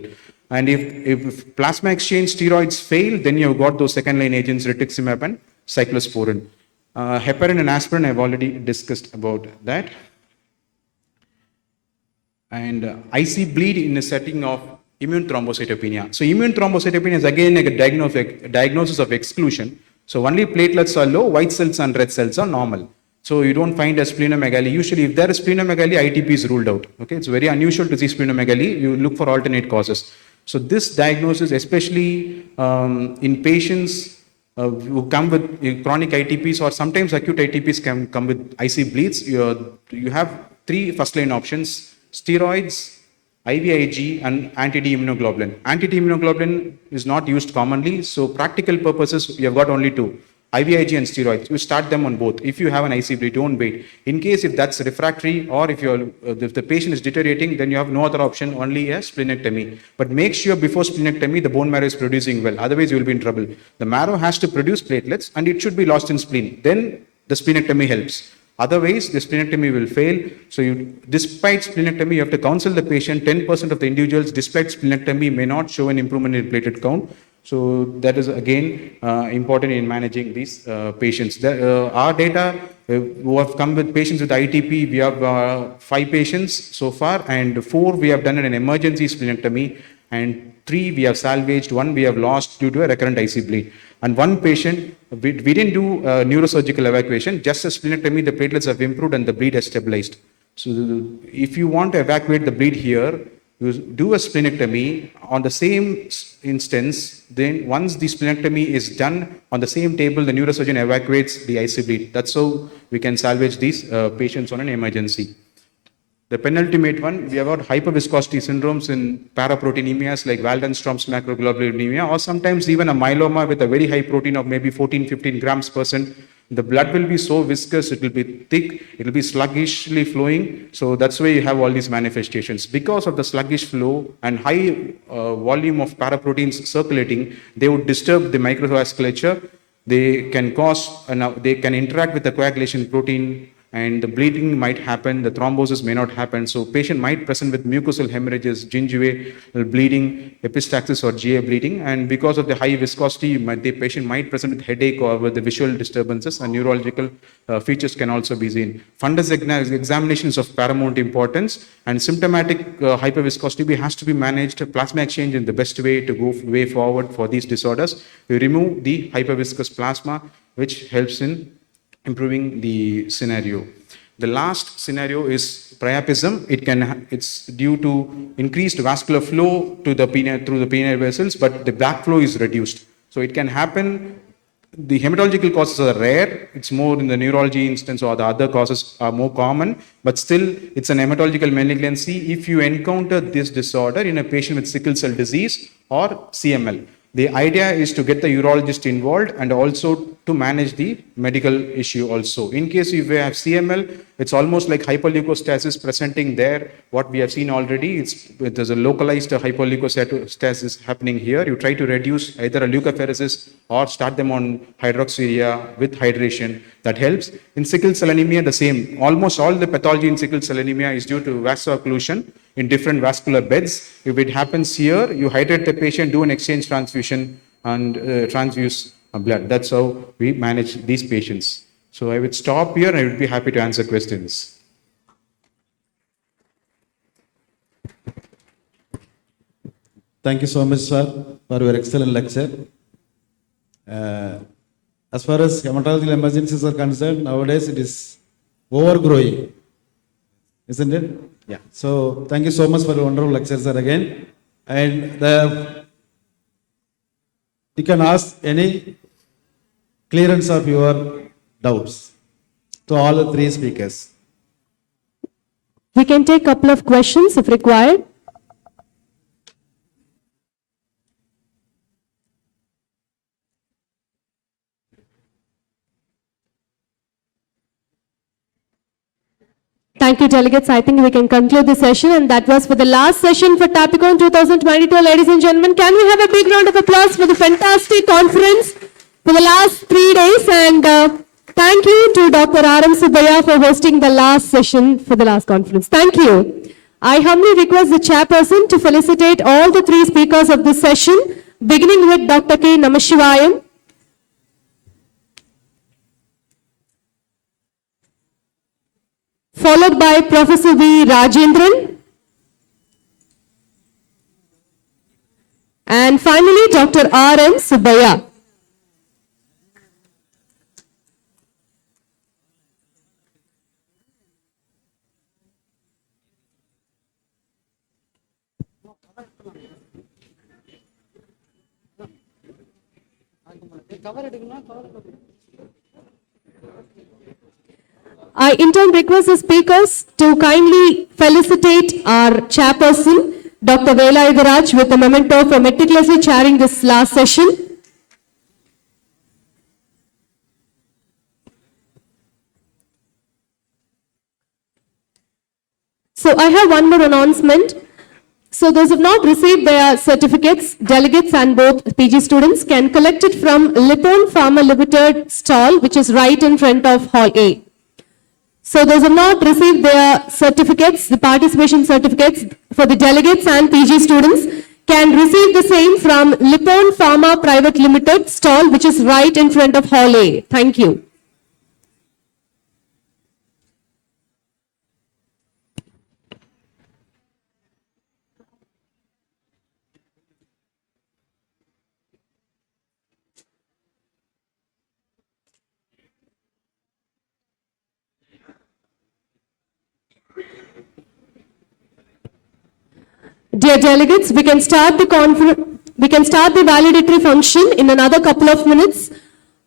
And if plasma exchange steroids fail, then you've got those second line agents, rituximab and cyclosporin. Heparin and aspirin, I've already discussed about that. And IC bleed in the setting of immune thrombocytopenia. So immune thrombocytopenia is again a diagnosis of exclusion. So only platelets are low, white cells and red cells are normal. So you don't find a splenomegaly. Usually if there is splenomegaly, ITP is ruled out. Okay, it's very unusual to see splenomegaly. You look for alternate causes. So this diagnosis, especially in patients who come with chronic ITPs or sometimes acute ITPs can come with IC bleeds, you have three first line options: steroids, IVIG, and anti-D immunoglobulin. Anti-D immunoglobulin is not used commonly, so practical purposes, you have got only two: IVIG and steroids. You start them on both. If you have an IC bleed, don't wait. In case if that's refractory or if the patient is deteriorating, then you have no other option, only a splenectomy. But make sure before splenectomy, the bone marrow is producing well. Otherwise, you will be in trouble. The marrow has to produce platelets and it should be lost in spleen. Then the splenectomy helps. Otherwise, the splenectomy will fail. So despite splenectomy, you have to counsel the patient. 10% of the individuals, despite splenectomy, may not show an improvement in platelet count. So that is again important in managing these patients. Our data who have come with patients with ITP, we have 5 patients so far, and 4 we have done an emergency splenectomy, and 3 we have salvaged, 1 we have lost due to a recurrent IC bleed. And 1 patient, we didn't do neurosurgical evacuation, just a splenectomy, the platelets have improved and the bleed has stabilized. So if you want to evacuate the bleed here, you do a splenectomy on the same instance. Then once the splenectomy is done, on the same table, the neurosurgeon evacuates the IC bleed. That's how we can salvage these patients on an emergency. The penultimate one, we have got hyperviscosity syndromes in paraproteinemias like Waldenstrom's macroglobulinemia, or sometimes even a myeloma with a very high protein of maybe 14-15 grams %. The blood will be so viscous, it will be thick, it will be sluggishly flowing. So that's why you have all these manifestations. Because of the sluggish flow and high volume of paraproteins circulating, they would disturb the microvasculature. They can cause, they can interact with the coagulation protein, and the bleeding might happen, the thrombosis may not happen. So patient might present with mucosal hemorrhages, gingival bleeding, epistaxis or GA bleeding. And because of the high viscosity, the patient might present with headache or with the visual disturbances, and neurological features can also be seen. Fundus examinations of paramount importance, and symptomatic hyperviscosity has to be managed. Plasma exchange is the best way to go way forward for these disorders. We remove the hyperviscous plasma, which helps in improving the scenario. The last scenario is priapism. It's due to increased vascular flow to the through the penial vessels, but the back flow is reduced. So it can happen. The hematological causes are rare. It's more in the neurology instance, or the other causes are more common, but still it's an hematological malignancy if you encounter this disorder in a patient with sickle cell disease or CML. The idea is to get the urologist involved and also to manage the medical issue also. In case if you have CML, it's almost like hyperleukostasis presenting there. What we have seen already, there's a localized hyperleukostasis happening here. You try to reduce either a leukapheresis or start them on hydroxyurea with hydration. That helps. In sickle cell anemia, the same. Almost all the pathology in sickle cell anemia is due to vaso-occlusion in different vascular beds. If it happens here, you hydrate the patient, do an exchange transfusion, and transfuse blood. That's how we manage these patients. So I would stop here and I would be happy to answer questions. Thank you so much, sir, for your excellent lecture. As far as hematological emergencies are concerned, nowadays it is overgrowing, isn't it? Yeah, so thank you so much for your wonderful lecture, sir, again. And you can ask any clearance of your doubts to all the three speakers. We can take a couple of questions if required. Thank you, delegates. I think we can conclude the session, and that was for the last session for Tapicon 2022. Ladies and gentlemen, can we have a big round of applause for the fantastic conference for the last 3 days? And thank you to Dr. R.M. Subbaiah for hosting the last session for the last conference. Thank you. I humbly request the chairperson to felicitate all the three speakers of this session, beginning with Dr. K. Namashivayam, followed by Professor V. Rajendran, and finally Dr. R.M. Subbaiah. I in turn request the speakers to kindly felicitate our chairperson, Dr. Vela Idaraj, with a memento for meticulously chairing this last session. So I have one more announcement. So those who have not received their certificates, delegates and both PG students can collect it from Lipon Pharma Limited stall, which is right in front of Hall A. So those who have not received their certificates, the participation certificates for the delegates and PG students can receive the same from Lipon Pharma Private Limited stall, which is right in front of Hall A. Thank you. Dear delegates, we can start the valedictory function in another couple of minutes.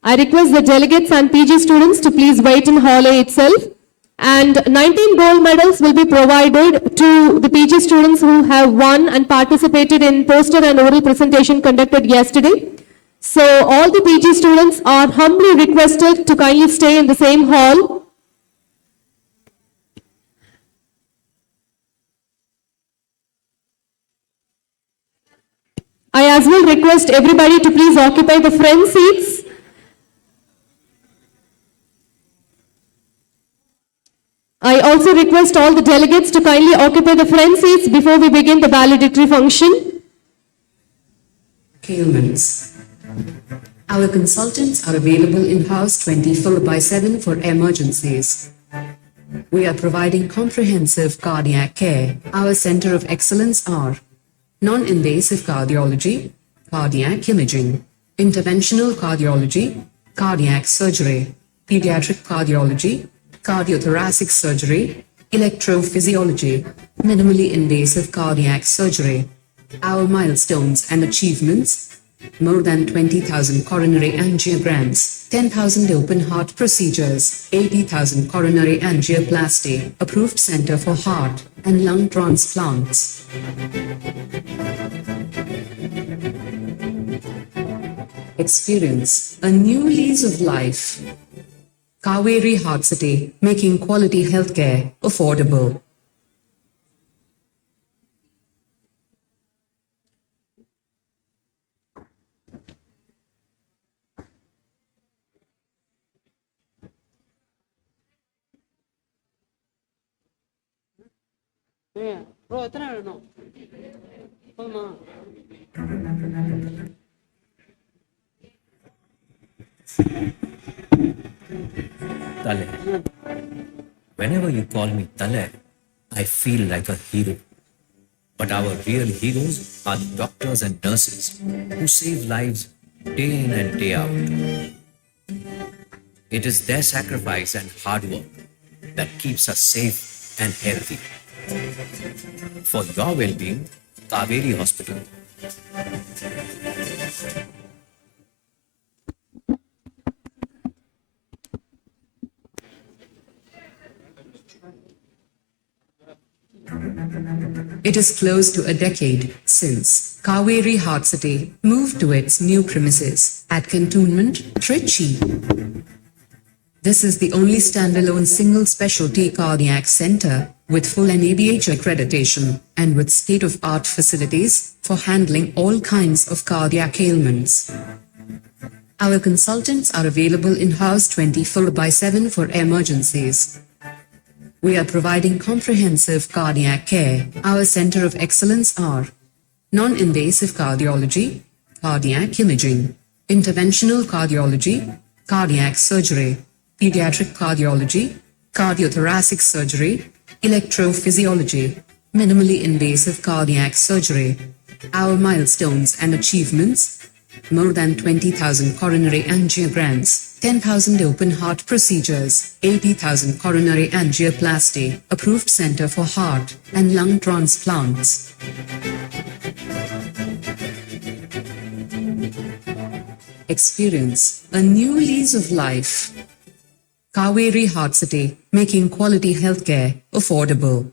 I request the delegates and PG students to please wait in Hall A itself. And 19 gold medals will be provided to the PG students who have won and participated in poster and oral presentation conducted yesterday. So all the PG students are humbly requested to kindly stay in the same hall. I as well request everybody to please occupy the front seats. I also request all the delegates to kindly occupy the front seats before we begin the valedictory function. Ailments. Our consultants are available in-house 24/7 for emergencies. We are providing comprehensive cardiac care. Our center of excellence are non-invasive cardiology, cardiac imaging, interventional cardiology, cardiac surgery, pediatric cardiology, cardiothoracic surgery, electrophysiology, minimally invasive cardiac surgery. Our milestones and achievements: more than 20,000 coronary angiograms, 10,000 open heart procedures, 80,000 coronary angioplasty, approved center for heart and lung transplants. Experience a new lease of life. Kaveri Heart City, making quality healthcare affordable. Tale. Whenever you call me Tale, I feel like a hero. But our real heroes are the doctors and nurses who save lives day in and day out. It is their sacrifice and hard work that keeps us safe and healthy. For your well-being, Kaveri Hospital. It is close to a decade since Kaveri Heart City moved to its new premises at Cantonment, Trichy. This is the only standalone single specialty cardiac center with full NABH accreditation and with state-of-art facilities for handling all kinds of cardiac ailments. Our consultants are available in-house 24/7 for emergencies. We are providing comprehensive cardiac care. Our center of excellence are non-invasive cardiology, cardiac imaging, interventional cardiology, cardiac surgery, pediatric cardiology, cardiothoracic surgery, electrophysiology, minimally invasive cardiac surgery. Our milestones and achievements: more than 20,000 coronary angiograms, 10,000 open heart procedures, 80,000 coronary angioplasty, approved center for heart and lung transplants. Experience a new lease of life. Kaveri Heart City, making quality healthcare affordable.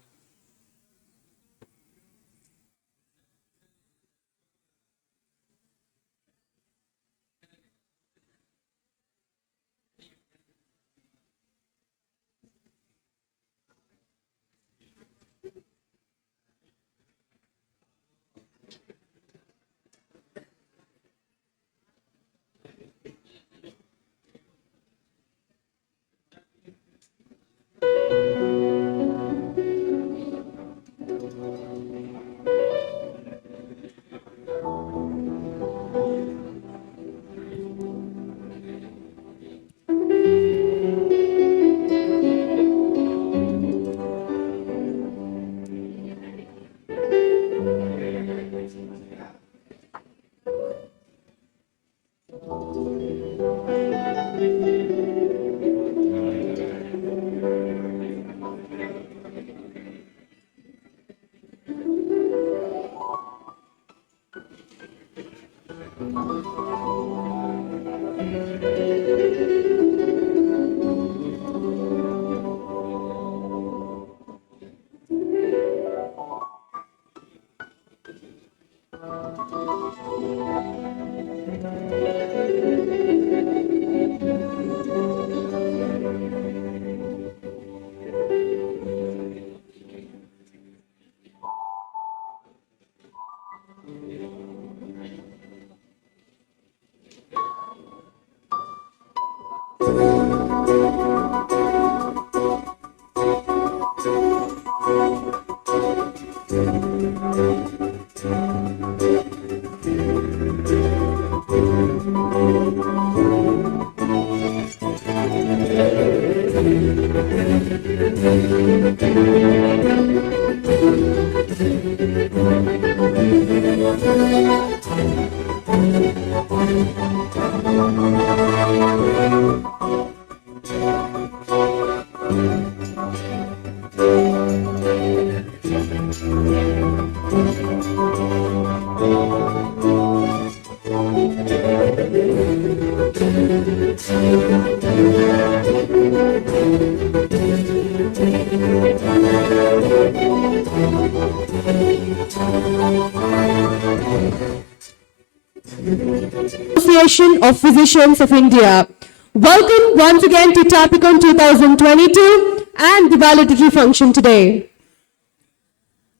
Association of Physicians of India. Welcome once again to Tapicon 2022 and the valedictory function today.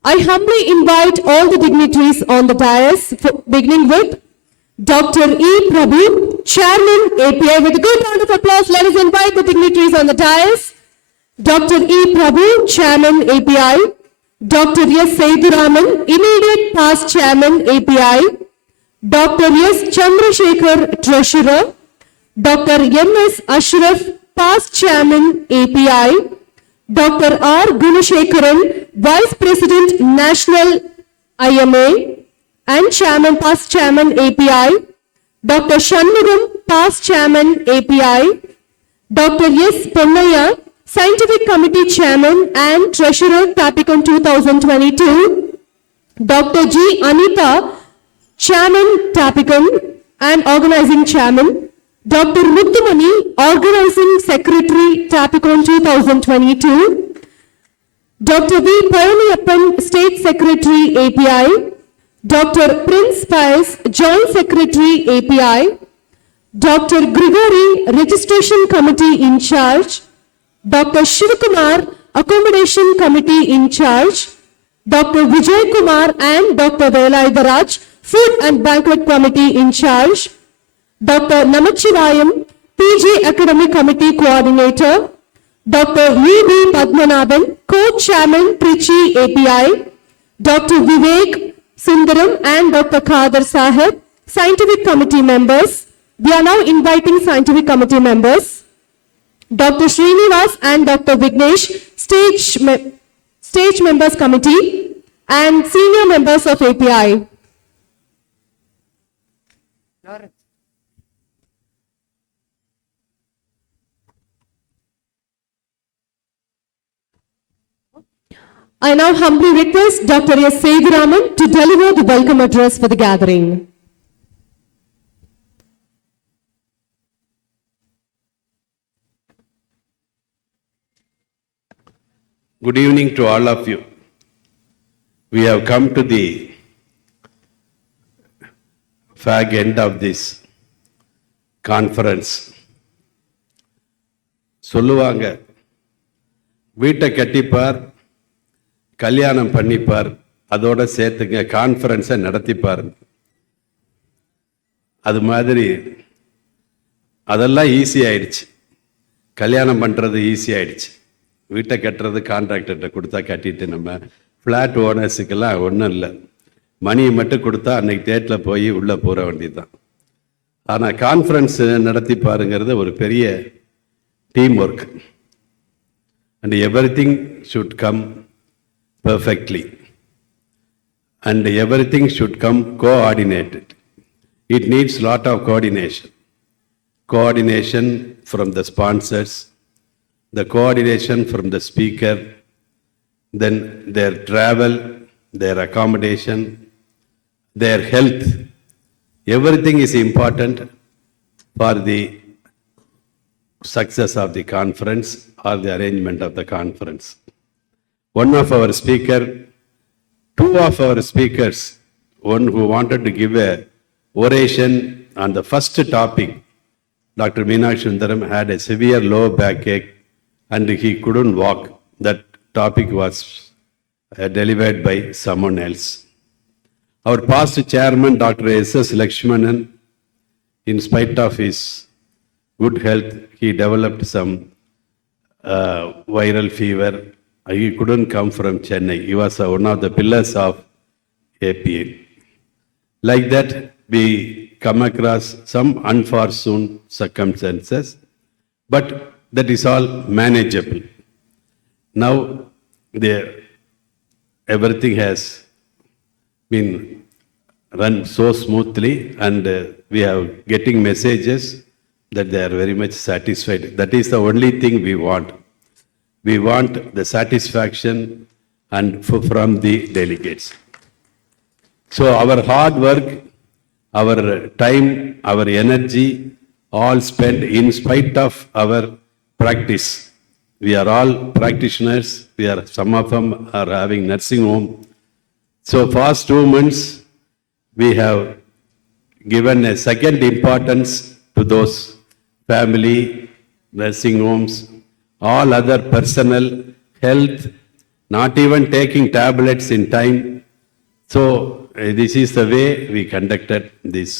I humbly invite all the dignitaries on the dais, beginning with Dr. E. Prabhu, Chairman, API. With a good round of applause, let us invite the dignitaries on the dais. Dr. E. Prabhu, Chairman, API. Dr. S. Sethuraman, Immediate Past Chairman, API. Dr. S. Chandrasekhar, Treasurer. Dr. M.S. Ashraf, Past Chairman, API. Dr. R. Gunashekaran, Vice President, National IMA and Chairman, Past Chairman, API. Dr. Shanmugam, Past Chairman, API. Dr. S. Ponnaya, Scientific Committee Chairman and Treasurer, Tapicon 2022, Dr. G. Anita, Chairman, Tapicon and Organizing Chairman, Dr. Muttumani, Organizing Secretary, Tapicon 2022, Dr. V. Paraniyappan, State Secretary, API, Dr. Prince Pius, Joint Secretary, API, Dr. Grigory, Registration Committee in charge, Dr. Shivakumar, Accommodation Committee in charge, Dr. Vijay Kumar and Dr. Velaidaraj, Food and Banquet Committee in charge, Dr. Namachivayam, PG Academic Committee Coordinator, Dr. U.B. Padmanabhan, Co-Chairman, Trichy API, Dr. Vivek Sundaram and Dr. Khadar Sahib, Scientific Committee members. We are now inviting Scientific Committee members. Dr. Srinivas and Dr. Vignesh, Stage Members Committee and Senior Members of API. I now humbly request Dr. S. Sethuraman to deliver the welcome address for the gathering. Good evening to all of you. We have come to the fag end of this conference. சொல்லுவாங்க வீட்டை கட்டிப்பார் கல்யாணம் பண்ணிப்பார் அதோட சேர்த்துங்க கான்ஃபரன்ஸை நடத்திப்பார். அது மாதிரி அதெல்லாம் easy ஆயிடுச்சு. கல்யாணம் பண்ணுறது ஈஸி ஆயிடுச்சு. வீட்டை கட்டுறது கான்ட்ராக்டர்கிட்ட கொடுத்தா கட்டிட்டு நம்ம ஃப்ளாட் ஓனர்ஸுக்கெல்லாம் ஒன்றும் இல்லை. மணியை மட்டும் கொடுத்தா அன்னைக்கு தேட்டில் போய் உள்ளே போகிற வேண்டியது தான். ஆனால் கான்ஃபரன்ஸ் நடத்தி பாருங்கிறது ஒரு பெரிய team work. And everything should come perfectly and everything should come coordinated. It needs lot of coordination from the sponsors, the coordination from the speaker, then their travel, their accommodation, their health. Everything is important for the success of the conference or the arrangement of the conference. One of our speaker, two of our speakers, one who wanted to give a oration on the first topic, Dr. Meenakshi Sundaram had a severe low backache and he couldn't walk. That topic was delivered by someone else. Our past chairman, Dr. S.S. Lakshmanan, in spite of his good health, he developed some viral fever. He couldn't come from Chennai. He was one of the pillars of APA. Like that, we come across some unforeseen circumstances, but that is all manageable. Now, everything has been run so smoothly, and we are getting messages that they are very much satisfied. That is the only thing we want. We want the satisfaction and from the delegates. So our hard work, our time, our energy, all spent in spite of our practice. We are all practitioners. Some of them are having nursing home. So past 2 months, we have given a second importance to those family, nursing homes, all other personnel, health, not even taking tablets in time. So this is the way we conducted this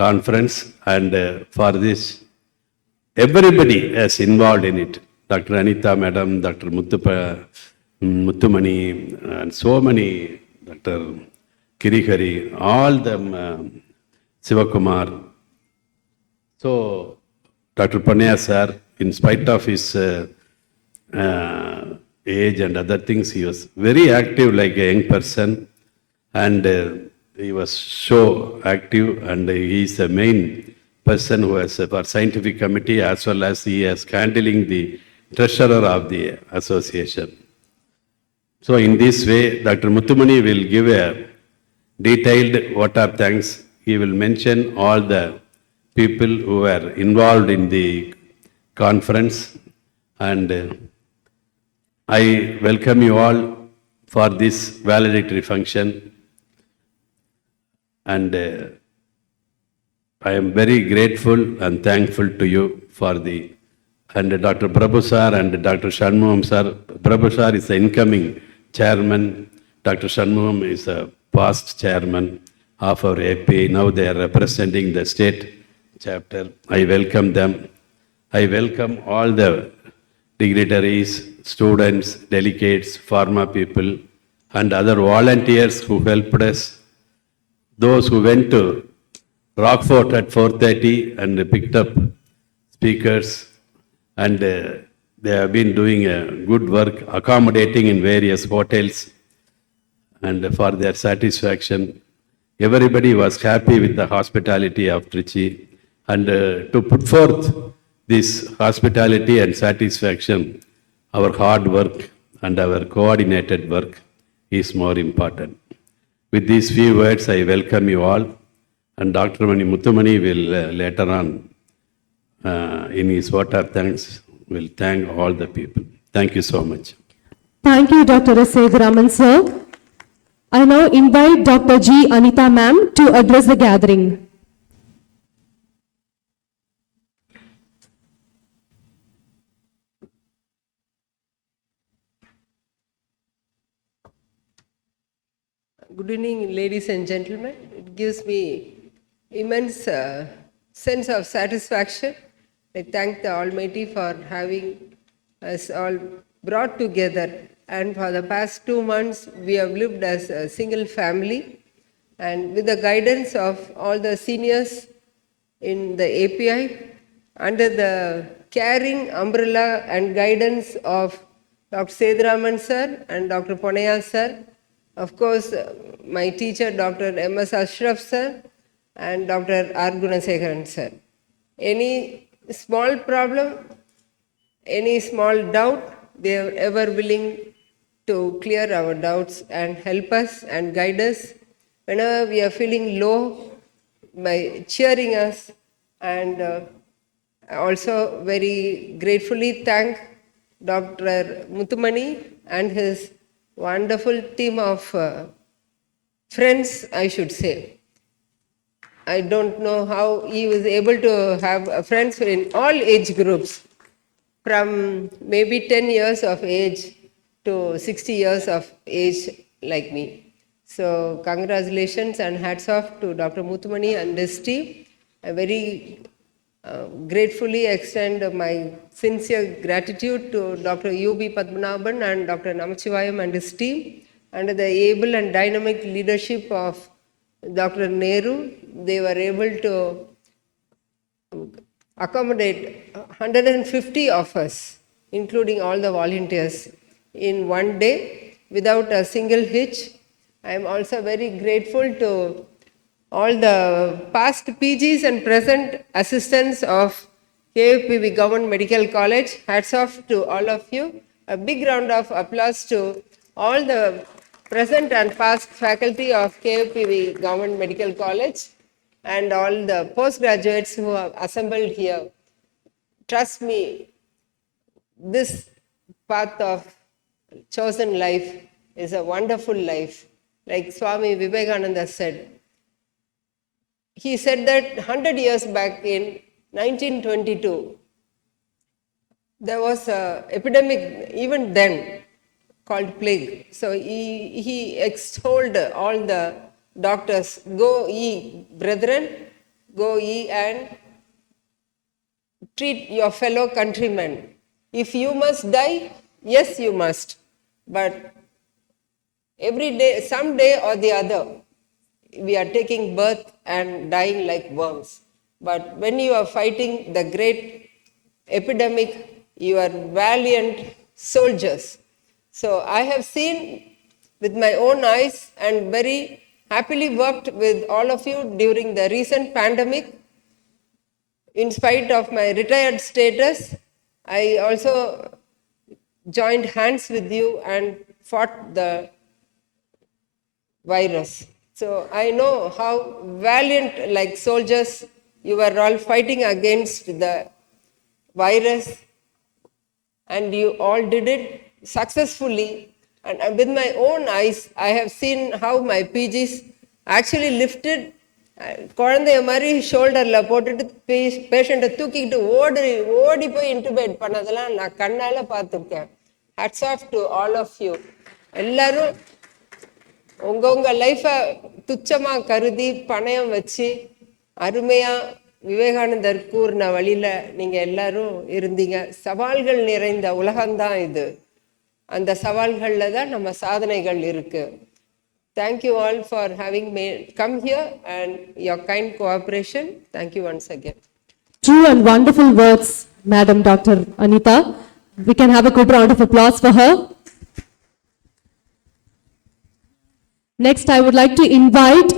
conference, and for this, everybody is involved in it. Dr. Anita Madam, Dr. Muttumani, and so many, Dr. Kirihari, all them, Sivakumar. So Dr. Panaya sir, in spite of his age and other things, he was very active like a young person, and he was so active, and he is the main person who has for scientific committee, as well as he is handling the treasurer of the association. So in this way, Dr. Muttumani will give a detailed vote of thanks. He will mention all the people who were involved in the conference, and I welcome you all for this valedictory function, and I am very grateful and thankful to you for the, and Dr. Prabhu sir and Dr. Shanmugam sir. Prabhu sir is the incoming chairman. Dr. Shanmugam is a past chairman of our AP. Now they are representing the state chapter. I welcome them. I welcome all the dignitaries, students, delegates, pharma people, and other volunteers who helped us. Those who went to Rockfort at 4:30 and picked up speakers, and they have been doing a good work, accommodating in various hotels, and for their satisfaction. Everybody was happy with the hospitality of Trichy, and to put forth this hospitality and satisfaction, our hard work and our coordinated work is more important. With these few words, I welcome you all, and Dr. Muttumani will later on, in his vote of thanks, will thank all the people. Thank you so much. Thank you, Dr. Sethuraman, sir. I now invite Dr. G. Anita ma'am to address the gathering. Good evening, ladies and gentlemen. It gives me immense sense of satisfaction. I thank the Almighty for having us all brought together. And for the past 2 months, we have lived as a single family. And with the guidance of all the seniors in the API, under the caring umbrella and guidance of Dr. Sethuraman sir and Dr. Ponaya sir, of course, my teacher, Dr. M.S. Ashraf sir, and Dr. R. Gunasekharan sir. Any small problem, any small doubt, they are ever willing to clear our doubts and help us and guide us. Whenever we are feeling low, by cheering us, and also very gratefully thank Dr. Muttumani and his wonderful team of friends, I should say. I don't know how he was able to have friends in all age groups, from maybe 10 years of age to 60 years of age like me. So congratulations and hats off to Dr. Muttumani and his team. I very gratefully extend my sincere gratitude to Dr. U.B. Padmanabhan and Dr. Namachivayam and his team. Under the able and dynamic leadership of Dr. Nehru, they were able to accommodate 150 of us, including all the volunteers, in one day without a single hitch. I am also very grateful to all the past PGs and present assistants of KUPV Government Medical College. Hats off to all of you. A big round of applause to all the present and past faculty of KUPV Government Medical College and all the postgraduates who have assembled here. Trust me, this path of chosen life is a wonderful life. Like Swami Vivekananda said, he said that 100 years back in 1922, there was an epidemic even then called plague. So he extolled all the doctors, go ye brethren, go ye and treat your fellow countrymen. If you must die, yes you must, but every day, someday or the other, we are taking birth and dying like worms. But when you are fighting the great epidemic, you are valiant soldiers. So I have seen with my own eyes and very happily worked with all of you during the recent pandemic. In spite of my retired status, I also joined hands with you and fought the virus. So I know how valiant, like soldiers, you were all fighting against the virus, and you all did it successfully. And with my own eyes, I have seen how my PGs actually lifted குழந்தைய மாதிரி ஷோல்டரில் போட்டுட்டு பேஷண்ட்டை தூக்கிக்கிட்டு ஓடி போய் இன்டுபேட் பண்ணதெல்லாம் நான் கண்ணால் பார்த்துருக்கேன். Hats off to all of you. எல்லாரும் உங்கள் லைஃப்பை துச்சமாக கருதி பணயம் வச்சு அருமையாக விவேகானந்தர் கூறின வழியில் நீங்கள் எல்லாரும் இருந்தீங்க. சவால்கள் நிறைந்த உலகம்தான் இது. அந்த சவால்களில் தான் நம்ம சாதனைகள் இருக்கு. Thank you all for having come here and your kind cooperation. Thank you once again. True and wonderful words, Madam Dr. Anita. We can have a good round of applause for her. Next, I would like to invite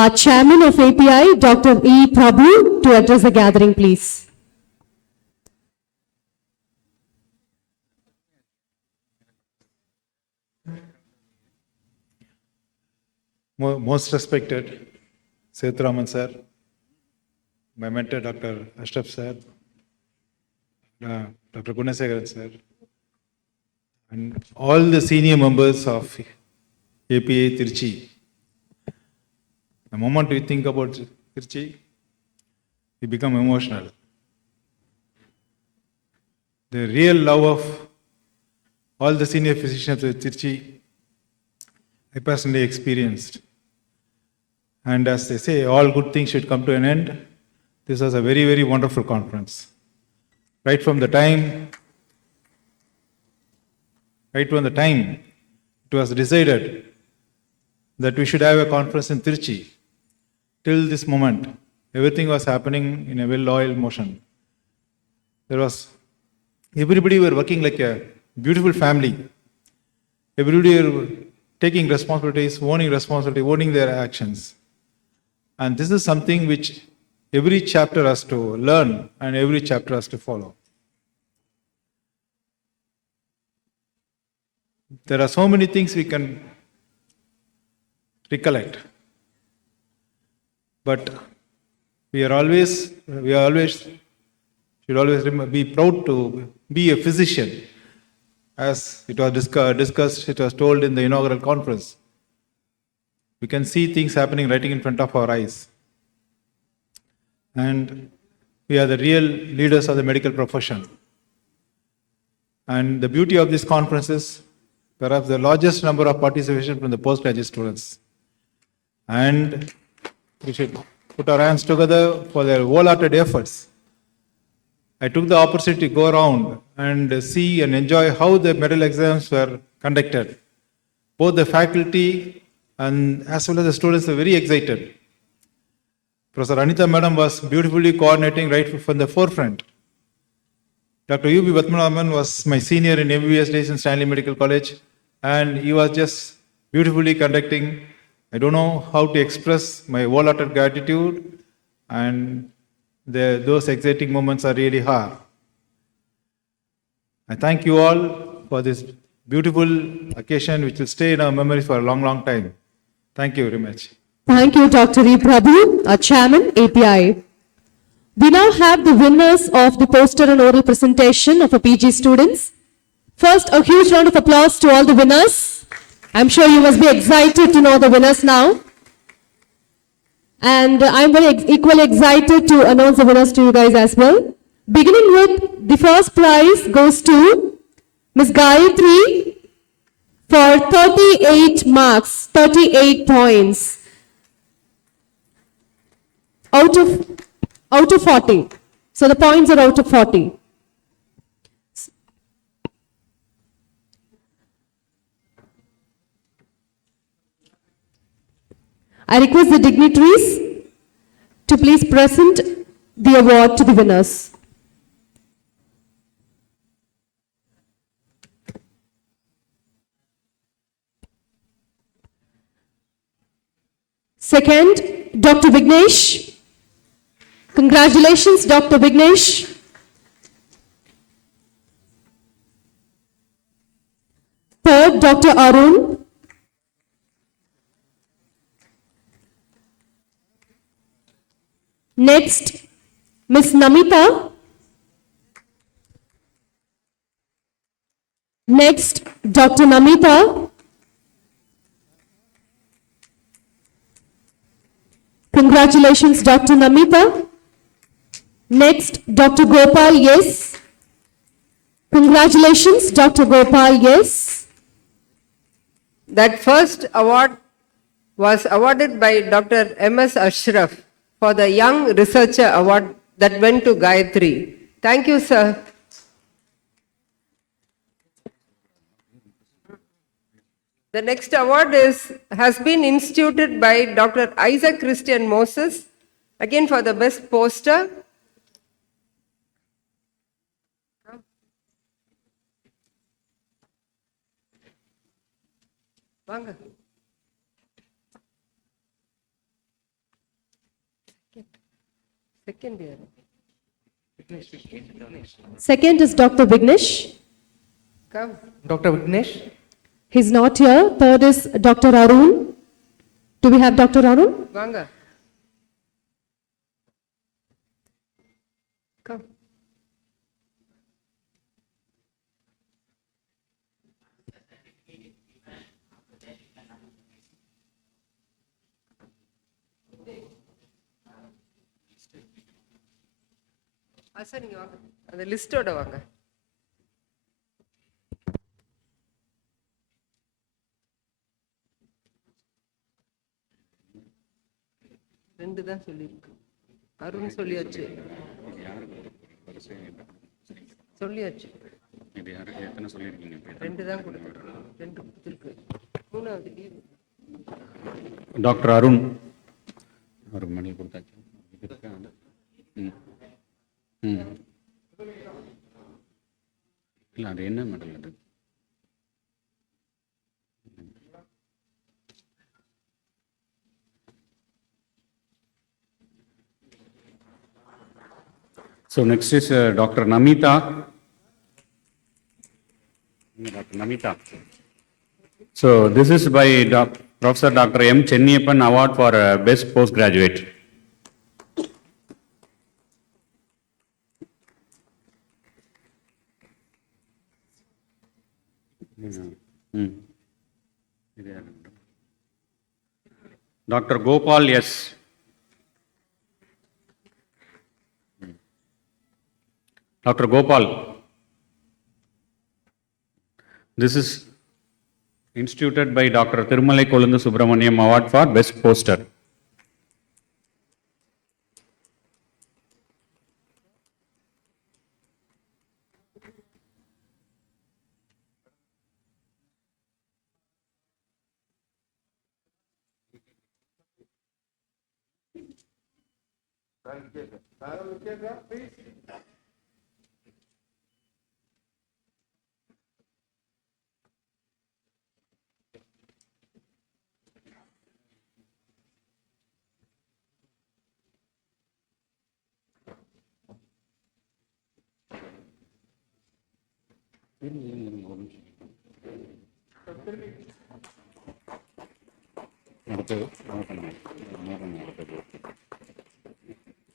our chairman of API, Dr. E. Prabhu, to address the gathering, please. Most respected Sethuraman sir, my mentor Dr. Ashraf sir, Dr. Gunasegaran sir, and all the senior members of APA Tirchi. The moment we think about Tirchi, we become emotional. The real love of all the senior physicians at Tirchi, I personally experienced. And as they say, all good things should come to an end. This was a very, very wonderful conference. Right from the time it was decided that we should have a conference in Tirchi, till this moment, everything was happening in a well-oiled motion. Everybody were working like a beautiful family. Everybody were taking responsibilities, owning their actions. And this is something which every chapter has to learn and every chapter has to follow. There are so many things we can recollect. But we should always be proud to be a physician. As it was discussed, it was told in the inaugural conference. We can see things happening right in front of our eyes. And we are the real leaders of the medical profession. And the beauty of this conference is perhaps the largest number of participation from the postgraduate students. And we should put our hands together for their wholehearted efforts. I took the opportunity to go around and see and enjoy how the medal exams were conducted. Both the faculty and as well as the students were very excited. Professor Anita Madam was beautifully coordinating right from the forefront. Dr. U.B. Vatmanaman was my senior in MBBS days in Stanley Medical College, and he was just beautifully conducting. I don't know how to express my wholehearted gratitude, and those exciting moments are really hard. I thank you all for this beautiful occasion which will stay in our memories for a long, long time. Thank you very much. Thank you, Dr. E. Prabhu, our chairman, API. We now have the winners of the poster and oral presentation of our PG students. First, a huge round of applause to all the winners. I'm sure you must be excited to know the winners now. And I'm equally excited to announce the winners to you guys as well. Beginning with the first prize goes to Ms. Gayatri for 38 marks, 38 points out of 40. So the points are out of 40. I request the dignitaries to please present the award to the winners. Second, Dr. Vignesh. Congratulations, Dr. Vignesh. Third, Dr. Arun. Next, Miss Namita. Next, Dr. Namita. Congratulations, Dr. Namita. Next, Dr. Gopal, yes. Congratulations, Dr. Gopal, yes. That first award was awarded by Dr. M.S. Ashraf for the Young Researcher Award that went to Gayatri. Thank you, sir. The next award has been instituted by Dr. Isaac Christian Moses, again for the best poster. வாங்க. Second year. Second is Dr. Vignesh. Come. Dr. Vignesh. He's not here. Third is Dr. Arun. Do we have Dr. Arun? வாங்க. Come. Sir நீங்க வாங்க. அந்த லிஸ்டோட வாங்க. ரெண்டு தான் சொல்லியிருக்கு. அருண் சொல்லியாச்சு. சொல்லியாச்சு. ரெண்டு தான் கொடுத்துருக்கோம். ரெண்டு கொடுத்துருக்கு. மூணாவது லீவு. டாக்டர் அருண் ஒரு மணி கொடுத்தாச்சு. இல்லை அது என்ன மெடல் அது? So next is Dr. Namita. Dr. Namita. So this is by Professor Dr. M. Chenniyappan Award for Best Postgraduate. Dr. Gopal, yes. Dr. Gopal. This is instituted by Dr. Thirumalai Kolundu Subramaniam Award for Best Poster.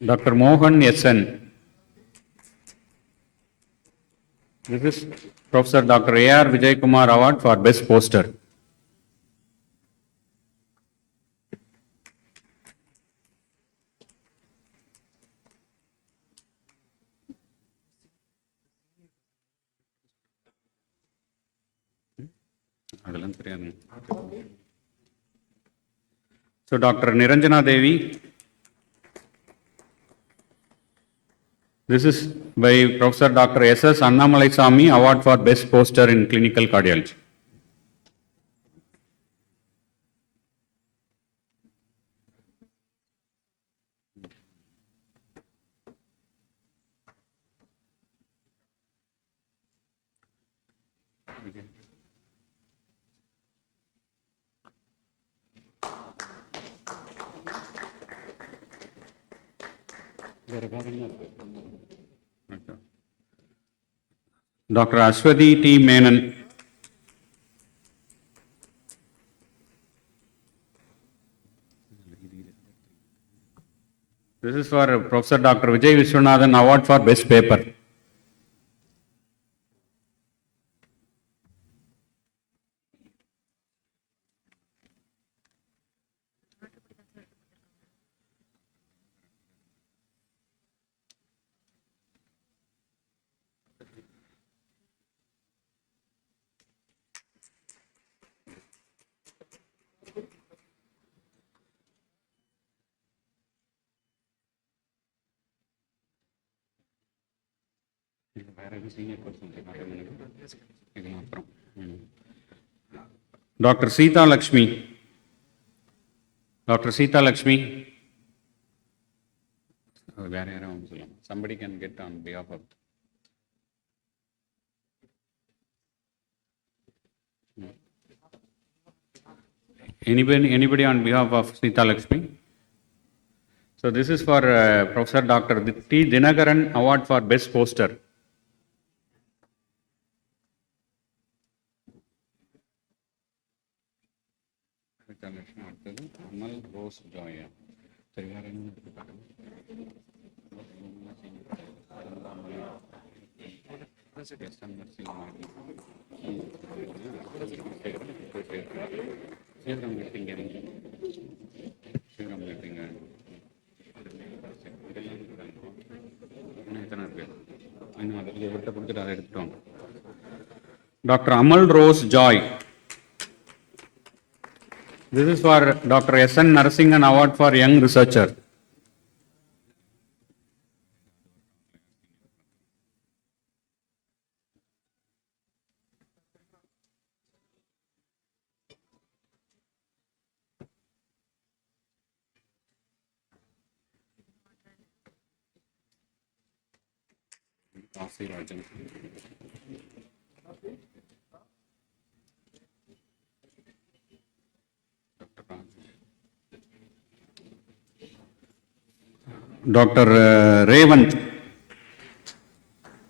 Dr. Mohan S.N. This is Professor Dr. A.R. Vijay Kumar Award for Best Poster. So Dr. Niranjana Devi. This is by Professor Dr. S.S. Annamalai Sami Award for Best Poster in Clinical Cardiology. Dr. Ashwati T. Menon. This is for Professor Dr. Vijay Vishwanathan Award for Best Paper. Dr. Sita Lakshmi. Dr. Sita Lakshmi. Somebody can get on behalf of. Anybody on behalf of Sita Lakshmi? So this is for Professor Dr. T. Dinagaran Award for Best Poster. Amal Rose Joy. Dr. Amal Rose Joy. This is for Dr. S.N. Narasimhan Award for Young Researcher. Dr. Revant.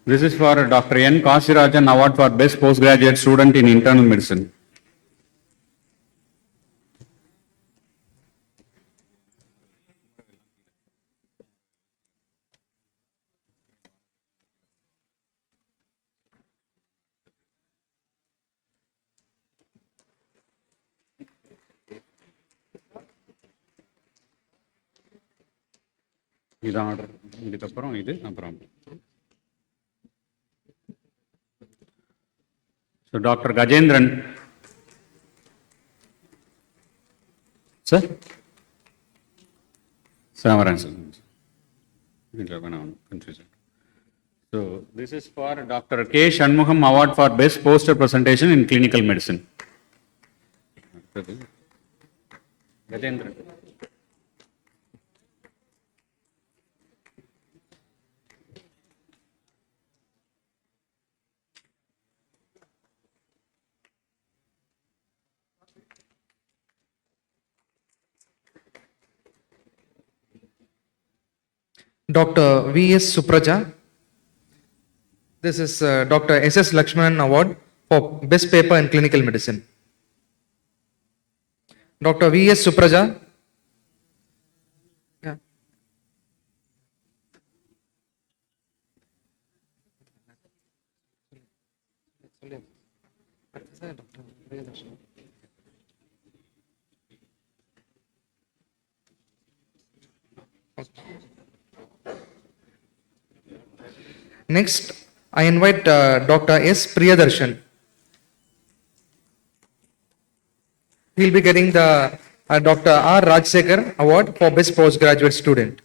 This is for Dr. N. Kasirajan Award for Best Postgraduate Student in Internal Medicine. இது order இதுக்கப்புறம் இது அப்புறம் So Dr. Gajendran. Sir? Samaran. So this is for Dr. K. Shanmugam Award for Best Poster Presentation in Clinical Medicine. Gajendran. Dr. V.S. Supraja. This is Dr. S.S. Lakshmanan Award for Best Paper in Clinical Medicine. Dr. V.S. Supraja. Yeah. Next, I invite Dr. S. Priyadarshan. He will be getting the Dr. R. Rajsekhar Award for Best Postgraduate Student.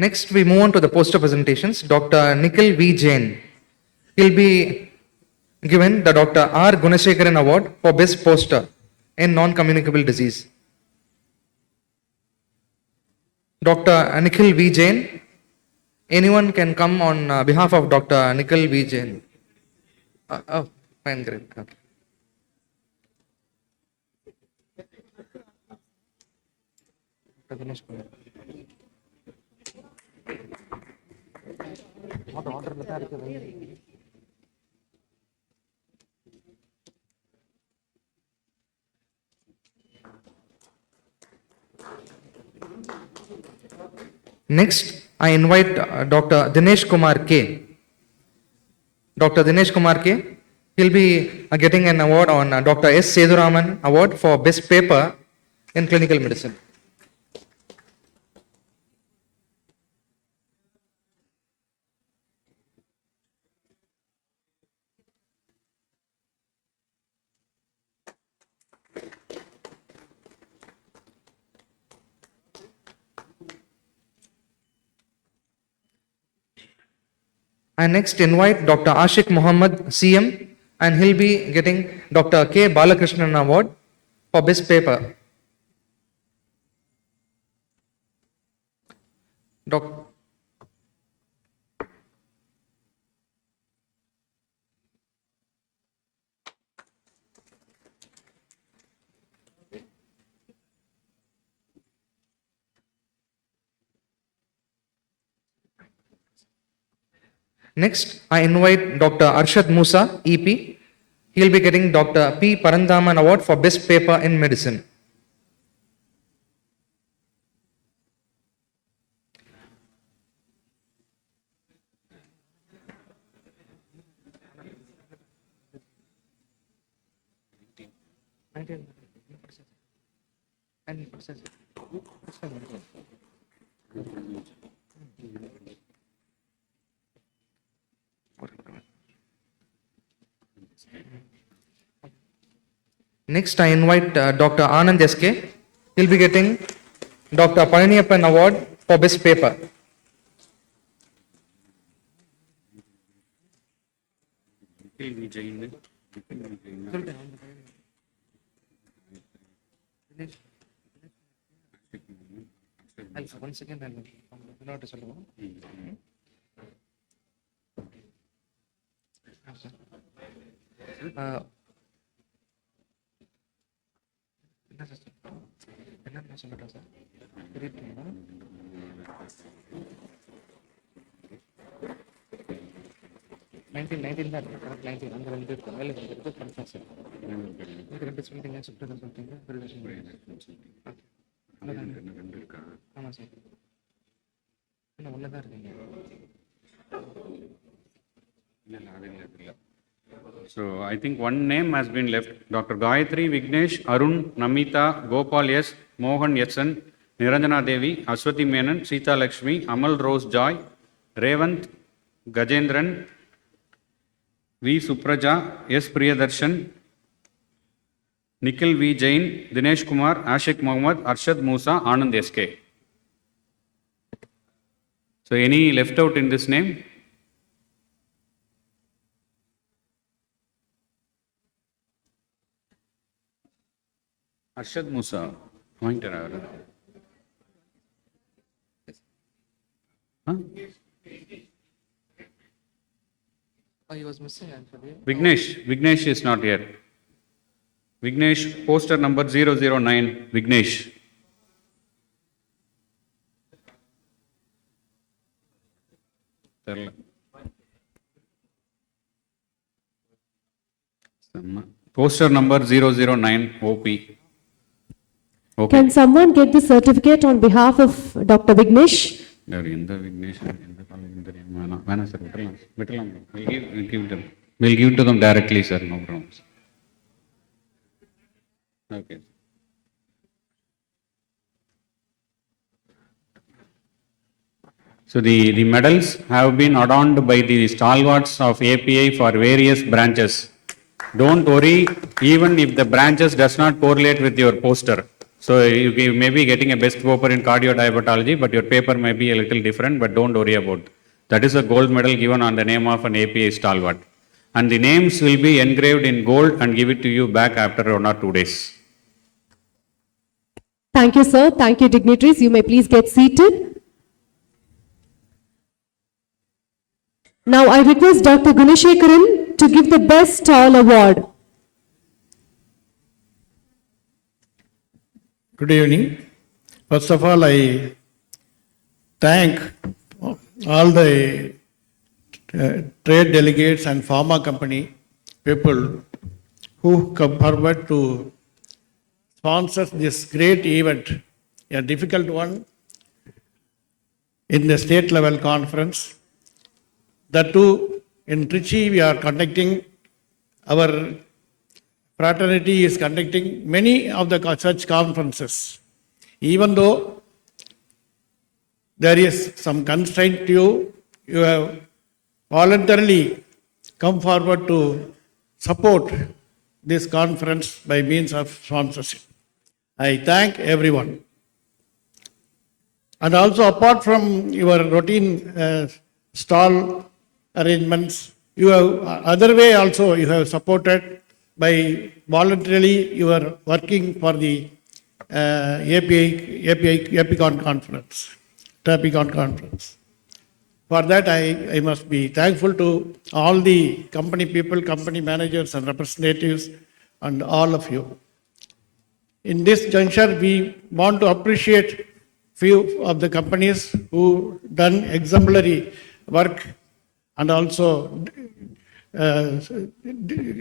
Next, we move on to the poster presentations. Dr. Nikhil V. Jain. He'll be given the Dr. R. Gunashekaran Award for Best Poster in Non-Communicable Disease. Dr. Nikhil V. Jain. Anyone can come on behalf of Dr. Nikhil V. Jain. Oh, fine, great. Okay. Next, I invite Dr. Dinesh Kumar K. Dr. Dinesh Kumar K. He'll be getting an award on Dr. S. Seduraman Award for Best Paper in Clinical Medicine. I next invite Dr. Ashik Muhammad CM, and he'll be getting Dr. K. Balakrishnan Award for Best Paper. Next, I invite Dr. Arshad Musa, EP. He'll be getting Dr. P. Parandaman Award for Best Paper in Medicine. Next, I invite Dr. Anand SK. He'll be getting Dr. Palaniyappan Award for Best Paper. Once again, So I think one name has been left. Dr. Gayatri Vignesh, Arun, Namita, Gopal S, Mohan Yatsan, Niranjana Devi, Aswati Menon, Sita Lakshmi, Amal Rose Joy, Revant, Gajendran, V. Supraja, S. Priyadarshan, Nikhil V. Jain, Dinesh Kumar, Ashik Mohammed, Arshad Musa, Anand SK. So any left out in this name? Arshad Musa, pointer. Huh? Oh, he was missing actually. Vignesh is not here. Vignesh, poster number 009, Vignesh. Poster number 009, OP. Okay. Can someone get the certificate on behalf of Dr. Vignesh? We'll give to them directly, sir. No problems. Okay. So the medals have been adorned by the stalwarts of API for various branches. Don't worry, even if the branches does not correlate with your poster. So you may be getting a best paper in cardiodiabetology, but your paper may be a little different, but don't worry about it. That is a gold medal given on the name of an API stalwart. And the names will be engraved in gold and give it to you back after 1 or 2 days. Thank you, sir. Thank you, dignitaries. You may please get seated. Now I request Dr. Gunashekaran to give the Best Stall Award. Good evening. First of all, I thank all the trade delegates and pharma company people who come forward to sponsor this great event, a difficult one in the state level conference. That too, in Trichy, we are conducting, our fraternity is conducting many of the such conferences. Even though there is some constraint to you, you have voluntarily come forward to support this conference by means of sponsorship. I thank everyone. And also, apart from your routine stall arrangements, you have other way also you have supported by voluntarily you are working for the Tapicon conference. For that, I must be thankful to all the company people, company managers and representatives and all of you. In this juncture, we want to appreciate few of the companies who done exemplary work and also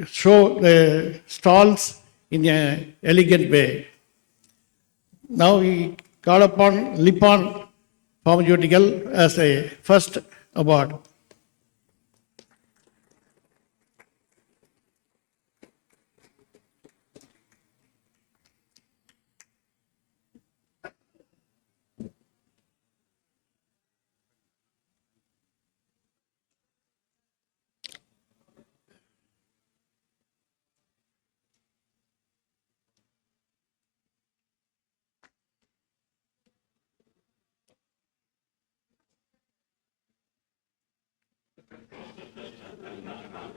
show the stalls in an elegant way. Now we call upon Lippon Pharmaceutical as a first award.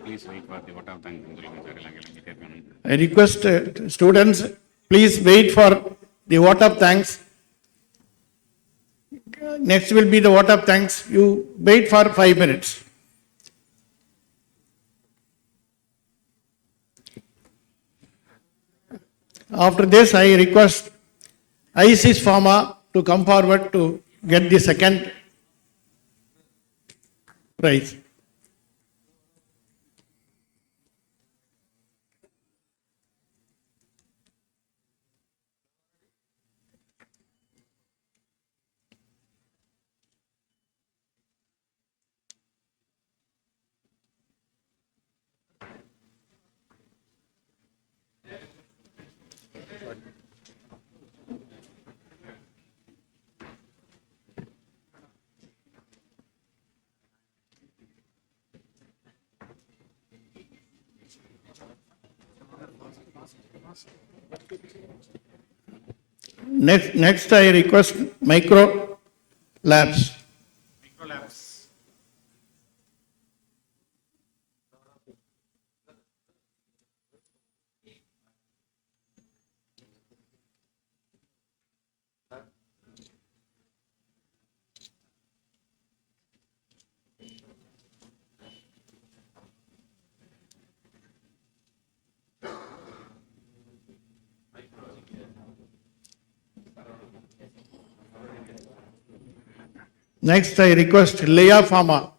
Please wait for the vote of thanks. I request students, please wait for the vote of thanks. Next will be the vote of thanks. You wait for 5 minutes. After this, I request ISIS Pharma to come forward to get the second prize. Next, I request Micro Labs. Next, I request Leah Pharma.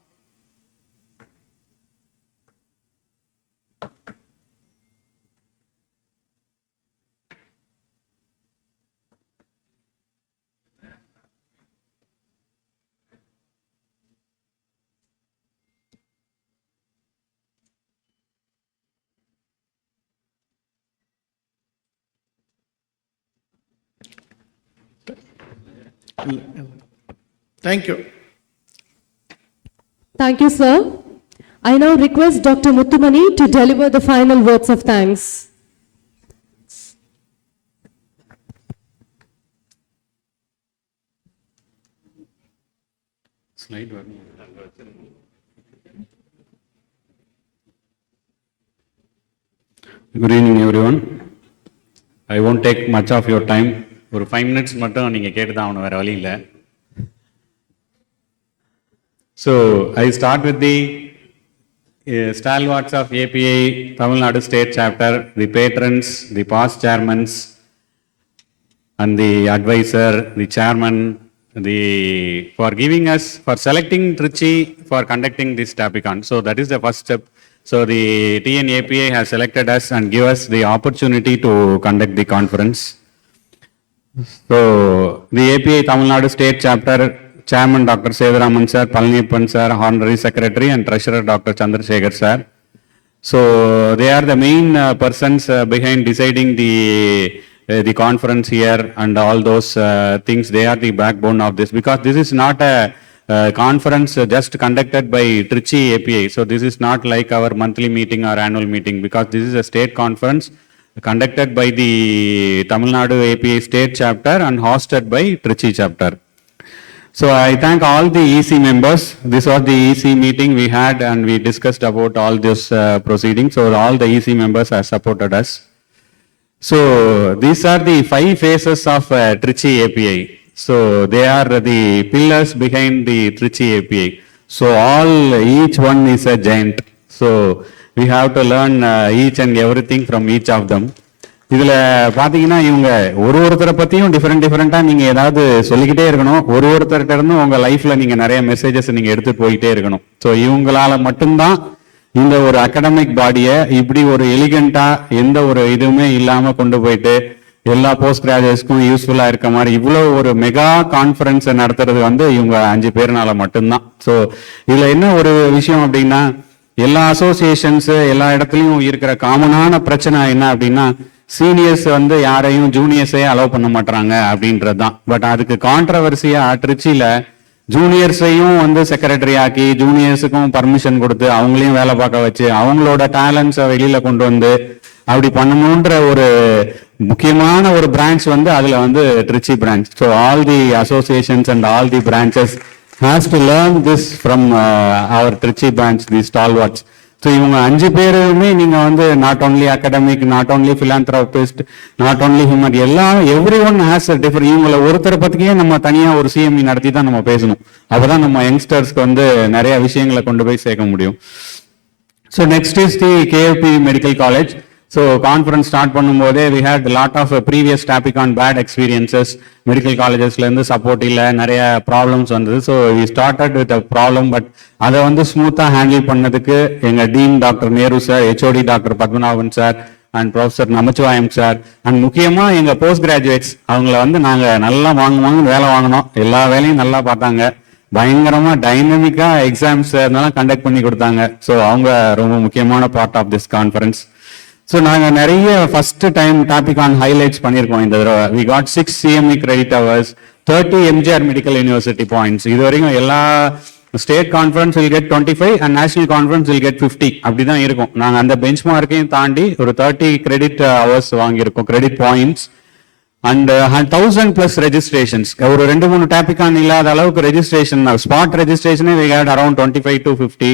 Thank you. Thank you, sir. I now request Dr. Muttumani to deliver the final words of thanks. Slide one. Good evening, everyone. I won't take much of your time. ஒரு 5 minutes மட்டும் நீங்கள் கேட்டு தான் ஆகணும், வேறு வழி இல்லை. So I start with the stalwarts of API Tamil Nadu State Chapter, the patrons, the past chairmen, and the advisor, the chairman, for giving us, for selecting Trichy for conducting this Tapicon. So that is the first step. So the TNAPI has selected us and give us the opportunity to conduct the conference. So the API Tamil Nadu State Chapter Chairman Dr. Sevaraman sir, Palanippan sir, Honorary Secretary and Treasurer Dr. Chandrasekhar sir. So they are the main persons behind deciding the conference here and all those things. They are the backbone of this, because this is not a conference just conducted by Trichy API. So this is not like our monthly meeting or annual meeting, because this is a state conference conducted by the Tamil Nadu API State Chapter and hosted by Trichy Chapter. So I thank all the EC members. This was the EC meeting we had and we discussed about all this proceedings. So all the EC members have supported us. So these are the 5 phases of Trichy API. So they are the pillars behind the Trichy API. So each one is a giant. So we have to learn each and everything from each of them. இதில் பார்த்தீங்கன்னா இவங்க ஒருத்தரை பற்றியும் டிஃப்ரெண்ட்டாக நீங்கள் ஏதாவது சொல்லிக்கிட்டே இருக்கணும். ஒருத்தர்கிட்ட இருந்தும் உங்கள் லைஃப்பில் நீங்கள் நிறைய மெசேஜஸ் நீங்கள் எடுத்துகிட்டு போயிட்டே இருக்கணும். ஸோ இவங்களால மட்டும்தான் இந்த ஒரு அகடமிக் பாடியை இப்படி ஒரு எலிகெண்ட்டாக எந்த ஒரு இதுவுமே இல்லாமல் கொண்டு போயிட்டு எல்லா போஸ்ட் கிராஜுவேட்ஸ்க்கும் யூஸ்ஃபுல்லாக இருக்க மாதிரி இவ்வளோ ஒரு மெகா கான்ஃபரன்ஸை நடத்துறது இவங்க 5 பேர்னால மட்டும்தான். ஸோ இதில் என்ன ஒரு விஷயம் அப்படின்னா, எல்லா அசோசியேஷன்ஸு எல்லா இடத்துலையும் இருக்கிற காமனான பிரச்சனை என்ன அப்படின்னா, சீனியர்ஸ் யாரையும் ஜூனியர்ஸே அலோவ் பண்ண மாட்டாங்க அப்படின்றது தான். பட் அதுக்கு கான்ட்ரவர்சியா ட்ரிச்சியில் ஜூனியர்ஸையும் செக்ரட்டரி ஆக்கி ஜூனியர்ஸுக்கும் பர்மிஷன் கொடுத்து அவங்களையும் வேலை பார்க்க வச்சு அவங்களோட டேலண்ட்ஸை வெளியில கொண்டு வந்து அப்படி பண்ணணுன்ற ஒரு முக்கியமான ஒரு பிரான்ச் அதுல Trichy branch. So all the associations and all the branches has to learn this from our Trichy branch, the stalwarts. So இவங்க 5 பேருமே நீங்க not only academic, not only philanthropist, not only human, every one has a differ. இவங்களை ஒருத்தரை பத்தியே நம்ம தனியா ஒரு CME நடத்தி தான் நம்ம பேசணும். அப்பதான் நம்ம யங்ஸ்டர்ஸ்க்கு நிறைய விஷயங்களை கொண்டு போய் சேர்க்க முடியும். So next is the KFP medical college. So conference start பண்ணும்போதே we had lot of previous TAPICON bad experiences. Medical காலேஜஸ்லேருந்து சப்போர்ட் இல்லை, நிறைய ப்ராப்ளம்ஸ் வந்தது. So we started with a problem. But அதை ஸ்மூத்தாக ஹேண்டில் பண்ணதுக்கு எங்கள் dean doctor Nehru sir, HOD doctor Padmanabhan sir and professor Namachivayam sir and முக்கியமாக எங்கள் போஸ்ட் கிராஜுவேட்ஸ் அவங்கள நாங்கள் நல்லா வேலை வாங்கினோம். எல்லா வேலையும் நல்லா பார்த்தாங்க. பயங்கரமாக டைனமிக்காக எக்ஸாம்ஸ் அதெல்லாம் கண்டக்ட் பண்ணி கொடுத்தாங்க. ஸோ அவங்க ரொம்ப முக்கியமான part of this conference. So நாங்கள் நிறைய ஃபர்ஸ்ட் டைம் டாபிகான் ஹைலைட்ஸ் பண்ணியிருக்கோம் இந்த தடவை. We got 6 CME credit hours, 30 MGR medical university points. இது வரைக்கும் எல்லா state conference will get 25 and national conference will get 50. அப்படிதான் இருக்கும். நாங்கள் அந்த பெஞ்ச் மார்க்கையும் தாண்டி ஒரு 30 கிரெடிட் ஹவர்ஸ் வாங்கியிருக்கோம், கிரெடிட் பாயிண்ட்ஸ். And 1000+ registrations. ஒரு 2-3 டாபிகான் இல்லாத அளவுக்கு ரெஜிஸ்ட்ரேஷன், ஸ்பாட் ரெஜிஸ்ட்ரேஷனே we had around 25 to 50.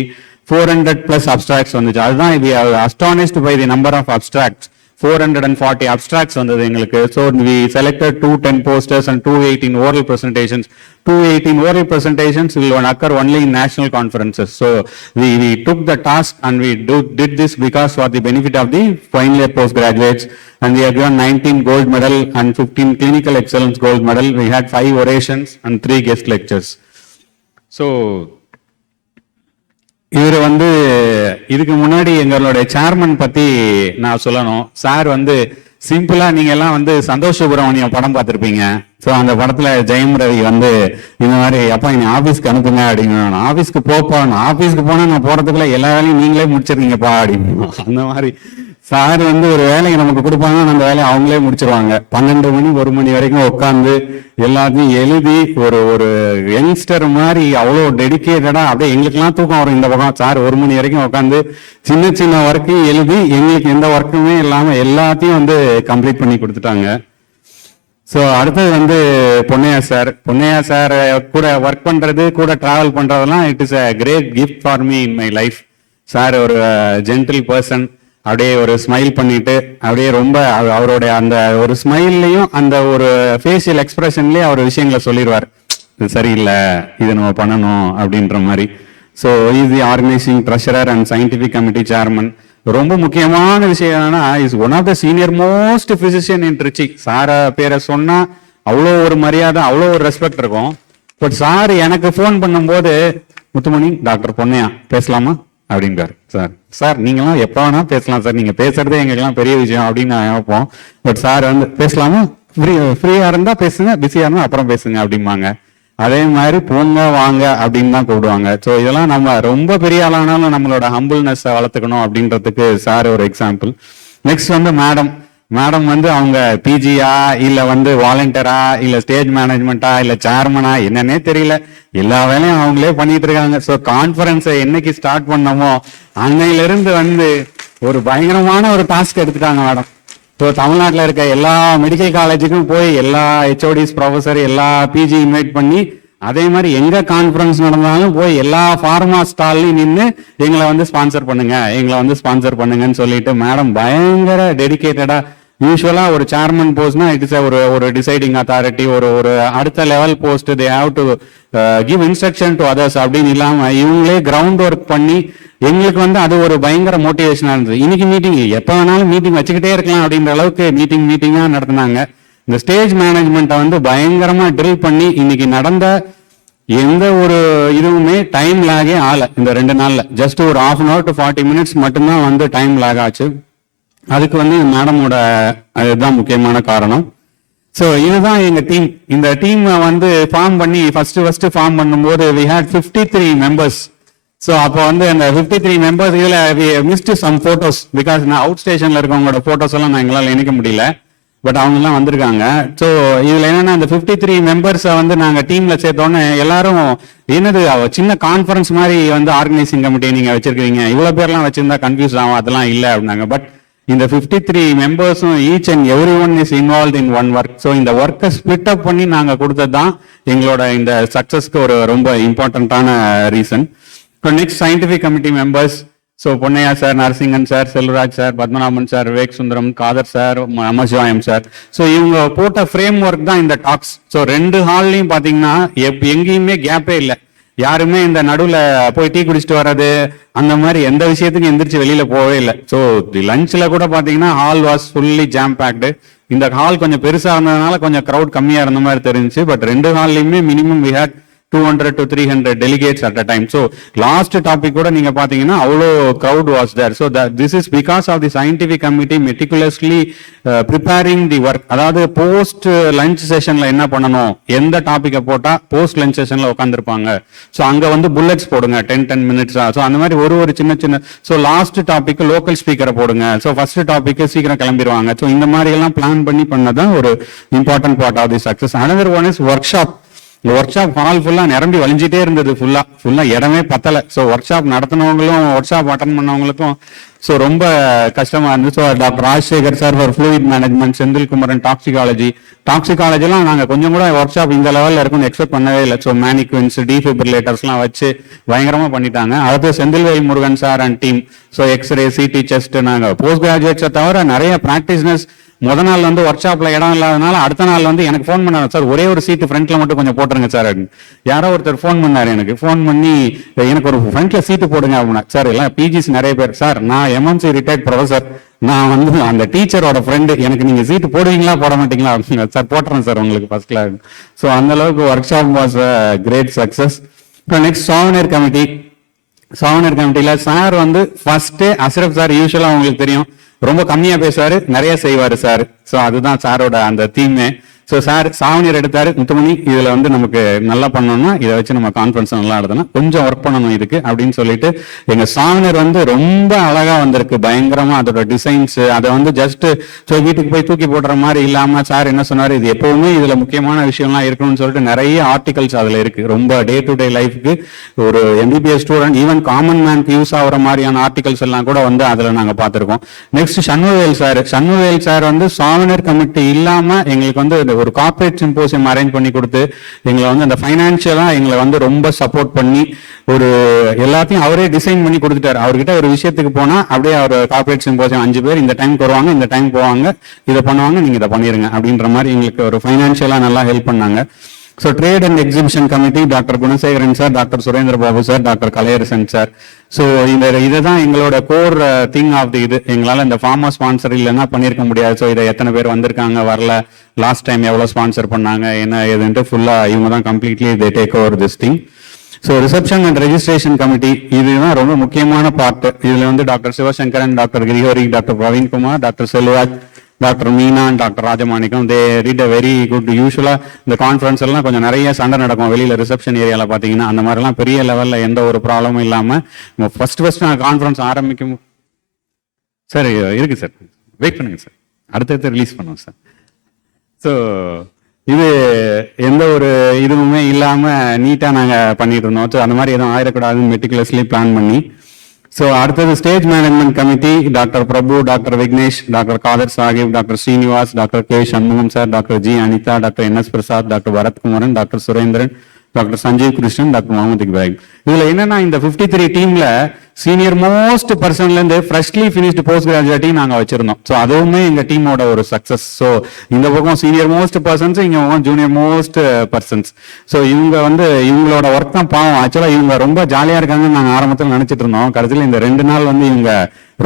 400+ abstracts வந்துச்சு. அதுதான் we are astonished by the number of abstracts. 440 abstracts வந்தது எங்களுக்கு. So we selected 210 posters and 218 oral presentations. 218 oral presentations will occur only in national conferences. So we took the task and we did this because for the benefit of the final year postgraduates, and we have given 19 gold medal and 15 clinical excellence gold medal. We had 5 orations and 3 guest lectures. So இவர் இதுக்கு முன்னாடி எங்களுடைய chairman பத்தி நான் சொல்லணும். Sir சிம்பிளா நீங்க எல்லாம் சந்தோஷ் சுப்ரமணியம் படம் பார்த்திருப்பீங்க. ஸோ அந்த படத்துல ஜெயம் ரவி இந்த மாதிரி அப்பா நீ ஆபீஸ்க்கு அனுப்புங்க அப்படின்னு. ஆபீஸ்க்கு போப்பா, ஆபீஸ்க்கு போனா நான் போறதுக்குள்ள எல்லா வேலையும் நீங்களே முடிச்சிருக்கீங்கப்பா அப்படின்னு. அந்த மாதிரி சார் ஒரு வேலையை நமக்கு கொடுப்பாங்க, அந்த வேலையை அவங்களே முடிச்சிருவாங்க. 12 மணி 1 மணி வரைக்கும் உட்காந்து எல்லாத்தையும் எழுதி ஒரு யங்ஸ்டர் மாதிரி அவ்வளோ டெடிக்கேட்டடா அப்படியே எங்களுக்கெல்லாம் தூக்கம் வரும் இந்த பக்கம். சார் 1 மணி வரைக்கும் உட்காந்து சின்ன சின்ன ஒர்க்கையும் எழுதி எங்களுக்கு எந்த ஒர்க்குமே இல்லாமல் எல்லாத்தையும் கம்ப்ளீட் பண்ணி கொடுத்துட்டாங்க. ஸோ அடுத்தது பொன்னையா சார். பொன்னையா சார் கூட ஒர்க் பண்றது, கூட டிராவல் பண்றதெல்லாம் it is a great gift for me in my life. Sir ஒரு ஜென்டில் பர்சன். அப்படியே ஒரு ஸ்மைல் பண்ணிட்டு அப்படியே ரொம்ப அவருடைய அந்த ஒரு ஸ்மைல்லையும் அந்த ஒரு ஃபேஷியல் எக்ஸ்பிரஷன்லயே அவர் விஷயங்களை சொல்லிடுவார். இது சரியில்லை, இதை நம்ம பண்ணணும் அப்படின்ற மாதிரி. So is the organising treasurer and scientific committee chairman. ரொம்ப முக்கியமான விஷயம் என்னன்னா, is one of the senior most physician in Trichy. சாரை பேரை சொன்னா அவ்வளோ ஒரு மரியாதை, அவ்வளோ ஒரு ரெஸ்பெக்ட் இருக்கும். பட் சார் எனக்கு ஃபோன் பண்ணும்போது, முத்துமணி டாக்டர் பொன்னையா பேசலாமா அப்படின்றார். சார் நீங்களாம் எப்போ வேணா பேசலாம் சார், நீங்க பேசுறதே எங்களுக்கெல்லாம் பெரிய விஷயம் அப்படின்னு நான் நினைப்போம். பட் சார் வந்து பேசலாமா, ஃப்ரீயா இருந்தா பேசுங்க, பிஸியா இருந்தா அப்புறம் பேசுங்க அப்படிம்பாங்க. அதே மாதிரி போங்க வாங்க அப்படின்னு தான் கூப்பிடுவாங்க. ஸோ இதெல்லாம் நம்ம ரொம்ப பெரிய ஆளானாலும் நம்மளோட ஹம்பிள்னஸை வளர்த்துக்கணும் அப்படின்றதுக்கு சார் ஒரு எக்ஸாம்பிள். நெக்ஸ்ட் வந்து மேடம் வந்து அவங்க பிஜியா இல்ல வந்து வாலண்டியரா இல்ல ஸ்டேஜ் மேனேஜ்மெண்டா இல்ல சேர்மனா என்னன்னே தெரியல, எல்லா வேலையும் அவங்களே பண்ணிட்டு இருக்காங்க. ஸோ கான்ஃபரன்ஸை என்னைக்கு ஸ்டார்ட் பண்ணமோ அன்னையிலிருந்து வந்து ஒரு பயங்கரமான ஒரு டாஸ்க் எடுத்துட்டாங்க மேடம். ஸோ தமிழ்நாட்டில் இருக்க எல்லா மெடிக்கல் காலேஜுக்கும் போய் எல்லா ஹெச்ஓடிஸ் ப்ரொஃபஸர் எல்லா பிஜி இன்வைட் பண்ணி, அதே மாதிரி எங்க கான்ஃபரன்ஸ் நடந்தாலும் போய் எல்லா ஃபார்மா ஸ்டால்லையும் நின்று எங்களை வந்து ஸ்பான்சர் பண்ணுங்கன்னு சொல்லிட்டு மேடம் பயங்கர டெடிகேட்டடா. யூஸ்வலா ஒரு சேர்மன் போஸ்ட்னா இட் இஸ் ஒரு டிசைடிங் அத்தாரிட்டி, ஒரு அடுத்த level post, they have to give instruction to others அப்படின்னு இல்லாம இவங்களே கிரவுண்ட் ஒர்க் பண்ணி எங்களுக்கு வந்து அது ஒரு பயங்கர மோட்டிவேஷனா இருந்தது. இன்னைக்கு மீட்டிங் எப்ப வேணாலும் மீட்டிங் வச்சுக்கிட்டே இருக்கலாம் அப்படின்ற அளவுக்கு மீட்டிங்கா நடத்தினாங்க. இந்த ஸ்டேஜ் மேனேஜ்மெண்ட்டை வந்து பயங்கரமா ட்ரில் பண்ணி இன்னைக்கு நடந்த எந்த ஒரு இதுவுமே டைம் லாகே ஆகல. இந்த 2 நாள்ல ஜஸ்ட் ஒரு 1/2 hour to 40 minutes மட்டும்தான் வந்து டைம் லாக் ஆச்சு. அதுக்கு வந்து மேடமோட அதுதான் முக்கியமான காரணம். ஸோ இதுதான் எங்க டீம். இந்த டீம் வந்து ஃபார்ம் பண்ணி ஃபர்ஸ்ட் ஃபார்ம் பண்ணும்போது we had 53 members. ஸோ அப்போ வந்து அந்த 53 members இதுல மிஸ்ட் சம் போட்டோஸ் பிகாஸ் நான் அவுட் ஸ்டேஷன்ல இருக்கவங்களோட போட்டோஸ் எல்லாம் நான் எங்களால் இணைக்க முடியல. பட் அவங்க எல்லாம் வந்திருக்காங்க. ஸோ இதுல என்னன்னா இந்த 53 members வந்து நாங்க டீம்ல சேர்த்தோன்னே எல்லாரும் என்னது சின்ன கான்ஃபரன்ஸ் மாதிரி வந்து ஆர்கனைசிங் கமிட்டி நீங்க வச்சிருக்கீங்க, இவ்வளவு பேர்லாம் வச்சிருந்தா கன்ஃபியூஸ் ஆகும், அதெல்லாம் இல்லை அப்படின்னாங்க. பட் இந்த 53 members-ம் each and every one is involve in one work. So இந்த ஒர்க்கை ஸ்பிளிட் அப் பண்ணி நாங்க கொடுத்தது தான் எங்களோட இந்த சக்சஸ்க்கு ஒரு ரொம்ப இம்பார்ட்டன்டான ரீசன். இப்போ next scientific committee members. So Ponnaiah sir, Narasingan sir, Selvaraj sir, Padmanabhan sir, Vivek Sundaram, Khader sir, Amarsivayam sir. So இவங்க போட்ட ஃப்ரேம் ஒர்க் தான் இந்த டாக்ஸ். ஸோ 2 ஹால்லையும் பார்த்தீங்கன்னா எங்கேயுமே கேப்பே இல்லை. யாருமே இந்த நடுவில் போய் டீ குடிச்சிட்டு வர்றது அந்த மாதிரி எந்த விஷயத்துக்கும் எந்திரிச்சு வெளியில போகவே இல்லை. ஸோ லஞ்சில் கூட பார்த்தீங்கன்னா hall was fully jam packed. இந்த ஹால் கொஞ்சம் பெருசாக இருந்ததுனால கொஞ்சம் க்ரௌட் கம்மியாக இருந்த மாதிரி தெரிஞ்சுச்சு. பட் 2 ஹால்லையுமே minimum we had 200 to 300 delegates at a time. So last topic கூட நீங்க பாத்தீங்கன்னா அவ்வளோ crowd was there. So this is because of the scientific committee meticulously preparing the work. அதாவது போஸ்ட் லஞ்ச் செஷன்ல என்ன பண்ணணும், எந்த டாபிக்கை போட்டா போஸ்ட் லஞ்ச் செஷன்ல உட்காந்துருப்பாங்க. ஸோ அங்க வந்து புல்லட்ஸ் போடுங்க 10 minutes. ஸோ அந்த மாதிரி ஒரு சின்ன ஸோ லாஸ்ட் டாபிக் லோக்கல் ஸ்பீக்கரை போடுங்க. ஸோ ஃபர்ஸ்ட் டாபிக் சீக்கிரம் கிளம்பிடுவாங்க. ஸோ இந்த மாதிரி எல்லாம் பிளான் பண்ணி பண்ணதான் ஒரு important part of the success. Another one is workshop. Hall ஃபுல்லா நிரம்பி வழிஞ்சிட்டே இருந்தது. ஃபுல்லா இடமே பத்தல. ஸோ ஒர்க் ஷாப் நடத்தினவங்களும் ஒர்க் ஷாப் அட்டன் பண்ணவங்களுக்கும் ஸோ ரொம்ப கஷ்டமா இருந்துச்சு. So doctor Rajasekar sir for fluid management, Senthil Kumaran டாக்ஸிகாலஜிலாம் நாங்கள் கொஞ்சம் கூட ஒர்க் ஷாப் இந்த லெவலில் இருக்கும்னு எக்ஸ்பெக்ட் பண்ணவே இல்லை. ஸோ மேனிக்வின்ஸ், டிஃபிபிரிலேட்டர்ஸ்லாம் வச்சு பயங்கரமா பண்ணிட்டாங்க. அடுத்து Senthilvel Murugan sir and team. So x-ray, CT, chest, நாங்கள் போஸ்ட் கிராஜுவேட்ஸை தவிர நிறைய ப்ராக்டிஸ்னஸ். முதல் நாள் வந்து ஒர்க் ஷாப்ல இடம் இல்லாதனால அடுத்த நாள் வந்து எனக்கு ஃபோன் பண்ணாரு, சார் ஒரே ஒரு சீட்டு ஃப்ரண்ட்ல மட்டும் கொஞ்சம் போட்டுருங்க சார் அப்படின்னு. யாரோ ஒருத்தர் ஃபோன் பண்ணாரு, எனக்கு ஃபோன் பண்ணி எனக்கு ஒரு ஃப்ரண்ட்ல சீட்டு போடுங்க அப்படின்னா. சார் எல்லாம் பிஜிஸ் நிறைய பேர், சார் நான் எம்எம்சி ரிட்டையர்ட் ப்ரொஃபசர், நான் வந்து அந்த டீச்சரோட ஃப்ரெண்டு, எனக்கு நீங்க சீட்டு போடுவீங்களா போட மாட்டீங்களா அப்படின்னு. சார் போட்டுறேன் சார் உங்களுக்கு ஃபர்ஸ்ட் கிளாஸ். ஸோ அந்த அளவுக்கு work was great success. இப்போ நெக்ஸ்ட் சாவனர் கமிட்டியில சார் வந்து ஃபர்ஸ்ட் அஷ்ரப் சார் யூஸ்வலா உங்களுக்கு தெரியும் ரொம்ப கம்மியா பேசுவாரு, நிறைய செய்வாரு சார். ஸோ அதுதான் சாரோட அந்த தீமே. ஸோ சார் சாவனியர் எடுத்தாரு, முத்துமணி இதுல வந்து நமக்கு நல்லா பண்ணணும்னா இதை வச்சு நம்ம கான்ஃபரன்ஸ் நல்லா நடத்தணும், கொஞ்சம் ஒர்க் பண்ணணும் இதுக்கு அப்படின்னு சொல்லிட்டு எங்க சாவனியர் வந்து ரொம்ப அழகா வந்திருக்கு. பயங்கரமா அதோட டிசைன்ஸ், அதை வந்து ஜஸ்ட் வீட்டுக்கு போய் தூக்கி போடுற மாதிரி இல்லாம சார் என்ன சொன்னாரு, இது எப்பவுமே இதுல முக்கியமான விஷயம்லாம் இருக்கணும்னு சொல்லிட்டு நிறைய ஆர்டிகல்ஸ் அதுல இருக்கு. ரொம்ப டே டு டே லைஃப்க்கு ஒரு எம்பிபிஎஸ் ஸ்டூடெண்ட் ஈவன் காமன் மேனுக்கு யூஸ் ஆகிற மாதிரியான ஆர்டிகல்ஸ் எல்லாம் கூட வந்து அதுல நாங்க பார்த்திருக்கோம். நெக்ஸ்ட் சண்முகவேல் சார் வந்து சாவனியர் கமிட்டி இல்லாம எங்களுக்கு வந்து ஒரு கார்பரேட் சிம்போசியம் அரேஞ்ச் பண்ணி கொடுத்து எங்களை வந்து அந்த ஃபைனான்சியலா எங்களை வந்து ரொம்ப சப்போர்ட் பண்ணி ஒரு எல்லாத்தையும் அவரே டிசைன் பண்ணி கொடுத்துட்டாரு. அவர்கிட்ட ஒரு விஷயத்துக்கு போனா அப்படியே அவர் கார்பரேட் சிம்போசியம் 5 பேர் இந்த டைம் வருவாங்க, இந்த டைம் போவாங்க, இதை பண்ணுவாங்க, நீங்க இதை பண்ணிருங்க அப்படின்ற மாதிரி எங்களுக்கு ஒரு ஃபைனான்சியலா நல்லா ஹெல்ப் பண்ணாங்க. So trade and exhibition committee doctor Gunasekaran sir, doctor Surendra Babu sir, doctor Kalaiyarasan sir. So இதுதான் எங்களோட கோர் திங் ஆஃப் தி இது. எங்களால் இந்த ஃபார்மா ஸ்பான்சர் இல்லைன்னா பண்ணியிருக்க முடியாது. ஸோ இதை எத்தனை பேர் வந்திருக்காங்க, வரல, லாஸ்ட் டைம் எவ்வளோ ஸ்பான்சர் பண்ணாங்க, என்ன ஏதுன்ட்டு ஃபுல்லாக இவங்க தான் completely they take over this thing. So reception and registration committee இதுதான் ரொம்ப முக்கியமான பார்ட். இதில் வந்து doctor Sivasankaran, doctor Gregory, doctor Praveenkumar, doctor Selvaraj, doctor Meena, doctor Rajamanickam, they read a very good. யூஸ்வலாக இந்த கான்ஃபரன்ஸ் எல்லாம் கொஞ்சம் நிறைய சண்டை நடக்கும் வெளியில் ரிசப்ஷன் ஏரியாவில் பார்த்தீங்கன்னா. அந்த மாதிரிலாம் பெரிய லெவலில் எந்த ஒரு ப்ராப்ளமும் இல்லாமல் ஃபர்ஸ்ட் நான் கான்ஃபரன்ஸ் ஆரம்பிக்கும் சார் இருக்கு சார், வெயிட் பண்ணுங்க சார், அடுத்தடுத்து ரிலீஸ் பண்ணுவோம் சார். ஸோ இது எந்த ஒரு இதுவுமே இல்லாமல் நீட்டாக நாங்கள் பண்ணிட்டு இருந்தோம். ஸோ அந்த மாதிரி எதுவும் ஆயிடக்கூடாதுன்னு மெட்டிகுலஸ்லி பிளான் பண்ணி. ஸோ அடுத்தது stage management committee doctor Prabhu, doctor Vignesh, doctor Khader Sahib, doctor Srinivas, doctor K Shanmugam sir, doctor G Anitha, doctor NS Prasad, doctor Bharathkumaran, doctor Surendran, doctor Sanjeev Krishnan, doctor Mohammed Ibrahim. இதுல என்னன்னா இந்த 53 டீம்ல சீனியர் மோஸ்ட் பர்சன்ல இருந்து ஃப்ரெஷ்லி ஃபினிஷ்டு போஸ்ட் கிராஜுவேட்டையும் நாங்க வச்சிருந்தோம். ஸோ அதுவுமே எங்க டீமோட ஒரு சக்சஸ். ஸோ இந்த பக்கம் சீனியர் மோஸ்ட் பர்சன்ஸ், இங்க ஜூனியர் மோஸ்ட் பர்சன்ஸ். ஸோ இவங்க வந்து இவங்களோட ஒர்க் தான் பாவம். ஆக்சுவலா இவங்க ரொம்ப ஜாலியா இருக்காங்கன்னு நாங்க ஆரம்பத்தில் நினைச்சிட்டு இருந்தோம். கடைசியில் இந்த 2 நாள் வந்து இவங்க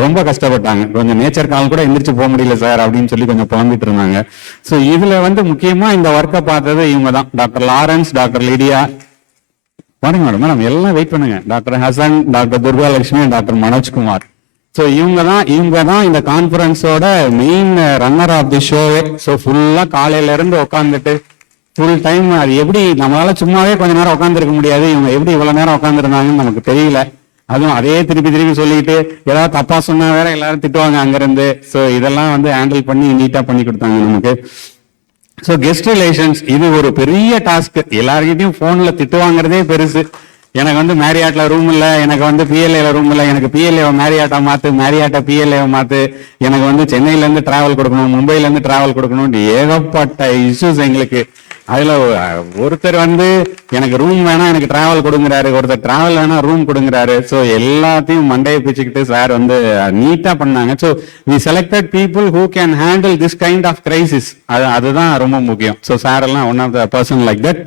ரொம்ப கஷ்டப்பட்டாங்க. கொஞ்சம் நேச்சர் கால் கூட எந்திரிச்சு போக முடியல சார் அப்படின்னு சொல்லி கொஞ்சம் புலம்பிட்டு இருந்தாங்க. ஸோ இதுல வந்து முக்கியமா இந்த ஒர்க்கை பார்த்தது இவங்க தான். டாக்டர் லாரன்ஸ், டாக்டர் லிடியா, பாருங்க மேடம் எல்லாம் வெயிட் பண்ணுங்க, doctor Hasan, doctor Durgalakshmi, doctor Manojkumar. So இவங்க தான் இந்த கான்ஃபரன்ஸோட மெயின் ரன்னர் ஆஃப் தி ஷோவே. ஸோ ஃபுல்லா காலையில இருந்து உட்காந்துட்டு ஃபுல் டைம் அது எப்படி நம்மளால சும்மாவே கொஞ்ச நேரம் உட்காந்துருக்க முடியாது. இவங்க எப்படி இவ்வளவு நேரம் உட்காந்துருந்தாங்கன்னு நமக்கு தெரியல. அதுவும் அதே திருப்பி சொல்லிட்டு ஏதாவது தப்பா சொன்னா வேற எல்லாரும் திட்டுவாங்க அங்கிருந்து. ஸோ இதெல்லாம் வந்து ஹேண்டில் பண்ணி நீட்டா பண்ணி கொடுத்தாங்க நமக்கு. ஸோ கெஸ்ட் ரிலேஷன்ஸ் இது ஒரு பெரிய டாஸ்க். எல்லார்கிட்டையும் போன்ல திட்டு வாங்குறதே பெருசு. எனக்கு வந்து மேரியாட்ல ரூம் இல்லை, எனக்கு வந்து பிஎல்ஏல ரூம் இல்லை, எனக்கு பிஎல்ஏ மேரியாட்டா மாத்து, மேரியாட்டா பிஎல்ஏ மாத்து, எனக்கு வந்து சென்னையில இருந்து டிராவல் கொடுக்கணும், மும்பைல இருந்து டிராவல் கொடுக்கணும், ஏகப்பட்ட இஷ்யூஸ் எங்களுக்கு. அதுல ஒருத்தர் வந்து எனக்கு ரூம் வேணா எனக்கு டிராவல் கொடுங்கிறாரு, ஒருத்தர் டிராவல் வேணா ரூம் கொடுங்கிறாரு. ஸோ எல்லாத்தையும் மண்டையை பிச்சுக்கிட்டு சார் வந்து நீட்டா பண்ணாங்க. So we selected people who can handle this kind of crisis. அதுதான் ரொம்ப முக்கியம். ஸோ சார் எல்லாம் one of the person like that.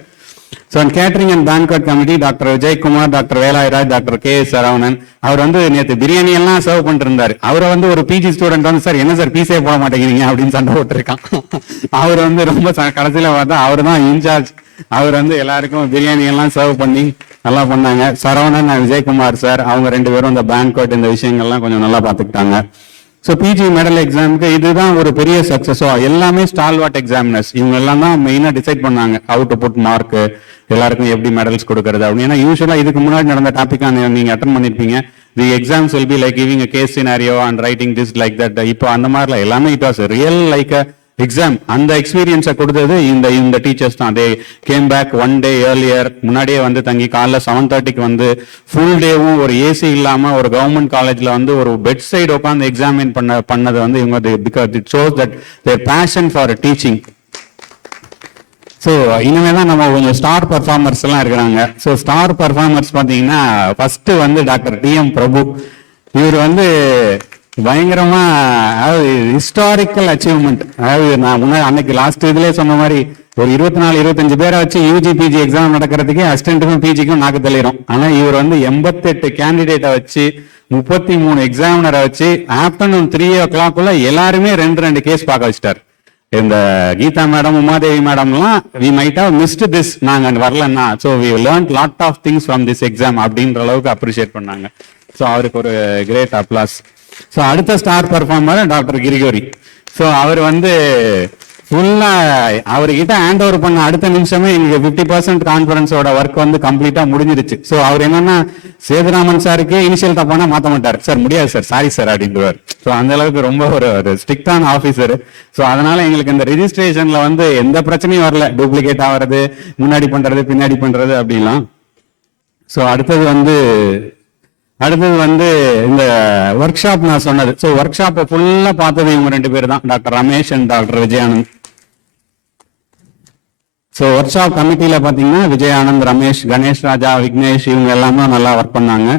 So catering and banquet committee doctor Vijayakumar, doctor Velayuraj, doctor K Saravanan. அவர் வந்து நேற்று பிரியாணி எல்லாம் சர்வ் பண்ணிட்டு இருந்தாரு. அவரை வந்து ஒரு பிஜி ஸ்டூடெண்ட் வந்து சார் என்ன சார் பீஸே போட மாட்டேங்கிறீங்க அப்படின்னு சண்டை போட்டுருக்கான். அவர் வந்து ரொம்ப கடைசியில பார்த்தா அவர் தான் இன்சார்ஜ். அவர் வந்து எல்லாருக்கும் பிரியாணி எல்லாம் சர்வ் பண்ணி நல்லா பண்ணாங்க. சரவணன் அண்ட் விஜயகுமார் சார் அவங்க 2 பேரும் இந்த பேன்கட் இந்த விஷயங்கள்லாம் கொஞ்சம் நல்லா பார்த்துக்கிட்டாங்க. ஸோ பிஜி மெடல் எக்ஸாமுக்கு இதுதான் ஒரு பெரிய சக்சஸோ. எல்லாமே ஸ்டால்வாட் எக்ஸாமினர்ஸ் இவங்க எல்லாம் தான் மெயினாக டிசைட் பண்ணாங்க ஹவு டு புட் மார்க், எல்லாருக்கும் எப்படி மெடல்ஸ் கொடுக்கறது அப்படின்னு. ஏன்னா யூஸ்வலா இதுக்கு முன்னாடி நடந்த டாபிக்கான நீங்க அட்டன் பண்ணிருப்பீங்க. The exams will be like giving a case scenario and writing this like that. இப்போ அந்த மாதிரில எல்லாமே it was real like exam. அந்த எக்ஸ்பீரியன்ஸை கொடுத்தது இந்த டீச்சர்ஸ் தான். They came back 1 day earlier, முன்னாடியே வந்து தங்கி காலைல 7:30 வந்து ஃபுல் டேவும் ஒரு ஏசி இல்லாம ஒரு கவர்மெண்ட் காலேஜ்ல வந்து ஒரு பெட் சைடு உட்காந்து எக்ஸாமின் பண்ணது வந்து இவங்க because it shows that there passion for teaching. So இனிமே தான் நம்ம கொஞ்சம் ஸ்டார் பர்ஃபார்மர்ஸ் எல்லாம் இருக்கிறாங்க. ஸோ ஸ்டார் பர்ஃபார்மர்ஸ் பார்த்தீங்கன்னா ஃபர்ஸ்ட் வந்து டாக்டர் டிஎம் பிரபு. இவர் வந்து பயங்கரமா அதாவது ஹிஸ்டாரிக்கல் அச்சீவ்மெண்ட். அதாவது நான் முன்னாடி அன்னைக்கு லாஸ்ட் இதுல சொன்ன மாதிரி ஒரு 24-25 பேரை வச்சு யூஜி பிஜி எக்ஸாம் நடக்கிறதுக்கே அசிஸ்டன்ட்டுக்கும் பிஜிக்கும் நாக்கு தெளிறோம். ஆனா இவர் வந்து 88 கேண்டிடேட்டை வச்சு 33 எக்ஸாமினரை வச்சு ஆஃப்டர்நூன் 3 o'clock எல்லாருமே 2 கேஸ் பார்க்க வச்சிட்டார். இந்த கீதா மேடம், உமாதேவி மேடம்லாம் we might have missed this, நாங்க வரலன்னா. So we learn lot of things from this exam அப்படின்ற அளவுக்கு அப்ரிஷியேட் பண்ணாங்க. ஸோ அவருக்கு ஒரு கிரேட் அப்ளாஸ். ஸோ அடுத்த star performer doctor Gregory. So அவர் வந்து ஃபுல்லா அவர்கிட்ட ஹேண்ட் ஓவர் பண்ண அடுத்த நிமிஷமே எங்களுக்கு 50% கான்ஃபரன்ஸோட ஒர்க் வந்து கம்ப்ளீட்டா முடிஞ்சிருச்சு. ஸோ அவர் என்னன்னா சேதுராமன் சாருக்கே இனிஷியல் தப்பானா மாற்ற மாட்டார். சார் முடியாது சார், சாரி சார் அப்படின்றார். ஸோ அந்த அளவுக்கு ரொம்ப ஒரு ஸ்ட்ரிக்டான ஆஃபீஸர். ஸோ அதனால எங்களுக்கு இந்த ரெஜிஸ்ட்ரேஷன்ல வந்து எந்த பிரச்சனையும் வரல. டூப்ளிகேட் ஆகிறது, முன்னாடி பண்றது, பின்னாடி பண்றது அப்படிலாம். ஸோ அடுத்தது வந்து இந்த ஒர்க் ஷாப் நான் சொன்னது. ஸோ ஒர்க் ஷாப்பை ஃபுல்லா பார்த்தது இவங்க 2 பேர் தான், doctor Ramesh and doctor Vijayanand. So workshop கமிட்டியில பாத்தீங்கன்னா விஜயானந்த், ரமேஷ், கணேஷ் ராஜா, விக்னேஷ் இவங்க எல்லாமே நல்லா ஒர்க் பண்ணாங்க.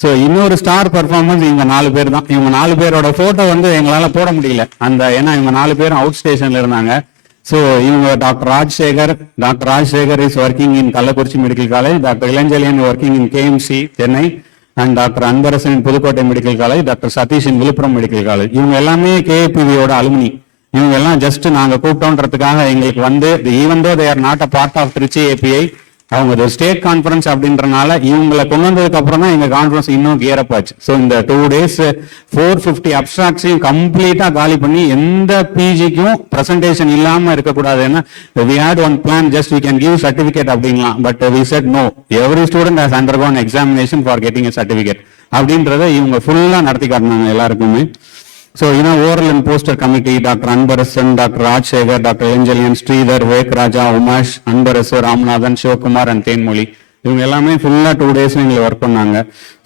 ஸோ இன்னொரு ஸ்டார் பர்ஃபார்மன்ஸ் இவங்க 4 பேர் தான். இவங்க 4 பேரோட போட்டோ வந்து எங்களால போட முடியல அந்த, ஏன்னா இவங்க 4 பேரும் அவுட் ஸ்டேஷன்ல இருந்தாங்க. ஸோ இவங்க doctor Rajsekar is working in Kallakurichi medical college, doctor Ilanchezhian working in KMC Chennai, and doctor Anbarasan in Pudukkottai medical college, doctor Sathish in Villupuram medical college. இவங்க எல்லாமே கேபிவியோட அலுமினி. இவங்க எல்லாம் ஜஸ்ட் நாங்க கூப்பிட்டோன்றதுக்காக எங்களுக்கு வந்து even though they are not a part of Trichy API, அவங்க ஒரு ஸ்டேட் கான்ஃபரன்ஸ் அப்படின்றனால இவங்களை கொண்டு வந்ததுக்கு அப்புறம் தான் எங்க கான்ஃபரன்ஸ் இன்னும் கியர் அப் ஆச்சு. ஸோ இந்த 2 days 450 அப்ட்ராக்ட்ஸையும் கம்ப்ளீட்டா காலி பண்ணி எந்த பிஜிக்கும் பிரசன்டேஷன் இல்லாம இருக்கக்கூடாது. ஏன்னா we had one plan, just we can give certificate அப்படின்லாம், but we said no, every student has undergone examination for getting a certificate அப்படின்றத இவங்க ஃபுல்லா நடத்தி காட்டினாங்க எல்லாருக்குமே. So, oral and poster committee, Dr. Anbarasan, Dr. Rajshekhar, Dr. Angelian, Sridhar, Vivek Raja, Umash, Anbarasu, Ramanathan, Shivakumar and Tenmoli. இவங்க எல்லாமே ஃபுல்லா 2 days எங்களை ஒர்க் பண்ணாங்க.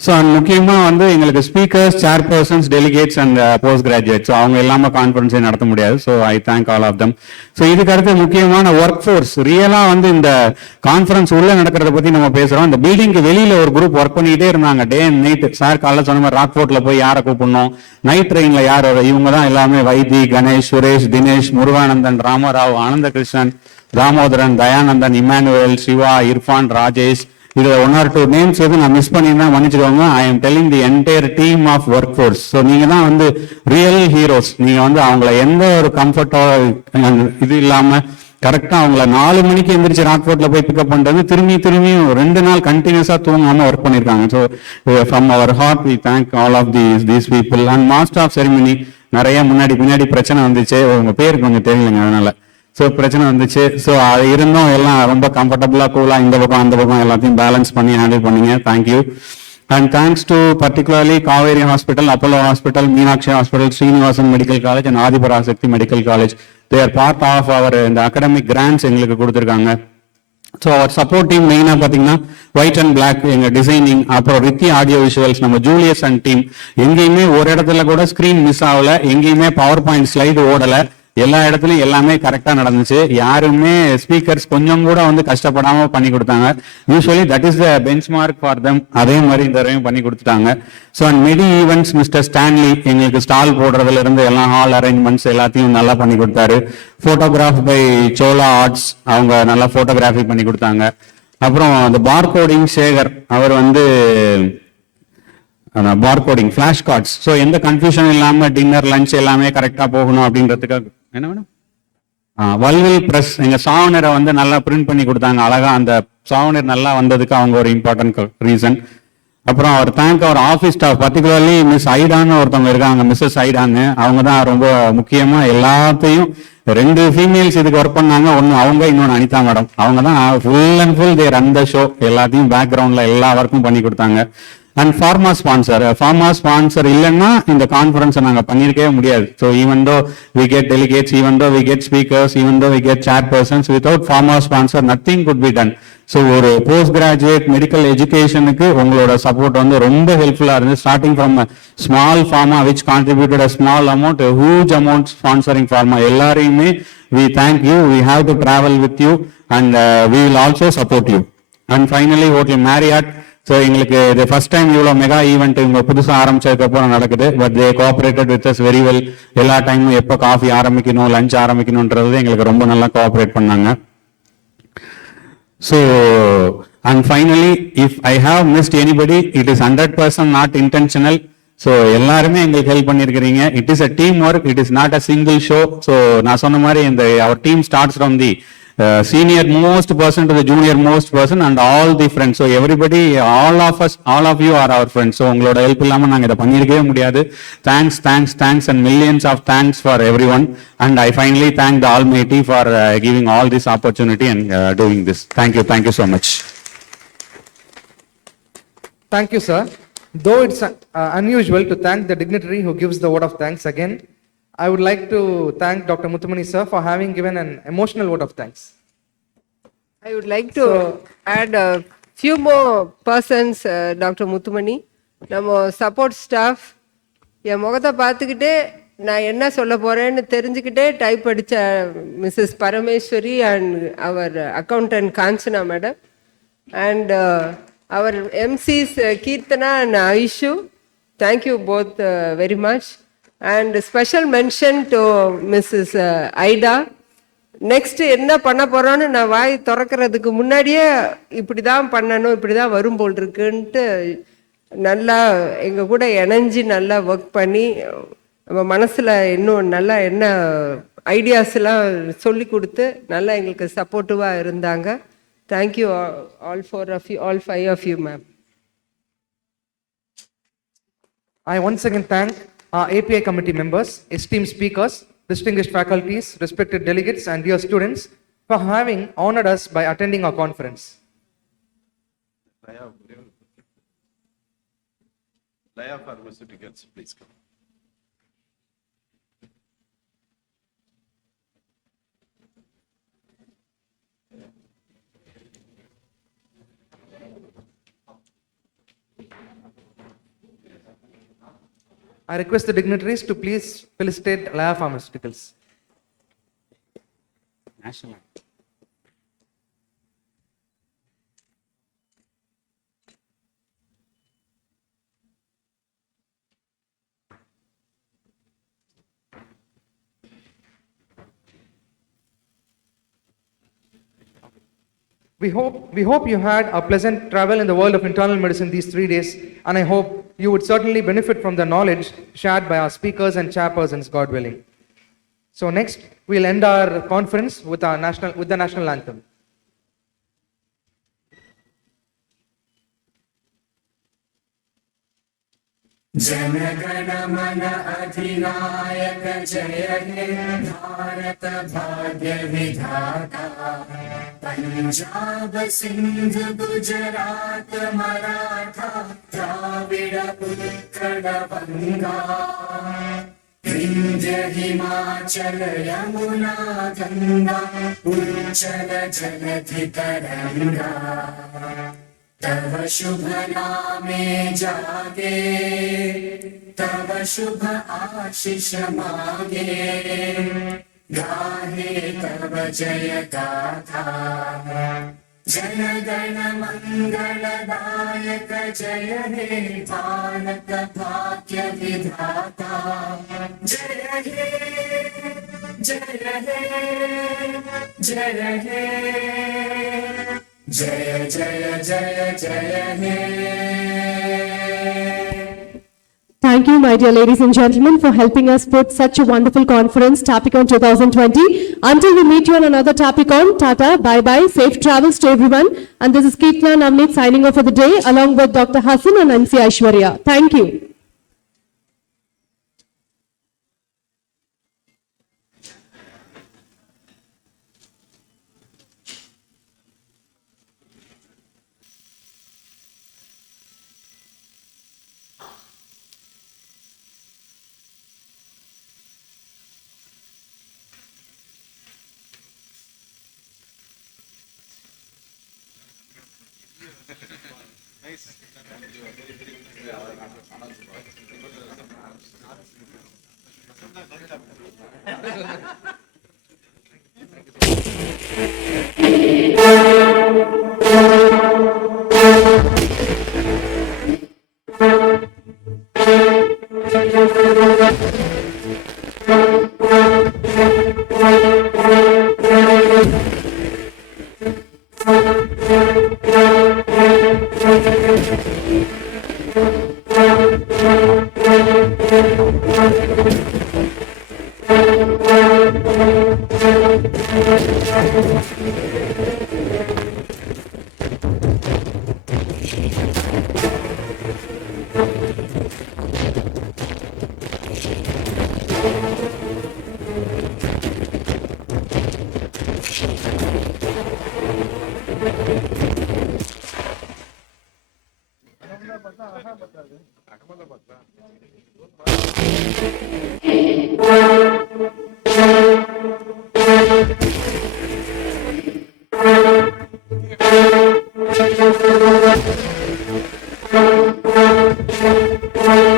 ஸோ முக்கியமா வந்து எங்களுக்கு speakers, chairpersons, delegates and post graduate, so அவங்க எல்லாமே கான்ஃபரன்ஸே நடத்த முடியாது. So I thank all of them. So இதுக்கு அடுத்து முக்கியமான ஒர்க் ஃபோர்ஸ், ரியலா வந்து இந்த கான்ஃபரன்ஸ் உள்ள நடக்கிறத பத்தி நம்ம பேசுறோம். இந்த பில்டிங்க்கு வெளியில ஒரு குரூப் ஒர்க் பண்ணிட்டே இருந்தாங்க டே அண்ட் நைட். சார் காலைல சொன்ன மாதிரி ராக்ஃபோர்ட்ல போய் யாரை கூப்பிடணும், நைட் ட்ரெயின்ல யார், இவங்க தான் எல்லாமே வைத்தி, கணேஷ், சுரேஷ், தினேஷ், முருகானந்தன், ராமராவ், ஆனந்தகிருஷ்ணன், தாமோதரன், தயானந்தன், இமானுவேல், சிவா, இர்ஃபான், ராஜேஷ். இதுல 1 or 2 நேம்ஸ் எதுவும் நான் மிஸ் பண்ணியிருந்தா மன்னிச்சுக்கோங்க. I am telling the entire team of ஒர்க் ஃபோர்ஸ். ஸோ நீங்க தான் வந்து ரியல் ஹீரோஸ். நீங்க வந்து அவங்கள எந்த ஒரு கம்ஃபர்ட்டோ இது இல்லாம கரெக்டா அவங்கள 4 மணிக்கு எந்திரிச்சு ராக்ஃபோர்ட்ல போய் பிக்கப் பண்றது, திரும்பியும் 2 நாள் கண்டினியூஸா தூங்காம ஒர்க் பண்ணிருக்காங்க. So from our heart we thank all of these people. And master of ceremony, நிறைய முன்னாடி பிரச்சனை வந்துச்சு, உங்க பேருக்கு கொஞ்சம் தெரியலங்க அதனால. ஸோ பிரச்சனை வந்துச்சு. ஸோ அது இருந்தும் எல்லாம் ரொம்ப கம்ஃபர்டபுளா கூலா இந்த பக்கம் அந்த பக்கம் எல்லாத்தையும் பேலன்ஸ் பண்ணி ஹேண்டில் பண்ணீங்க. Thank you. And thanks to particularly Kaveri hospital, Apollo hospital, Meenakshi hospital, Srinivasan medical college and Adhiparasakthi medical college. They are part of our இந்த அகாடமிக் கிராண்ட்ஸ் எங்களுக்கு கொடுத்துருக்காங்க. ஸோ அவர் சப்போர்ட் டீம் மெயினாக பார்த்தீங்கன்னா ஒயிட் அண்ட் பிளாக் எங்க டிசைனிங், அப்புறம் ரித்தி ஆடியோ விஷுவல்ஸ், நம்ம Julius and team. எங்கேயுமே ஒரு இடத்துல கூட ஸ்கிரீன் மிஸ் ஆகல, எங்கேயுமே பவர் பாயிண்ட் ஸ்லைடு ஓடல, எல்லா இடத்துலயும் எல்லாமே கரெக்டா நடந்துச்சு. யாருமே ஸ்பீக்கர்ஸ் கொஞ்சம் கூட வந்து கஷ்டப்படாம பண்ணி கொடுத்தாங்க. Usually that is the benchmark for them. அதே மாதிரி இந்த தடவையும் பண்ணி கொடுத்துட்டாங்க. So and medi events mister Stanley எங்களுக்கு ஸ்டால் போடுறதுல இருந்து எல்லாம் ஹால் அரேஞ்ச்மெண்ட்ஸ் எல்லாத்தையும் நல்லா பண்ணி கொடுத்தாரு. போட்டோகிராஃப் பை சோலா ஆர்ட்ஸ், அவங்க நல்லா போட்டோகிராஃபி பண்ணி கொடுத்தாங்க. அப்புறம் அந்த பார்கோடிங் சேகர், அவர் வந்து பார்கோடிங் ஃபிளாஷ் கார்ட்ஸ். ஸோ எந்த கன்ஃபியூஷன் இல்லாம டின்னர் லஞ்ச் எல்லாமே கரெக்டா போகணும் அப்படின்றதுக்காக என்ன வேணும், வல்வில் பிரஸ் எங்க சாவனரை வந்து நல்லா பிரிண்ட் பண்ணி கொடுத்தாங்க அழகா. அந்த சாவனர் நல்லா வந்ததுக்கு அவங்க ஒரு இம்பார்ட்டன்ட் ரீசன். அப்புறம் அவர் தேங்க் அவர் ஆஃபீஸ் ஸ்டாஃப், பர்டிகுலர்லி மிஸ் ஐடான்னு ஒருத்தவங்க இருக்காங்க, மிஸ்ஸஸ் ஐடான்னு. அவங்க தான் ரொம்ப முக்கியமா எல்லாத்தையும் 2 ஃபீமேல்ஸ் இதுக்கு ஒர்க் பண்ணாங்க. ஒன்னு அவங்க, இன்னொன்னு அனிதா மேடம். அவங்க தான் ஃபுல் அண்ட் ஃபுல் தேர் அந்த ஷோ எல்லாத்தையும் பேக்ரவுண்ட்ல எல்லா ஒர்க்கும் பண்ணி கொடுத்தாங்க. அண்ட் ஃபார்மா ஸ்பான்சர் இல்லைன்னா இந்த கான்ஃபரன்ஸை நாங்கள் பண்ணியிருக்கவே முடியாது. So even though we get delegates, even though we get speakers, even though we get chair persons, without pharma sponsor nothing good be done. So ஒரு போஸ்ட் கிராஜுவேட் மெடிக்கல் எஜுகேஷனுக்கு உங்களோட support வந்து ரொம்ப ஹெல்ப்ஃபுல்லாக இருந்தது. Starting from small pharma which contributed a small amount, huge amount sponsoring pharma. எல்லாரையுமே we thank you, we have to travel with you and we will also support you. And finally hotel Marriott. So எங்களுக்கு இது first time இவ்வளோ mega event இவங்க புதுசாக ஆரம்பிச்சதுக்கு அப்புறம் நடக்குது. But they cooperated with us very well. எல்லா டைமும் எப்போ காஃபி ஆரம்பிக்கணும், லஞ்ச் ஆரம்பிக்கணும்ன்றது எங்களுக்கு ரொம்ப நல்லா கோஆப்ரேட் பண்ணாங்க. So and finally if I have missed anybody, it is 100% not intentional. So எல்லாருமே எங்களுக்கு ஹெல்ப் பண்ணியிருக்கிறீங்க. It is a team work, it is not a single show. So நான் சொன்ன மாதிரி இந்த our team starts from the senior most person to the junior most person and all the friends. So everybody, all of us, all of you are our friends. So உங்களோட help இல்லாம நாங்க இதை பண்ணியிருக்கவே முடியாது. Thanks and millions of thanks for everyone. And I finally thank the Almighty for giving all this opportunity and doing this. Thank you so much. Thank you, sir. Though it's unusual to thank the dignitary who gives the vote of thanks again, I would like to thank Dr. Muthumani sir for having given an emotional vote of thanks. I would like to add a few more persons, Dr. Muthumani. நம்ம support staff என் முகத்தை பார்த்துக்கிட்டே நான் என்ன சொல்ல போகிறேன்னு தெரிஞ்சுக்கிட்டே type அடித்த Mrs Parameswari and our accountant Kanchana madam and our MCs Keerthana and Aishu. Thank you both very much. And special mention to Mrs. Aida. Next என்ன பண்ண போறோன்னு நான் வாய் திறக்கிறதுக்கு முன்னாடியே இப்படி தான் பண்ணணும், இப்படி தான் வரும் போல் இருக்குன்ட்டு நல்லா எங்கள் கூட இணைஞ்சு நல்லா ஒர்க் பண்ணி நம்ம மனசில் இன்னும் நல்லா என்ன ஐடியாஸ்லாம் சொல்லி கொடுத்து நல்லா எங்களுக்கு சப்போர்ட்டிவாக இருந்தாங்க. Thank you all four of you, all 5 of you, ma'am. I once again thank our API committee members, esteemed speakers, distinguished faculties, respected delegates, and dear students for having honored us by attending our conference. Laya Pharmaceuticals, please come. I request the dignitaries to please felicitate Laya Pharmaceuticals. National. We hope you had a pleasant travel in the world of internal medicine these 3 days, and I hope you would certainly benefit from the knowledge shared by our speakers and chairpersons, God willing. So next, we'll end our conference with the national anthem. जनगण मन अधिनायक जय हे भारत भाग्य विधाता पंजाब सिंध गुजरात मराठा द्राविड उत्कल बंगा विंध्य हिमाचल यमुना गंगा उच्चल जलधि तरंगा तव शुभ नामे जागे तव शुभ आशीष मागे गाहे तव जय गाथा जन गण मंगलदायक जय हे भारत भाग्य विधाता जय हे जय हे जय हे जय जय जय जय हे. Thank you, my dear ladies and gentlemen, for helping us put such a wonderful conference, Tapicon 2020. Until we meet you on another Tapicon, Tata, bye-bye, safe travels to everyone. And this is Keetna Navneet signing off for the day, along with Dr. Hassan and MC Aishwarya. Thank you. Thank you.